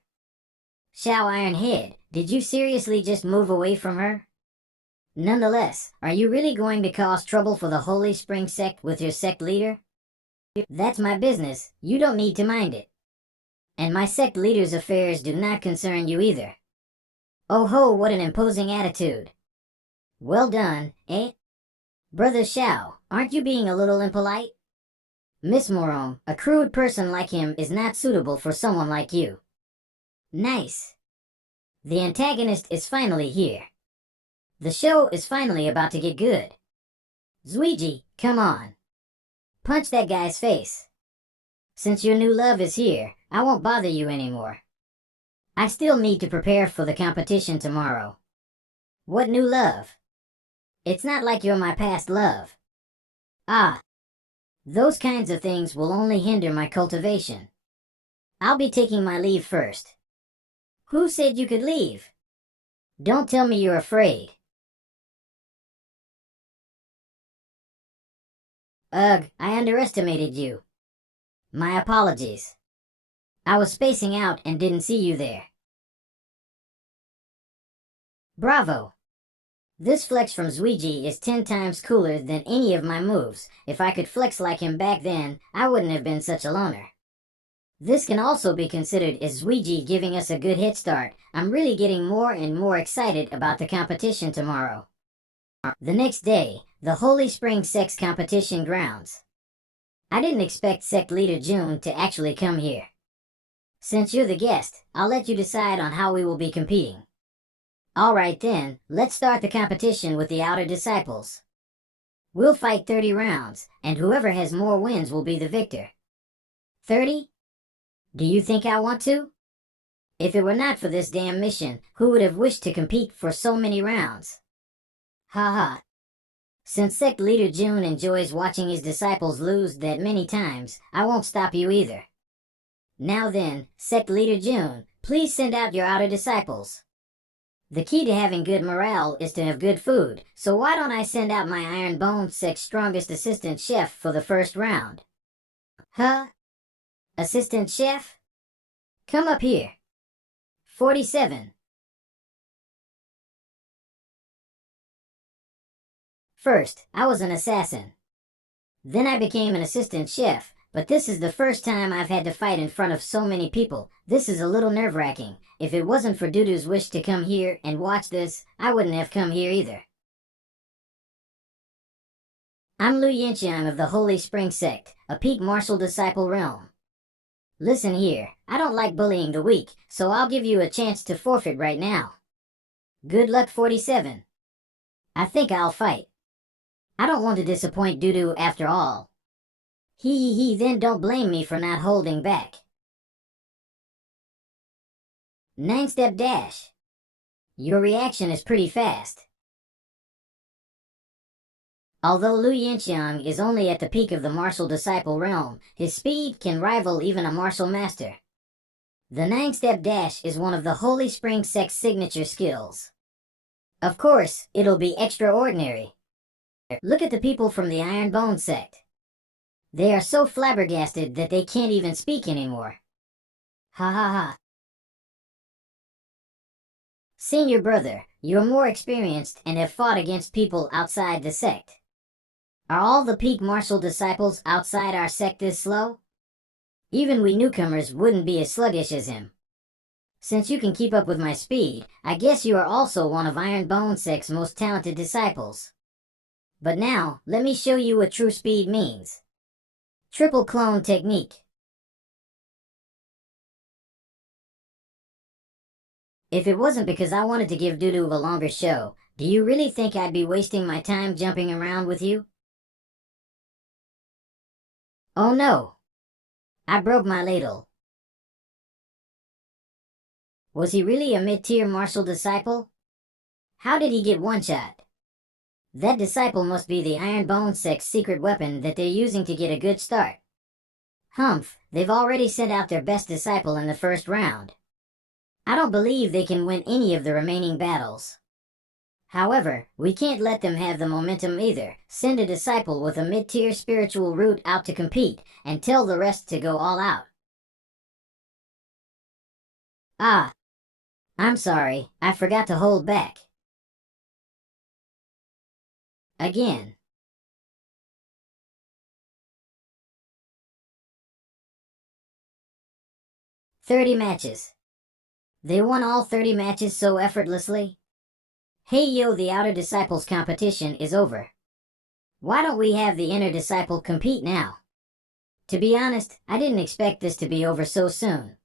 Shao Ironhead, did you seriously just move away from her? Nonetheless, are you really going to cause trouble for the Holy Spring Sect with your sect leader? That's my business, you don't need to mind it. And my sect leader's affairs do not concern you either. Oh ho, what an imposing attitude. Well done, eh? Brother Shao, aren't you being a little impolite? Miss Morong, a crude person like him is not suitable for someone like you. Nice. The antagonist is finally here. The show is finally about to get good. Zuiji, come on. Punch that guy's face. Since your new love is here, I won't bother you anymore. I still need to prepare for the competition tomorrow. What new love? It's not like you're my past love. Ah. Those kinds of things will only hinder my cultivation. I'll be taking my leave first. Who said you could leave? Don't tell me you're afraid. Ugh, I underestimated you. My apologies. I was spacing out and didn't see you there. Bravo! This flex from Zuiji is 10 times cooler than any of my moves. If I could flex like him back then, I wouldn't have been such a loner. This can also be considered as Zuiji giving us a good hit start. I'm really getting more and more excited about the competition tomorrow. The next day, the Holy Spring Sect competition grounds. I didn't expect Sect Leader June to actually come here. Since you're the guest, I'll let you decide on how we will be competing. Alright then, let's start the competition with the Outer Disciples. We'll fight 30 rounds, and whoever has more wins will be the victor. 30? Do you think I want to? If it were not for this damn mission, who would have wished to compete for so many rounds? Haha. Since Sect Leader June enjoys watching his disciples lose that many times, I won't stop you either. Now then, Sect Leader June, please send out your Outer Disciples. The key to having good morale is to have good food, so why don't I send out my Iron Bone Sect's strongest assistant chef for the first round? Huh? Assistant chef? Come up here. 47. First, I was an assassin. Then I became an assistant chef, but this is the first time I've had to fight in front of so many people. This is a little nerve-wracking. If it wasn't for Dudu's wish to come here and watch this, I wouldn't have come here either. I'm Lu Yinxiang of the Holy Spring Sect, a peak martial disciple realm. Listen here, I don't like bullying the weak, so I'll give you a chance to forfeit right now. Good luck, 47. I think I'll fight. I don't want to disappoint Dudu after all. He, then don't blame me for not holding back. 9-step dash. Your reaction is pretty fast. Although Lu Yinxiang is only at the peak of the martial disciple realm, his speed can rival even a martial master. The 9-step dash is one of the Holy Spring Sect's signature skills. Of course, it'll be extraordinary. Look at the people from the Iron Bone Sect. They are so flabbergasted that they can't even speak anymore. Ha ha ha. Senior brother, you're more experienced and have fought against people outside the sect. Are all the peak martial disciples outside our sect this slow? Even we newcomers wouldn't be as sluggish as him. Since you can keep up with my speed, I guess you are also one of Iron Bone Sect's most talented disciples. But now, let me show you what true speed means. Triple clone technique. If it wasn't because I wanted to give Dudu a longer show, do you really think I'd be wasting my time jumping around with you? Oh no! I broke my ladle. Was he really a mid-tier martial disciple? How did he get one-shot? That disciple must be the Iron Bone Sect's secret weapon that they're using to get a good start. Humph, they've already sent out their best disciple in the first round. I don't believe they can win any of the remaining battles. However, we can't let them have the momentum either. Send a disciple with a mid-tier spiritual root out to compete, and tell the rest to go all out. Ah! I'm sorry, I forgot to hold back. Again. "30 matches. They won all 30 matches so effortlessly? Hey yo, the Outer Disciples competition is over. Why don't we have the Inner Disciple compete now? To be honest, I didn't expect this to be over so soon.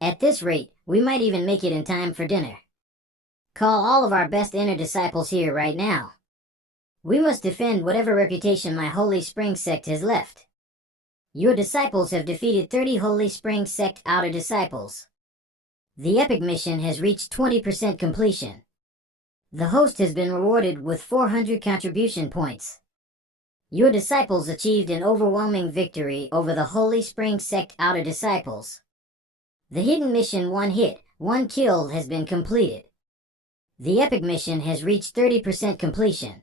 At this rate, we might even make it in time for dinner. Call all of our best Inner Disciples here right now. We must defend whatever reputation my Holy Spring Sect has left. Your disciples have defeated 30 Holy Spring Sect Outer Disciples. The epic mission has reached 20% completion. The host has been rewarded with 400 contribution points. Your disciples achieved an overwhelming victory over the Holy Spring Sect Outer Disciples. The hidden mission 1 hit, 1 kill has been completed. The epic mission has reached 30% completion.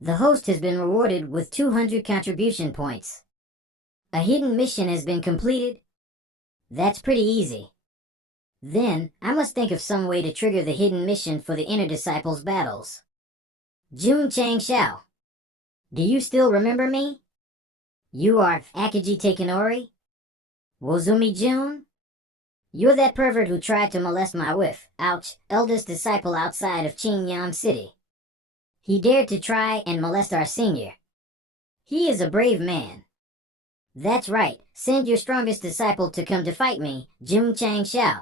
The host has been rewarded with 200 contribution points. A hidden mission has been completed? That's pretty easy. Then, I must think of some way to trigger the hidden mission for the Inner Disciples battles. Jun Chang Xiao. Do you still remember me? You are Akiji Takenori? Wozumi Jun? You're that pervert who tried to molest my eldest disciple outside of Qingyang City. He dared to try and molest our senior. He is a brave man. That's right, send your strongest disciple to come to fight me, Jun Chang Xiao.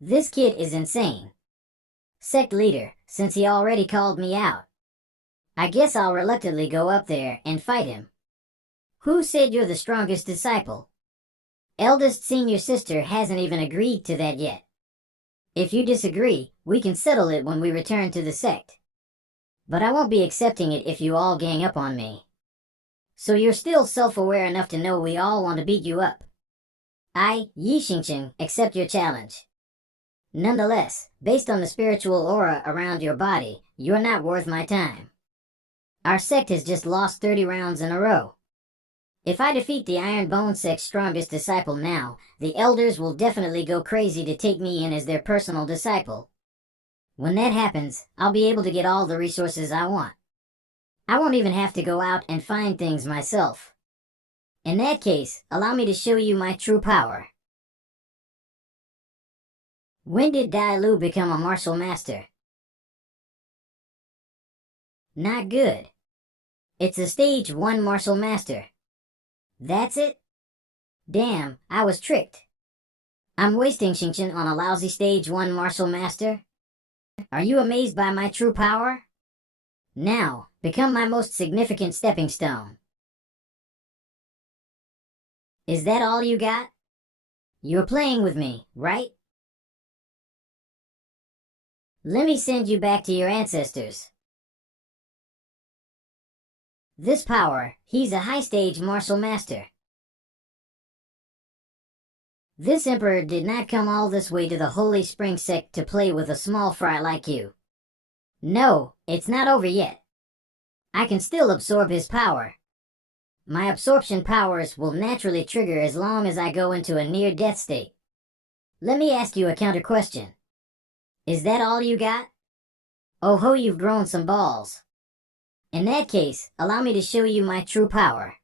This kid is insane. Sect leader, since he already called me out, I guess I'll reluctantly go up there and fight him. Who said you're the strongest disciple? Eldest senior sister hasn't even agreed to that yet. If you disagree, we can settle it when we return to the sect. But I won't be accepting it if you all gang up on me. So you're still self-aware enough to know we all want to beat you up. I, Yi Xingchen, accept your challenge. Nonetheless, based on the spiritual aura around your body, you're not worth my time. Our sect has just lost 30 rounds in a row. If I defeat the Iron Bone Sect's strongest disciple now, the elders will definitely go crazy to take me in as their personal disciple. When that happens, I'll be able to get all the resources I want. I won't even have to go out and find things myself. In that case, allow me to show you my true power. When did Dai Lu become a martial master? Not good. It's a stage 1 martial master. That's it? Damn, I was tricked. I'm wasting Xingchen on a lousy stage 1 martial master? Are you amazed by my true power? Now, become my most significant stepping stone. Is that all you got? You're playing with me, right? Let me send you back to your ancestors. This power, he's a high-stage martial master. This emperor did not come all this way to the Holy Spring Sect to play with a small fry like you. No, it's not over yet. I can still absorb his power. My absorption powers will naturally trigger as long as I go into a near-death state. Let me ask you a counter question. Is that all you got? Oh ho, you've grown some balls. In that case, allow me to show you my true power.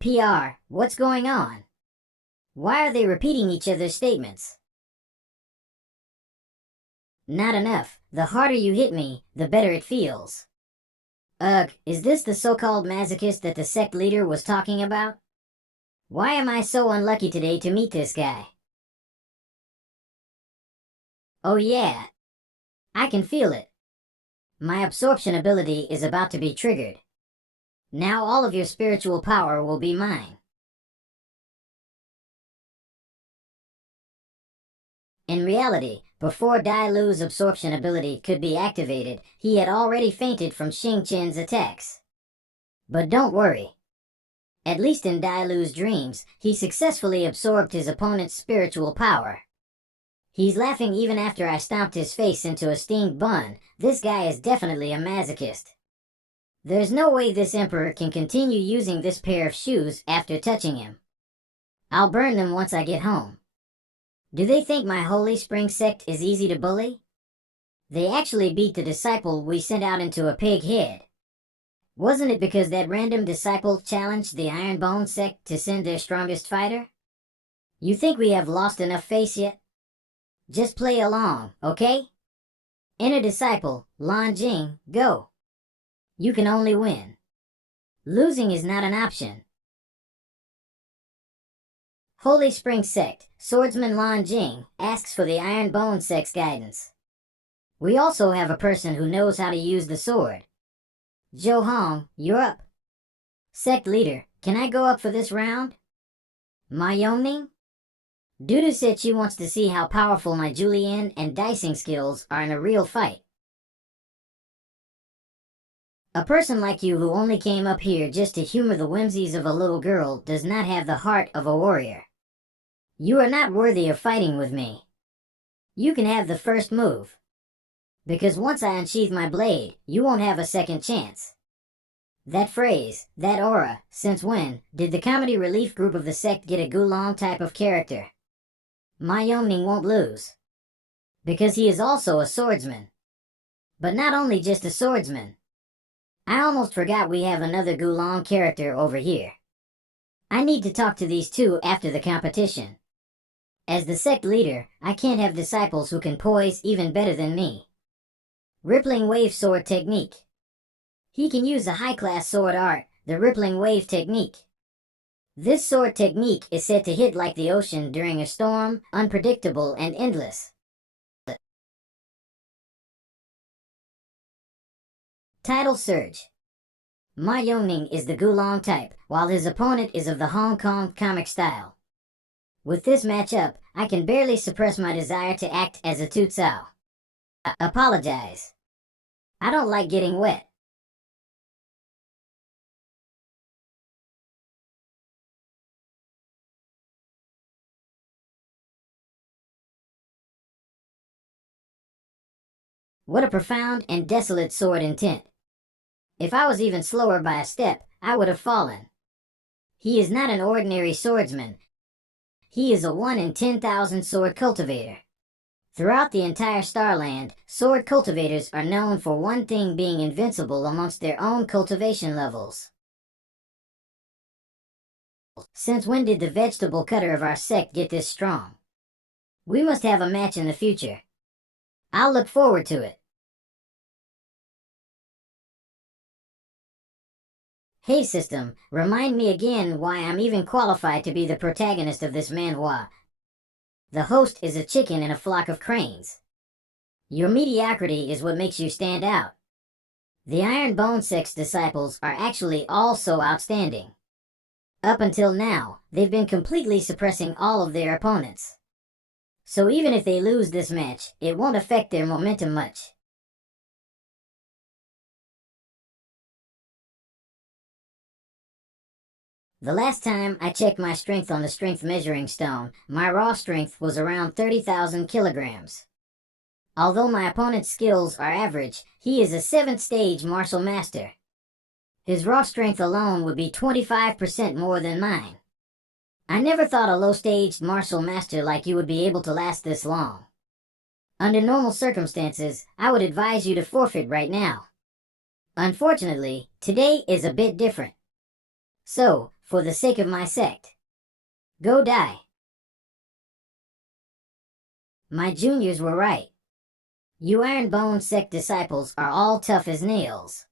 PR, what's going on? Why are they repeating each other's statements? Not enough. The harder you hit me, the better it feels. Ugh, is this the so-called masochist that the sect leader was talking about? Why am I so unlucky today to meet this guy? Oh yeah. I can feel it. My absorption ability is about to be triggered. Now all of your spiritual power will be mine. In reality, before Dai Lu's absorption ability could be activated, he had already fainted from Xing Chen's attacks. But don't worry. At least in Dai Lu's dreams, he successfully absorbed his opponent's spiritual power. He's laughing even after I stomped his face into a steamed bun. This guy is definitely a masochist. There's no way this emperor can continue using this pair of shoes after touching him. I'll burn them once I get home. Do they think my Holy Spring Sect is easy to bully? They actually beat the disciple we sent out into a pig head. Wasn't it because that random disciple challenged the Iron Bone Sect to send their strongest fighter? You think we have lost enough face yet? Just play along, okay? Inner disciple, Lan Jing, go. You can only win. Losing is not an option. Holy Spring Sect, Swordsman Lan Jing, asks for the Iron Bone Sect's guidance. We also have a person who knows how to use the sword. Zhou Hong, you're up. Sect leader, can I go up for this round? Ma Yongning? Dudu said she wants to see how powerful my julienne and dicing skills are in a real fight. A person like you who only came up here just to humor the whimsies of a little girl does not have the heart of a warrior. You are not worthy of fighting with me. You can have the first move. Because once I unsheath my blade, you won't have a second chance. That phrase, that aura, since when did the comedy relief group of the sect get a Gulong type of character? Ma Yongning won't lose. Because he is also a swordsman. But not only just a swordsman. I almost forgot we have another Gulong character over here. I need to talk to these two after the competition. As the sect leader, I can't have disciples who can poise even better than me. Rippling wave sword technique. He can use the high-class sword art, the rippling wave technique. This sword technique is said to hit like the ocean during a storm, unpredictable and endless. Title Surge. Ma Yongning is the Gulong type, while his opponent is of the Hong Kong comic style. With this matchup, I can barely suppress my desire to act as a Tu Cao. Apologize. I don't like getting wet. What a profound and desolate sword intent. If I was even slower by a step, I would have fallen. He is not an ordinary swordsman. He is a 1 in 10,000 sword cultivator. Throughout the entire Starland, sword cultivators are known for one thing being invincible amongst their own cultivation levels. Since when did the vegetable cutter of our sect get this strong? We must have a match in the future. I'll look forward to it. Hey system, remind me again why I'm even qualified to be the protagonist of this manhwa. The host is a chicken in a flock of cranes. Your mediocrity is what makes you stand out. The Iron Bone Sect's disciples are actually all so outstanding. Up until now, they've been completely suppressing all of their opponents. So even if they lose this match, it won't affect their momentum much. The last time I checked my strength on the strength measuring stone, my raw strength was around 30,000 kilograms. Although my opponent's skills are average, he is a 7th stage martial master. His raw strength alone would be 25% more than mine. I never thought a low-staged martial master like you would be able to last this long. Under normal circumstances, I would advise you to forfeit right now. Unfortunately, today is a bit different. So, for the sake of my sect, go die. My juniors were right. You Iron Bone Sect disciples are all tough as nails.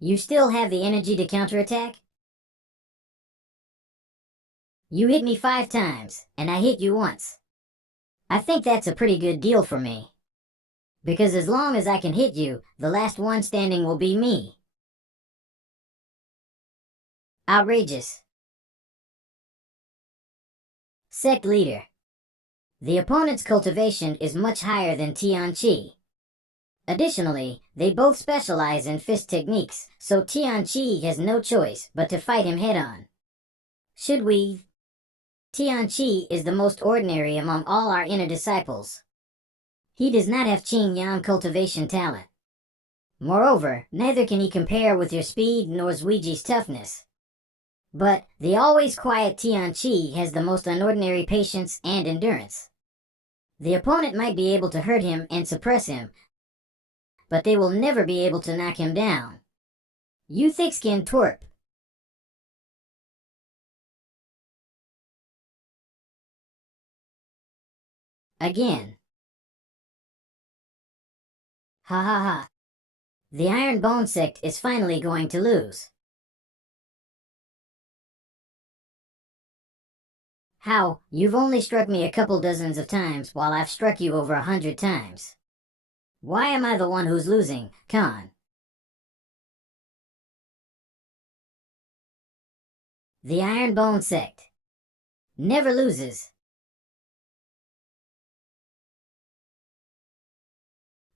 You still have the energy to counterattack? You hit me 5 times, and I hit you once. I think that's a pretty good deal for me. Because as long as I can hit you, the last one standing will be me. Outrageous. Sect leader. The opponent's cultivation is much higher than Tianqi. Additionally, they both specialize in fist techniques, so Tianqi has no choice but to fight him head-on. Should we? Tianqi is the most ordinary among all our inner disciples. He does not have Qing Yang cultivation talent. Moreover, neither can he compare with your speed nor Zuiji's toughness. But the always quiet Tianqi has the most unordinary patience and endurance. The opponent might be able to hurt him and suppress him, but they will never be able to knock him down. You thick-skinned twerp. Again. Ha ha ha. The Iron Bone Sect is finally going to lose. How? You've only struck me a couple dozens of times while I've struck you over 100 times. Why am I the one who's losing, Khan? The Iron Bone Sect never loses.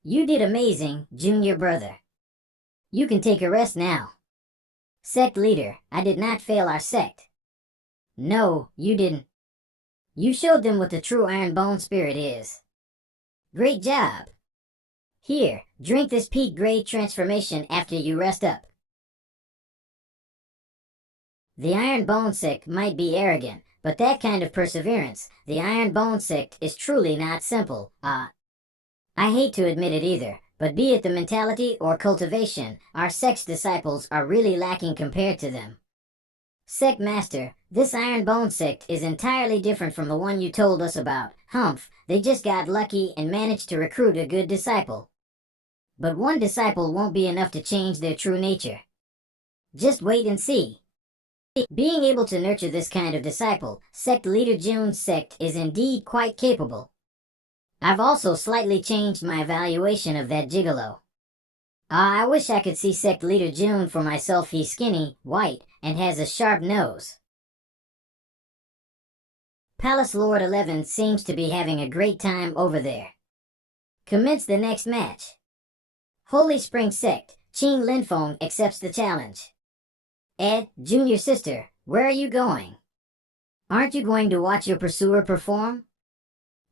You did amazing, junior brother. You can take a rest now. Sect leader, I did not fail our sect. No, you didn't. You showed them what the true Iron Bone spirit is. Great job. Here, drink this peak grade transformation after you rest up. The Iron Bone Sect might be arrogant, but that kind of perseverance, the Iron Bone Sect, is truly not simple. I hate to admit it either, but be it the mentality or cultivation, our sect's disciples are really lacking compared to them. Sect Master, this Iron Bone Sect is entirely different from the one you told us about. Humph, they just got lucky and managed to recruit a good disciple. But one disciple won't be enough to change their true nature. Just wait and see. Being able to nurture this kind of disciple, Sect Leader June's sect is indeed quite capable. I've also slightly changed my evaluation of that gigolo. I wish I could see Sect Leader June for myself. He's skinny, white, and has a sharp nose. Palace Lord 11 seems to be having a great time over there. Commence the next match. Holy Spring Sect, Qing Linfeng accepts the challenge. Ed, junior sister, where are you going? Aren't you going to watch your pursuer perform?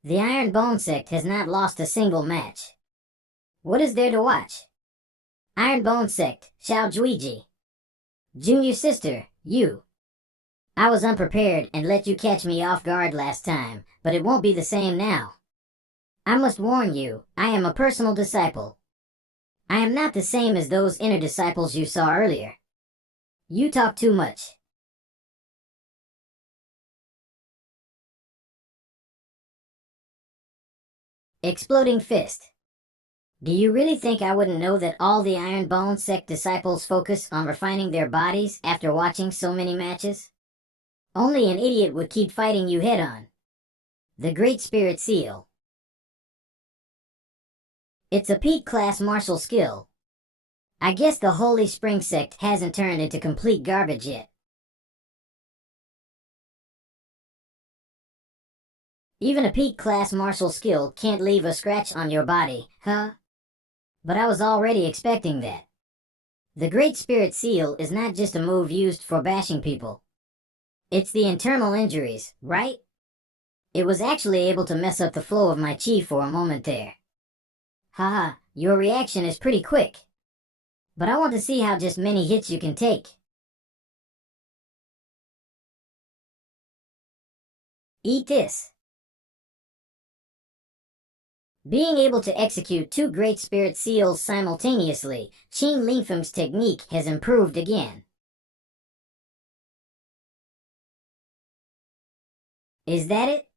The Iron Bone Sect has not lost a single match. What is there to watch? Iron Bone Sect, Xiao Juiji. Junior sister, you. I was unprepared and let you catch me off guard last time, but it won't be the same now. I must warn you, I am a personal disciple. I am not the same as those inner disciples you saw earlier. You talk too much. Exploding Fist. Do you really think I wouldn't know that all the Iron Bone Sect disciples focus on refining their bodies after watching so many matches? Only an idiot would keep fighting you head-on. The Great Spirit Seal. It's a peak class martial skill. I guess the Holy Spring Sect hasn't turned into complete garbage yet. Even a peak class martial skill can't leave a scratch on your body, huh? But I was already expecting that. The Great Spirit Seal is not just a move used for bashing people. It's the internal injuries, right? It was actually able to mess up the flow of my chi for a moment there. Haha, your reaction is pretty quick. But I want to see how just many hits you can take. Eat this. Being able to execute two Great Spirit Seals simultaneously, Qing Linfeng's technique has improved again. Is that it?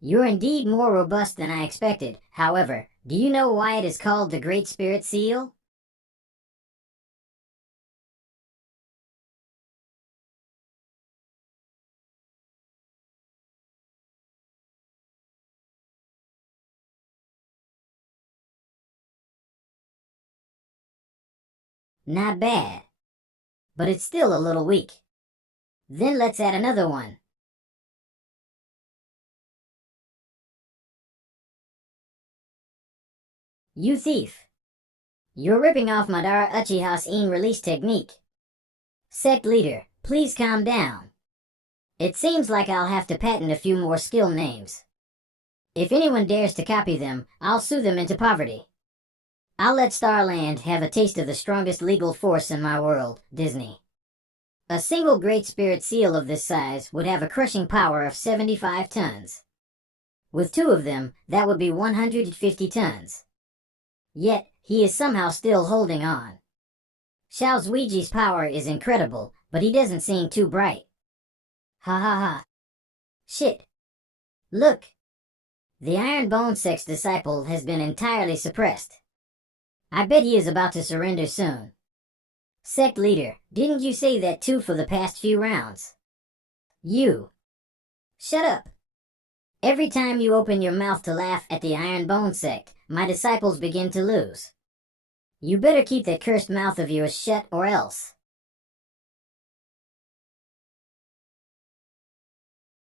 You're indeed more robust than I expected. However, do you know why it is called the Great Spirit Seal? Not bad. But it's still a little weak. Then let's add another one. You thief. You're ripping off Madara Uchiha's in-release technique. Sect leader, please calm down. It seems like I'll have to patent a few more skill names. If anyone dares to copy them, I'll sue them into poverty. I'll let Starland have a taste of the strongest legal force in my world, Disney. A single Great Spirit Seal of this size would have a crushing power of 75 tons. With two of them, that would be 150 tons. Yet, he is somehow still holding on. Xiao Zuiji's power is incredible, but he doesn't seem too bright. Ha ha ha. Shit. Look. The Iron Bone Sect's disciple has been entirely suppressed. I bet he is about to surrender soon. Sect leader, didn't you say that too for the past few rounds? You. Shut up. Every time you open your mouth to laugh at the Iron Bone Sect, my disciples begin to lose. You better keep that cursed mouth of yours shut or else.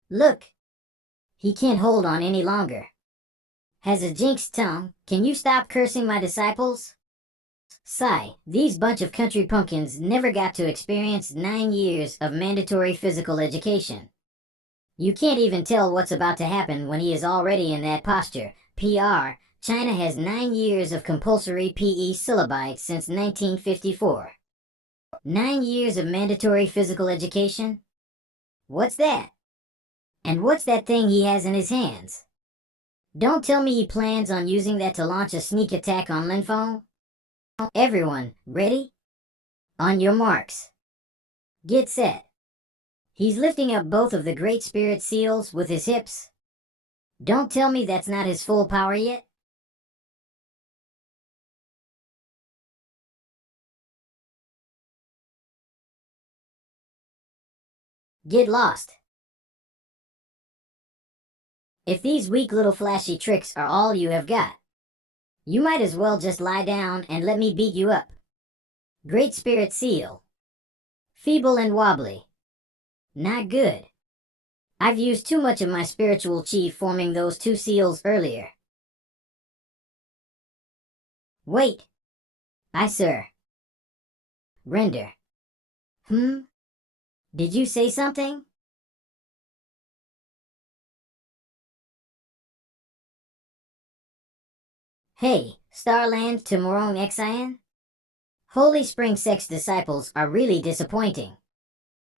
Look. He can't hold on any longer. Has a jinxed tongue. Can you stop cursing my disciples? Sigh, these bunch of country pumpkins never got to experience 9 years of mandatory physical education. You can't even tell what's about to happen when he is already in that posture. PR, China has 9 years of compulsory PE syllabi since 1954. 9 years of mandatory physical education? What's that? And what's that thing he has in his hands? Don't tell me he plans on using that to launch a sneak attack on Linfo? Everyone, ready? On your marks. Get set. He's lifting up both of the Great Spirit seals with his hips. Don't tell me that's not his full power yet. Get lost. If these weak little flashy tricks are all you have got, you might as well just lie down and let me beat you up. Great Spirit Seal. Feeble and wobbly. Not good. I've used too much of my spiritual chi forming those two seals earlier. Wait. Aye, sir. Render. Did you say something? Hey, Starland to Morong Xian? Holy Spring Sect's disciples are really disappointing.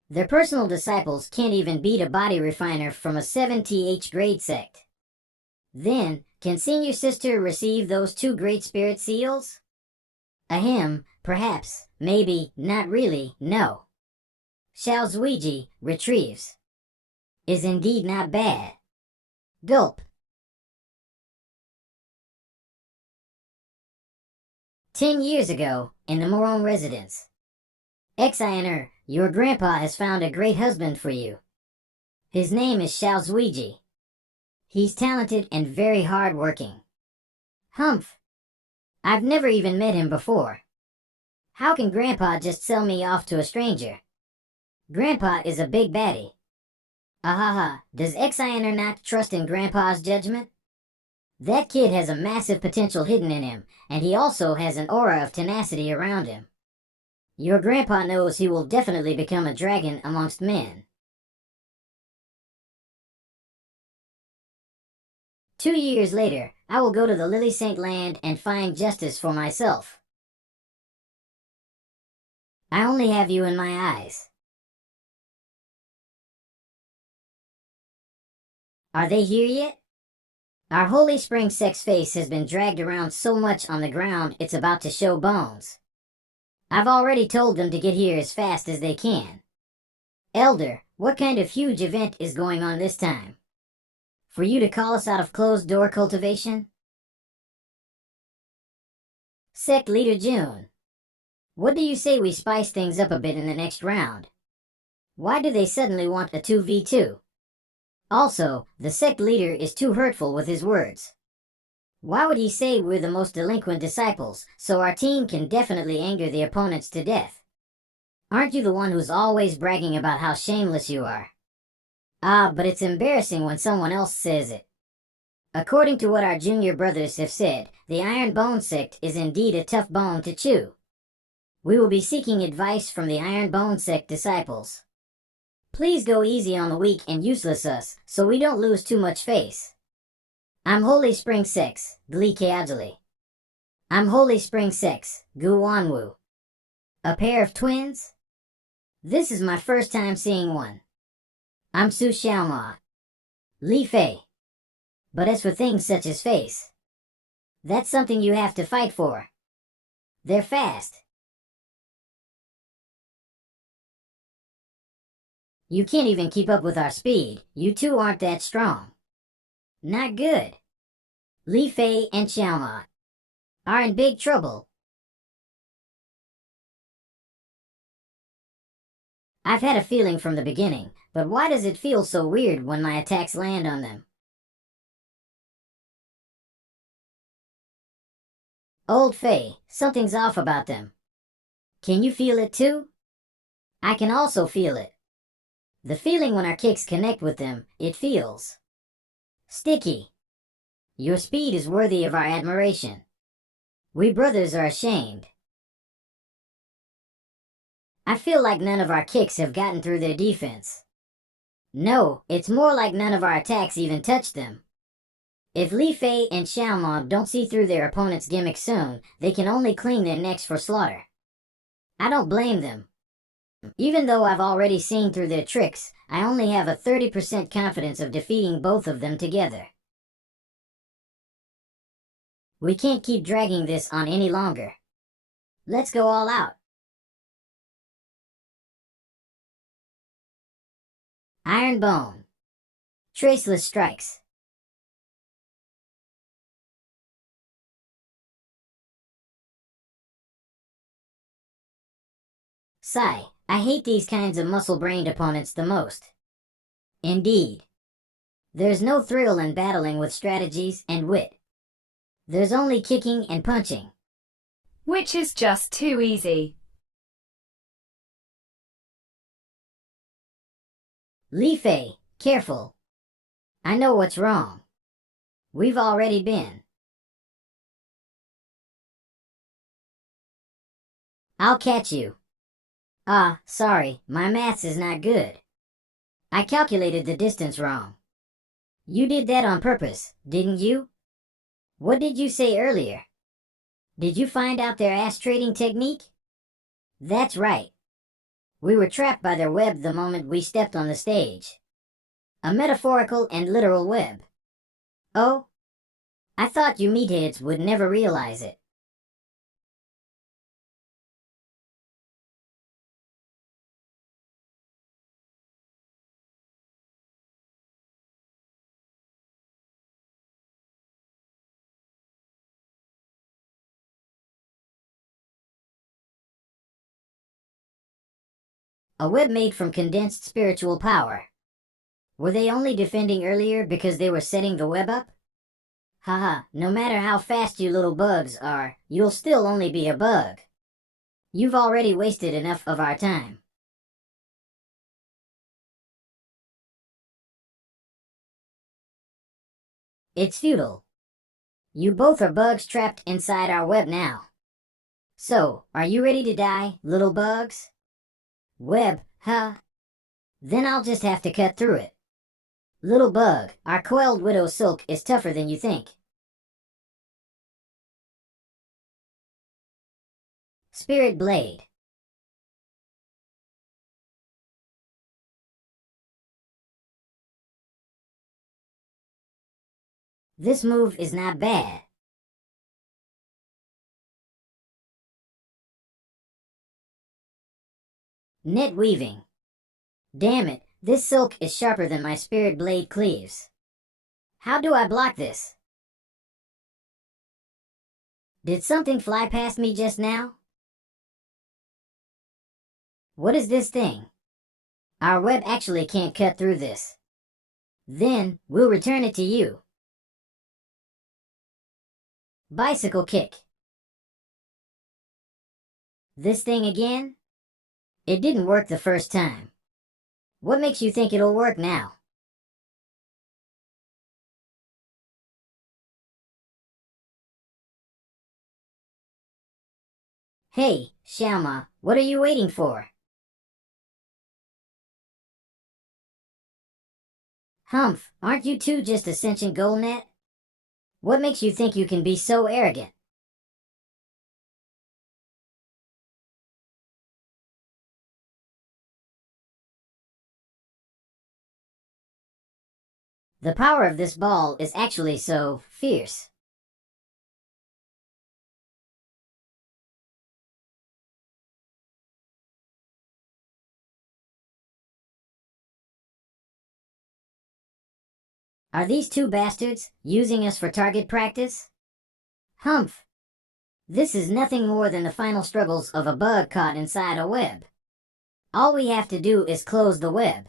Their personal disciples can't even beat a body refiner from a 7th grade sect. Then, can Senior Sister receive those two Great Spirit seals? Ahem, perhaps, maybe, not really, no. Xiao Zuiji retrieves. Is indeed not bad. Gulp. 10 years ago, in the Morong residence. Xiner, your grandpa has found a great husband for you. His name is Xiao Zuiji. He's talented and very hard-working. Humph. I've never even met him before. How can Grandpa just sell me off to a stranger? Grandpa is a big baddie. Ahaha, does Xiner not trust in Grandpa's judgment? That kid has a massive potential hidden in him, and he also has an aura of tenacity around him. Your grandpa knows he will definitely become a dragon amongst men. 2 years later, I will go to the Lily Saint Land and find justice for myself. I only have you in my eyes. Are they here yet? Our Holy Spring Sect's face has been dragged around so much on the ground it's about to show bones. I've already told them to get here as fast as they can. Elder, what kind of huge event is going on this time? For you to call us out of closed-door cultivation? Sect Leader June. What do you say we spice things up a bit in the next round? Why do they suddenly want a 2v2? Also, the sect leader is too hurtful with his words. Why would he say we're the most delinquent disciples, so our team can definitely anger the opponents to death? Aren't you the one who's always bragging about how shameless you are? Ah, but it's embarrassing when someone else says it. According to what our junior brothers have said, the Iron Bone Sect is indeed a tough bone to chew. We will be seeking advice from the Iron Bone Sect disciples. Please go easy on the weak and useless us, so we don't lose too much face. I'm Holy Spring Sex, Glee Keajali. I'm Holy Spring Sex, Gu Wanwu. A pair of twins? This is my first time seeing one. I'm Su Xiaoma. Li Fei. But as for things such as face, that's something you have to fight for. They're fast. You can't even keep up with our speed. You two aren't that strong. Not good. Li Fei and Xiaoma are in big trouble. I've had a feeling from the beginning, but why does it feel so weird when my attacks land on them? Old Fei, something's off about them. Can you feel it too? I can also feel it. The feeling when our kicks connect with them, it feels sticky. Your speed is worthy of our admiration. We brothers are ashamed. I feel like none of our kicks have gotten through their defense. No, it's more like none of our attacks even touched them. If Li Fei and Xiaomong don't see through their opponent's gimmick soon, they can only clean their necks for slaughter. I don't blame them. Even though I've already seen through their tricks, I only have a 30% confidence of defeating both of them together. We can't keep dragging this on any longer. Let's go all out. Iron Bone. Traceless Strikes. Sigh, I hate these kinds of muscle-brained opponents the most. Indeed. There's no thrill in battling with strategies and wit. There's only kicking and punching. Which is just too easy. Li Fei, careful. I know what's wrong. We've already been. I'll catch you. Ah, sorry, my maths is not good. I calculated the distance wrong. You did that on purpose, didn't you? What did you say earlier? Did you find out their ass trading technique? That's right. We were trapped by their web the moment we stepped on the stage. A metaphorical and literal web. Oh? I thought you meatheads would never realize it. A web made from condensed spiritual power. Were they only defending earlier because they were setting the web up? Haha, no matter how fast you little bugs are, you'll still only be a bug. You've already wasted enough of our time. It's futile. You both are bugs trapped inside our web now. So, are you ready to die, little bugs? Web, huh? Then I'll just have to cut through it. Little bug, our coiled widow silk is tougher than you think. Spirit Blade. This move is not bad. Net weaving. Damn it, this silk is sharper than my spirit blade cleaves. How do I block this? Did something fly past me just now? What is this thing? Our web actually can't cut through this. Then, we'll return it to you. Bicycle kick. This thing again? It didn't work the first time. What makes you think it'll work now? Hey, Xiaoma, what are you waiting for? Humph, aren't you two just a sentient goalnet? What makes you think you can be so arrogant? The power of this ball is actually so fierce. Are these two bastards using us for target practice? Humph! This is nothing more than the final struggles of a bug caught inside a web. All we have to do is close the web.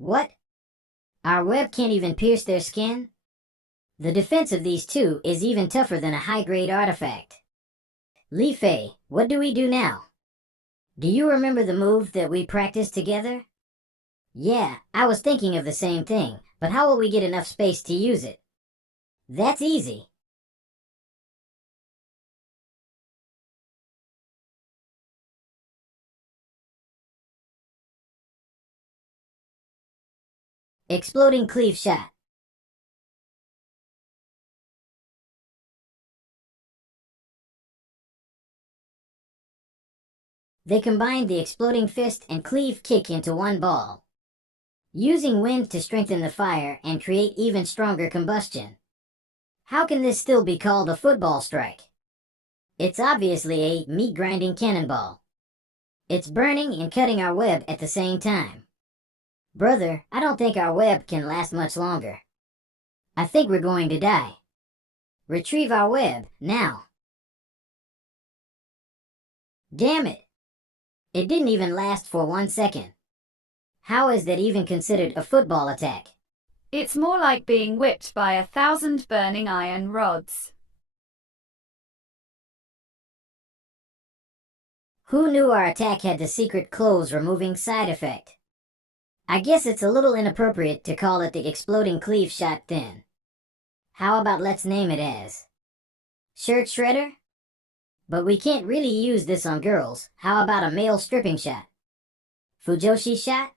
What? Our web can't even pierce their skin? The defense of these two is even tougher than a high-grade artifact. Li Fei, what do we do now? Do you remember the move that we practiced together? Yeah, I was thinking of the same thing, but how will we get enough space to use it? That's easy. Exploding cleave shot. They combined the exploding fist and cleave kick into one ball, using wind to strengthen the fire and create even stronger combustion. How can this still be called a football strike? It's obviously a meat-grinding cannonball. It's burning and cutting our web at the same time. Brother, I don't think our web can last much longer. I think we're going to die. Retrieve our web, now. Damn it! It didn't even last for 1 second. How is that even considered a football attack? It's more like being whipped by 1,000 burning iron rods. Who knew our attack had the secret clothes removing side effect? I guess it's a little inappropriate to call it the exploding cleave shot then. How about let's name it as Shirt Shredder? But we can't really use this on girls. How about a male stripping shot? Fujoshi shot?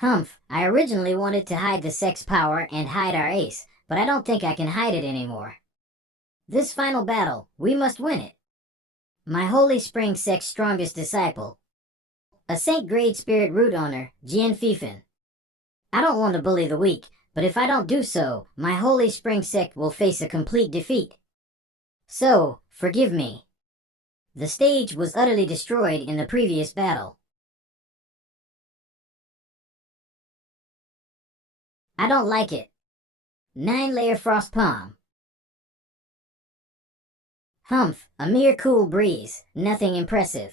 Humph, I originally wanted to hide the sex power and hide our ace, but I don't think I can hide it anymore. This final battle, we must win it. My Holy Spring Sect's strongest disciple, a Saint grade spirit root owner, Jian Fifan. I don't want to bully the weak, but if I don't do so, my Holy Spring Sect will face a complete defeat. So, forgive me. The stage was utterly destroyed in the previous battle. I don't like it. 9-layer frost palm. Humph, a mere cool breeze, nothing impressive.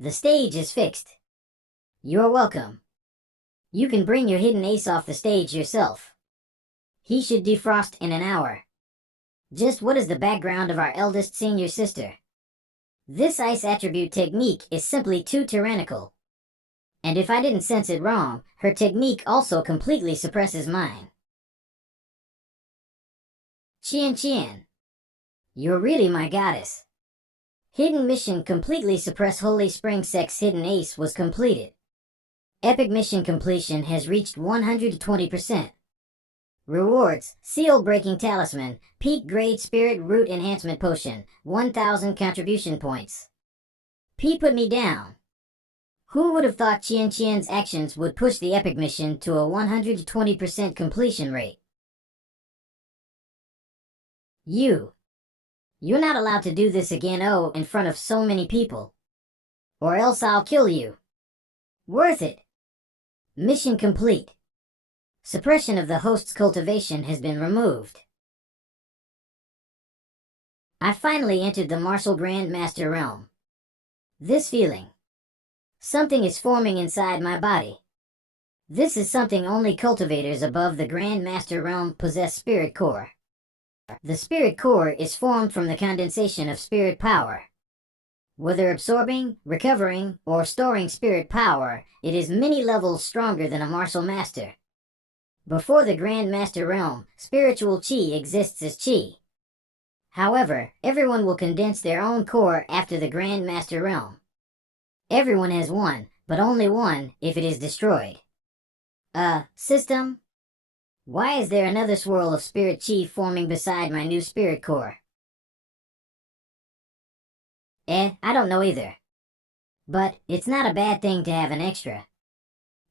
The stage is fixed. You're welcome. You can bring your hidden ace off the stage yourself. He should defrost in an hour. Just what is the background of our eldest senior sister? This ice attribute technique is simply too tyrannical. And if I didn't sense it wrong, her technique also completely suppresses mine. Qian Qian. You're really my goddess. Hidden mission completely suppress Holy Spring Sect's hidden ace was completed. Epic mission completion has reached 120%. Rewards, Seal Breaking Talisman, Peak Grade Spirit Root Enhancement Potion, 1,000 contribution points. P put me down. Who would have thought Qian Qian's actions would push the epic mission to a 120% completion rate? You're not allowed to do this again, in front of so many people. Or else I'll kill you. Worth it. Mission complete. Suppression of the host's cultivation has been removed. I finally entered the martial Grandmaster realm. This feeling. Something is forming inside my body. This is something only cultivators above the Grandmaster realm possess spirit core. The spirit core is formed from the condensation of spirit power. Whether absorbing, recovering, or storing spirit power, it is many levels stronger than a martial master. Before the Grandmaster realm, spiritual chi exists as chi. However, everyone will condense their own core after the Grandmaster realm. Everyone has one, but only one if it is destroyed. System? Why is there another swirl of spirit chi forming beside my new spirit core? I don't know either. But it's not a bad thing to have an extra.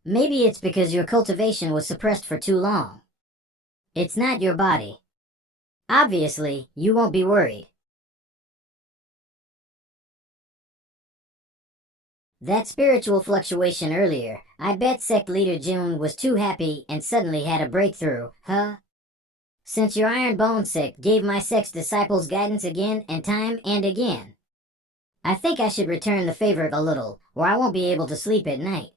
Maybe it's because your cultivation was suppressed for too long. It's not your body. Obviously, you won't be worried. That spiritual fluctuation earlier, I bet Sect Leader June was too happy and suddenly had a breakthrough, huh? Since your Iron Bone Sect gave my Sect's disciples guidance again and time and again, I think I should return the favor a little, or I won't be able to sleep at night.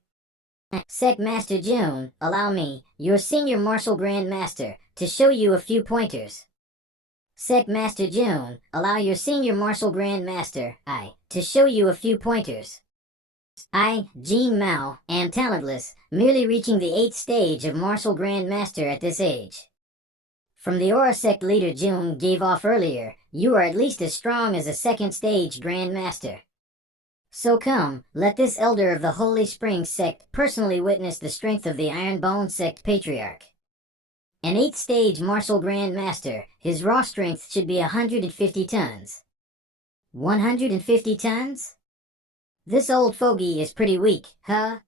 Sect Master June, allow me, your senior martial grand master, to show you a few pointers. Sect Master June, allow your senior martial grand master, to show you a few pointers. I, Jean Mao, am talentless, merely reaching the 8th stage of martial grand master at this age. From the aura sect leader June gave off earlier, you are at least as strong as a 2nd stage grand master. So come, let this elder of the Holy Springs sect personally witness the strength of the Iron Bone sect patriarch. An 8th stage martial grand master, his raw strength should be 150 tons. 150 tons? This old fogey is pretty weak, huh?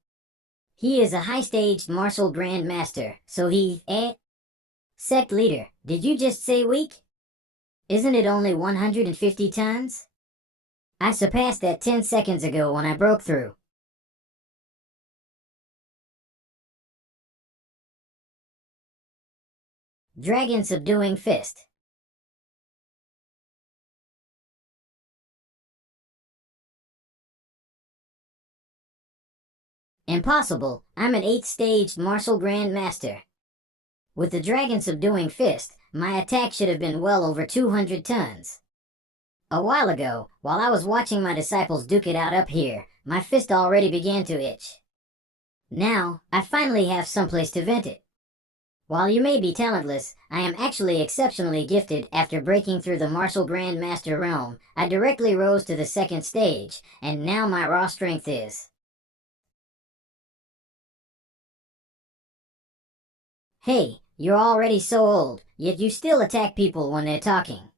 He is a high-staged martial grand master, so he, Sect leader, did you just say weak? Isn't it only 150 tons? I surpassed that 10 seconds ago when I broke through. Dragon subduing fist. Impossible, I'm an 8th-staged martial grand master. With the dragon subduing fist, my attack should have been well over 200 tons. A while ago, while I was watching my disciples duke it out up here, my fist already began to itch. Now, I finally have someplace to vent it. While you may be talentless, I am actually exceptionally gifted. After breaking through the martial grand master realm, I directly rose to the 2nd stage, and now my raw strength is. Hey, you're already so old, yet you still attack people when they're talking.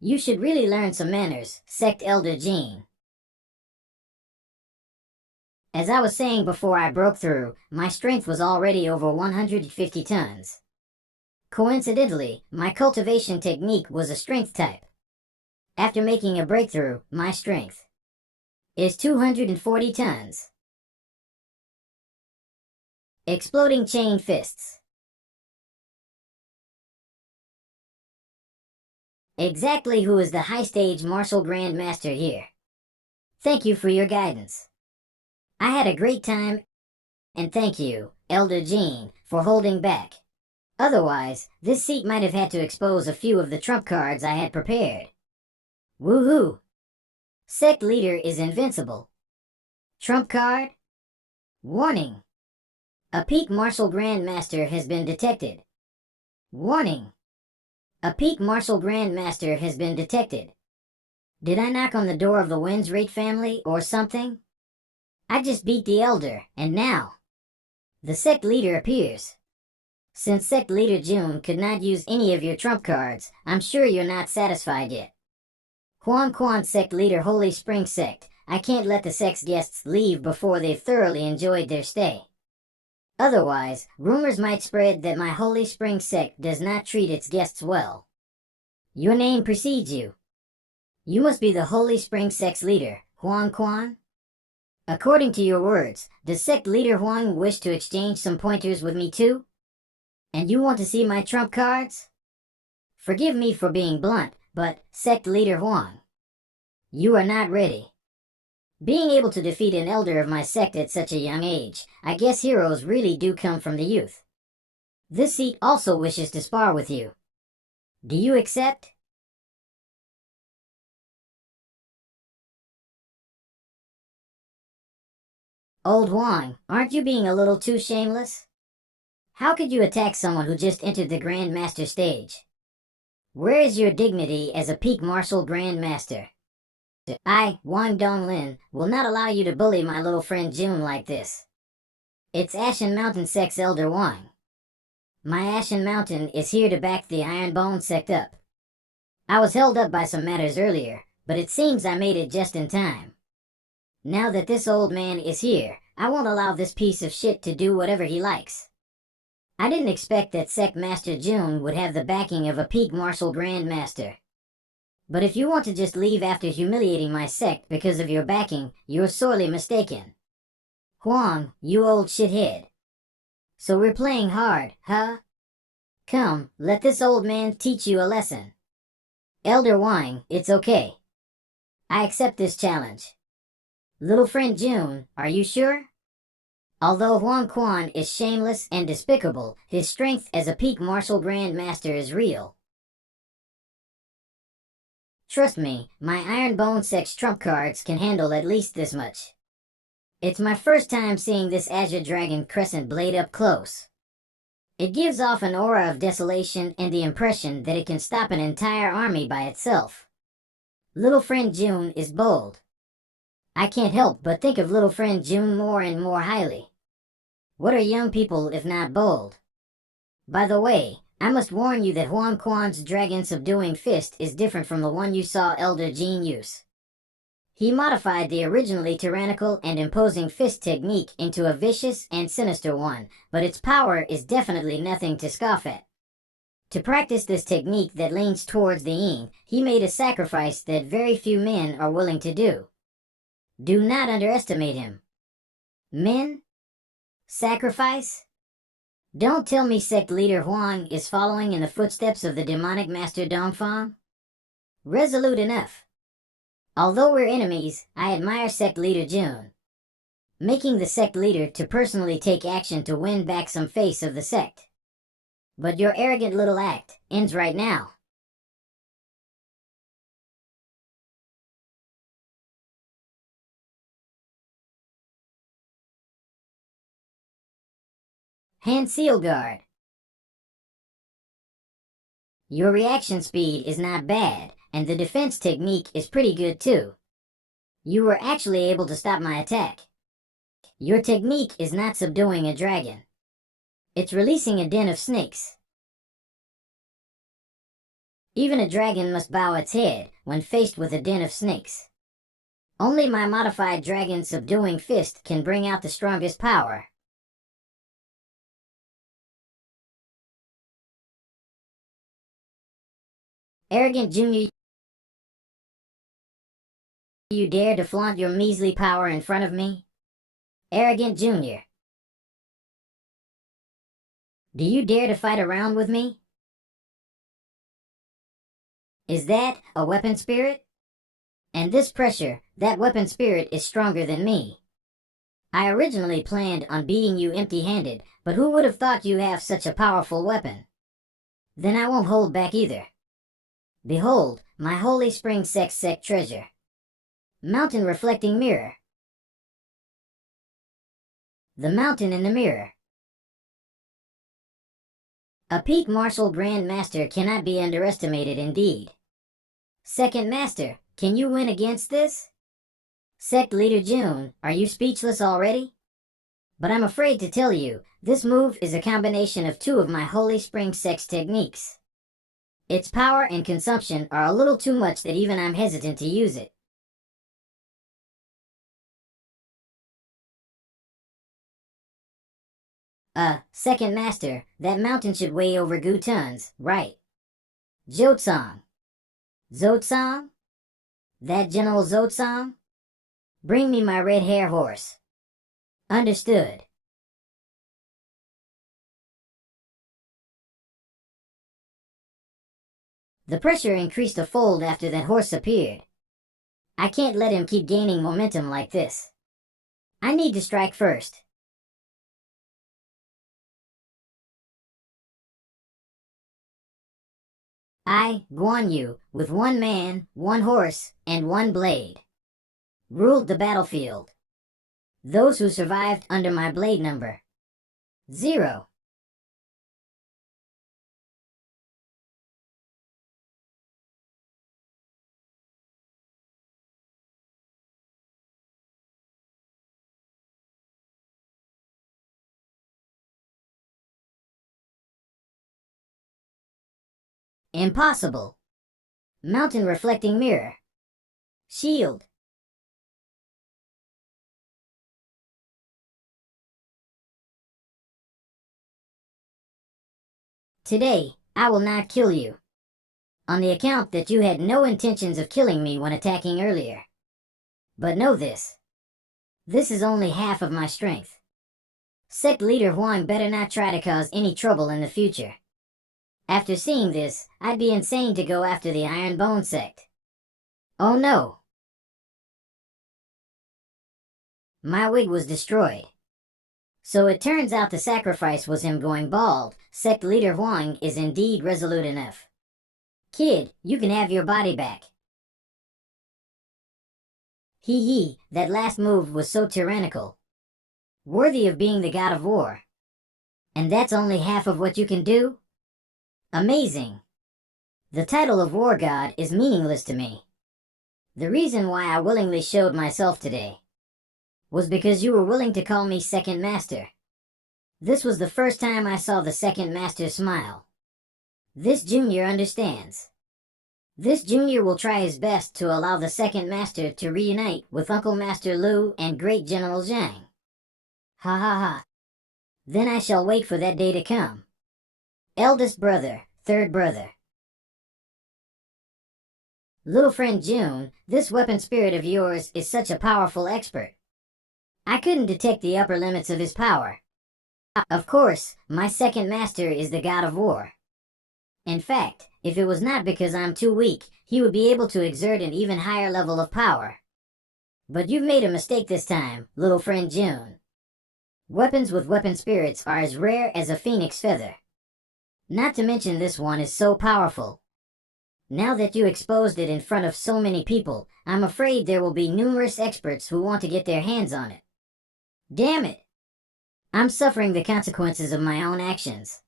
You should really learn some manners, Sect Elder Jean. As I was saying before I broke through, my strength was already over 150 tons. Coincidentally, my cultivation technique was a strength type. After making a breakthrough, my strength is 240 tons. Exploding chain fists. Exactly who is the high-stage martial grand master here? Thank you for your guidance. I had a great time, and thank you, Elder Jean, for holding back. Otherwise, this seat might have had to expose a few of the trump cards I had prepared. Woohoo! Sect leader is invincible. Trump card? Warning! A peak martial grand master has been detected. Warning! A peak martial grand master has been detected. Did I knock on the door of the Windsrate family or something? I just beat the elder, and now the sect leader appears. Since sect leader June could not use any of your trump cards, I'm sure you're not satisfied yet. Quan sect leader Holy Spring sect, I can't let the sect's guests leave before they've thoroughly enjoyed their stay. Otherwise, rumors might spread that my Holy Spring sect does not treat its guests well. Your name precedes you. You must be the Holy Spring sect's leader, Quan. According to your words, does sect leader Huang wish to exchange some pointers with me too? And you want to see my trump cards? Forgive me for being blunt, but, sect leader Huang, you are not ready. Being able to defeat an elder of my sect at such a young age, I guess heroes really do come from the youth. This seat also wishes to spar with you. Do you accept? Old Huang, aren't you being a little too shameless? How could you attack someone who just entered the Grand Master stage? Where is your dignity as a peak martial Grand Master? I, Wang Donglin, will not allow you to bully my little friend June like this. It's Ashen Mountain Sect's Elder Wang. My Ashen Mountain is here to back the Iron Bone Sect up. I was held up by some matters earlier, but it seems I made it just in time. Now that this old man is here, I won't allow this piece of shit to do whatever he likes. I didn't expect that Sect Master June would have the backing of a peak martial Grand Master. But if you want to just leave after humiliating my sect because of your backing, you're sorely mistaken. Huang, you old shithead. So we're playing hard, huh? Come, let this old man teach you a lesson. Elder Wang, it's okay. I accept this challenge. Little friend June, are you sure? Although Huang Quan is shameless and despicable, his strength as a peak martial grandmaster is real. Trust me, my Iron Bone Sect's trump cards can handle at least this much. It's my first time seeing this Azure Dragon Crescent blade up close. It gives off an aura of desolation and the impression that it can stop an entire army by itself. Little friend June is bold. I can't help but think of little friend June more and more highly. What are young people if not bold? By the way, I must warn you that Huang Quan's dragon subduing fist is different from the one you saw Elder Jean use. He modified the originally tyrannical and imposing fist technique into a vicious and sinister one, but its power is definitely nothing to scoff at. To practice this technique that leans towards the yin, he made a sacrifice that very few men are willing to do. Do not underestimate him. Men? Sacrifice? Don't tell me sect leader Huang is following in the footsteps of the demonic master Dongfang? Resolute enough. Although we're enemies, I admire sect leader June. Making the sect leader to personally take action to win back some face of the sect. But your arrogant little act ends right now. Hand Seal Guard. Your reaction speed is not bad, and the defense technique is pretty good too. You were actually able to stop my attack. Your technique is not subduing a dragon. It's releasing a den of snakes. Even a dragon must bow its head when faced with a den of snakes. Only my modified dragon subduing fist can bring out the strongest power. Arrogant Junior, you dare to flaunt your measly power in front of me? Arrogant Junior. Do you dare to fight around with me? Is that a weapon spirit? And this pressure, that weapon spirit is stronger than me. I originally planned on beating you empty-handed, but who would have thought you have such a powerful weapon? Then I won't hold back either. Behold, my Holy Spring Sect treasure. Mountain reflecting mirror. The mountain in the mirror. A peak martial Grand Master cannot be underestimated indeed. Second Master, can you win against this? Sect Leader June, are you speechless already? But I'm afraid to tell you, this move is a combination of two of my Holy Spring Sect techniques. Its power and consumption are a little too much that even I'm hesitant to use it. Second Master, that mountain should weigh over goo tons, right? Jotsong. Zotsong? That General Zotsong? Bring me my red hair horse. Understood. The pressure increased a fold after that horse appeared. I can't let him keep gaining momentum like this. I need to strike first. I, Guan Yu, with one man, one horse, and one blade, ruled the battlefield. Those who survived under my blade number. 0. Impossible. Mountain reflecting mirror. Shield. Today, I will not kill you. On the account that you had no intentions of killing me when attacking earlier. But know this. This is only half of my strength. Sect leader Huang better not try to cause any trouble in the future. After seeing this, I'd be insane to go after the Iron Bone Sect. Oh no! My wig was destroyed. So it turns out the sacrifice was him going bald. Sect leader Huang is indeed resolute enough. Kid, you can have your body back. Hee, that last move was so tyrannical. Worthy of being the god of war. And that's only half of what you can do? Amazing. The title of war god is meaningless to me. The reason why I willingly showed myself today was because you were willing to call me second master. This was the first time I saw the second master smile. This junior understands. This junior will try his best to allow the second master to reunite with Uncle Master Lu and Great General Zhang. Ha ha ha. Then I shall wait for that day to come. Eldest brother, third brother. Little friend June, this weapon spirit of yours is such a powerful expert. I couldn't detect the upper limits of his power. Of course, my second master is the god of war. In fact, if it was not because I'm too weak, he would be able to exert an even higher level of power. But you've made a mistake this time, little friend June. Weapons with weapon spirits are as rare as a phoenix feather. Not to mention this one is so powerful. Now that you exposed it in front of so many people, I'm afraid there will be numerous experts who want to get their hands on it. Damn it! I'm suffering the consequences of my own actions.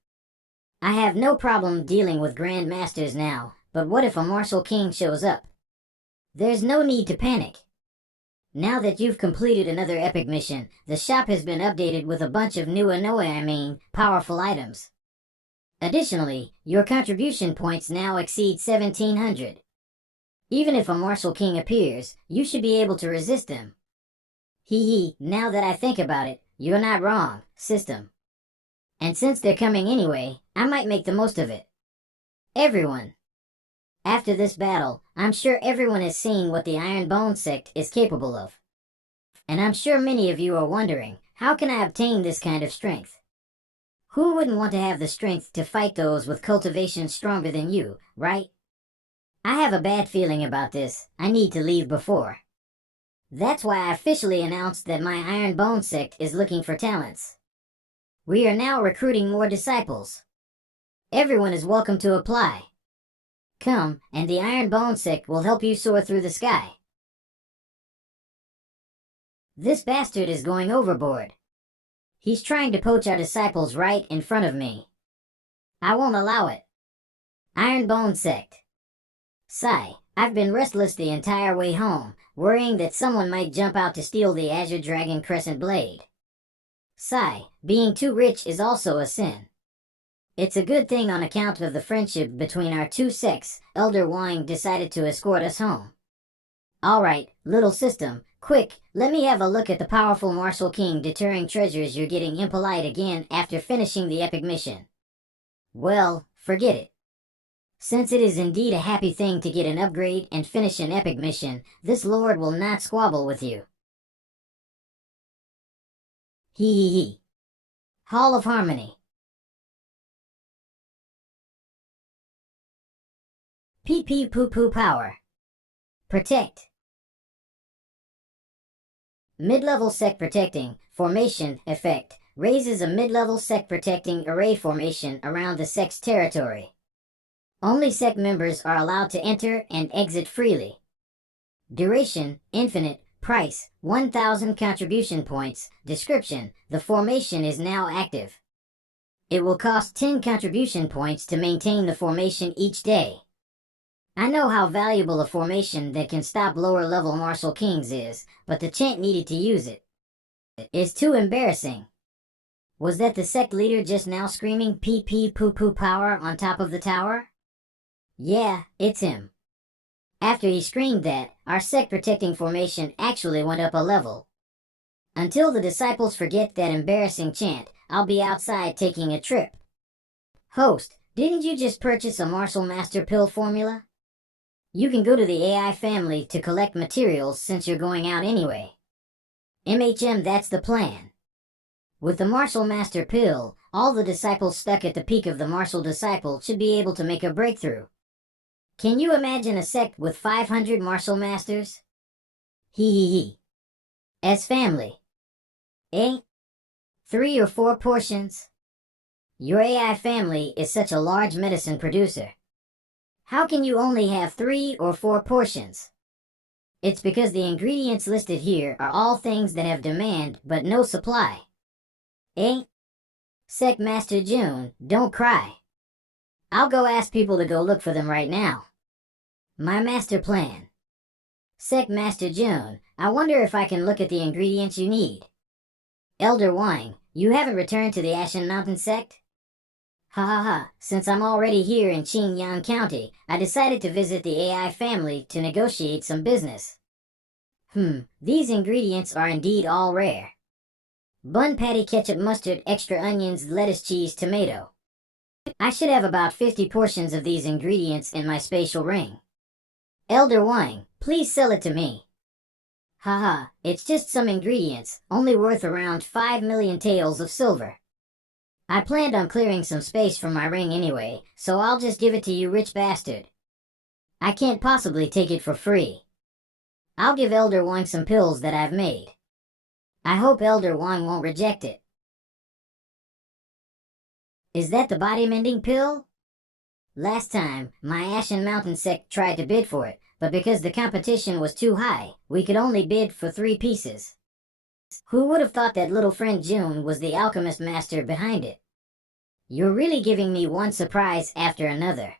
I have no problem dealing with Grand Masters now, but what if a martial king shows up? There's no need to panic. Now that you've completed another epic mission, the shop has been updated with a bunch of new powerful items. Additionally, your contribution points now exceed 1,700. Even if a martial king appears, you should be able to resist him. Now that I think about it, you're not wrong, system. And since they're coming anyway, I might make the most of it. Everyone. After this battle, I'm sure everyone has seen what the Iron Bone Sect is capable of. And I'm sure many of you are wondering, how can I obtain this kind of strength? Who wouldn't want to have the strength to fight those with cultivation stronger than you, right? I have a bad feeling about this. I need to leave before. That's why I officially announced that my Iron Bone Sect is looking for talents. We are now recruiting more disciples. Everyone is welcome to apply. Come, and the Iron Bone Sect will help you soar through the sky. This bastard is going overboard. He's trying to poach our disciples right in front of me. I won't allow it. Iron Bone Sect. Sigh, I've been restless the entire way home, worrying that someone might jump out to steal the Azure Dragon Crescent Blade. Sigh, being too rich is also a sin. It's a good thing on account of the friendship between our two sects, Elder Wang decided to escort us home. Alright, little system, quick, let me have a look at the powerful martial king deterring treasures you're getting impolite again after finishing the epic mission. Well, forget it. Since it is indeed a happy thing to get an upgrade and finish an epic mission, this lord will not squabble with you. Hall of Harmony. PP Poo Poo Power. Protect. Mid-level sect protecting formation effect raises a mid-level sect protecting array formation around the sect's territory. Only sect members are allowed to enter and exit freely. Duration, infinite. Price, 1,000 contribution points. Description, the formation is now active. It will cost 10 contribution points to maintain the formation each day. I know how valuable a formation that can stop lower-level martial kings is, but the chant needed to use it. It's too embarrassing. Was that the sect leader just now screaming PP Poo Poo Power on top of the tower? Yeah, it's him. After he screamed that, our sect protecting formation actually went up a level. Until the disciples forget that embarrassing chant, I'll be outside taking a trip. Host, didn't you just purchase a martial master pill formula? You can go to the AI family to collect materials since you're going out anyway. That's the plan. With the martial master pill, all the disciples stuck at the peak of the martial disciple should be able to make a breakthrough. Can you imagine a sect with 500 martial masters? As family. 3 or 4 portions? Your AI family is such a large medicine producer. How can you only have 3 or 4 portions? It's because the ingredients listed here are all things that have demand but no supply. Eh? Sect Master June, don't cry. I'll go ask people to go look for them right now. My master plan. Sect Master June, I wonder if I can look at the ingredients you need. Elder Wang, you haven't returned to the Ashen Mountain sect? Ha ha ha, since I'm already here in Qingyang County, I decided to visit the AI family to negotiate some business. These ingredients are indeed all rare. Bun patty, ketchup, mustard, extra onions, lettuce, cheese, tomato. I should have about 50 portions of these ingredients in my spatial ring. Elder Wang, please sell it to me. Haha, it's just some ingredients, only worth around 5 million taels of silver. I planned on clearing some space from my ring anyway, so I'll just give it to you, rich bastard. I can't possibly take it for free. I'll give Elder Wang some pills that I've made. I hope Elder Wang won't reject it. Is that the body-mending pill? Last time, my Ashen Mountain sect tried to bid for it, but because the competition was too high, we could only bid for 3 pieces. Who would have thought that little friend June was the alchemist master behind it? You're really giving me one surprise after another.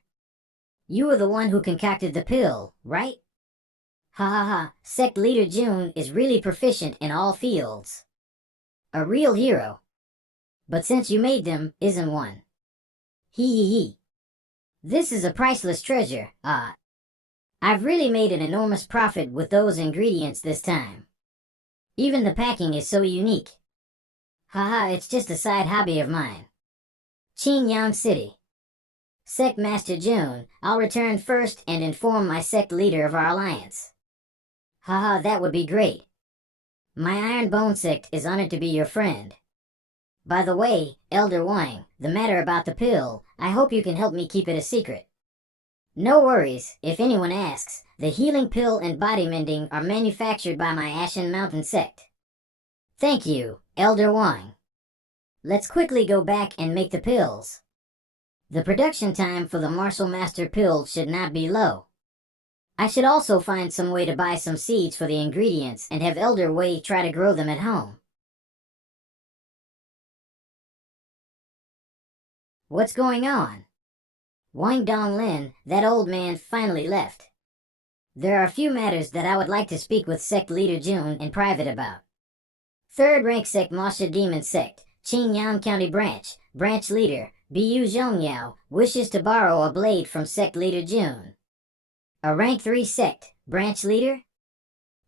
You were the one who concocted the pill, right? Ha ha ha, Sect Leader June is really proficient in all fields. A real hero. But since you made them, isn't one. Hee. This is a priceless treasure, I've really made an enormous profit with those ingredients this time. Even the packing is so unique. Haha, it's just a side hobby of mine. Qingyang City. Sect Master June, I'll return first and inform my sect leader of our alliance. Haha, that would be great. My Iron Bone sect is honored to be your friend. By the way, Elder Wang, the matter about the pill, I hope you can help me keep it a secret. No worries, if anyone asks, the healing pill and body mending are manufactured by my Ashen Mountain sect. Thank you, Elder Wang. Let's quickly go back and make the pills. The production time for the Martial Master pill should not be low. I should also find some way to buy some seeds for the ingredients and have Elder Wei try to grow them at home. What's going on? Wang Donglin, that old man, finally left. There are a few matters that I would like to speak with Sect Leader June in private about. 3rd Rank Sect Masha Demon Sect, Qingyang County Branch Leader, Bu Zhongyao, wishes to borrow a blade from Sect Leader June. A Rank 3 Sect, Branch Leader?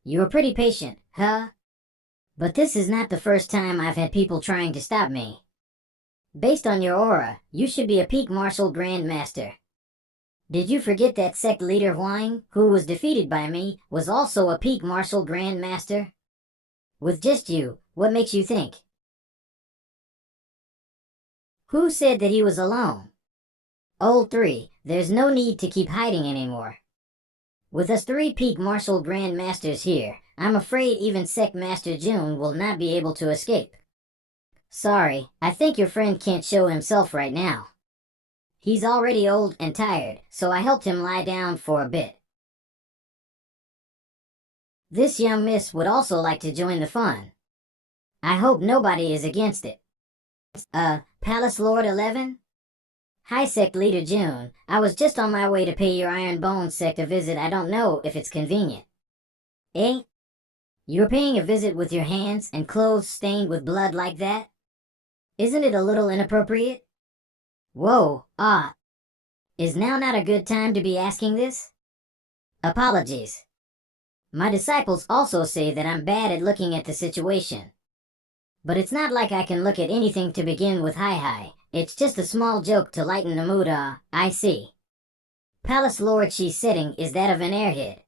You are pretty patient, huh? But this is not the first time I've had people trying to stop me. Based on your aura, you should be a peak martial grandmaster. Did you forget that Sect Leader Huang, who was defeated by me, was also a peak martial grandmaster? With just you, what makes you think? Who said that he was alone? Old 3, there's no need to keep hiding anymore. With us 3 peak martial grandmasters here, I'm afraid even Sect Master June will not be able to escape. Sorry, I think your friend can't show himself right now. He's already old and tired, so I helped him lie down for a bit. This young miss would also like to join the fun. I hope nobody is against it. Palace Lord 11? Hi Sect Leader June, I was just on my way to pay your Iron Bone sect a visit. I don't know if it's convenient. Eh? You're paying a visit with your hands and clothes stained with blood like that? Isn't it a little inappropriate? Whoa, is now not a good time to be asking this? Apologies. My disciples also say that I'm bad at looking at the situation. But it's not like I can look at anything to begin with. Hi. It's just a small joke to lighten the mood. I see. Palace Lord she's sitting is that of an airhead.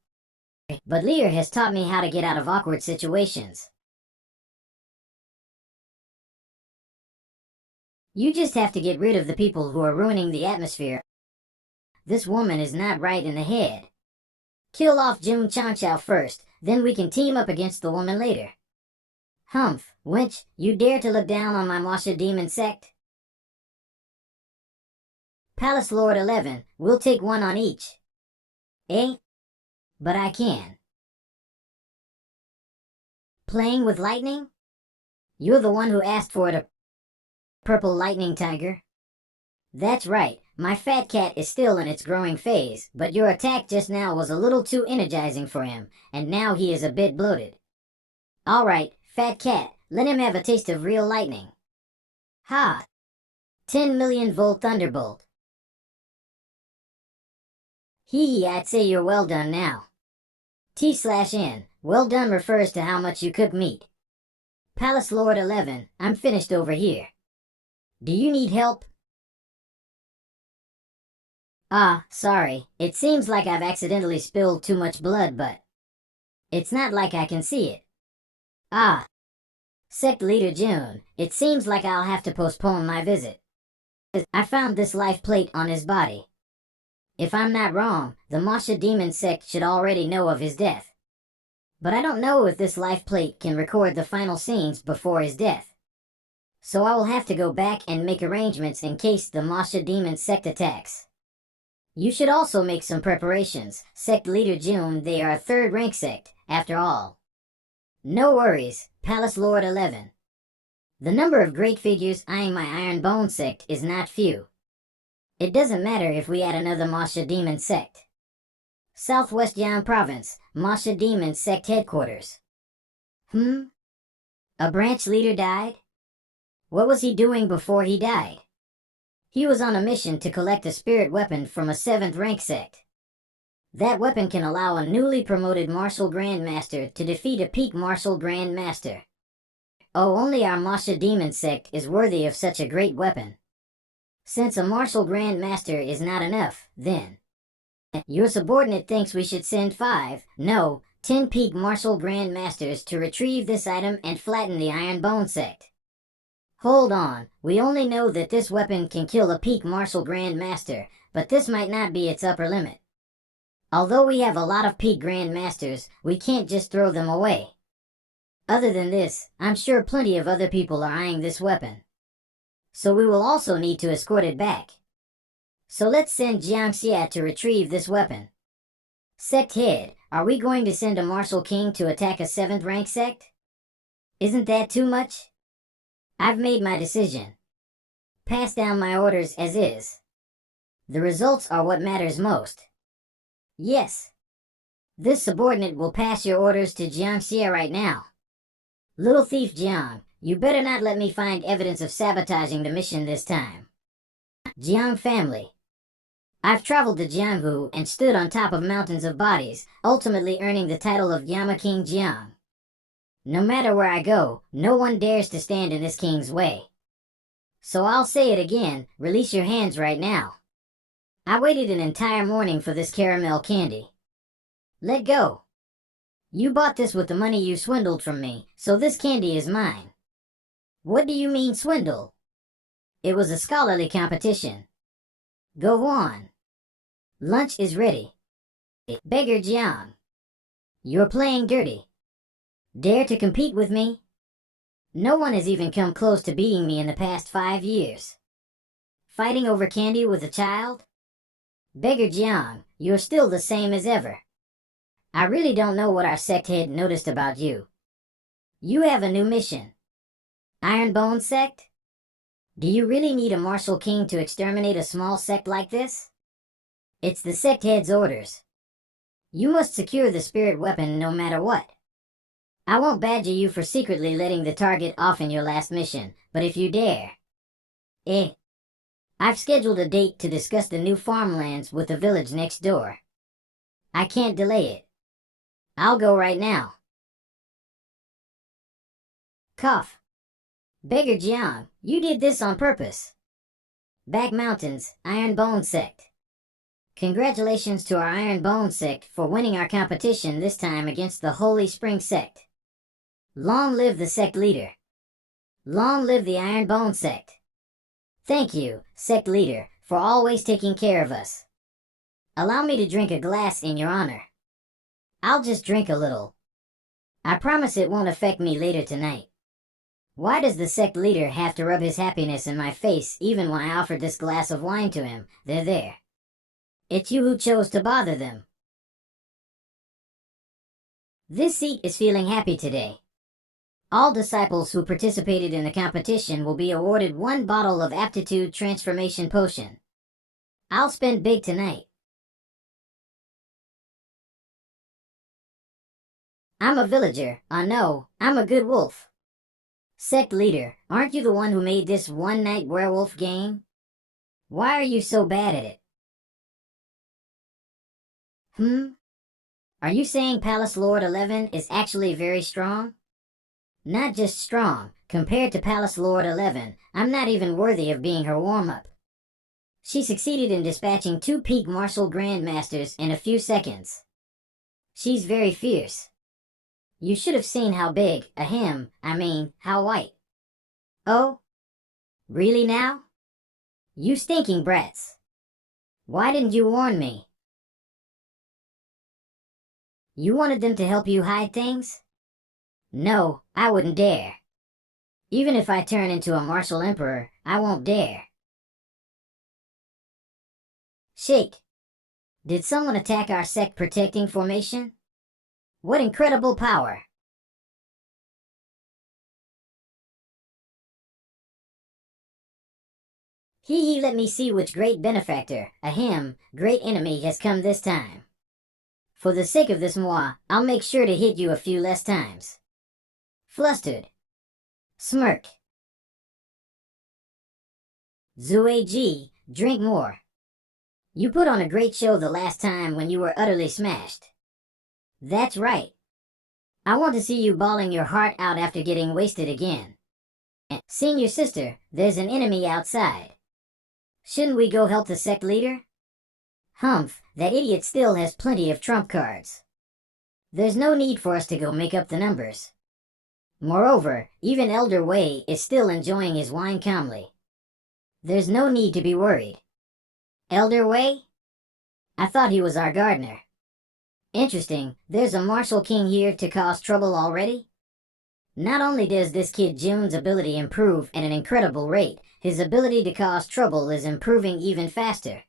But Lear has taught me how to get out of awkward situations. You just have to get rid of the people who are ruining the atmosphere. This woman is not right in the head. Kill off June Changchao first, then we can team up against the woman later. Humph, wench, you dare to look down on my Masha Demon Sect? Palace Lord 11, we'll take one on each. Eh? But I can. Playing with lightning? You're the one who asked for it, a purple lightning tiger. That's right, my fat cat is still in its growing phase, but your attack just now was a little too energizing for him, and now he is a bit bloated. Alright, fat cat, let him have a taste of real lightning. Ha! 10 million volt thunderbolt. Hee, I'd say you're well done now. T/N, well done refers to how much you cook meat. Palace Lord 11, I'm finished over here. Do you need help? Ah, sorry, it seems like I've accidentally spilled too much blood, but it's not like I can see it. Ah, Sect Leader June, it seems like I'll have to postpone my visit. I found this life plate on his body. If I'm not wrong, the Masha Demon Sect should already know of his death. But I don't know if this life plate can record the final scenes before his death. So I will have to go back and make arrangements in case the Masha Demon Sect attacks. You should also make some preparations, Sect Leader June. They are a third rank sect, after all. No worries, Palace Lord 11. The number of great figures eyeing my Iron Bone Sect is not few. It doesn't matter if we add another Masha Demon Sect. Southwest Yan Province, Masha Demon Sect Headquarters. A branch leader died? What was he doing before he died? He was on a mission to collect a spirit weapon from a 7th rank sect. That weapon can allow a newly promoted Martial Grandmaster to defeat a peak Martial Grandmaster. Oh, only our Masha Demon Sect is worthy of such a great weapon. Since a Martial Grandmaster is not enough, then your subordinate thinks we should send 5, no, 10 peak Martial Grandmasters to retrieve this item and flatten the Iron Bone Sect. Hold on, we only know that this weapon can kill a peak Martial Grandmaster, but this might not be its upper limit. Although we have a lot of peak Grandmasters, we can't just throw them away. Other than this, I'm sure plenty of other people are eyeing this weapon. So we will also need to escort it back. So let's send Jiangxia to retrieve this weapon. Sect Head, are we going to send a Martial King to attack a 7th rank sect? Isn't that too much? I've made my decision. Pass down my orders as is. The results are what matters most. Yes. This subordinate will pass your orders to Jiangxia right now. Little thief Jiang, you better not let me find evidence of sabotaging the mission this time. Jiang family. I've traveled to Jianghu and stood on top of mountains of bodies, ultimately earning the title of Yama King Jiang. No matter where I go, no one dares to stand in this king's way. So I'll say it again, release your hands right now. I waited an entire morning for this caramel candy. Let go. You bought this with the money you swindled from me, so this candy is mine. What do you mean swindle? It was a scholarly competition. Go on. Lunch is ready. Beggar Jiang. You're playing dirty. Dare to compete with me? No one has even come close to beating me in the past 5 years. Fighting over candy with a child? Beggar Jiang, you're still the same as ever. I really don't know what our sect head noticed about you. You have a new mission. Iron Bone Sect? Do you really need a martial king to exterminate a small sect like this? It's the sect head's orders. You must secure the spirit weapon no matter what. I won't badger you for secretly letting the target off in your last mission, but if you dare... I've scheduled a date to discuss the new farmlands with the village next door. I can't delay it. I'll go right now. Cough. Beggar Jiang, you did this on purpose. Back Mountains, Iron Bone Sect. Congratulations to our Iron Bone Sect for winning our competition this time against the Holy Spring Sect. Long live the sect leader. Long live the Iron Bone Sect. Thank you, sect leader, for always taking care of us. Allow me to drink a glass in your honor. I'll just drink a little. I promise it won't affect me later tonight. Why does the sect leader have to rub his happiness in my face even when I offered this glass of wine to him? They're there. It's you who chose to bother them. This seat is feeling happy today. All disciples who participated in the competition will be awarded 1 bottle of Aptitude Transformation Potion. I'll spend big tonight. I'm a villager. No, I'm a good wolf. Sect leader, aren't you the one who made this one-night werewolf game? Why are you so bad at it? Are you saying Palace Lord 11 is actually very strong? Not just strong, compared to Palace Lord 11, I'm not even worthy of being her warm-up. She succeeded in dispatching 2 peak martial grandmasters in a few seconds. She's very fierce. You should have seen how big, how white. Oh? Really now? You stinking brats. Why didn't you warn me? You wanted them to help you hide things? No, I wouldn't dare. Even if I turn into a martial emperor, I won't dare. Shake. Did someone attack our sect protecting formation? What incredible power! Let me see which great benefactor, great enemy has come this time. For the sake of this moi, I'll make sure to hit you a few less times. Flustered. Smirk. Zue Ji, drink more. You put on a great show the last time when you were utterly smashed. That's right. I want to see you bawling your heart out after getting wasted again. Senior sister, there's an enemy outside. Shouldn't we go help the sect leader? Humph, that idiot still has plenty of trump cards. There's no need for us to go make up the numbers. Moreover, even Elder Wei is still enjoying his wine calmly. There's no need to be worried. Elder Wei? I thought he was our gardener. Interesting, there's a martial king here to cause trouble already? Not only does this kid June's ability improve at an incredible rate, his ability to cause trouble is improving even faster.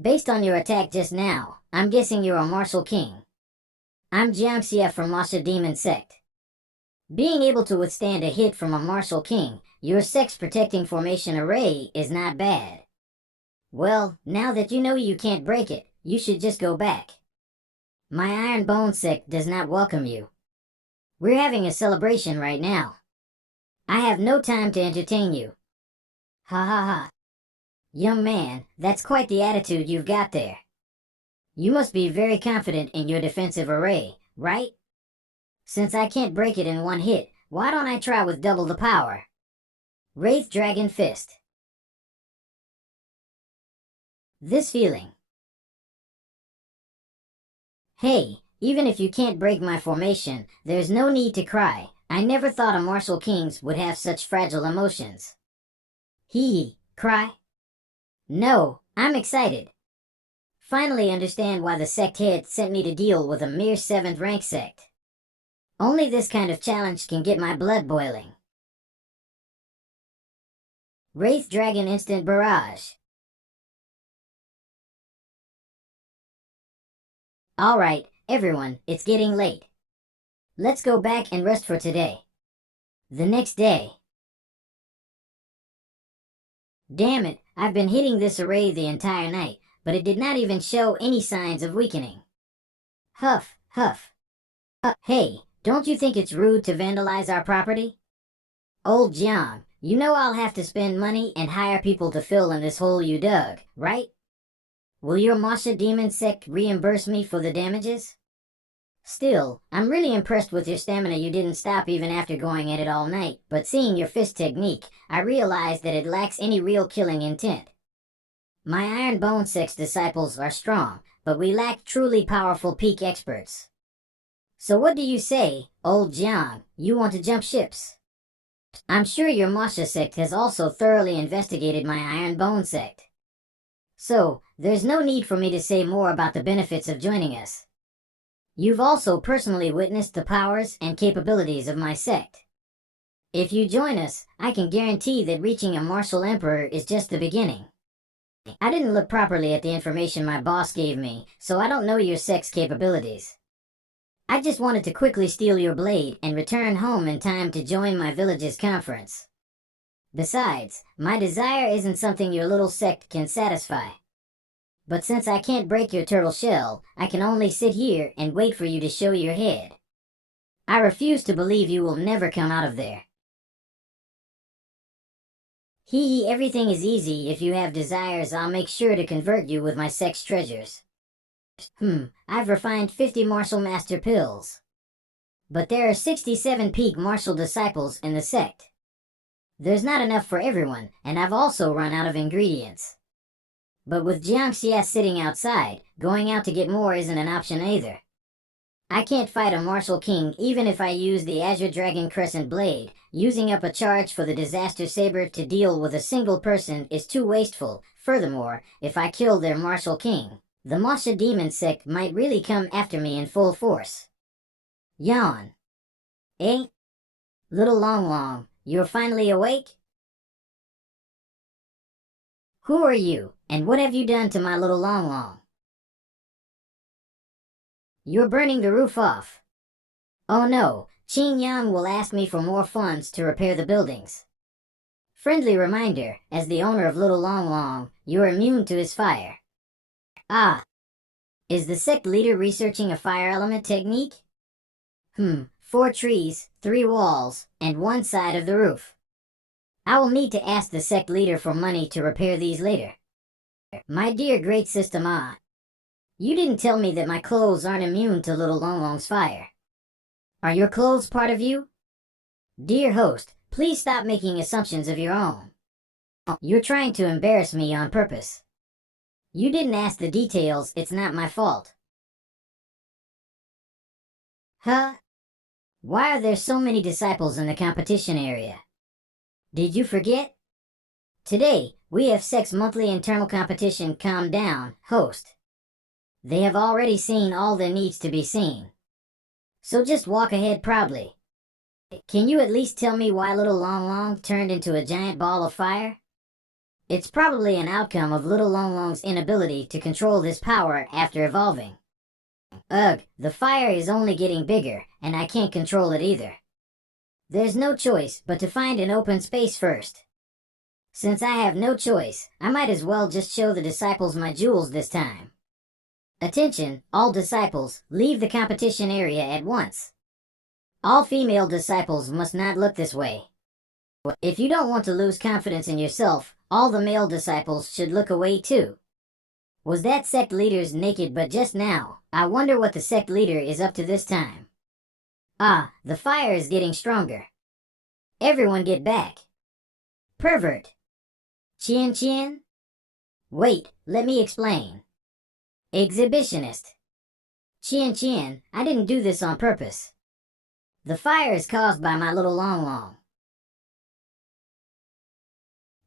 Based on your attack just now, I'm guessing you're a martial king. I'm Jiangxia from Masha Demon Sect. Being able to withstand a hit from a martial king, your sect's protecting formation array is not bad. Well, now that you know you can't break it, you should just go back. My Iron Bone sect does not welcome you. We're having a celebration right now. I have no time to entertain you. Ha ha ha. Young man, that's quite the attitude you've got there. You must be very confident in your defensive array, right? Since I can't break it in one hit, why don't I try with double the power? Wraith Dragon Fist. This feeling. Hey, even if you can't break my formation, there's no need to cry. I never thought a martial kings would have such fragile emotions. Cry? No, I'm excited. Finally understand why the sect head sent me to deal with a mere 7th rank sect. Only this kind of challenge can get my blood boiling. Wraith Dragon Instant Barrage. Alright, everyone, it's getting late. Let's go back and rest for today. The next day. Damn it, I've been hitting this array the entire night, but it did not even show any signs of weakening. Huff, huff. Hey, don't you think it's rude to vandalize our property? Old John, you know I'll have to spend money and hire people to fill in this hole you dug, right? Will your Masha Demon Sect reimburse me for the damages? Still, I'm really impressed with your stamina. You didn't stop even after going at it all night, but seeing your fist technique, I realized that it lacks any real killing intent. My Iron Bone Sect's disciples are strong, but we lack truly powerful peak experts. So what do you say, old John? You want to jump ships? I'm sure your Masha Sect has also thoroughly investigated my Iron Bone Sect. So, there's no need for me to say more about the benefits of joining us. You've also personally witnessed the powers and capabilities of my sect. If you join us, I can guarantee that reaching a martial emperor is just the beginning. I didn't look properly at the information my boss gave me, so I don't know your Sect's capabilities. I just wanted to quickly steal your blade and return home in time to join my village's conference. Besides, my desire isn't something your little Sect can satisfy. But since I can't break your turtle shell, I can only sit here and wait for you to show your head. I refuse to believe you will never come out of there. Everything is easy. If you have desires, I'll make sure to convert you with my Sect's treasures. I've refined 50 martial master pills. But there are 67 peak martial disciples in the Sect. There's not enough for everyone, and I've also run out of ingredients. But with Jiangxia sitting outside, going out to get more isn't an option either. I can't fight a martial king even if I use the Azure Dragon Crescent Blade. Using up a charge for the Disaster Saber to deal with a single person is too wasteful. Furthermore, if I kill their martial king, the Masha Demon Sect might really come after me in full force. Yawn. Eh? Little Long Long, you're finally awake? Who are you, and what have you done to my little Long Long? You're burning the roof off. Oh no, Qin Yang will ask me for more funds to repair the buildings. Friendly reminder, as the owner of Little Long Long, you're immune to his fire. Ah. Is the Sect leader researching a fire element technique? 4 trees, 3 walls, and 1 side of the roof. I will need to ask the Sect leader for money to repair these later. My dear great sister Ma, you didn't tell me that my clothes aren't immune to Little Long Long's fire. Are your clothes part of you? Dear host, please stop making assumptions of your own. You're trying to embarrass me on purpose. You didn't ask the details, it's not my fault. Huh? Why are there so many disciples in the competition area? Did you forget? Today, we have Sect's monthly internal competition. Calm down, host. They have already seen all that needs to be seen. So just walk ahead proudly. Can you at least tell me why Little Long Long turned into a giant ball of fire? It's probably an outcome of Little Long Long's inability to control this power after evolving. Ugh, the fire is only getting bigger, and I can't control it either. There's no choice but to find an open space first. Since I have no choice, I might as well just show the disciples my jewels this time. Attention, all disciples, leave the competition area at once. All female disciples must not look this way. If you don't want to lose confidence in yourself, all the male disciples should look away too. Was that Sect leader's naked but just now? I wonder what the Sect leader is up to this time. Ah, the fire is getting stronger. Everyone get back. Pervert. Qian? Wait, let me explain. Exhibitionist. Qian, I didn't do this on purpose. The fire is caused by my Little Long Long.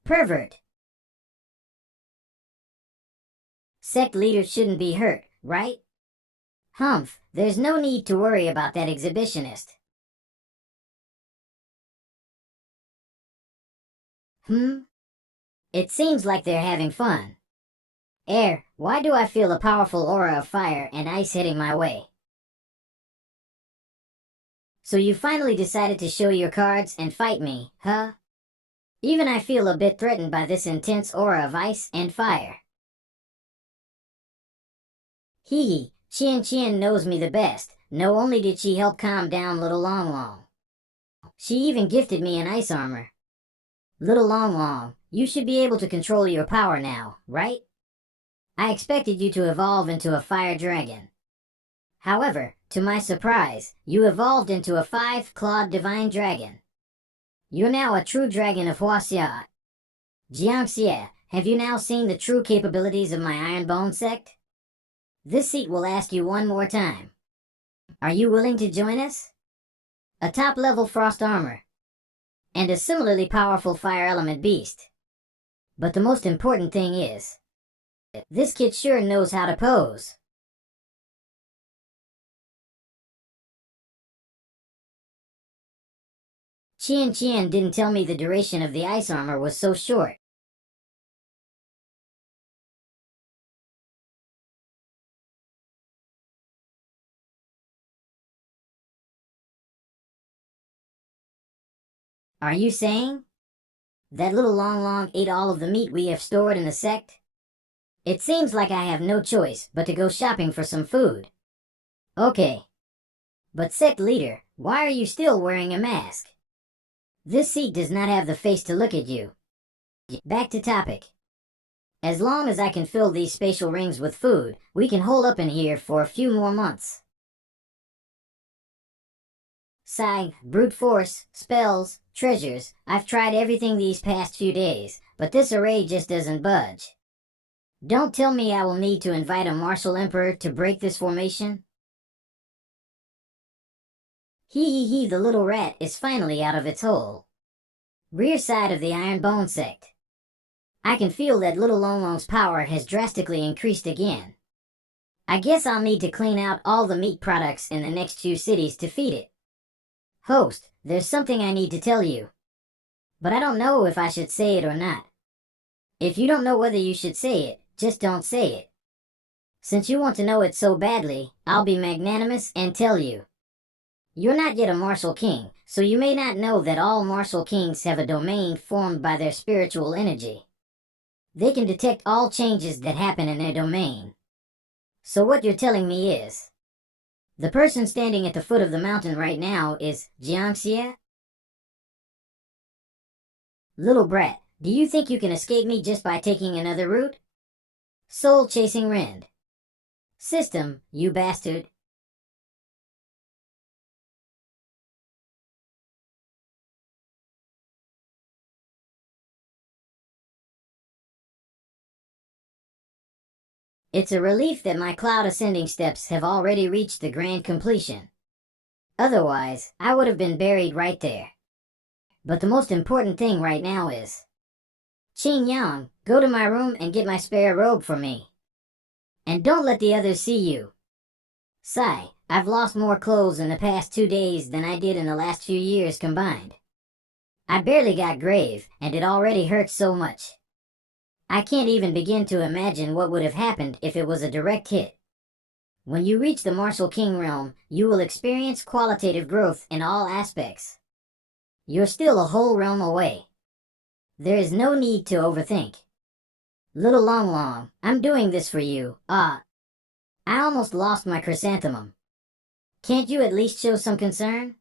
Pervert. Sect leaders shouldn't be hurt, right? Humph, there's no need to worry about that exhibitionist. It seems like they're having fun. Why do I feel a powerful aura of fire and ice hitting my way? So you finally decided to show your cards and fight me, huh? Even I feel a bit threatened by this intense aura of ice and fire. Qian knows me the best. No only did she help calm down Little Long Long, she even gifted me an ice armor. Little Long Long, you should be able to control your power now, right? I expected you to evolve into a fire dragon. However, to my surprise, you evolved into a 5-clawed divine dragon. You're now a true dragon of Huaxia. Jiangxia, have you now seen the true capabilities of my Ironbone Sect? This seat will ask you one more time. Are you willing to join us? A top-level frost armor, and a similarly powerful fire element beast. But the most important thing is, this kid sure knows how to pose. Qian didn't tell me the duration of the ice armor was so short. Are you saying that little Long ate all of the meat we have stored in the sect? It seems like I have no choice but to go shopping for some food. Okay. But sect leader, why are you still wearing a mask? This seat does not have the face to look at you. Back to topic. As long as I can fill these spatial rings with food, we can hold up in here for a few more months. Sigh, brute force, spells, treasures, I've tried everything these past few days, but this array just doesn't budge. Don't tell me I will need to invite a martial emperor to break this formation. Hee, the little rat is finally out of its hole. Rear side of the Iron Bone Sect. I can feel that little Long's power has drastically increased again. I guess I'll need to clean out all the meat products in the next few cities to feed it. Host, there's something I need to tell you. But I don't know if I should say it or not. If you don't know whether you should say it, just don't say it. Since you want to know it so badly, I'll be magnanimous and tell you. You're not yet a martial king, so you may not know that all martial kings have a domain formed by their spiritual energy. They can detect all changes that happen in their domain. So what you're telling me is, the person standing at the foot of the mountain right now is Jiangxia? Little brat, do you think you can escape me just by taking another route? Soul-chasing Rend. System, you bastard. It's a relief that my cloud ascending steps have already reached the grand completion. Otherwise, I would have been buried right there. But the most important thing right now is, Qin Yang, go to my room and get my spare robe for me. And don't let the others see you. Sigh, I've lost more clothes in the past 2 days than I did in the last few years combined. I barely got grave, and it already hurts so much. I can't even begin to imagine what would have happened if it was a direct hit. When you reach the Martial King realm, you will experience qualitative growth in all aspects. You're still a whole realm away. There is no need to overthink. Little Long, I'm doing this for you. I almost lost my chrysanthemum. Can't you at least show some concern?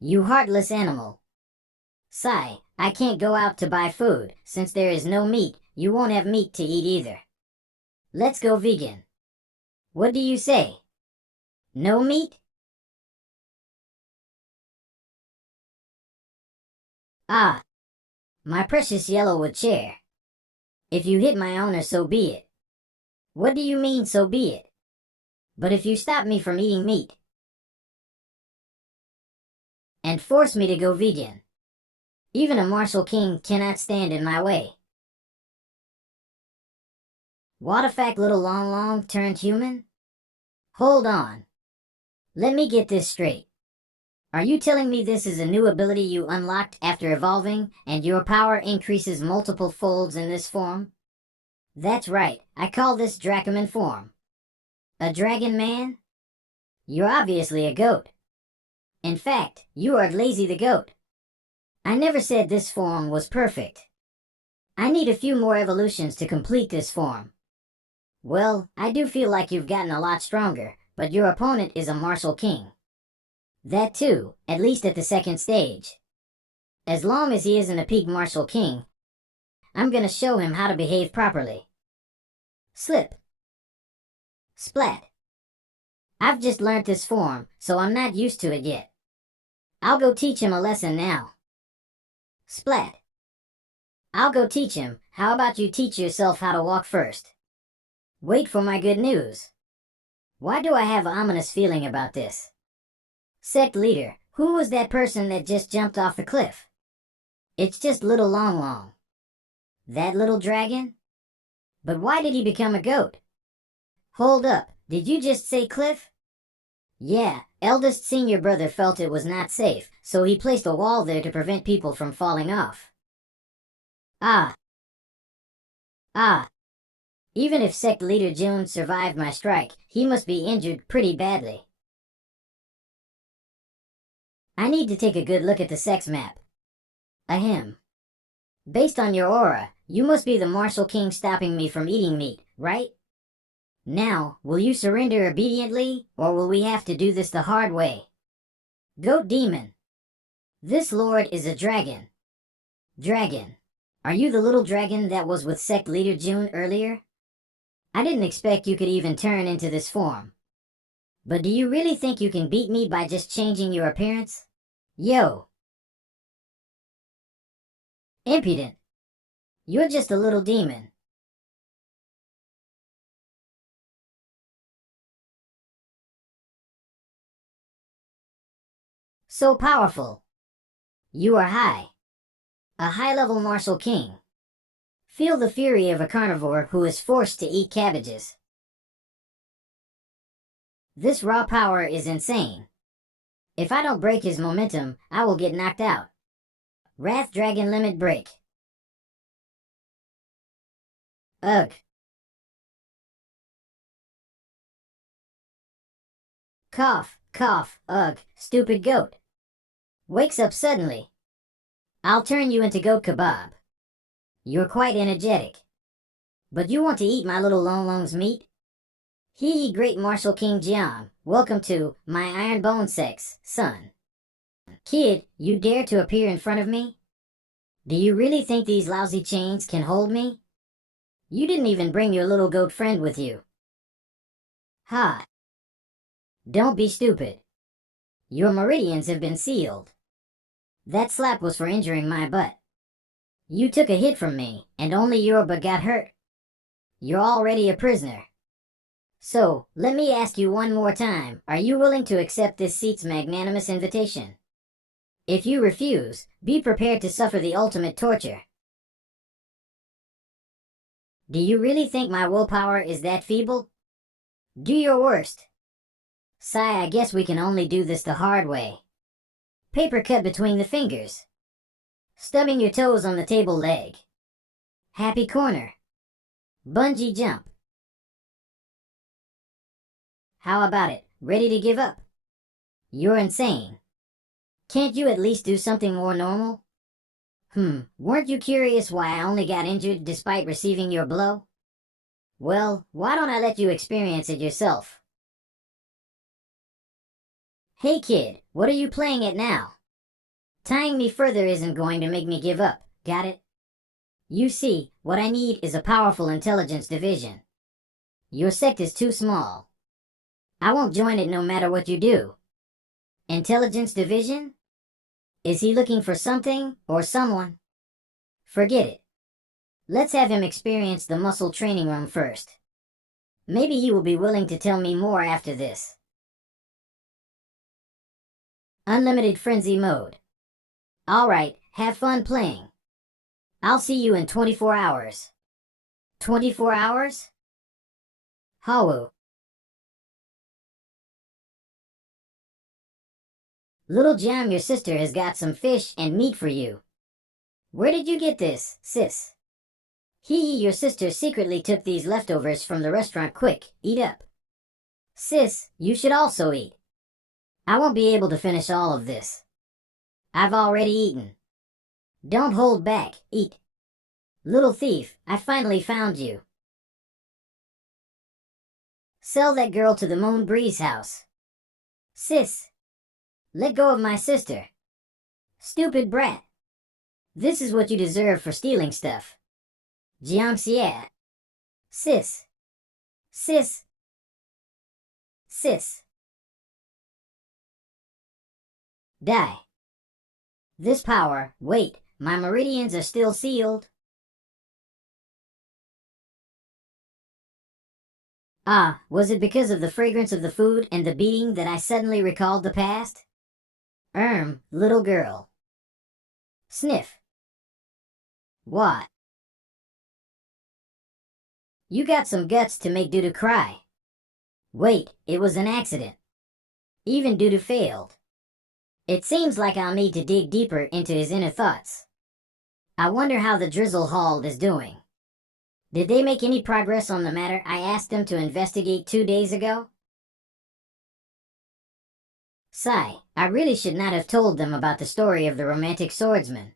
You heartless animal. Sigh, I can't go out to buy food. Since there is no meat, you won't have meat to eat either. Let's go vegan. What do you say? No meat? My precious yellowwood chair. If you hit my owner, so be it. What do you mean, so be it? But if you stop me from eating meat and force me to go vegan, even a martial king cannot stand in my way. What a fact, little Long turned human? Hold on. Let me get this straight. Are you telling me this is a new ability you unlocked after evolving, and your power increases multiple folds in this form? That's right, I call this Dracoman form. A dragon man? You're obviously a goat. In fact, you are Lazy the Goat. I never said this form was perfect. I need a few more evolutions to complete this form. Well, I do feel like you've gotten a lot stronger, but your opponent is a martial king. That too, at least at the second stage. As long as he isn't a peak martial king, I'm gonna show him how to behave properly. Slip. Splat. I've just learnt this form, so I'm not used to it yet. I'll go teach him a lesson now. Splat. I'll go teach him. How about you teach yourself how to walk first? Wait for my good news. Why do I have an ominous feeling about this? Sect leader, who was that person that just jumped off the cliff? It's just little Long. That little dragon? But why did he become a goat? Hold up, did you just say cliff? Yeah, eldest senior brother felt it was not safe, so he placed a wall there to prevent people from falling off. Ah, ah. Even if sect leader June survived my strike, he must be injured pretty badly. I need to take a good look at the sex map. Ahem. Based on your aura, you must be the Martial King stopping me from eating meat, right? Now, will you surrender obediently, or will we have to do this the hard way? Goat Demon. This lord is a dragon. Dragon. Are you the little dragon that was with sect leader June earlier? I didn't expect you could even turn into this form. But do you really think you can beat me by just changing your appearance? Yo. Impudent. You're just a little demon. So powerful. You are high. A high-level martial king. Feel the fury of a carnivore who is forced to eat cabbages. This raw power is insane. If I don't break his momentum, I will get knocked out. Wrath Dragon Limit Break. Ugh. Cough, cough, ugh, stupid goat. Wakes up suddenly. I'll turn you into goat kebab. You're quite energetic. But you want to eat my little Long Long's meat? Hee great martial king Jiang, welcome to my iron bone sex, son. Kid, you dare to appear in front of me? Do you really think these lousy chains can hold me? You didn't even bring your little goat friend with you. Ha! Don't be stupid. Your meridians have been sealed. That slap was for injuring my butt. You took a hit from me, and only your butt got hurt. You're already a prisoner. So, let me ask you one more time, are you willing to accept this seat's magnanimous invitation? If you refuse, be prepared to suffer the ultimate torture. Do you really think my willpower is that feeble? Do your worst. Sigh, I guess we can only do this the hard way. Paper cut between the fingers. Stubbing your toes on the table leg. Happy corner. Bungee jump. How about it? Ready to give up? You're insane. Can't you at least do something more normal? Weren't you curious why I only got injured despite receiving your blow? Well, why don't I let you experience it yourself? Hey kid, what are you playing at now? Tying me further isn't going to make me give up, got it? You see, what I need is a powerful intelligence division. Your sect is too small. I won't join it no matter what you do. Intelligence division? Is he looking for something or someone? Forget it. Let's have him experience the muscle training room first. Maybe he will be willing to tell me more after this. Unlimited frenzy mode. Alright, have fun playing. I'll see you in 24 hours. 24 hours? Hawu. Little Jam, your sister has got some fish and meat for you. Where did you get this, sis? Your sister secretly took these leftovers from the restaurant. Quick, eat up. Sis, you should also eat. I won't be able to finish all of this. I've already eaten. Don't hold back, eat. Little thief, I finally found you. Sell that girl to the Moon Breeze house. Sis, let go of my sister. Stupid brat. This is what you deserve for stealing stuff. Jiangxia. Sis. Sis. Sis. Die. This power, wait, my meridians are still sealed. Ah, was it because of the fragrance of the food and the beating that I suddenly recalled the past? Little girl. Sniff. What? You got some guts to make Dudu cry. Wait, it was an accident. even Dudu failed. It seems like I'll need to dig deeper into his inner thoughts. I wonder how the Drizzle Hall is doing. Did they make any progress on the matter I asked them to investigate 2 days ago? Sigh, I really should not have told them about the story of the romantic swordsman.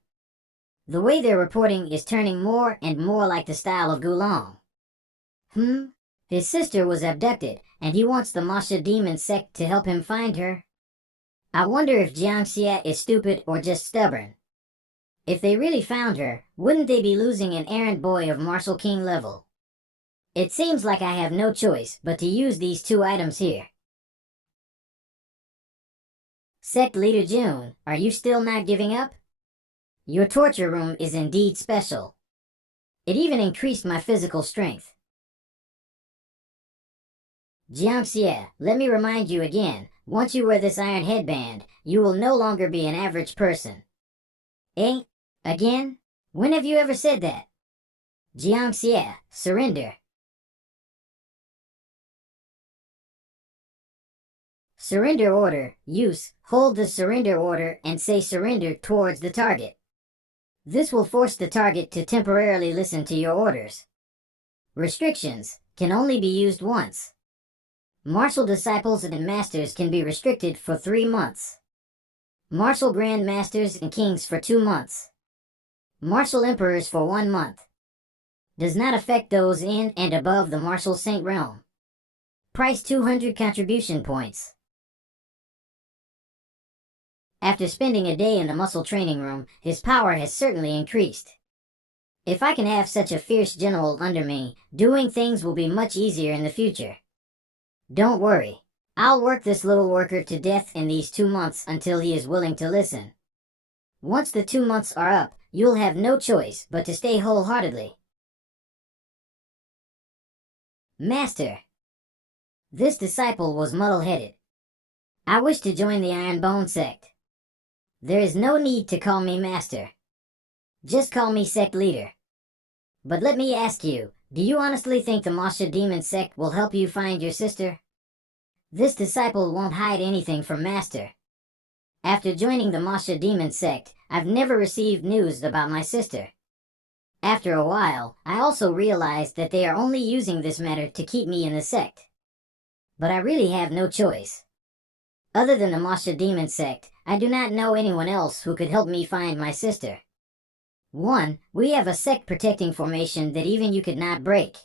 The way they're reporting is turning more and more like the style of Gulong. His sister was abducted, and he wants the Masha Demon Sect to help him find her. I wonder if Jiangxia is stupid or just stubborn. If they really found her, wouldn't they be losing an errand boy of Martial King level? It seems like I have no choice but to use these 2 items here. Sect Leader June, are you still not giving up? Your torture room is indeed special. It even increased my physical strength. Jiangxia, let me remind you again, once you wear this iron headband, you will no longer be an average person. Eh? Again? When have you ever said that? Jiangxia, surrender. Surrender order, use, hold the surrender order and say surrender towards the target. This will force the target to temporarily listen to your orders. Restrictions can only be used once. Martial disciples and masters can be restricted for 3 months. Martial Grand Masters and Kings for 2 months. Martial Emperors for 1 month. Does not affect those in and above the Martial Saint realm. Price 200 contribution points. After spending a day in the muscle training room, his power has certainly increased. If I can have such a fierce general under me, doing things will be much easier in the future. Don't worry. I'll work this little worker to death in these 2 months until he is willing to listen. Once the 2 months are up, you'll have no choice but to stay wholeheartedly. Master. This disciple was muddle-headed. I wish to join the Iron Bone Sect. There is no need to call me Master. Just call me Sect Leader. But let me ask you, do you honestly think the Masha Demon Sect will help you find your sister? This disciple won't hide anything from Master. After joining the Masha Demon Sect, I've never received news about my sister. After a while, I also realized that they are only using this matter to keep me in the sect. But I really have no choice. Other than the Masha Demon Sect, I do not know anyone else who could help me find my sister. 1. We have a sect protecting formation that even you could not break.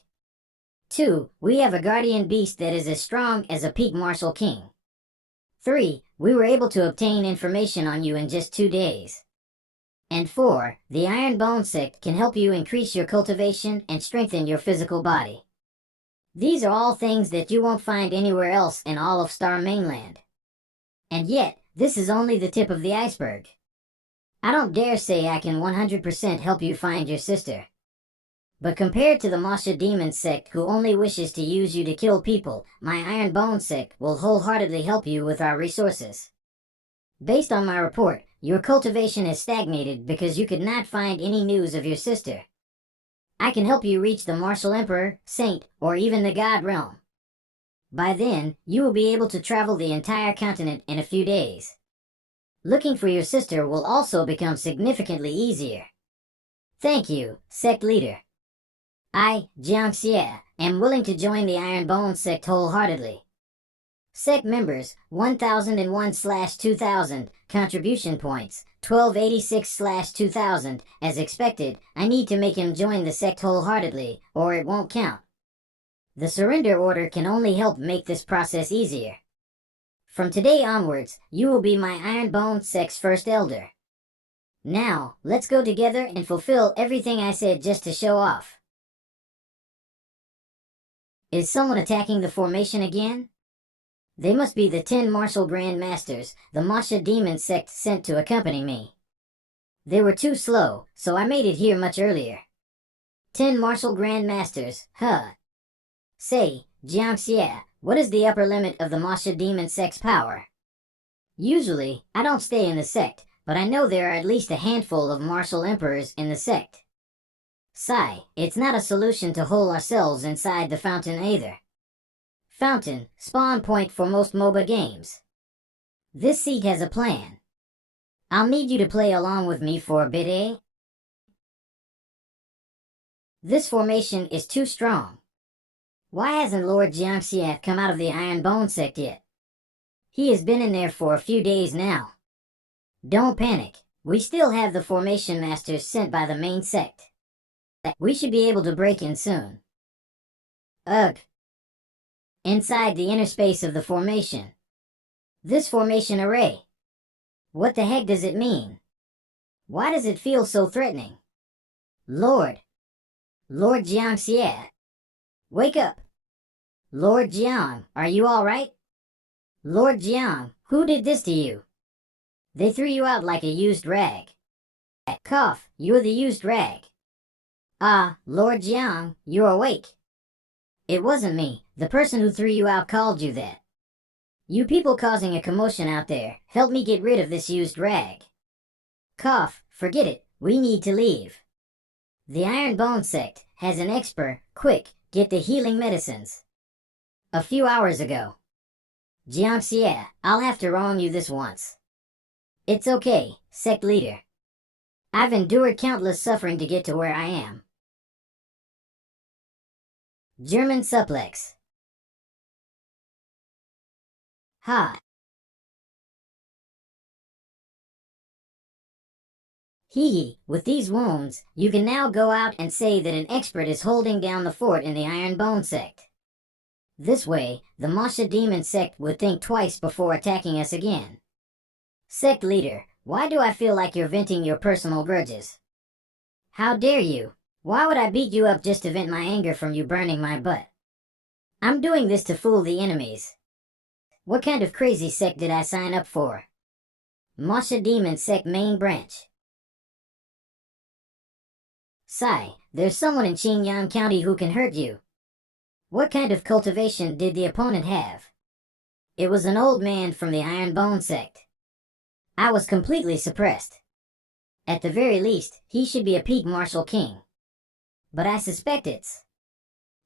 2. We have a guardian beast that is as strong as a peak martial king. 3. We were able to obtain information on you in just 2 days. And 4. The Iron Bone Sect can help you increase your cultivation and strengthen your physical body. These are all things that you won't find anywhere else in all of Star Mainland. And yet, this is only the tip of the iceberg. I don't dare say I can 100% help you find your sister. But compared to the Masha Demon Sect who only wishes to use you to kill people, my Iron Bone Sect will wholeheartedly help you with our resources. Based on my report, your cultivation has stagnated because you could not find any news of your sister. I can help you reach the Martial Emperor, Saint, or even the God Realm. By then, you will be able to travel the entire continent in a few days. Looking for your sister will also become significantly easier. Thank you, Sect Leader. I, Jiangxia, am willing to join the Iron Bone Sect wholeheartedly. Sect members, 1001/2000, contribution points, 1286/2000. As expected, I need to make him join the sect wholeheartedly, or it won't count. The surrender order can only help make this process easier. From today onwards, you will be my Iron Bone Sect's first elder. Now, let's go together and fulfill everything I said just to show off. Is someone attacking the formation again? They must be the 10 martial Grand Masters the Masha Demon Sect sent to accompany me. They were too slow, so I made it here much earlier. 10 martial Grand Masters, huh? Say, Jiangxia, what is the upper limit of the Masha Demon Sect's power? Usually, I don't stay in the sect, but I know there are at least a handful of martial emperors in the sect. Sigh, it's not a solution to hole ourselves inside the fountain either. Fountain, spawn point for most MOBA games. This seat has a plan. I'll need you to play along with me for a bit, eh? This formation is too strong. Why hasn't Lord Jiangxia come out of the Iron Bone Sect yet? He has been in there for a few days now. Don't panic. We still have the formation masters sent by the main sect. We should be able to break in soon. Ugh. Inside the inner space of the formation. This formation array. What the heck does it mean? Why does it feel so threatening? Lord Jiangxia. Wake up. Lord Jiang, are you alright? Lord Jiang, who did this to you? They threw you out like a used rag. Cough, you're the used rag. Ah, Lord Jiang, you're awake. It wasn't me. The person who threw you out called you that. You people causing a commotion out there, help me get rid of this used rag. Cough, forget it, we need to leave. The Iron Bone Sect has an expert. Quick, get the healing medicines. A few hours ago. Jiangxia, I'll have to wrong you this once. It's okay, sect leader. I've endured countless suffering to get to where I am. German suplex. Ha. Hee, with these wounds, you can now go out and say that an expert is holding down the fort in the Iron Bone Sect. This way, the Masha Demon Sect would think twice before attacking us again. Sect leader, why do I feel like you're venting your personal grudges? How dare you? Why would I beat you up just to vent my anger from you burning my butt? I'm doing this to fool the enemies. What kind of crazy sect did I sign up for? Masha Demon Sect main branch. Sai, there's someone in Qingyang County who can hurt you. What kind of cultivation did the opponent have? It was an old man from the Iron Bone Sect. I was completely suppressed. At the very least, he should be a peak martial king. But I suspect it's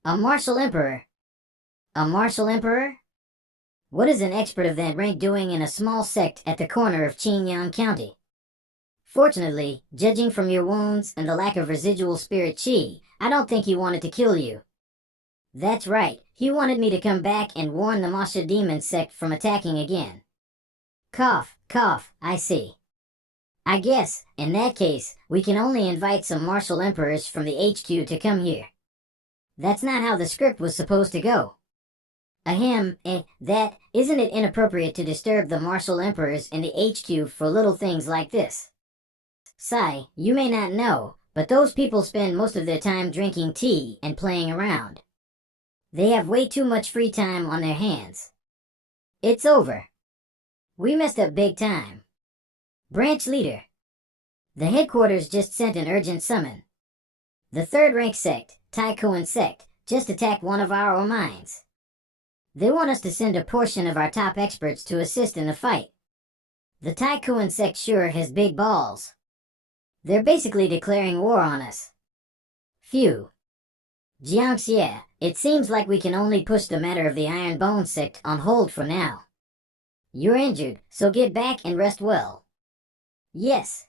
a martial emperor. A martial emperor? What is an expert of that rank doing in a small sect at the corner of Qingyang County? Fortunately, judging from your wounds and the lack of residual spirit chi, I don't think he wanted to kill you. That's right, he wanted me to come back and warn the Masha Demon Sect from attacking again. Cough, cough, I see. I guess, in that case, we can only invite some martial emperors from the HQ to come here. That's not how the script was supposed to go. Ahem, isn't it inappropriate to disturb the martial emperors in the HQ for little things like this? Sai, you may not know, but those people spend most of their time drinking tea and playing around. They have way too much free time on their hands. It's over. We messed up big time. Branch leader. The headquarters just sent an urgent summon. The third-rank sect, Taikuan Sect, just attacked one of our mines. They want us to send a portion of our top experts to assist in the fight. The Taikuan Sect sure has big balls. They're basically declaring war on us. Phew. Jiangxia, it seems like we can only push the matter of the Iron Bone Sect on hold for now. You're injured, so get back and rest well. Yes.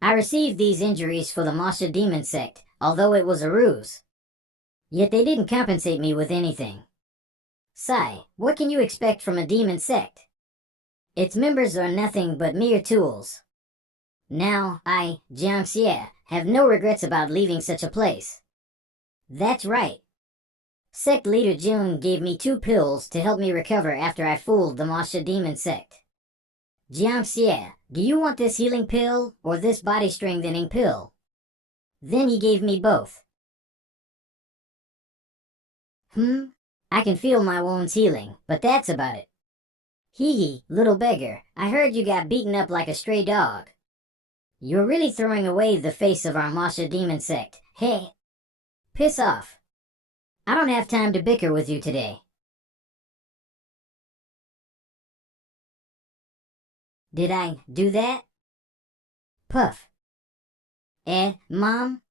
I received these injuries for the Masha Demon Sect, although it was a ruse. Yet they didn't compensate me with anything. Sai, what can you expect from a demon sect? Its members are nothing but mere tools. Now, I, Jiangxia, have no regrets about leaving such a place. That's right. Sect leader Jun gave me 2 pills to help me recover after I fooled the Masha Demon Sect. Jiangxia, do you want this healing pill or this body strengthening pill? Then he gave me both. I can feel my wounds healing, but that's about it. Hee, little beggar, I heard you got beaten up like a stray dog. You're really throwing away the face of our Masha Demon Sect. Hey, piss off. I don't have time to bicker with you today. Did I do that? Puff. Mom?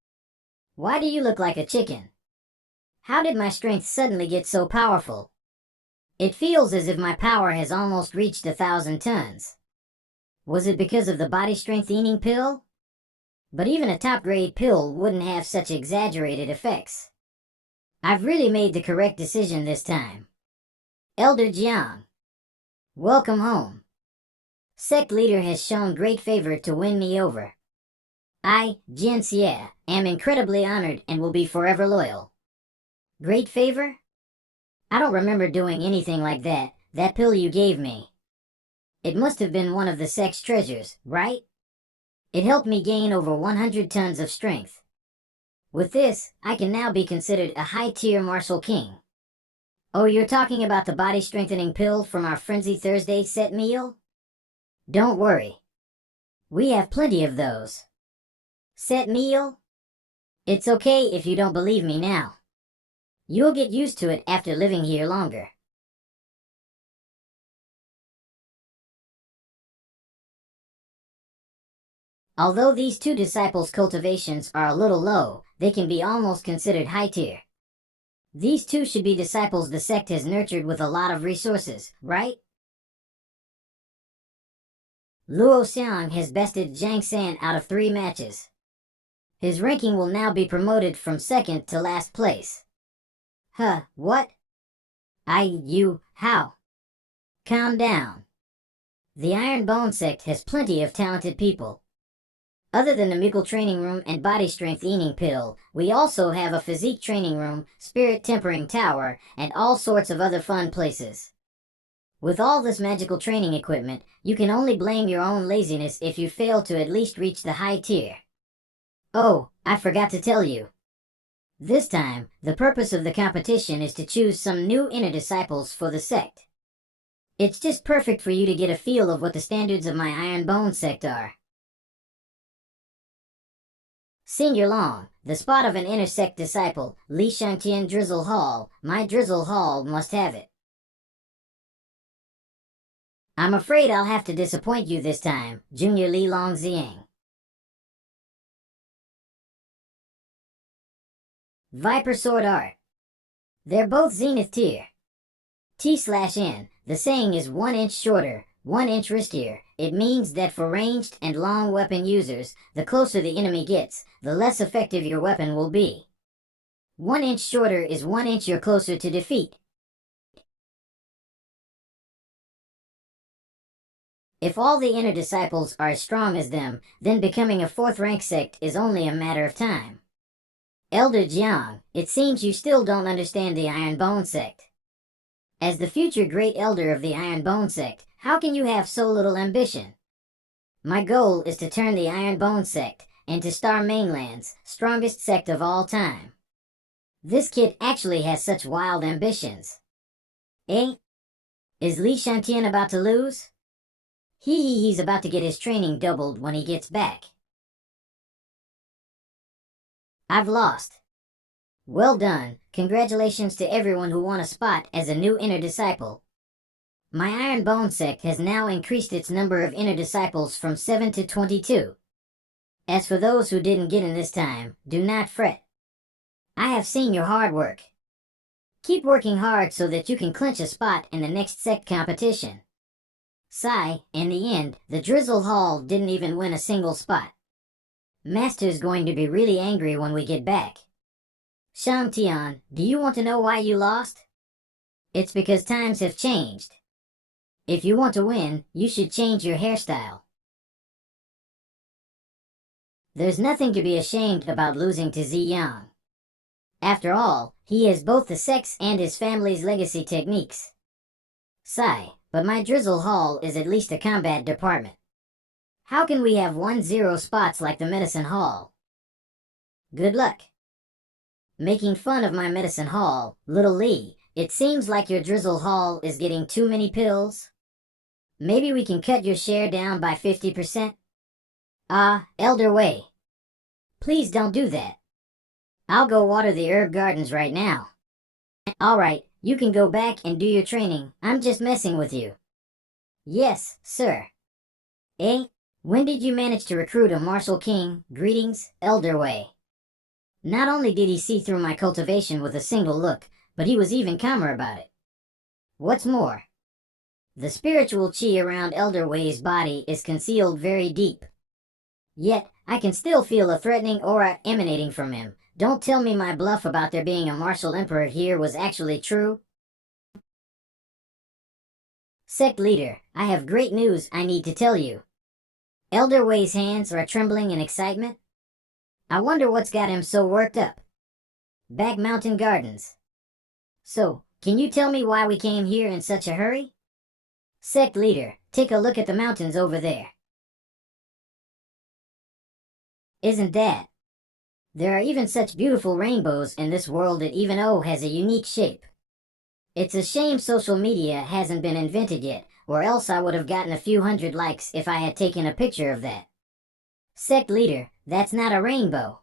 Why do you look like a chicken? How did my strength suddenly get so powerful? It feels as if my power has almost reached 1,000 tons. Was it because of the body strengthening pill? But even a top-grade pill wouldn't have such exaggerated effects. I've really made the correct decision this time. Elder Jiang, welcome home. Sect leader has shown great favor to win me over. I, Jian Xie, am incredibly honored and will be forever loyal. Great favor? I don't remember doing anything like that. That pill you gave me. It must have been one of the Sect's treasures, right? It helped me gain over 100 tons of strength. With this, I can now be considered a high-tier martial king. Oh, you're talking about the body-strengthening pill from our Frenzy Thursday set meal? Don't worry. We have plenty of those. Set meal? It's okay if you don't believe me now. You'll get used to it after living here longer. Although these two disciples' cultivations are a little low, they can be almost considered high tier. These two should be disciples the sect has nurtured with a lot of resources, right? Luo Xiang has bested Zhang San out of 3 matches. His ranking will now be promoted from second to last place. Huh, what? How? Calm down. The Iron Bone sect has plenty of talented people. Other than the Mughal training room and body strengthening pill, we also have a physique training room, spirit tempering tower, and all sorts of other fun places. With all this magical training equipment, you can only blame your own laziness if you fail to at least reach the high tier. Oh, I forgot to tell you. This time, the purpose of the competition is to choose some new inner disciples for the sect. It's just perfect for you to get a feel of what the standards of my Iron Bone sect are. Senior Long, the spot of an inner sect disciple, Li Shangtian Drizzle Hall, my Drizzle Hall must have it. I'm afraid I'll have to disappoint you this time, Junior Li Longxiang. Viper Sword Art. They're both Zenith tier. T/N, the saying is 1 inch shorter, 1 inch wristier. It means that for ranged and long weapon users, the closer the enemy gets, the less effective your weapon will be. 1 inch shorter is 1 inch you're closer to defeat. If all the inner disciples are as strong as them, then becoming a 4th rank sect is only a matter of time. Elder Jiang, it seems you still don't understand the Iron Bone sect. As the future great elder of the Iron Bone sect, how can you have so little ambition? My goal is to turn the Iron Bone sect into Star Mainland's strongest sect of all time. This kid actually has such wild ambitions. Eh? Is Li Shangtian about to lose? He's about to get his training doubled when he gets back. I've lost. Well done, congratulations to everyone who won a spot as a new inner disciple. My Iron Bone sect has now increased its number of inner disciples from 7 to 22. As for those who didn't get in this time, do not fret. I have seen your hard work. Keep working hard so that you can clinch a spot in the next sect competition. Sigh, in the end, the Drizzle Hall didn't even win a single spot. Master's going to be really angry when we get back. Shangtian, do you want to know why you lost? It's because times have changed. If you want to win, you should change your hairstyle. There's nothing to be ashamed about losing to Ziyang. After all, he has both the sex and his family's legacy techniques. Sigh, but my Drizzle Hall is at least a combat department. How can we have 1-0 spots like the Medicine Hall? Good luck. Making fun of my Medicine Hall, Little Lee, it seems like your Drizzle Hall is getting too many pills. Maybe we can cut your share down by 50%? Elder Wei. Please don't do that. I'll go water the herb gardens right now. Alright, you can go back and do your training. I'm just messing with you. Yes, sir. Eh? When did you manage to recruit a martial king? Greetings, Elder Wei. Not only did he see through my cultivation with a single look, but he was even calmer about it. What's more, the spiritual chi around Elder Wei's body is concealed very deep. Yet, I can still feel a threatening aura emanating from him. Don't tell me my bluff about there being a martial emperor here was actually true. Sect leader, I have great news I need to tell you. Elder Wei's hands are trembling in excitement. I wonder what's got him so worked up. Back Mountain Gardens. So, can you tell me why we came here in such a hurry? Sect leader, take a look at the mountains over there. Isn't that? There are even such beautiful rainbows in this world that even O has a unique shape. It's a shame social media hasn't been invented yet, or else I would have gotten a few hundred likes if I had taken a picture of that. Sect leader, that's not a rainbow.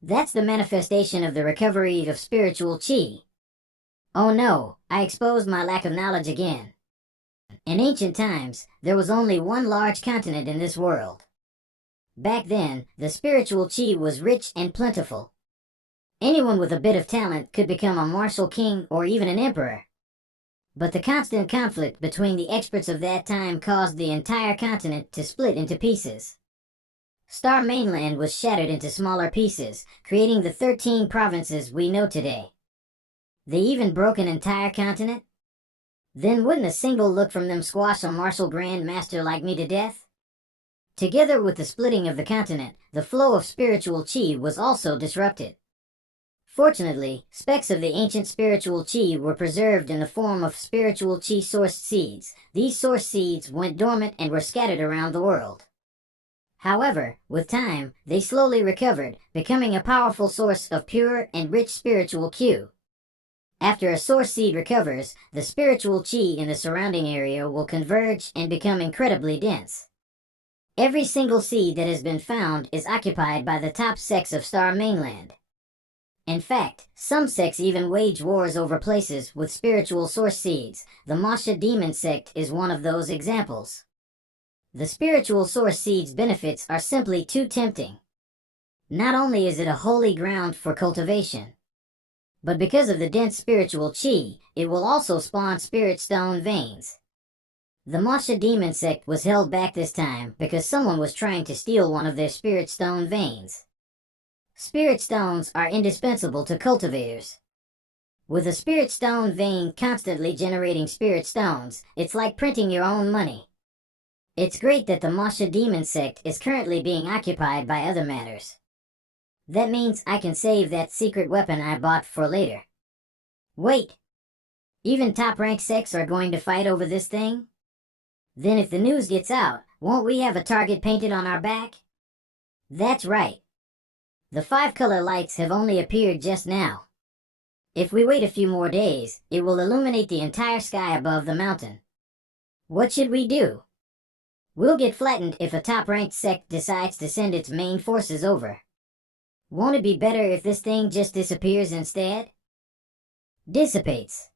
That's the manifestation of the recovery of spiritual chi. Oh no, I exposed my lack of knowledge again. In ancient times, there was only one large continent in this world. Back then, the spiritual chi was rich and plentiful. Anyone with a bit of talent could become a martial king or even an emperor. But the constant conflict between the experts of that time caused the entire continent to split into pieces. Star Mainland was shattered into smaller pieces, creating the 13 provinces we know today. They even broke an entire continent? Then wouldn't a single look from them squash a martial grandmaster like me to death? Together with the splitting of the continent, the flow of spiritual chi was also disrupted. Fortunately, specks of the ancient spiritual chi were preserved in the form of spiritual chi-sourced seeds. These source seeds went dormant and were scattered around the world. However, with time, they slowly recovered, becoming a powerful source of pure and rich spiritual Q. After a source seed recovers, the spiritual chi in the surrounding area will converge and become incredibly dense. Every single seed that has been found is occupied by the top sects of Star Mainland. In fact, some sects even wage wars over places with spiritual source seeds. The Masha Demon Sect is one of those examples. The spiritual source seed's benefits are simply too tempting. Not only is it a holy ground for cultivation, but because of the dense spiritual chi, it will also spawn spirit stone veins. The Masha Demon Sect was held back this time because someone was trying to steal one of their spirit stone veins. Spirit stones are indispensable to cultivators. With a spirit stone vein constantly generating spirit stones, it's like printing your own money. It's great that the Masha Demon Sect is currently being occupied by other matters. That means I can save that secret weapon I bought for later. Wait! Even top-ranked sects are going to fight over this thing? Then if the news gets out, won't we have a target painted on our back? That's right. The 5-color lights have only appeared just now. If we wait a few more days, it will illuminate the entire sky above the mountain. What should we do? We'll get flattened if a top-ranked sect decides to send its main forces over. Won't it be better if this thing just disappears instead? Dissipates.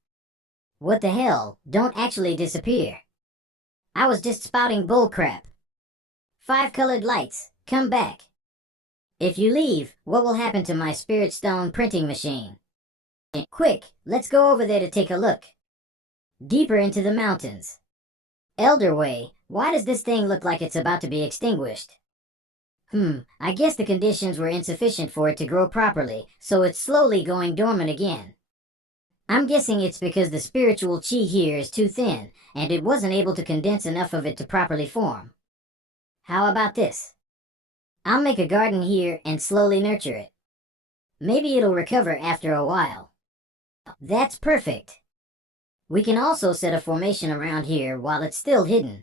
What the hell? Don't actually disappear. I was just spouting bullcrap. 5-colored lights, come back. If you leave, what will happen to my spirit stone printing machine? Quick, let's go over there to take a look. Deeper into the mountains. Elder Wei, why does this thing look like it's about to be extinguished? I guess the conditions were insufficient for it to grow properly, so it's slowly going dormant again. I'm guessing it's because the spiritual chi here is too thin, and it wasn't able to condense enough of it to properly form. How about this? I'll make a garden here and slowly nurture it. Maybe it'll recover after a while. That's perfect. We can also set a formation around here while it's still hidden.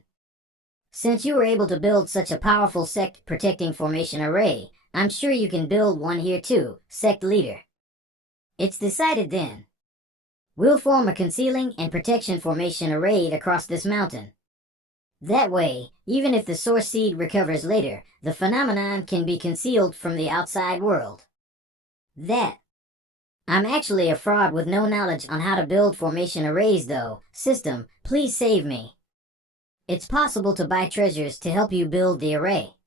Since you were able to build such a powerful sect protecting formation array, I'm sure you can build one here too, sect leader. It's decided then. We'll form a concealing and protection formation array across this mountain. That way, even if the source seed recovers later, the phenomenon can be concealed from the outside world. I'm actually a fraud with no knowledge on how to build formation arrays though. System, please save me. It's possible to buy treasures to help you build the array,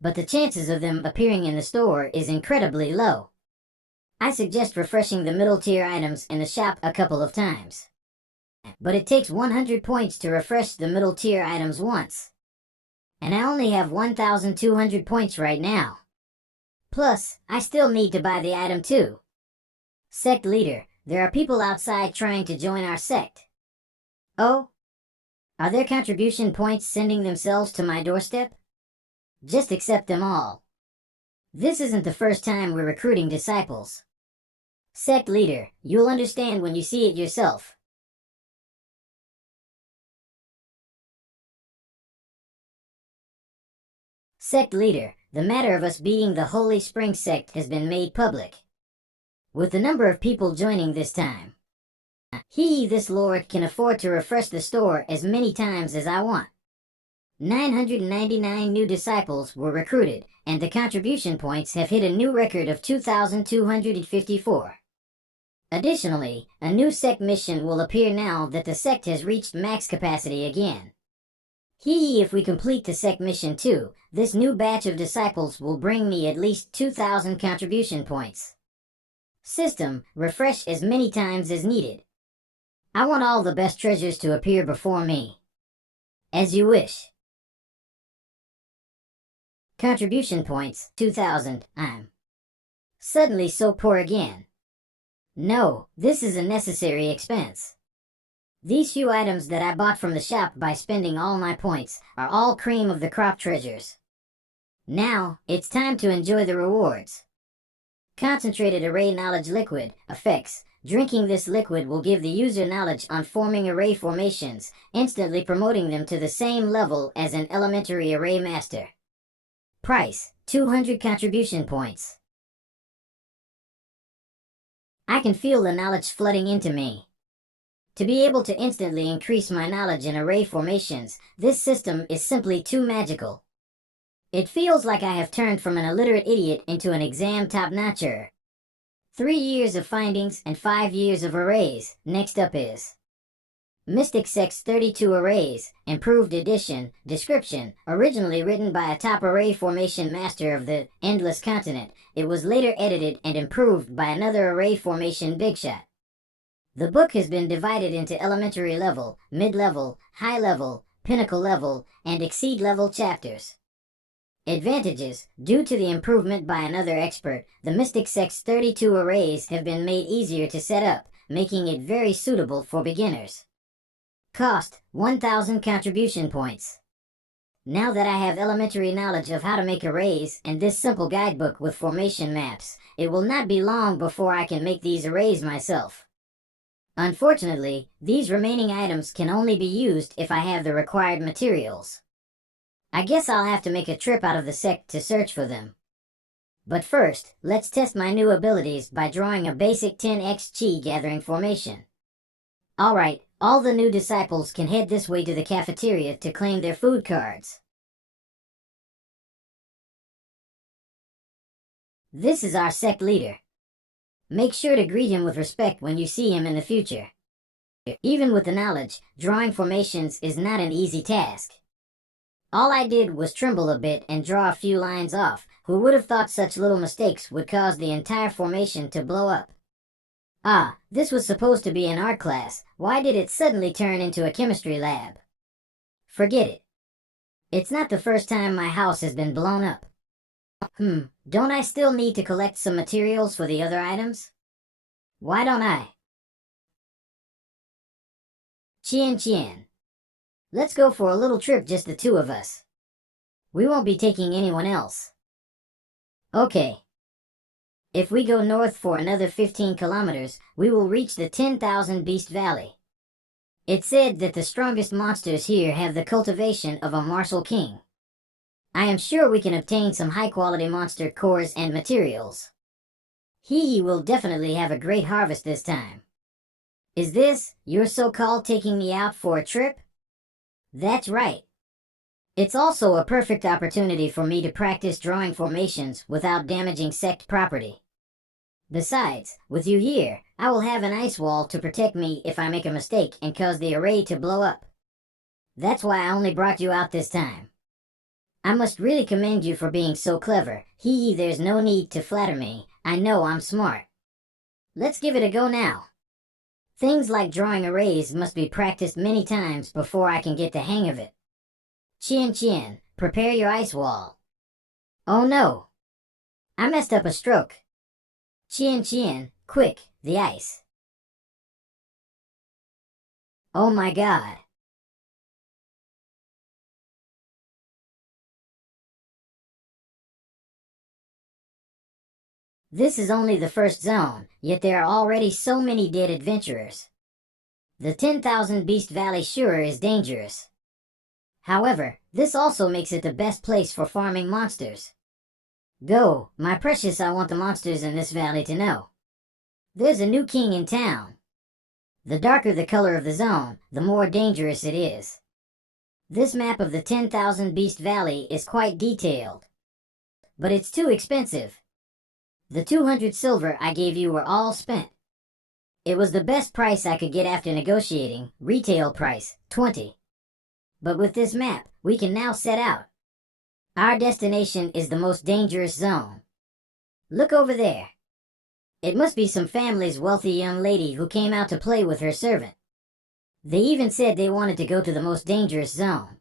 but the chances of them appearing in the store is incredibly low. I suggest refreshing the middle tier items in the shop a couple of times. but it takes 100 points to refresh the middle tier items once. And I only have 1,200 points right now. Plus, I still need to buy the item too. Sect leader, there are people outside trying to join our sect. Oh? Are their contribution points sending themselves to my doorstep? Just accept them all. This isn't the first time we're recruiting disciples. Sect leader, you'll understand when you see it yourself. Sect leader, the matter of us being the Holy Spring sect has been made public, with the number of people joining this time. This lord can afford to refresh the store as many times as I want. 999 new disciples were recruited, and the contribution points have hit a new record of 2,254. Additionally, a new sect mission will appear now that the sect has reached max capacity again. If we complete the sect mission too, this new batch of disciples will bring me at least 2,000 contribution points. System, refresh as many times as needed. I want all the best treasures to appear before me. As you wish. Contribution points, 2,000, I'm suddenly so poor again. No, this is a necessary expense. These few items that I bought from the shop by spending all my points are all cream of the crop treasures. Now, it's time to enjoy the rewards. Concentrated Array Knowledge Liquid, effects. Drinking this liquid will give the user knowledge on forming array formations, instantly promoting them to the same level as an elementary array master. Price, 200 contribution points. I can feel the knowledge flooding into me. To be able to instantly increase my knowledge in array formations, this system is simply too magical. It feels like I have turned from an illiterate idiot into an exam top-notcher. 3 years of findings and 5 years of arrays. Next up is Mystic Sect's 32 Arrays, Improved Edition, Description, originally written by a top array formation master of the Endless Continent. It was later edited and improved by another array formation bigshot. The book has been divided into elementary level, mid-level, high level, pinnacle level, and exceed level chapters. Advantages. Due to the improvement by another expert, the Mystic Sect's 32 arrays have been made easier to set up, making it very suitable for beginners. Cost, 1,000 contribution points. Now that I have elementary knowledge of how to make arrays and this simple guidebook with formation maps, it will not be long before I can make these arrays myself. Unfortunately, these remaining items can only be used if I have the required materials. I guess I'll have to make a trip out of the sect to search for them. But first, let's test my new abilities by drawing a basic 10x chi gathering formation. Alright, all the new disciples can head this way to the cafeteria to claim their food cards. This is our sect leader. Make sure to greet him with respect when you see him in the future. Even with the knowledge, drawing formations is not an easy task. All I did was tremble a bit and draw a few lines off. Who would have thought such little mistakes would cause the entire formation to blow up? Ah, this was supposed to be an art class. Why did it suddenly turn into a chemistry lab? Forget it. It's not the first time my house has been blown up. Don't I still need to collect some materials for the other items? Why don't I? Chien. Let's go for a little trip, just the two of us. We won't be taking anyone else. Okay. If we go north for another 15 kilometers, we will reach the 10,000 Beast Valley. It's said that the strongest monsters here have the cultivation of a martial king. I am sure we can obtain some high-quality monster cores and materials. He will definitely have a great harvest this time. Is this, your so-called taking me out for a trip? That's right. It's also a perfect opportunity for me to practice drawing formations without damaging sect property. Besides, with you here, I will have an ice wall to protect me if I make a mistake and cause the array to blow up. That's why I only brought you out this time. I must really commend you for being so clever. There's no need to flatter me. I know I'm smart. Let's give it a go now. Things like drawing arrays must be practiced many times before I can get the hang of it. Chien, prepare your ice wall. Oh no! I messed up a stroke. Chien, quick, the ice. Oh my god. This is only the first zone, yet there are already so many dead adventurers. The 10,000 Beast Valley sure is dangerous. However, this also makes it the best place for farming monsters. Go, my precious, I want the monsters in this valley to know. There's a new king in town. The darker the color of the zone, the more dangerous it is. This map of the 10,000 Beast Valley is quite detailed. But it's too expensive. The 200 silver I gave you were all spent. It was the best price I could get after negotiating, retail price, 20. But with this map, we can now set out. Our destination is the most dangerous zone. Look over there. It must be some family's wealthy young lady who came out to play with her servant. They even said they wanted to go to the most dangerous zone.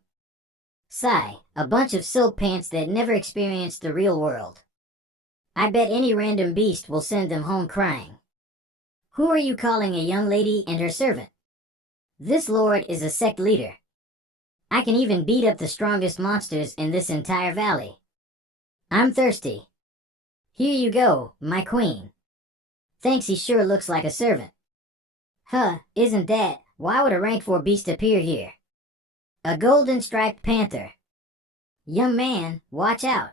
Sigh, a bunch of silk pants that never experienced the real world. I bet any random beast will send them home crying. Who are you calling a young lady and her servant? This lord is a sect leader. I can even beat up the strongest monsters in this entire valley. I'm thirsty. Here you go, my queen. Thanks, he sure looks like a servant. Huh, isn't that? Why would a rank 4 beast appear here? A golden striped panther. Young man, watch out.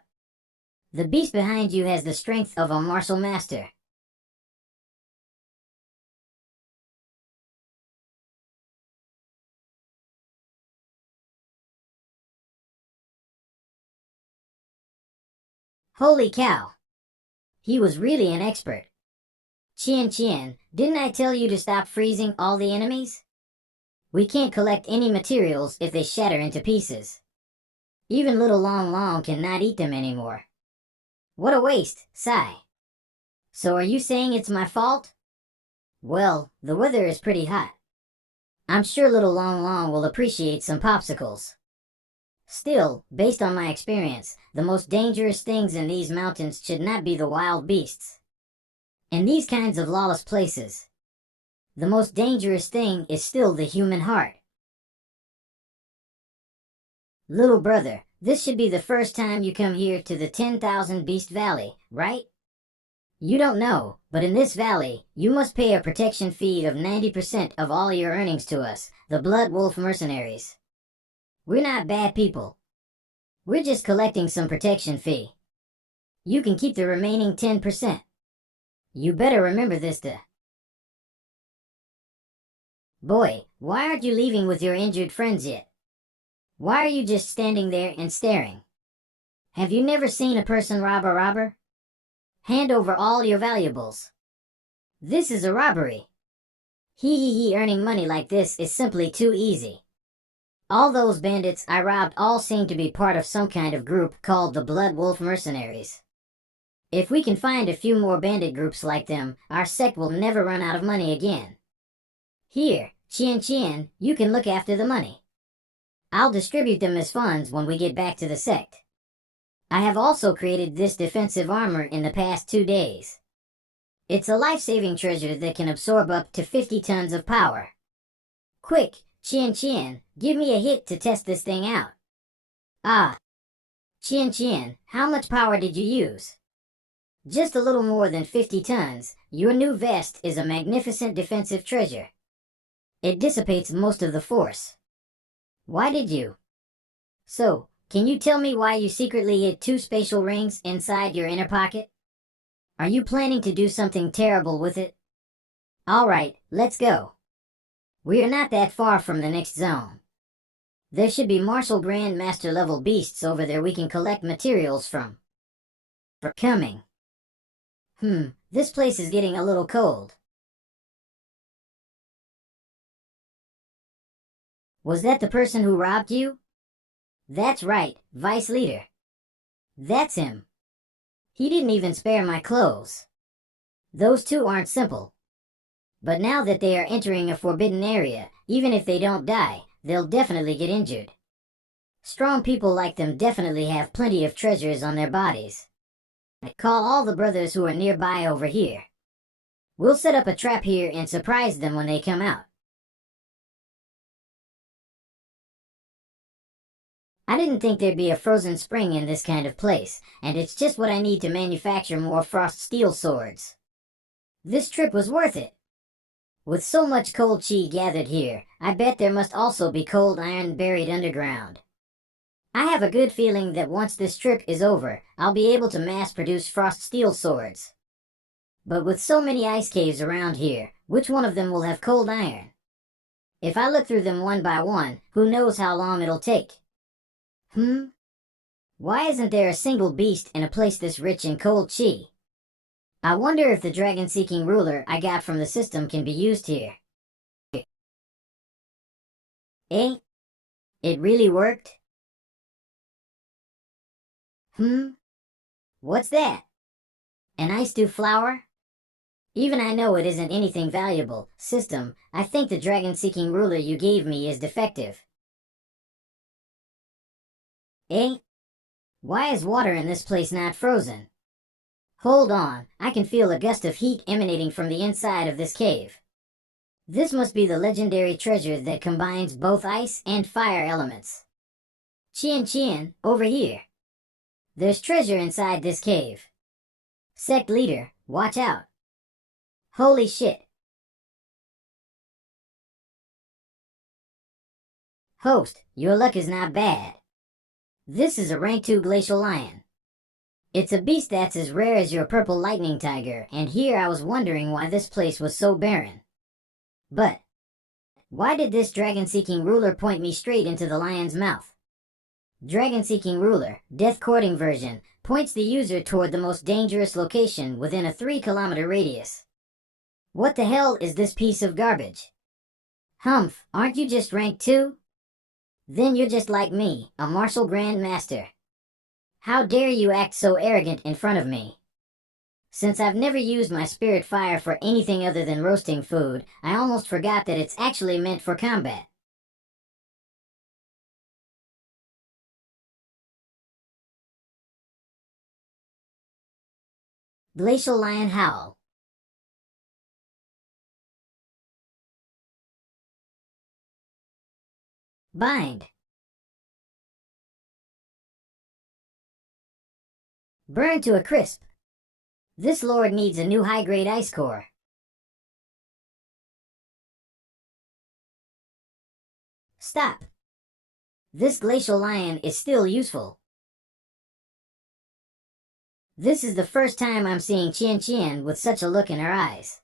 The beast behind you has the strength of a martial master. Holy cow! He was really an expert. Chien, didn't I tell you to stop freezing all the enemies? We can't collect any materials if they shatter into pieces. Even little Long cannot eat them anymore. What a waste, sigh. So are you saying it's my fault? Well, the weather is pretty hot. I'm sure little Long will appreciate some popsicles. Still, based on my experience, the most dangerous things in these mountains should not be the wild beasts. In these kinds of lawless places, the most dangerous thing is still the human heart. Little brother, this should be the first time you come here to the 10,000 Beast Valley, right? You don't know, but in this valley, you must pay a protection fee of 90% of all your earnings to us, the Blood Wolf Mercenaries. We're not bad people. We're just collecting some protection fee. You can keep the remaining 10%. You better remember this Boy, why aren't you leaving with your injured friends yet? Why are you just standing there and staring? Have you never seen a person rob a robber? Hand over all your valuables. This is a robbery. Earning money like this is simply too easy. All those bandits I robbed all seem to be part of some kind of group called the Blood Wolf Mercenaries. If we can find a few more bandit groups like them, our sect will never run out of money again. Here, Chien, you can look after the money. I'll distribute them as funds when we get back to the sect. I have also created this defensive armor in the past 2 days. It's a life-saving treasure that can absorb up to 50 tons of power. Quick, Chien, give me a hit to test this thing out. Ah. Chien, how much power did you use? Just a little more than 50 tons. Your new vest is a magnificent defensive treasure. It dissipates most of the force. Why did you? So, can you tell me why you secretly hid 2 spatial rings inside your inner pocket? Are you planning to do something terrible with it? Alright, let's go. We are not that far from the next zone. There should be Martial Grandmaster level beasts over there we can collect materials from. For coming. This place is getting a little cold. Was that the person who robbed you? That's right, Vice Leader. That's him. He didn't even spare my clothes. Those 2 aren't simple. But now that they are entering a forbidden area, even if they don't die, they'll definitely get injured. Strong people like them definitely have plenty of treasures on their bodies. Call all the brothers who are nearby over here. We'll set up a trap here and surprise them when they come out. I didn't think there'd be a frozen spring in this kind of place, and it's just what I need to manufacture more frost steel swords. This trip was worth it. With so much cold chi gathered here, I bet there must also be cold iron buried underground. I have a good feeling that once this trip is over, I'll be able to mass-produce frost steel swords. But with so many ice caves around here, which one of them will have cold iron? If I look through them one by one, who knows how long it'll take? Why isn't there a single beast in a place this rich in cold chi? I wonder if the dragon-seeking ruler I got from the system can be used here. Eh? It really worked? What's that? An ice dew flower? Even I know it isn't anything valuable. System, I think the dragon-seeking ruler you gave me is defective. Eh? Why is water in this place not frozen? Hold on, I can feel a gust of heat emanating from the inside of this cave. This must be the legendary treasure that combines both ice and fire elements. Qian, over here. There's treasure inside this cave. Sect leader, watch out. Holy shit. Host, your luck is not bad. This is a rank 2 glacial lion. It's a beast that's as rare as your purple lightning tiger, and here I was wondering why this place was so barren. But why did this dragon-seeking ruler point me straight into the lion's mouth? Dragon-seeking ruler, death-courting version, points the user toward the most dangerous location within a 3-kilometer radius. What the hell is this piece of garbage? Humph, aren't you just rank 2? Then you're just like me, a martial grandmaster. How dare you act so arrogant in front of me? Since I've never used my spirit fire for anything other than roasting food, I almost forgot that it's actually meant for combat. Glacial Lion Howl. Bind. Burn to a crisp. This lord needs a new high-grade ice core. Stop. This glacial lion is still useful. This is the first time I'm seeing Qian with such a look in her eyes.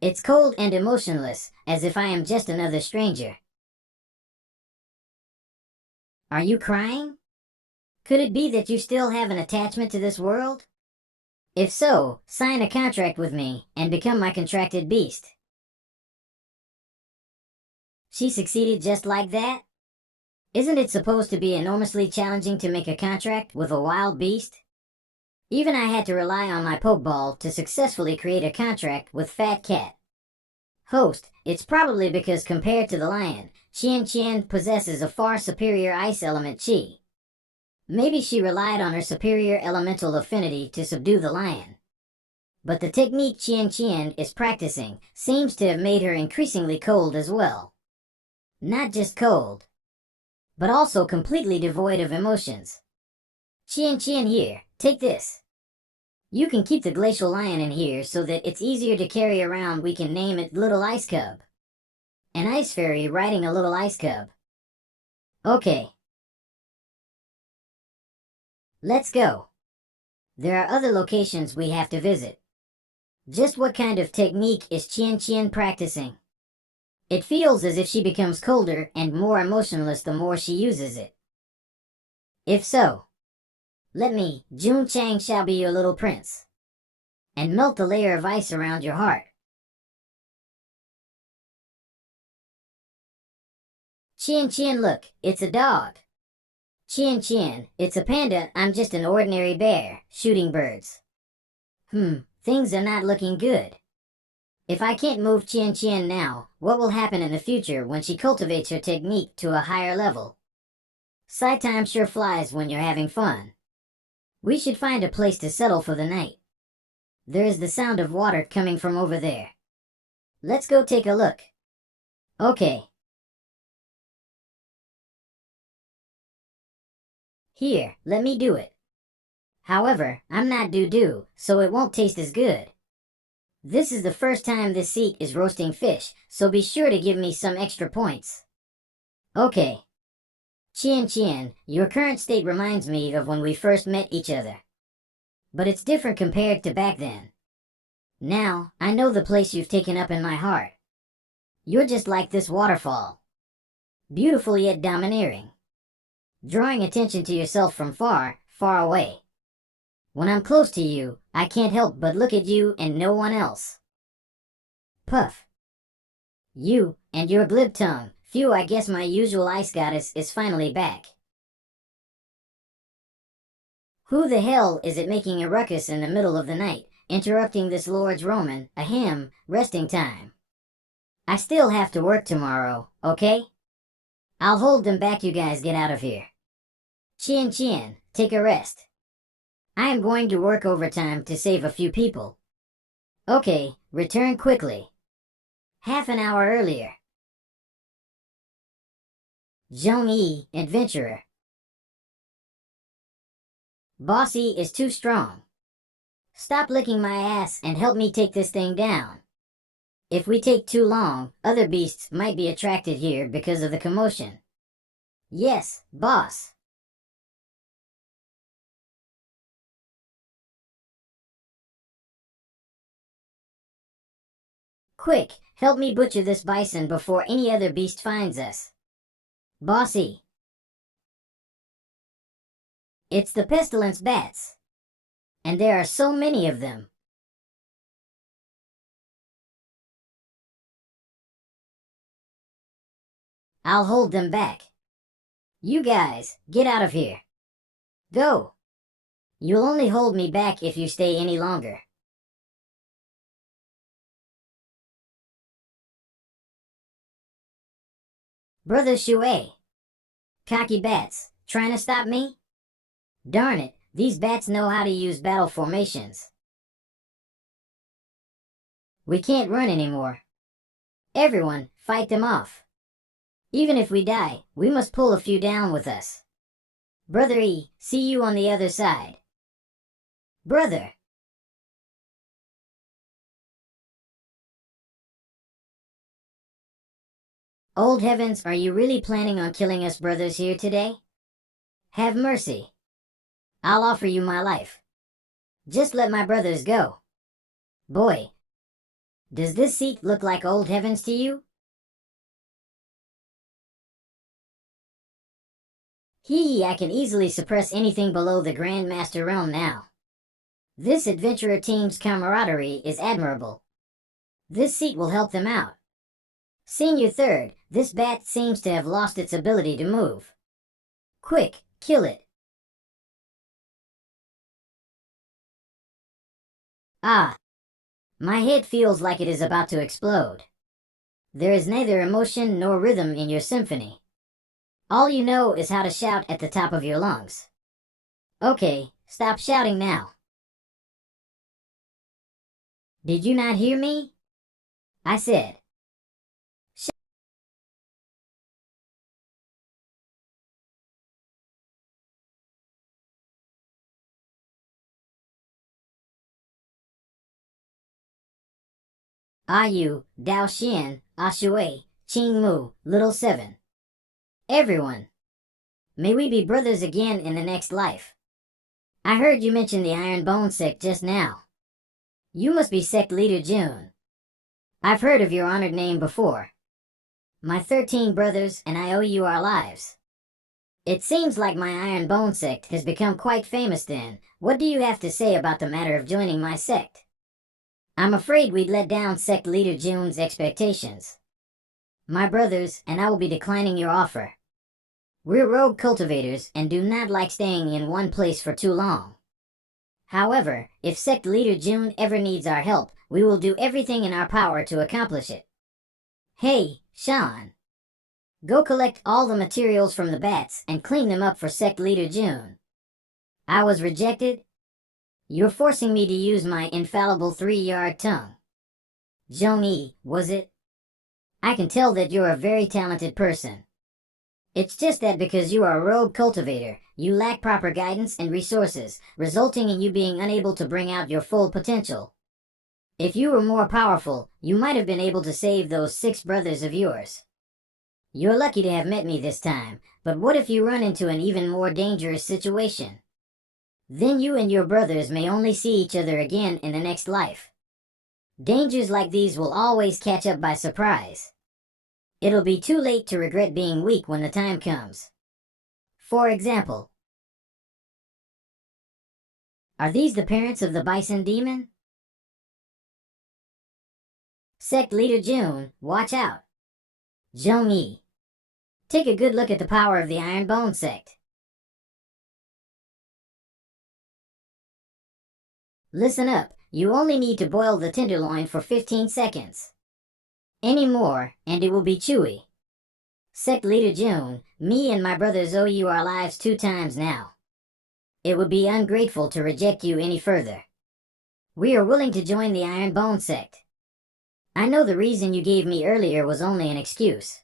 It's cold and emotionless, as if I am just another stranger. Are you crying? Could it be that you still have an attachment to this world? If so, sign a contract with me, and become my contracted beast. She succeeded just like that? Isn't it supposed to be enormously challenging to make a contract with a wild beast? Even I had to rely on my pokeball to successfully create a contract with Fat Cat. Host, it's probably because compared to the lion, Qian possesses a far superior ice element chi. Maybe she relied on her superior elemental affinity to subdue the lion. But the technique Qian is practicing seems to have made her increasingly cold as well. Not just cold, but also completely devoid of emotions. Qian here, take this. You can keep the glacial lion in here so that it's easier to carry around. We can name it Little Ice Cub. An ice fairy riding a little ice cub. Okay. Let's go. There are other locations we have to visit. Just what kind of technique is Qian practicing? It feels as if she becomes colder and more emotionless the more she uses it. If so, let me, Jun Chang shall be your little prince, and melt the layer of ice around your heart. Qian, look, it's a dog. Qian, it's a panda. I'm just an ordinary bear, shooting birds. Things are not looking good. If I can't move Qian Qian now, what will happen in the future when she cultivates her technique to a higher level? Side time sure flies when you're having fun. We should find a place to settle for the night. There is the sound of water coming from over there. Let's go take a look. Okay. Here, let me do it. However, I'm not doo-doo, so it won't taste as good. This is the first time this seat is roasting fish, so be sure to give me some extra points. Okay. Qian Qian, your current state reminds me of when we first met each other. But it's different compared to back then. Now, I know the place you've taken up in my heart. You're just like this waterfall. Beautiful yet domineering. Drawing attention to yourself from far, far away. When I'm close to you, I can't help but look at you and no one else. Puff. You, and your glib tongue. Phew, I guess my usual ice goddess is finally back. Who the hell is it making a ruckus in the middle of the night, interrupting this Lord's Roman, resting time? I still have to work tomorrow, okay? I'll hold them back, you guys get out of here. Qian Qian, take a rest. I am going to work overtime to save a few people. Okay, return quickly. Half an hour earlier. Zhongyi, adventurer. Bossy is too strong. Stop licking my ass and help me take this thing down. If we take too long, other beasts might be attracted here because of the commotion. Yes, boss. Quick, help me butcher this bison before any other beast finds us. Bossy. It's the pestilence bats. And there are so many of them. I'll hold them back. You guys, get out of here. Go. You'll only hold me back if you stay any longer. Brother Shui. Cocky bats, trying to stop me? Darn it, these bats know how to use battle formations. We can't run anymore. Everyone, fight them off. Even if we die, we must pull a few down with us. Brother E, see you on the other side. Brother. Old heavens, are you really planning on killing us brothers here today? Have mercy. I'll offer you my life. Just let my brothers go. Boy. Does this seat look like old heavens to you? Hee, I can easily suppress anything below the Grandmaster realm now. This adventurer team's camaraderie is admirable. This seat will help them out. Senior third, this bat seems to have lost its ability to move. Quick, kill it. Ah. My head feels like it is about to explode. There is neither emotion nor rhythm in your symphony. All you know is how to shout at the top of your lungs. Okay, stop shouting now. Did you not hear me? I said. Ayu, Dao Xian, Ashui, Qing Mu, Little Seven. Everyone. May we be brothers again in the next life. I heard you mention the Iron Bone Sect just now. You must be Sect Leader June. I've heard of your honored name before. My 13 brothers and I owe you our lives. It seems like my Iron Bone Sect has become quite famous then. What do you have to say about the matter of joining my sect? I'm afraid we'd let down Sect Leader June's expectations. My brothers and I will be declining your offer. We're rogue cultivators and do not like staying in one place for too long. However, if Sect Leader June ever needs our help, we will do everything in our power to accomplish it. Hey, Sean. Go collect all the materials from the bats and clean them up for Sect Leader June. I was rejected? You're forcing me to use my infallible 3-yard tongue. Zhong-yi, was it? I can tell that you're a very talented person. It's just that because you are a rogue cultivator, you lack proper guidance and resources, resulting in you being unable to bring out your full potential. If you were more powerful, you might have been able to save those 6 brothers of yours. You're lucky to have met me this time, but what if you run into an even more dangerous situation? Then you and your brothers may only see each other again in the next life. Dangers like these will always catch up by surprise. It'll be too late to regret being weak when the time comes. For example, are these the parents of the bison demon? Sect Leader June, watch out. Zhong-yi, take a good look at the power of the Iron Bone Sect. Listen up, you only need to boil the tenderloin for 15 seconds. Any more, and it will be chewy. Sect Leader June, me and my brothers owe you our lives 2 times now. It would be ungrateful to reject you any further. We are willing to join the Iron Bone Sect. I know the reason you gave me earlier was only an excuse.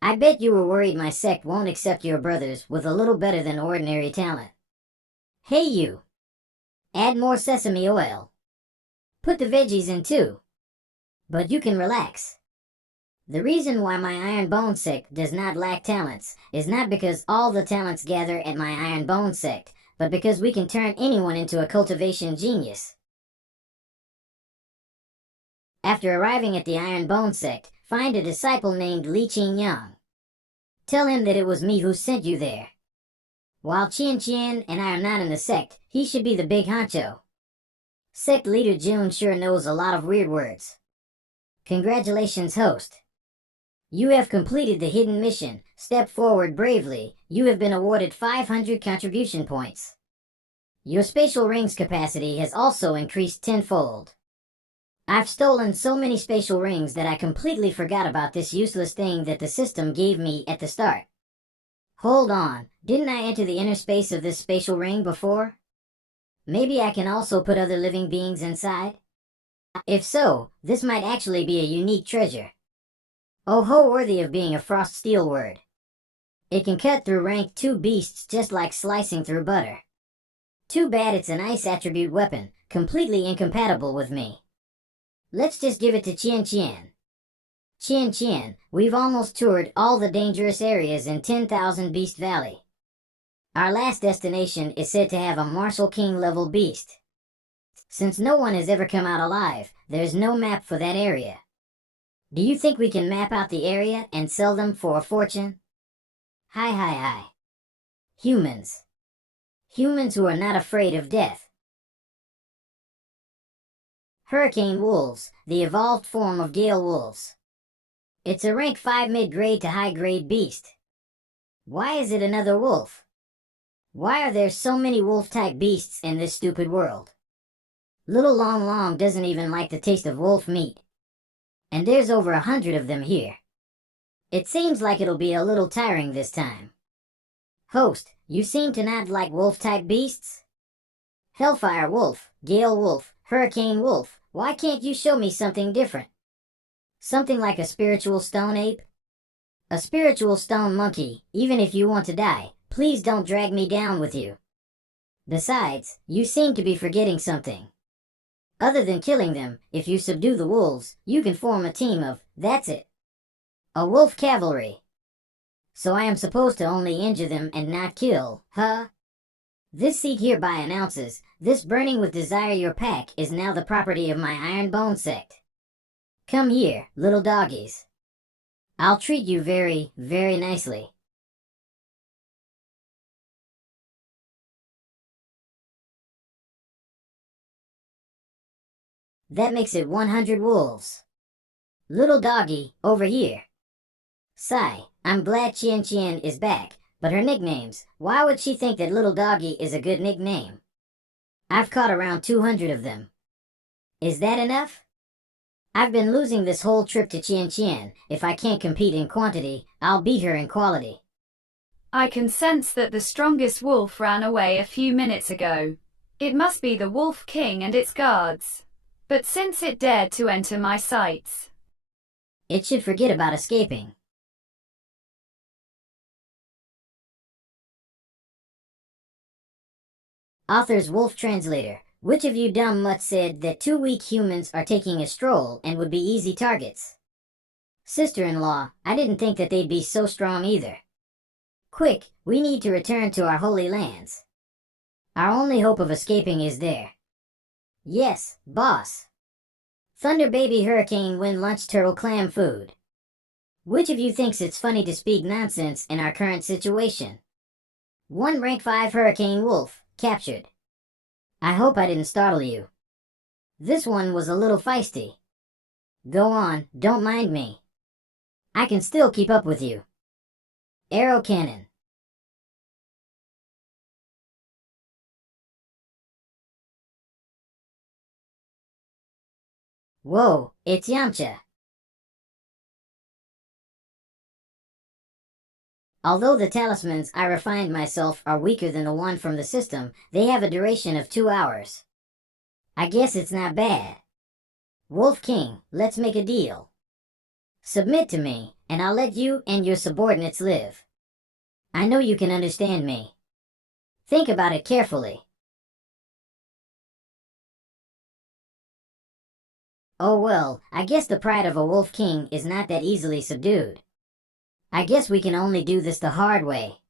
I bet you were worried my sect won't accept your brothers with a little better than ordinary talent. Hey you! Add more sesame oil. Put the veggies in too. But you can relax. The reason why my Iron Bone Sect does not lack talents is not because all the talents gather at my Iron Bone Sect, but because we can turn anyone into a cultivation genius. After arriving at the Iron Bone Sect, find a disciple named Li Qingyang. Tell him that it was me who sent you there. While Qian and I are not in the sect, he should be the big honcho. Sect Leader June sure knows a lot of weird words. Congratulations, host. You have completed the hidden mission. Step forward bravely. You have been awarded 500 contribution points. Your spatial rings capacity has also increased tenfold. I've stolen so many spatial rings that I completely forgot about this useless thing that the system gave me at the start. Hold on, didn't I enter the inner space of this spatial ring before? Maybe I can also put other living beings inside? If so, this might actually be a unique treasure. Oh ho, worthy of being a frost steel word. It can cut through rank 2 beasts just like slicing through butter. Too bad it's an ice attribute weapon, completely incompatible with me. Let's just give it to Qian. Qian, we've almost toured all the dangerous areas in 10,000 Beast Valley. Our last destination is said to have a Martial King level beast. Since no one has ever come out alive, there's no map for that area. Do you think we can map out the area and sell them for a fortune? Hi. Humans. Humans who are not afraid of death. Hurricane wolves, the evolved form of gale wolves. It's a rank 5 mid-grade to high-grade beast. Why is it another wolf? Why are there so many wolf-type beasts in this stupid world? Little Long doesn't even like the taste of wolf meat. And there's over 100 of them here. It seems like it'll be a little tiring this time. Host, you seem to not like wolf-type beasts? Hellfire wolf, gale wolf, hurricane wolf, why can't you show me something different? Something like a spiritual stone ape? A spiritual stone monkey, even if you want to die, please don't drag me down with you. Besides, you seem to be forgetting something. Other than killing them, if you subdue the wolves, you can form a team of, that's it. A wolf cavalry. So I am supposed to only injure them and not kill, huh? This seat hereby announces, this burning with desire your pack is now the property of my Iron Bone Sect. Come here, little doggies. I'll treat you very, very nicely. That makes it 100 wolves. Little doggy, over here. Sigh, I'm glad Qian is back, but her nicknames, why would she think that little doggy is a good nickname? I've caught around 200 of them. Is that enough? I've been losing this whole trip to Chien Chien. If I can't compete in quantity, I'll beat her in quality. I can sense that the strongest wolf ran away a few minutes ago. It must be the Wolf King and its guards. But since it dared to enter my sights, It should forget about escaping. Author's Wolf Translator. Which of you dumb mutts said that 2 weak humans are taking a stroll and would be easy targets? Sister-in-law, I didn't think that they'd be so strong either. Quick, we need to return to our holy lands. Our only hope of escaping is there. Yes, boss. Thunder baby hurricane wind lunch turtle clam food. Which of you thinks it's funny to speak nonsense in our current situation? One rank 5 hurricane wolf, captured. I hope I didn't startle you. This one was a little feisty. Go on, don't mind me. I can still keep up with you. Arrow cannon. Whoa, it's Yamcha. Although the talismans I refined myself are weaker than the one from the system, they have a duration of 2 hours. I guess it's not bad. Wolf King, let's make a deal. Submit to me, and I'll let you and your subordinates live. I know you can understand me. Think about it carefully. Oh well, I guess the pride of a Wolf King is not that easily subdued. I guess we can only do this the hard way.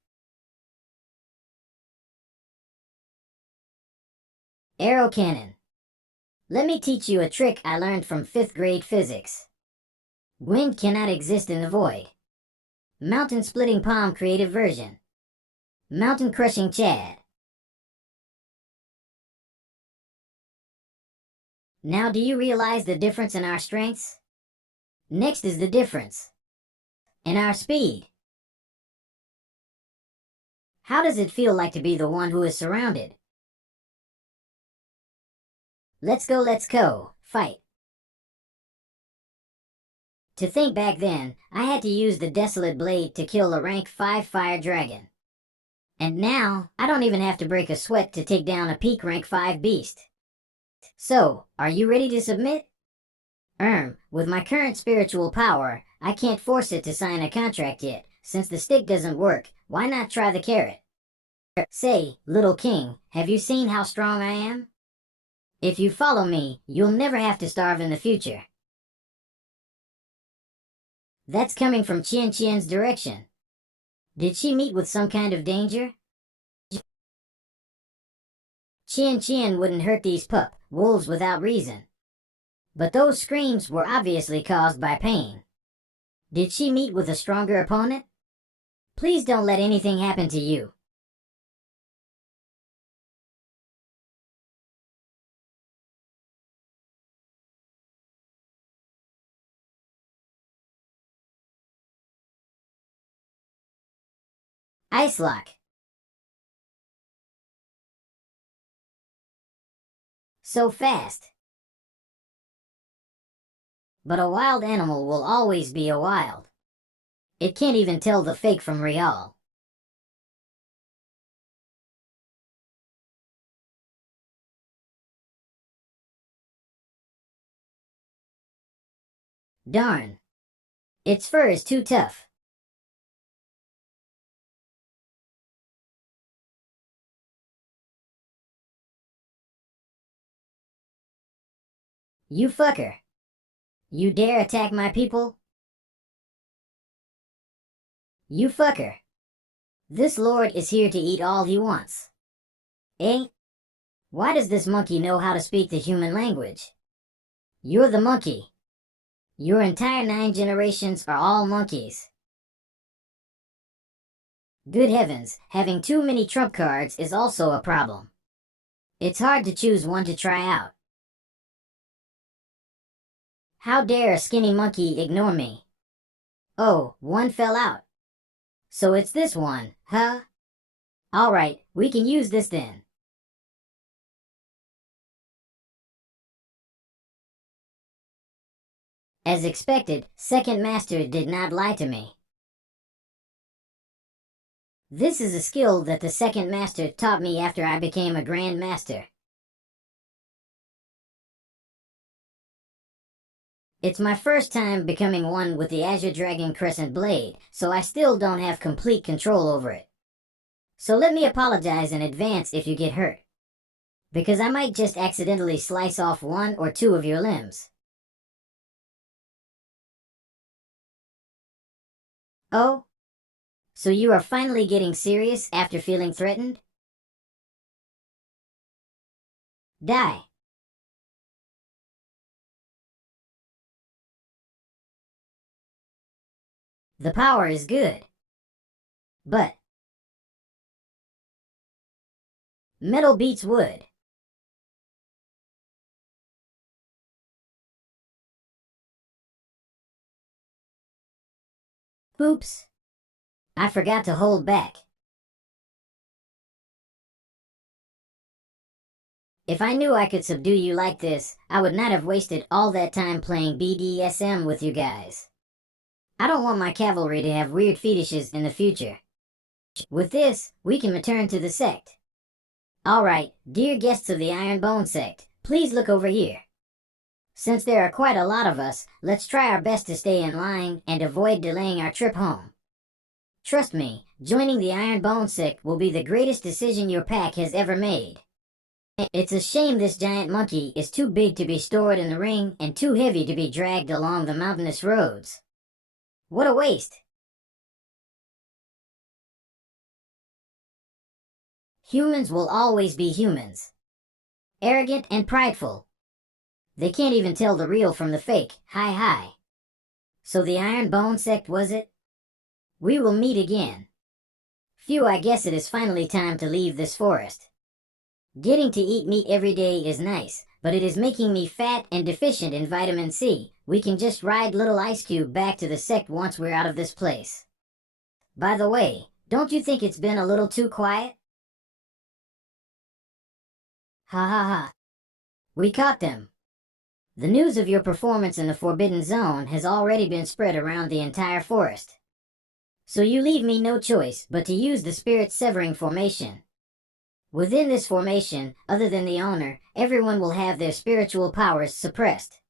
Arrow cannon. Let me teach you a trick I learned from 5th grade physics. Wind cannot exist in the void. Mountain splitting palm creative version. Mountain crushing Chad. Now do you realize the difference in our strengths? Next is the difference in our speed. How does it feel like to be the one who is surrounded? Let's go, fight. To think back then, I had to use the Desolate Blade to kill a rank 5 fire dragon. And now, I don't even have to break a sweat to take down a peak rank 5 beast. So, are you ready to submit? With my current spiritual power, I can't force it to sign a contract yet. Since the stick doesn't work, why not try the carrot? Say, little king, have you seen how strong I am? If you follow me, you'll never have to starve in the future. That's coming from Chien Chien's direction. Did she meet with some kind of danger? Chien Chien wouldn't hurt these wolves without reason. But those screams were obviously caused by pain. Did she meet with a stronger opponent? Please don't let anything happen to you. Ice Lock. So fast. But a wild animal will always be a wild. It can't even tell the fake from real. Darn. Its fur is too tough. You fucker. You dare attack my people? You fucker. This lord is here to eat all he wants. Eh? Why does this monkey know how to speak the human language? You're the monkey. Your entire 9 generations are all monkeys. Good heavens, having too many trump cards is also a problem. It's hard to choose one to try out. How dare a skinny monkey ignore me? Oh, one fell out. So it's this one, huh? Alright, we can use this then. As expected, Second Master did not lie to me. This is a skill that the Second Master taught me after I became a Grand Master. It's my first time becoming one with the Azure Dragon Crescent Blade, so I still don't have complete control over it. So let me apologize in advance if you get hurt, because I might just accidentally slice off one or two of your limbs. Oh? So you are finally getting serious after feeling threatened? Die. The power is good. But metal beats wood. Oops. I forgot to hold back. If I knew I could subdue you like this, I would not have wasted all that time playing BDSM with you guys. I don't want my cavalry to have weird fetishes in the future. With this, we can return to the sect. Alright, dear guests of the Ironbone sect, please look over here. Since there are quite a lot of us, let's try our best to stay in line and avoid delaying our trip home. Trust me, joining the Ironbone sect will be the greatest decision your pack has ever made. It's a shame this giant monkey is too big to be stored in the ring and too heavy to be dragged along the mountainous roads. What a waste! Humans will always be humans. Arrogant and prideful. They can't even tell the real from the fake, hi. So the Ironbone sect was it? We will meet again. Phew, I guess it is finally time to leave this forest. Getting to eat meat every day is nice, but it is making me fat and deficient in vitamin C. We can just ride little Ice Cube back to the sect once we're out of this place. By the way, don't you think it's been a little too quiet? Ha. We caught them. The news of your performance in the Forbidden Zone has already been spread around the entire forest. So you leave me no choice but to use the Spirit Severing Formation. Within this formation, other than the owner, everyone will have their spiritual powers suppressed.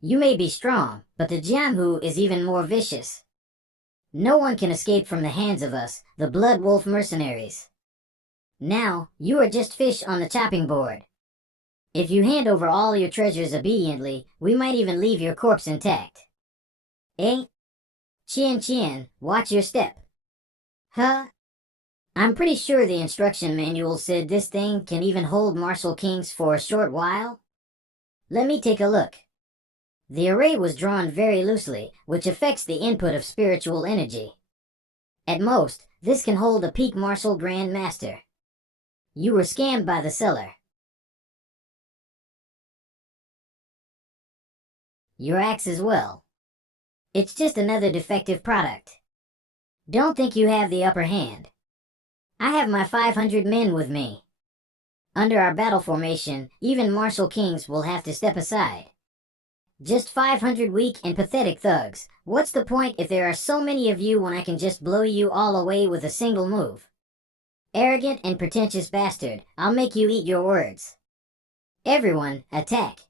You may be strong, but the Jianhu is even more vicious. No one can escape from the hands of us, the Blood Wolf mercenaries. Now, you are just fish on the chopping board. If you hand over all your treasures obediently, we might even leave your corpse intact. Eh? Qian, watch your step. Huh? I'm pretty sure the instruction manual said this thing can even hold Martial Kings for a short while. Let me take a look. The array was drawn very loosely, which affects the input of spiritual energy. At most, this can hold a peak Martial Grand Master. You were scammed by the seller. Your axe as well. It's just another defective product. Don't think you have the upper hand. I have my 500 men with me. Under our battle formation, even Martial Kings will have to step aside. Just 500 weak and pathetic thugs. What's the point if there are so many of you when I can just blow you all away with a single move? Arrogant and pretentious bastard, I'll make you eat your words. Everyone, attack.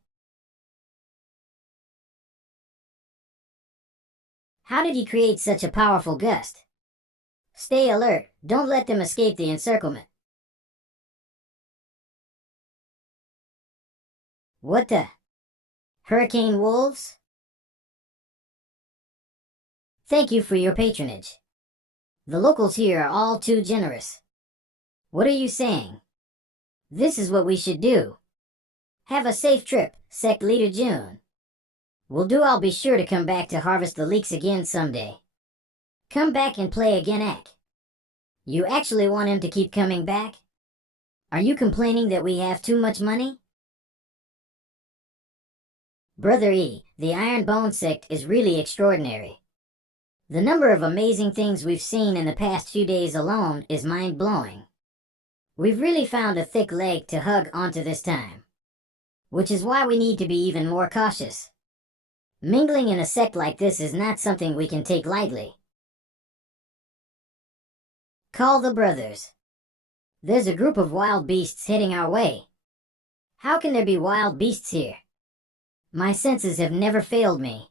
How did you create such a powerful gust? Stay alert, don't let them escape the encirclement. What the? Hurricane wolves? Thank you for your patronage. The locals here are all too generous. What are you saying? This is what we should do. Have a safe trip, Sect Leader June. I'll be sure to come back to harvest the leeks again someday. Come back and play again, Ak. You actually want him to keep coming back? Are you complaining that we have too much money? Brother E, the Ironbone sect is really extraordinary. The number of amazing things we've seen in the past few days alone is mind-blowing. We've really found a thick leg to hug onto this time. Which is why we need to be even more cautious. Mingling in a sect like this is not something we can take lightly. Call the brothers. There's a group of wild beasts heading our way. How can there be wild beasts here? My senses have never failed me.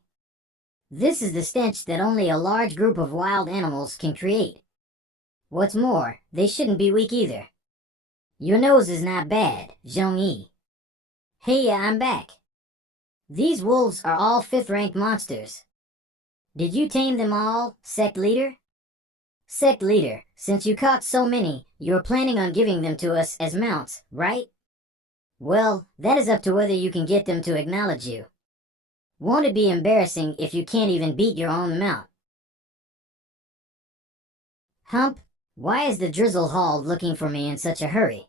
This is the stench that only a large group of wild animals can create. What's more, they shouldn't be weak either. Your nose is not bad, Zhong-yi. Hey, I'm back. These wolves are all 5th-ranked monsters. Did you tame them all, Sect Leader? Sect Leader, since you caught so many, you're planning on giving them to us as mounts, right? Well, that is up to whether you can get them to acknowledge you. Won't it be embarrassing if you can't even beat your own mount? Hump, why is the Drizzle Hall looking for me in such a hurry?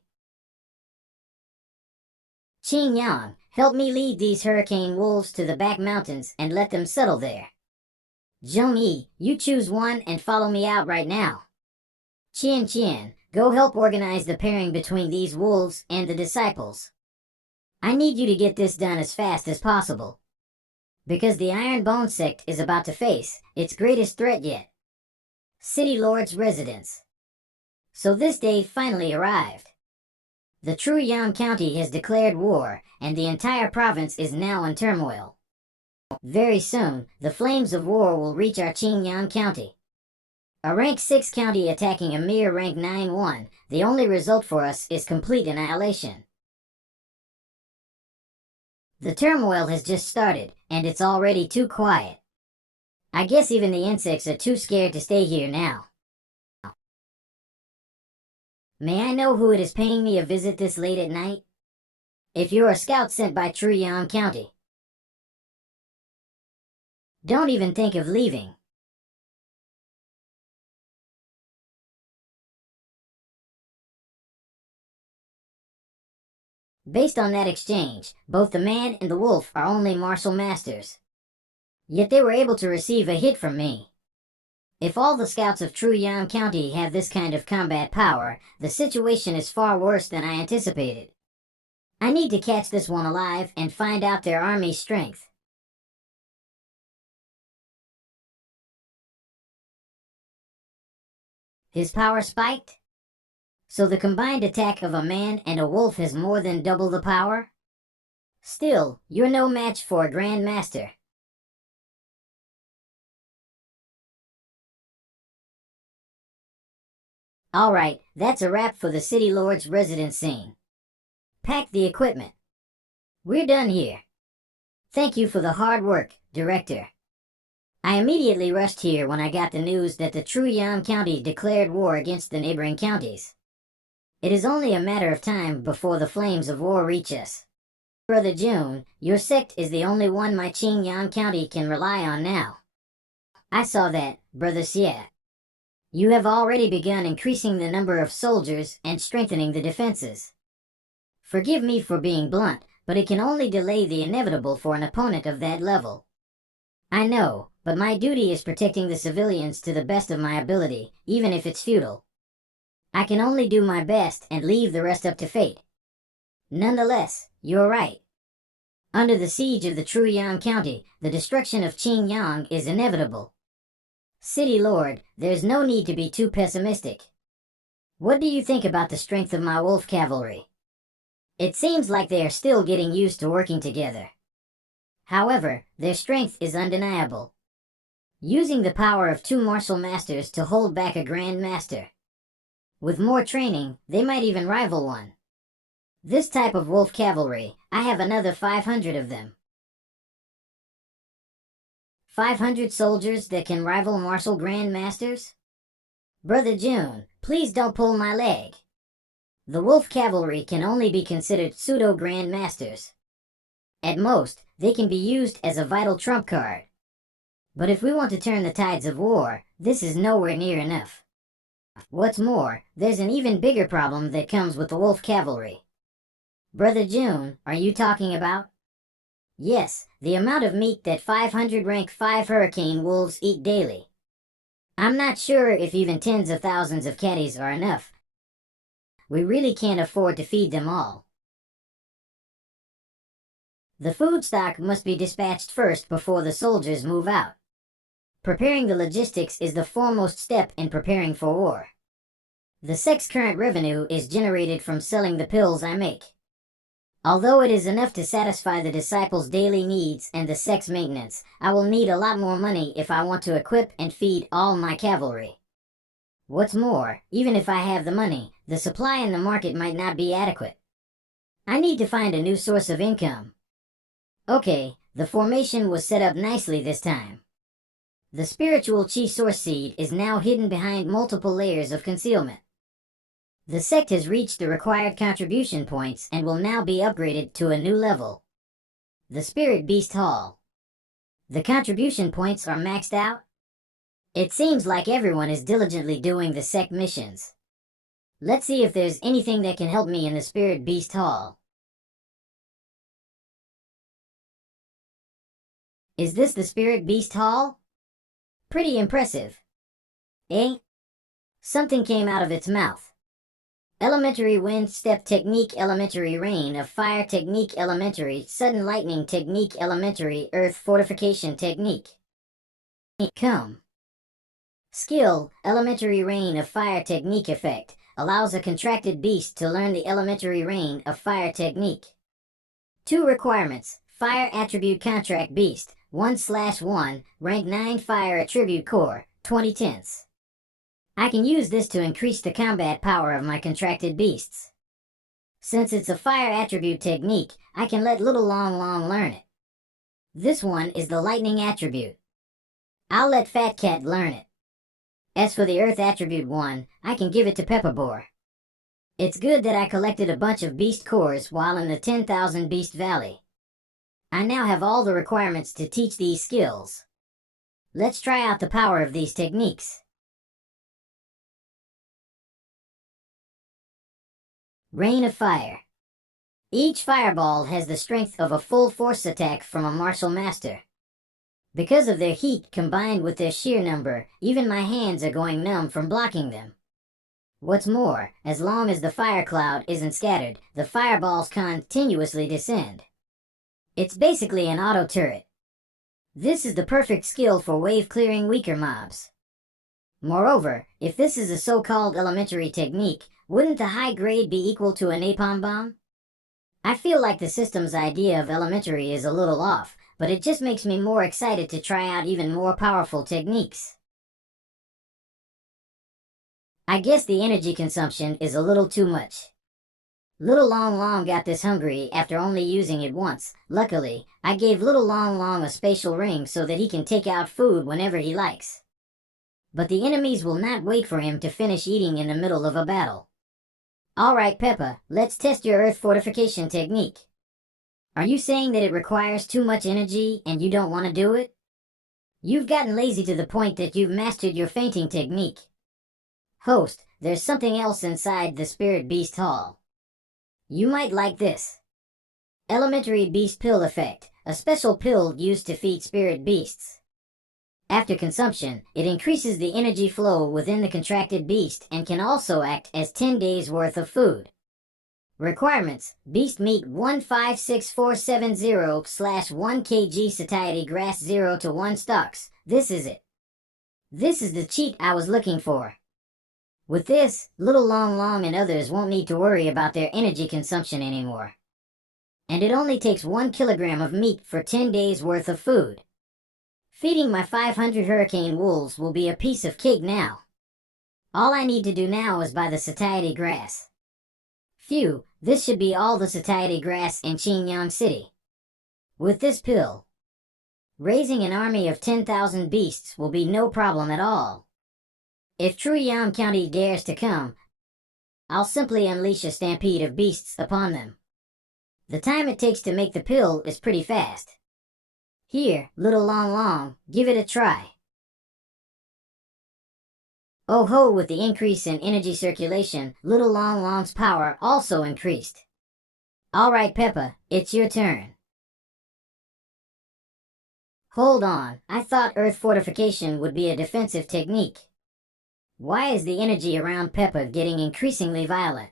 Qing Yang, help me lead these hurricane wolves to the back mountains and let them settle there. Zhong-yi, you choose one and follow me out right now. Qian, go help organize the pairing between these wolves and the disciples. I need you to get this done as fast as possible, because the Iron Bone Sect is about to face its greatest threat yet. City Lord's residence. So this day finally arrived. The Truyang County has declared war, and the entire province is now in turmoil. Very soon, the flames of war will reach our Qingyang County. A rank 6 county attacking a mere rank 9 one, the only result for us is complete annihilation. The turmoil has just started, and it's already too quiet. I guess even the insects are too scared to stay here now. May I know who it is paying me a visit this late at night? If you're a scout sent by Truyang County, don't even think of leaving. Based on that exchange, both the man and the wolf are only martial masters. Yet they were able to receive a hit from me. If all the scouts of Truyang County have this kind of combat power, the situation is far worse than I anticipated. I need to catch this one alive and find out their army's strength. His power spiked? So the combined attack of a man and a wolf has more than double the power? Still, you're no match for a Grand Master. Alright, that's a wrap for the City Lord's residence scene. Pack the equipment. We're done here. Thank you for the hard work, Director. I immediately rushed here when I got the news that the Truyang County declared war against the neighboring counties. It is only a matter of time before the flames of war reach us. Brother June, your sect is the only one my Qingyang County can rely on now. I saw that, Brother Xie. You have already begun increasing the number of soldiers and strengthening the defenses. Forgive me for being blunt, but it can only delay the inevitable for an opponent of that level. I know, but my duty is protecting the civilians to the best of my ability, even if it's futile. I can only do my best and leave the rest up to fate. Nonetheless, you're right. Under the siege of the Truyang County, the destruction of Qingyang is inevitable. City Lord, there's no need to be too pessimistic. What do you think about the strength of my wolf cavalry? It seems like they are still getting used to working together. However, their strength is undeniable. Using the power of 2 martial masters to hold back a Grand Master. With more training, they might even rival one. This type of wolf cavalry, I have another 500 of them. 500 soldiers that can rival martial Grand Masters? Brother June, please don't pull my leg. The wolf cavalry can only be considered pseudo-Grand Masters. At most, they can be used as a vital trump card. But if we want to turn the tides of war, this is nowhere near enough. What's more, there's an even bigger problem that comes with the wolf cavalry. Brother June, are you talking about? Yes, the amount of meat that 500 rank 5 hurricane wolves eat daily. I'm not sure if even tens of thousands of caddies are enough. We really can't afford to feed them all. The food stock must be dispatched first before the soldiers move out. Preparing the logistics is the foremost step in preparing for war. The Sect's current revenue is generated from selling the pills I make. Although it is enough to satisfy the disciples' daily needs and the Sect's maintenance, I will need a lot more money if I want to equip and feed all my cavalry. What's more, even if I have the money, the supply in the market might not be adequate. I need to find a new source of income. Okay, the formation was set up nicely this time. The spiritual chi source seed is now hidden behind multiple layers of concealment. The Sect has reached the required contribution points and will now be upgraded to a new level. The Spirit Beast Hall. The contribution points are maxed out? It seems like everyone is diligently doing the Sect missions. Let's see if there's anything that can help me in the Spirit Beast Hall. Is this the Spirit Beast Hall? Pretty impressive. Eh? Something came out of its mouth. Elementary Wind Step Technique, Elementary Rain of Fire Technique, Elementary Sudden Lightning Technique, Elementary Earth Fortification Technique. Come. Skill, Elementary Rain of Fire Technique Effect, allows a contracted beast to learn the Elementary Rain of Fire Technique. 2 requirements, Fire Attribute Contract Beast, 1/1, Rank 9 Fire Attribute Core, 20 tenths. I can use this to increase the combat power of my contracted beasts. Since it's a fire attribute technique, I can let Little Long Long learn it. This one is the lightning attribute. I'll let Fat Cat learn it. As for the earth attribute one, I can give it to Pepper Boar. It's good that I collected a bunch of beast cores while in the 10,000 Beast Valley. I now have all the requirements to teach these skills. Let's try out the power of these techniques. Rain of Fire. Each fireball has the strength of a full force attack from a martial master. Because of their heat combined with their sheer number, even my hands are going numb from blocking them. What's more, as long as the fire cloud isn't scattered, the fireballs continuously descend. It's basically an auto turret. This is the perfect skill for wave clearing weaker mobs. Moreover, if this is a so-called elementary technique, wouldn't the high grade be equal to a napalm bomb? I feel like the system's idea of elementary is a little off, but it just makes me more excited to try out even more powerful techniques. I guess the energy consumption is a little too much. Little Long Long got this hungry after only using it once. Luckily, I gave Little Long Long a spatial ring so that he can take out food whenever he likes. But the enemies will not wait for him to finish eating in the middle of a battle. Alright Peppa, let's test your earth fortification technique. Are you saying that it requires too much energy and you don't want to do it? You've gotten lazy to the point that you've mastered your fainting technique. Host, there's something else inside the Spirit Beast Hall. You might like this. Elementary Beast Pill Effect, a special pill used to feed spirit beasts. After consumption, it increases the energy flow within the contracted beast and can also act as 10 days worth of food. Requirements: Beast Meat 156470/1 kg satiety grass 0 to 1 stalks. This is it. This is the cheat I was looking for. With this, Little Long Long and others won't need to worry about their energy consumption anymore. And it only takes 1 kilogram of meat for 10 days worth of food. Feeding my 500 hurricane wolves will be a piece of cake now. All I need to do now is buy the satiety grass. Phew, this should be all the satiety grass in Qingyang City. With this pill, raising an army of 10,000 beasts will be no problem at all. If Truyang County dares to come, I'll simply unleash a stampede of beasts upon them. The time it takes to make the pill is pretty fast. Here, Little Long Long, give it a try. Oh ho, with the increase in energy circulation, Little Long Long's power also increased. Alright Peppa, it's your turn. Hold on, I thought earth fortification would be a defensive technique. Why is the energy around Peppa getting increasingly violent?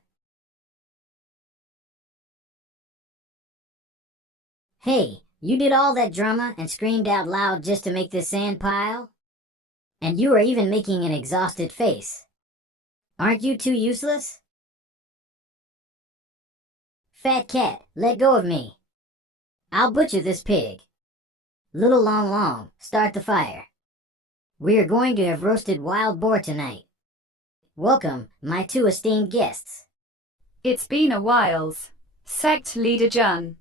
Hey, you did all that drama and screamed out loud just to make this sand pile? And you are even making an exhausted face. Aren't you too useless? Fat cat, let go of me. I'll butcher this pig. Little Long Long, start the fire. We are going to have roasted wild boar tonight. Welcome, my two esteemed guests. It's been a whiles. Sect Leader Jun.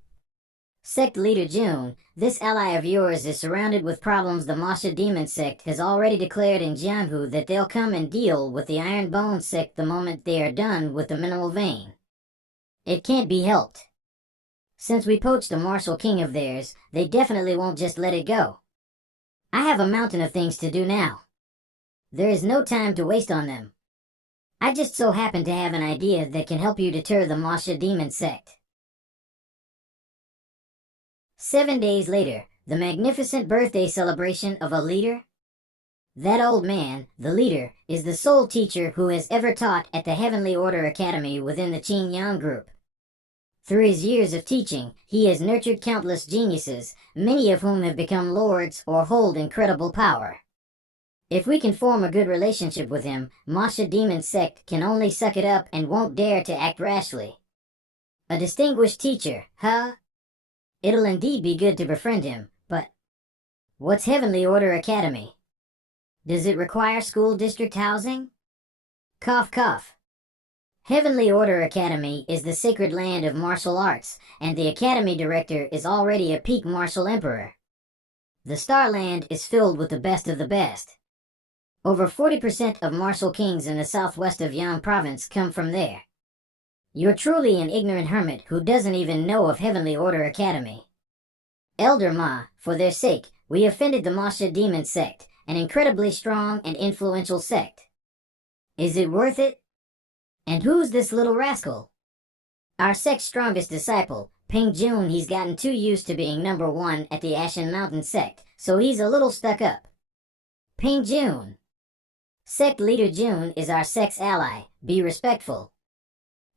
Sect Leader June, this ally of yours is surrounded with problems. The Masha Demon Sect has already declared in Jianghu that they'll come and deal with the Iron Bone Sect the moment they are done with the mineral vein. It can't be helped. Since we poached a martial king of theirs, they definitely won't just let it go. I have a mountain of things to do now. There is no time to waste on them. I just so happen to have an idea that can help you deter the Masha Demon Sect. 7 days later, the magnificent birthday celebration of a leader? That old man, the leader, is the sole teacher who has ever taught at the Heavenly Order Academy within the Qin Yang group. Through his years of teaching, he has nurtured countless geniuses, many of whom have become lords or hold incredible power. If we can form a good relationship with him, Masha Demon Sect can only suck it up and won't dare to act rashly. A distinguished teacher, huh? It'll indeed be good to befriend him, but what's Heavenly Order Academy? Does it require school district housing? Cough cough. Heavenly Order Academy is the sacred land of martial arts, and the academy director is already a peak martial emperor. The Starland is filled with the best of the best. Over 40% of martial kings in the southwest of Yan province come from there. You're truly an ignorant hermit who doesn't even know of Heavenly Order Academy. Elder Ma, for their sake, we offended the Masha Demon Sect, an incredibly strong and influential sect. Is it worth it? And who's this little rascal? Our sect's strongest disciple, Peng Jun. He's gotten too used to being number one at the Ashen Mountain Sect, so he's a little stuck up. Peng Jun. Sect Leader Jun is our sect's ally. Be respectful.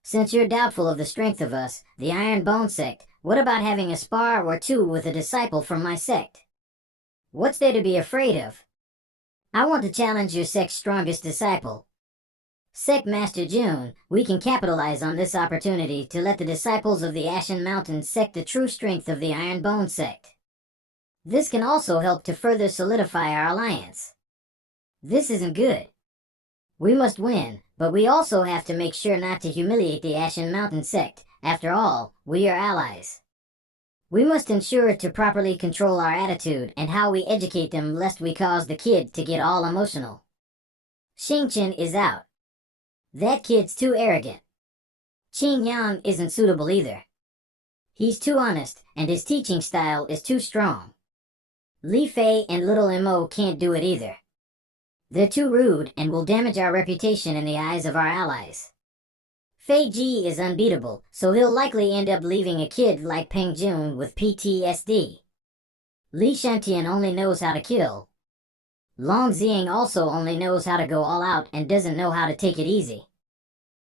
Since you're doubtful of the strength of us, the Iron Bone Sect, what about having a spar or two with a disciple from my sect? What's there to be afraid of? I want to challenge your sect's strongest disciple. Sect Master Jun, we can capitalize on this opportunity to let the disciples of the Ashen Mountain Sect the true strength of the Iron Bone Sect. This can also help to further solidify our alliance. This isn't good. We must win, but we also have to make sure not to humiliate the Ashen Mountain Sect. After all, we are allies. We must ensure to properly control our attitude and how we educate them lest we cause the kid to get all emotional. Xingqian is out. That kid's too arrogant. Qin Yang isn't suitable either. He's too honest, and his teaching style is too strong. Li Fei and Little Mo can't do it either. They're too rude and will damage our reputation in the eyes of our allies. Fei Ji is unbeatable, so he'll likely end up leaving a kid like Peng Jun with PTSD. Li Shantian only knows how to kill. Long Xiang also only knows how to go all out and doesn't know how to take it easy.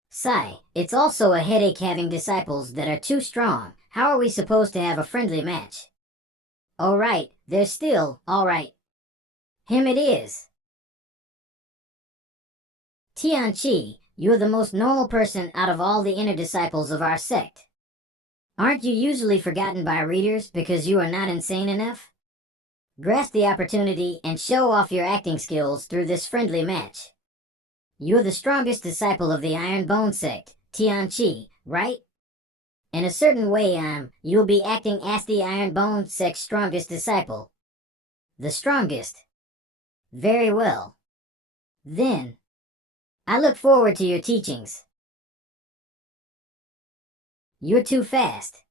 Sigh, it's also a headache having disciples that are too strong. How are we supposed to have a friendly match? Alright, there's still, alright. Him it is. Tian Chi, you're the most normal person out of all the inner disciples of our sect. Aren't you usually forgotten by readers because you are not insane enough? Grasp the opportunity and show off your acting skills through this friendly match. You're the strongest disciple of the Iron Bone Sect, Tian Chi, right? In a certain way you'll be acting as the Iron Bone Sect's strongest disciple. The strongest. Very well. Then, I look forward to your teachings. You're too fast.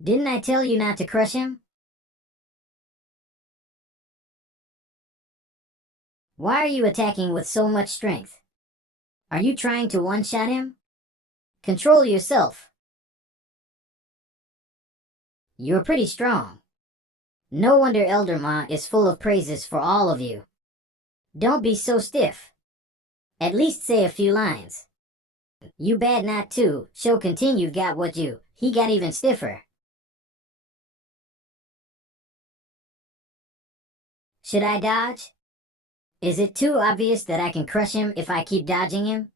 Didn't I tell you not to crush him? Why are you attacking with so much strength? Are you trying to one-shot him? Control yourself. You're pretty strong. No wonder Elder Ma is full of praises for all of you. Don't be so stiff. At least say a few lines. You bad not to, show continue got what you, he got even stiffer. Should I dodge? Is it too obvious that I can crush him if I keep dodging him?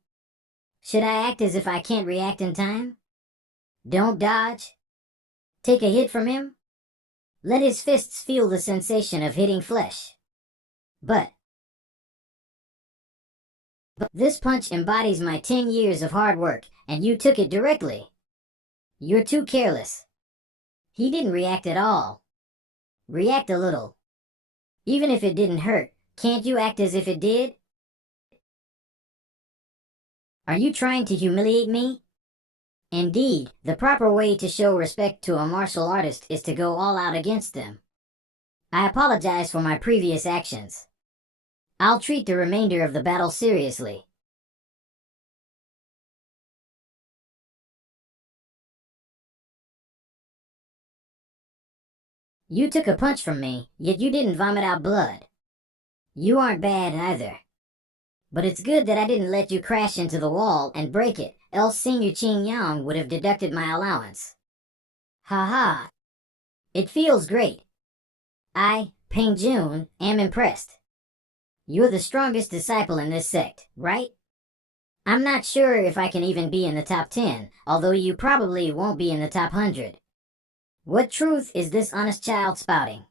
Should I act as if I can't react in time? Don't dodge. Take a hit from him. Let his fists feel the sensation of hitting flesh. But this punch embodies my 10 years of hard work, and you took it directly. You're too careless. He didn't react at all. React a little. Even if it didn't hurt, can't you act as if it did? Are you trying to humiliate me? Indeed, the proper way to show respect to a martial artist is to go all out against them. I apologize for my previous actions. I'll treat the remainder of the battle seriously. You took a punch from me, yet you didn't vomit out blood. You aren't bad either. But it's good that I didn't let you crash into the wall and break it, else Senior Qing Yang would have deducted my allowance. Ha ha. It feels great. I, Peng Jun, am impressed. You're the strongest disciple in this sect, right? I'm not sure if I can even be in the top 10, although you probably won't be in the top 100. What truth is this honest child spouting?